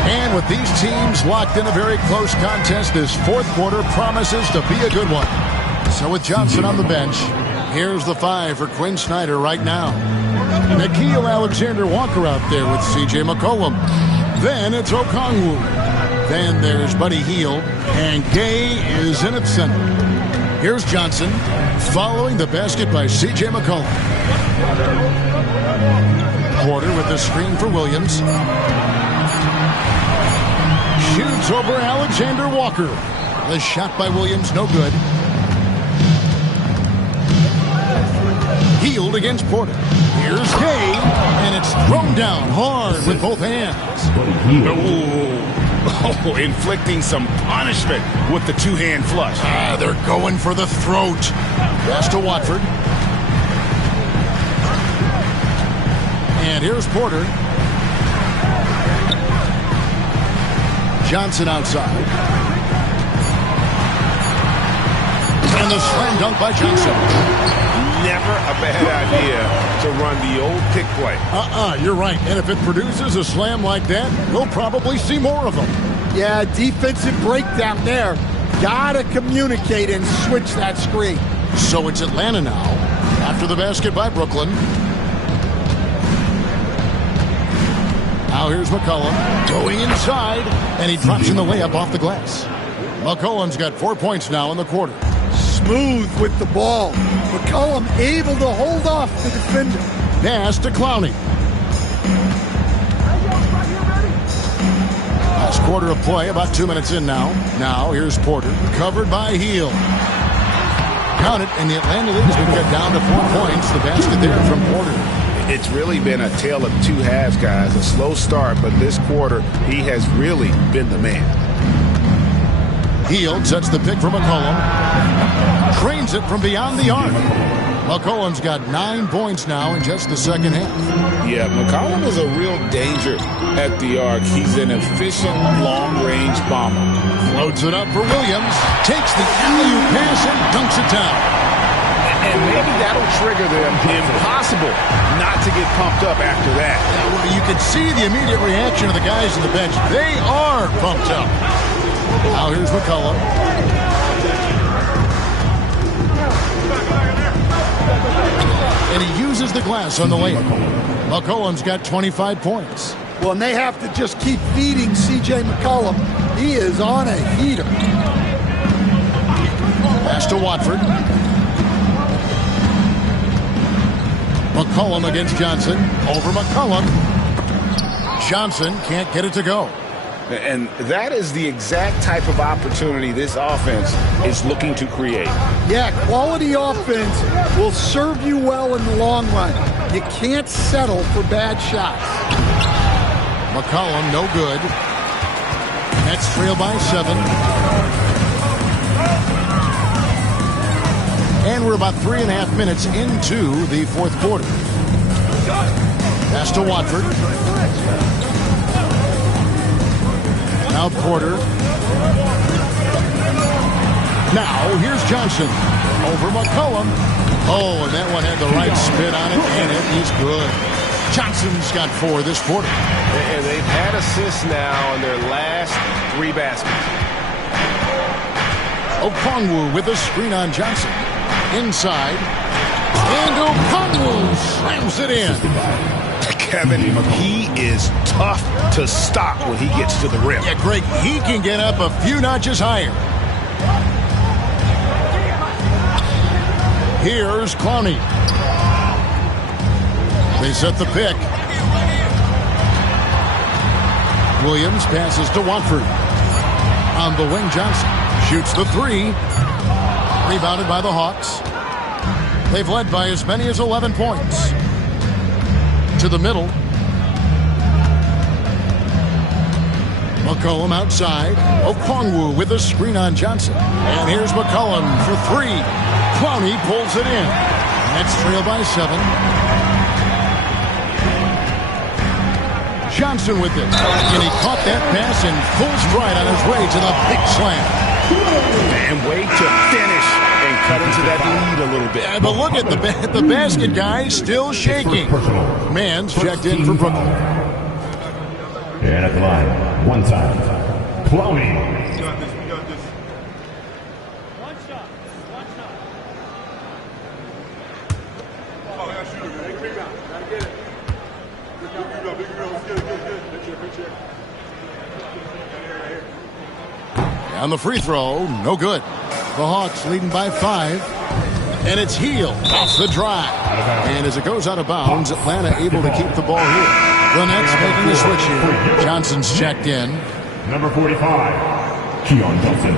And with these teams locked in a very close contest, this fourth quarter promises to be a good one. So with Johnson on the bench, here's the 5 for Quinn Snyder right now. Nickeil Alexander-Walker out there with C.J. McCollum. Then it's Okongwu. Then there's Buddy Hield. And Gay is in at center. Here's Johnson following the basket by C.J. McCollum. Porter with the screen for Williams. Shoots over Alexander Walker. The shot by Williams, no good. Hield against Porter. Here's Gay, and it's thrown down hard with both hands. Oh, inflicting some punishment with the two-hand flush. They're going for the throat. Pass to Watford. And here's Porter. Johnson outside. And the slam dunk by Johnson. never a bad idea to run the old pick play. You're right. And if it produces a slam like that, we'll probably see more of them. Yeah, defensive breakdown there. Gotta communicate and switch that screen. So it's Atlanta now, after the basket by Brooklyn. Now here's McCollum going inside, and he drops in the layup off the glass. McCollum's got 4 points now in the quarter. Smooth with the ball. McCollum able to hold off the defender. Pass to Clowney. Last quarter of play, about 2 minutes in now. Now here's Porter, covered by Heel. Count it, and the Atlanta lead has been cut down to 4 points. The basket there from Porter. It's really been a tale of two halves, guys. A slow start, but this quarter, he has really been the man. Heel sets the pick for McCollum. Trains it from beyond the arc. McCollum's got 9 points now in just the second half. Yeah, McCollum is a real danger at the arc. He's an efficient long-range bomber. Floats it up for Williams. Takes the alley-oop pass and dunks it down. And maybe that'll trigger them. Impossible not to get pumped up after that. Well, you can see the immediate reaction of the guys on the bench. They are pumped up. Now here's McCollum. And he uses the glass on the layup. McCollum's got 25 points. Well, and they have to just keep feeding C.J. McCollum. He is on a heater. Pass to Watford. McCollum against Johnson. Over McCollum. Johnson can't get it to go. And that is the exact type of opportunity this offense is looking to create. Yeah, quality offense will serve you well in the long run. You can't settle for bad shots. McCollum, no good. Nets trail by 7. And we're about 3.5 minutes into the fourth quarter. Pass to Watford. Now Porter. Now here's Johnson. Over McCollum. Oh, and that one had the right spin on it, and it is good. Johnson's got 4 this quarter. And they've had assists now in their last 3 baskets. Okongwu with a screen on Johnson. Inside. And Okongwu slams it in. Kevin, he is tough to stop when he gets to the rim. Yeah, Greg, he can get up a few notches higher. Here's Clowney. They set the pick. Williams passes to Watford. On the wing, Johnson shoots the 3. Rebounded by the Hawks. They've led by as many as 11 points. To the middle. McCollum outside. Okongwu with a screen on Johnson. And here's McCollum for 3. Clowney pulls it in. Nets trail by 7. Johnson with it. And he caught that pass in full stride on his way to the big slam. And way to finish and cut into that lead a little bit. Yeah, but look at the basket guy still shaking. Mann's checked in for Brooklyn. And at the line, one time, Clowney. On the free throw, no good. The Hawks leading by 5. And it's Heel off the drive. And as it goes out of bounds, Atlanta able to keep the ball here. The Nets making the switch here. Johnson's checked in. Number 45, Keon Johnson.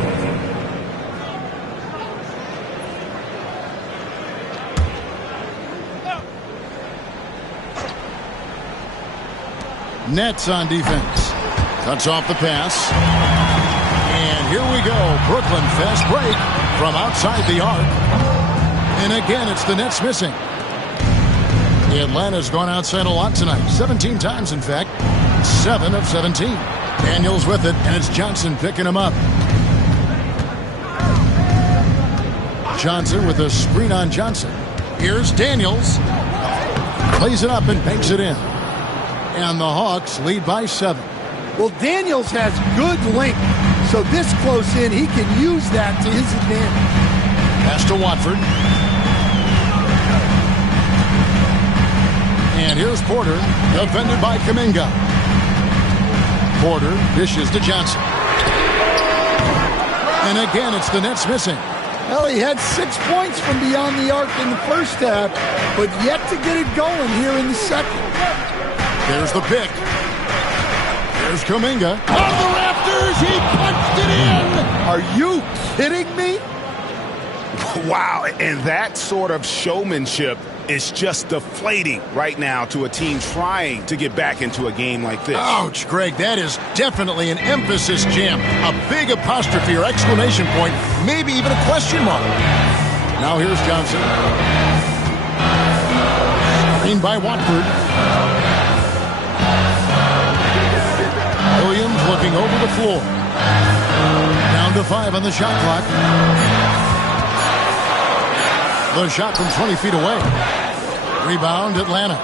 Nets on defense. Cuts off the pass. And here we go. Brooklyn fast break from outside the arc. And again, it's the Nets missing. Atlanta's gone outside a lot tonight. 17 times, in fact. 7 of 17. Daniels with it, and it's Johnson picking him up. Johnson with a screen on Johnson. Here's Daniels. Plays it up and banks it in. And the Hawks lead by 7. Well, Daniels has good length, so this close in, he can use that to his advantage. Pass to Watford. And here's Porter, defended by Kuminga. Porter dishes to Johnson. And again, it's the Nets missing. Well, he had 6 points from beyond the arc in the first half, but yet to get it going here in the second. There's the pick. There's Kuminga. On the rafters, he punched it in. Are you kidding me? Wow, and that sort of showmanship is just deflating right now to a team trying to get back into a game like this. Ouch, Greg, that is definitely an emphasis jam. A big apostrophe or exclamation point, maybe even a question mark. Now here's Johnson. Screen by Watford. Williams looking over the floor. Down to 5 on the shot clock. The shot from 20 feet away. Rebound, Atlanta.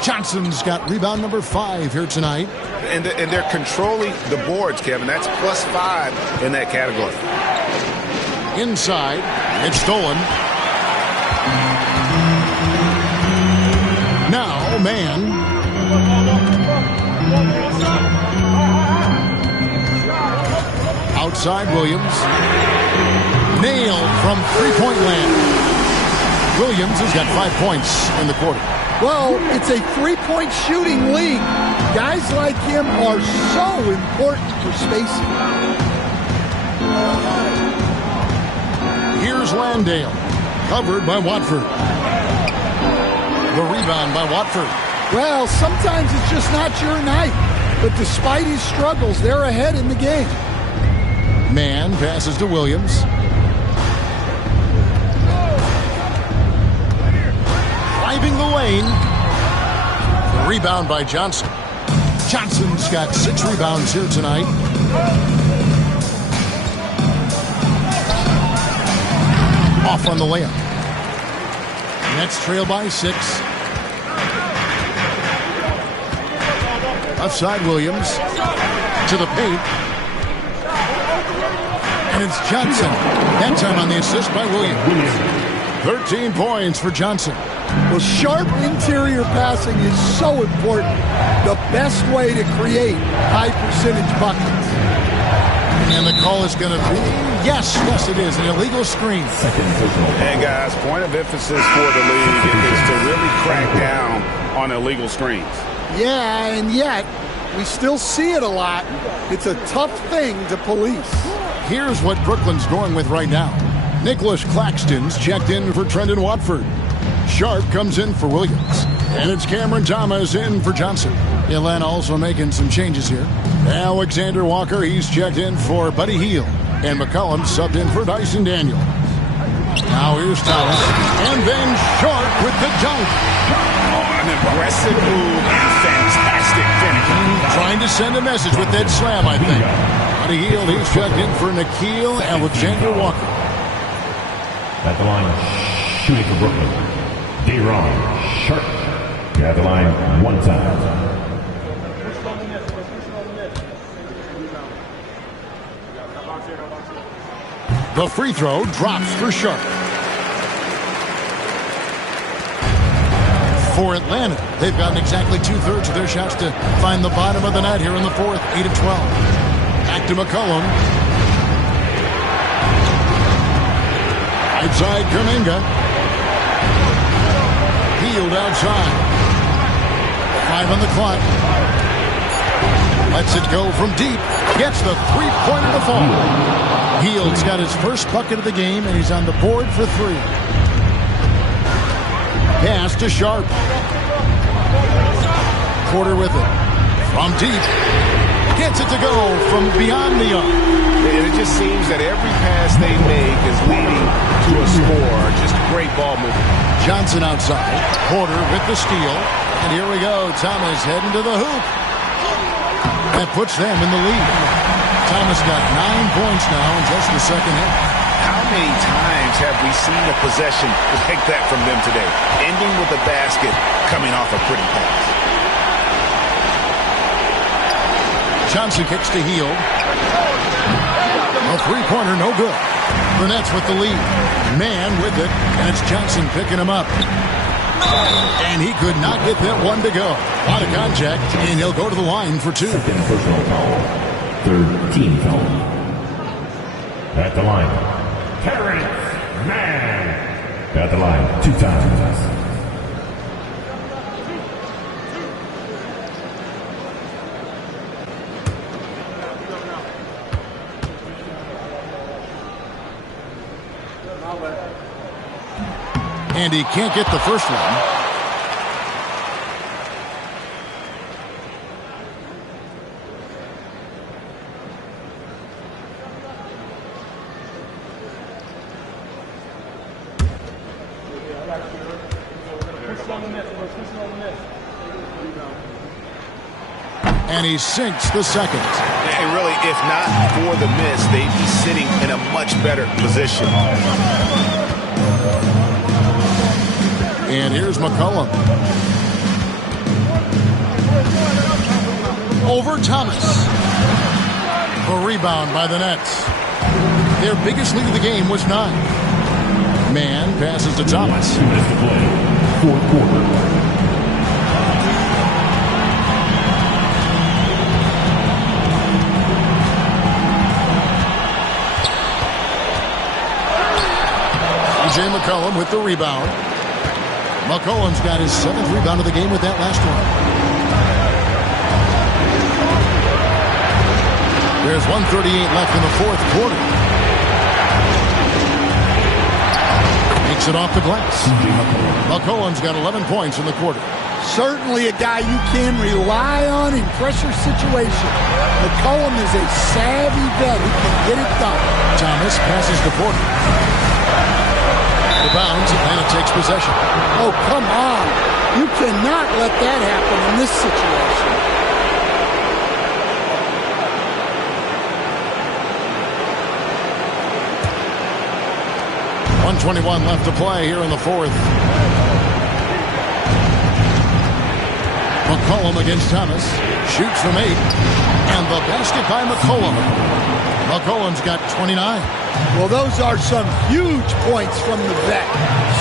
Johnson's got rebound number 5 here tonight. And they're controlling the boards, Kevin. That's +5 in that category. Inside, it's stolen. Now, man. Outside, Williams. Nailed from three-point land. Williams has got 5 points in the quarter. Well, it's a three-point shooting league. Guys like him are so important for spacing. Here's Landale, covered by Watford. The rebound by Watford. Well, sometimes it's just not your night. But despite his struggles, they're ahead in the game. Man passes to Williams. Driving the lane. The rebound by Johnson. Johnson's got 6 rebounds here tonight. Off on the layup. Nets trail by 6. Outside Williams. To the paint. And it's Johnson. That time on the assist by Williams. 13 points for Johnson. Well, sharp interior passing is so important. The best way to create high-percentage buckets. And the call is going to be, yes, it is, an illegal screen. And guys, point of emphasis for the league is to really crack down on illegal screens. Yeah, and yet, we still see it a lot. It's a tough thing to police. Here's what Brooklyn's going with right now. Nicholas Claxton's checked in for Trendon Watford. Sharp comes in for Williams. And it's Cameron Thomas in for Johnson. Atlanta also making some changes here. Alexander Walker, he's checked in for Buddy Hield. And McCollum subbed in for Dyson Daniel. Now here's Thomas. And then Sharp with the dunk. Oh, an impressive move and fantastic finish. Trying to send a message with that slam, I think. Buddy Hield, he's checked in for Nikhil Alexander Walker. At the line, shooting for Brooklyn, D-Ron Sharp. At the line, 1 time. The free throw drops for Sharp. For Atlanta, they've gotten exactly 2/3 of their shots to find the bottom of the net here in the fourth, 8 of 12. Back to McCollum. Outside Kuminga. Hield outside. 5 on the clock. Lets it go from deep. Gets the three-pointer to fall. Hield's got his first bucket of the game, and he's on the board for 3. Pass to Sharp. Porter with it. From deep. Gets it to go from beyond the arc. And it just seems that every pass they make is leading to a score. Just great ball movement. Johnson outside. Porter with the steal. And here we go. Thomas heading to the hoop. That puts them in the lead. Thomas got 9 points now in just the second half. How many times have we seen a possession like that from them today? Ending with a basket, coming off a pretty pass. Johnson kicks to Hield. A three-pointer, no good. The Nets with the lead. Man with it, and it's Johnson picking him up. And he could not get that one to go. A lot of contact, and he'll go to the line for two. Second personal foul. Third team foul. At the line, Terrence Mann. At the line, 2 times. And he can't get the first one. And he sinks the second. And really, if not for the miss, they'd be sitting in a much better position. And here's McCollum. Over Thomas. A rebound by the Nets. Their biggest lead of the game was 9. Man passes to Thomas. Minutes to play. Fourth quarter. Jay McCollum with the rebound. McCollum's got his 7th rebound of the game with that last one. There's 1:38 left in the fourth quarter. Makes it off the glass. McCollum's got 11 points in the quarter. Certainly a guy you can rely on in pressure situations. McCollum is a savvy vet who can get it done. Thomas passes to Porter. The bounds, Atlanta takes possession. Oh, come on. You cannot let that happen in this situation. .121 left to play here in the fourth. McCollum against Thomas. Shoots from 8. And the basket by McCollum. McCollum's got 29. Well, those are some huge points from the vet,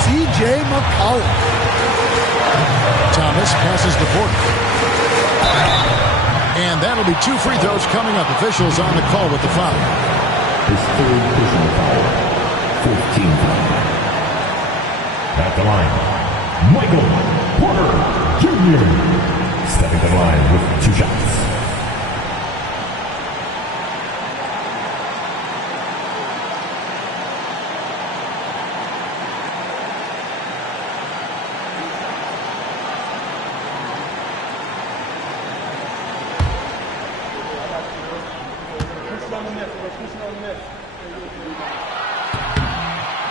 C.J. McCollum. Thomas passes to Porter. And that'll be 2 free throws coming up. Officials on the call with the foul. His third personal foul. 14 foul. At the line, Michael Porter Jr. Stepping to the line with 2 shots.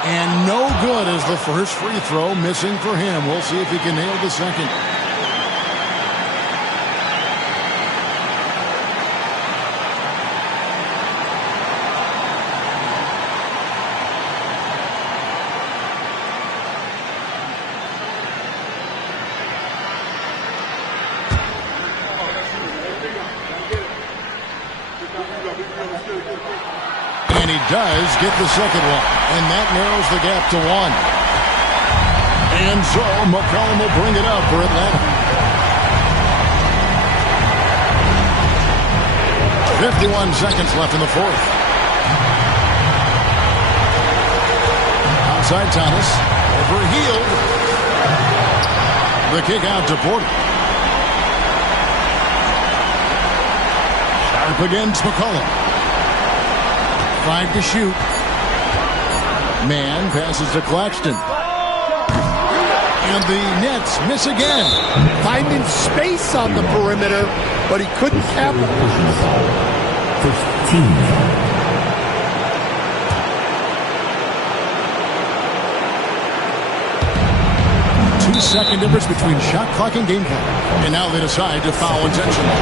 And no good as the first free throw missing for him. We'll see if he can nail the second. And he does get the second one. And that narrows the gap to 1. And so McCollum will bring it up for Atlanta. 51 seconds left in the fourth. Outside Thomas. Over Hield. The kick out to Porter. Sharp against McCollum. 5 to shoot. Man passes to Claxton. And the Nets miss again. Finding space on the perimeter, but he couldn't capitalize. First team foul. Two-second difference between shot clock and game clock. And now they decide to foul intentionally.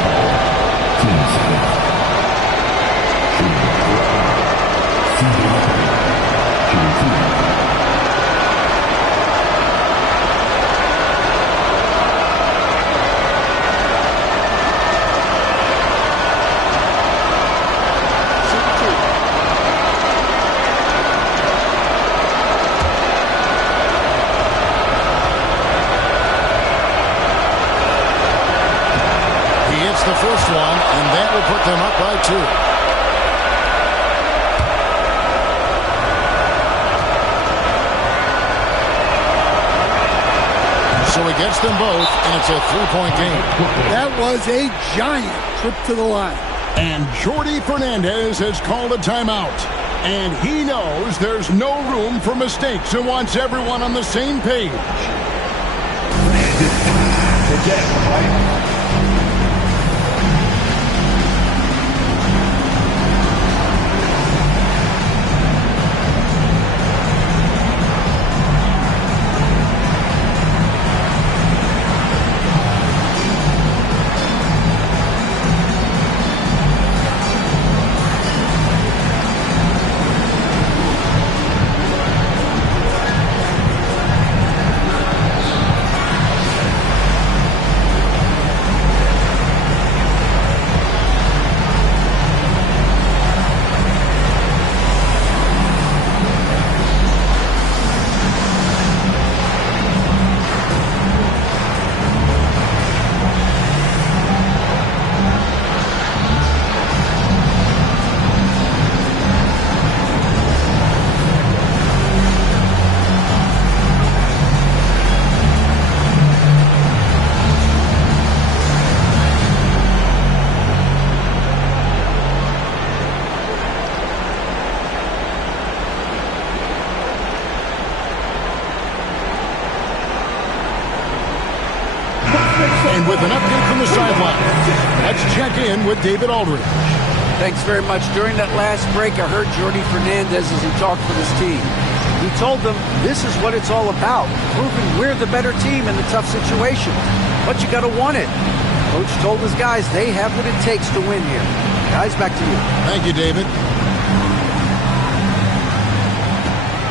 hits them both, and it's a 3-point game. That was a giant trip to the line. And Jordi Fernandez has called a timeout. And he knows there's no room for mistakes and wants everyone on the same page. And with an update from the sideline, let's check in with David Aldridge. Thanks very much. During that last break, I heard Jordi Fernandez as he talked for this team. He told them this is what it's all about, proving we're the better team in the tough situation. But you got to want it. Coach told his guys they have what it takes to win here. Guys, back to you. Thank you, David.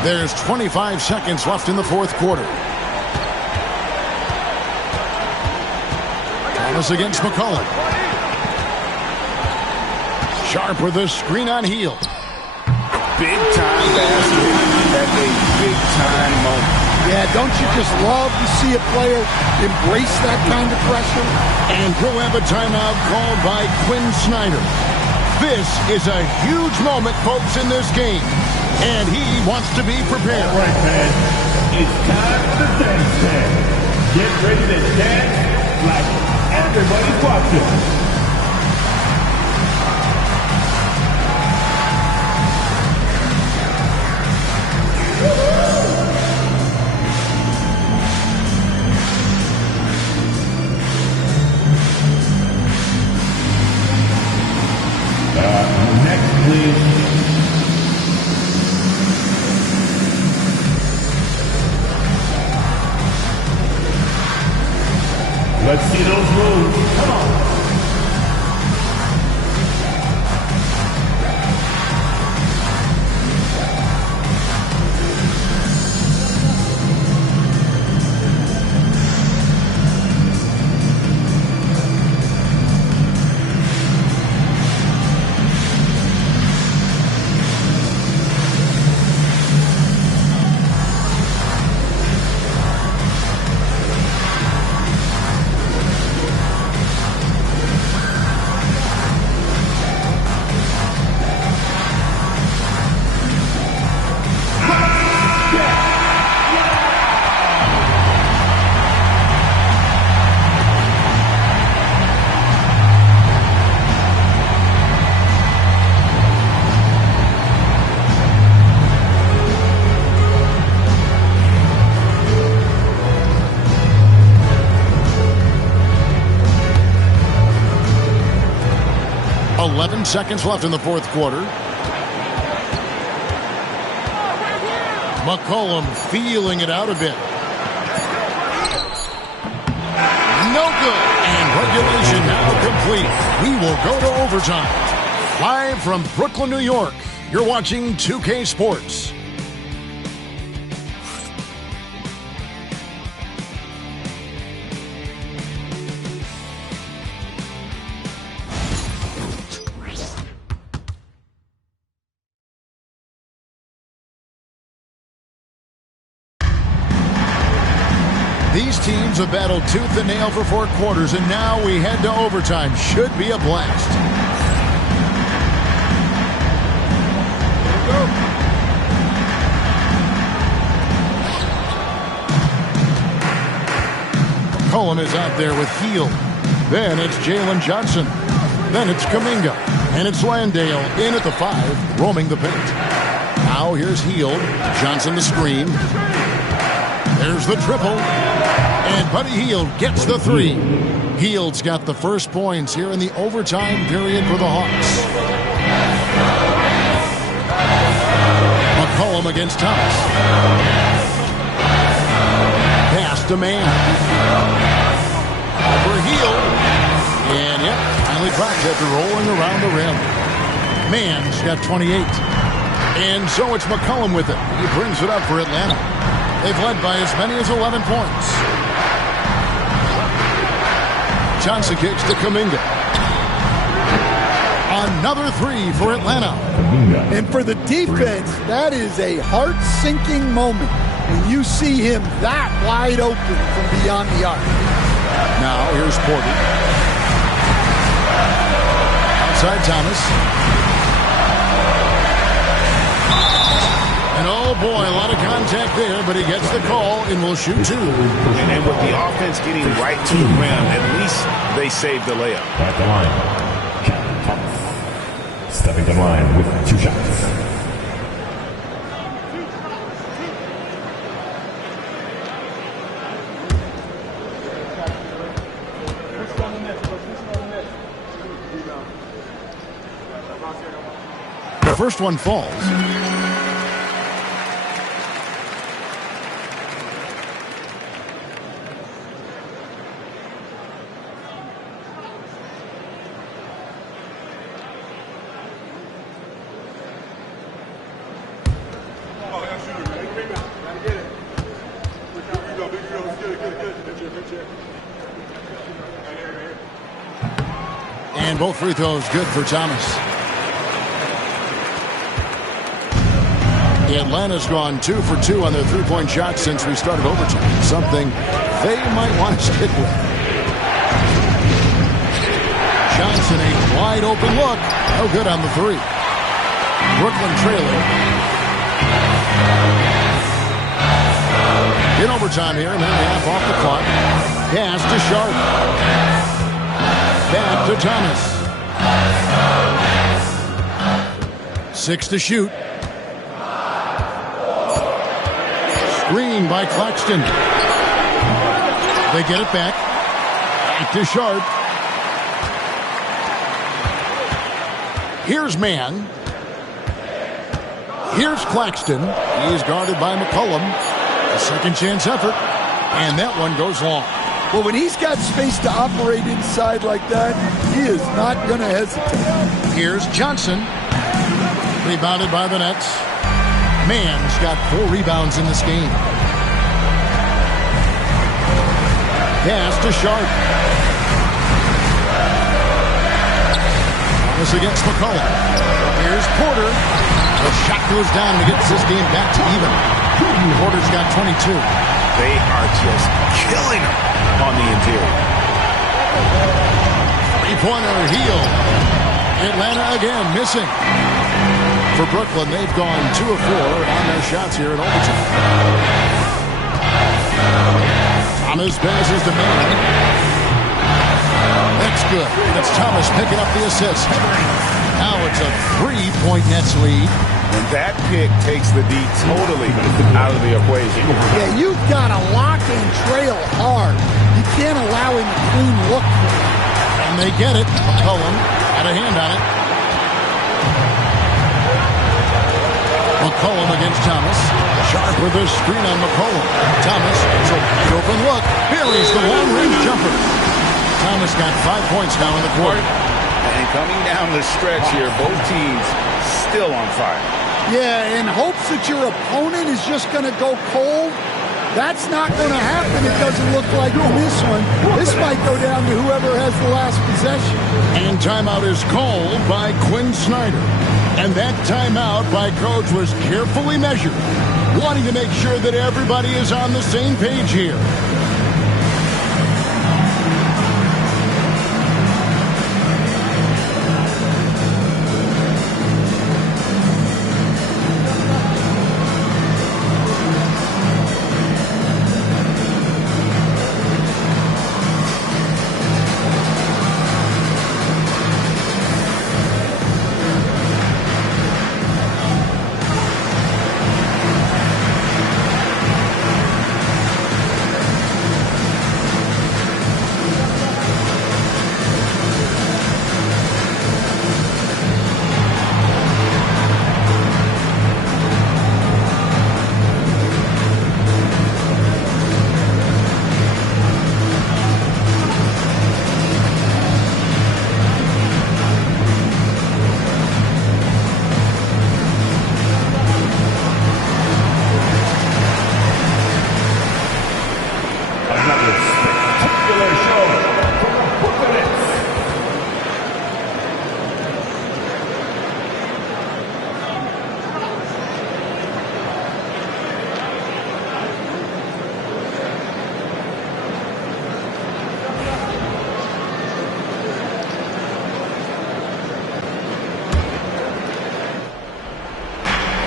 There's 25 seconds left in the fourth quarter. Thomas against McCollum. Sharp with a screen on heel. Big-time basket at a big-time moment. Yeah, don't you just love to see a player embrace that kind of pressure? And we'll have a timeout called by Quinn Snyder. This is a huge moment, folks, in this game. And he wants to be prepared. All right, man. It's time for the dance stand. Get ready to dance like everybody's watching. Next, please. Let's see those moves. Come on. Seconds left in the fourth quarter. McCollum feeling it out a bit. No good. And regulation now complete. We will go to overtime. Live from Brooklyn, New York, you're watching 2K Sports. These teams have battled tooth and nail for 4 quarters, and now we head to overtime. Should be a blast. Here we go. McCollum is out there with Hield. Then it's Jalen Johnson. Then it's Kuminga. And it's Landale in at the 5, roaming the paint. Now here's Hield. Johnson the screen. There's the triple. And Buddy Hield gets the 3. Hield's got the first points here in the overtime period for the Hawks. McCollum against Thomas. Pass to Mann. For Hield. And yep, finally cracked after rolling around the rim. Mann's got 28. And so it's McCollum with it. He brings it up for Atlanta. They've led by as many as 11 points. Johnson kicks to Kuminga. Another 3 for Atlanta. And for the defense, that is a heart-sinking moment when you see him that wide open from beyond the arc. Now here's Porter. Outside Thomas. And oh boy, a lot of contact there, but he gets the call and will shoot 2. And with the offense getting right to the rim, at least they saved the layup. At the line, Cam Thomas. Stepping to the line with 2 shots. The first one falls. And both free throws good for Thomas. Atlanta's gone 2 for 2 on their 3-point shots since we started overtime. Something they might want to stick with. Johnson, a wide open look. No good on the 3. Brooklyn trailing. In overtime here, minute and a half off the clock. Pass to Sharp. Back to Thomas. 6 to shoot. Screen by Claxton. They get it back. Back to Sharp. Here's Mann. Here's Claxton. He is guarded by McCollum. A second chance effort. And that one goes long. Well, when he's got space to operate inside like that, he is not going to hesitate. Here's Johnson. Rebounded by the Nets. Mann's got 4 rebounds in this game. Pass to Sharp. Thomas against McCollum. Here's Porter. The shot goes down and gets this game back to even. Porter's got 22. They are just killing him on the interior. 3-pointer Hield. Atlanta again missing. For Brooklyn, they've gone 2 of 4 on their shots here in overtime. Thomas passes to Mann. That's good. That's Thomas picking up the assist. Now it's a 3-point Nets lead. And that pick takes the D totally out of the equation. Yeah, you've got to lock and trail hard. You can't allow him a clean look. And they get it. McCollum had a hand on it. McCollum against Thomas. Sharp with a screen on McCollum. Thomas, it's a wide open look. Buries the long-range jumper. Thomas got 5 points now in the quarter. And coming down the stretch here, both teams still on fire. Yeah, in hopes that your opponent is just going to go cold. That's not going to happen. It doesn't look like in this one. This might go down to whoever has the last possession. And timeout is called by Quinn Snyder. And that timeout by Coach was carefully measured, wanting to make sure that everybody is on the same page here.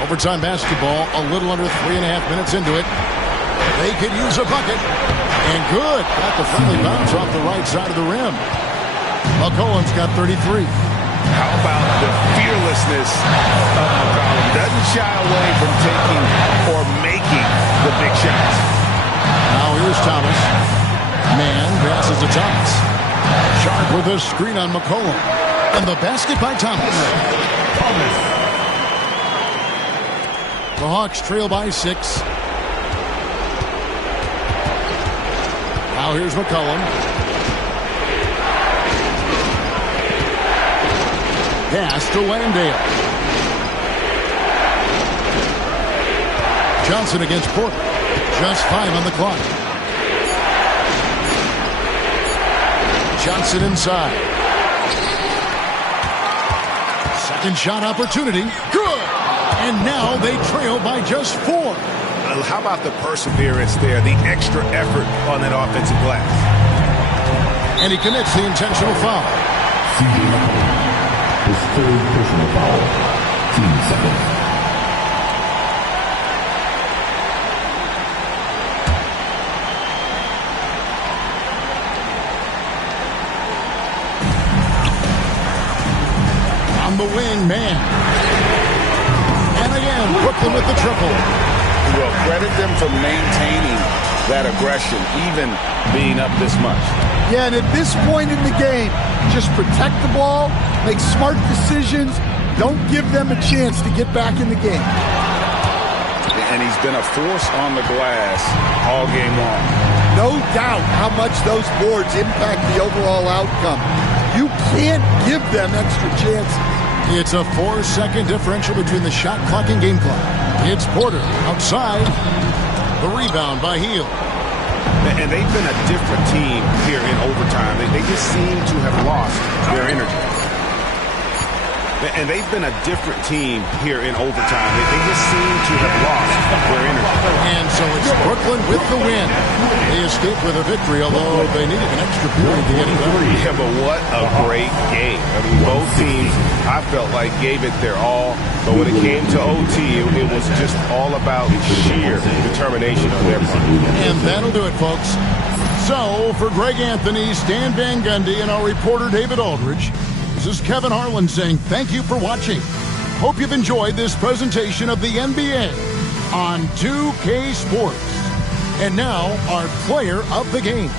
Overtime basketball, a little under 3.5 minutes into it. They could use a bucket. And good. Got the friendly bounce off the right side of the rim. McCollum's got 33. How about the fearlessness of McCollum? Doesn't shy away from taking or making the big shots. Now here's Thomas. Man passes to Thomas. Sharp with a screen on McCollum. And the basket by Thomas. The Hawks trail by 6. Now here's McCollum. Pass to Landale. Johnson against Porter. Just 5 on the clock. Johnson inside. Second shot opportunity. Good! And now they trail by just 4. How about the perseverance there, the extra effort on that offensive glass? And he commits the intentional foul. His third personal foul. Team second. On the wing, man. And again, Brooklyn with the triple. Well, credit them for maintaining that aggression, even being up this much. Yeah, and at this point in the game, just protect the ball, make smart decisions, don't give them a chance to get back in the game. And he's been a force on the glass all game long. No doubt how much those boards impact the overall outcome. You can't give them extra chances. It's a 4-second differential between the shot clock and game clock. It's Porter outside. The rebound by Hield. And they've been a different team here in overtime. They just seem to have lost their energy. And they've been a different team here in overtime. They just seem to have lost their energy. And so it's Brooklyn with the win. They escaped with a victory, although they needed an extra period to get it done. Yeah, but what a great game. I mean, both teams, I felt like, gave it their all. But when it came to OT, it was just all about sheer determination on their part. And that'll do it, folks. So, for Greg Anthony, Stan Van Gundy, and our reporter David Aldridge, this is Kevin Harlan saying thank you for watching. Hope you've enjoyed this presentation of the NBA on 2K Sports. And now, our player of the game.